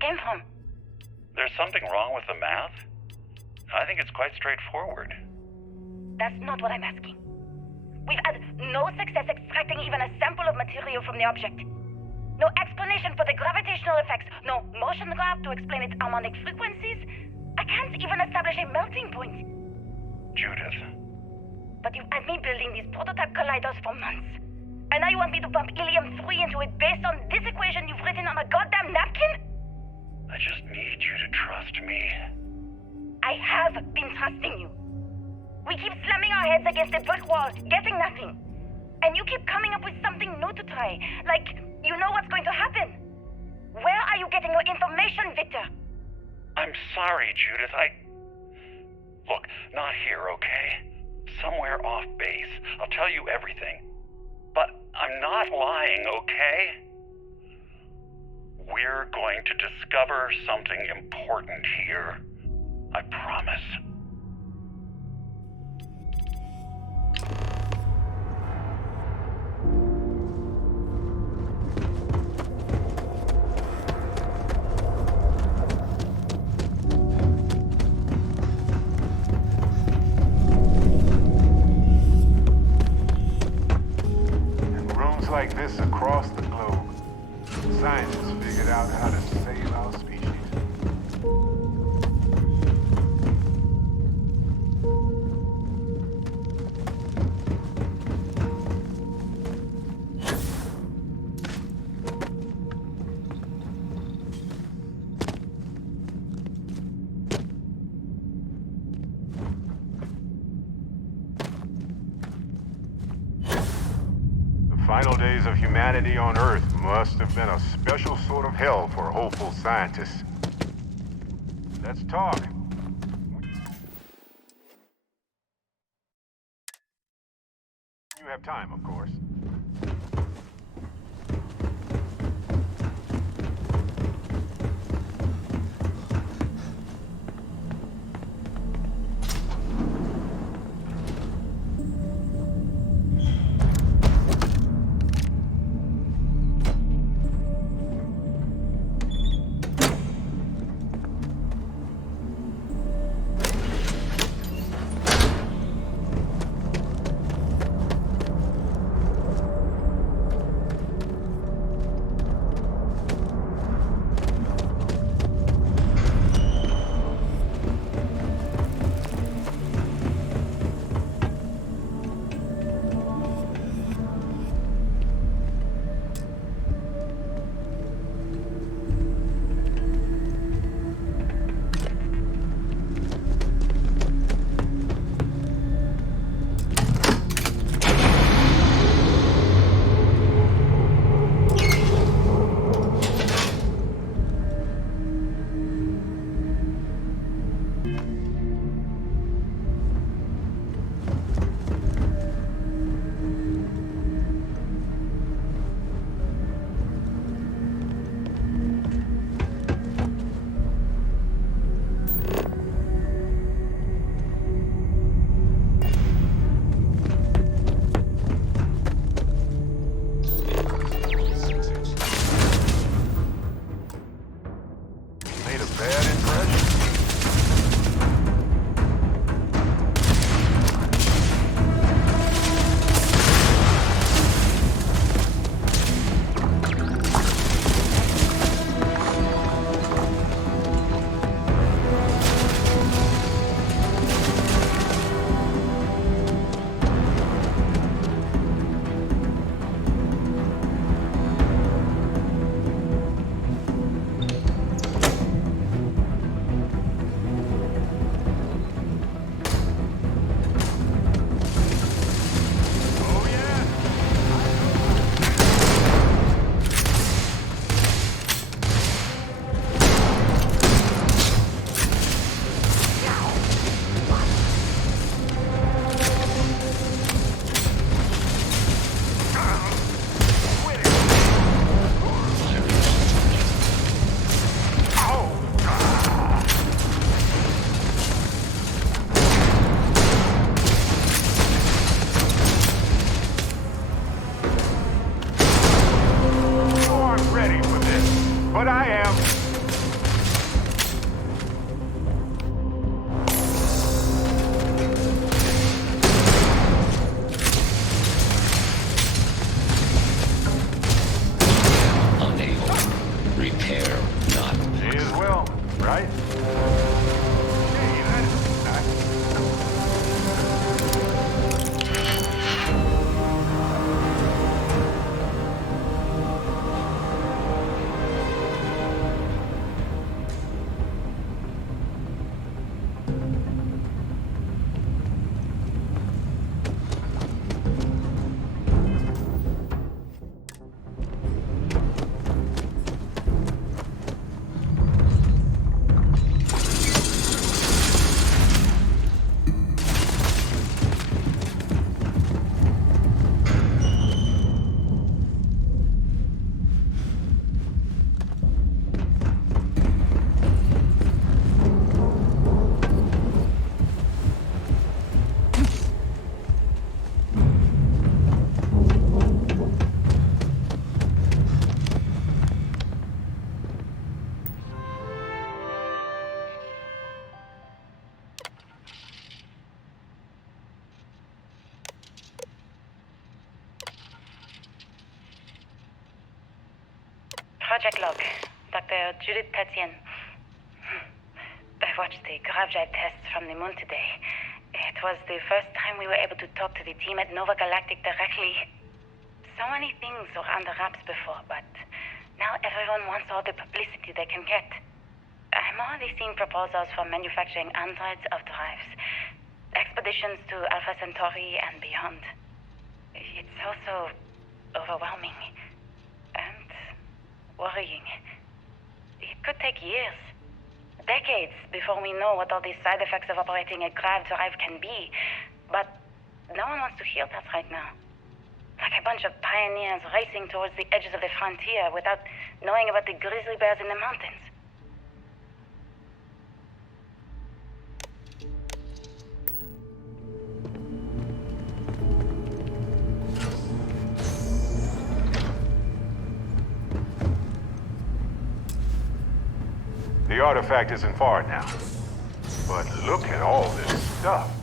Came from? There's something wrong with the math? I think it's quite straightforward. That's not what I'm asking. We've had no success extracting even a sample of material from the object. No explanation for the gravitational effects, no motion graph to explain its harmonic frequencies. I can't even establish a melting point. Judith. But you've had me building these prototype colliders for months. And now you want me to pump helium-3 into it based on this equation you've written on a goddamn napkin? I just need you to trust me. I have been trusting you. We keep slamming our heads against a brick wall, getting nothing. And you keep coming up with something new to try, like you know what's going to happen. Where are you getting your information, Victor? I'm sorry, Judith. Look, not here, okay? Somewhere off base. I'll tell you everything. But I'm not lying, okay? We're going to discover something important here. I promise. In rooms like this across the globe, scientists figured out how to save our species. final days of humanity on Earth must have been a special sort of hell for hopeful scientists. Let's talk. You have time, of course. Project log. Dr. Judith Tatian. I watched the gravjite tests from the moon today. It was the first time we were able to talk to the team at Nova Galactic directly. So many things were under wraps before, but now everyone wants all the publicity they can get. I'm already seeing proposals for manufacturing androids of drives, expeditions to Alpha Centauri and beyond. It's also overwhelming and worrying. It could take years, decades, before we know what all these side effects of operating a grav drive can be. But no one wants to hear that right now. Like a bunch of pioneers racing towards the edges of the frontier without knowing about the grizzly bears in the mountains. The artifact isn't far now. But look at all this stuff.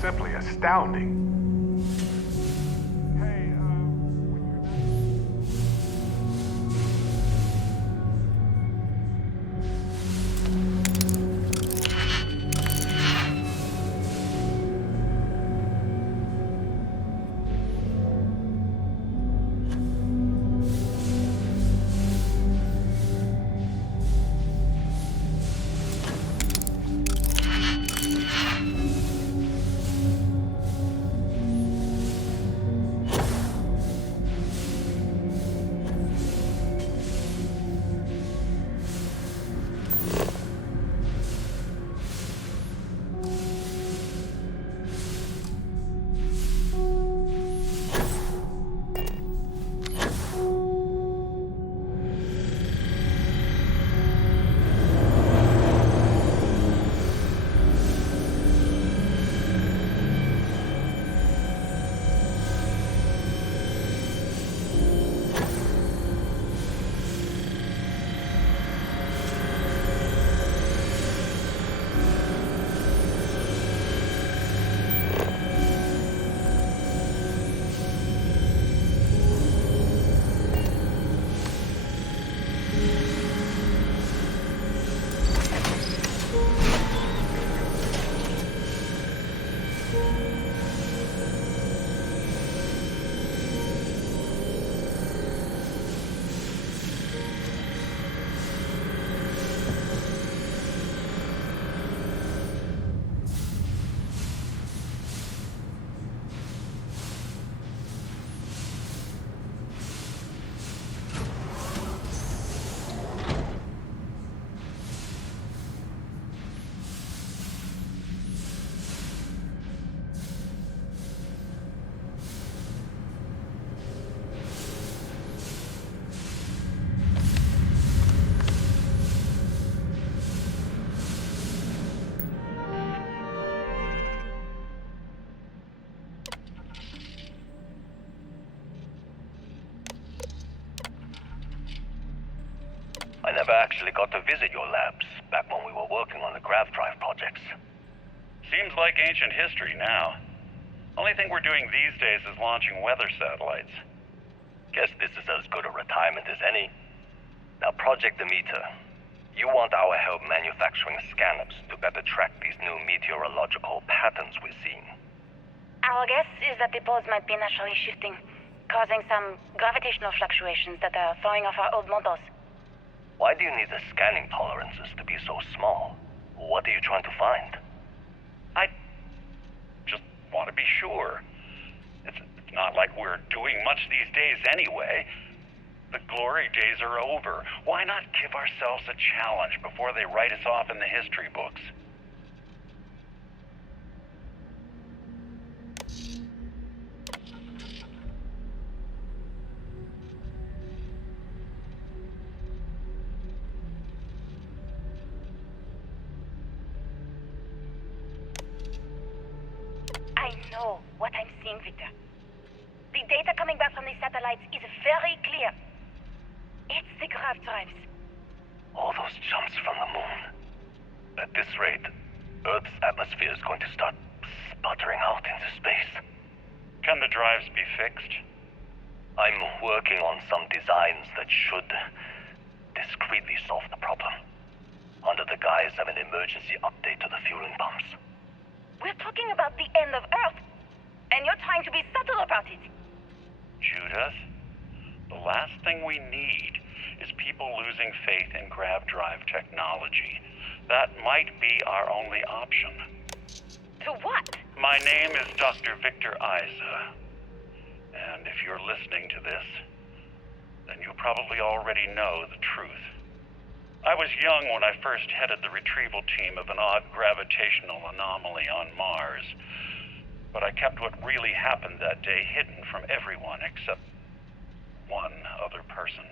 Simply astounding. I never actually got to visit your labs back when we were working on the grav drive projects. Seems like ancient history now. Only thing we're doing these days is launching weather satellites. Guess this is as good a retirement as any. Now, Project Demeter, you want our help manufacturing scanners to better track these new meteorological patterns we're seeing. Our guess is that the poles might be naturally shifting, causing some gravitational fluctuations that are throwing off our old models. Why do you need the scanning tolerances to be so small? What are you trying to find? I just want to be sure. It's not like we're doing much these days anyway. The glory days are over. Why not give ourselves a challenge before they write us off in the history books? I know what I'm seeing, Victor. The data coming back from the satellites is very clear. It's the grav drives. All those jumps from the moon. At this rate, Earth's atmosphere is going to start sputtering out into space. Can the drives be fixed? I'm working on some designs that should discreetly solve the problem, under the guise of an emergency update to the fueling pumps. We're talking about the end of Earth, and you're trying to be subtle about it. Judith, the last thing we need is people losing faith in grav drive technology. That might be our only option. To what? My name is Dr. Victor Isa, And if you're listening to this, then you probably already know the truth. I was young when I first headed the retrieval team of an odd gravitational anomaly on Mars. But I kept what really happened that day hidden from everyone except one other person.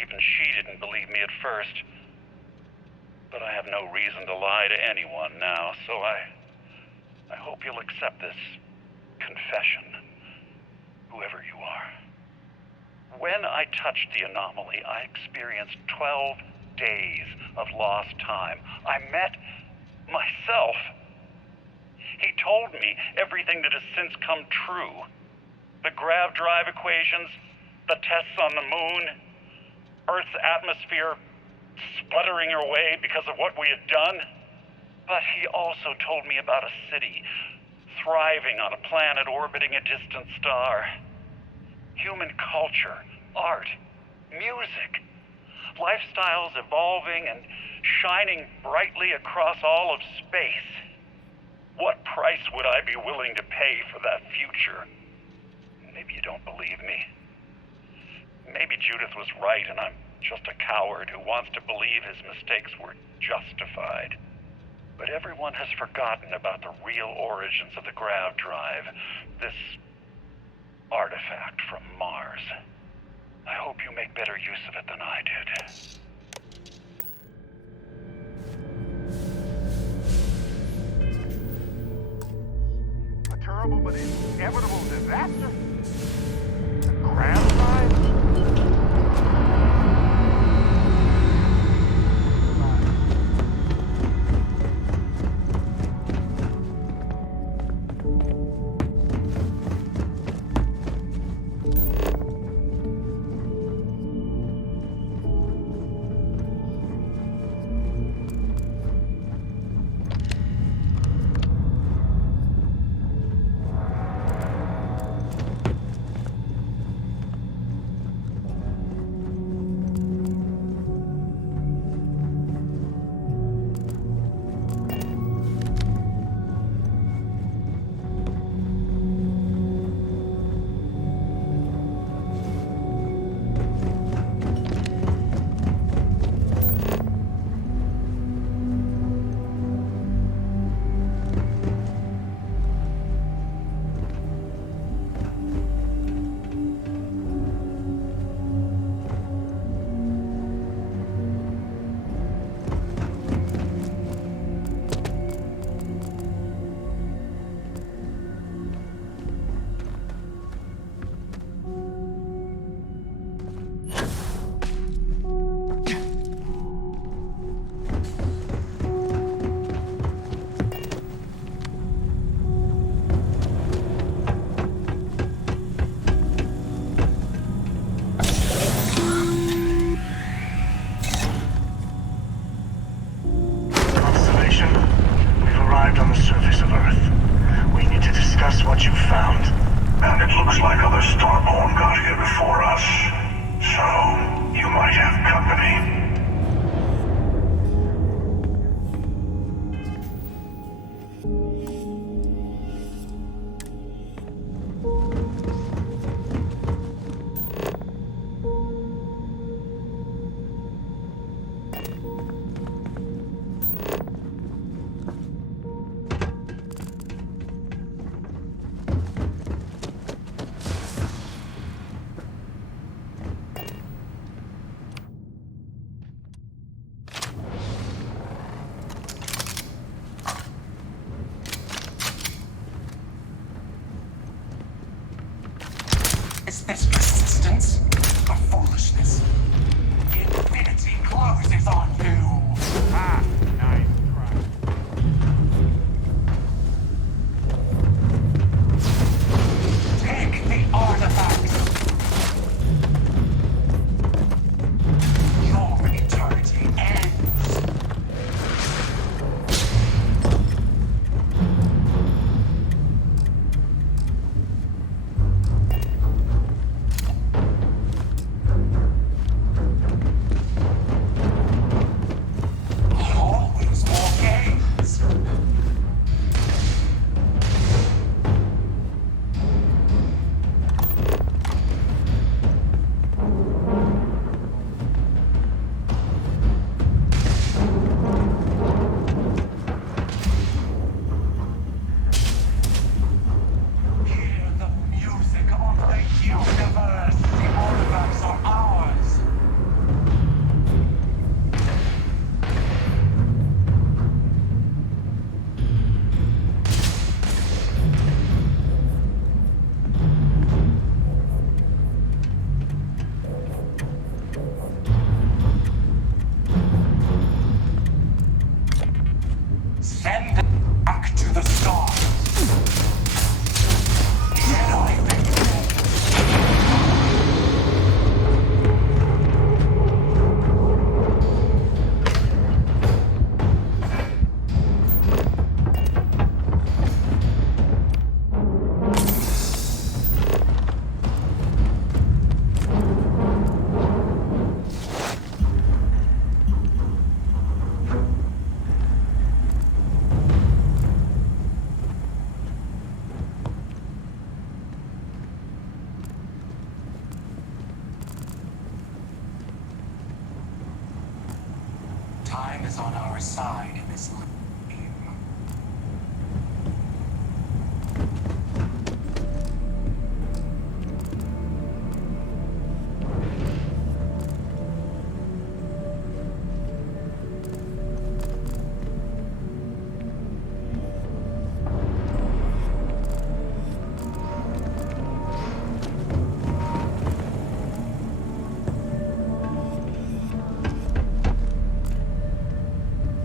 Even she didn't believe me at first. But I have no reason to lie to anyone now, so I hope you'll accept this confession, whoever you are. When I touched the anomaly, I experienced 12 days of lost time. I met myself. He told me everything that has since come true. The grav drive equations, the tests on the moon, Earth's atmosphere sputtering away because of what we had done. But he also told me about a city thriving on a planet orbiting a distant star. Human culture, art, music, lifestyles evolving and shining brightly across all of space. What price would I be willing to pay for that future? Maybe you don't believe me. Maybe Judith was right and I'm just a coward who wants to believe his mistakes were justified. But everyone has forgotten about the real origins of the grav drive, this artifact from Mars. I hope you make better use of it than I did. A terrible but inevitable disaster? The grav drive? What you found. And it looks like other Starborn got here before us. So, you might have company. Is this persistence or foolishness? Infinity closes on you! Ah, nice try. Take the artifacts! Your eternity ends! Send them back to the stars. Time is on our side in this game.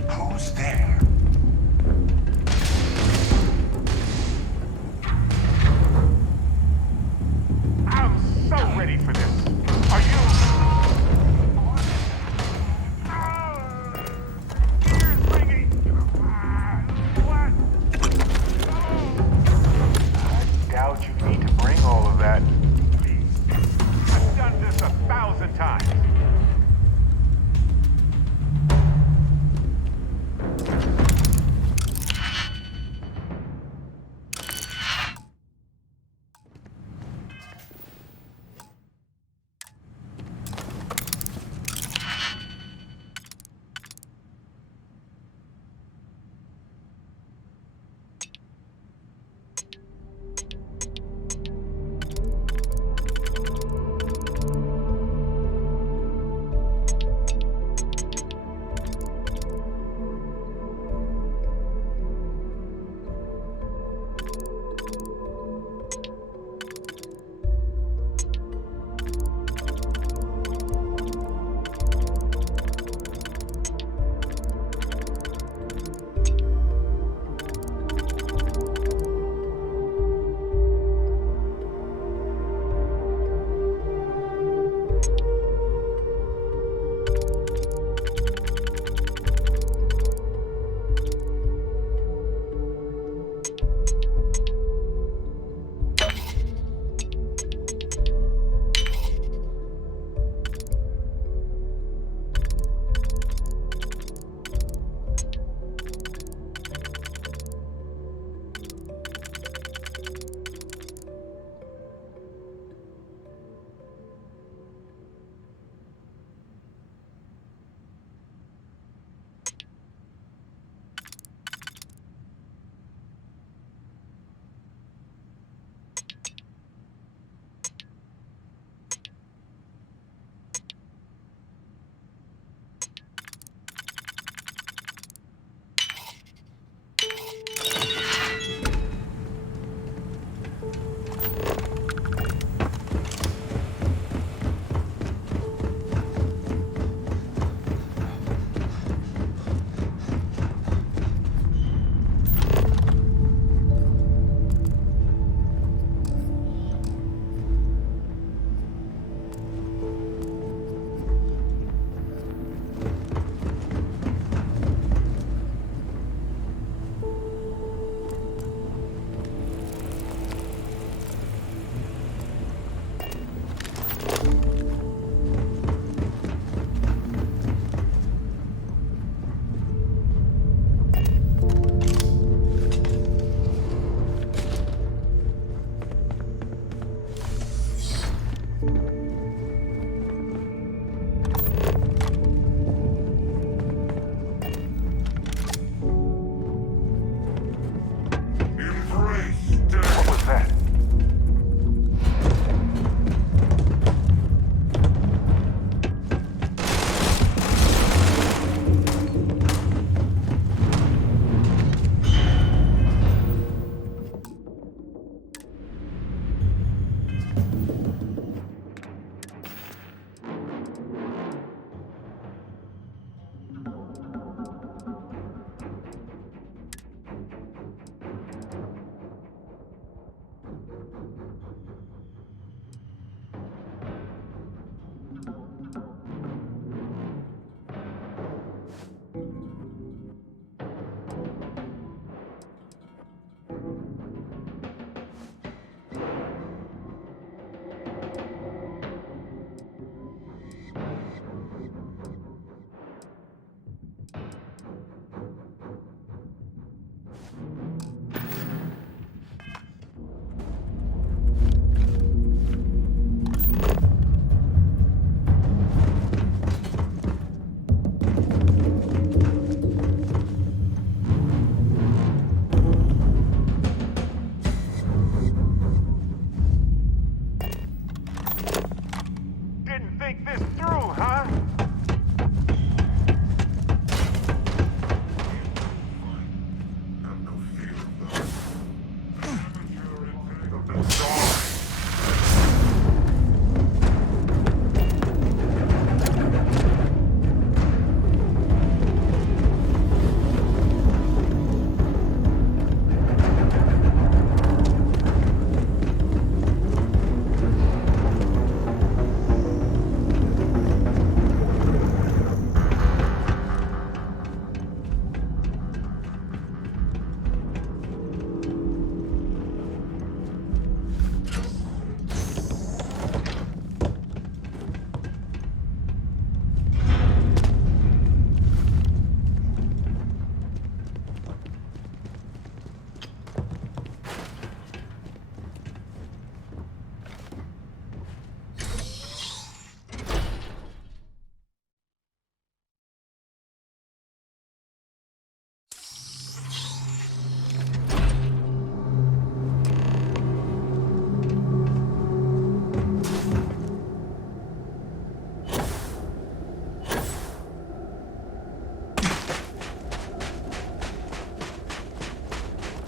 Who's there?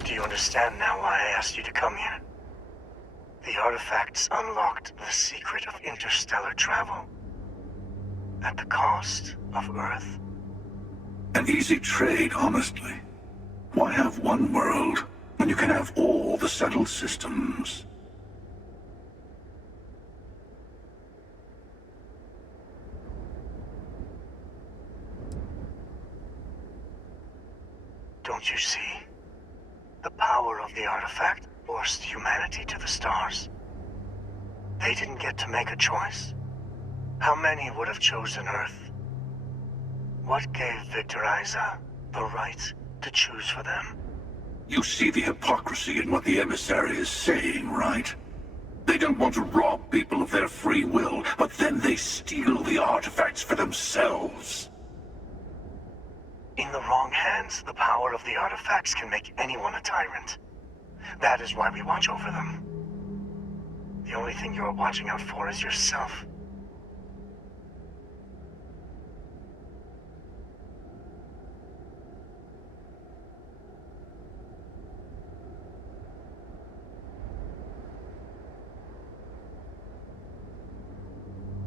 Do you understand now why I asked you to come here? The artifacts unlocked the secret of interstellar travel. At the cost of Earth. An easy trade, honestly. Why have one world when you can have all the settled systems? Don't you see? The power of the artifact forced humanity to the stars. They didn't get to make a choice. How many would have chosen Earth? What gave Victor Isa the right to choose for them? You see the hypocrisy in what the emissary is saying, right? They don't want to rob people of their free will, but then they steal the artifacts for themselves. In the wrong hands, the power of the artifacts can make anyone a tyrant. That is why we watch over them. The only thing you are watching out for is yourself.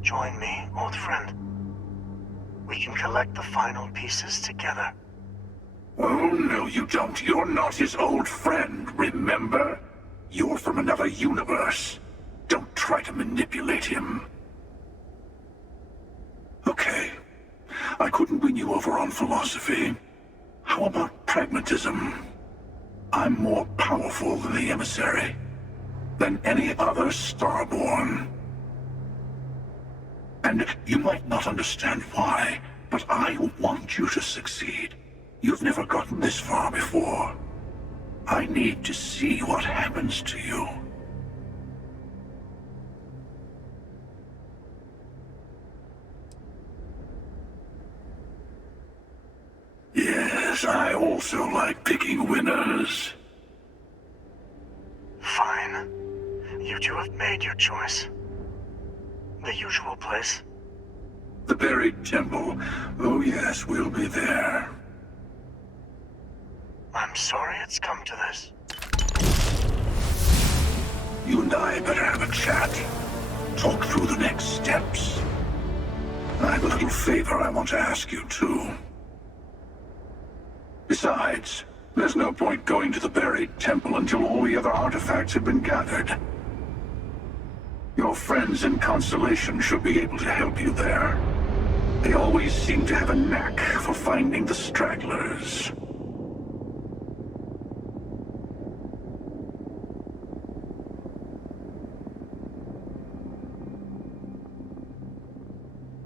Join me, old friend. We can collect the final pieces together. Oh, no, you don't. You're not his old friend, remember? You're from another universe. Don't try to manipulate him. Okay. I couldn't win you over on philosophy. How about pragmatism? I'm more powerful than the emissary. Than any other Starborn. And you might not understand why, but I want you to succeed. You've never gotten this far before. I need to see what happens to you. Yes, I also like picking winners. Fine. You two have made your choice. The usual place. The buried temple. Oh yes, we'll be there. I'm sorry it's come to this. You and I better have a chat. Talk through the next steps. I have a little favor I want to ask you, too. Besides, there's no point going to the buried temple until all the other artifacts have been gathered. Your friends in Constellation should be able to help you there. They always seem to have a knack for finding the stragglers.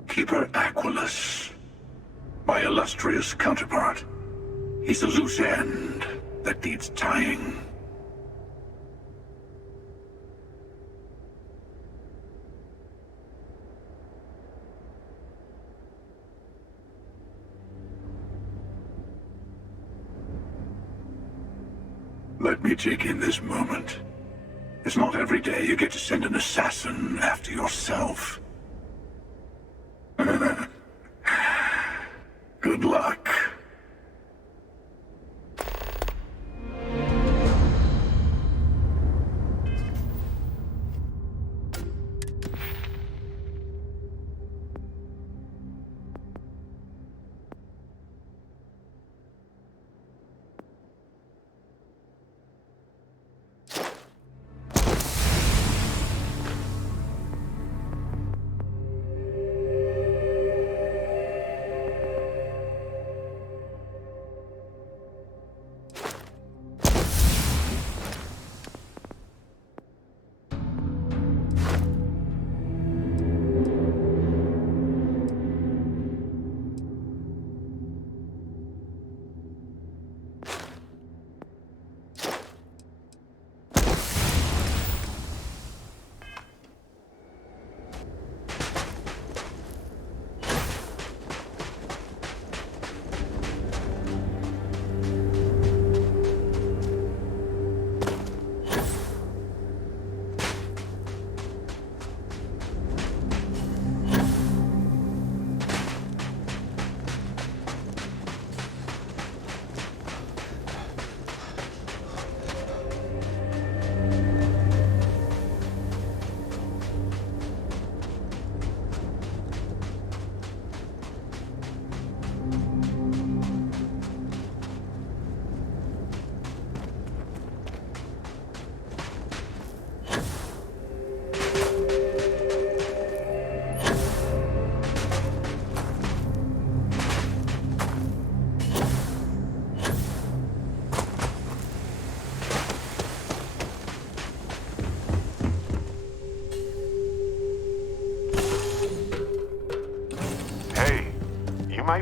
Keeper Aquilus, my illustrious counterpart. He's a loose end that needs tying. Let me take in this moment. It's not every day you get to send an assassin after yourself. Good luck.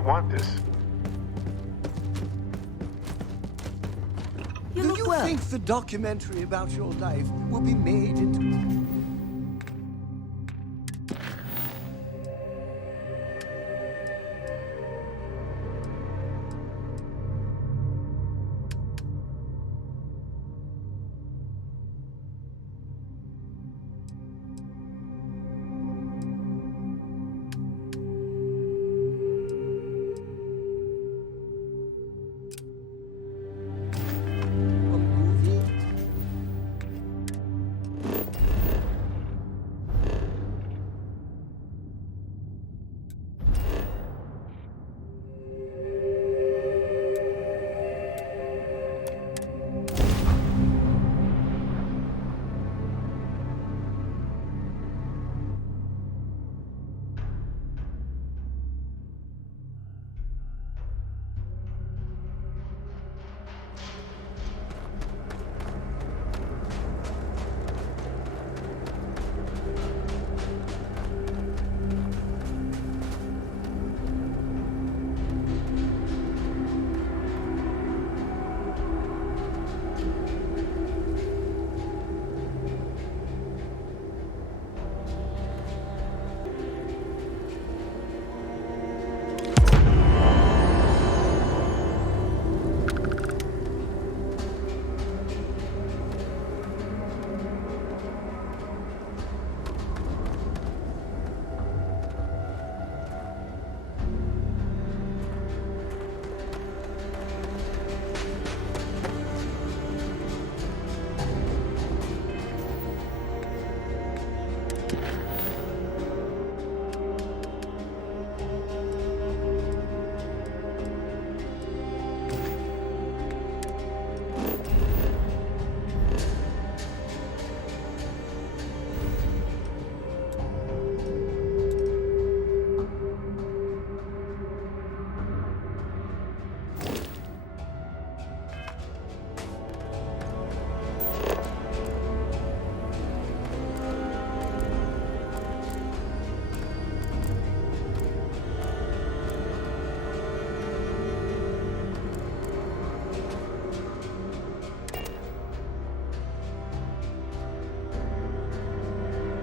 want this. Do you think the documentary about your life will be made into...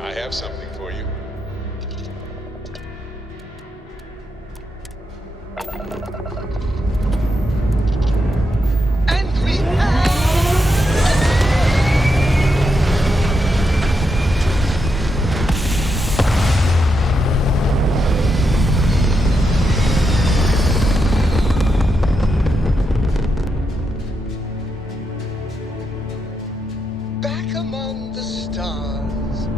I have something for you. Back among the stars.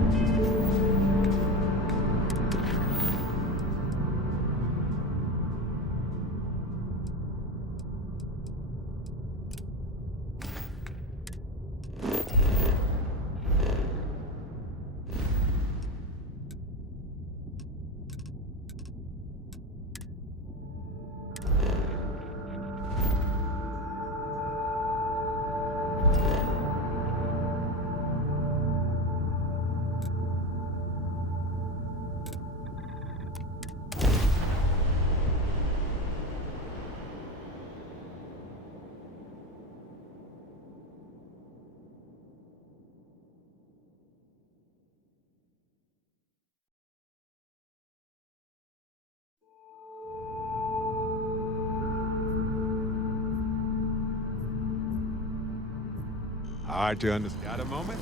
Hard to understand. Got a moment?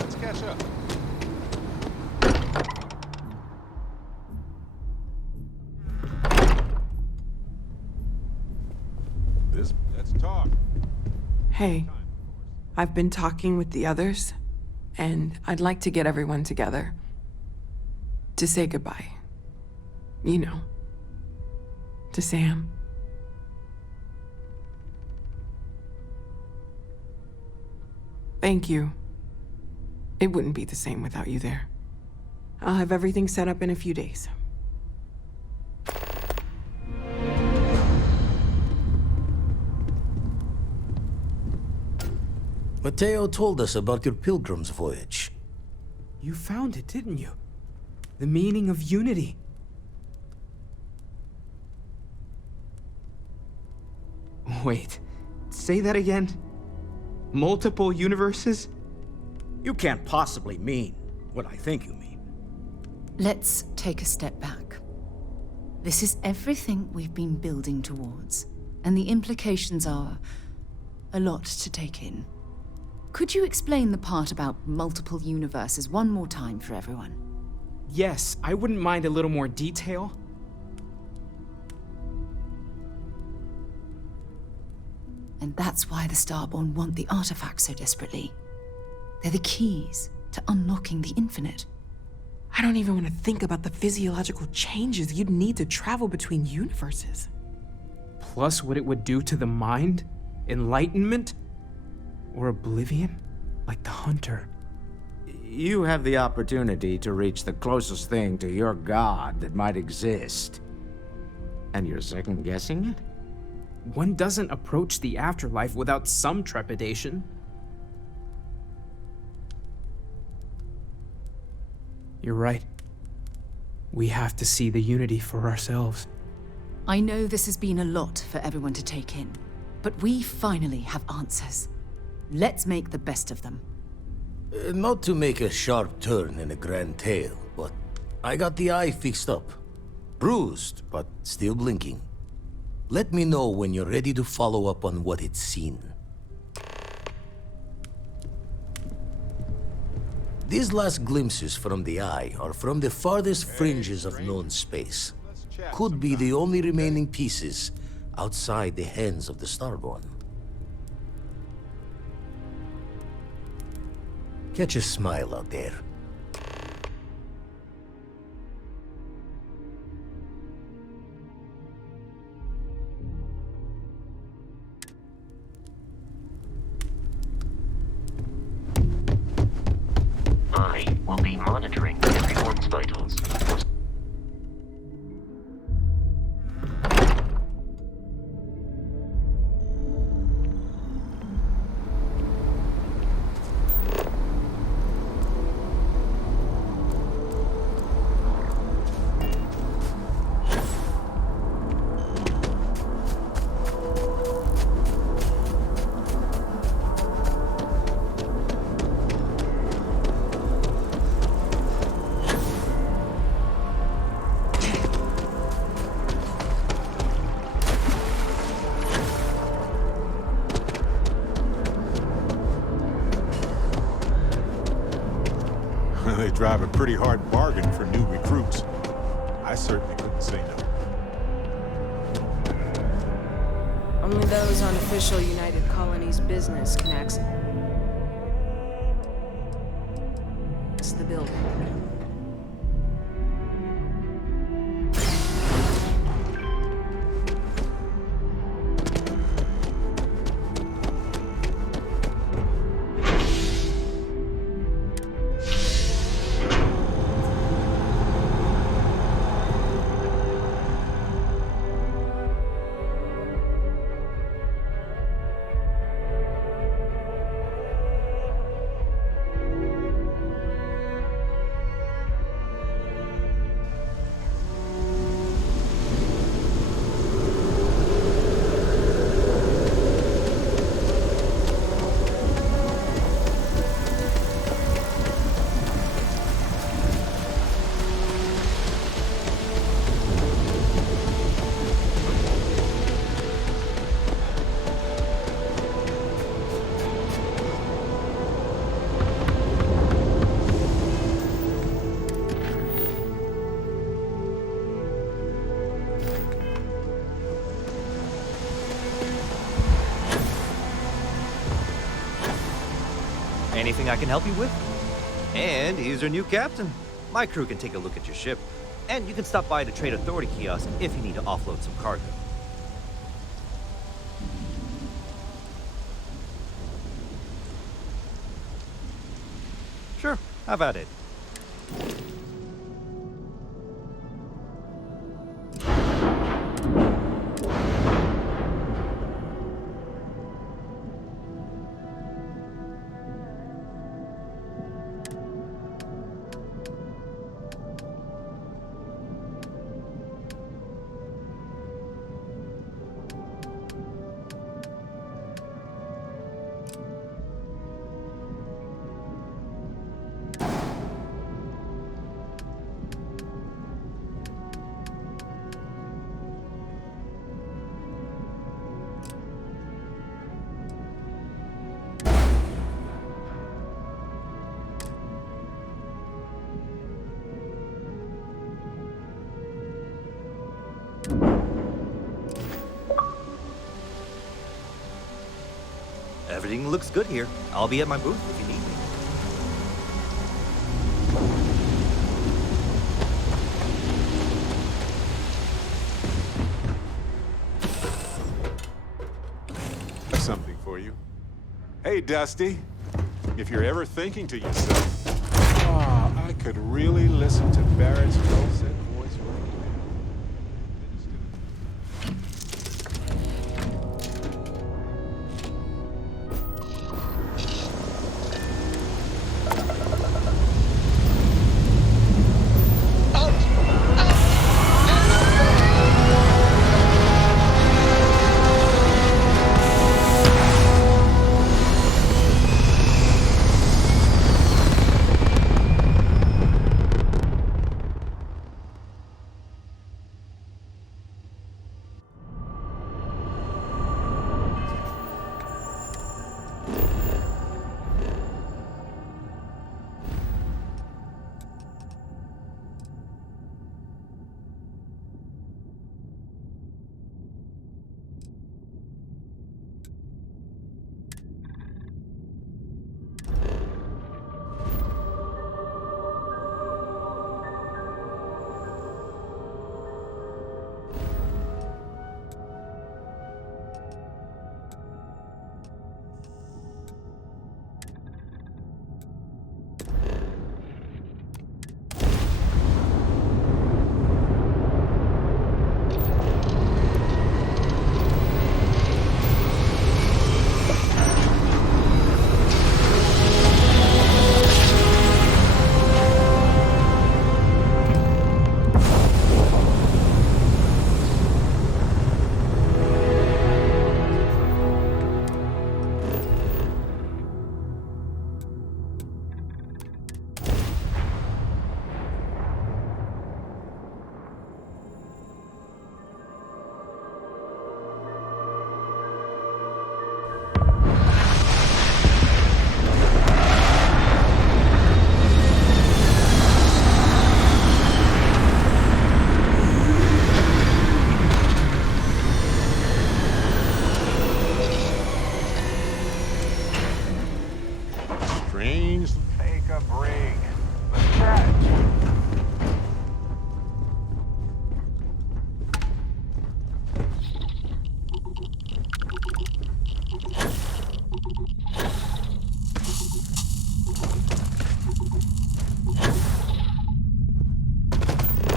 Let's catch up. Let's talk. Hey, I've been talking with the others, and I'd like to get everyone together. To say goodbye. You know. To Sam. Thank you. It wouldn't be the same without you there. I'll have everything set up in a few days. Mateo told us about your Pilgrim's voyage. You found it, didn't you? The meaning of unity. Wait, say that again? Multiple universes? You can't possibly mean what I think you mean. Let's take a step back. This is everything we've been building towards, and the implications are a lot to take in. Could you explain the part about multiple universes one more time for everyone? Yes, I wouldn't mind a little more detail. And that's why the Starborn want the artifacts so desperately. They're the keys to unlocking the infinite. I don't even want to think about the physiological changes you'd need to travel between universes. Plus what it would do to the mind? Enlightenment? Or oblivion? Like the Hunter. You have the opportunity to reach the closest thing to your god that might exist. And you're second-guessing it? One doesn't approach the afterlife without some trepidation. You're right. We have to see the unity for ourselves. I know this has been a lot for everyone to take in, but we finally have answers. Let's make the best of them. Not to make a sharp turn in a grand tale, but I got the eye fixed up. Bruised, but still blinking. Let me know when you're ready to follow up on what it's seen. These last glimpses from the eye are from the farthest fringes of known space. Could be the only remaining pieces outside the hands of the Starborn. Catch a smile out there. I will be monitoring everyone's vitals. They drive a pretty hard bargain for new recruits. I certainly couldn't say no. Only those on official United Colonies business can access the building. Anything I can help you with? And here's your new captain. My crew can take a look at your ship, and you can stop by the Trade Authority kiosk if you need to offload some cargo. Sure, have at it. Everything looks good here. I'll be at my booth if you need me. Something for you. Hey, Dusty. If you're ever thinking to yourself, I could really listen to Barrett's dulcet voice right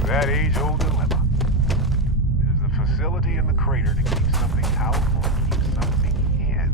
That age-old dilemma. Is the facility in the crater to keep something out or keep something in?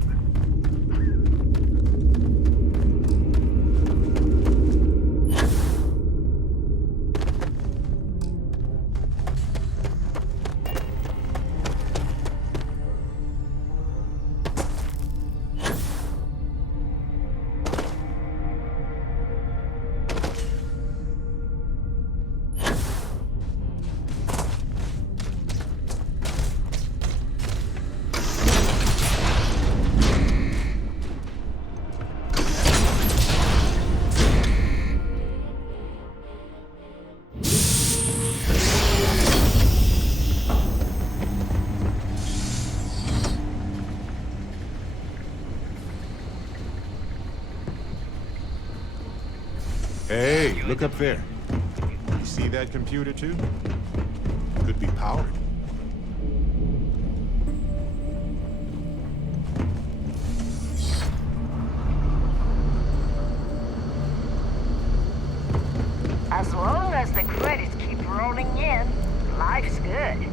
Hey, look up there. You see that computer too? Could be powered. As long as the credits keep rolling in, life's good.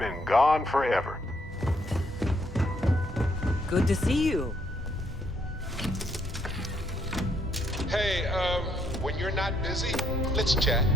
been gone forever. Good to see you. Hey, when you're not busy, let's chat.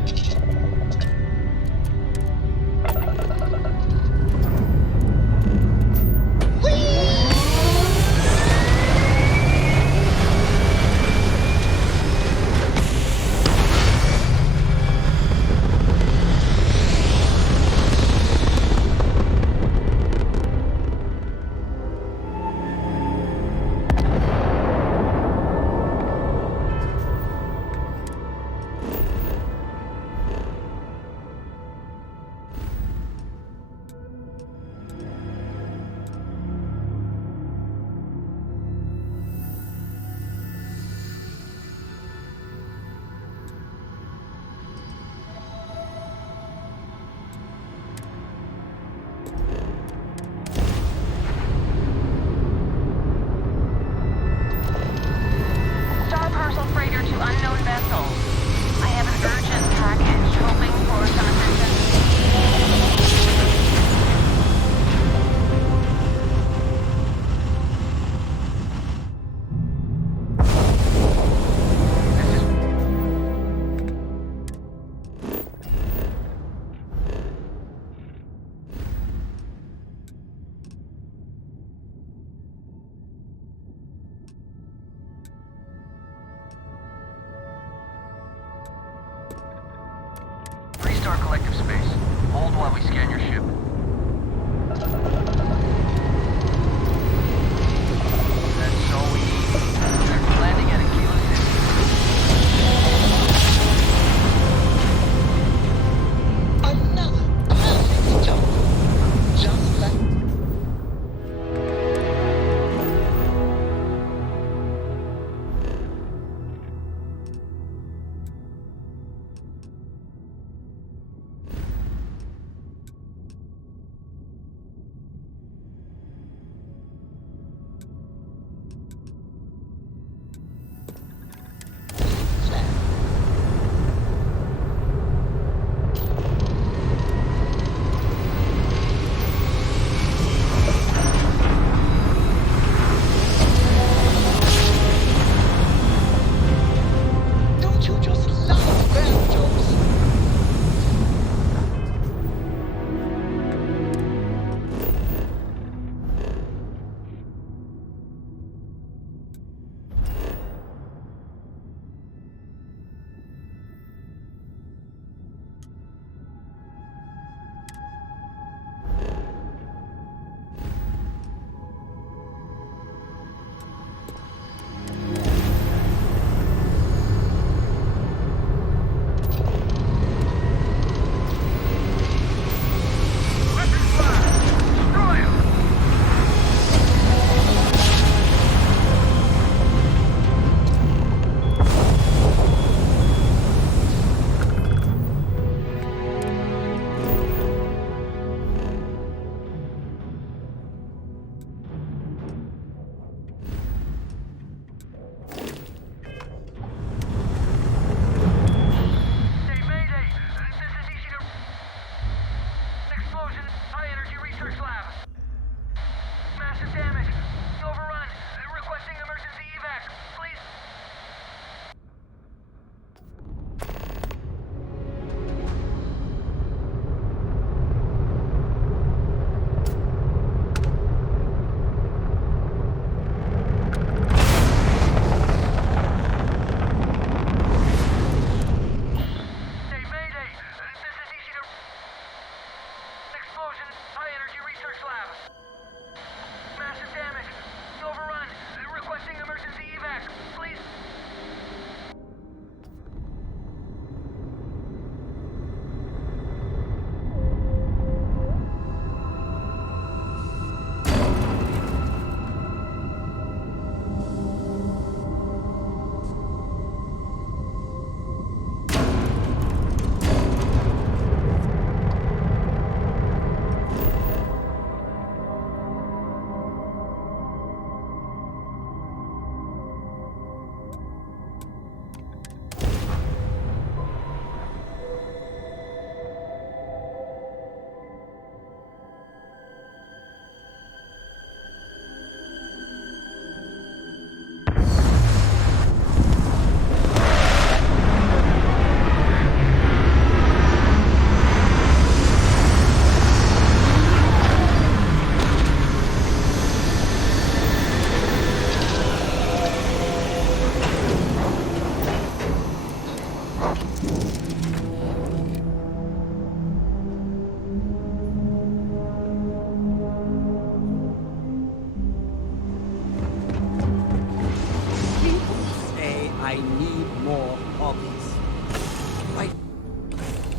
Freestar Collective space. Hold while we scan your ship. That's all we need. We're landing at a Kilo City. Another perfect jump. Just like...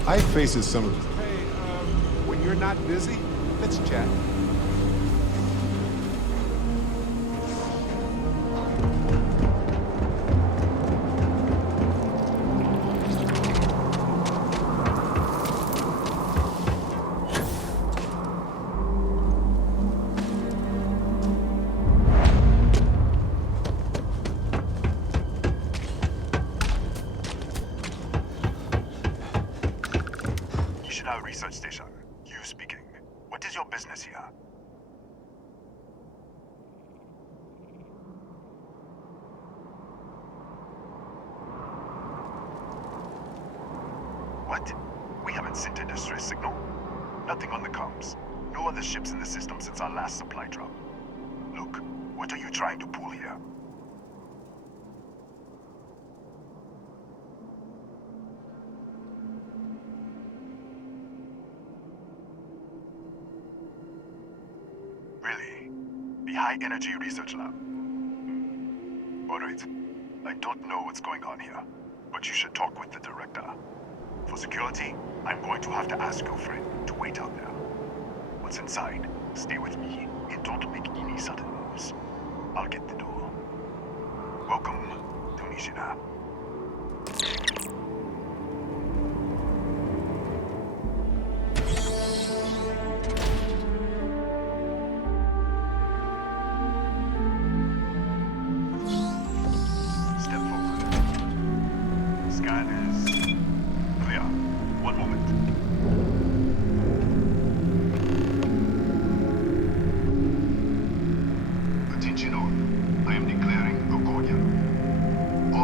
I faces some... Hey, when you're not busy, let's chat. Research station. You speaking. What is your business here? What? We haven't sent a distress signal? Nothing on the comms. No other ships in the system since our last supply drop. Look, what are you trying to pull here? Really? The High Energy Research Lab? Alright. I don't know what's going on here, but you should talk with the director. For security, I'm going to have to ask your friend to wait out there. Once inside, stay with me and don't make any sudden moves. I'll get the door. Welcome to Nishina.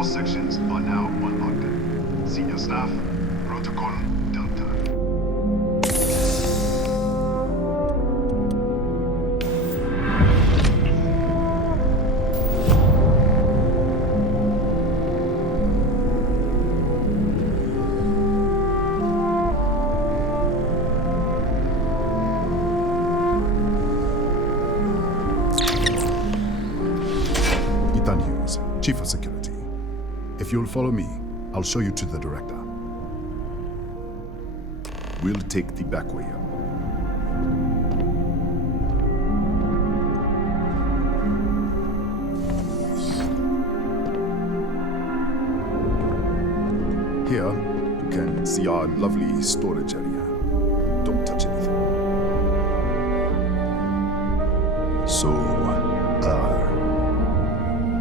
Sections are now on lockdown. Senior staff, Protocol Delta. Ethan Hughes, Chief of Security. If you'll follow me, I'll show you to the director. We'll take the back way up. Here, you can see our lovely storage area. Don't touch anything. So,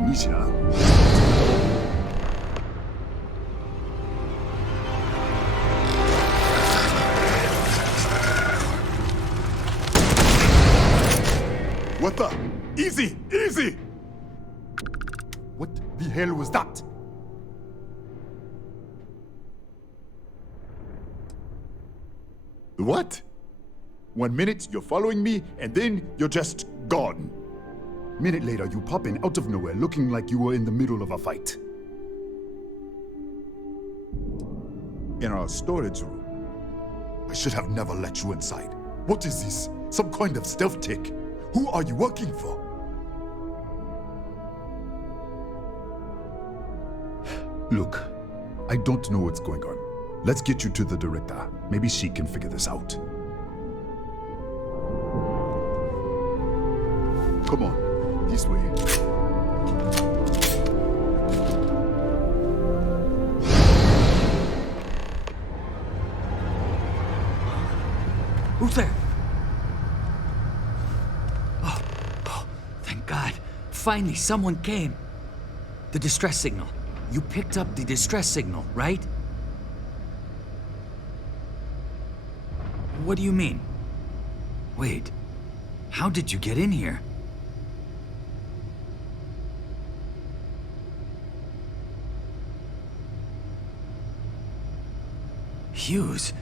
Nishina. What the? Easy! Easy! What the hell was that? What? 1 minute you're following me, and then you're just gone. Minute later, you pop in out of nowhere looking like you were in the middle of a fight. In our storage room. I should have never let you inside. What is this? Some kind of stealth tick? Who are you working for? Look, I don't know what's going on. Let's get you to the director. Maybe she can figure this out. Come on, this way. Who's there? Thank God. Finally, someone came. The distress signal. You picked up the distress signal, right? What do you mean? Wait, how did you get in here? Hughes?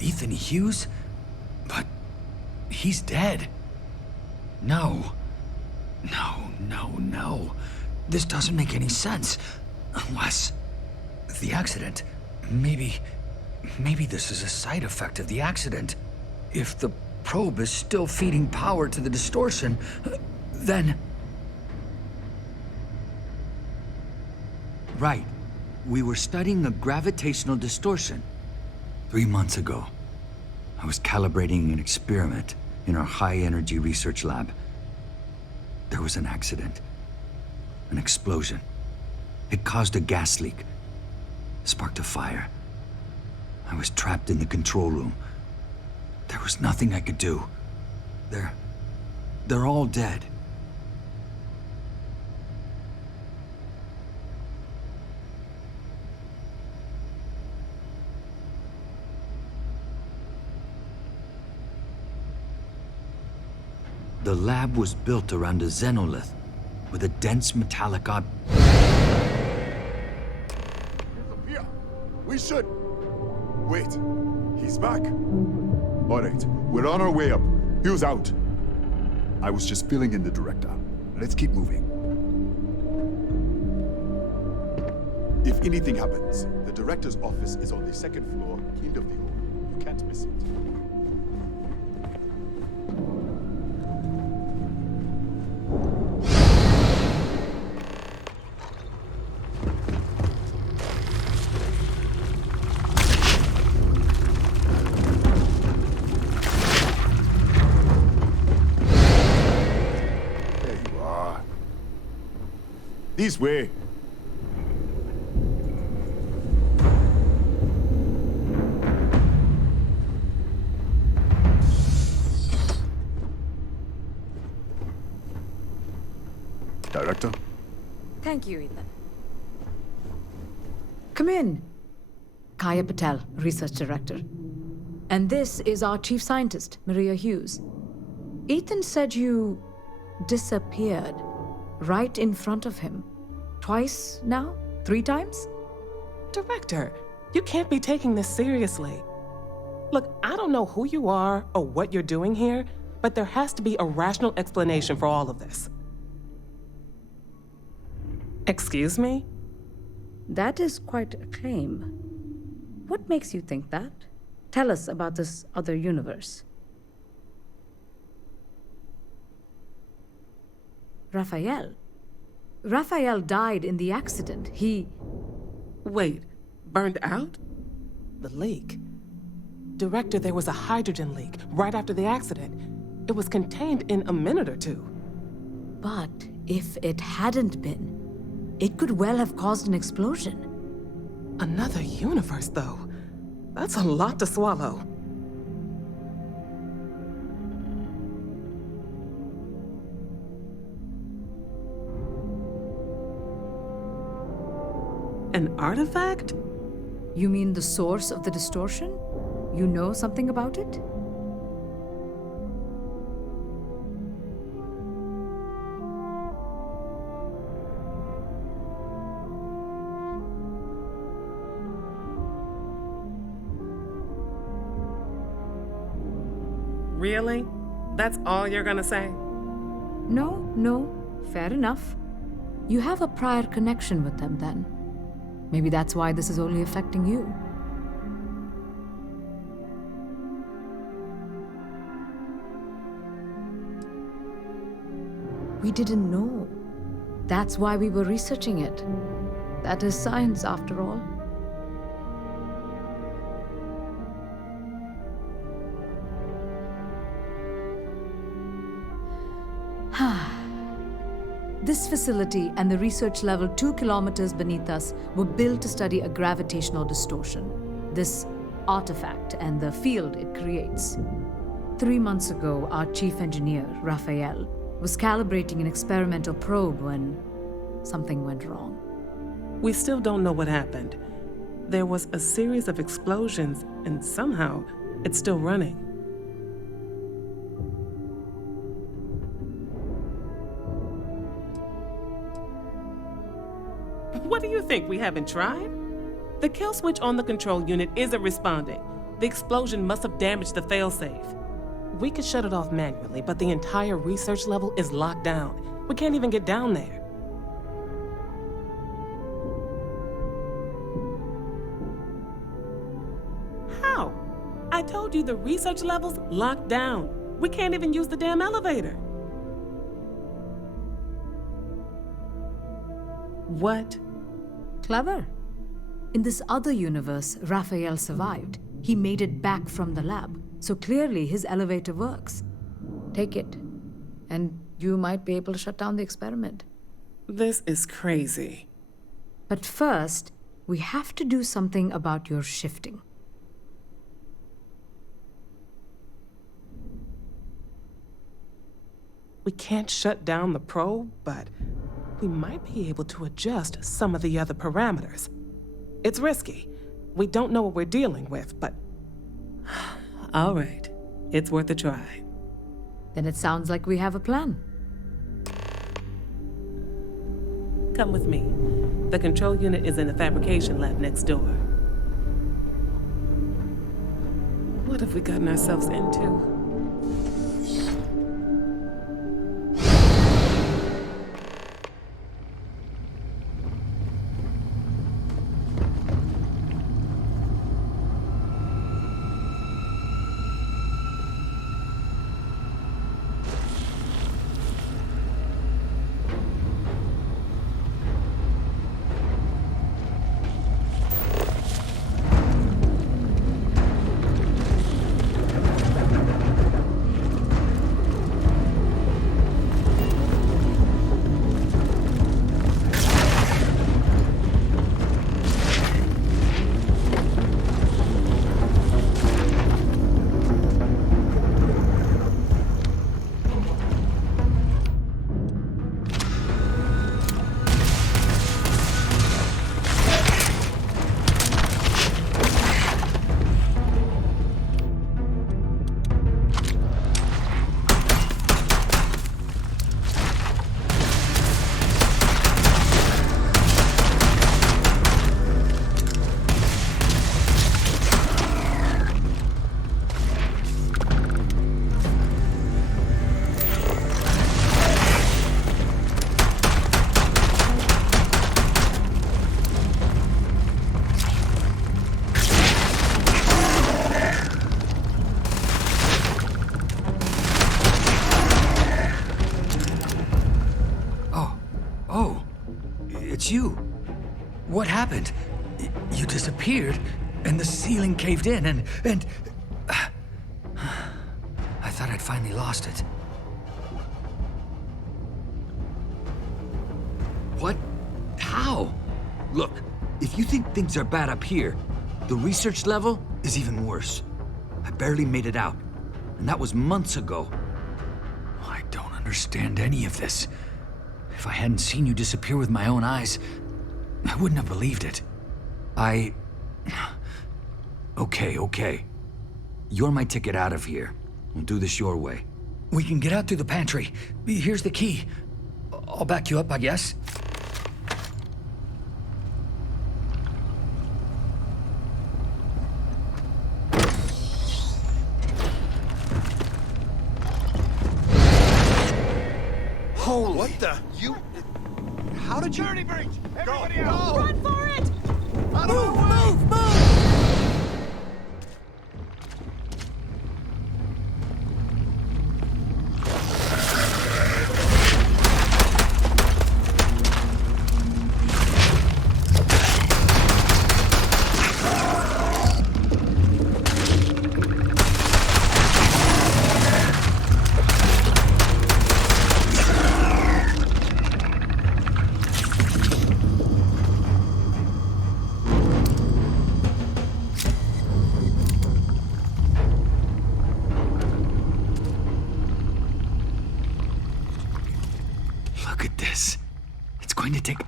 Ethan Hughes? But he's dead. No. No. This doesn't make any sense. Unless... the accident. Maybe this is a side effect of the accident. If the probe is still feeding power to the distortion, then... Right. We were studying a gravitational distortion. 3 months ago, I was calibrating an experiment in our high-energy research lab. There was an accident. An explosion. It caused a gas leak. Sparked a fire. I was trapped in the control room. There was nothing I could do. They're all dead. The lab was built around a xenolith with a dense metallic We should... Wait. He's back. All right, we're on our way up. Hughes out. I was just filling in the director. Let's keep moving. If anything happens, the director's office is on the second floor, end of the hall. You can't miss it. This way. Director? Thank you, Ethan. Come in. Kaya Patel, Research Director. And this is our Chief Scientist, Maria Hughes. Ethan said you disappeared right in front of him. Twice now? 3 times? Director, you can't be taking this seriously. Look, I don't know who you are or what you're doing here, but there has to be a rational explanation for all of this. Excuse me? That is quite a claim. What makes you think that? Tell us about this other universe. Raphael. Raphael died in the accident. He... Wait, burned out? The leak. Director, there was a hydrogen leak right after the accident. It was contained in a minute or 2. But if it hadn't been, it could well have caused an explosion. Another universe, though. That's a lot to swallow. An artifact? You mean the source of the distortion? You know something about it? Really? That's all you're gonna say? No. Fair enough. You have a prior connection with them then. Maybe that's why this is only affecting you. We didn't know. That's why we were researching it. That is science, after all. This facility and the research level 2 kilometers beneath us were built to study a gravitational distortion, this artifact and the field it creates. 3 months ago, our chief engineer, Raphael, was calibrating an experimental probe when something went wrong. We still don't know what happened. There was a series of explosions, and somehow it's still running. What do you think, we haven't tried? The kill switch on the control unit isn't responding. The explosion must have damaged the failsafe. We could shut it off manually, but the entire research level is locked down. We can't even get down there. How? I told you the research level's locked down. We can't even use the damn elevator. What? Clever. In this other universe, Raphael survived. He made it back from the lab, so clearly his elevator works. Take it, and you might be able to shut down the experiment. This is crazy. But first, we have to do something about your shifting. We can't shut down the probe, but we might be able to adjust some of the other parameters. It's risky. We don't know what we're dealing with, but... All right. It's worth a try. Then it sounds like we have a plan. Come with me. The control unit is in the fabrication lab next door. What have we gotten ourselves into? You. What happened? You disappeared, and the ceiling caved in, and... I thought I'd finally lost it. What? How? Look, if you think things are bad up here, the research level is even worse. I barely made it out, and that was months ago. I don't understand any of this. If I hadn't seen you disappear with my own eyes, I wouldn't have believed it. Okay. You're my ticket out of here. We'll do this your way. We can get out through the pantry. Here's the key. I'll back you up, I guess. Holy... What the... You... How did you... Security breach! Everybody out! Run for it! Move!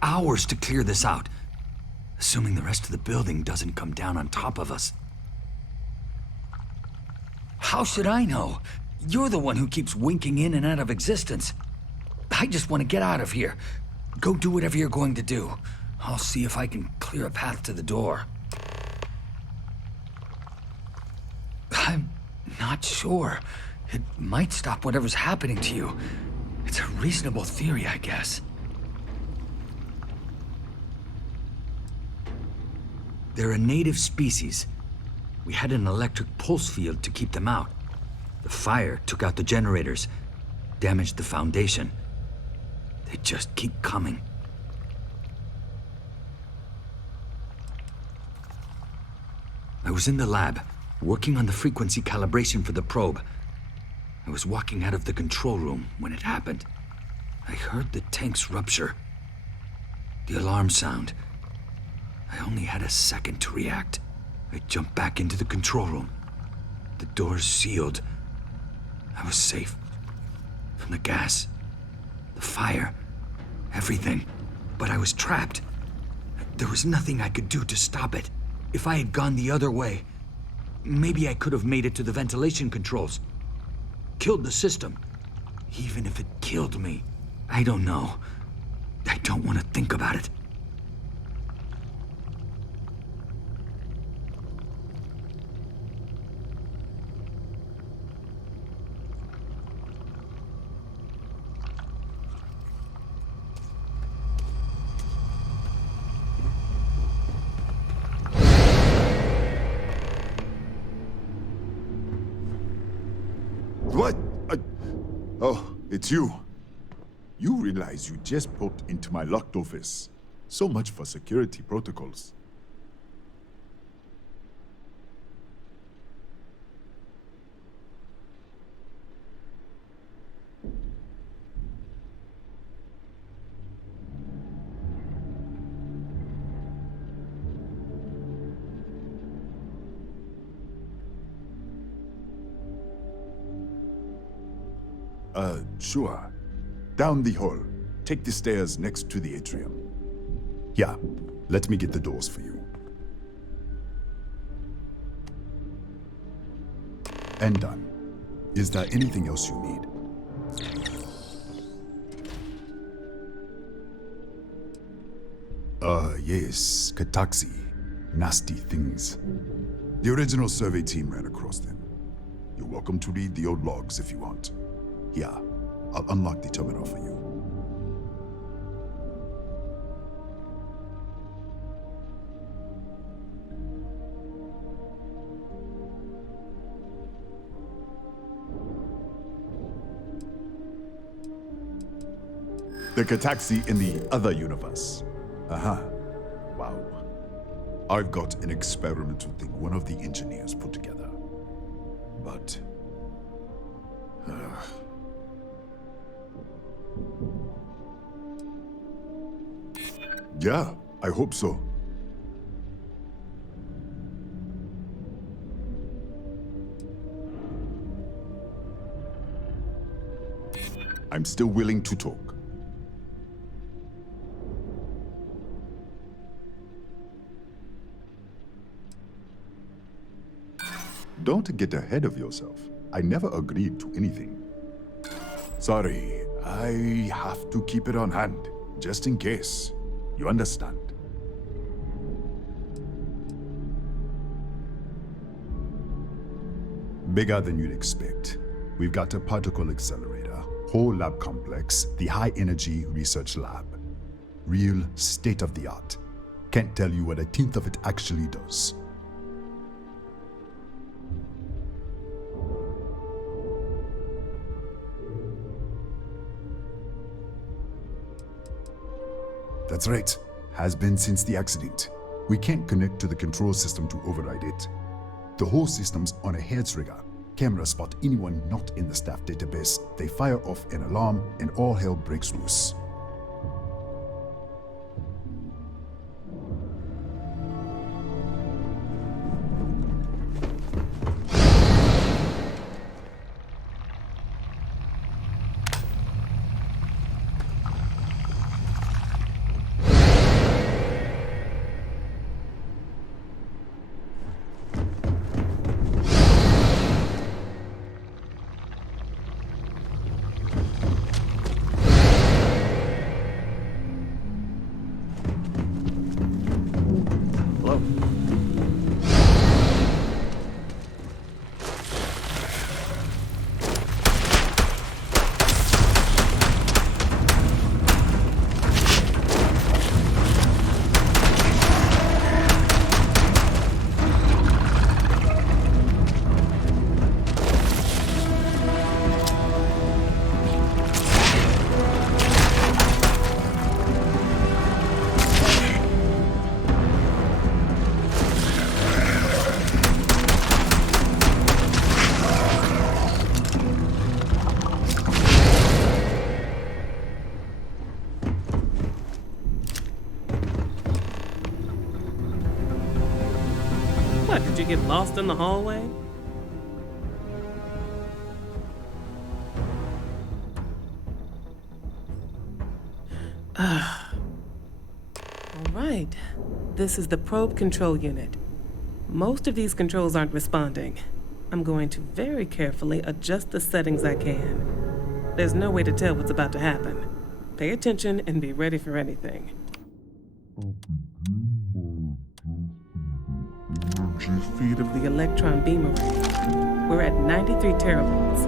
Hours to clear this out, assuming the rest of the building doesn't come down on top of us. How should I know? You're the one who keeps winking in and out of existence. I just want to get out of here. Go do whatever you're going to do. I'll see if I can clear a path to the door. I'm not sure. It might stop whatever's happening to you. It's a reasonable theory, I guess. They're a native species. We had an electric pulse field to keep them out. The fire took out the generators, damaged the foundation. They just keep coming. I was in the lab, working on the frequency calibration for the probe. I was walking out of the control room when it happened. I heard the tanks rupture. The alarm sound. I only had a second to react. I jumped back into the control room. The doors sealed. I was safe. From the gas, the fire, everything. But I was trapped. There was nothing I could do to stop it. If I had gone the other way, maybe I could have made it to the ventilation controls. Killed the system. Even if it killed me, I don't know. I don't want to think about it. What? Oh, it's you. You realize you just popped into my locked office. So much for security protocols. Sure. Down the hall. Take the stairs next to the atrium. Yeah, let me get the doors for you. And done. Is there anything else you need? Yes, Cageccc. Nasty things. The original survey team ran across them. You're welcome to read the old logs if you want. Here, I'll unlock the terminal for you. The Cageccc in the other universe. Wow. I've got an experimental thing one of the engineers put together. But... yeah, I hope so. I'm still willing to talk. Don't get ahead of yourself. I never agreed to anything. Sorry, I have to keep it on hand, just in case. You understand? Bigger than you'd expect. We've got a particle accelerator, whole lab complex, the high energy research lab. Real state of the art. Can't tell you what a tenth of it actually does. That's right. Has been since the accident. We can't connect to the control system to override it. The whole system's on a head trigger. Cameras spot anyone not in the staff database. They fire off an alarm and all hell breaks loose. get lost in the hallway? Alright, this is the probe control unit. Most of these controls aren't responding. I'm going to very carefully adjust the settings I can. There's no way to tell what's about to happen. Pay attention and be ready for anything. Energy feed of the electron beam array. We're at 93 teravolts.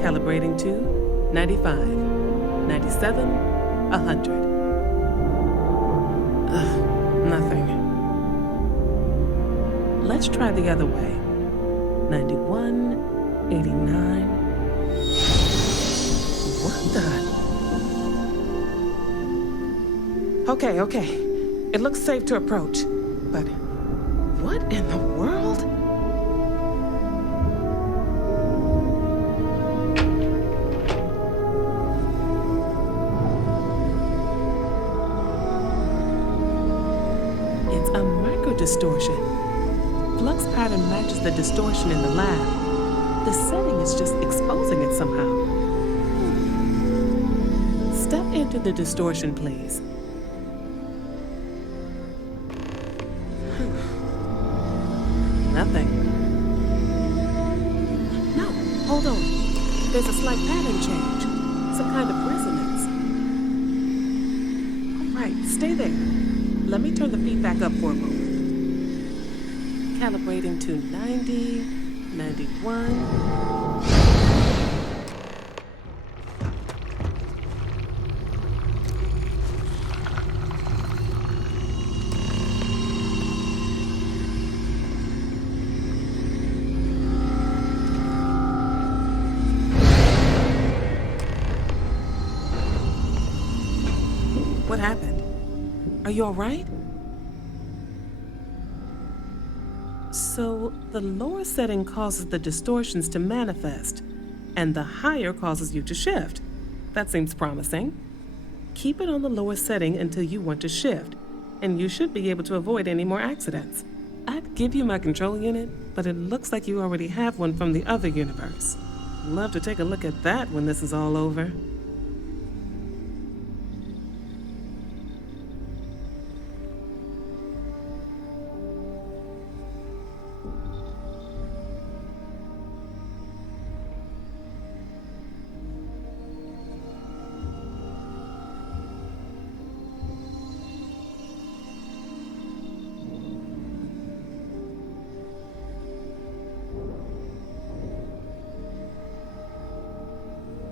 Calibrating to 95, 97, 100. Nothing. Let's try the other way. 91, 89. What the? Okay. It looks safe to approach. But what in the world? It's a micro-distortion. Flux pattern matches the distortion in the lab. The setting is just exposing it somehow. Step into the distortion, please. Nothing. No, hold on. There's a slight pattern change. Some kind of resonance. All right, stay there. Let me turn the feedback up for a moment. Calibrating to 90, 91. What happened? Are you all right? So, the lower setting causes the distortions to manifest, and the higher causes you to shift. That seems promising. Keep it on the lower setting until you want to shift, and you should be able to avoid any more accidents. I'd give you my control unit, but it looks like you already have one from the other universe. Love to take a look at that when this is all over.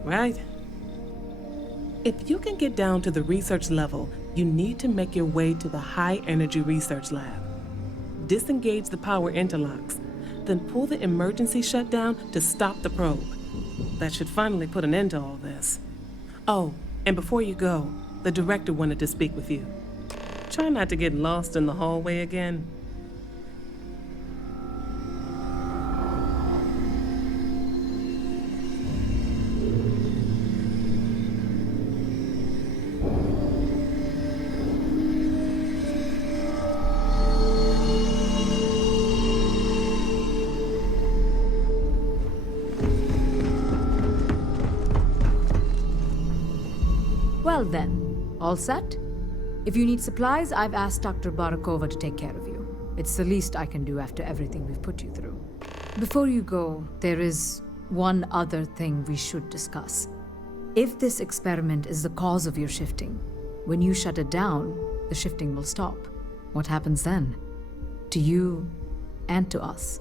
Right. If you can get down to the research level, you need to make your way to the high-energy research lab. Disengage the power interlocks, then pull the emergency shutdown to stop the probe. That should finally put an end to all this. Oh, and before you go, the director wanted to speak with you. Try not to get lost in the hallway again. Well then, all set? If you need supplies, I've asked Dr. Barakova to take care of you. It's the least I can do after everything we've put you through. Before you go, there is one other thing we should discuss. If this experiment is the cause of your shifting, when you shut it down, the shifting will stop. What happens then? To you and to us.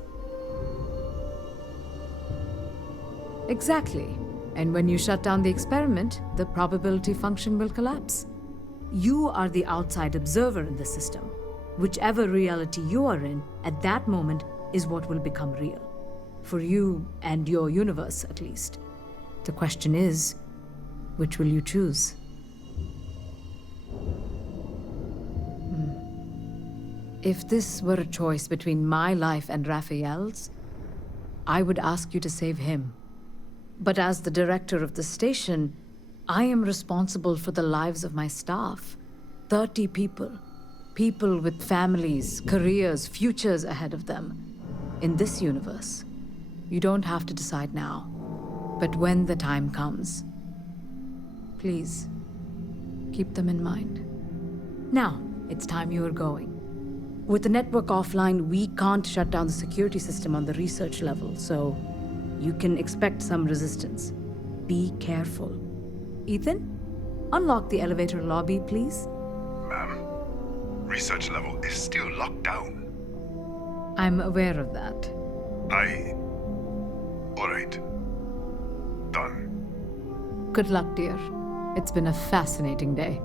Exactly. And when you shut down the experiment, the probability function will collapse. You are the outside observer in the system. Whichever reality you are in, at that moment, is what will become real. For you and your universe, at least. The question is, which will you choose? If this were a choice between my life and Raphael's, I would ask you to save him. But as the director of the station, I am responsible for the lives of my staff. 30 people. People with families, careers, futures ahead of them. In this universe, you don't have to decide now. But when the time comes, please, keep them in mind. Now, it's time you are going. With the network offline, we can't shut down the security system on the research level, so you can expect some resistance. Be careful. Ethan, unlock the elevator lobby, please. Ma'am, research level is still locked down. I'm aware of that. All right. Done. Good luck, dear. It's been a fascinating day.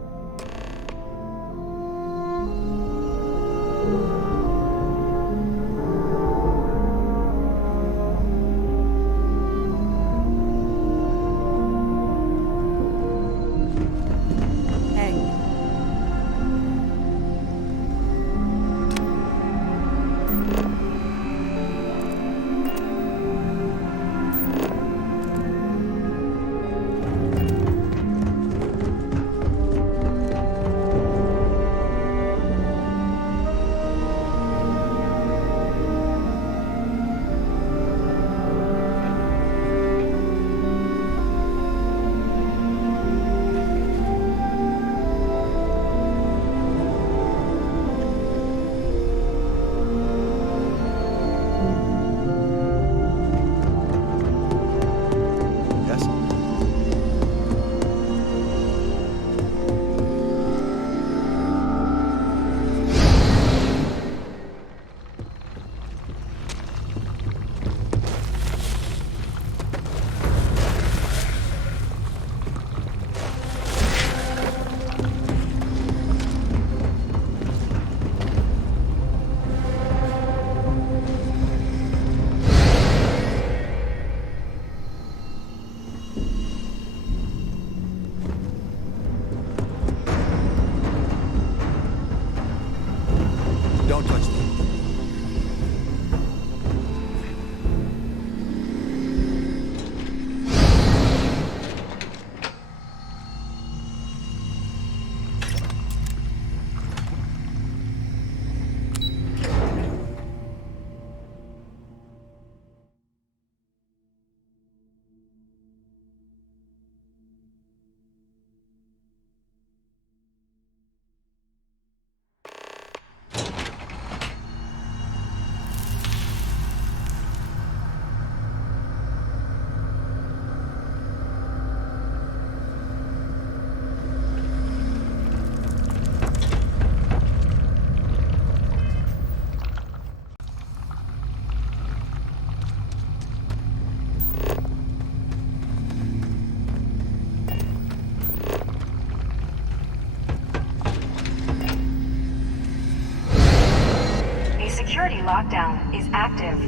Security lockdown is active.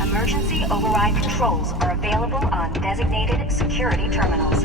Emergency override controls are available on designated security terminals.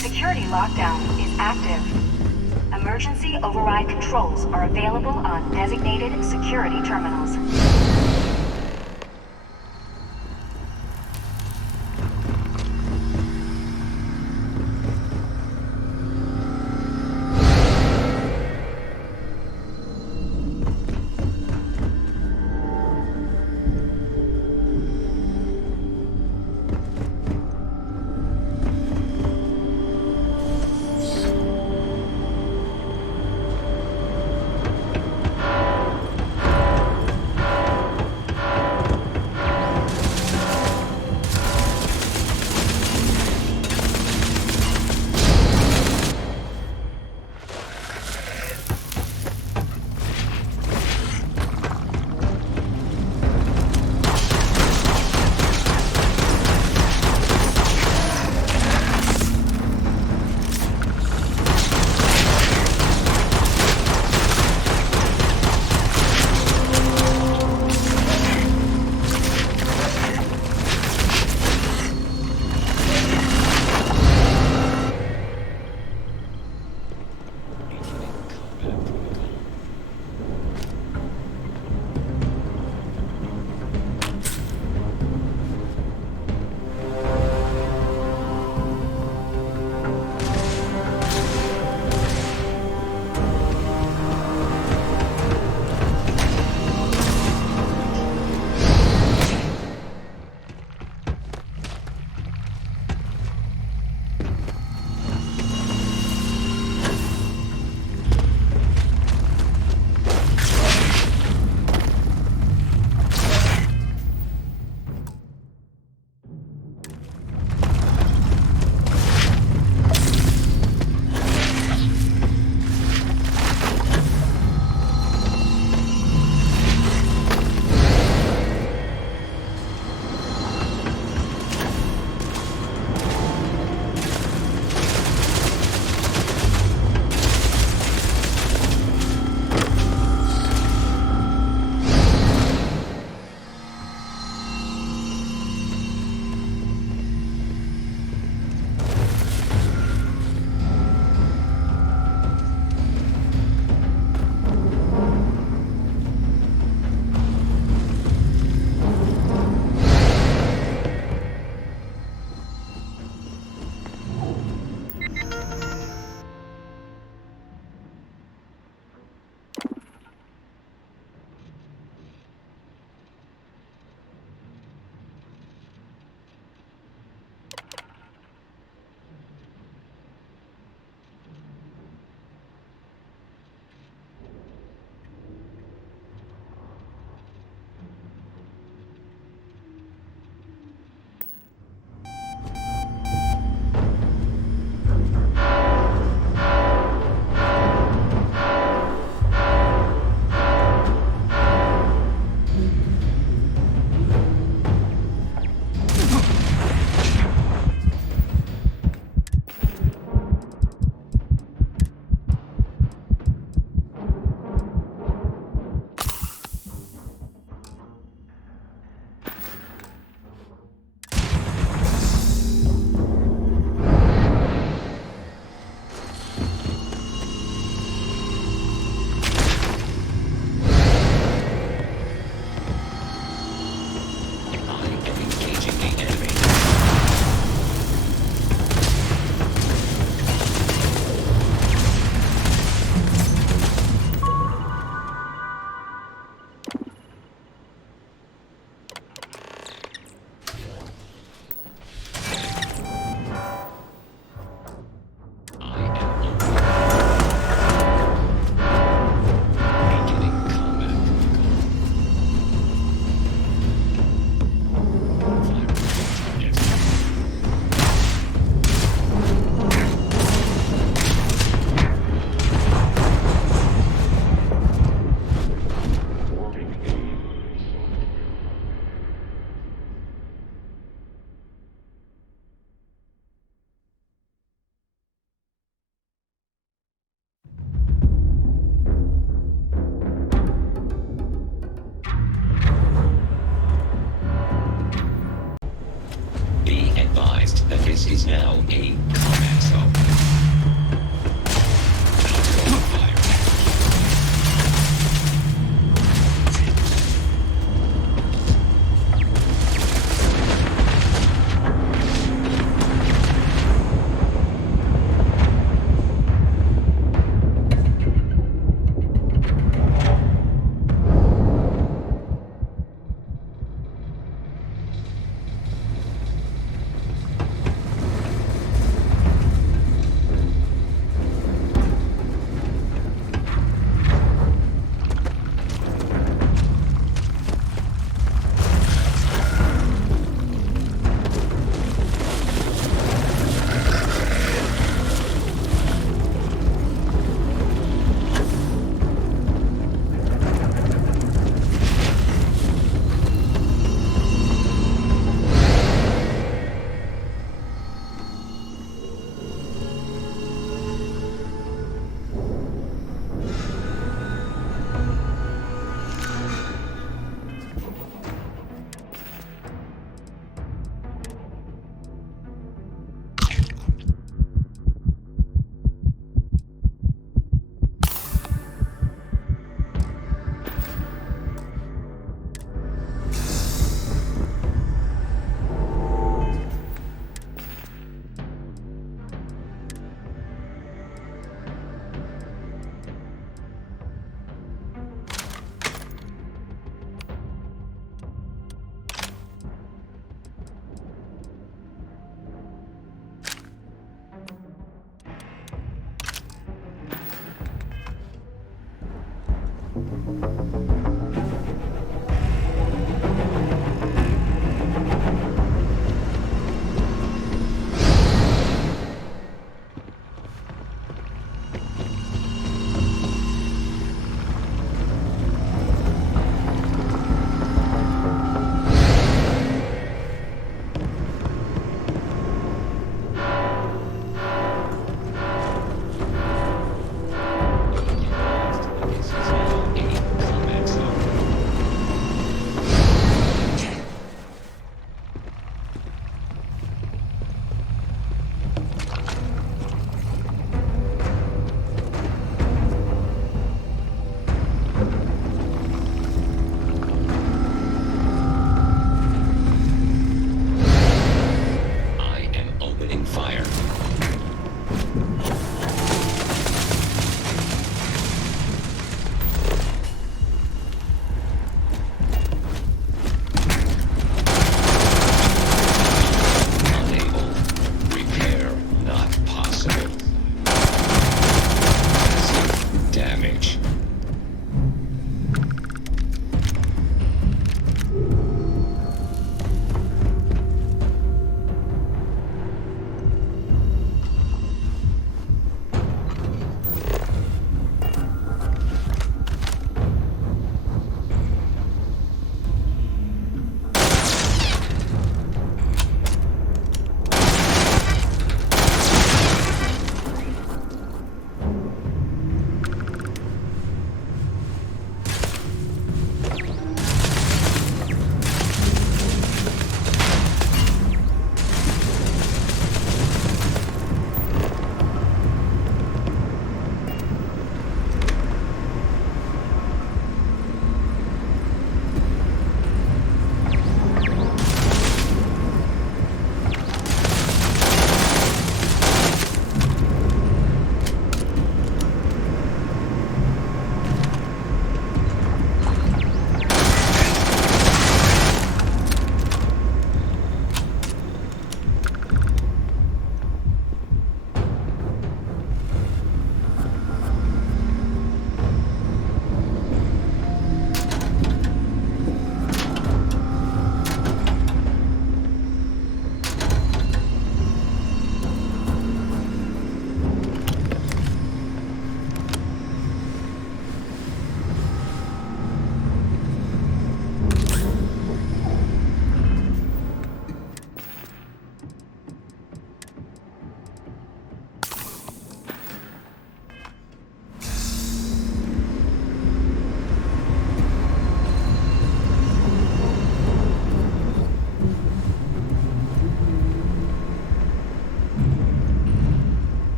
Security lockdown is active. Emergency override controls are available on designated security terminals.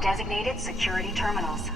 on designated security terminals.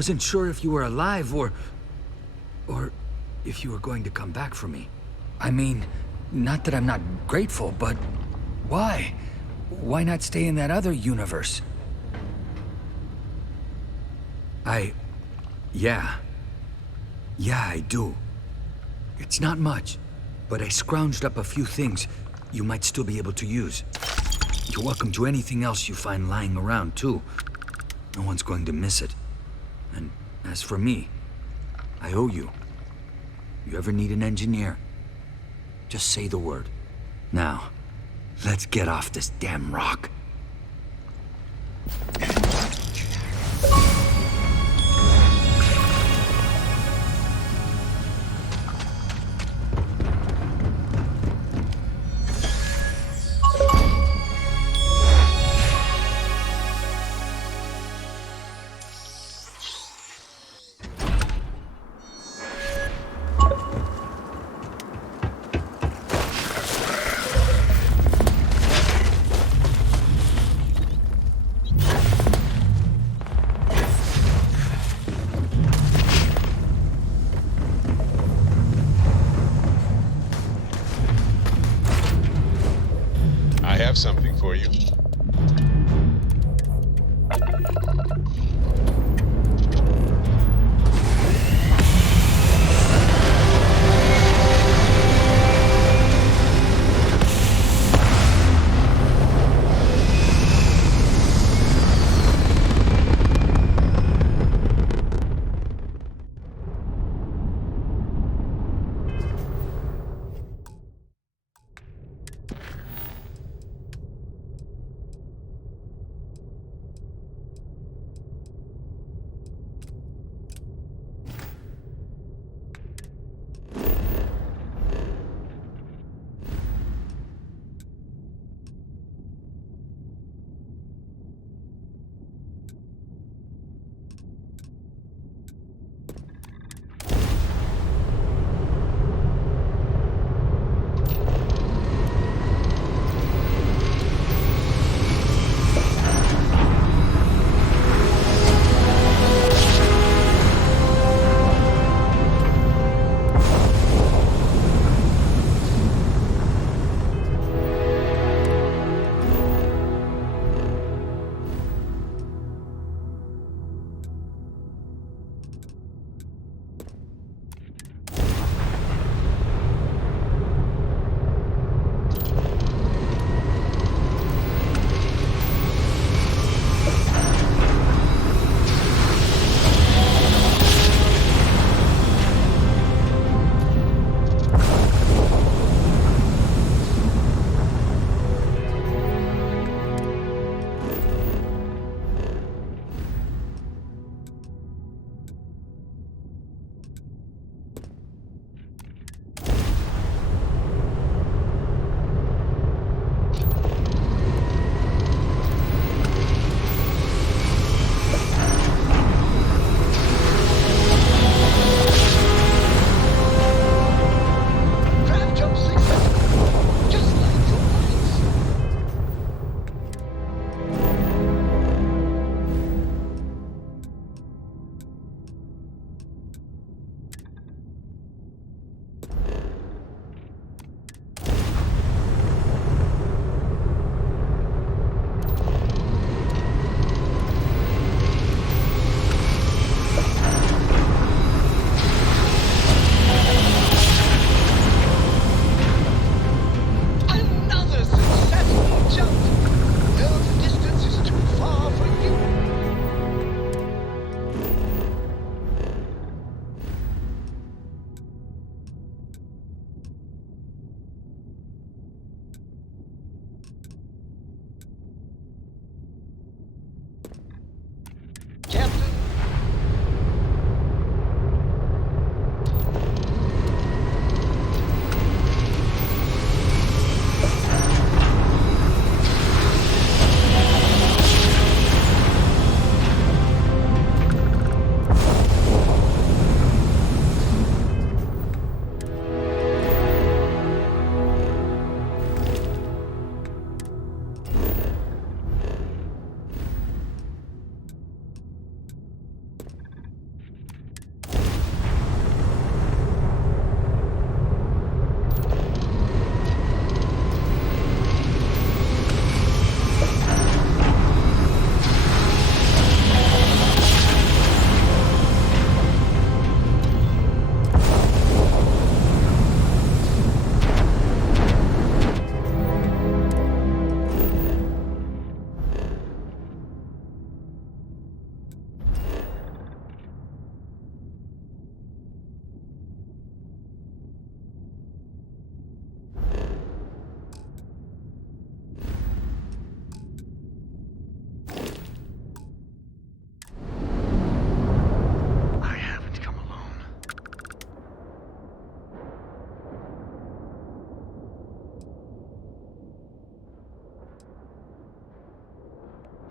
wasn't sure if you were alive or if you were going to come back for me. I mean, not that I'm not grateful, but why? Why not stay in that other universe? Yeah, I do. It's not much, but I scrounged up a few things you might still be able to use. You're welcome to anything else you find lying around, too. No one's going to miss it. And as for me, I owe you. You ever need an engineer, just say the word. Now, let's get off this damn rock.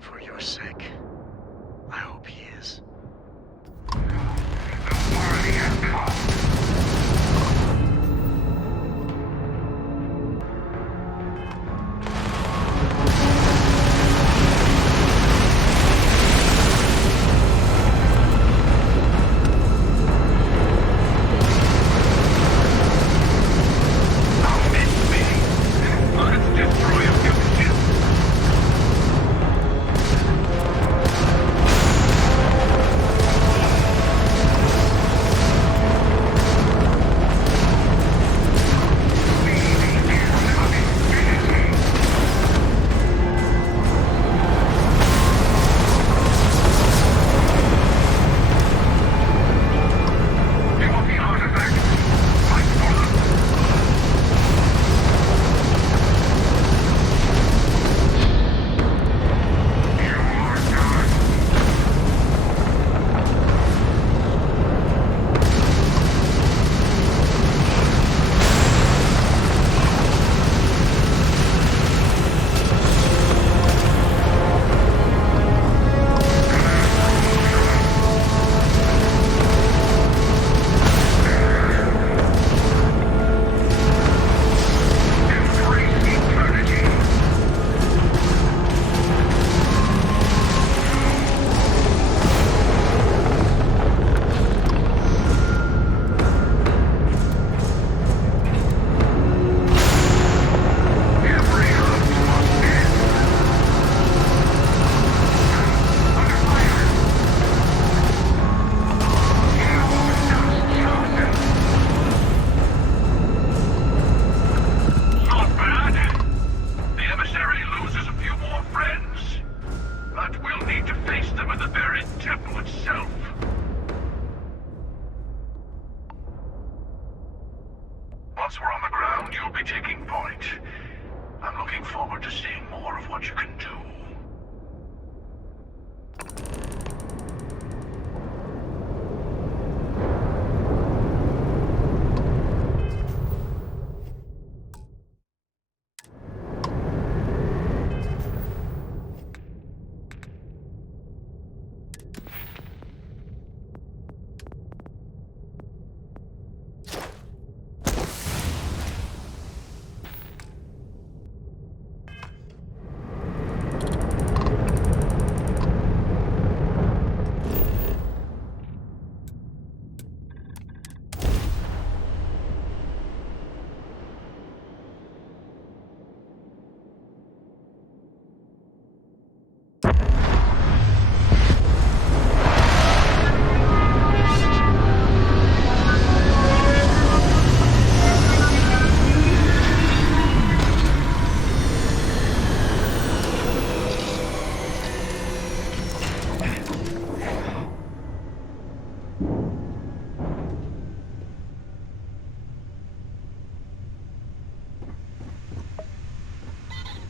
For your sake, I hope he is. Once we're on the ground, you'll be taking point. I'm looking forward to seeing more of what you can do.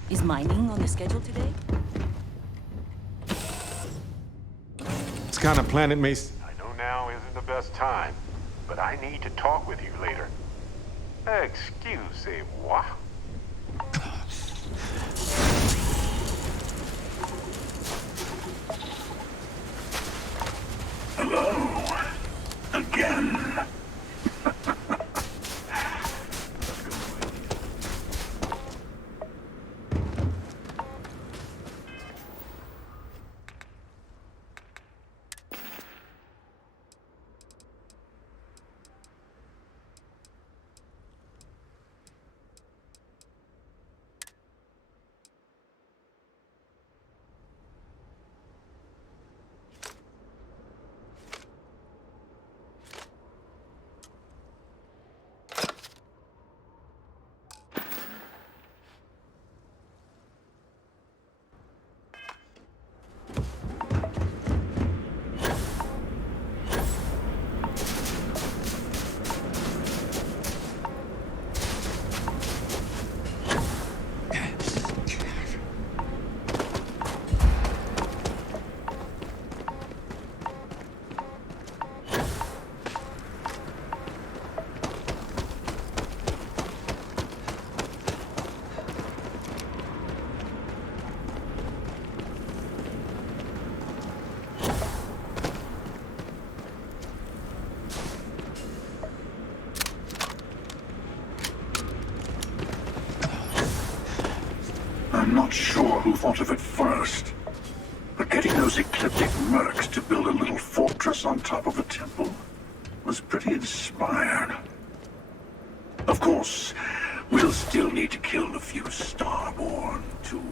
Is mining on the schedule today? It's kind of planet Mace. I know now isn't the best time, but I need to talk with you later. Excusez-moi. Hello. Again. not sure who thought of it first, but getting those ecliptic mercs to build a little fortress on top of a temple was pretty inspired. Of course, we'll still need to kill a few Starborn, too.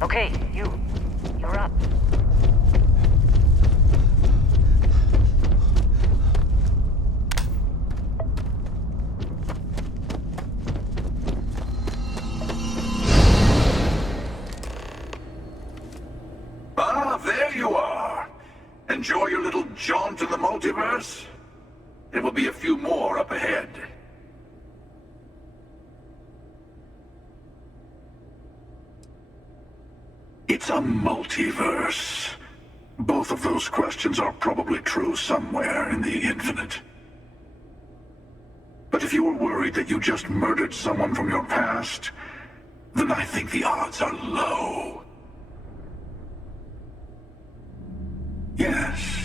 Okay, you're up. Ah, there you are. Enjoy your little jaunt in the multiverse? There will be a few more up ahead. It's a multiverse. Both of those questions are probably true somewhere in the infinite. But if you were worried that you just murdered someone from your past, then I think the odds are low. Yes,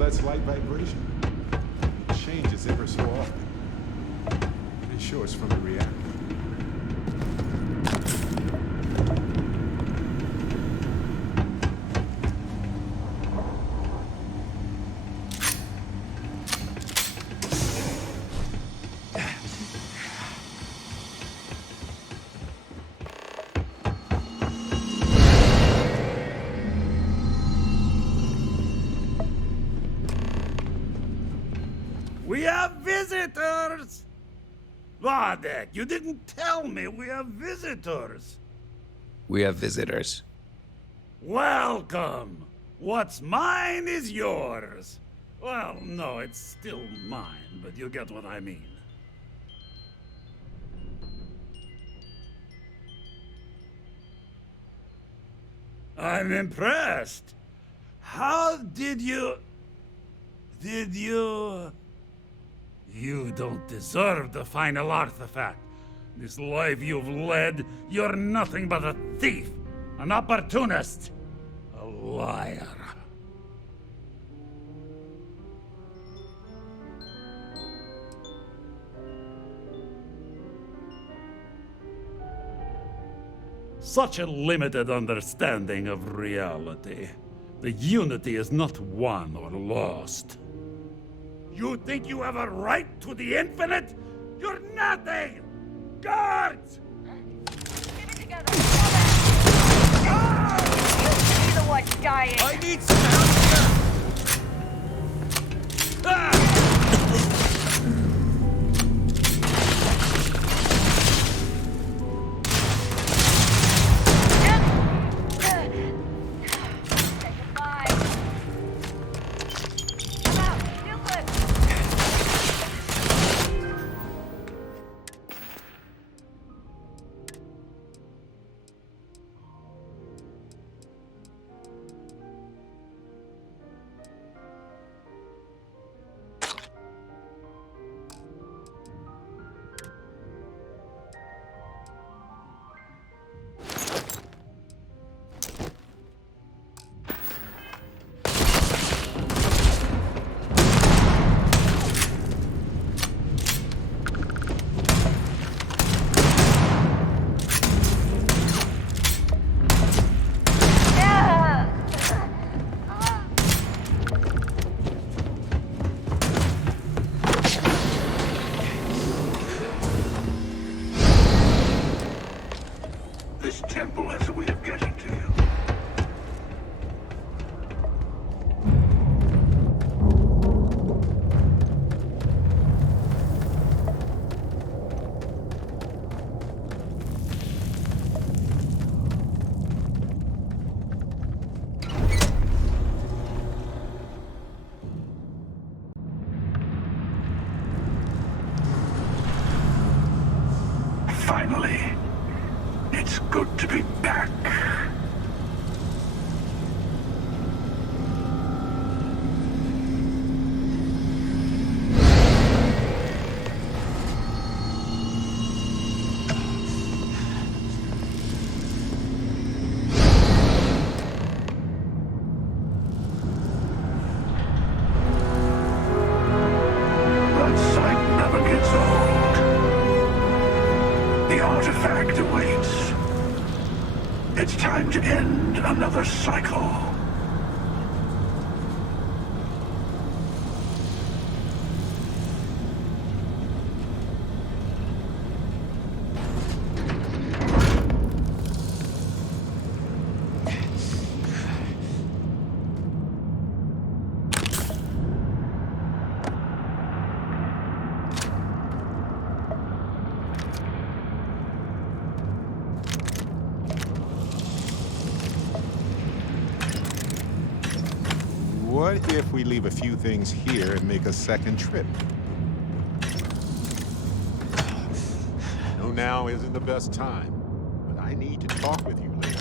that slight vibration? It changes ever so often. Pretty sure it's from the reactor. We have visitors! Vladek, you didn't tell me we have visitors. We have visitors. Welcome! What's mine is yours. Well, no, it's still mine, but you get what I mean. I'm impressed. How did you... You don't deserve the final artifact. This life you've led, you're nothing but a thief, an opportunist, a liar. Such a limited understanding of reality. The unity is not won or lost. You think you have a right to the infinite? You're nothing! Guards! Get it together! You're the one dying! I need some help here! Ah! This temple has a way of getting to you. Finally. It's good to be back. That sight never gets old. The artifact awaits. It's time to end another cycle. What if we leave a few things here and make a second trip? No, now isn't the best time, but I need to talk with you later.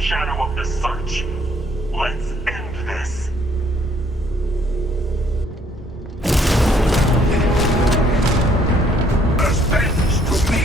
shadow of the search. Let's end this. Suspense to me.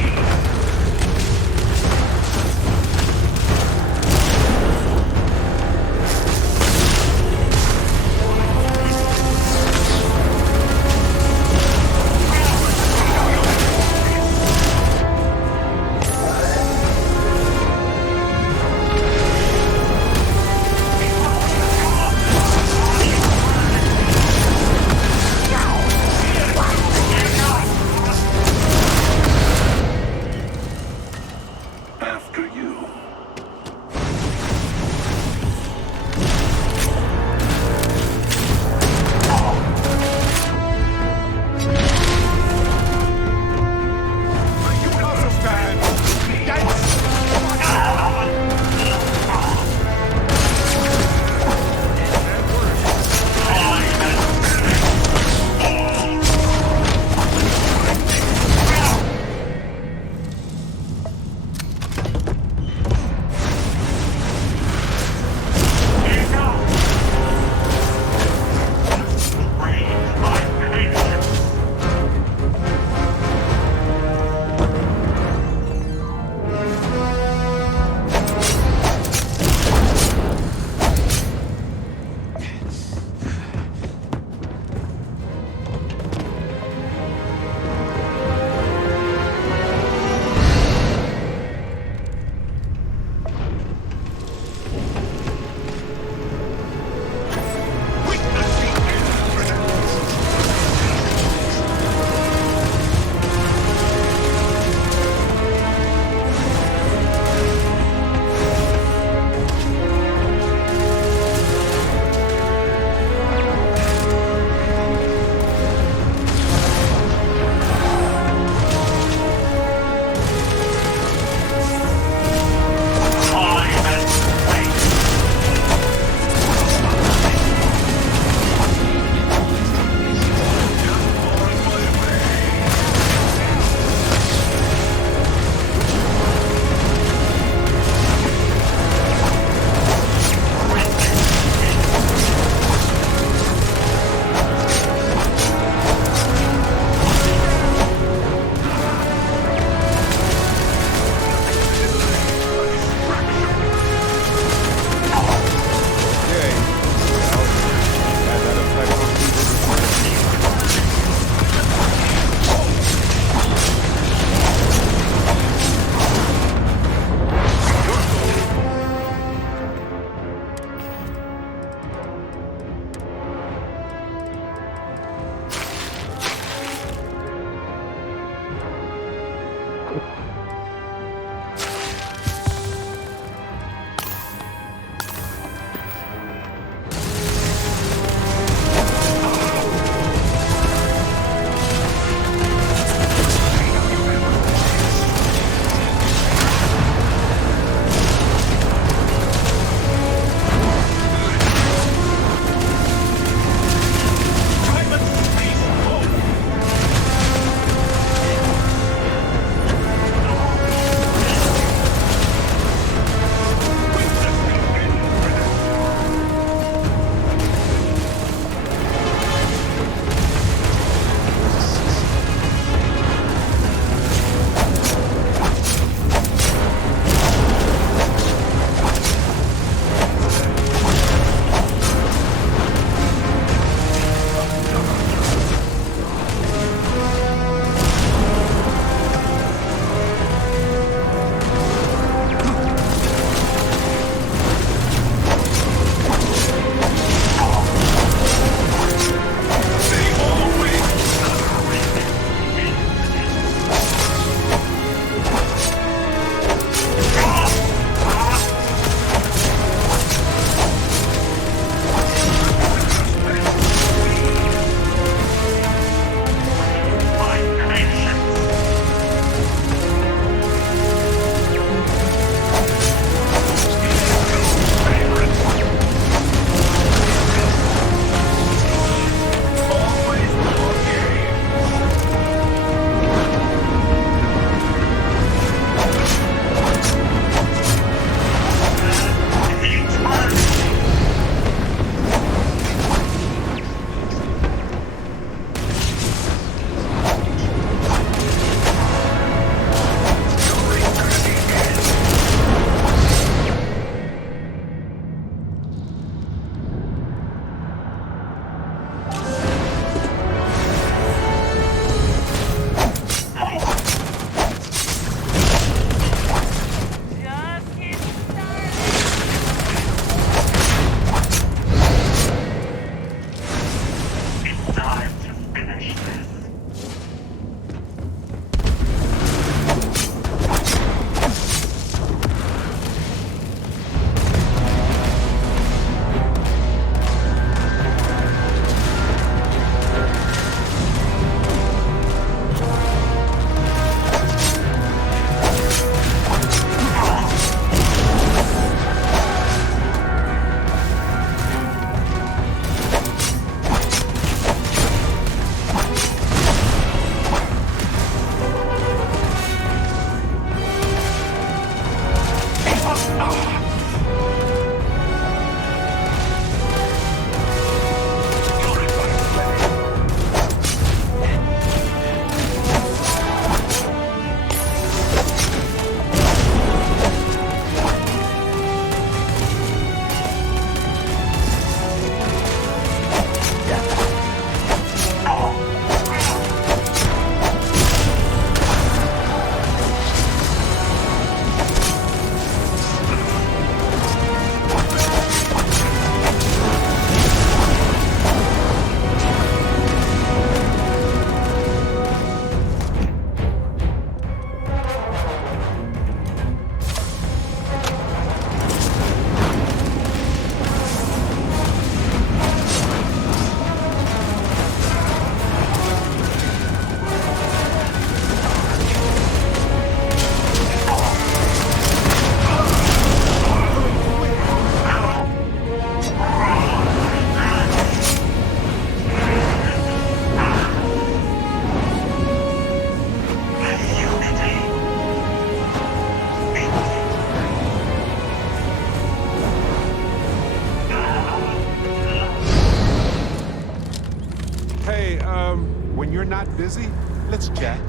not busy, let's chat.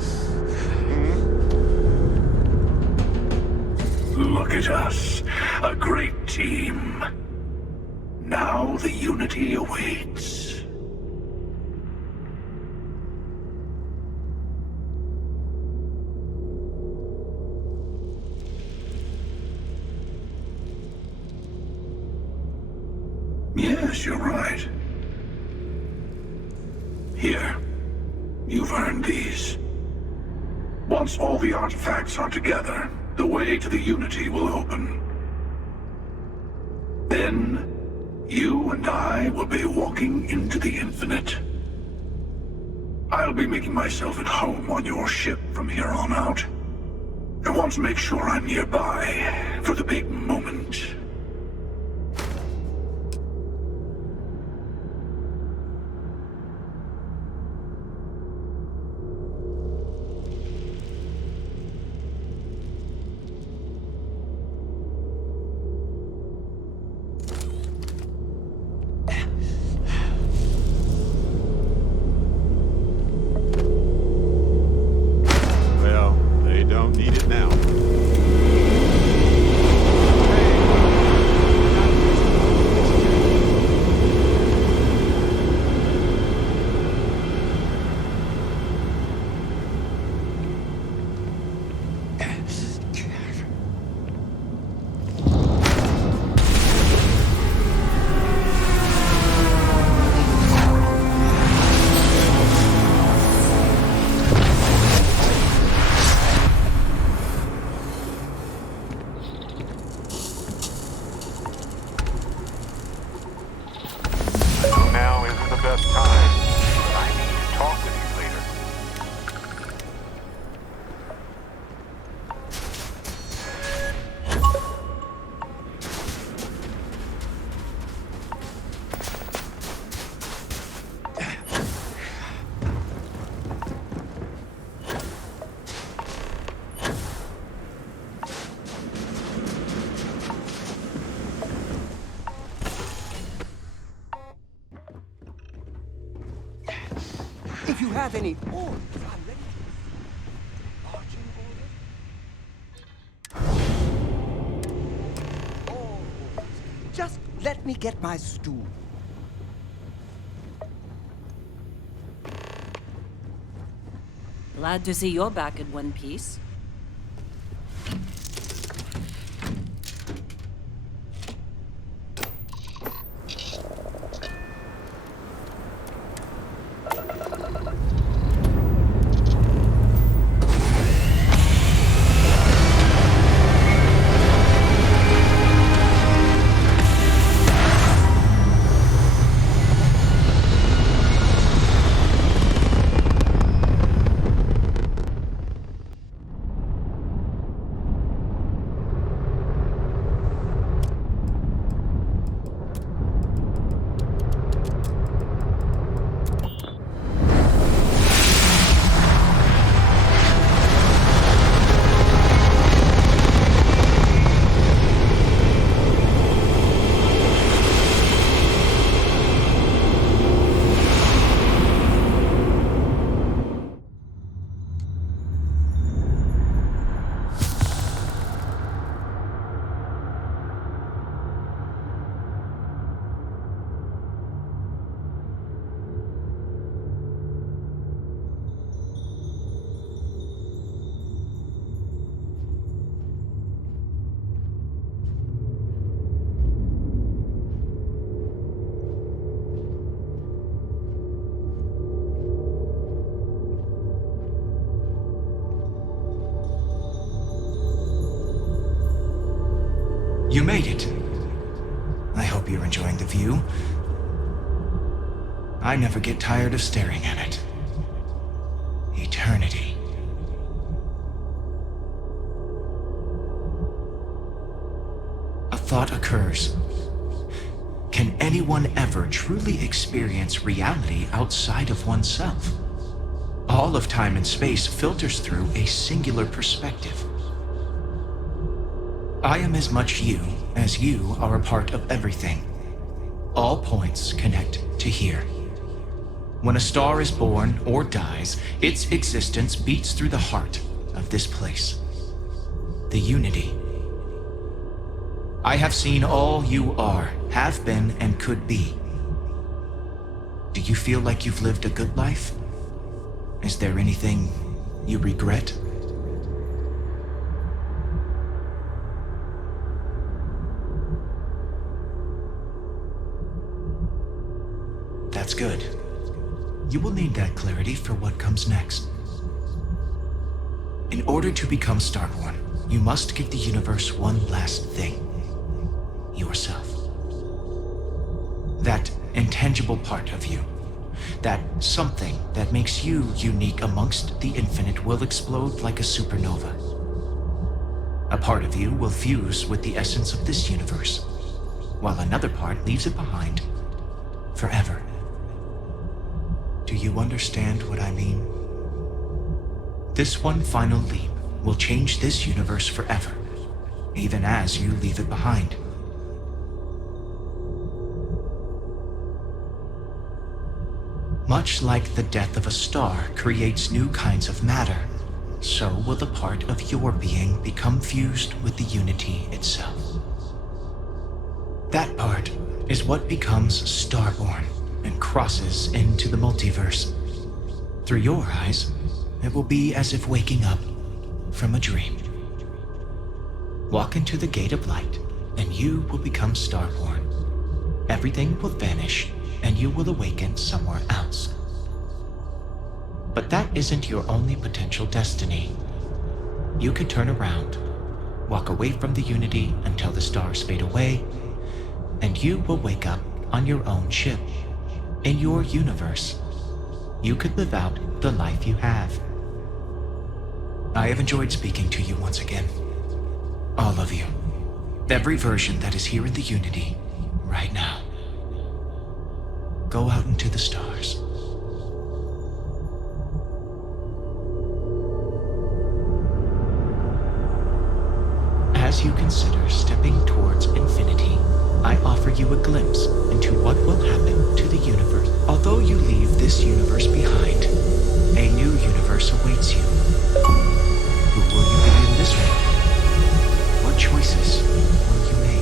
Look at us, a great team. Now the unity awaits. Yes, you're right. Here, you've earned these. Once all the artifacts are together, the way to the Unity will open. Then, you and I will be walking into the infinite. I'll be making myself at home on your ship from here on out. I want to make sure I'm nearby for the big moment. If you have any orders, I'm ready. Oh, just let me get my stool. Glad to see you're back in one piece. You made it. I hope you're enjoying the view. I never get tired of staring at it. Eternity. A thought occurs. Can anyone ever truly experience reality outside of oneself? All of time and space filters through a singular perspective. I am as much you as you are a part of everything. All points connect to here. When a star is born or dies, its existence beats through the heart of this place. The Unity. I have seen all you are, have been, and could be. Do you feel like you've lived a good life? Is there anything you regret? That's good. You will need that clarity for what comes next. In order to become Starborn, you must give the universe one last thing. Yourself. That intangible part of you. That something that makes you unique amongst the infinite will explode like a supernova. A part of you will fuse with the essence of this universe, while another part leaves it behind forever. Do you understand what I mean? This one final leap will change this universe forever, even as you leave it behind. Much like the death of a star creates new kinds of matter, so will the part of your being become fused with the Unity itself. That part is what becomes Starborn and crosses into the multiverse. Through your eyes, it will be as if waking up from a dream. Walk into the gate of light, and you will become Starborn. Everything will vanish, and you will awaken somewhere else. But that isn't your only potential destiny. You could turn around, walk away from the Unity until the stars fade away, and you will wake up on your own ship, in your universe. You could live out the life you have. I have enjoyed speaking to you once again. All of you. Every version that is here in the Unity, right now. Go out into the stars. As you consider stepping towards infinity, I offer you a glimpse into what will happen to the universe. Although you leave this universe behind, a new universe awaits you. Who will you be in this one? What choices will you make?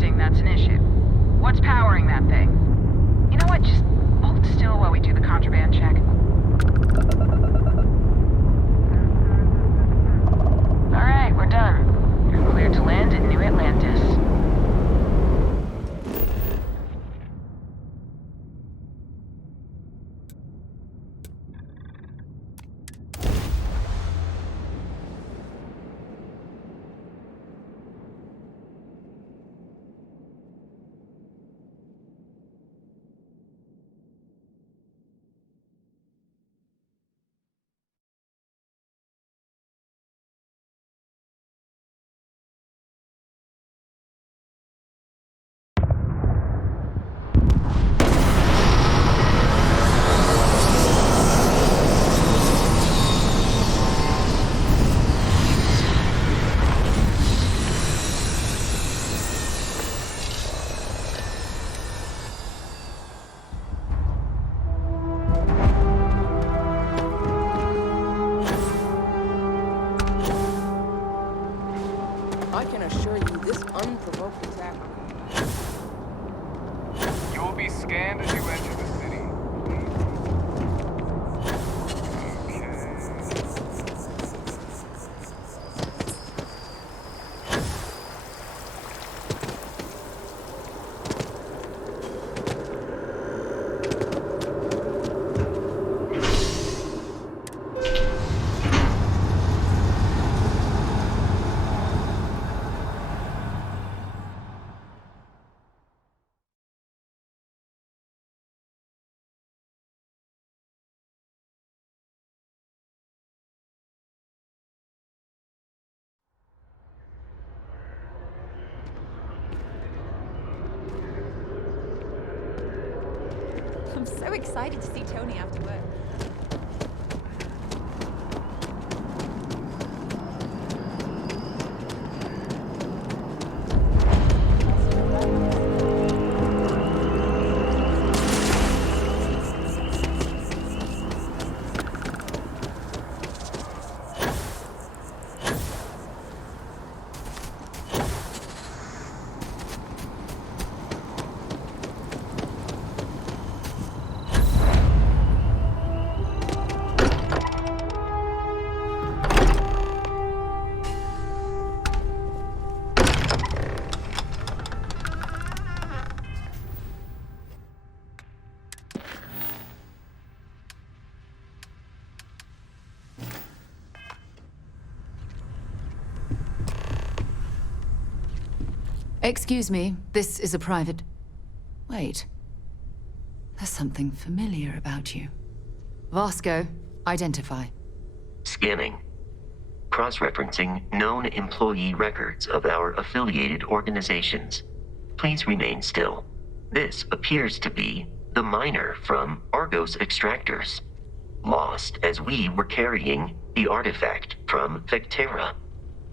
detecting that's an issue. What's powering that thing? You know what, just hold still while we do the contraband check. Alright, we're done. You're cleared to land at New Atlantis. I can assure you this unprovoked attack... You will be scanned as you enter the city. I'm so excited to see Tony after work. Excuse me, this is a private... Wait. There's something familiar about you. Vasco, identify. Scanning. Cross-referencing known employee records of our affiliated organizations. Please remain still. This appears to be the miner from Argos Extractors. Lost as we were carrying the artifact from Vectera.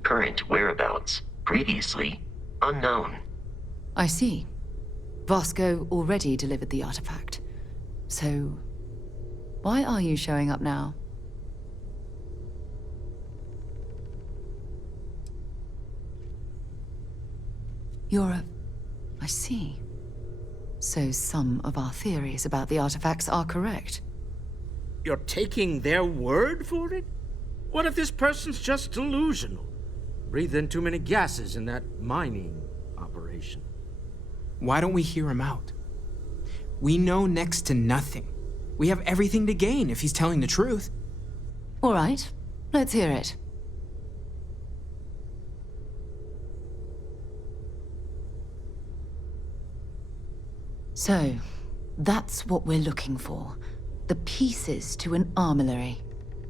Current whereabouts, previously unknown. I see. Vasco already delivered the artifact. So, why are you showing up now? I see. So some of our theories about the artifacts are correct. You're taking their word for it? What if this person's just delusional? Breathed in too many gases in that mining operation. Why don't we hear him out? We know next to nothing. We have everything to gain if he's telling the truth. All right, let's hear it. So, that's what we're looking for. The pieces to an armory.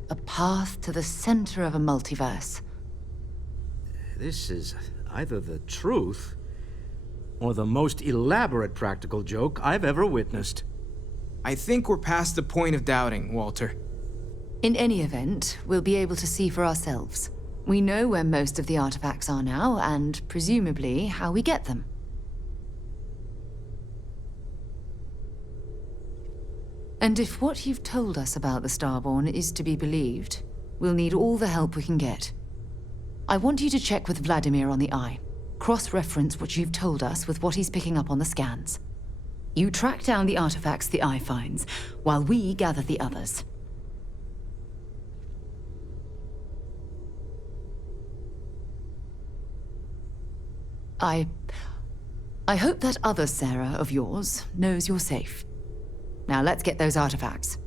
A path to the center of a multiverse. This is either the truth, or the most elaborate practical joke I've ever witnessed. I think we're past the point of doubting, Walter. In any event, we'll be able to see for ourselves. We know where most of the artifacts are now, and presumably how we get them. And if what you've told us about the Starborn is to be believed, we'll need all the help we can get. I want you to check with Vladimir on the Eye. cross-reference what you've told us with what he's picking up on the scans. You track down the artifacts the Eye finds, while we gather the others. I hope that other Sarah of yours knows you're safe. Now let's get those artifacts.